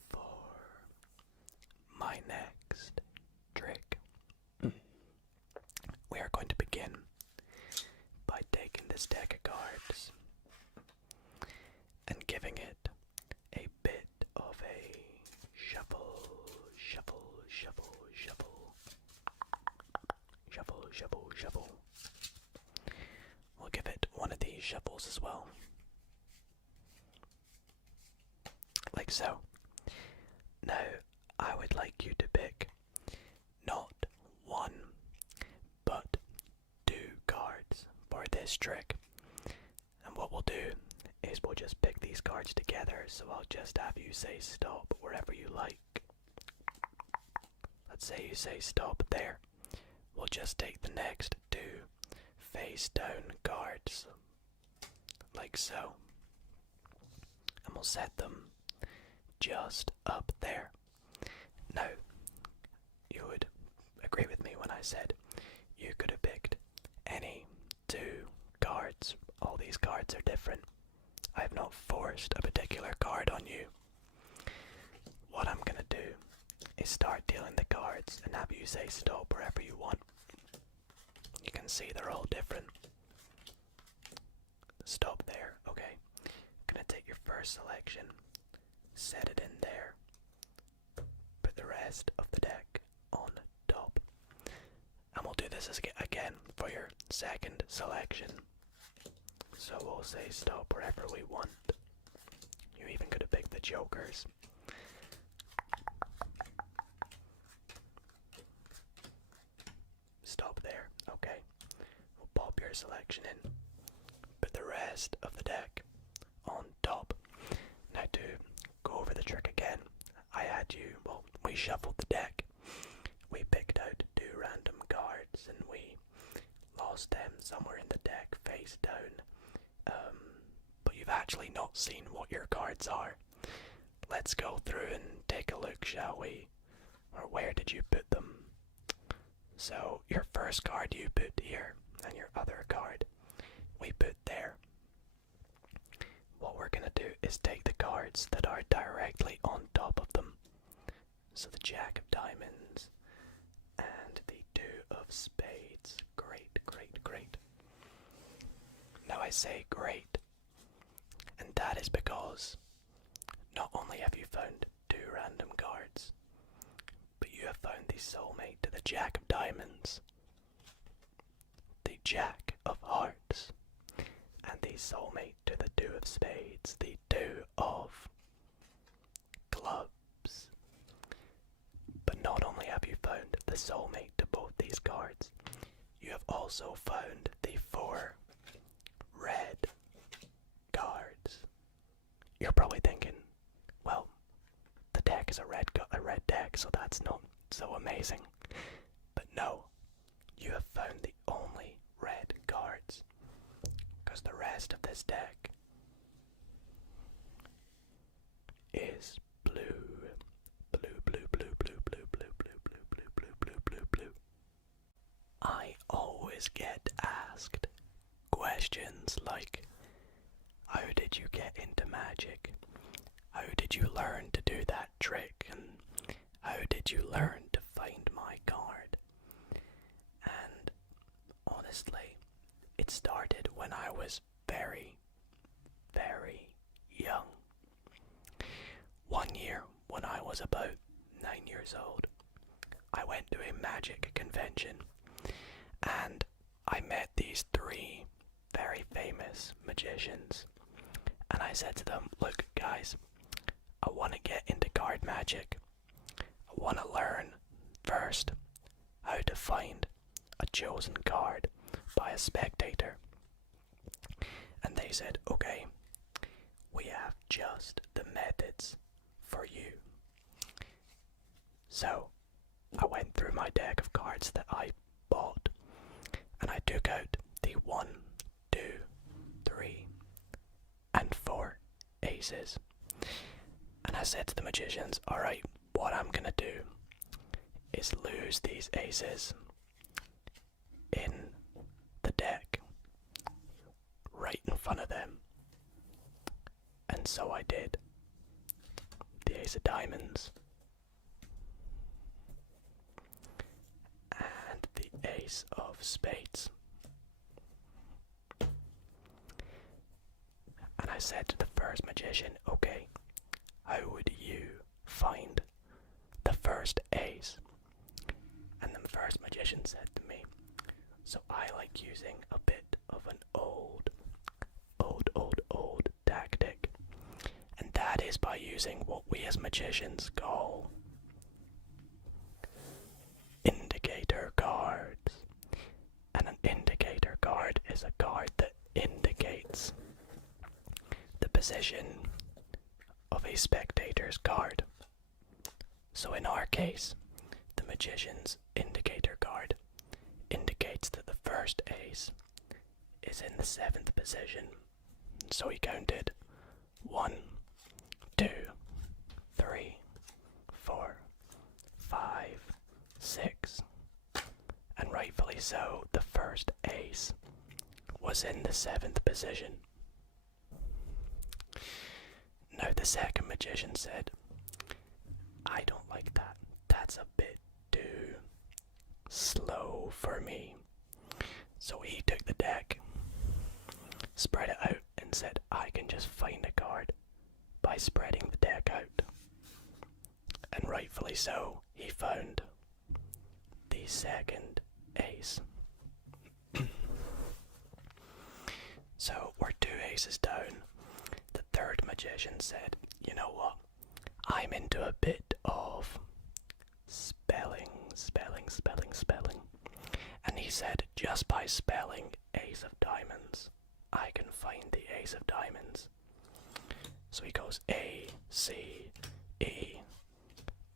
For my next trick, we are going to begin by taking this deck of cards and giving it a bit of a shuffle, shuffle, shuffle, shuffle, shuffle, shuffle, shuffle. We'll give it one of these shuffles as well. Like so. Now, I would like you to pick not one, but two cards for this trick. And what we'll do is we'll just pick these cards together, so I'll just have you say stop wherever you like. Let's say you say stop there. We'll just take the next two face down cards, like so. And we'll set them just up there. Now, you would agree with me when I said you could have picked any two cards. All these cards are different. I have not forced a particular card on you. What I'm gonna do is start dealing the cards and have you say stop wherever you want. You can see they're all different. Stop there, okay. Gonna take your first selection, set it in there, put the rest of the deck on top. And we'll do this again for your second selection. So we'll say stop wherever we want. You even could have picked the jokers. Stop there, okay. We'll pop your selection in, put the rest of the deck on top. Now to go over the trick again, we shuffled the deck. We picked out two random cards and we lost them somewhere in the deck face down. But you've actually not seen what your cards are. Let's go through and take a look, shall we? Or where did you put them? So your first card you put here, and your other card we put there. What we're gonna do is take the cards that are directly on top of them. So the Jack of Diamonds and the Two of Spades. Great, great, great. Now I say great, and that is because not only have you found two random cards, but you have found the soulmate to the Jack of Diamonds, the Jack of Hearts, and the soulmate to the Two of Spades, the Two of Clubs. But not only have you found the soulmate to both these cards, you have also found the four red cards. You're probably thinking, well, the deck is a red deck, so that's not so amazing. But no, you have found the only red cards, because the rest of this deck is blue. Blue, blue, blue, blue, blue, blue, blue, blue, blue, blue, blue, blue, blue. I always get asked questions like, how did you get into magic? How did you learn to do that trick? And how did you learn to find my card? And honestly, it started when I was very, very young. One year, when I was about 9 years old, I went to a magic convention and I met these three very famous magicians. And I said to them, look guys, I want to get into card magic. I want to learn first how to find a chosen card by a spectator. And they said, okay, we have just the methods for you. So I went through my deck of cards that I bought and I took out the 1, 2, 3 and 4 aces. And I said to the magicians, alright, what I'm gonna do is lose these aces in the deck right in front of them. And so I did. The Ace of Diamonds and the Ace of Spades. And I said to the first magician, okay, how would you find the first ace? And the first magician said to me, so I like using a bit of an old we as magicians call indicator cards. And an indicator card is a card that indicates the position of a spectator's card. So in our case, the magician's indicator card indicates that the first ace is in the 7th position. So he counted 1, 2, 3, 4, 5, 6. And rightfully so, the first ace was in the 7th position. Now the second magician said, I don't like that. That's a bit too slow for me. So he took the deck, spread it out, and said, I can just find a card by spreading the deck out. And rightfully so, he found the second ace. So we're 2 aces down. The third magician said, you know what? I'm into a bit of spelling. And he said, just by spelling ace of diamonds, I can find the ace of diamonds. So he goes A, C, E,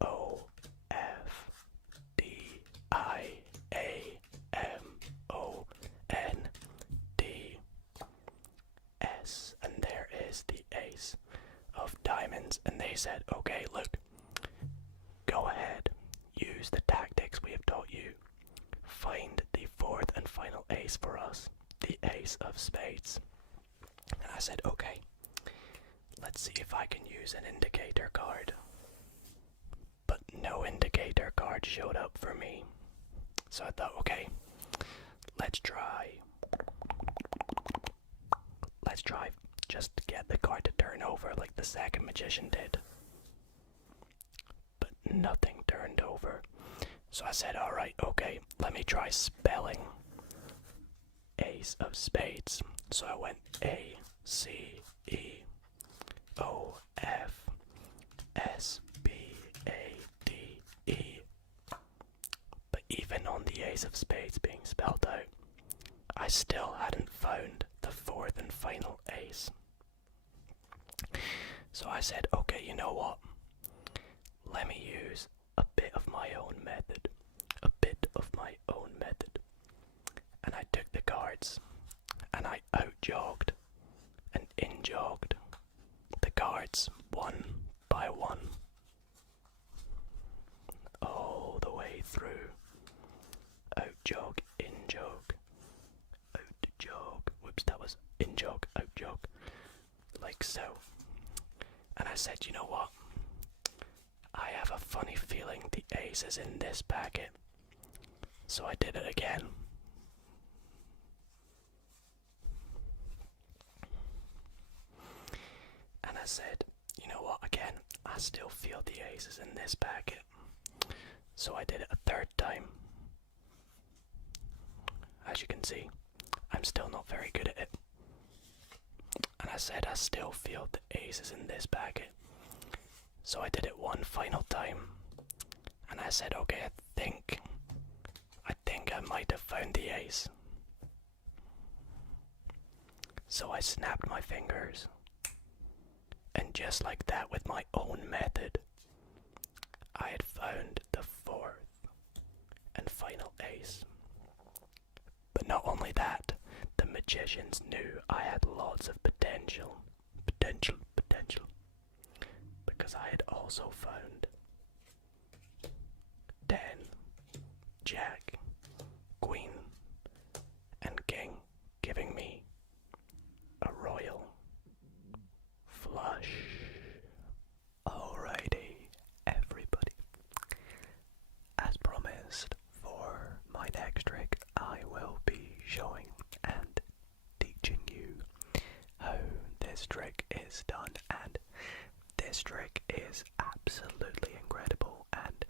O, F, D, I, A, M, O, N, D, S. And there is the ace of diamonds. And they said, okay, look, go ahead, use the tactics we have taught you. Find the 4th and final ace for us, the ace of spades. And I said, okay, let's see if I can use an indicator card. But no indicator card showed up for me. So I thought, okay, let's try just to get the card to turn over like the second magician did. But nothing turned over. So I said, alright, okay, let me try spelling ace of spades. So I went A, C, E, O, F, S, B, A, D, E. But even on the ace of spades being spelled out, I still hadn't found the 4th and final ace. So I said, okay, you know what? Let me use a bit of my own method. And I took the cards and I out-jogged and in-jogged the cards one by one. All the way through. Out-jog, in-jog, out-jog. Whoops, that was in-jog, out-jog. Like so. And I said, you know what? I have a funny feeling the ace is in this packet. So I did it again. And I said, you know what, again, I still feel the ace is in this packet. So I did it a 3rd time. As you can see, I'm still not very good at it. And I said, I still feel the ace is in this packet. So I did it one final time. And I said, okay, I think I might have found the ace. So I snapped my fingers. And just like that, with my own method, I had found the 4th and final ace. But not only that, the magicians knew I had lots of potential. Because I had also found 10, Jack, Queen, and King, giving me a royal flush. Alrighty, everybody. As promised, for my next trick, I will be showing and teaching you how this trick is done, and this trick is absolutely incredible, and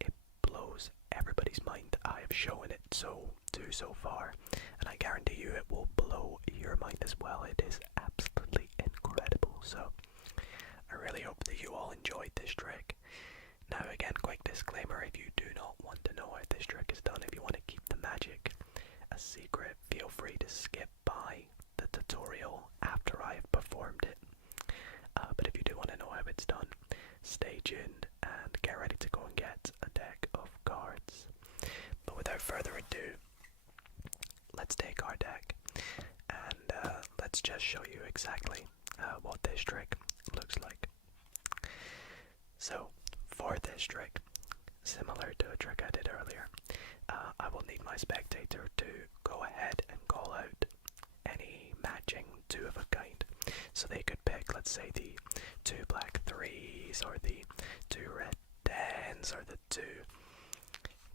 it blows everybody's mind that I have shown it so far, and I guarantee you it will blow your mind as well. It is absolutely incredible. So I really hope that you all enjoyed this trick. Now again, quick disclaimer, if you do not want to know how this trick is done, if you want to keep the magic a secret, feel free to skip by the tutorial after I have performed it. But if you do want to know how it's done, stay tuned and get ready to go and get a deck of cards. But without further ado, let's take our deck and let's just show you exactly what this trick looks like. So, for this trick, similar to a trick I did earlier, I will need my spectator to go ahead and call out any matching 2 of a kind. So they could pick, let's say, the 2 black 3s, or the 2 red 10s, or the 2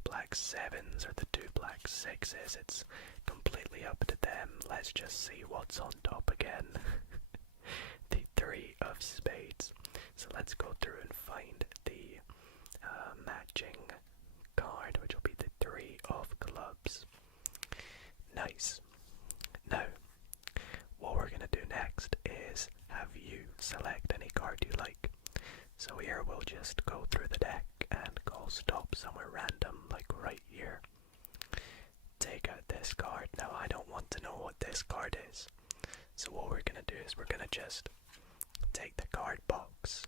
black 7s, or the 2 black 6s. It's completely up to them. Let's just see what's on top again. The 3 of spades. So let's go through and find the matching card, which will be the 3 of clubs. Nice. Now, what we're going to do next is have you select any card you like. So here we'll just go through the deck and call stop somewhere random, like right here. Take out this card. Now I don't want to know what this card is. So what we're going to do is we're going to just take the card box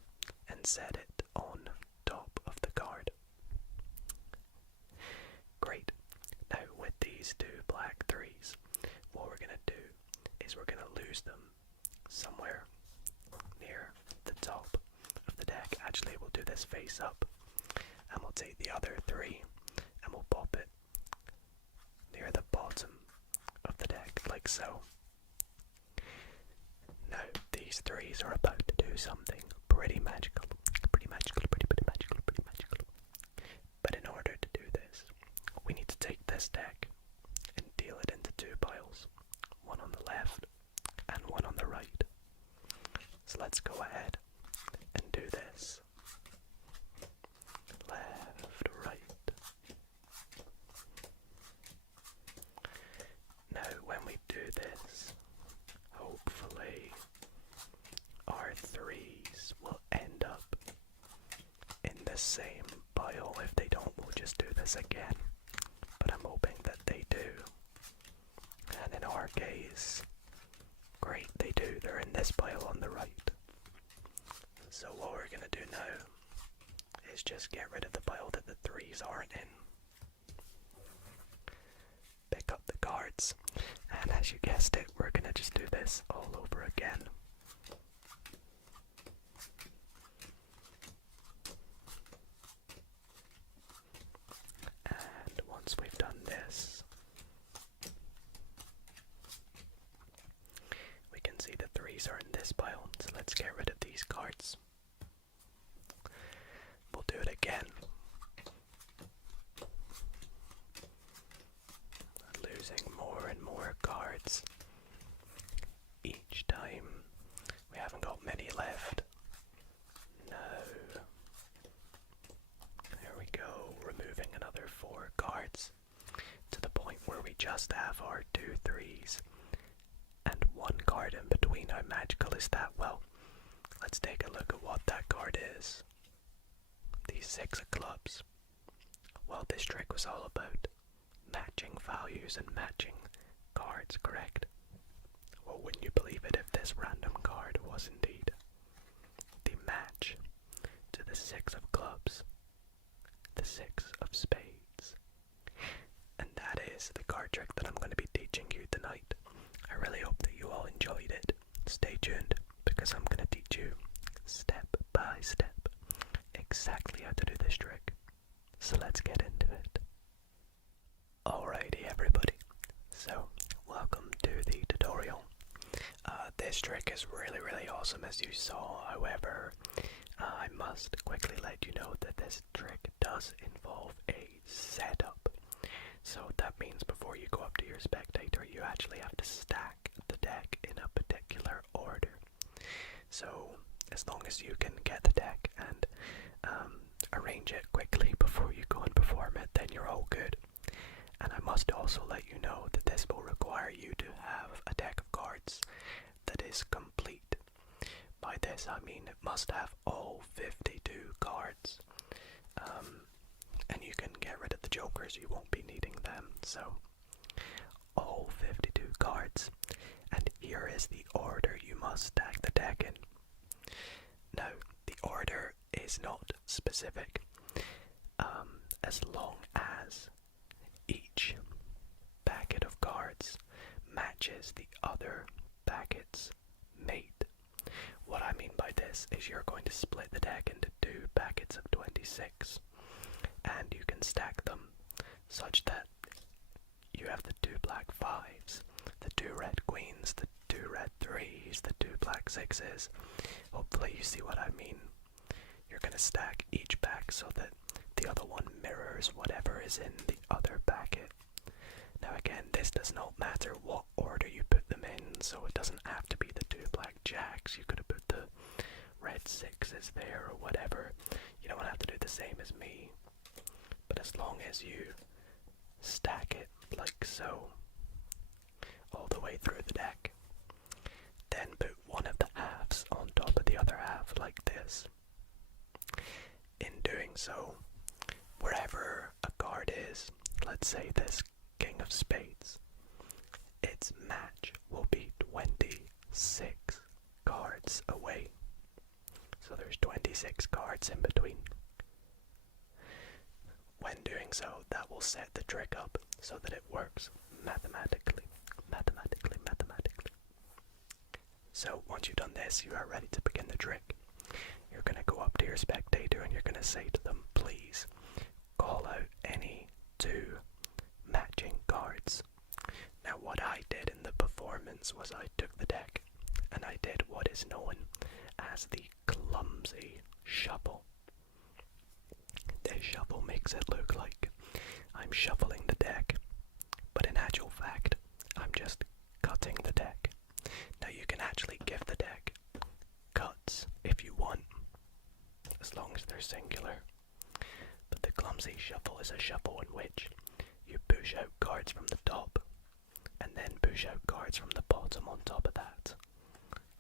and set it on top of the card. Great. Now with these 2 black 3s, what we're going to do is we're going to lose them somewhere near the top of the deck. Actually, we'll do this face up, and we'll take the other 3 and we'll pop it near the bottom of the deck, like so. Now, these 3s are about to do something pretty magical. Pretty magical. But in order to do this, we need to take this deck and deal it into 2 piles. One on the left and one on the right. So let's go ahead and do this. Left, right. Now, when we do this, hopefully our 3s will end up in the same pile. If they don't, we'll just do this again. But I'm hoping that they do. And in our case, great, they do. They're in this pile on the right. So what we're going to do now is just get rid of the pile that the 3s aren't in. Pick up the cards. And as you guessed it, we're going to just do this all over again. And once we've done this, we can see the 3s are in this pile. So let's get rid of these cards. We'll do it again. Losing more and more cards each time. We haven't got many left. No. There we go. Removing another 4 cards to the point where we just have our 2 3s and 1 card in between. How magical is that? Well, let's take a look at what that card is. The 6 of clubs. Well, this trick was all about matching values and matching cards, correct? Well, wouldn't you believe it if this random card was indeed the match to the 6 of clubs, the 6 of spades. And that is the card trick that I'm going to be teaching you tonight. I really hope that you all enjoyed it. Stay tuned, because I'm going to teach you step by step exactly how to do this trick. So let's get into it. Alrighty everybody, so welcome to the tutorial. This trick is really awesome, as you saw. However, I must quickly let you know that this trick does involve a setup. So that means before you go up to your spectator, you actually have to stack the deck in a particular order. So as long as you can get the deck and arrange it quickly before you go and perform it, then you're all good. And I must also let you know that this will require you to have a deck of cards that is complete. By this this, I mean it must have all 52 cards. And you can get rid of the jokers, you won't be needing them. So, all 52 cards. And here is the order you must stack the deck in. Now, the order is not specific, as long as each packet of cards matches the other packet's mate. What I mean by this is you're going to split the deck into 2 packets of 26, and you can stack them such that you have the 2 black 5s, the 2 red queens, the 2 red 3s, the 2 black 6s. Hopefully you see what I mean. You're going to stack each pack so that the other one mirrors whatever is in the other packet. Now again, this does not matter what order you put them in, so it doesn't have to be the 2 black jacks. You could have put the red 6s there or whatever. You don't have to do the same as me. But as long as you stack it like so, all the way through the deck, then put one of the halves on top of the other half like this. In doing so, wherever a card is, let's say this King of Spades, its match will be 26 cards away. So there's 26 cards in between. When doing so, that will set the trick up so that it works mathematically. So once you've done this, you are ready to begin the trick. You're going to go up to your spectator and you're going to say to them, please call out any 2 matching cards. Now what I did in the performance was I took the deck and I did what is known as the clumsy shuffle. This shuffle makes it look like I'm shuffling the deck, but in actual fact, I'm just cutting the deck. Now you can actually give the deck cuts if you want, as long as they're singular. But the clumsy shuffle is a shuffle in which you push out cards from the top, and then push out cards from the bottom on top of that,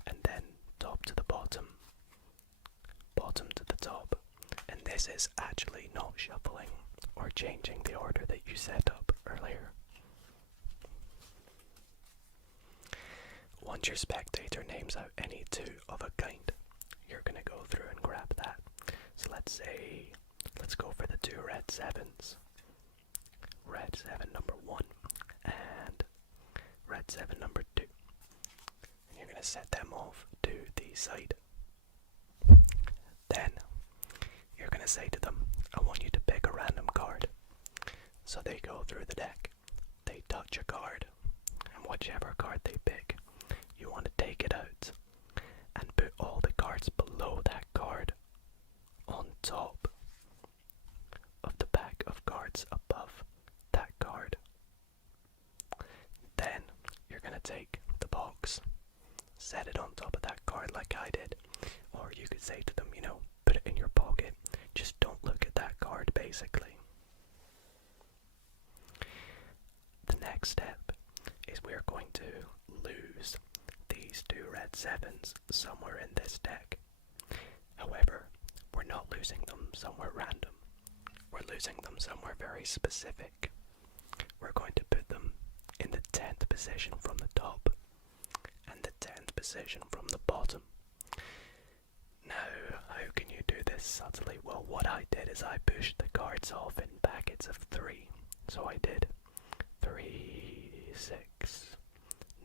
and then top to the bottom, bottom to the top. And this is actually not shuffling or changing the order that you set up earlier. Once your spectator names out any 2 of a kind, you're going to go through and grab that. So let's go for the 2 red 7s. Red 7 number 1 and red 7 number 2. And you're going to set them off to the side. Then you're going to say to them, I want you to pick a random card. So they go through the deck, they touch a card, and whichever card they pick, you want to take it out and put all the cards below that card on top of the pack of cards above that card. Then you're going to take the box, set it on top of that card like I did, or you could say to them, put it in your pocket, just don't look at that card basically. The next step is we're going to lose these 2 red 7s somewhere in this deck. However, we're not losing them somewhere random. We're losing them somewhere very specific. We're going to put them in the 10th position from the top and the 10th position from the bottom. Now, how can you do this subtly? Well, what I did is I pushed the cards off in packets of 3. So I did 3, 6,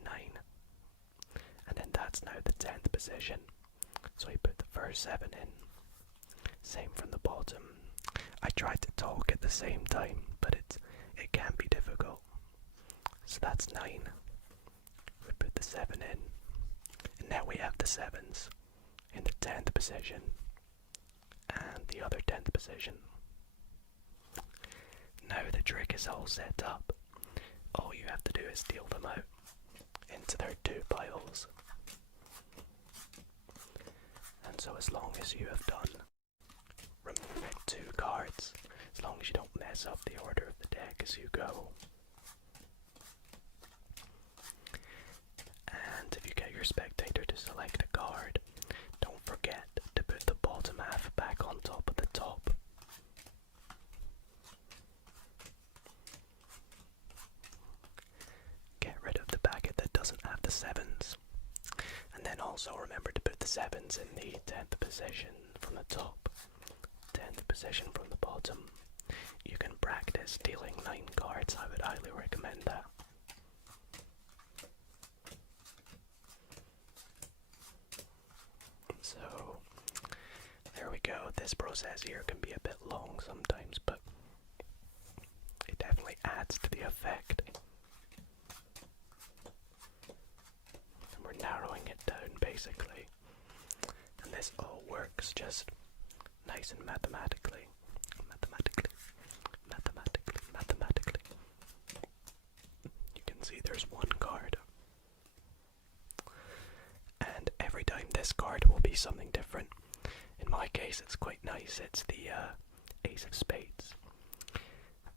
9. And then that's now the 10th position. So I put the first 7 in. Same from the bottom. I tried to talk at the same time, but it can be difficult. So that's 9. We put the 7 in. And now we have the 7s in the 10th position and the other 10th position. Now the trick is all set up. All you have to do is deal them out into their 2 piles. And so as long as you have done removing 2 cards, as long as you don't mess up the order of the deck as you go, and if you get your spectator to select a card, don't forget to put the bottom half back on top of the top. Get rid of the packet that doesn't have the 7s. And then also remember to put the 7s in the 10th position from the top, 10th position from the bottom. You can practice dealing 9 cards, I would highly recommend that. So, there we go. This process here can be a bit long sometimes, but it definitely adds to the effect. And we're narrowing it down basically. And this all works just nice and mathematically. Mathematically. You can see there's one card. And every time this card will be something different. In my case, it's quite nice. It's the Ace of Spades.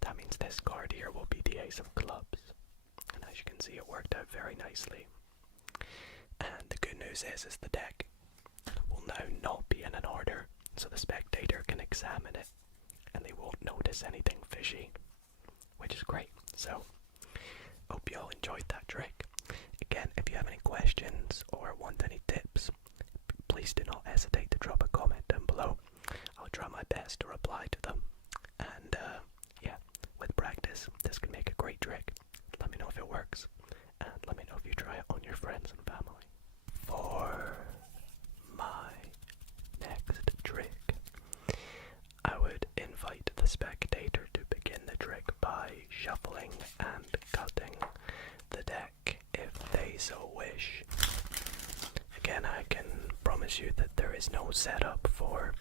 That means this card here will be the Ace of Clubs. And as you can see, it worked out very nicely. And the good news is the deck will now not be in an order, so the spectator can examine it and they won't notice anything fishy, which is great. So, hope you all enjoyed that trick. Again, if you have any questions or want any tips, please do not hesitate to drop a comment down below. I'll try my best to reply to them. And yeah, with practice, this can make a great trick. Let me know if it works, and let me know if you try it on your friends and family. For my next trick, I would invite the spectator to begin the trick by shuffling and cutting the deck if they so wish. Again, I can promise you that there is no setup for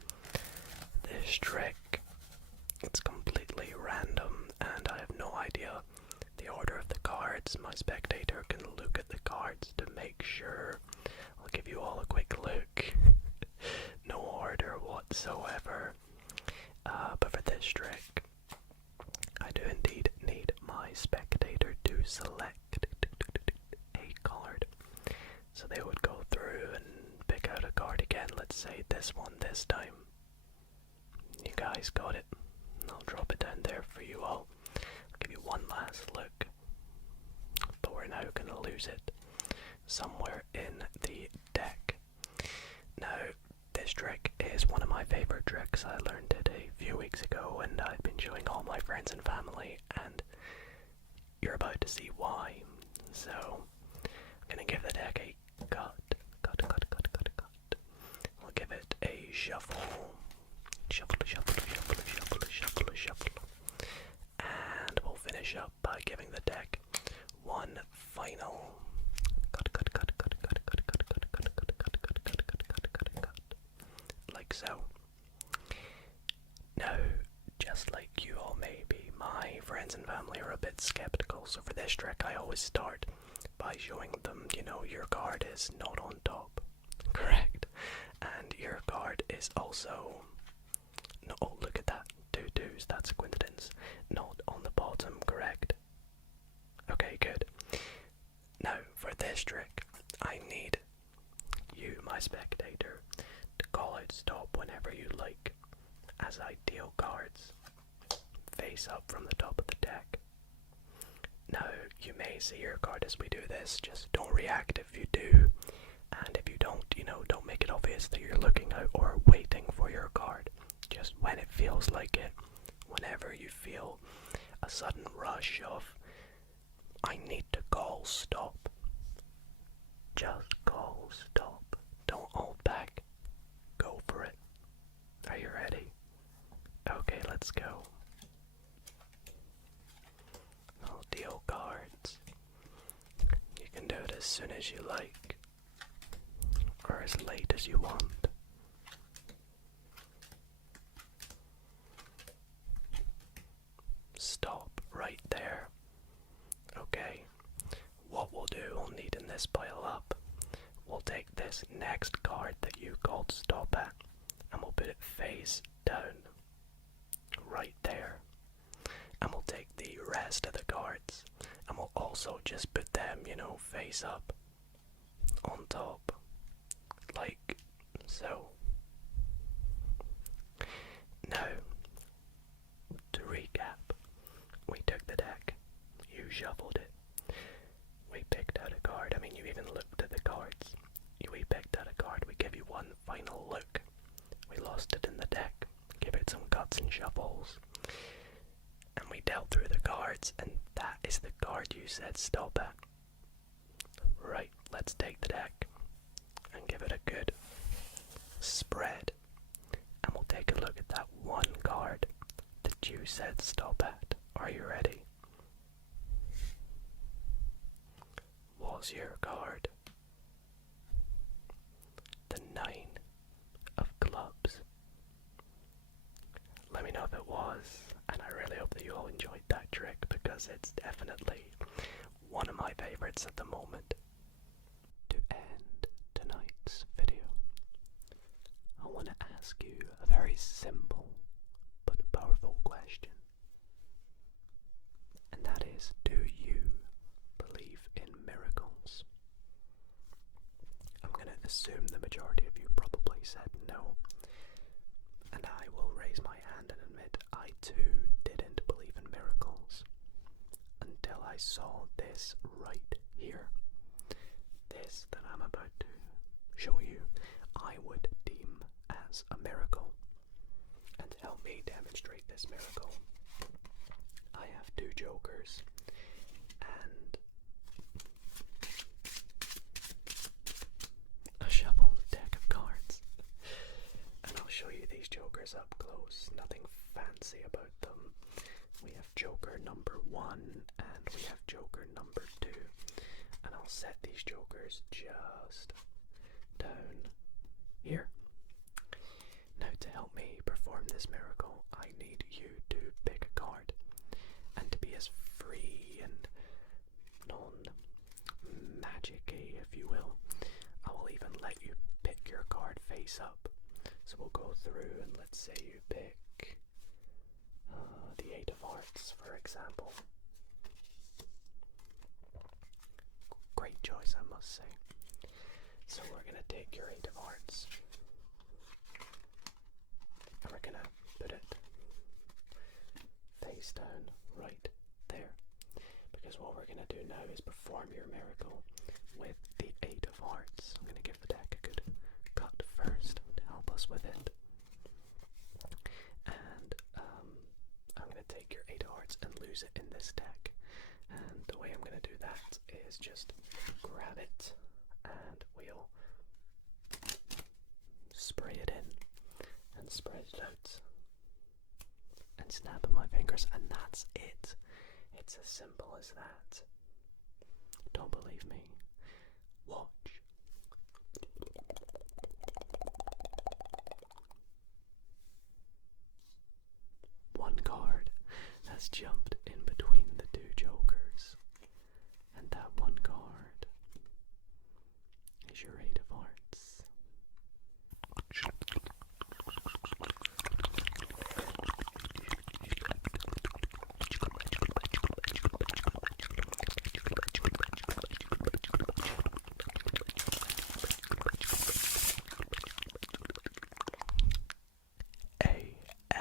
this trick. It's completely random and I have no idea the order of the cards. My spectator can look at the cards to make sure. I'll give you all a quick look. No order whatsoever. But for this trick, I do indeed need my spectator to select a card. So they would go through and pick out a card again. Let's say this one this time. You guys got it. I'll drop it down there for you all. I'll give you one last look. But we're now going to lose it somewhere in the deck. Now, this trick is one of my favorite tricks. I learned it a few weeks ago and I've been showing all my friends and family, and you're about to see why. So, I'm going to give the deck a cut. We'll give it a shuffle. Shuffle. And we'll finish up by giving the deck one final cut. Like so. Now, just like you all may be, my friends and family are a bit skeptical, so for this trick I always start by showing them, your card is not on top. Correct. And your card is also... No, oh, look at that. 2 2s, that's a coincidence. Not on the bottom, correct? Okay, good. Now, for this trick, I need you, my spectator, to call out stop whenever you like, as I deal cards face up from the top of the deck. Now, you may see your card as we do this, just don't react if you do, and if you don't, don't make it obvious that you're looking out or waiting for your card. Just when it feels like it, whenever you feel a sudden rush of, I need to call stop, just call stop. Don't hold back. Go for it. Are you ready? Okay, let's go. I'll deal cards. You can do it as soon as you like, or as late as you want. Stop right there. Okay, what we'll do, we'll need in this pile up, we'll take this next card that you called stop at, and we'll put it face down, right there. And we'll take the rest of the cards, and we'll also just put them, face up, on top, like So, now, to recap, we took the deck, you shuffled it, we picked out a card, you even looked at the cards, we picked out a card, we gave you one final look, we lost it in the deck, give it some cuts and shuffles, and we dealt through the cards, and that is the card you said stop at. Right, let's take the deck and give it a good spread, and we'll take a look at that one card that you said stop at. Are you ready? Was your card the 9 of clubs? Let me know if it was, and I really hope that you all enjoyed that trick because it's definitely one of my favorites at the moment. To end tonight's video, I want to ask you a very simple but powerful question. And that is, do you believe in miracles? I'm going to assume the majority of you probably said no. And I will raise my hand and admit I too didn't believe in miracles until I saw this right here. This that I'm about to show you, I would deem as a miracle. And to help me demonstrate this miracle, I have two jokers and a shuffled deck of cards. And I'll show you these jokers up close. Nothing fancy about them. We have joker number 1 and we have joker number 2. And I'll set these jokers just down here. Now, to help me perform this miracle, I need you to pick a card. And to be as free and non-magic-y, if you will, I will even let you pick your card face up. So we'll go through and let's say you pick the 8 of Hearts, for example. Great choice, I must say. So we're going to take your 8 of Hearts and we're going to put it face down right there. Because what we're going to do now is perform your miracle with the 8 of Hearts. I'm going to give the deck a good cut first to help us with it. And I'm going to take your 8 of Hearts and lose it in this deck. And the way I'm going to do that is just grab it and we'll spray it in and spread it out and snap in my fingers, and that's it. It's as simple as that. Don't believe me? Watch. One card has jumped in between the two jokers, and that one card is your 8 of Hearts.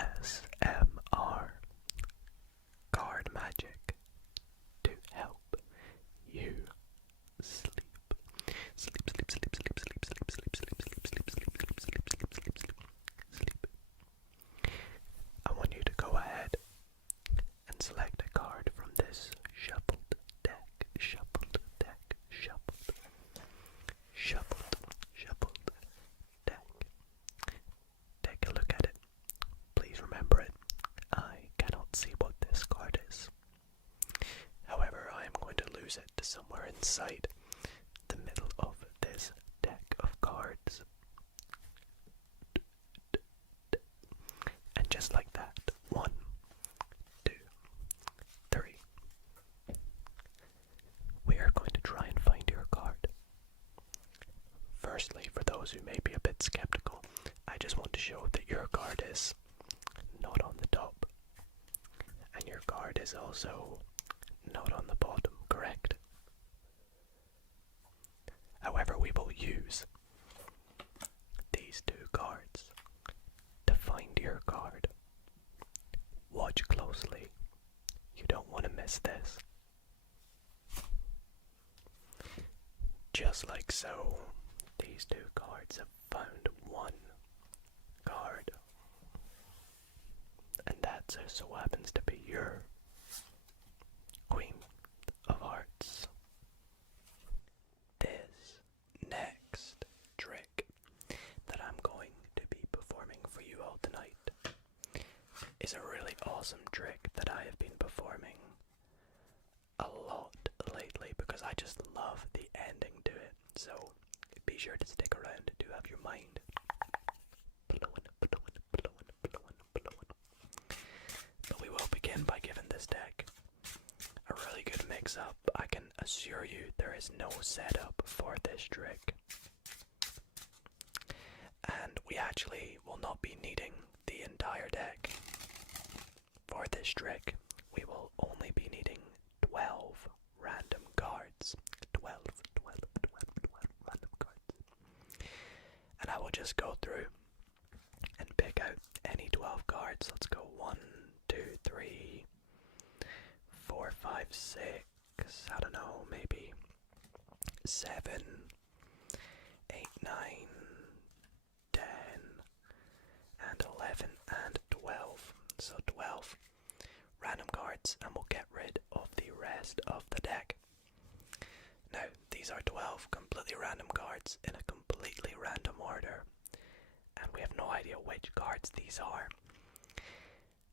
ASMR card magic to help you sleep. Sleep, sleep, sleep, sleep, sleep, sleep, sleep, sleep, sleep, sleep, sleep, sleep, sleep, sleep, sleep, sleep, sleep. I want you to go ahead and select a card from this shuffled deck, shuffled deck, shuffled, shuffled, shuffled deck. Take a look at it. Please remember it. I cannot see what this card is. However, I am going to lose it to somewhere inside the middle of this deck of cards. And just like that, 1, 2, 3. We are going to try and find your card. Firstly, for those who may be a bit skeptical, I just want to show that your card is not on the top. And your card is also not on the bottom, correct? However, we will use these your card. Watch closely. You don't want to miss this. Just like so, these two cards have found one card. And that so happens to be your Queen of Hearts. This next trick that I'm going to be performing for you all tonight is a really awesome trick that I have been performing a lot lately because I just love the ending to it. So be sure to stick around to have your mind blowing. But we will begin by giving this deck a really good mix-up. I can assure you there is no setup for this trick. And we actually will not be needing the entire deck for this trick. We will only be needing 12 random cards. 12 random cards. And I will just go through and pick out any 12 cards. Let's go 1, 2, 3, 4, 5, 6, I don't know, maybe 7, 8, 9, 10, and 11, and 12. So 12 random cards, and we'll get rid of the rest of the deck. Now, these are 12 completely random cards in a completely random order, and we have no idea which cards these are.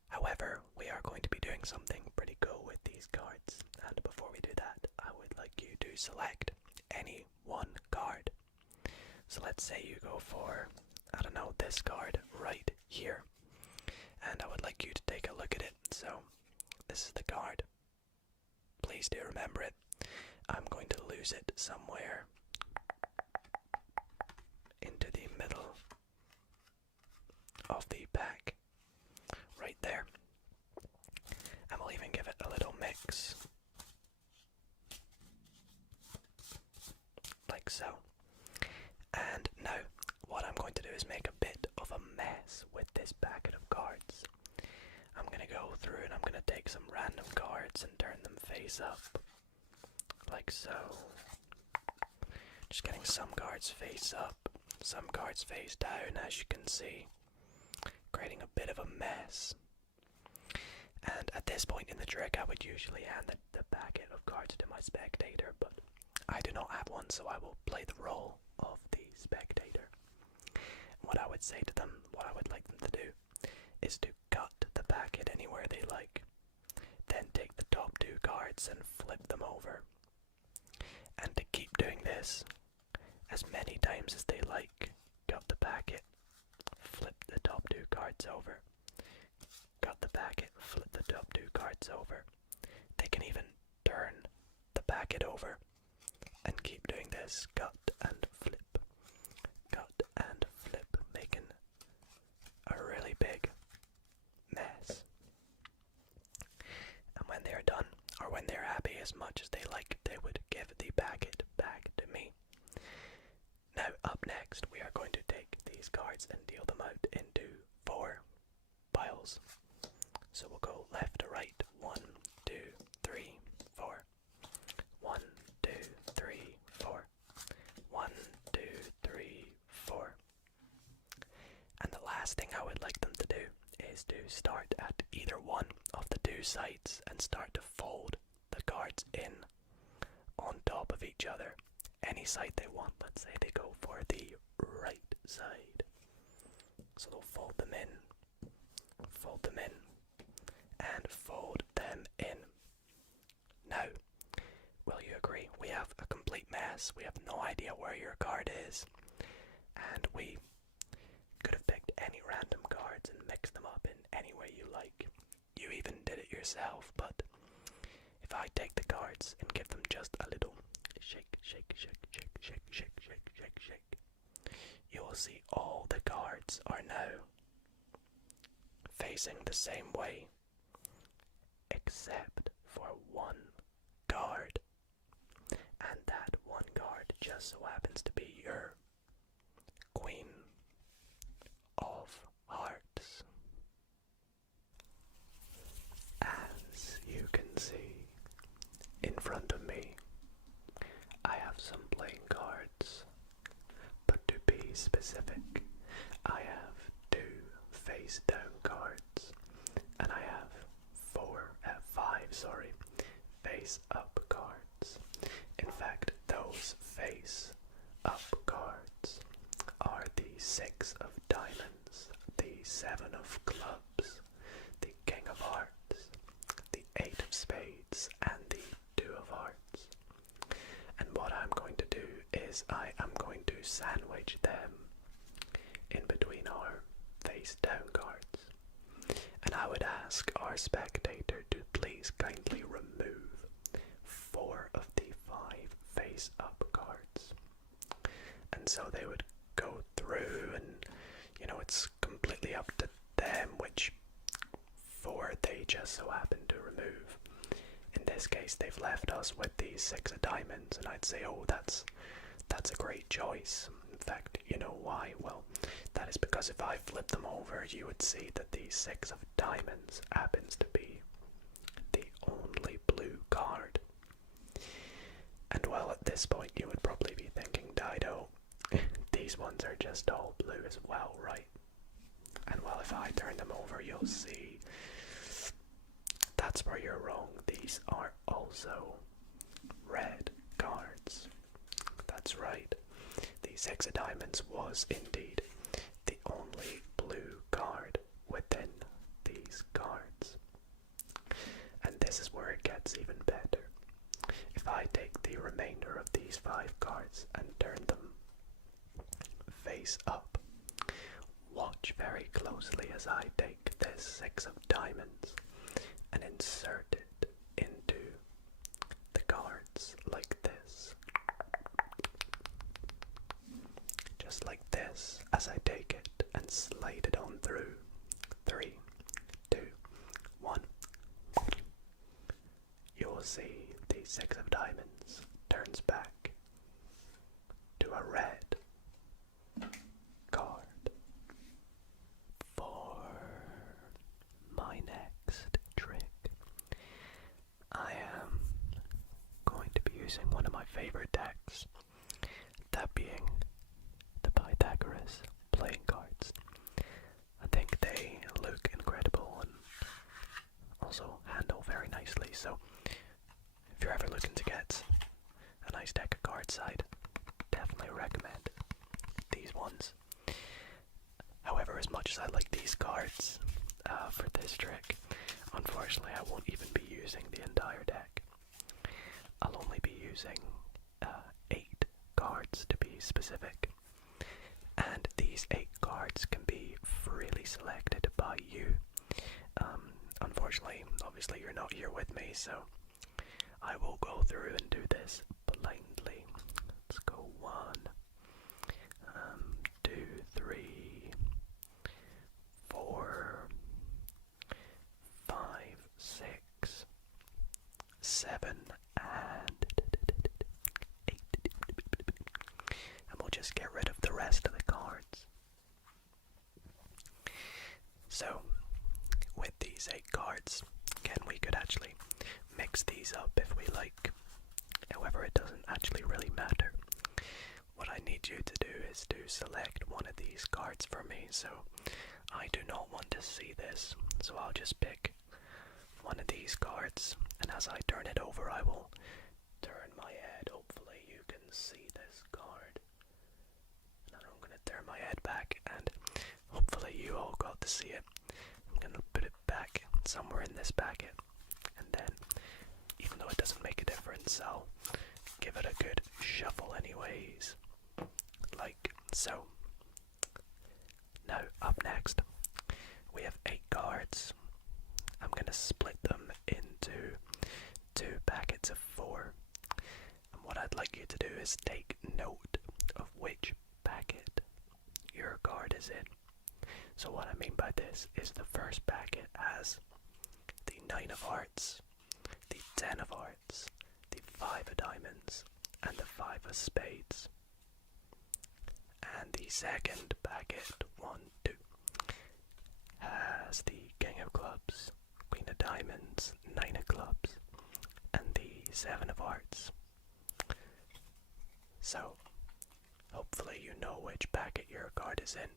However, we are going to be doing something pretty cool with these cards, and before we do that, I would like you to select any one card. So let's say you go for, I don't know, this card right here, and I would like you to take a look at it. So this is the card. Please do remember it. I'm going to lose it somewhere into the middle of the pack, right there. And we'll even give it a little mix, like so. And now, what I'm going to do is make a bit of a mess with this packet of cards. I'm going to go through and I'm going to take some random cards and turn them face up, like so. Just getting some cards face up, some cards face down, as you can see, creating a bit of a mess. And at this point in the trick, I would usually hand the packet of cards to my spectator, but I do not have one, so I will play the role of the spectator. What I would say to them, what I would like them to do, is to cut the packet anywhere they like, then take the top two cards and flip them over, and to keep doing this as many times as they like. Cut the packet, flip the top two cards over, cut the packet, flip the top two cards over. They can even turn the packet over and keep doing this, cut and flip, making a really big mess. And when they're done, or when they're happy as much as they like, they would give the packet back to me. Now, up next, we are going to take these cards and deal them out into 4 piles. So we'll go left to right, 1, 2, 3, 4. 1, 2, 3, 4. 1, 2, 3, 4. And the last thing I would like them to do is to start at either one of the 2 sides and start to fold the cards in on top of each other. Any side they want. Let's say they go for the right side. So they'll fold them in, and fold them in. Now, will you agree? We have a complete mess. We have no idea where your card is. And we could have picked any random cards and mixed them up in any way you like. You even did it yourself, but if I take the cards and give them just a little shake, you will see all the cards are now facing the same way, except for one card. And that one card just so happens to be your Queen of Hearts. specific. I have 2 face down cards, and I have 5 face up cards. In fact, those face up cards are the 6 of diamonds, the 7 of clubs, the king of hearts, the 8 of spades, and the 2 of hearts. And what I'm going to do is I am going to sandwich them in between our face down cards. And I would ask our spectator to please kindly remove 4 of the 5 face up cards. And so they would go through, and it's completely up to them which 4 they just so happen to remove. In this case, they've left us with the 6 of diamonds, and I'd say, oh, that's a great choice. In fact, you know why? Well, that is because if I flip them over, you would see that the 6 of diamonds happens to be the only blue card. And well, at this point, you would probably be thinking, Dido, these ones are just all blue as well, right? And well, if I turn them over, you'll see that's where you're wrong. These are also red cards. That's right. The 6 of diamonds was indeed the only blue card within these cards. And this is where it gets even better. If I take the remainder of these 5 cards and turn them face up, watch very closely as I take this 6 of diamonds and insert it into the cards like this. Just like this, as I take it and slide it on through. 3, 2, 1. You will see the 6 of diamonds turns back to a red card. For my next trick, I am going to be using one of my favorite decks, that being the Pythagoras playing cards. I think they look incredible and also handle very nicely, so if you're ever looking to get a nice deck of cards, I'd definitely recommend these ones. However, as much as I like these cards for this trick, unfortunately I won't even be using the entire deck. I'll only be using 8 cards to be specific. And these 8 cards can be freely selected by you. Unfortunately, obviously you're not here with me, so I will go through and do this blindly. Let's go 1, 2, 3, 4, 5, 6, 7, and 8. And we'll just get rid of the rest of the cards. So, with these 8 cards, again, we could actually mix these up if we like. However, it doesn't actually really matter. What I need you to do is to select one of these cards for me, so I do not want to see this. So I'll just pick one of these cards, and as I turn it over, I will turn my head. Hopefully you can see this card. And I'm going to turn my head back, and hopefully you all got to see it. I'm going to put it back somewhere in this packet, and then, even though it doesn't make a difference, I'll give it a good shuffle anyways, like so. Now, up next, we have 8 cards. I'm going to split them into 2 packets of 4, and what I'd like you to do is take note of which packet your card is in. So what I mean by this is the first packet has the 9 of hearts, the 10 of hearts, the 5 of diamonds, and the 5 of spades. And the second packet, 1, 2, has the king of clubs, queen of diamonds, 9 of clubs, and the 7 of hearts. So, Hopefully you know which packet your card is in.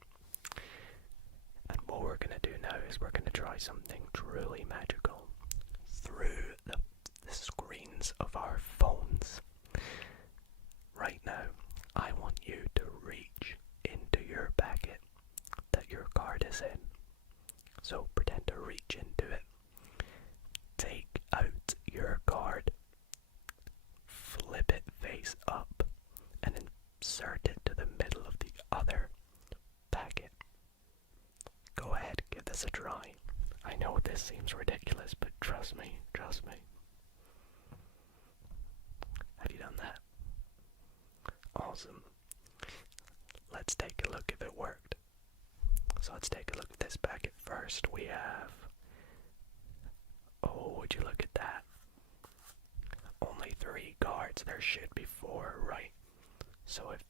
And what we're going to do now is we're going to try something truly magical through the screens of our phones. Right now, I want you to reach into your packet that your card is in. So pretend to reach into it. Take out your card, flip it face up, and insert it to the middle of the other packet. Go ahead, give this a try. I know this seems ridiculous, but trust me, trust me. Have you done that? Awesome. Let's take a look if it worked. So let's take a look at this packet first. We have... Oh, would you look at that? Only 3 cards. There should be 4, right? So if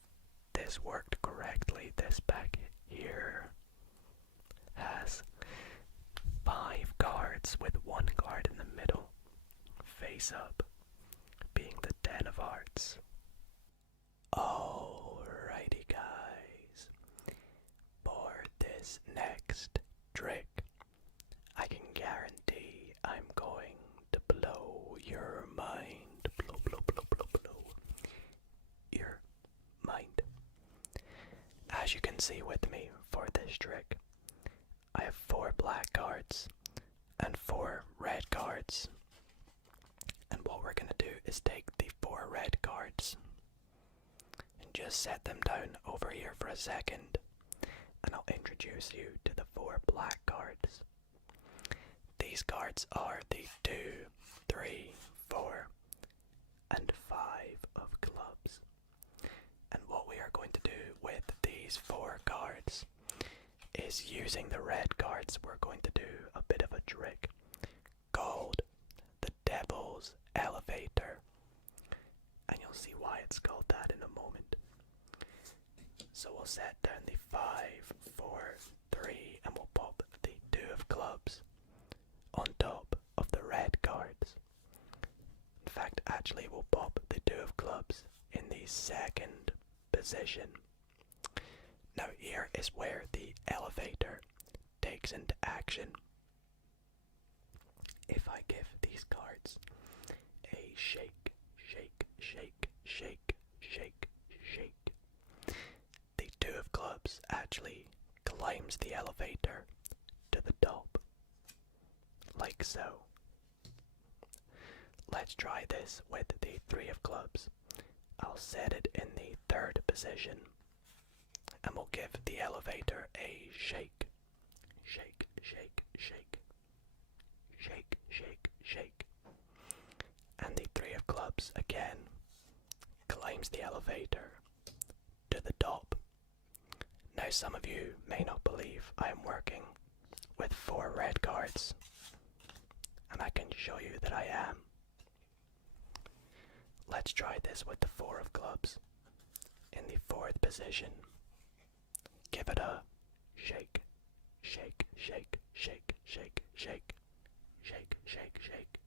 this worked correctly, this packet here has 5 cards with 1 card in the middle, face up, being the 10 of hearts. Alrighty guys, for this next trick, I can guarantee I'm going to blow your mind. Blow your mind. As you can see with me for this trick, I have 4 black cards and 4 red cards. And what we're going to do is take the 4 red cards and just set them down over here for a second. And I'll introduce you to the 4 black cards. These cards are the 2, 3, 4, and 5 of clubs. And what we are going to do with these 4 cards is, using the red cards, we're going to do a bit of a trick called the Devil's Elevator. And you'll see why it's called that in a moment. So we'll set down the 5, 4, 3, and we'll pop the 2 of clubs on top of the red cards. In fact, actually we'll pop the 2 of clubs in the second position. Now here is where the elevator takes into action. If I give these cards a shake, shake, shake, shake, shake, shake, the 2 of clubs actually climbs the elevator to the top, like so. Let's try this with the 3 of clubs. I'll set it in the 3rd position, and we'll give the elevator a shake, shake, shake, shake, shake, shake, shake. And the 3 of clubs again climbs the elevator to the top. Now some of you may not believe I am working with 4 red cards, and I can show you that I am. Let's try this with the 4 of clubs in the 4th position. Give it a shake, shake, shake, shake, shake, shake, shake, shake, shake.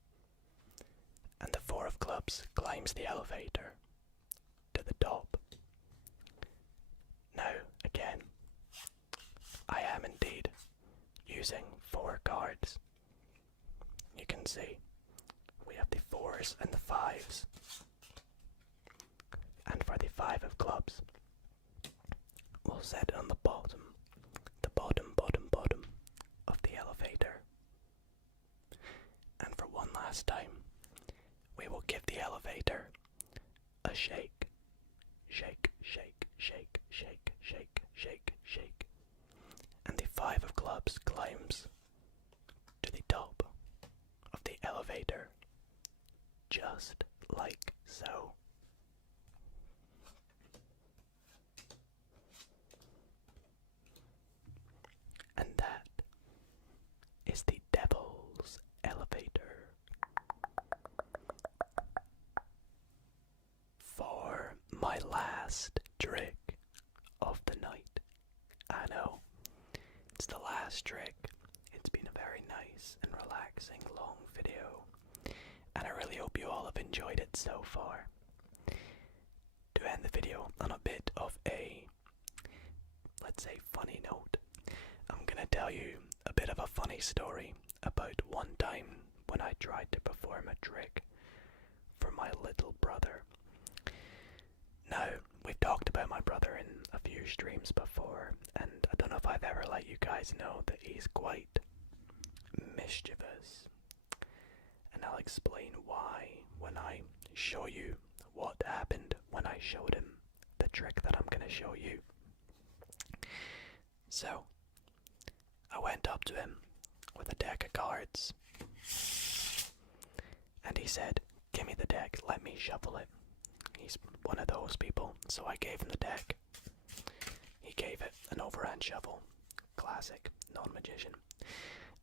And the 4 of clubs climbs the elevator to the top. Now, again, I am indeed using 4 cards. You can see we have the 4s and the 5s. And for the 5 of clubs, we'll set it on the bottom of the elevator. And for one last time, we will give the elevator a shake, shake, shake, shake, shake, shake, shake, shake. And the 5 of clubs climbs to the top of the elevator, just like so. And that is the Devil's Elevator. For my last trick of the night. I know, it's the last trick. It's been a very nice and relaxing long video, and I really hope you all have enjoyed it so far. To end the video on a bit of a as a funny note, I'm gonna tell you a bit of a funny story about one time when I tried to perform a trick for my little brother. Now, we've talked about my brother in a few streams before, and I don't know if I've ever let you guys know that he's quite mischievous. And I'll explain why when I show you what happened when I showed him the trick that I'm going to show you. So, I went up to him with a deck of cards, and he said, "Give me the deck, let me shuffle it." He's one of those people, so I gave him the deck. He gave it an overhand shuffle. Classic, non-magician.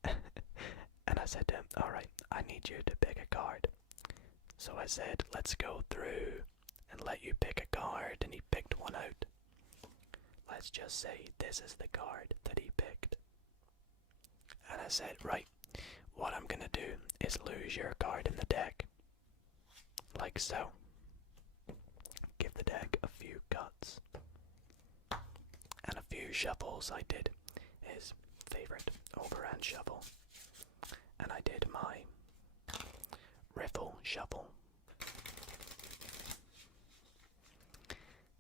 And I said to him, "Alright, I need you to pick a card." So I said, "Let's go through and let you pick a card," and he picked one out. Let's just say this is the card that he picked. And I said, "Right, what I'm gonna do is lose your card in the deck. Like so." Give the deck a few cuts. And a few shuffles. I did his favorite overhand shuffle. And I did my riffle shuffle.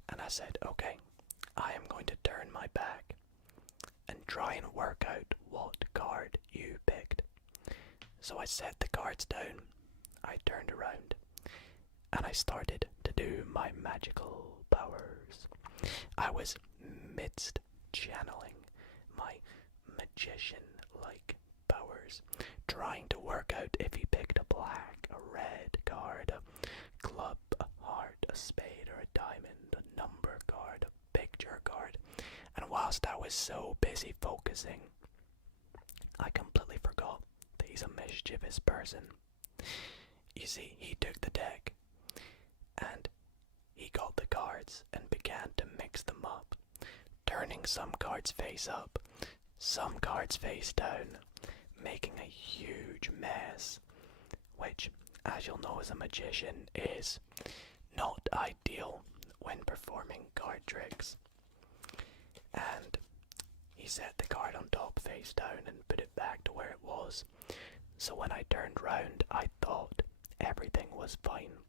And I said, "Okay, I am going to turn my back and try and work out what card you picked." So I set the cards down, I turned around, and I started to do my magical powers. I was midst channeling my magician-like powers, trying to work out if he picked a black, a red card, a club, a heart, a spade, or a diamond, a number card, a picture card. And whilst I was so busy focusing, I completely forgot that he's a mischievous person. You see, he took the deck, and he got the cards and began to mix them up, turning some cards face up, some cards face down, making a huge mess, which, as you'll know as a magician, is not ideal when performing card tricks. And he set the card on top face down and put it back to where it was. So when I turned round, I thought everything was fine.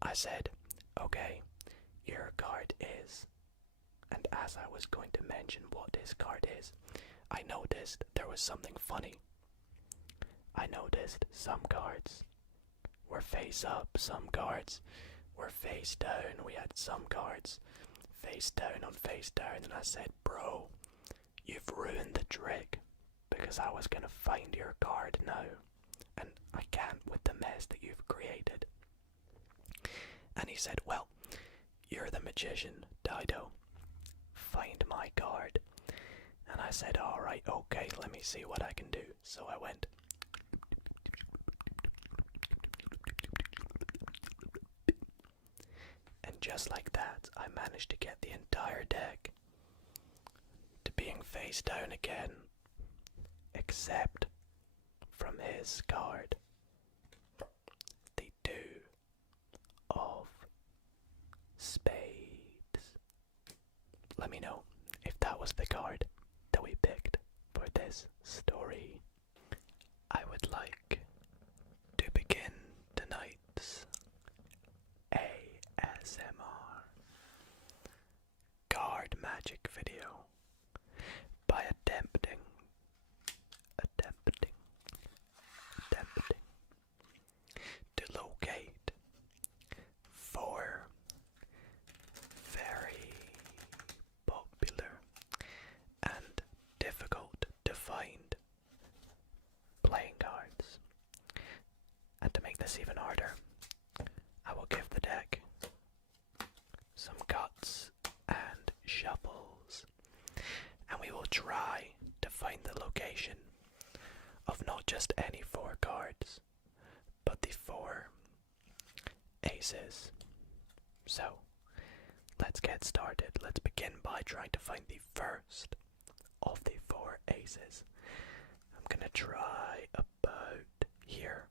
I said, "Okay, your card is..." And as I was going to mention what his card is, I noticed there was something funny. I noticed some cards were face up, some cards were face down. We had some cards face down on face down, and I said, "Bro, you've ruined the trick, because I was gonna find your card now, and I can't with the mess that you've created." And he said, "Well, you're the magician, Dido. Find my card." And I said, "Alright, okay, let me see what I can do." So I went, and just like that, I managed to get the entire deck to being face down again, except from his card, the 2 of spades. Let me know if that was the card that we picked for this story. I would like to begin tonight's ASMR card magic video by attempting to locate 4 very popular and difficult to find playing cards. And to make this even harder, I will give the deck some cuts and shuffles, and we will try to find the location of not just any 4 cards, but the 4 aces. So, let's get started. Let's begin by trying to find the first of the 4 aces. I'm gonna try about here.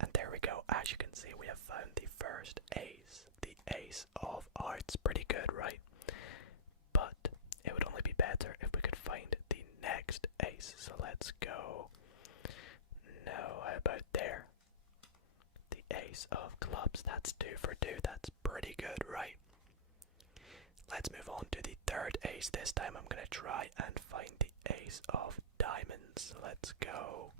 And there we go. As you can see, we have found the first ace. The ace of hearts. Pretty good, right? But ace, so let's go. No, how about there? The ace of clubs, that's 2 for 2, that's pretty good, right? Let's move on to the third ace. This time I'm going to try and find the ace of diamonds. Let's go.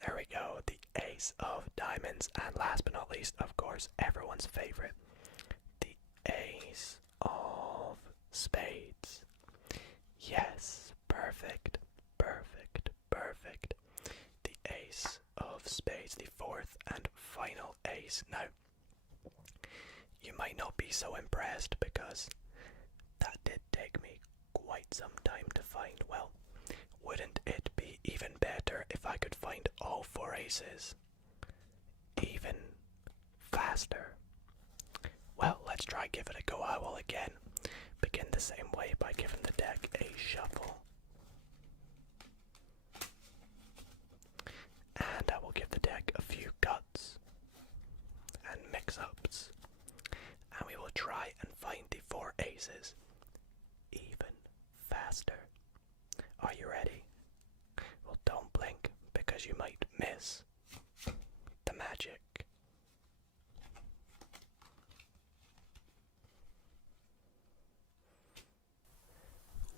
There we go, the ace of diamonds. And last but not least, of course, everyone's favorite, the ace of spades. Yes, perfect, perfect, perfect. The ace of spades, the fourth and final ace. Now, you might not be so impressed because that did take me quite some time to find. Well, wouldn't it be even better if I could find all 4 aces even faster? Well, let's try give it a go. I will again begin the same way by giving the deck a shuffle. And I will give the deck a few cuts and mix-ups. And we will try and find the 4 aces even faster. Are you ready? Well, don't blink because you might miss the magic.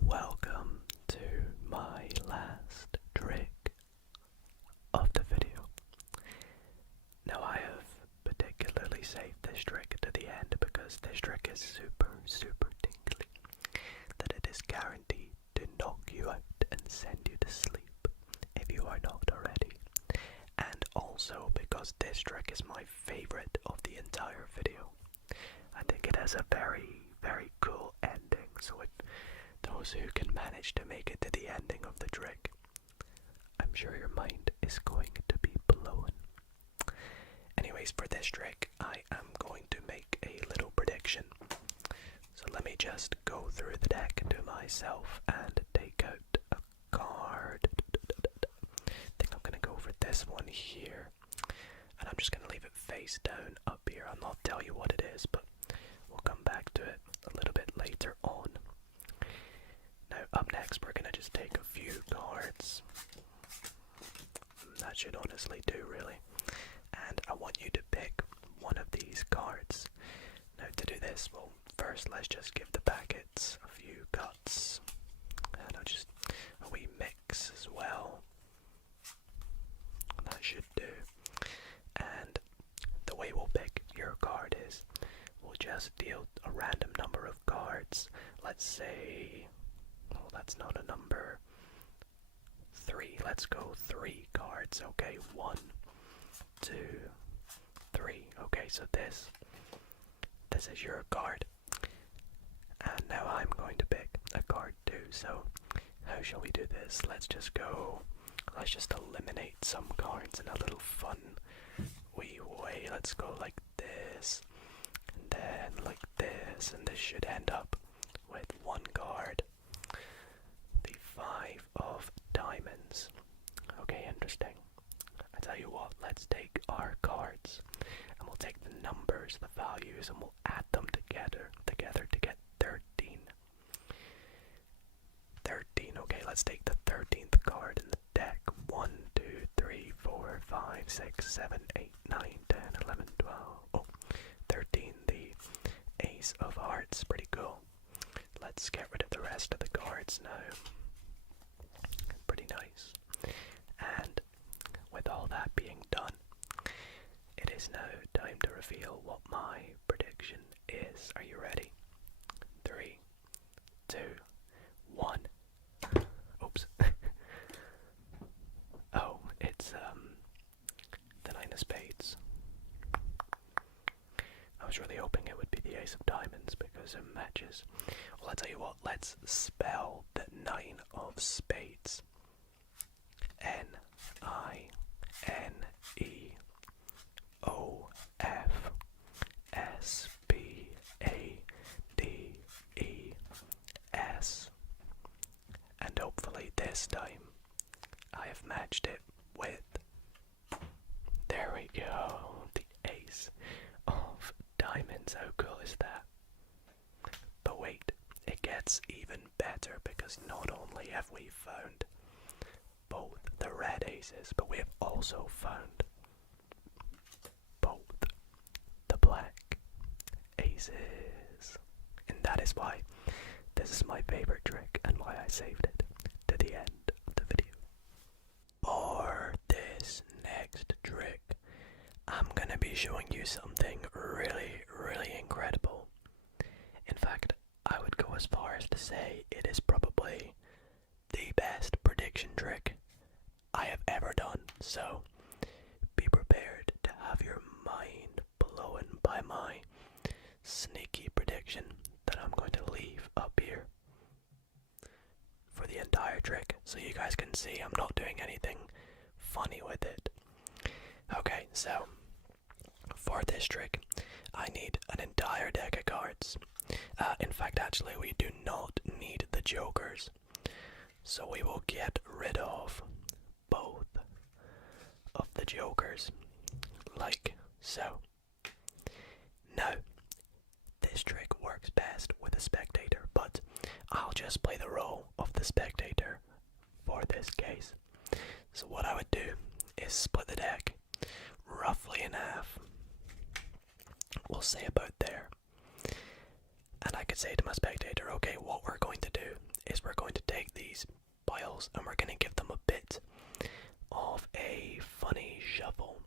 Welcome to my last trick of the video. Now I have particularly saved this trick to the end because this trick is super tingly, that it is guaranteed to knock you out and send you to sleep if you are not already, and also because this trick is my favorite of the entire video. I think it has a very cool ending, so if those who can manage to make it to the ending of the trick, I'm sure your mind is going to be blown. Anyways, for this trick, I am going to make a little prediction. So let me just go through the deck to myself and take out a card. I think I'm going to go for this one here. And I'm just going to leave it face down up here. I'll not tell you what it is, but we'll come back to it a little bit later on. Now, up next, we're going to just take a few cards. That should honestly do, really. And I want you to pick one of these cards. Now, to do this, well, first let's just give the packets a few cuts. And I'll just a wee mix as well. That should do. And the way we'll pick your card is we'll just deal a random number of cards. Let's say, well, that's not a number. 3. Let's go 3 cards. Okay, 1, 2, 3. Okay, so this is your card. And now I'm going to pick a card too. So how shall we do this? Let's just eliminate some cards in a little fun wee way. Let's go like this, and then like this, and this should end up with 1 card. The 5 of diamonds. Okay, interesting. I tell you what, let's take our cards and we'll take the numbers, the values, and we'll add them together to get 13. 13, okay, let's take the 13th card in the deck. 1, 2, 3, 4, 5, 6, 7, 8, 9, 10, 11, 12. Oh, 13, the ace of hearts, pretty cool. Let's get rid of the rest of the cards now. Pretty nice. And with all that being done, it is now time to reveal what my prediction is. Are you ready? 3, 2, 1. Oops. Oh, it's the 9 of spades. I was really hoping it would be the ace of diamonds because it matches. Well, I'll tell you what, let's spell the 9 of spades. N-I-N-E-O-F-S-P-A-D-E-S. And hopefully this time I have matched it with, there we go, the ace of diamonds. How cool is that? But wait, it gets even better. aces, but we have also found both the black aces. And that is why this is my favorite trick and why I saved it to the end of the video. For this next trick, I'm gonna be showing you something really, really incredible. In fact, I would go as far as to say it is probably the best prediction trick I have ever done. So, be prepared to have your mind blown by my sneaky prediction that I'm going to leave up here for the entire trick, so you guys can see I'm not doing anything funny with it. Okay, so for this trick, I need an entire deck of cards. In fact, actually, we do not need the jokers. So we will get rid of both of the jokers, like so. Now, this trick works best with a spectator, but I'll just play the role of the spectator for this case. So what I would do is split the deck roughly in half. We'll say about there. And I could say to my spectator, okay, what we're going to do is we're going to take these piles and we're going to give them a bit of a funny shuffle.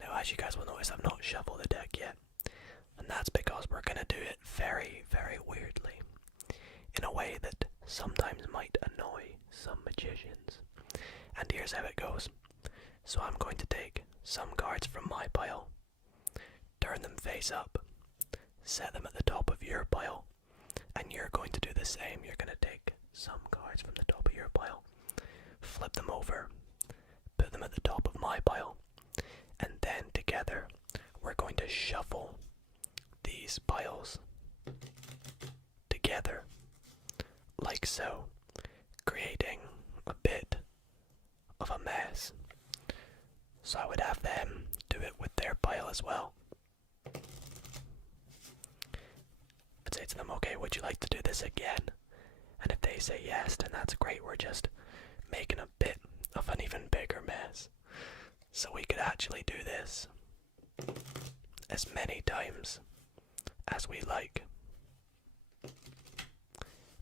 Now, as you guys will notice, I've not shuffled the deck yet. And that's because we're going to do it very, very weirdly. In a way that sometimes might annoy some magicians. And here's how it goes. So I'm going to take some cards from my pile, turn them face up, set them at the top of your pile, and you're going to do the same. You're going to take some cards from the top of your pile, flip them over, put them at the top of my pile, and then together we're going to shuffle these piles together like so, creating a bit of a mess. So I would have them do it with their pile as well. I'd say to them, okay, would you like to do this again? And if they say yes, then that's great. We're just making a bit of an even bigger mess. So we could actually do this as many times as we like.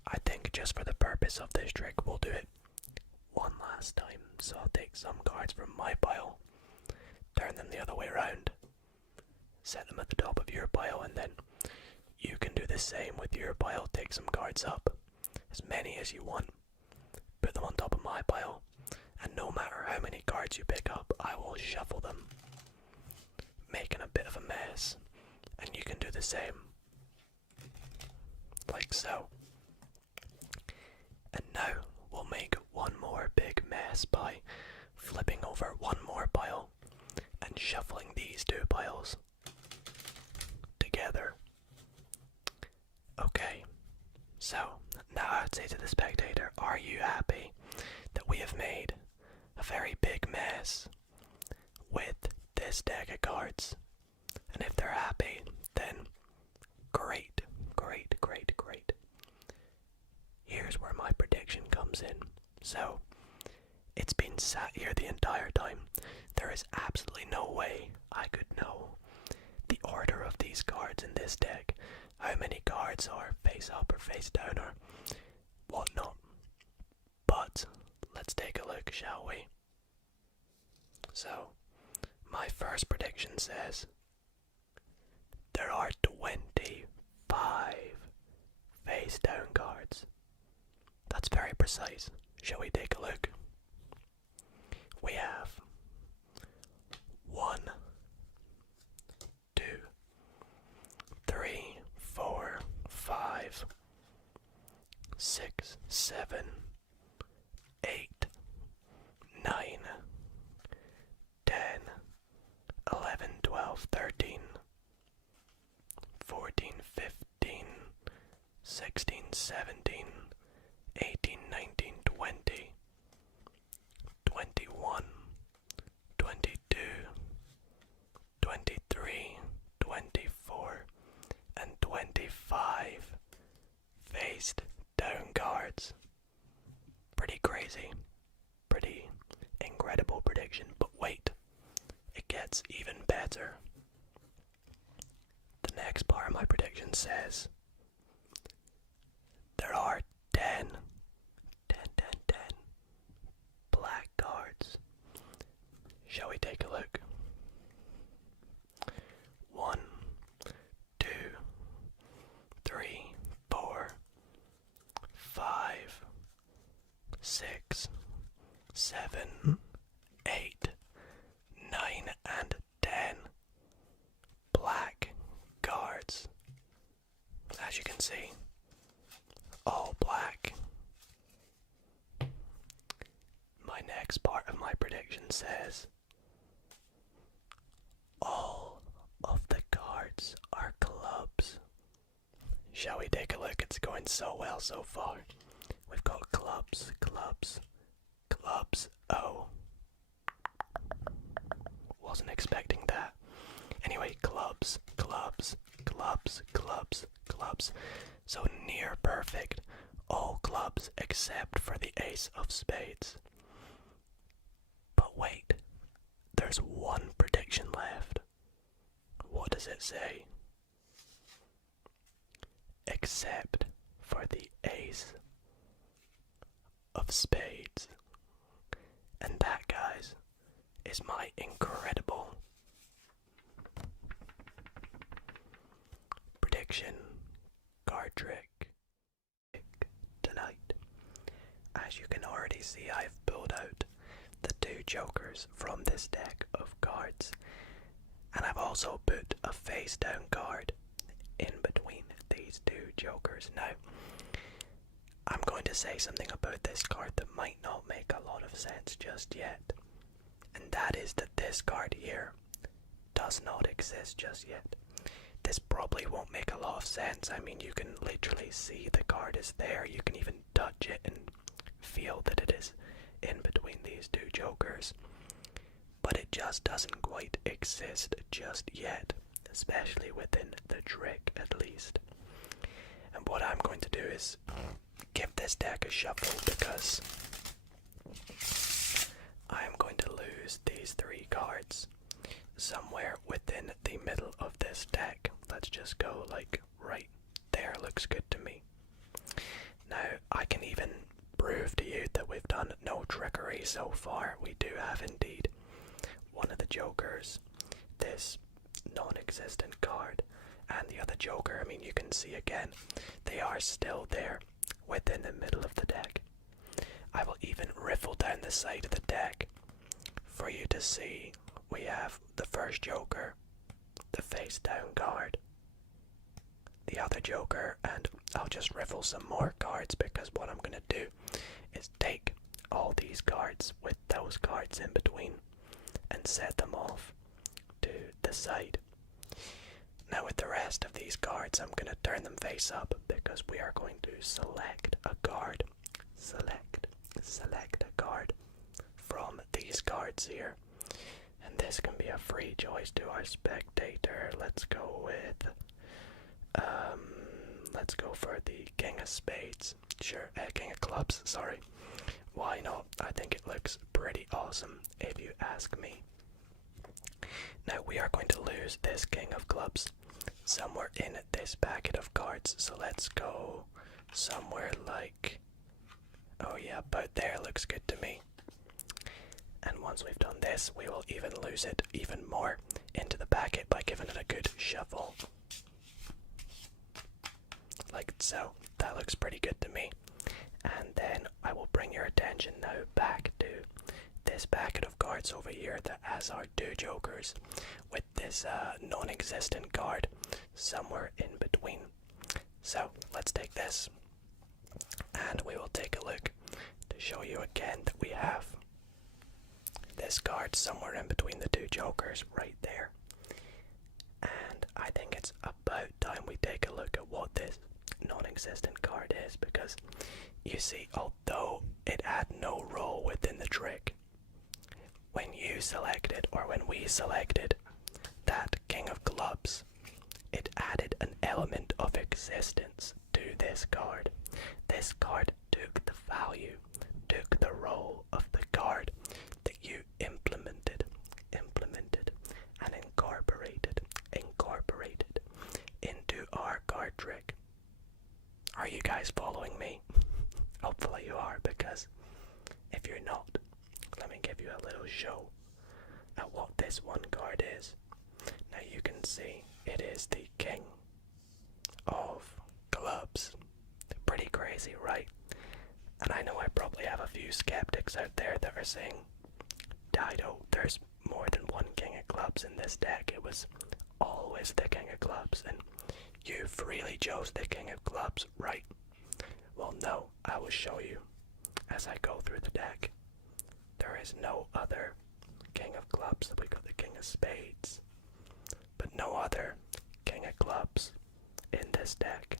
I think just for the purpose of this trick, we'll do it one last time. So I'll take some cards from my pile, turn them the other way around, set them at the top of your pile, and then you can do the same with your pile. Take some cards up, as many as you want, put them on top of my pile, and no matter how many cards you pick up, I will shuffle them, making a bit of a mess, and you can do the same, like so. And now we'll make one more big mess by flipping over one more pile and shuffling these two piles together. Okay, so now I'd say to the spectator, are you happy that we have made a very big mess with this deck of cards? And if they're happy, then great, great, great, great. Here's where my prediction comes in. So, it's been sat here the entire time. There is absolutely no way I could know the order of these cards in this deck. How many cards are face up or face down or whatnot. But, let's take a look, shall we? So, my first prediction says there are 25 face down cards. That's very precise. Shall we take a look? We have 1, 2, 3, 4, 5, 6, 7, 8, 9, 10, 11, 12, 13, 14, 15, 16, 17, 18, 19, 20, 21, 22, 23, 24, and 25 faced down cards. Pretty crazy. Pretty incredible. prediction says there are 10 black cards. Shall we take a look? 1, 2, 3, 4, 5, 6, 7, 8, 9, and 10 black cards. As you can see, all black. My next part of my prediction says all of the cards are clubs. Shall we take a look? It's going so well so far. We've got clubs, clubs, clubs. Oh, wasn't expecting that. Anyway, clubs, clubs, clubs, clubs, clubs. So near perfect. All clubs except for the ace of spades. But wait, there's one prediction left. What does it say? Except for the ace of spades. And that, guys, is my incredible prediction card trick tonight. As you can already see, I've pulled out the 2 jokers from this deck of cards, and I've also put a face down card in between these 2 jokers. Now, I'm going to say something about this card that might not make a lot of sense just yet, and that is that this card here does not exist just yet. This probably won't make a lot of sense. I mean, you can literally see the card is there. You can even touch it and feel that it is in between these 2 jokers. But it just doesn't quite exist just yet, especially within the trick at least. And what I'm going to do is give this deck a shuffle, because I am going to lose these 3 cards somewhere within the middle of this deck. Let's just go like right there. Looks good to me. Now, I can even prove to you that we've done no trickery so far. We do have indeed one of the jokers, this non-existent card, and the other joker. I mean, you can see again, they are still there within the middle of the deck. I will even riffle down the side of the deck for you to see. We have the first joker, the face down card, the other joker, and I'll just riffle some more cards, because what I'm going to do is take all these cards with those cards in between and set them off to the side. Now with the rest of these cards, I'm going to turn them face up, because we are going to select a card. Select a card from these cards here. And this can be a free choice to our spectator. Let's go with, let's go for the King of Spades. Sure, King of Clubs, sorry. Why not? I think it looks pretty awesome, if you ask me. Now we are going to lose this King of Clubs somewhere in this packet of cards. So let's go somewhere like, oh yeah, about there looks good to me. And once we've done this, we will even lose it even more into the packet by giving it a good shuffle. Like so. That looks pretty good to me. And then I will bring your attention now back to this packet of cards over here that has our 2 jokers with this non-existent card somewhere in between. So let's take this, and we will take a look to show you again that we have this card somewhere in between the 2 jokers right there. And I think it's about time we take a look at what this non-existent card is, because you see, although it had no role within the trick, when you selected, or when we selected that King of Clubs, it added an element of existence to this card. This card took the value, took the role of the card that you implemented and incorporated into our card Are you guys following me? Hopefully you are, because if you're not, let me give you a little show at what this one card is. Now you can see it is the King of Clubs. Pretty crazy, right? And I know I probably have a few skeptics out there that are saying, Dido, there's more than one King of Clubs in this deck. It was always the King of Clubs, and you freely chose the King of Clubs, right? Well, no, I will show you as I go through the deck. There is no other King of Clubs. We got the King of Spades, but no other King of Clubs in this deck.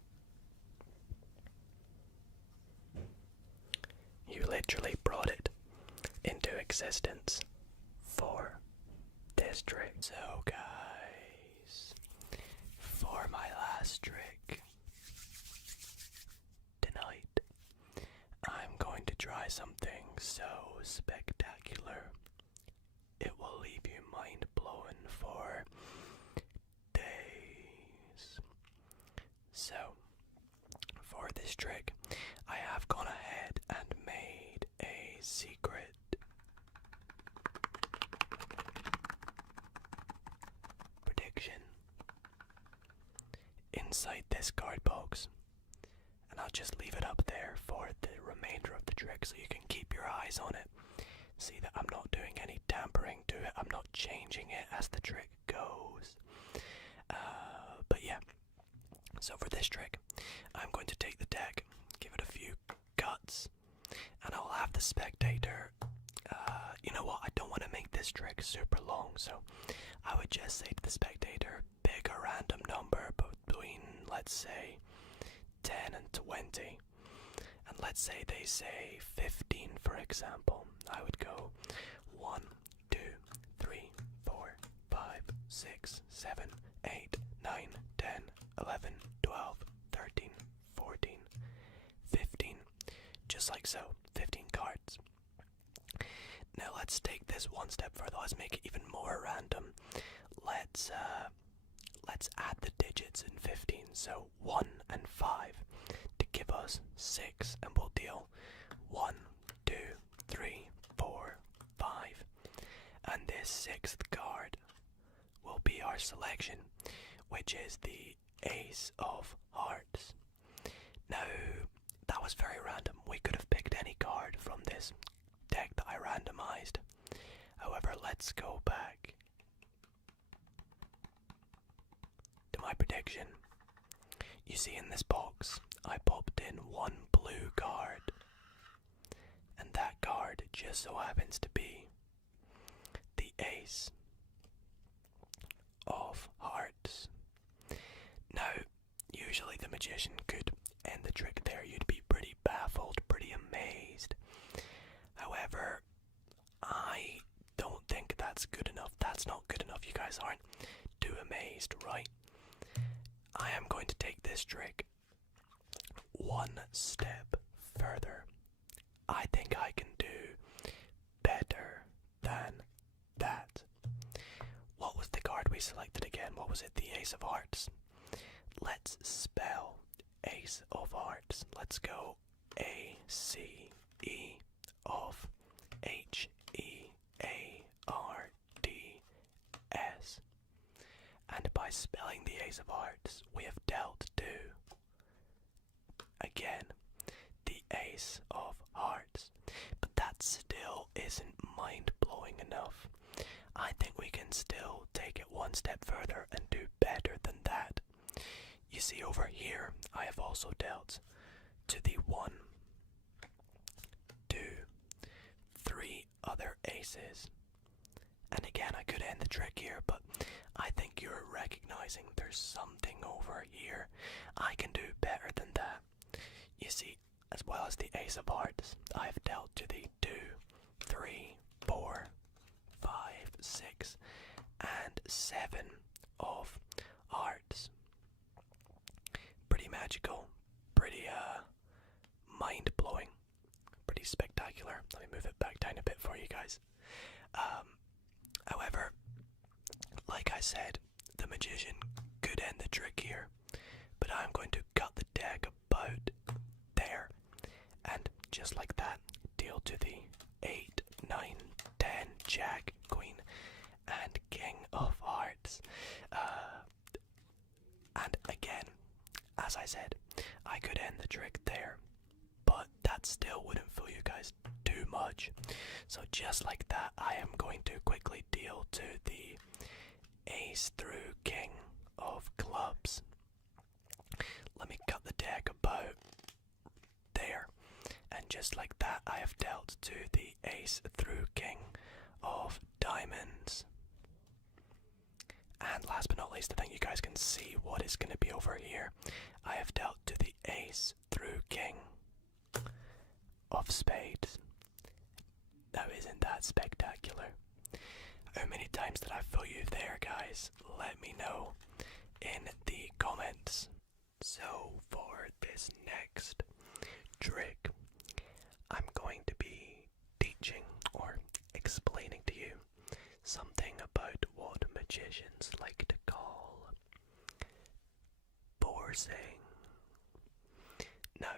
You literally brought it into existence for this trick. So guys, for my last trick tonight, I'm going to try something so spectacular it will leave you mind blown for days. So, for this trick, I have gone ahead and made a secret prediction inside this card box, and I'll just leave it up there for the remainder of the trick so you can keep your eyes on it. See that I'm not doing any tampering to it, I'm not changing it as the trick goes. But yeah, so for this trick, I'm going to take the deck, give it a few cuts, and I'll have the spectator, you know what, I don't want to make this trick super long, so I would just say to the spectator, pick a random number between, let's say, 10 and 20. And let's say they say 15, for example. I would go 1, 2, 3, 4, 5, 6, 7, 8, 9, 10, 11, 12, 13, 14, 15. Just like so, 15 cards. Now let's take this one step further. Let's make it even more random. Let's add the digits in 15. So 1 and 5 to give us 6, and we'll deal 1, 2, 3, 4, 5. And this sixth card will be our selection, which is the Ace of Hearts. Now, that was very random. We could have picked any card from this deck that I randomized. However, let's go back to my prediction. You see in this box, I popped in one blue card, and that card just so happens to be the Ace of Hearts. Now, usually the magician could end the trick there. You'd be pretty baffled, pretty amazed. However, I don't think that's good enough. That's not good enough. You guys aren't too amazed, right? I am going to take this trick one step further. I think I can do better than that. What was the card we selected again? What was it? The Ace of Hearts. Let's spell Ace of Hearts. Let's go A-C-E of H-E-A-R-D-S. And by spelling the Ace of Hearts, we have dealt to, again, the Ace of Hearts. But that still isn't mind-blowing enough. I think we can still take it one step further and do better than that. You see over here, I have also dealt to the 1, 2, 3 other aces. And again, I could end the trick here, but I think you're recognizing there's something over here. I can do better than that. You see, as well as the Ace of Hearts, I've dealt to the 2, 3, 4, 5, 6, and 7 of Hearts. Pretty magical, pretty mind-blowing, pretty spectacular. Let me move it back down a bit for you guys. However, like I said, the magician could end the trick here, but I'm going to cut the deck about as I said, I could end the trick there, but that still wouldn't fool you guys too much. So just like that, I am going to quickly deal to the ace through king of clubs. Let me cut the deck about there, and just like that, I have dealt to the ace through king of diamonds. And last but not least, I think you guys can see what is going to be over here. I have dealt to the ace through king of spades. Now, isn't that spectacular? How many times did I fool you there, guys? Let me know in the comments. So, for this next trick, I'm going to be teaching or explaining to you something about what magicians like to call forcing. Now,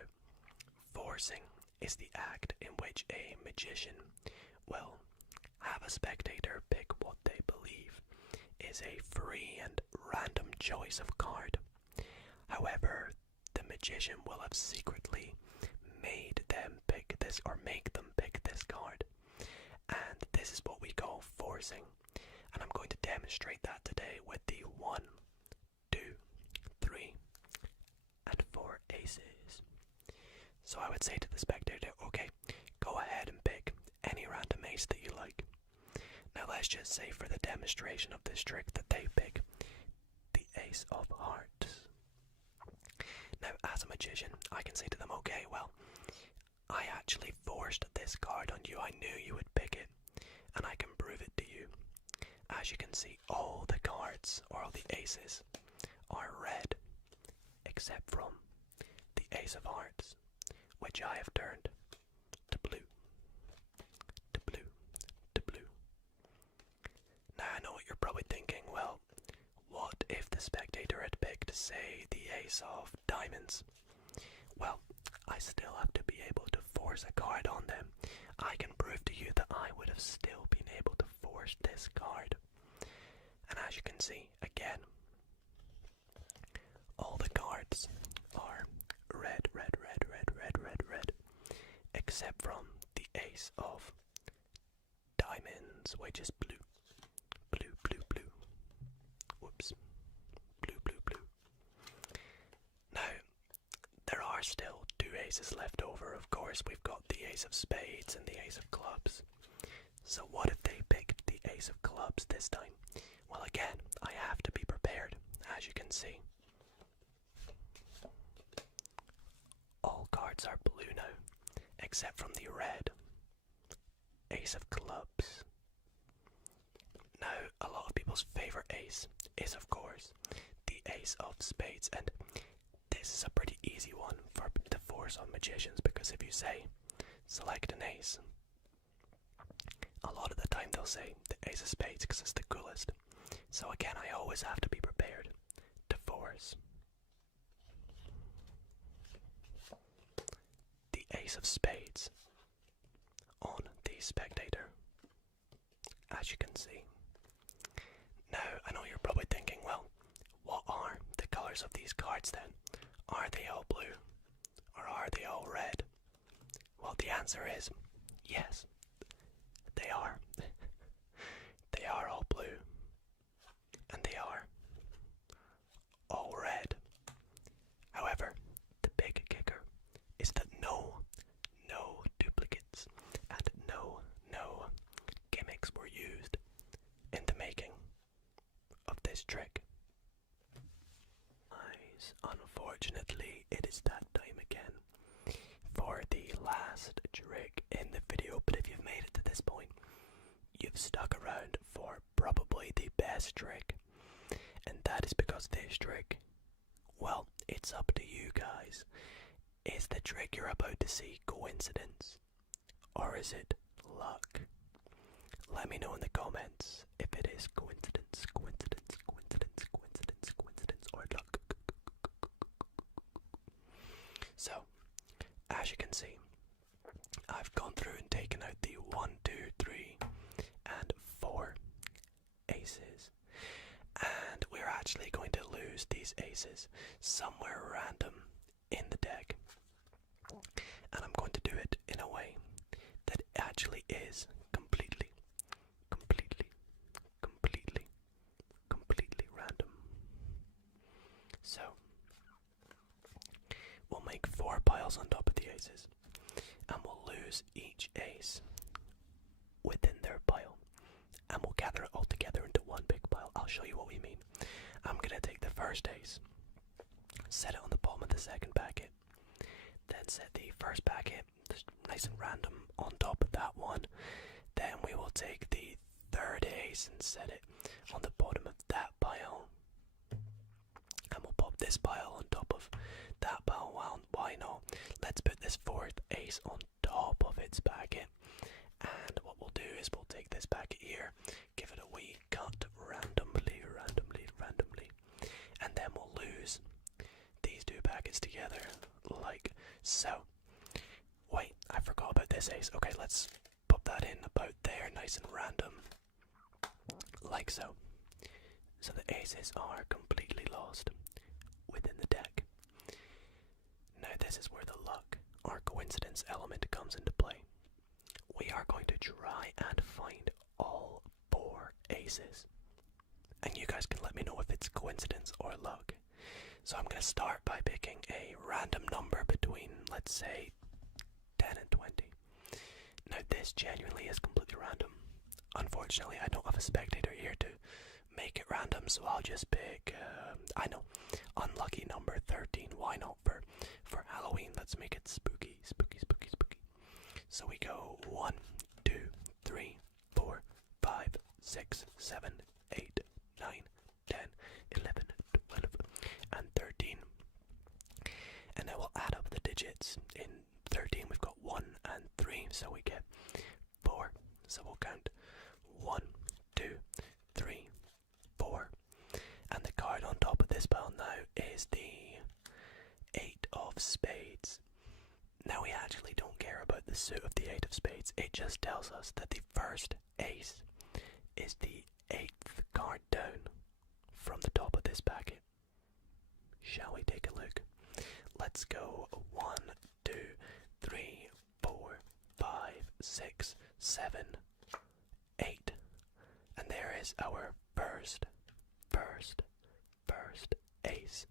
forcing is the act in which a magician will have a spectator pick what they believe is a free and random choice of card. However, the magician will have secretly made them pick this or make them pick this card. And this is what we call forcing. And I'm going to demonstrate that today with the 1, 2, 3, and 4 aces. So I would say to the spectator, okay, go ahead and pick any random ace that you like. Now let's just say for the demonstration of this trick that they pick the ace of hearts. Now as a magician, I can say to them, okay, well, I actually forced this card on you. I knew you would pick it, and I can prove it to you. As you can see, all the cards, or all the aces, are red, except from the ace of hearts, which I have turned to blue, to blue, to blue. Now I know what you're probably thinking, well, what if the spectator had picked, say, the ace of diamonds? Well, I still have to be able to force a card on them. I can prove to you that I would have still been able to force this card. And as you can see, again, all the cards are red, red, red, red, red, red, red, except from the ace of diamonds, which is blue, blue, blue, blue. Whoops, blue, blue, blue. Now, there are still 2 aces left over. Of course, we've got the ace of spades and the ace of clubs. So what if they picked the ace of clubs this time? Well, again, I have to be prepared, as you can see. All cards are blue now, except from the red ace of clubs. Now, a lot of people's favourite ace is, of course, the ace of spades, and this is a pretty easy one to force on magicians, because if you say, select an ace, a lot of the time they'll say the ace of spades because it's the coolest. So again, I always have to be prepared to force the ace of spades on the spectator, as you can see. Now, I know you're probably thinking, well, what are the colours of these cards then? Are they all blue? Or are they all red? Well, the answer is yes, they are. They are all blue. And they are all red. However, the big kicker is that no duplicates and no gimmicks were used in the making of this trick. Unfortunately, it is that time again for the last trick in the video, but if you've made it to this point, you've stuck around for probably the best trick, and that is because this trick, well, it's up to you guys. Is the trick you're about to see coincidence, or is it luck? Let me know in the comments if it is coincidence, coincidence, coincidence, coincidence, coincidence, or luck. So, as you can see, I've gone through and taken out the 1, 2, 3, and 4 aces, and we're actually going to lose lose these aces somewhere random in the deck. And I'm going to do it in a way that actually is completely random. So, we'll make 4 piles on top of the aces, and we'll lose each ace within their pile, and we'll gather it all together into one big pile. I'll show you what we mean. I'm going to take the first ace, set it on the bottom of the second packet, then set the first packet, just nice and random, on top of that one. Then we will take the third ace and set it on the bottom of that pile, and we'll pop this pile on top of that pile. Well, why not? Let's put this fourth ace on top of its packet, and what we'll do is we'll take this packet here, give it a wee cut randomly, and then we'll lose these 2 packets together, like so. Wait, I forgot about this ace. Okay, let's pop that in about there, nice and random, like so. So the aces are completely lost within the deck. Now this is where the luck or coincidence element comes into play. We are going to try and find all 4 aces. And you guys can let me know if it's coincidence or luck. So I'm going to start by picking a random number between, let's say, 10 and 20. Now this genuinely is completely random. Unfortunately, I don't have a spectator here to make it random, so I'll just pick, I know, unlucky number 13. Why not? For Halloween, let's make it spooky. So we go 1, 2, 3, 4, 5, 6, 7, 8, 9, 10, 11, 12, and 13. And then we'll add up the digits. In 13 we've got 1 and 3, so we get 4. So we'll count 1, 2, 3, 4. And the card on top of this pile now is the 8 of spades. Now we actually don't care about the suit of the 8 of spades. It just tells us that the first ace is the 8th card down from the top of this packet. Shall we take a look? Let's go 1, 2, 3, 4, 5, 6, 7, 8. And there is our first ace.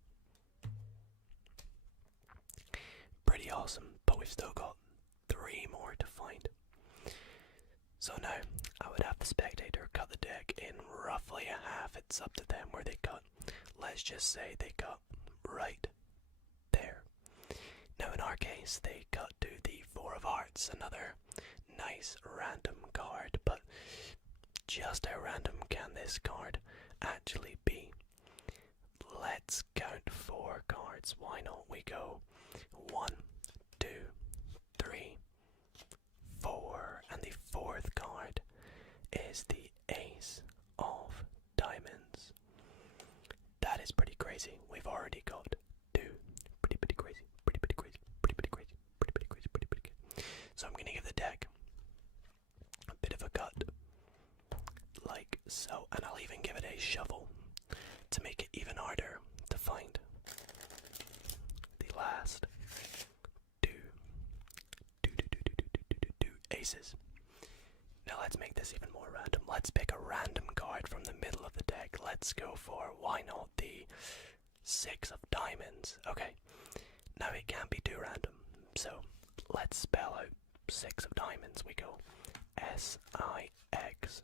Pretty awesome, but we've still got 3 more to find. So now, I would have the spectator cut the deck in roughly a half. It's up to them where they cut. Let's just say they cut right there. Now in our case, they cut to the 4 of hearts, another nice random card, but just how random can this card actually be? Let's count 4 cards. Why not? We go 1, 2, 3, 4, and the 4th card is the Ace of Diamonds. That is pretty crazy. We've already got 2. Pretty crazy. So I'm gonna give the deck a bit of a cut, like so, and I'll even give it a shovel to make it even harder to find the last two aces. Now let's make this even more random. Let's pick a random card from the middle of the deck. Let's go for, why not, the 6 of diamonds. Okay, now it can't be too random, so let's spell out 6 of diamonds. We go SIXOFDIAMONDS,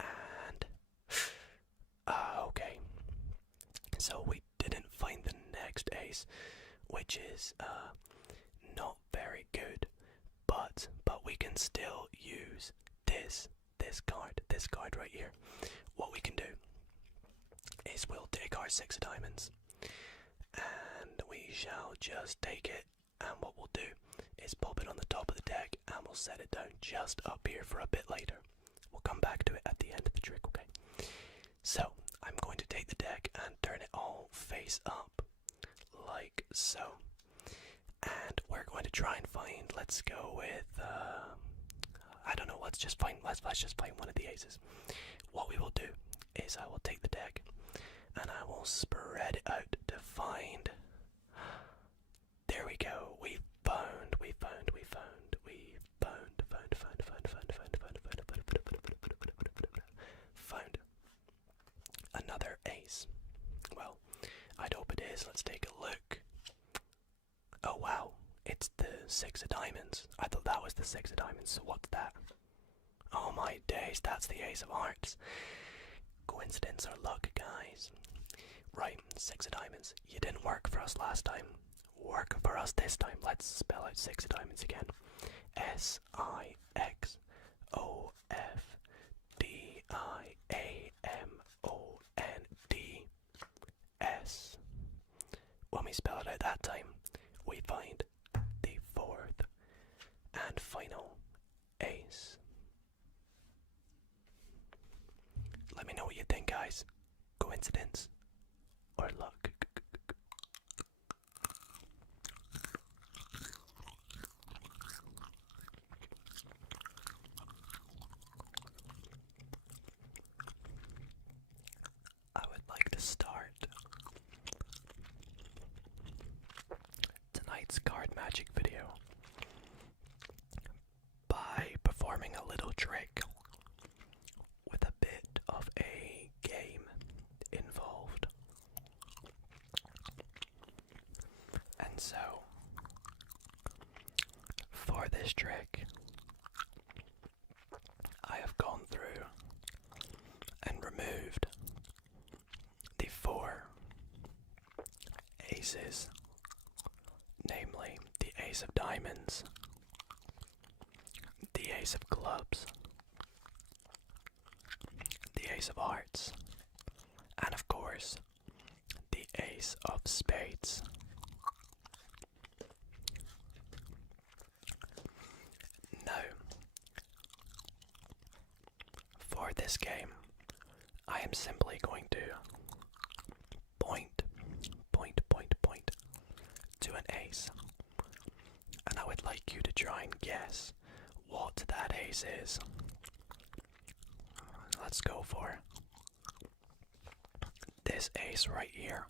and okay, so we didn't find the next ace, which is not very good, but we can still use this card right here. What we can do is we'll take our 6 of diamonds and we shall just take it, and what we'll do is pop it on the top of the deck and we'll set it down just up here for a bit later. We'll come back to it at the end of the trick, okay? So I'm going to take the deck and turn it all face up like so, and we're going to try and find, let's go with, I don't know, let's just find one of the aces. What we will do is I will take the deck and I will spread it out to find, there we go, we found another ace. Well, I'd hope it is. Let's take a look. Oh wow, it's the 6 of diamonds. I thought that was the 6 of diamonds, so what's that? Oh my days, that's the ace of hearts. Coincidence or luck, guys? Right, 6 of diamonds. You didn't work for us last time. Work for us this time. Let's spell out 6 of diamonds again. SIXOFDIAMONDS. When we spell it out that time, we find the 4th and final ace. Let me know what you think, guys. Coincidence or luck? I would like to start tonight's card magic video by performing a little trick with a bit of a game involved. And so, for this trick, I have gone through and removed the 4 aces, namely the ace of diamonds, the ace of clubs, the ace of hearts, and of course, the ace of spades. Now, for this game, I am simply going to point to an ace, and I would like you to try and guess what that ace is. Let's go for this ace right here.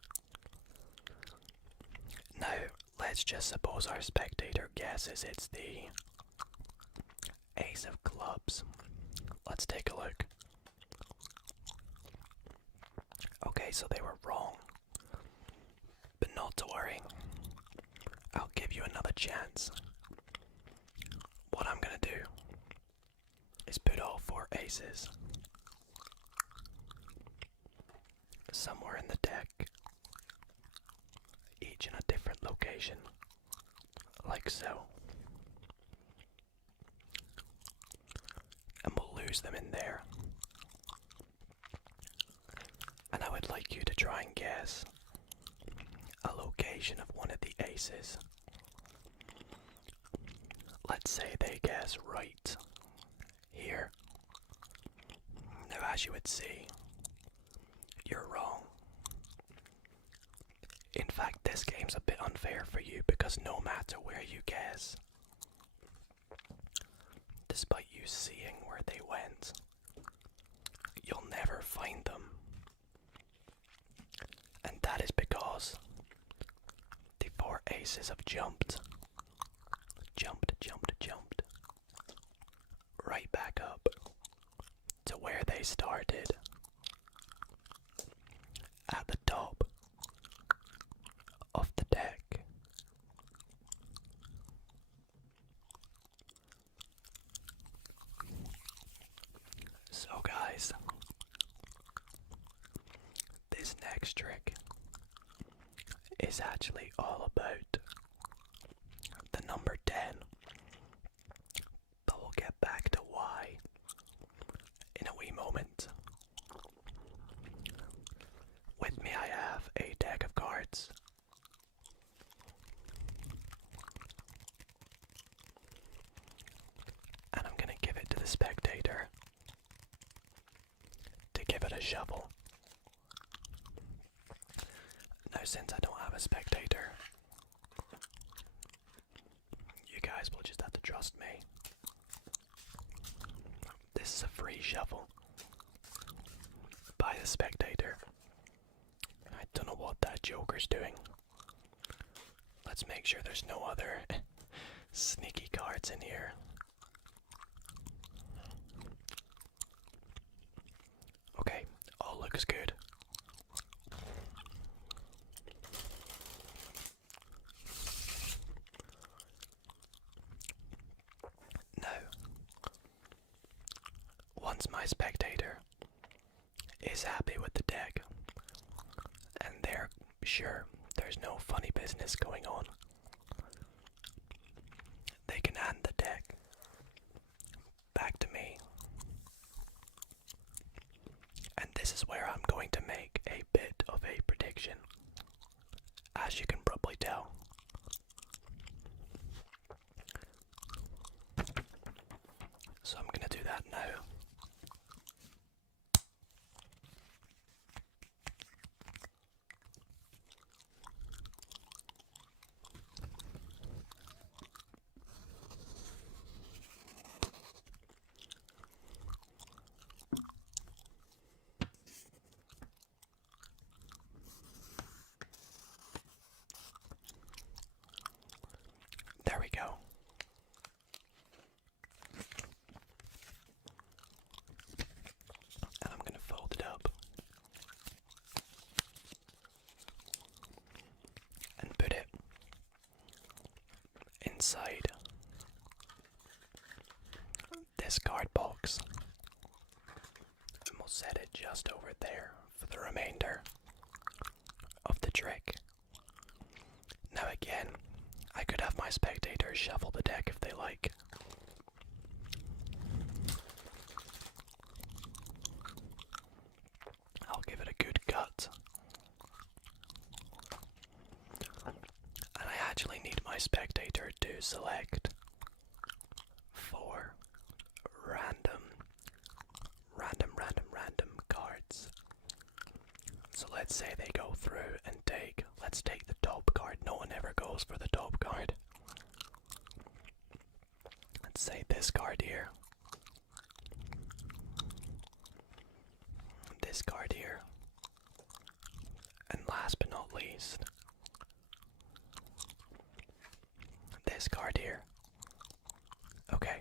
Now, let's just suppose our spectator guesses it's the ace of clubs. Let's take a look. Okay, so they were wrong. But not to worry. I'll give you another chance. What I'm gonna do is put all 4 aces somewhere in the deck, each in a different location, like so. And we'll lose them in there. And I would like you to try and guess a location of one of the aces. Let's say they guess right here. Now, as you would see, you're wrong. In fact, this game's a bit unfair for you because no matter where you guess, despite you seeing where they went, you'll never find them. And that is because the 4 aces have jumped right back up to where they started, at the top of the deck. So guys, this next trick is actually all about the number 10. But we'll get back to why in a wee moment. With me I have a deck of cards. And I'm gonna give it to the spectator to give it a shuffle. Now, since I don't have a spectator, guys will just have to trust me. This is a free shuffle by the spectator. I don't know what that joker's doing. Let's make sure there's no other sneaky cards in here. Okay, all looks good. Now, once my spectator is happy with the deck, and they're sure there's no funny business going on, they can hand the deck back to me. And this is where I'm going to make a bit of a prediction, as you can probably tell. So I'm going to do that now. There we go. And I'm going to fold it up and put it inside this card box. And we'll set it just over there for the remainder of the trick. Now again, I could have my spectators shuffle the deck if they like. I'll give it a good cut. And I actually need my spectator to select 4 random cards. So let's say they go through and let's take the top card. No one ever goes for the top card. Let's say this card here. This card here. And last but not least, this card here. Okay.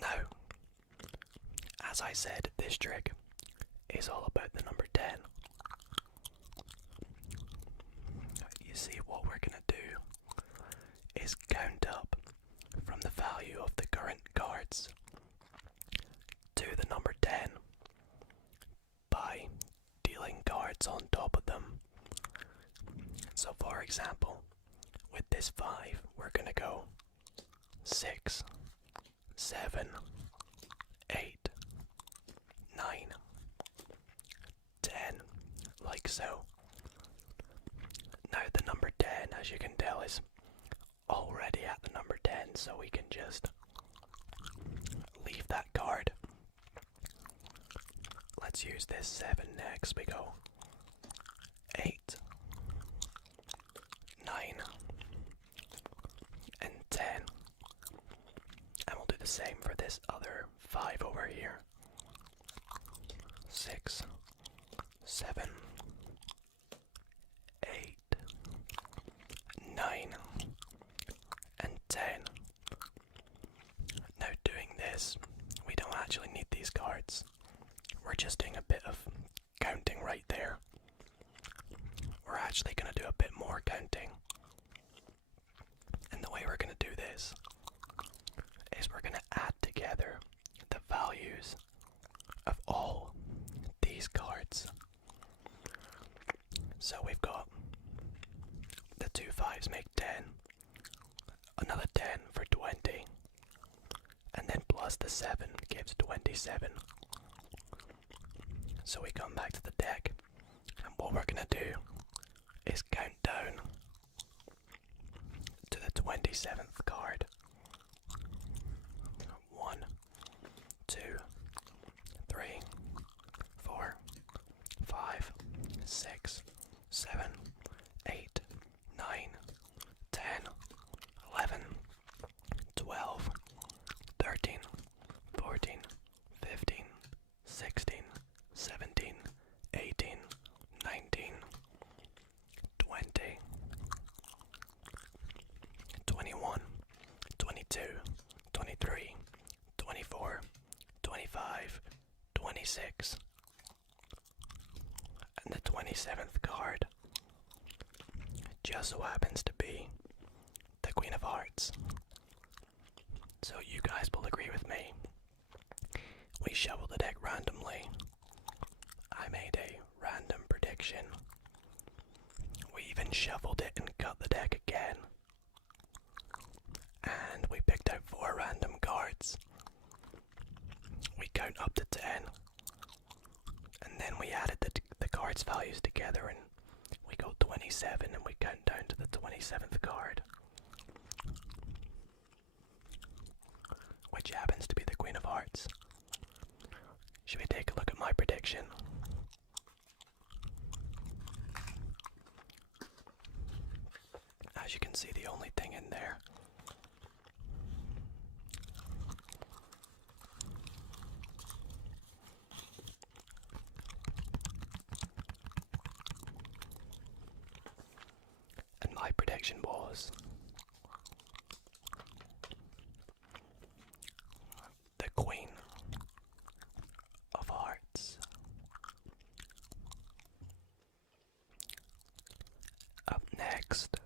Now, as I said, this trick is all about the number 10. You see, what we're going to do is count up from the value of the current cards to the number 10 by dealing cards on top of them. So for example, with this 5, we're going to go 6, 7, 8, 9, 10, like so. Now the number 10, as you can tell, is already at the number 10, so we can just leave that card. Let's use this 7 next. We go 8, 9, and 10. And we'll do the same for this other 5 over here. 6, 7, 8, 9, and 10. Now doing this, we don't actually need these cards. We're just doing a bit of counting right there. We're actually going to do a bit more counting. And the way we're going to do this is we're going to add together the values of all these cards. So we've got the 2 5s make 10, another 10 for 20, and then plus the 7 gives 27. So we come back to the deck, and what we're going to do is count down to the 27th card. 1, 2, 3, 4, 5, 6, 7, 8, 9, 10, 11, 26. And the 27th card just so happens to be the Queen of Hearts. So you guys will agree with me. We shuffled the deck randomly. I made a random prediction. We even shuffled it and cut the deck again. And we picked out 4 random cards. We count up to 10. And then we added the cards' values together and we go 27 and we count down to the 27th card. Which happens to be the Queen of Hearts. Should we take a look at my prediction? As you can see, the only thing in there and my prediction was the Queen of Hearts. Up next,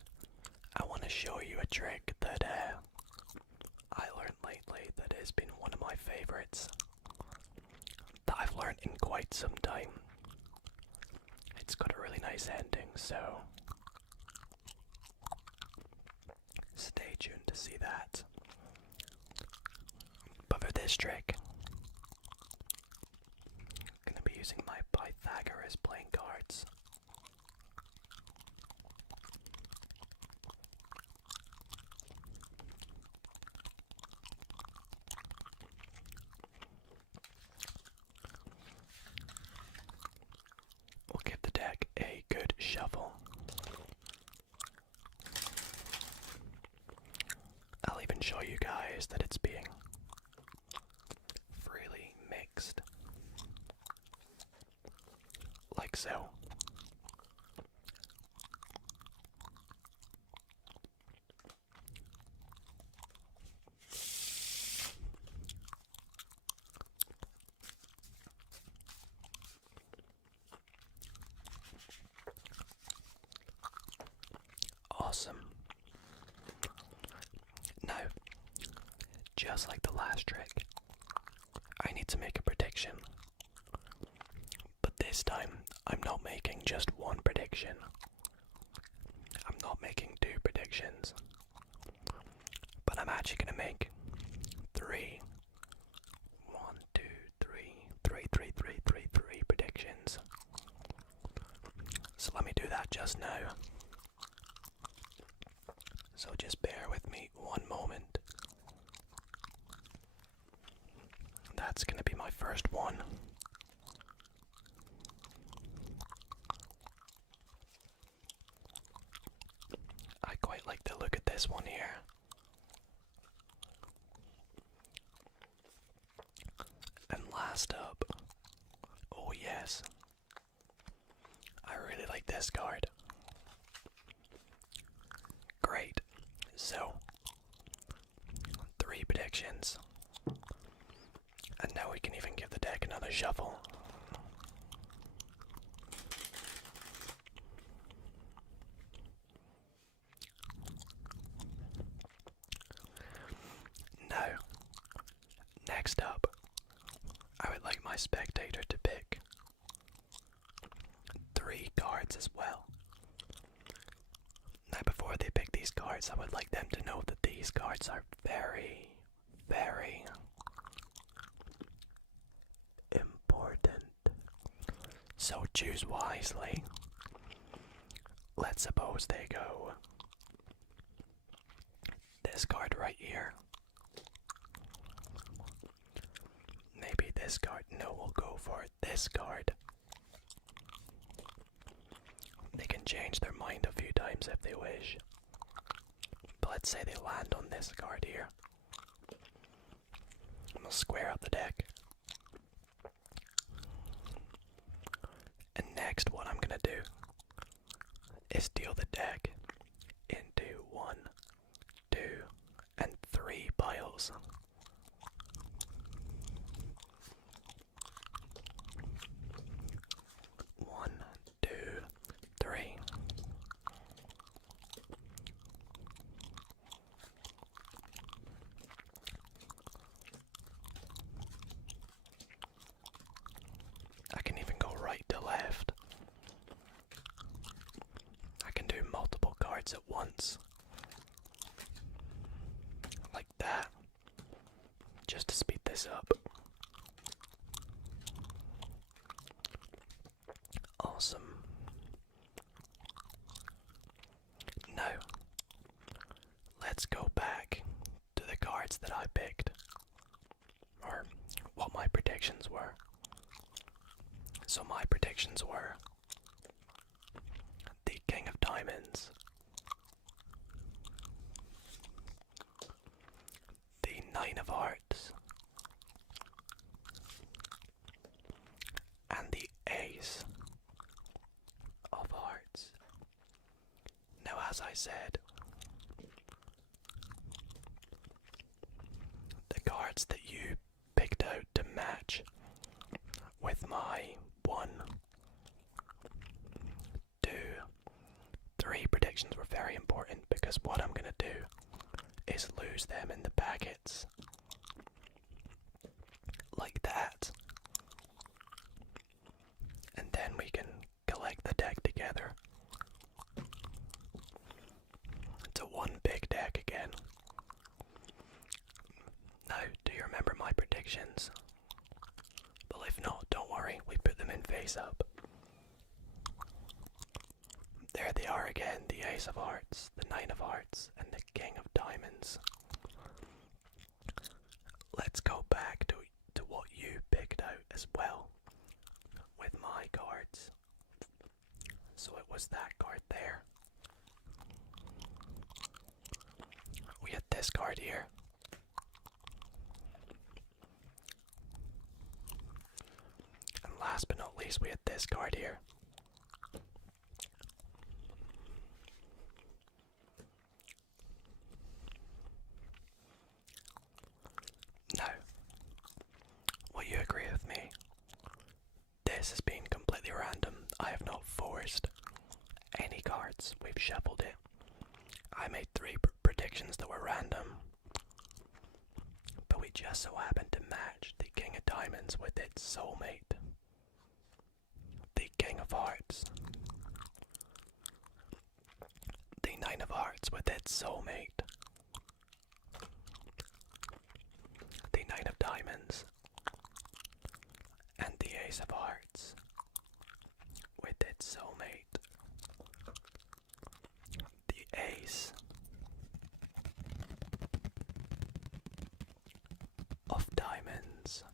I want to show you a trick that I learned lately that has been one of my favorites that I've learned in quite some time. It's got a really nice ending, so stay tuned to see that. But for this trick, I'm going to be using my Pythagoras playing cards. We'll give the deck a good shuffle. I'll even show you guys that it's being freely mixed. Like so. Awesome. Now, just like the last trick, I need to make a prediction. But this time, I'm not making just one prediction. I'm not making 2 predictions. But I'm actually going to make 3. 1, 2, 3 predictions. So let me do that just now. So just bear with me one moment. That's going to be my first one. I quite like the look at this one here. And last up, oh yes, I really like this card. Great. So, 3 predictions. And now we can even give the deck another shuffle. Now, next up, I would like my spectator to pick 3 cards as well. Now before they pick these cards, I would like them to know that these cards are very, very important. So choose wisely. Let's suppose they go this card right here. Maybe this card. No, we'll go for this card. They can change their mind a few times if they wish. But let's say they land on this card here. I'm gonna square up the deck. And next what I'm gonna do is deal the deck into 1, 2, and 3 piles. just to speed this up. Awesome. Now, let's go back to the cards that I picked, or what my predictions were. So my predictions were the King of Diamonds, the Nine of Hearts, and the Ace of Hearts. Now, as I said, the cards that you picked out to match with my 1, 2, 3 predictions were very important, because what I'm going to do is lose them in the packets like that, and then we can collect the deck together to one big deck again. Now, do you remember my predictions? Well, if not, don't worry, we put them in face up. There they are again, the Ace of Hearts, the Nine of Hearts, and the King of Diamonds. Let's go back to what you picked out as well with my cards. So it was that card there. We had this card here. And last but not least, we had this card here. Now, will you agree with me? This has been completely random. I have not forced any cards. We've shuffled it. I made 3 predictions that were random, but we just so happened to match the King of Diamonds with its soulmate, the King of Hearts, the Nine of Hearts with its soulmate, the Nine of Diamonds, and the Ace of Hearts with its soulmate, the Ace of Diamonds.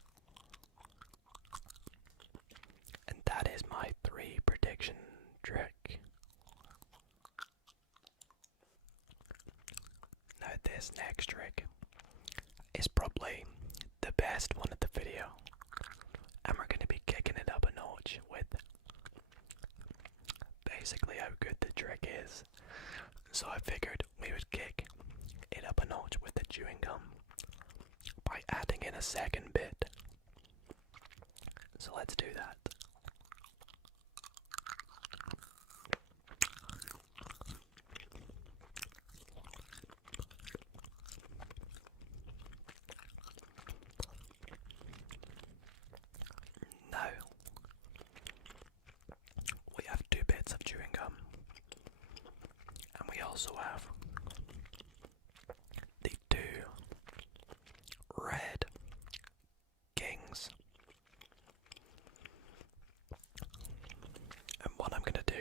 And that is my 3 prediction trick. Now this next trick is probably the best one of the video, and we're going to be kicking it up a notch with basically how good the trick is. So I figured we would kick it up a notch with the chewing gum by adding in a second bit. So let's do that. Now, we have 2 bits of chewing gum, and we also have the 2 red kings. And what I'm gonna do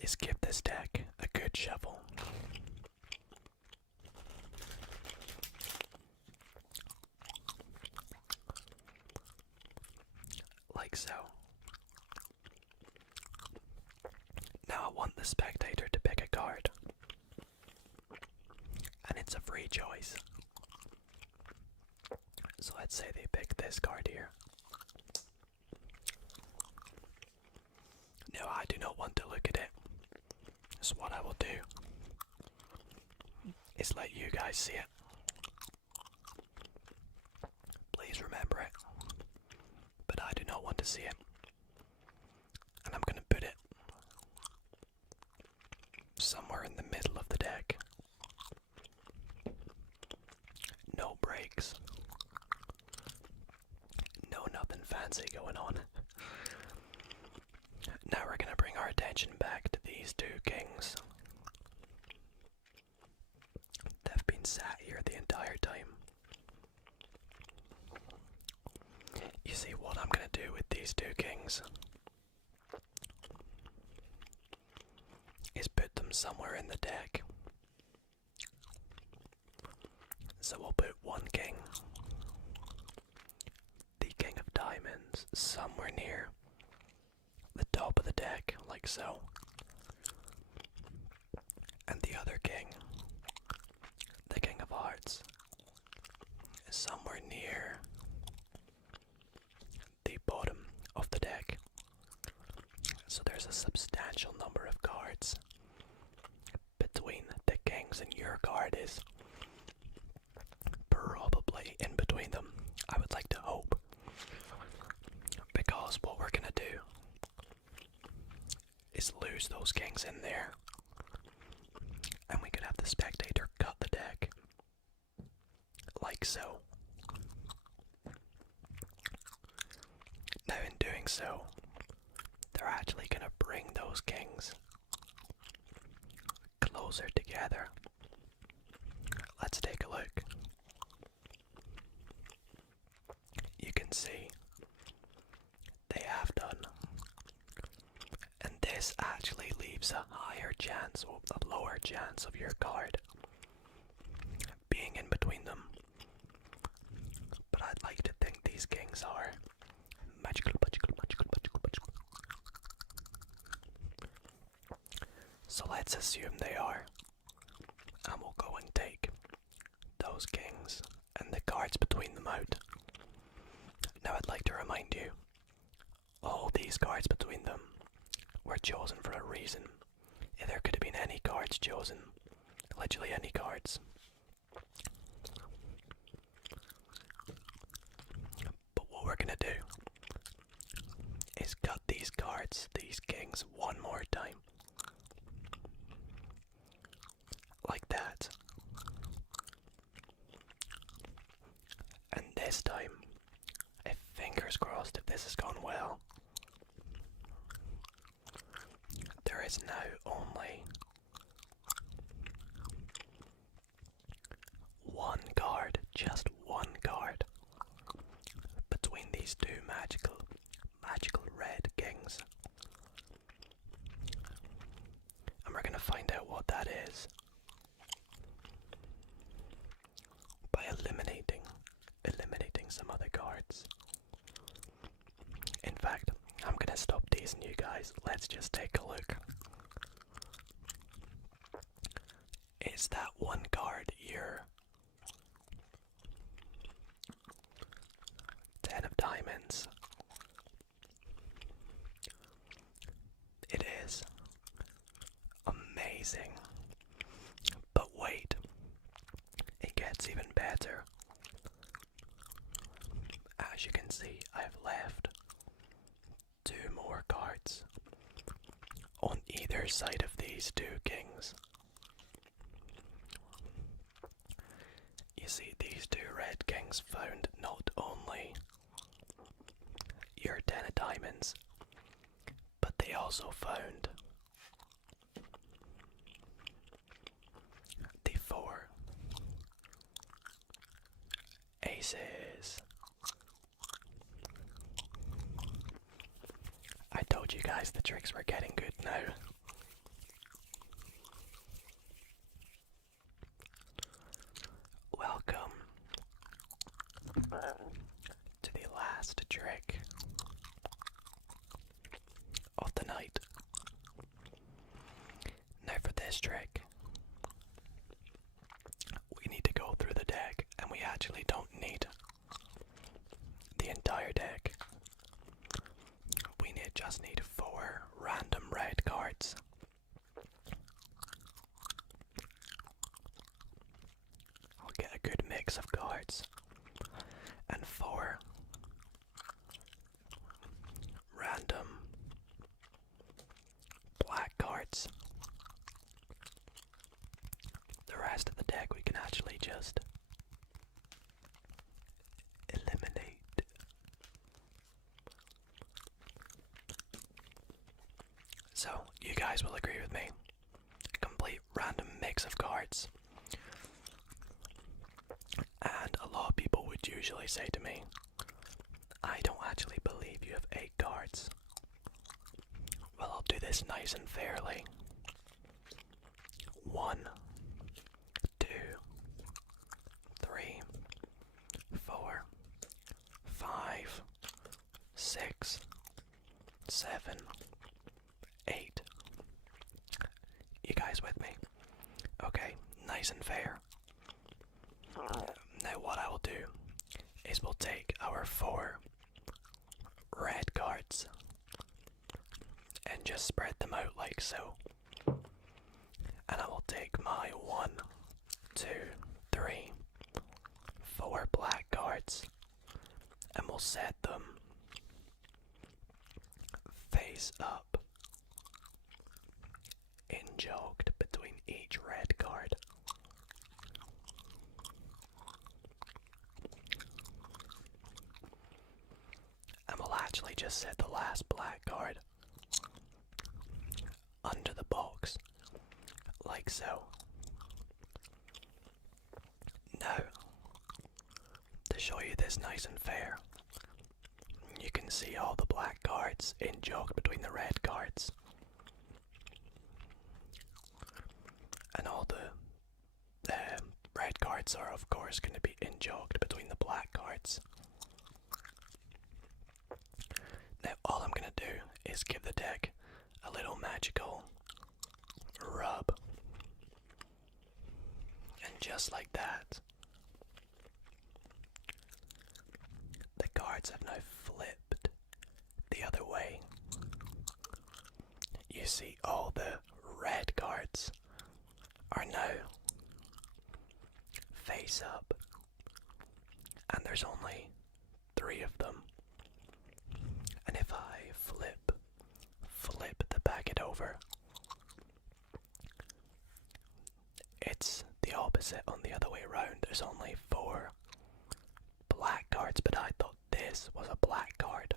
is give this deck a good shuffle. Like so. Now I want the spectator to pick a card, and it's a free choice. So let's say they pick this card here. Now I do not want to look at it, so what I will do is let you guys see it. Please remember it, but I do not want to see it. And I'm going to put it somewhere in the middle of the deck. No breaks. No nothing fancy going on. Now we're going to bring our attention back to these 2 kings. They've been sat here the entire time. You see, what I'm going to do with these two kings is put them somewhere in the deck. So we'll put one king, the king of diamonds, somewhere near the top of the deck, like so. And the other king, the king of hearts, is somewhere near the bottom of the deck. So there's a substantial number of cards between the kings, and your card is probably in between them. I would like to hope, because what we're gonna do is lose those kings in there, and we could have the spectator cut the deck like so. Now in doing so, they're actually gonna bring those kings closer together. Let's take a look. You can see they have done, and this actually leaves a higher chance or a lower chance of your card being in between them. But I'd like to think these kings are magical. So let's assume they are, and we'll go and take those kings and the cards between them out. Now I'd like to remind you, all these cards between them were chosen for a reason. There could have been any cards chosen, literally any cards. But what we're gonna do is cut these cards, these kings, one more time. Like that. And this time, if fingers crossed, if this has gone well, there is now only one card, just one card, between these two magical red kings. And we're gonna find out what that is by eliminating some other cards. In fact, I'm gonna stop teasing you guys. Let's just take a look. Is that one card your 10 of diamonds? It is. Amazing. But wait, it gets even better. As you can see, I've left 2 more cards on either side of these 2 kings. You see, these 2 red kings found not only your 10 of diamonds, but they also found the 4 aces. I told you guys the tricks were getting good now. Welcome to the last trick of the night. Now for this trick, we need to go through the deck, and we actually don't need the entire deck. We just need 4 random red cards. I'll get a good mix of cards. And 4 random black cards. The rest of the deck we can actually just eliminate. So, you guys will agree with me. A complete random mix of cards. And a lot of people would usually say to me, I don't actually believe you have 8 cards. Well, I'll do this nice and fairly. 1, 2, 3, 4, 5, 6, 7, 8. You guys with me? Okay, nice and fair. Now what I will do is we'll take our 4 red cards and just spread them out like so. And I will take my 1, 2, 3, 4 black cards and we'll set them face up, in-jogged between each red card. And we'll actually just set the last black card under the box, like so. Now, to show you this nice and fair, you can see all the black cards in-jogged between the red cards. And all the red cards are of course going to be in-jogged between the black cards. Now all I'm going to do is give the deck a little magical rub. And just like that, the cards have now flipped the other way. You see all the red cards are now face up, and there's only 3 of them. And if I flip the packet over, it's the opposite on the other way around. There's only 4 black cards, but I thought this was a black card.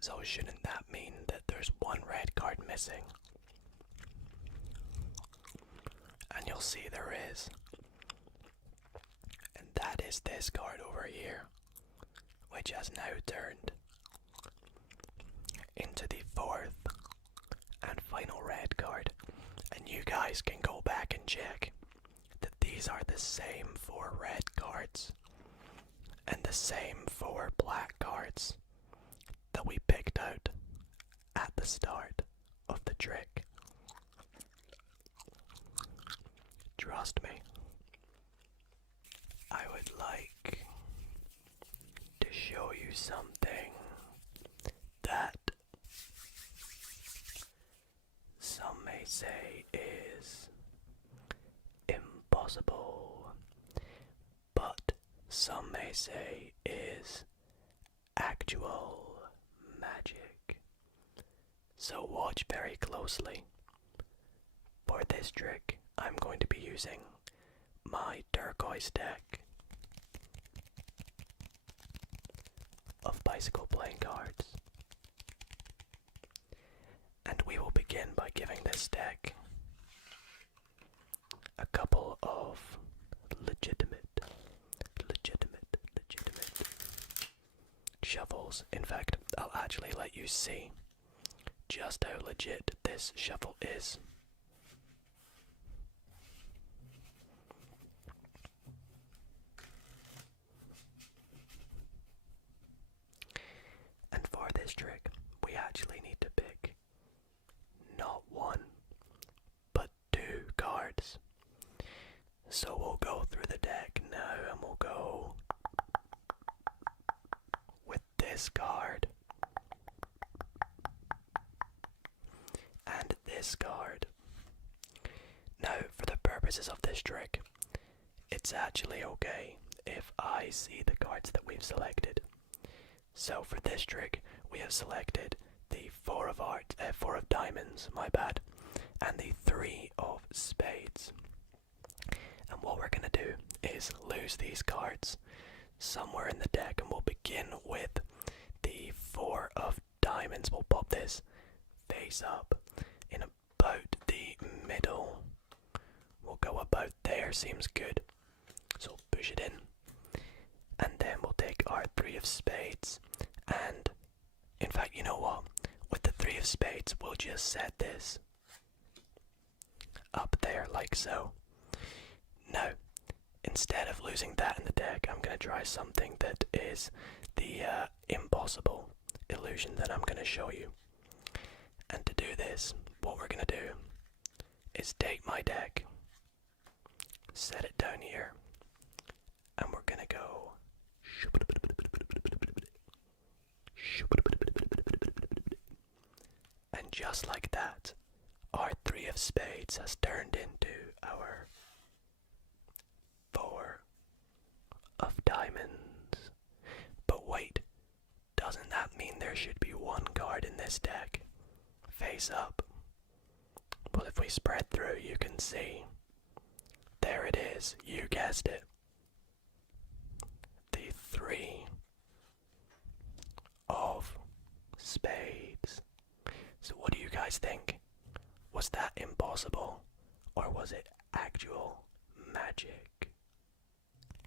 So shouldn't that mean that there's 1 red card missing? And you'll see there is. And that is this card over here, which has now turned into the 4th and final red card. And you guys can go back and check that these are the same 4 red cards and the same 4 black cards that we picked out at the start of the trick. Trust me. I would like to show you something that some may say is impossible, but some may say is actual magic. So watch very closely. For this trick, I'm going to be using my turquoise deck of bicycle playing cards. And we will begin by giving this deck a couple of legitimate shuffles. In fact, I'll actually let you see just how legit this shuffle is. And for this trick, we actually need to pick not 1, but 2 cards. So we'll go through the deck now and we'll go with this card and this card. Now, for the purposes of this trick, it's actually okay if I see the cards that we've selected. So for this trick, we have selected the 4 of diamonds, my bad, and the 3 of spades. And what we're going to do is lose these cards somewhere in the deck, and we'll begin with the 4 of diamonds. We'll pop this face up in about the middle. We'll go about there, seems good. So push it in. And then we'll take our three of spades. And in fact, you know what? With the three of spades, we'll just set this up there like so. Now, instead of losing that in the deck, I'm going to try something that is the impossible illusion that I'm going to show you. And to do this, what we're going to do is take my deck, set it down here, and we're going to go. And just like that, our three of spades has turned into our four of diamonds. But wait, doesn't that mean there should be one card in this deck face up? Well, if we spread through, you can see. There it is, you guessed it. The three of spades. So what do you guys think? Was that impossible, or was it actual magic?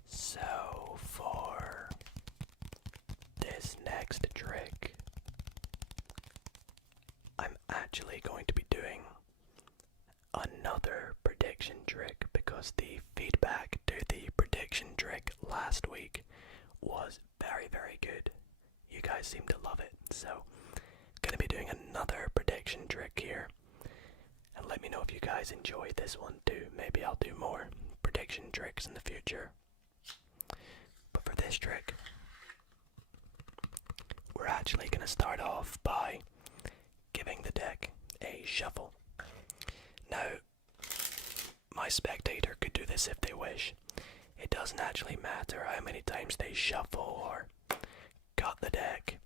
So for this next trick, I'm actually going to be doing another prediction trick, because the feedback to the prediction trick last week was very, very good. You guys seem to love it, so gonna be doing another prediction trick here. And let me know if you guys enjoy this one too. Maybe I'll do more prediction tricks in the future. But for this trick, we're actually gonna start off by giving the deck a shuffle. Now, my spectator could do this if they wish. It doesn't actually matter how many times they shuffle or cut the deck.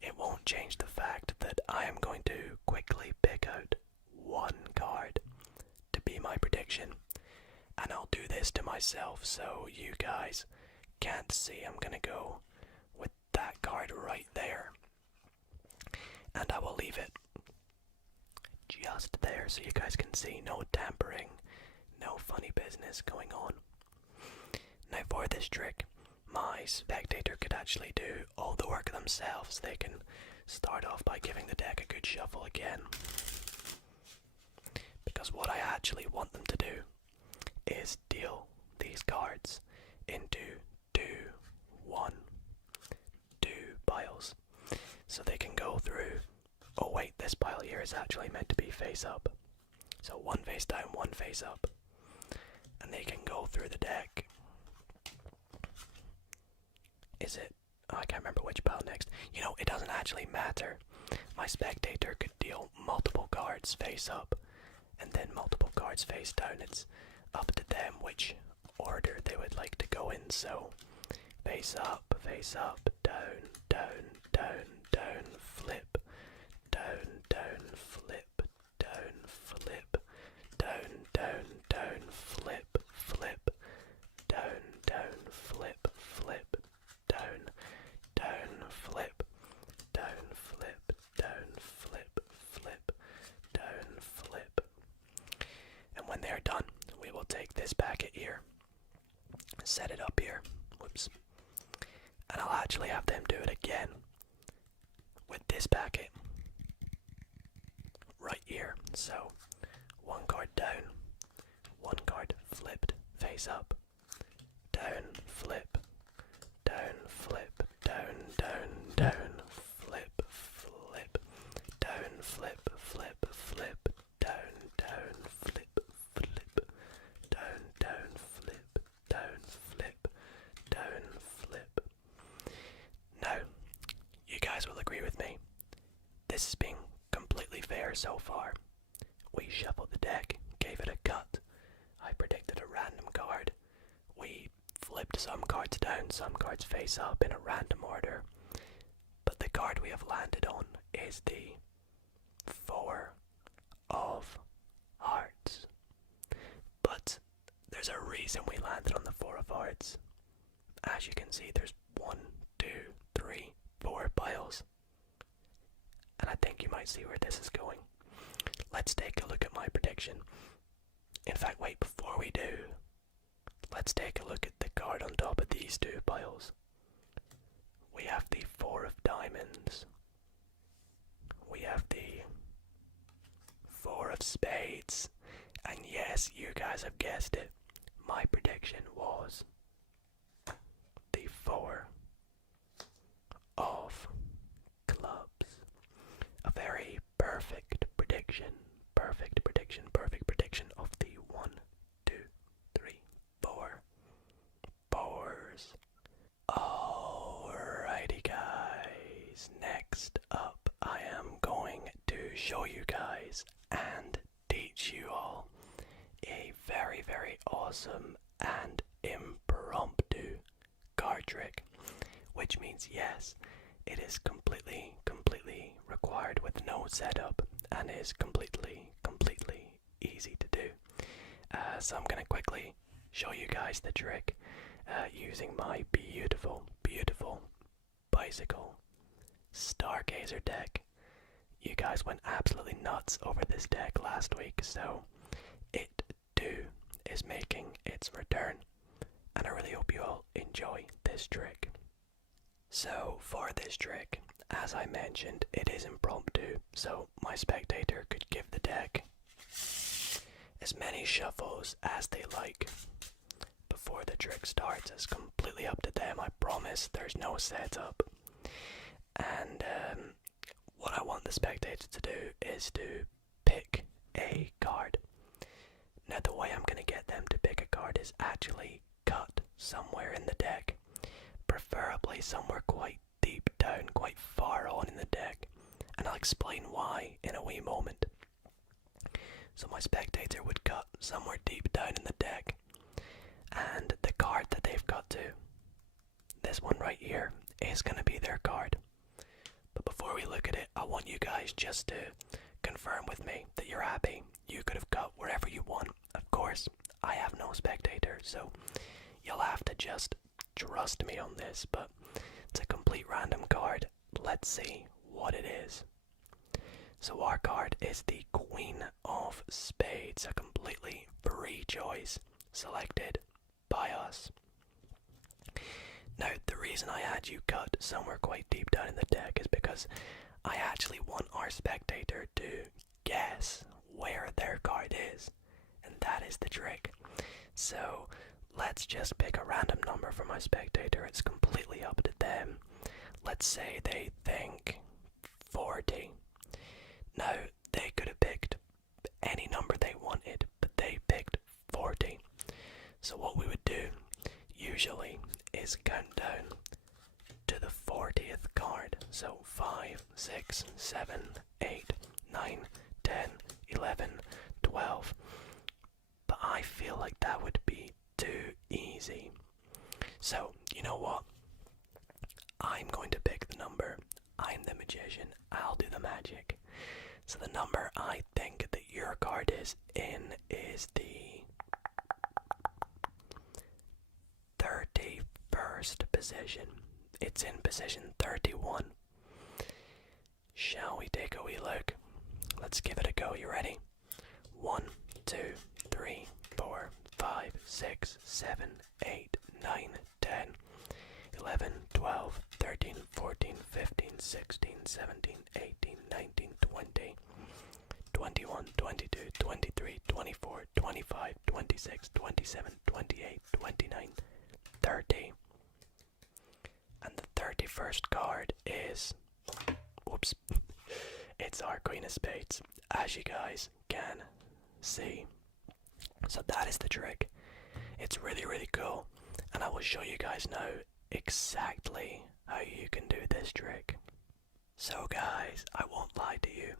It won't change the fact that I am going to quickly pick out one card to be my prediction. And I'll do this to myself so you guys can't see. I'm gonna go with that card right there. And I will leave it just there so you guys can see. No tampering, no funny business going on. Now for this trick, my spectator could actually do all the work themselves. They can start off by giving the deck a good shuffle again. Because what I actually want them to do is deal these cards into two piles. So they can go through. Oh wait, this pile here is actually meant to be face up. So one face down, one face up. And they can go through the deck. Is it? Oh, I can't remember which pile next. You know, it doesn't actually matter. My spectator could deal multiple cards face up and then multiple cards face down. It's up to them which order they would like to go in. So face up, down, down, down, down, flip, down, down, flip, down, flip, down, down, down, flip, flip, down, down, flip, flip, down, down, flip, down, flip, down, flip, flip, down, flip. And when they're done, we will take this packet here, set it up here, whoops, and I'll actually have them do it again with this packet right here. So one card down, one card flipped face up, down, flip, down, flip, down, down, down, flip, flip, down, flip, flip, flip, down, down, flip, flip, down, down, flip, down, flip, down, flip. Now, you guys will agree with me. This has been completely fair so far. We shuffled the deck, gave it a cut. I predicted a random card. We flipped some cards down, some cards face up in a random order. But the card we have landed on is the Four of Hearts. But there's a reason we landed on the Four of Hearts. As you can see, there's 1, 2, 3, 4 piles. And I think you might see where this is going. Let's take a look at my prediction. In fact, wait, before we do, let's take a look at the card on top of these two piles. We have the 4 of diamonds. We have the 4 of spades. And yes, you guys have guessed it. My prediction was the 4 of clubs. A very perfect prediction. Perfect prediction. Perfect prediction of the 1, 2, 3, 4 fours. Alrighty guys, next up I am going to show you guys and teach you all a very awesome and impromptu card trick, which means yes, it is completely required with no setup and is completely easy to do. So I'm gonna quickly show you guys the trick using my beautiful bicycle stargazer deck. You guys went absolutely nuts over this deck last week, so it too is making its return, and I really hope you all enjoy this trick. So for this trick, as I mentioned, it is impromptu, so my spectator could give the deck as many shuffles as they like before the trick starts. It's completely up to them. I promise there's no setup. And what I want the spectator to do is to pick a card. Now the way I'm going to get them to pick a card is actually cut somewhere in the deck, preferably somewhere quite deep down, quite far on in the deck, and I'll explain why in a wee moment. So my spectator would cut somewhere deep down in the deck, and the card that they've got to, this one right here, is going to be their card. But before we look at it, I want you guys just to confirm with me that you're happy. You could have cut wherever you want. Of course, I have no spectator, so you'll have to just trust me on this, but it's a complete random card. Let's see what it is. So our card is the Queen of Spades, a completely free choice selected by us. Now, the reason I had you cut somewhere quite deep down in the deck is because I actually want our spectator to guess where their card is, and that is the trick. So let's just pick a random number for my spectator. It's completely up to them. Let's say they think 40. Now, they could have picked any number they wanted, but they picked 40. So what we would do usually is count down to the 40th card. So 5, 6, 7, 8, 9, 10, 11, 12. But I feel like that would be too easy. So, you know what? I'm going to pick the number. I'm the magician. I'll do the magic. So the number I think that your card is in is the 31st position. It's in position 31. Shall we take a wee look? Let's give it a go. You ready? 1, 2, 3, 4, 5, 6, 7, 8, 9, 10, 11, 12, 13, 14, 15, 16, 17, 18, 19, 20, 21, 22, 23, 24, 25, 26, 27, 28, 29, 30. And the 31st card is, whoops, it's our Queen of Spades, as you guys can see. So that is the trick. It's really cool, and I will show you guys now exactly how you can do this trick. So guys, I won't lie to you.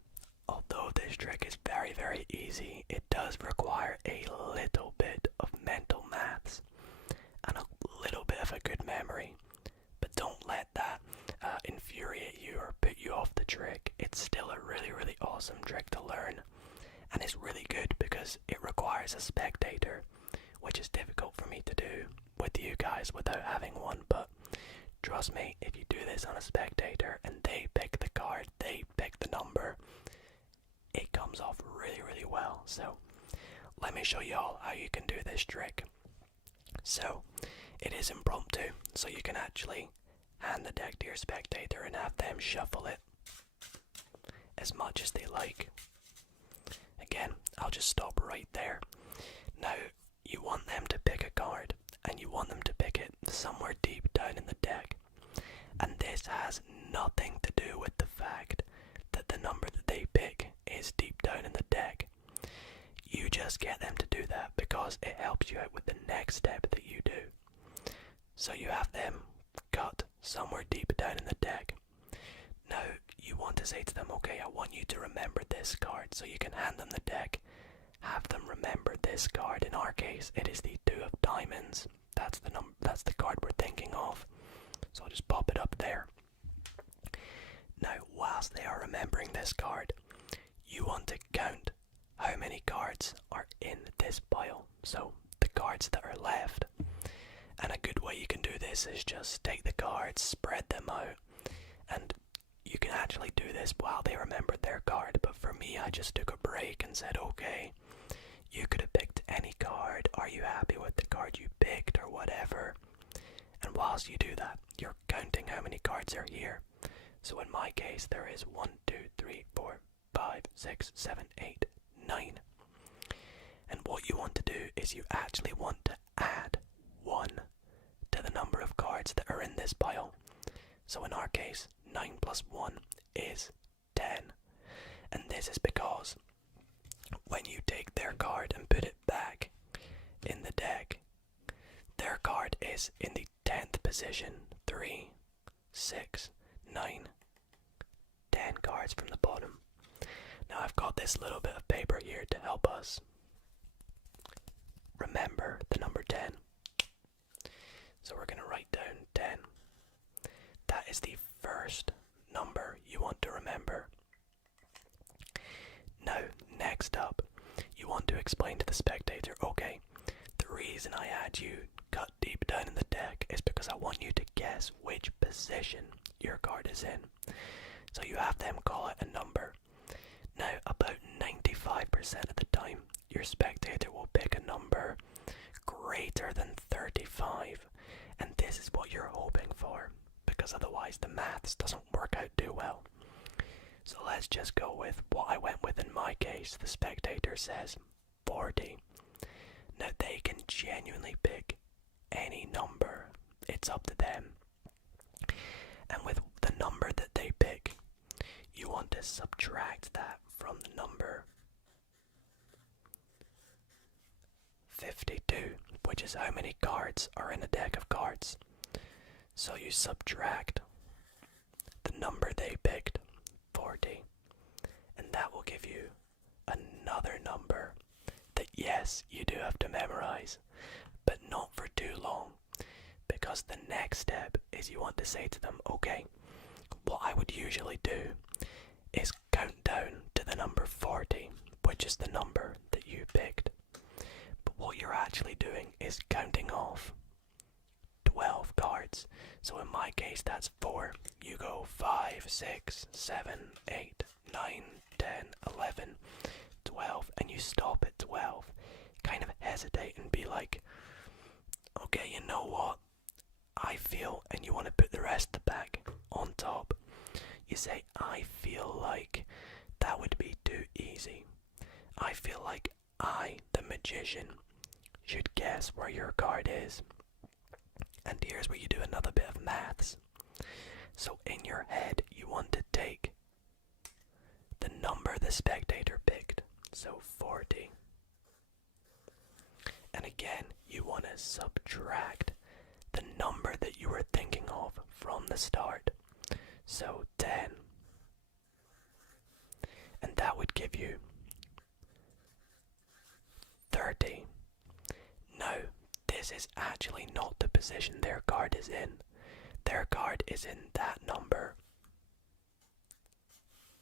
Although this trick is very easy, it does require a little bit of mental maths and a little bit of a good memory. But don't let that infuriate you or put you off the trick. It's still a really awesome trick to learn, and it's really good because it requires a spectator, which is difficult for me to do with you guys without having one. But trust me, if you do this on a spectator and they pick the card, they pick the number, it comes off really well. So let me show y'all how you can do this trick. So it is impromptu, so you can actually hand the deck to your spectator and have them shuffle it as much as they like. Again, I'll just stop right there. Now, you want them to pick a card, and you want them to pick it somewhere deep down in the deck. And this has nothing to do with the fact that the number that they pick is deep down in the deck. You just get them to do that because it helps you out with the next step that you do. So you have them cut somewhere deep down in the deck. Now, you want to say to them, okay, I want you to remember this card, so you can hand them the deck, have them remember this card. In our case, it is the 2 of diamonds. That's the card we're thinking of. So I'll just pop it up there. Now, whilst they are remembering this card, you want to count how many cards are in this pile. So the cards that are left. And a good way you can do this is just take the cards, spread them out, and you can actually do this while they remembered their card. But for me, I just took a break and said, okay, you could have picked any card. Are you happy with the card you picked or whatever? And whilst you do that, you're counting how many cards are here. So in my case, there is 1, 2, 3, 4, 5, 6, 7, 8, 9. And what you want to do is you actually want to add 1 to the number of cards that are in this pile. So in our case, 9 plus 1 is 10. And this is because when you take their card and put it back in the deck, their card is in the 10th position. 3, 6, 9, 10 cards from the bottom. Now I've got this little bit of paper here to help us remember the number 10. So we're going to write down 10. That is the first number you want to remember. Now, next up, you want to explain to the spectator, okay, the reason I had you cut deep down in the deck is because I want you to guess which position your card is in. So you have them call it a number. Now, about 95% of the time, your spectator will pick a number greater than 35. And this is what you're hoping for, because otherwise the maths doesn't work out too well. So let's just go with what I went with in my case. The spectator says 40. Now they can genuinely pick any number. It's up to them. And with the number that they pick, you want to subtract that from the number 52, which is how many cards are in a deck of cards. So you subtract the number they picked, 40, and that will give you another number that, yes, you do have to memorize, but not for too long, because the next step is you want to say to them, okay, what I would usually do is count down to the number 40, which is the number that you picked. But what you're actually doing is counting off 12 cards. So in my case, that's 4. You go 5, 6, 7, 8, 9, 10, 11, 12, and you stop at 12. Kind of hesitate and be like, okay, you know what? I feel, and you want to put the rest of the pack on top. You say, I feel like that would be too easy. I feel like I, the magician, should guess where your card is. And here's where you do another bit of maths. So in your head, you want to take the number the spectator picked, so 40. And again, you want to subtract the number that you were thinking of from the start, so 10. And that would give you 30. Now, this is actually not the position their card is in. Their card is in that number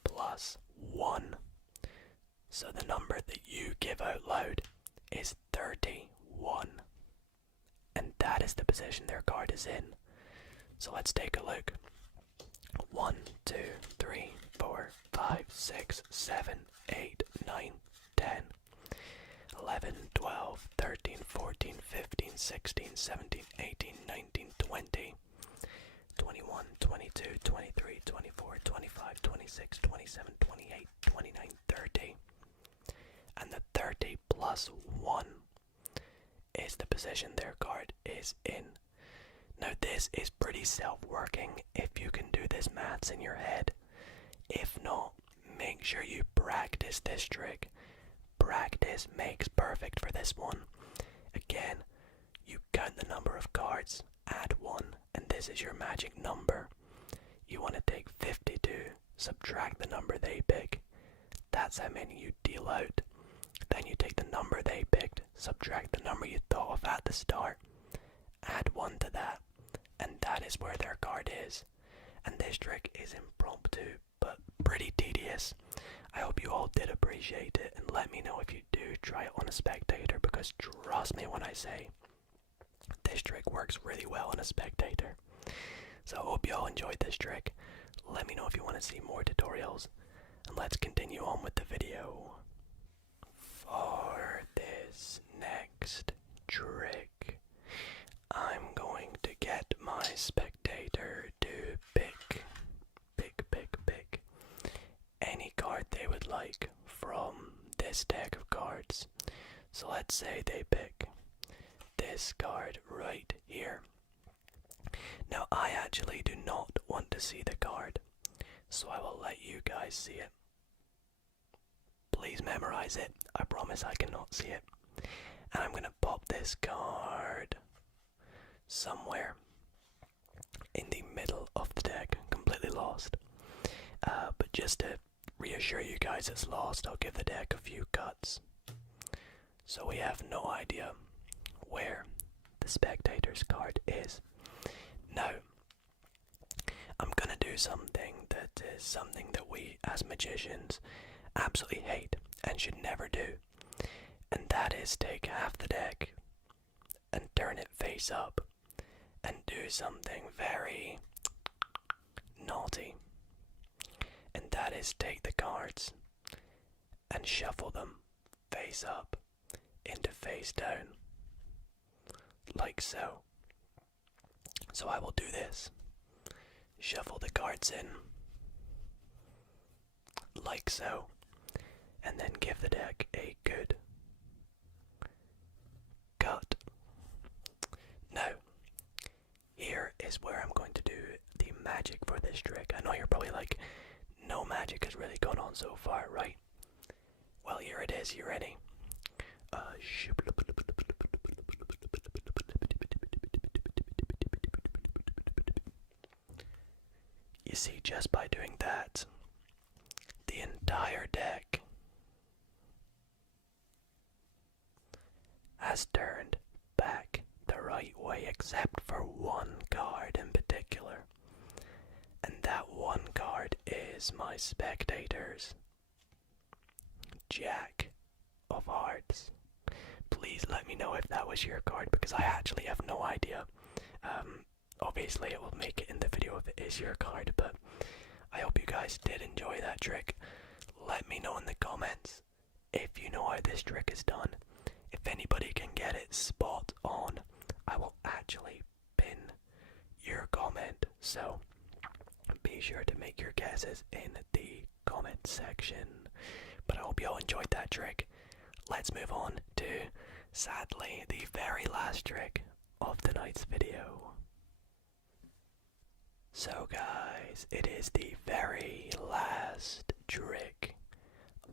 plus 1. So the number that you give out loud is 31. And that is the position their card is in. So let's take a look. 1, 2, 3, 4, 5, 6, 7, 8, 9, 10, 11, 12, 13, 14, 15, 16, 17, 18, 19, 20, 21, 22, 23, 24, 25, 26, 27, 28, 29, 30. And the 30 plus 1 is the position their card is in. Now this is pretty self-working if you can do this maths in your head. If not, make sure you practice this trick. Practice makes perfect for this one. Again, you count the number of cards, add 1, and this is your magic number. You want to take 52, subtract the number they pick. That's how many you deal out. Then you take the number they picked, subtract the number you thought of at the start, add 1 to that, and that is where their card is. And this trick is impromptu, but pretty tedious. I hope you all did appreciate it, and let me know if you do try it on a spectator, because trust me when I say, this trick works really well on a spectator. So I hope you all enjoyed this trick. Let me know if you want to see more tutorials, and let's continue on with the video. For this next trick, I'm going to get my spectator to pick any card they would like from this deck of cards. So let's say they pick this card right here. Now I actually do not want to see the card, so I will let you guys see it. Please memorize it. I promise I cannot see it. And I'm going to pop this card somewhere in the middle of the deck, completely lost. But just to reassure you guys it's lost, I'll give the deck a few cuts. So we have no idea where the spectator's card is. Now, I'm going to do something that is something that we as magicians absolutely hate and should never do. And that is take half the deck and turn it face up and do something very naughty. And that is take the cards and shuffle them face up into face down, like so. So I will do this. Shuffle the cards in, like so, and then give the deck a good cut. Now, here is where I'm going to do the magic for this trick. I know you're probably like, no magic has really gone on so far, right? Well, here it is. You ready? You see, just by doing that, the entire deck has turned back the right way, except for one card in particular. And that one card is my spectator's Jack of Hearts. Please let me know if that was your card, because I actually have no idea. Obviously it will make it in the video if it is your card, but I hope you guys did enjoy that trick. Let me know in the comments if you know how this trick is done. If anybody can get it spot on, I will actually pin your comment. So be sure to make your guesses in the comment section. But I hope you all enjoyed that trick. Let's move on to, sadly, the very last trick of tonight's video. So guys, it is the very last trick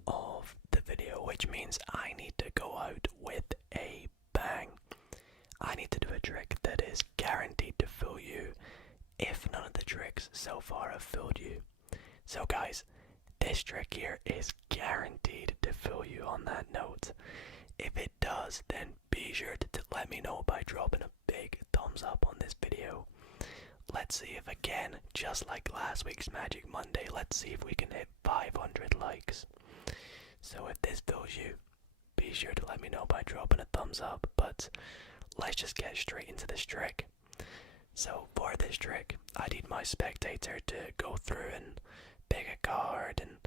of the video, which means I need to go out with a bang. I need to do a trick that is guaranteed to fool you if none of the tricks so far have fooled you. So guys, this trick here is guaranteed to fool you on that note. If it does, then be sure to let me know by dropping a big thumbs up on this video. Let's see if again, just like last week's Magic Monday, let's see if we can hit 500 likes. So if this fools you, be sure to let me know by dropping a thumbs up. But let's just get straight into this trick. So for this trick, I need my spectator to go through and pick a card, and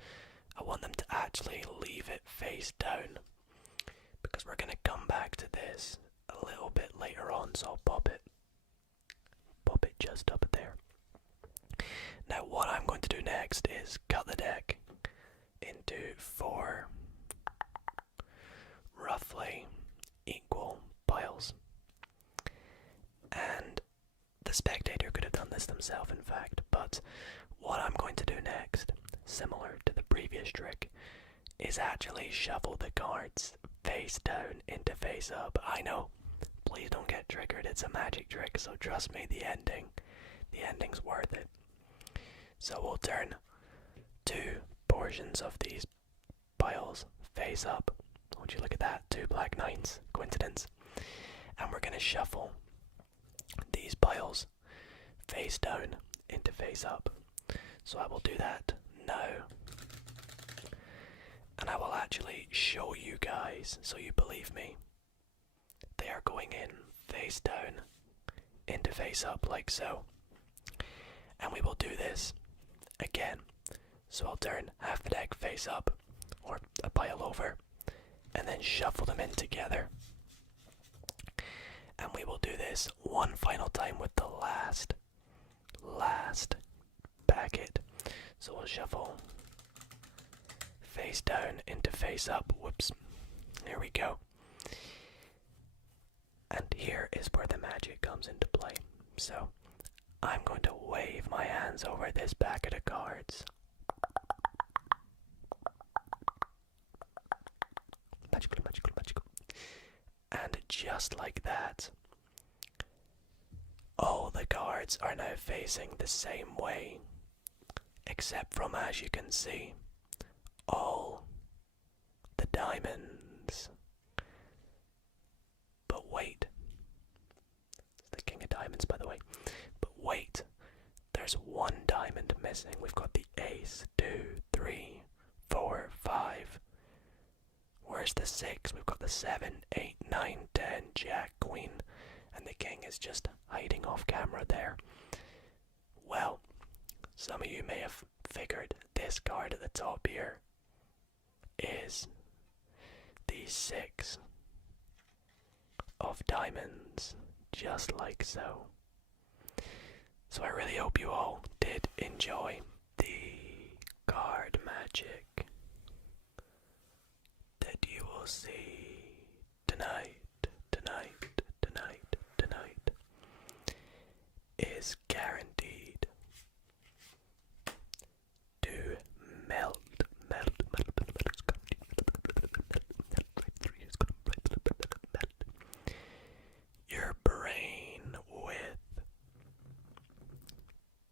I want them to actually leave it face down, because we're going to come back to this a little bit later on, so I'll pop it just up there. do next is cut the deck into 4 roughly equal piles. And the spectator could have done this themselves, in fact, but what I'm going to do next, similar to the previous trick, is actually shuffle the cards face down into face up. I know, please don't get triggered, it's a magic trick, so trust me, the ending's worth it. So we'll turn 2 portions of these piles face up. Would you look at that? 2 black 9s, coincidence. And we're going to shuffle these piles face down into face up. So I will do that now. And I will actually show you guys, so you believe me. They are going in face down into face up like so. And we will do this again. So I'll turn half the deck face up, or a pile over, and then shuffle them in together. And we will do this one final time with the last packet. So we'll shuffle face down into face up. Whoops. There we go. And here is where the magic comes into play. So I'm going to wave my hands over this packet of cards. Magical, magical, magical. And just like that, all the cards are now facing the same way, except from, as you can see, all the diamonds. But wait, it's the king of diamonds, by the way. But wait, there's 1 diamond missing. We've got the ace, 2, 3, 4, 5. Where's the 6? We've got the 7, 8, 9, 10, jack, queen, and the king is just hiding off camera there. Well, some of you may have figured this card at the top here is the 6 of diamonds, just like so. So I really hope you all did enjoy the card magic that you will see tonight is guaranteed to melt your brain with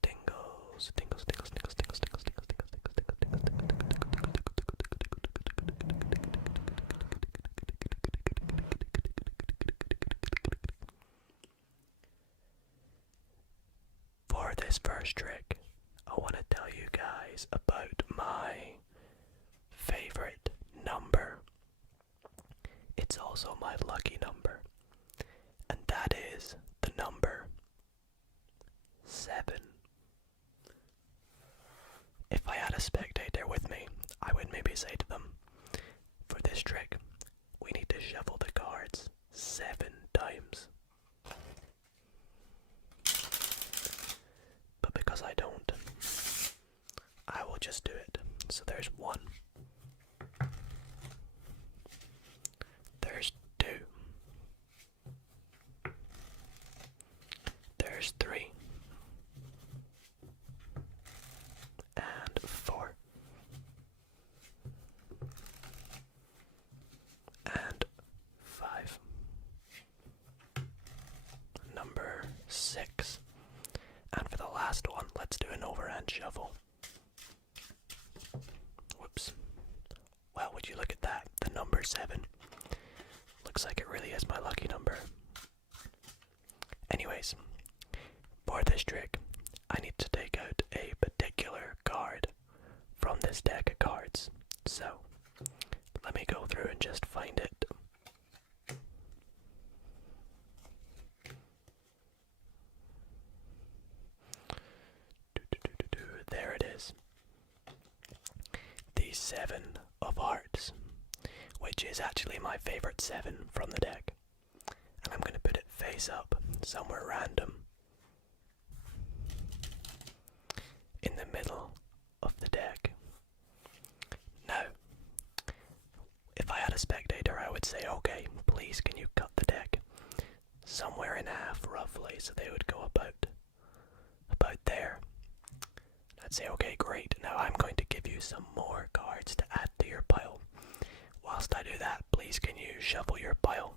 tingles. For this first trick, I want to tell you guys about my favorite number. It's also my lucky number, and that is the number 7. If I had a spectator with me, I would maybe say to them, for this trick, we need to shuffle the cards 7 times. But because I don't, I will just do it. So there's 1. There's 2. There's 3. And 4. And 5. Number 6. And for the last one, let's do an overhand shuffle. Whoops. Well, would you look at that? The number 7. Looks like it really is my lucky number. Anyways, for this trick, I need to take out a particular card from this deck of cards. So, let me go through and just find it. There it is. The 7 of hearts, which is actually my favorite 7 from the deck. And I'm going to put it face up, somewhere random, in the middle please can you cut the deck somewhere in half roughly, so they would go about there. I'd say, okay, great. Now I'm going to give you some more cards to add to your pile. Whilst I do that, please can you shuffle your pile?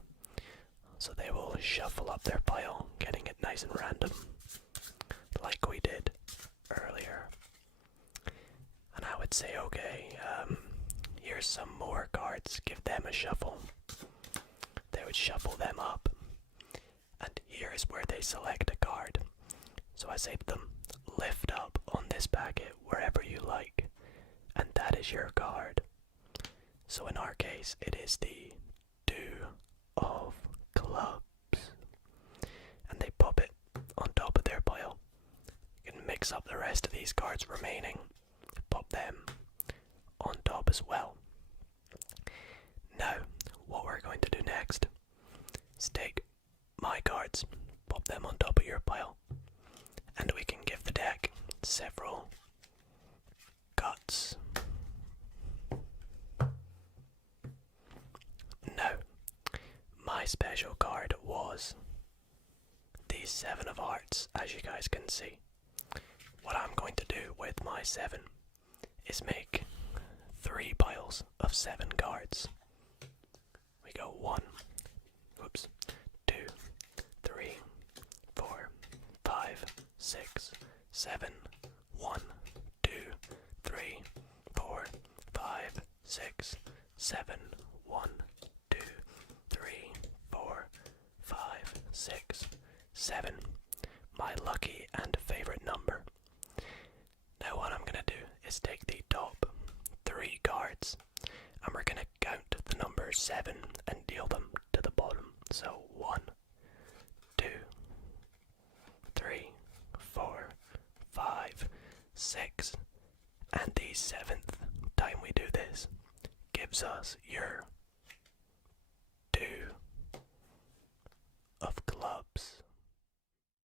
So they will shuffle up their pile, getting it nice and random, like we did earlier. And I would say, okay, here's some more cards, give them a shuffle. They would shuffle them up, and here is where they select a card. So I say to them, lift up on this packet wherever you like, and that is your card. So in our case, it is the 2 of clubs, and they pop it on top of their pile. You can mix up the rest of these cards remaining, pop them on top as well. Now, what we're going to do next is take my cards, pop them on top of your pile, and we can give the deck several cuts. Now, my special card was the 7 of hearts, as you guys can see. What I'm going to do with my 7 is make 3 piles of 7 cards. We go 1, 2, 3, 4, 5, 6, 7, 1, 2, 3, 4, 5, 6, 7, 1, 2, 3, 4, 5, 6, 7. My lucky and favorite number. Now what I'm gonna do is take the top 3 cards, and we're gonna count the number 7 and deal them to the bottom. So 1, 2, 3, 4, 5, 6, and the 7th time we do this gives us your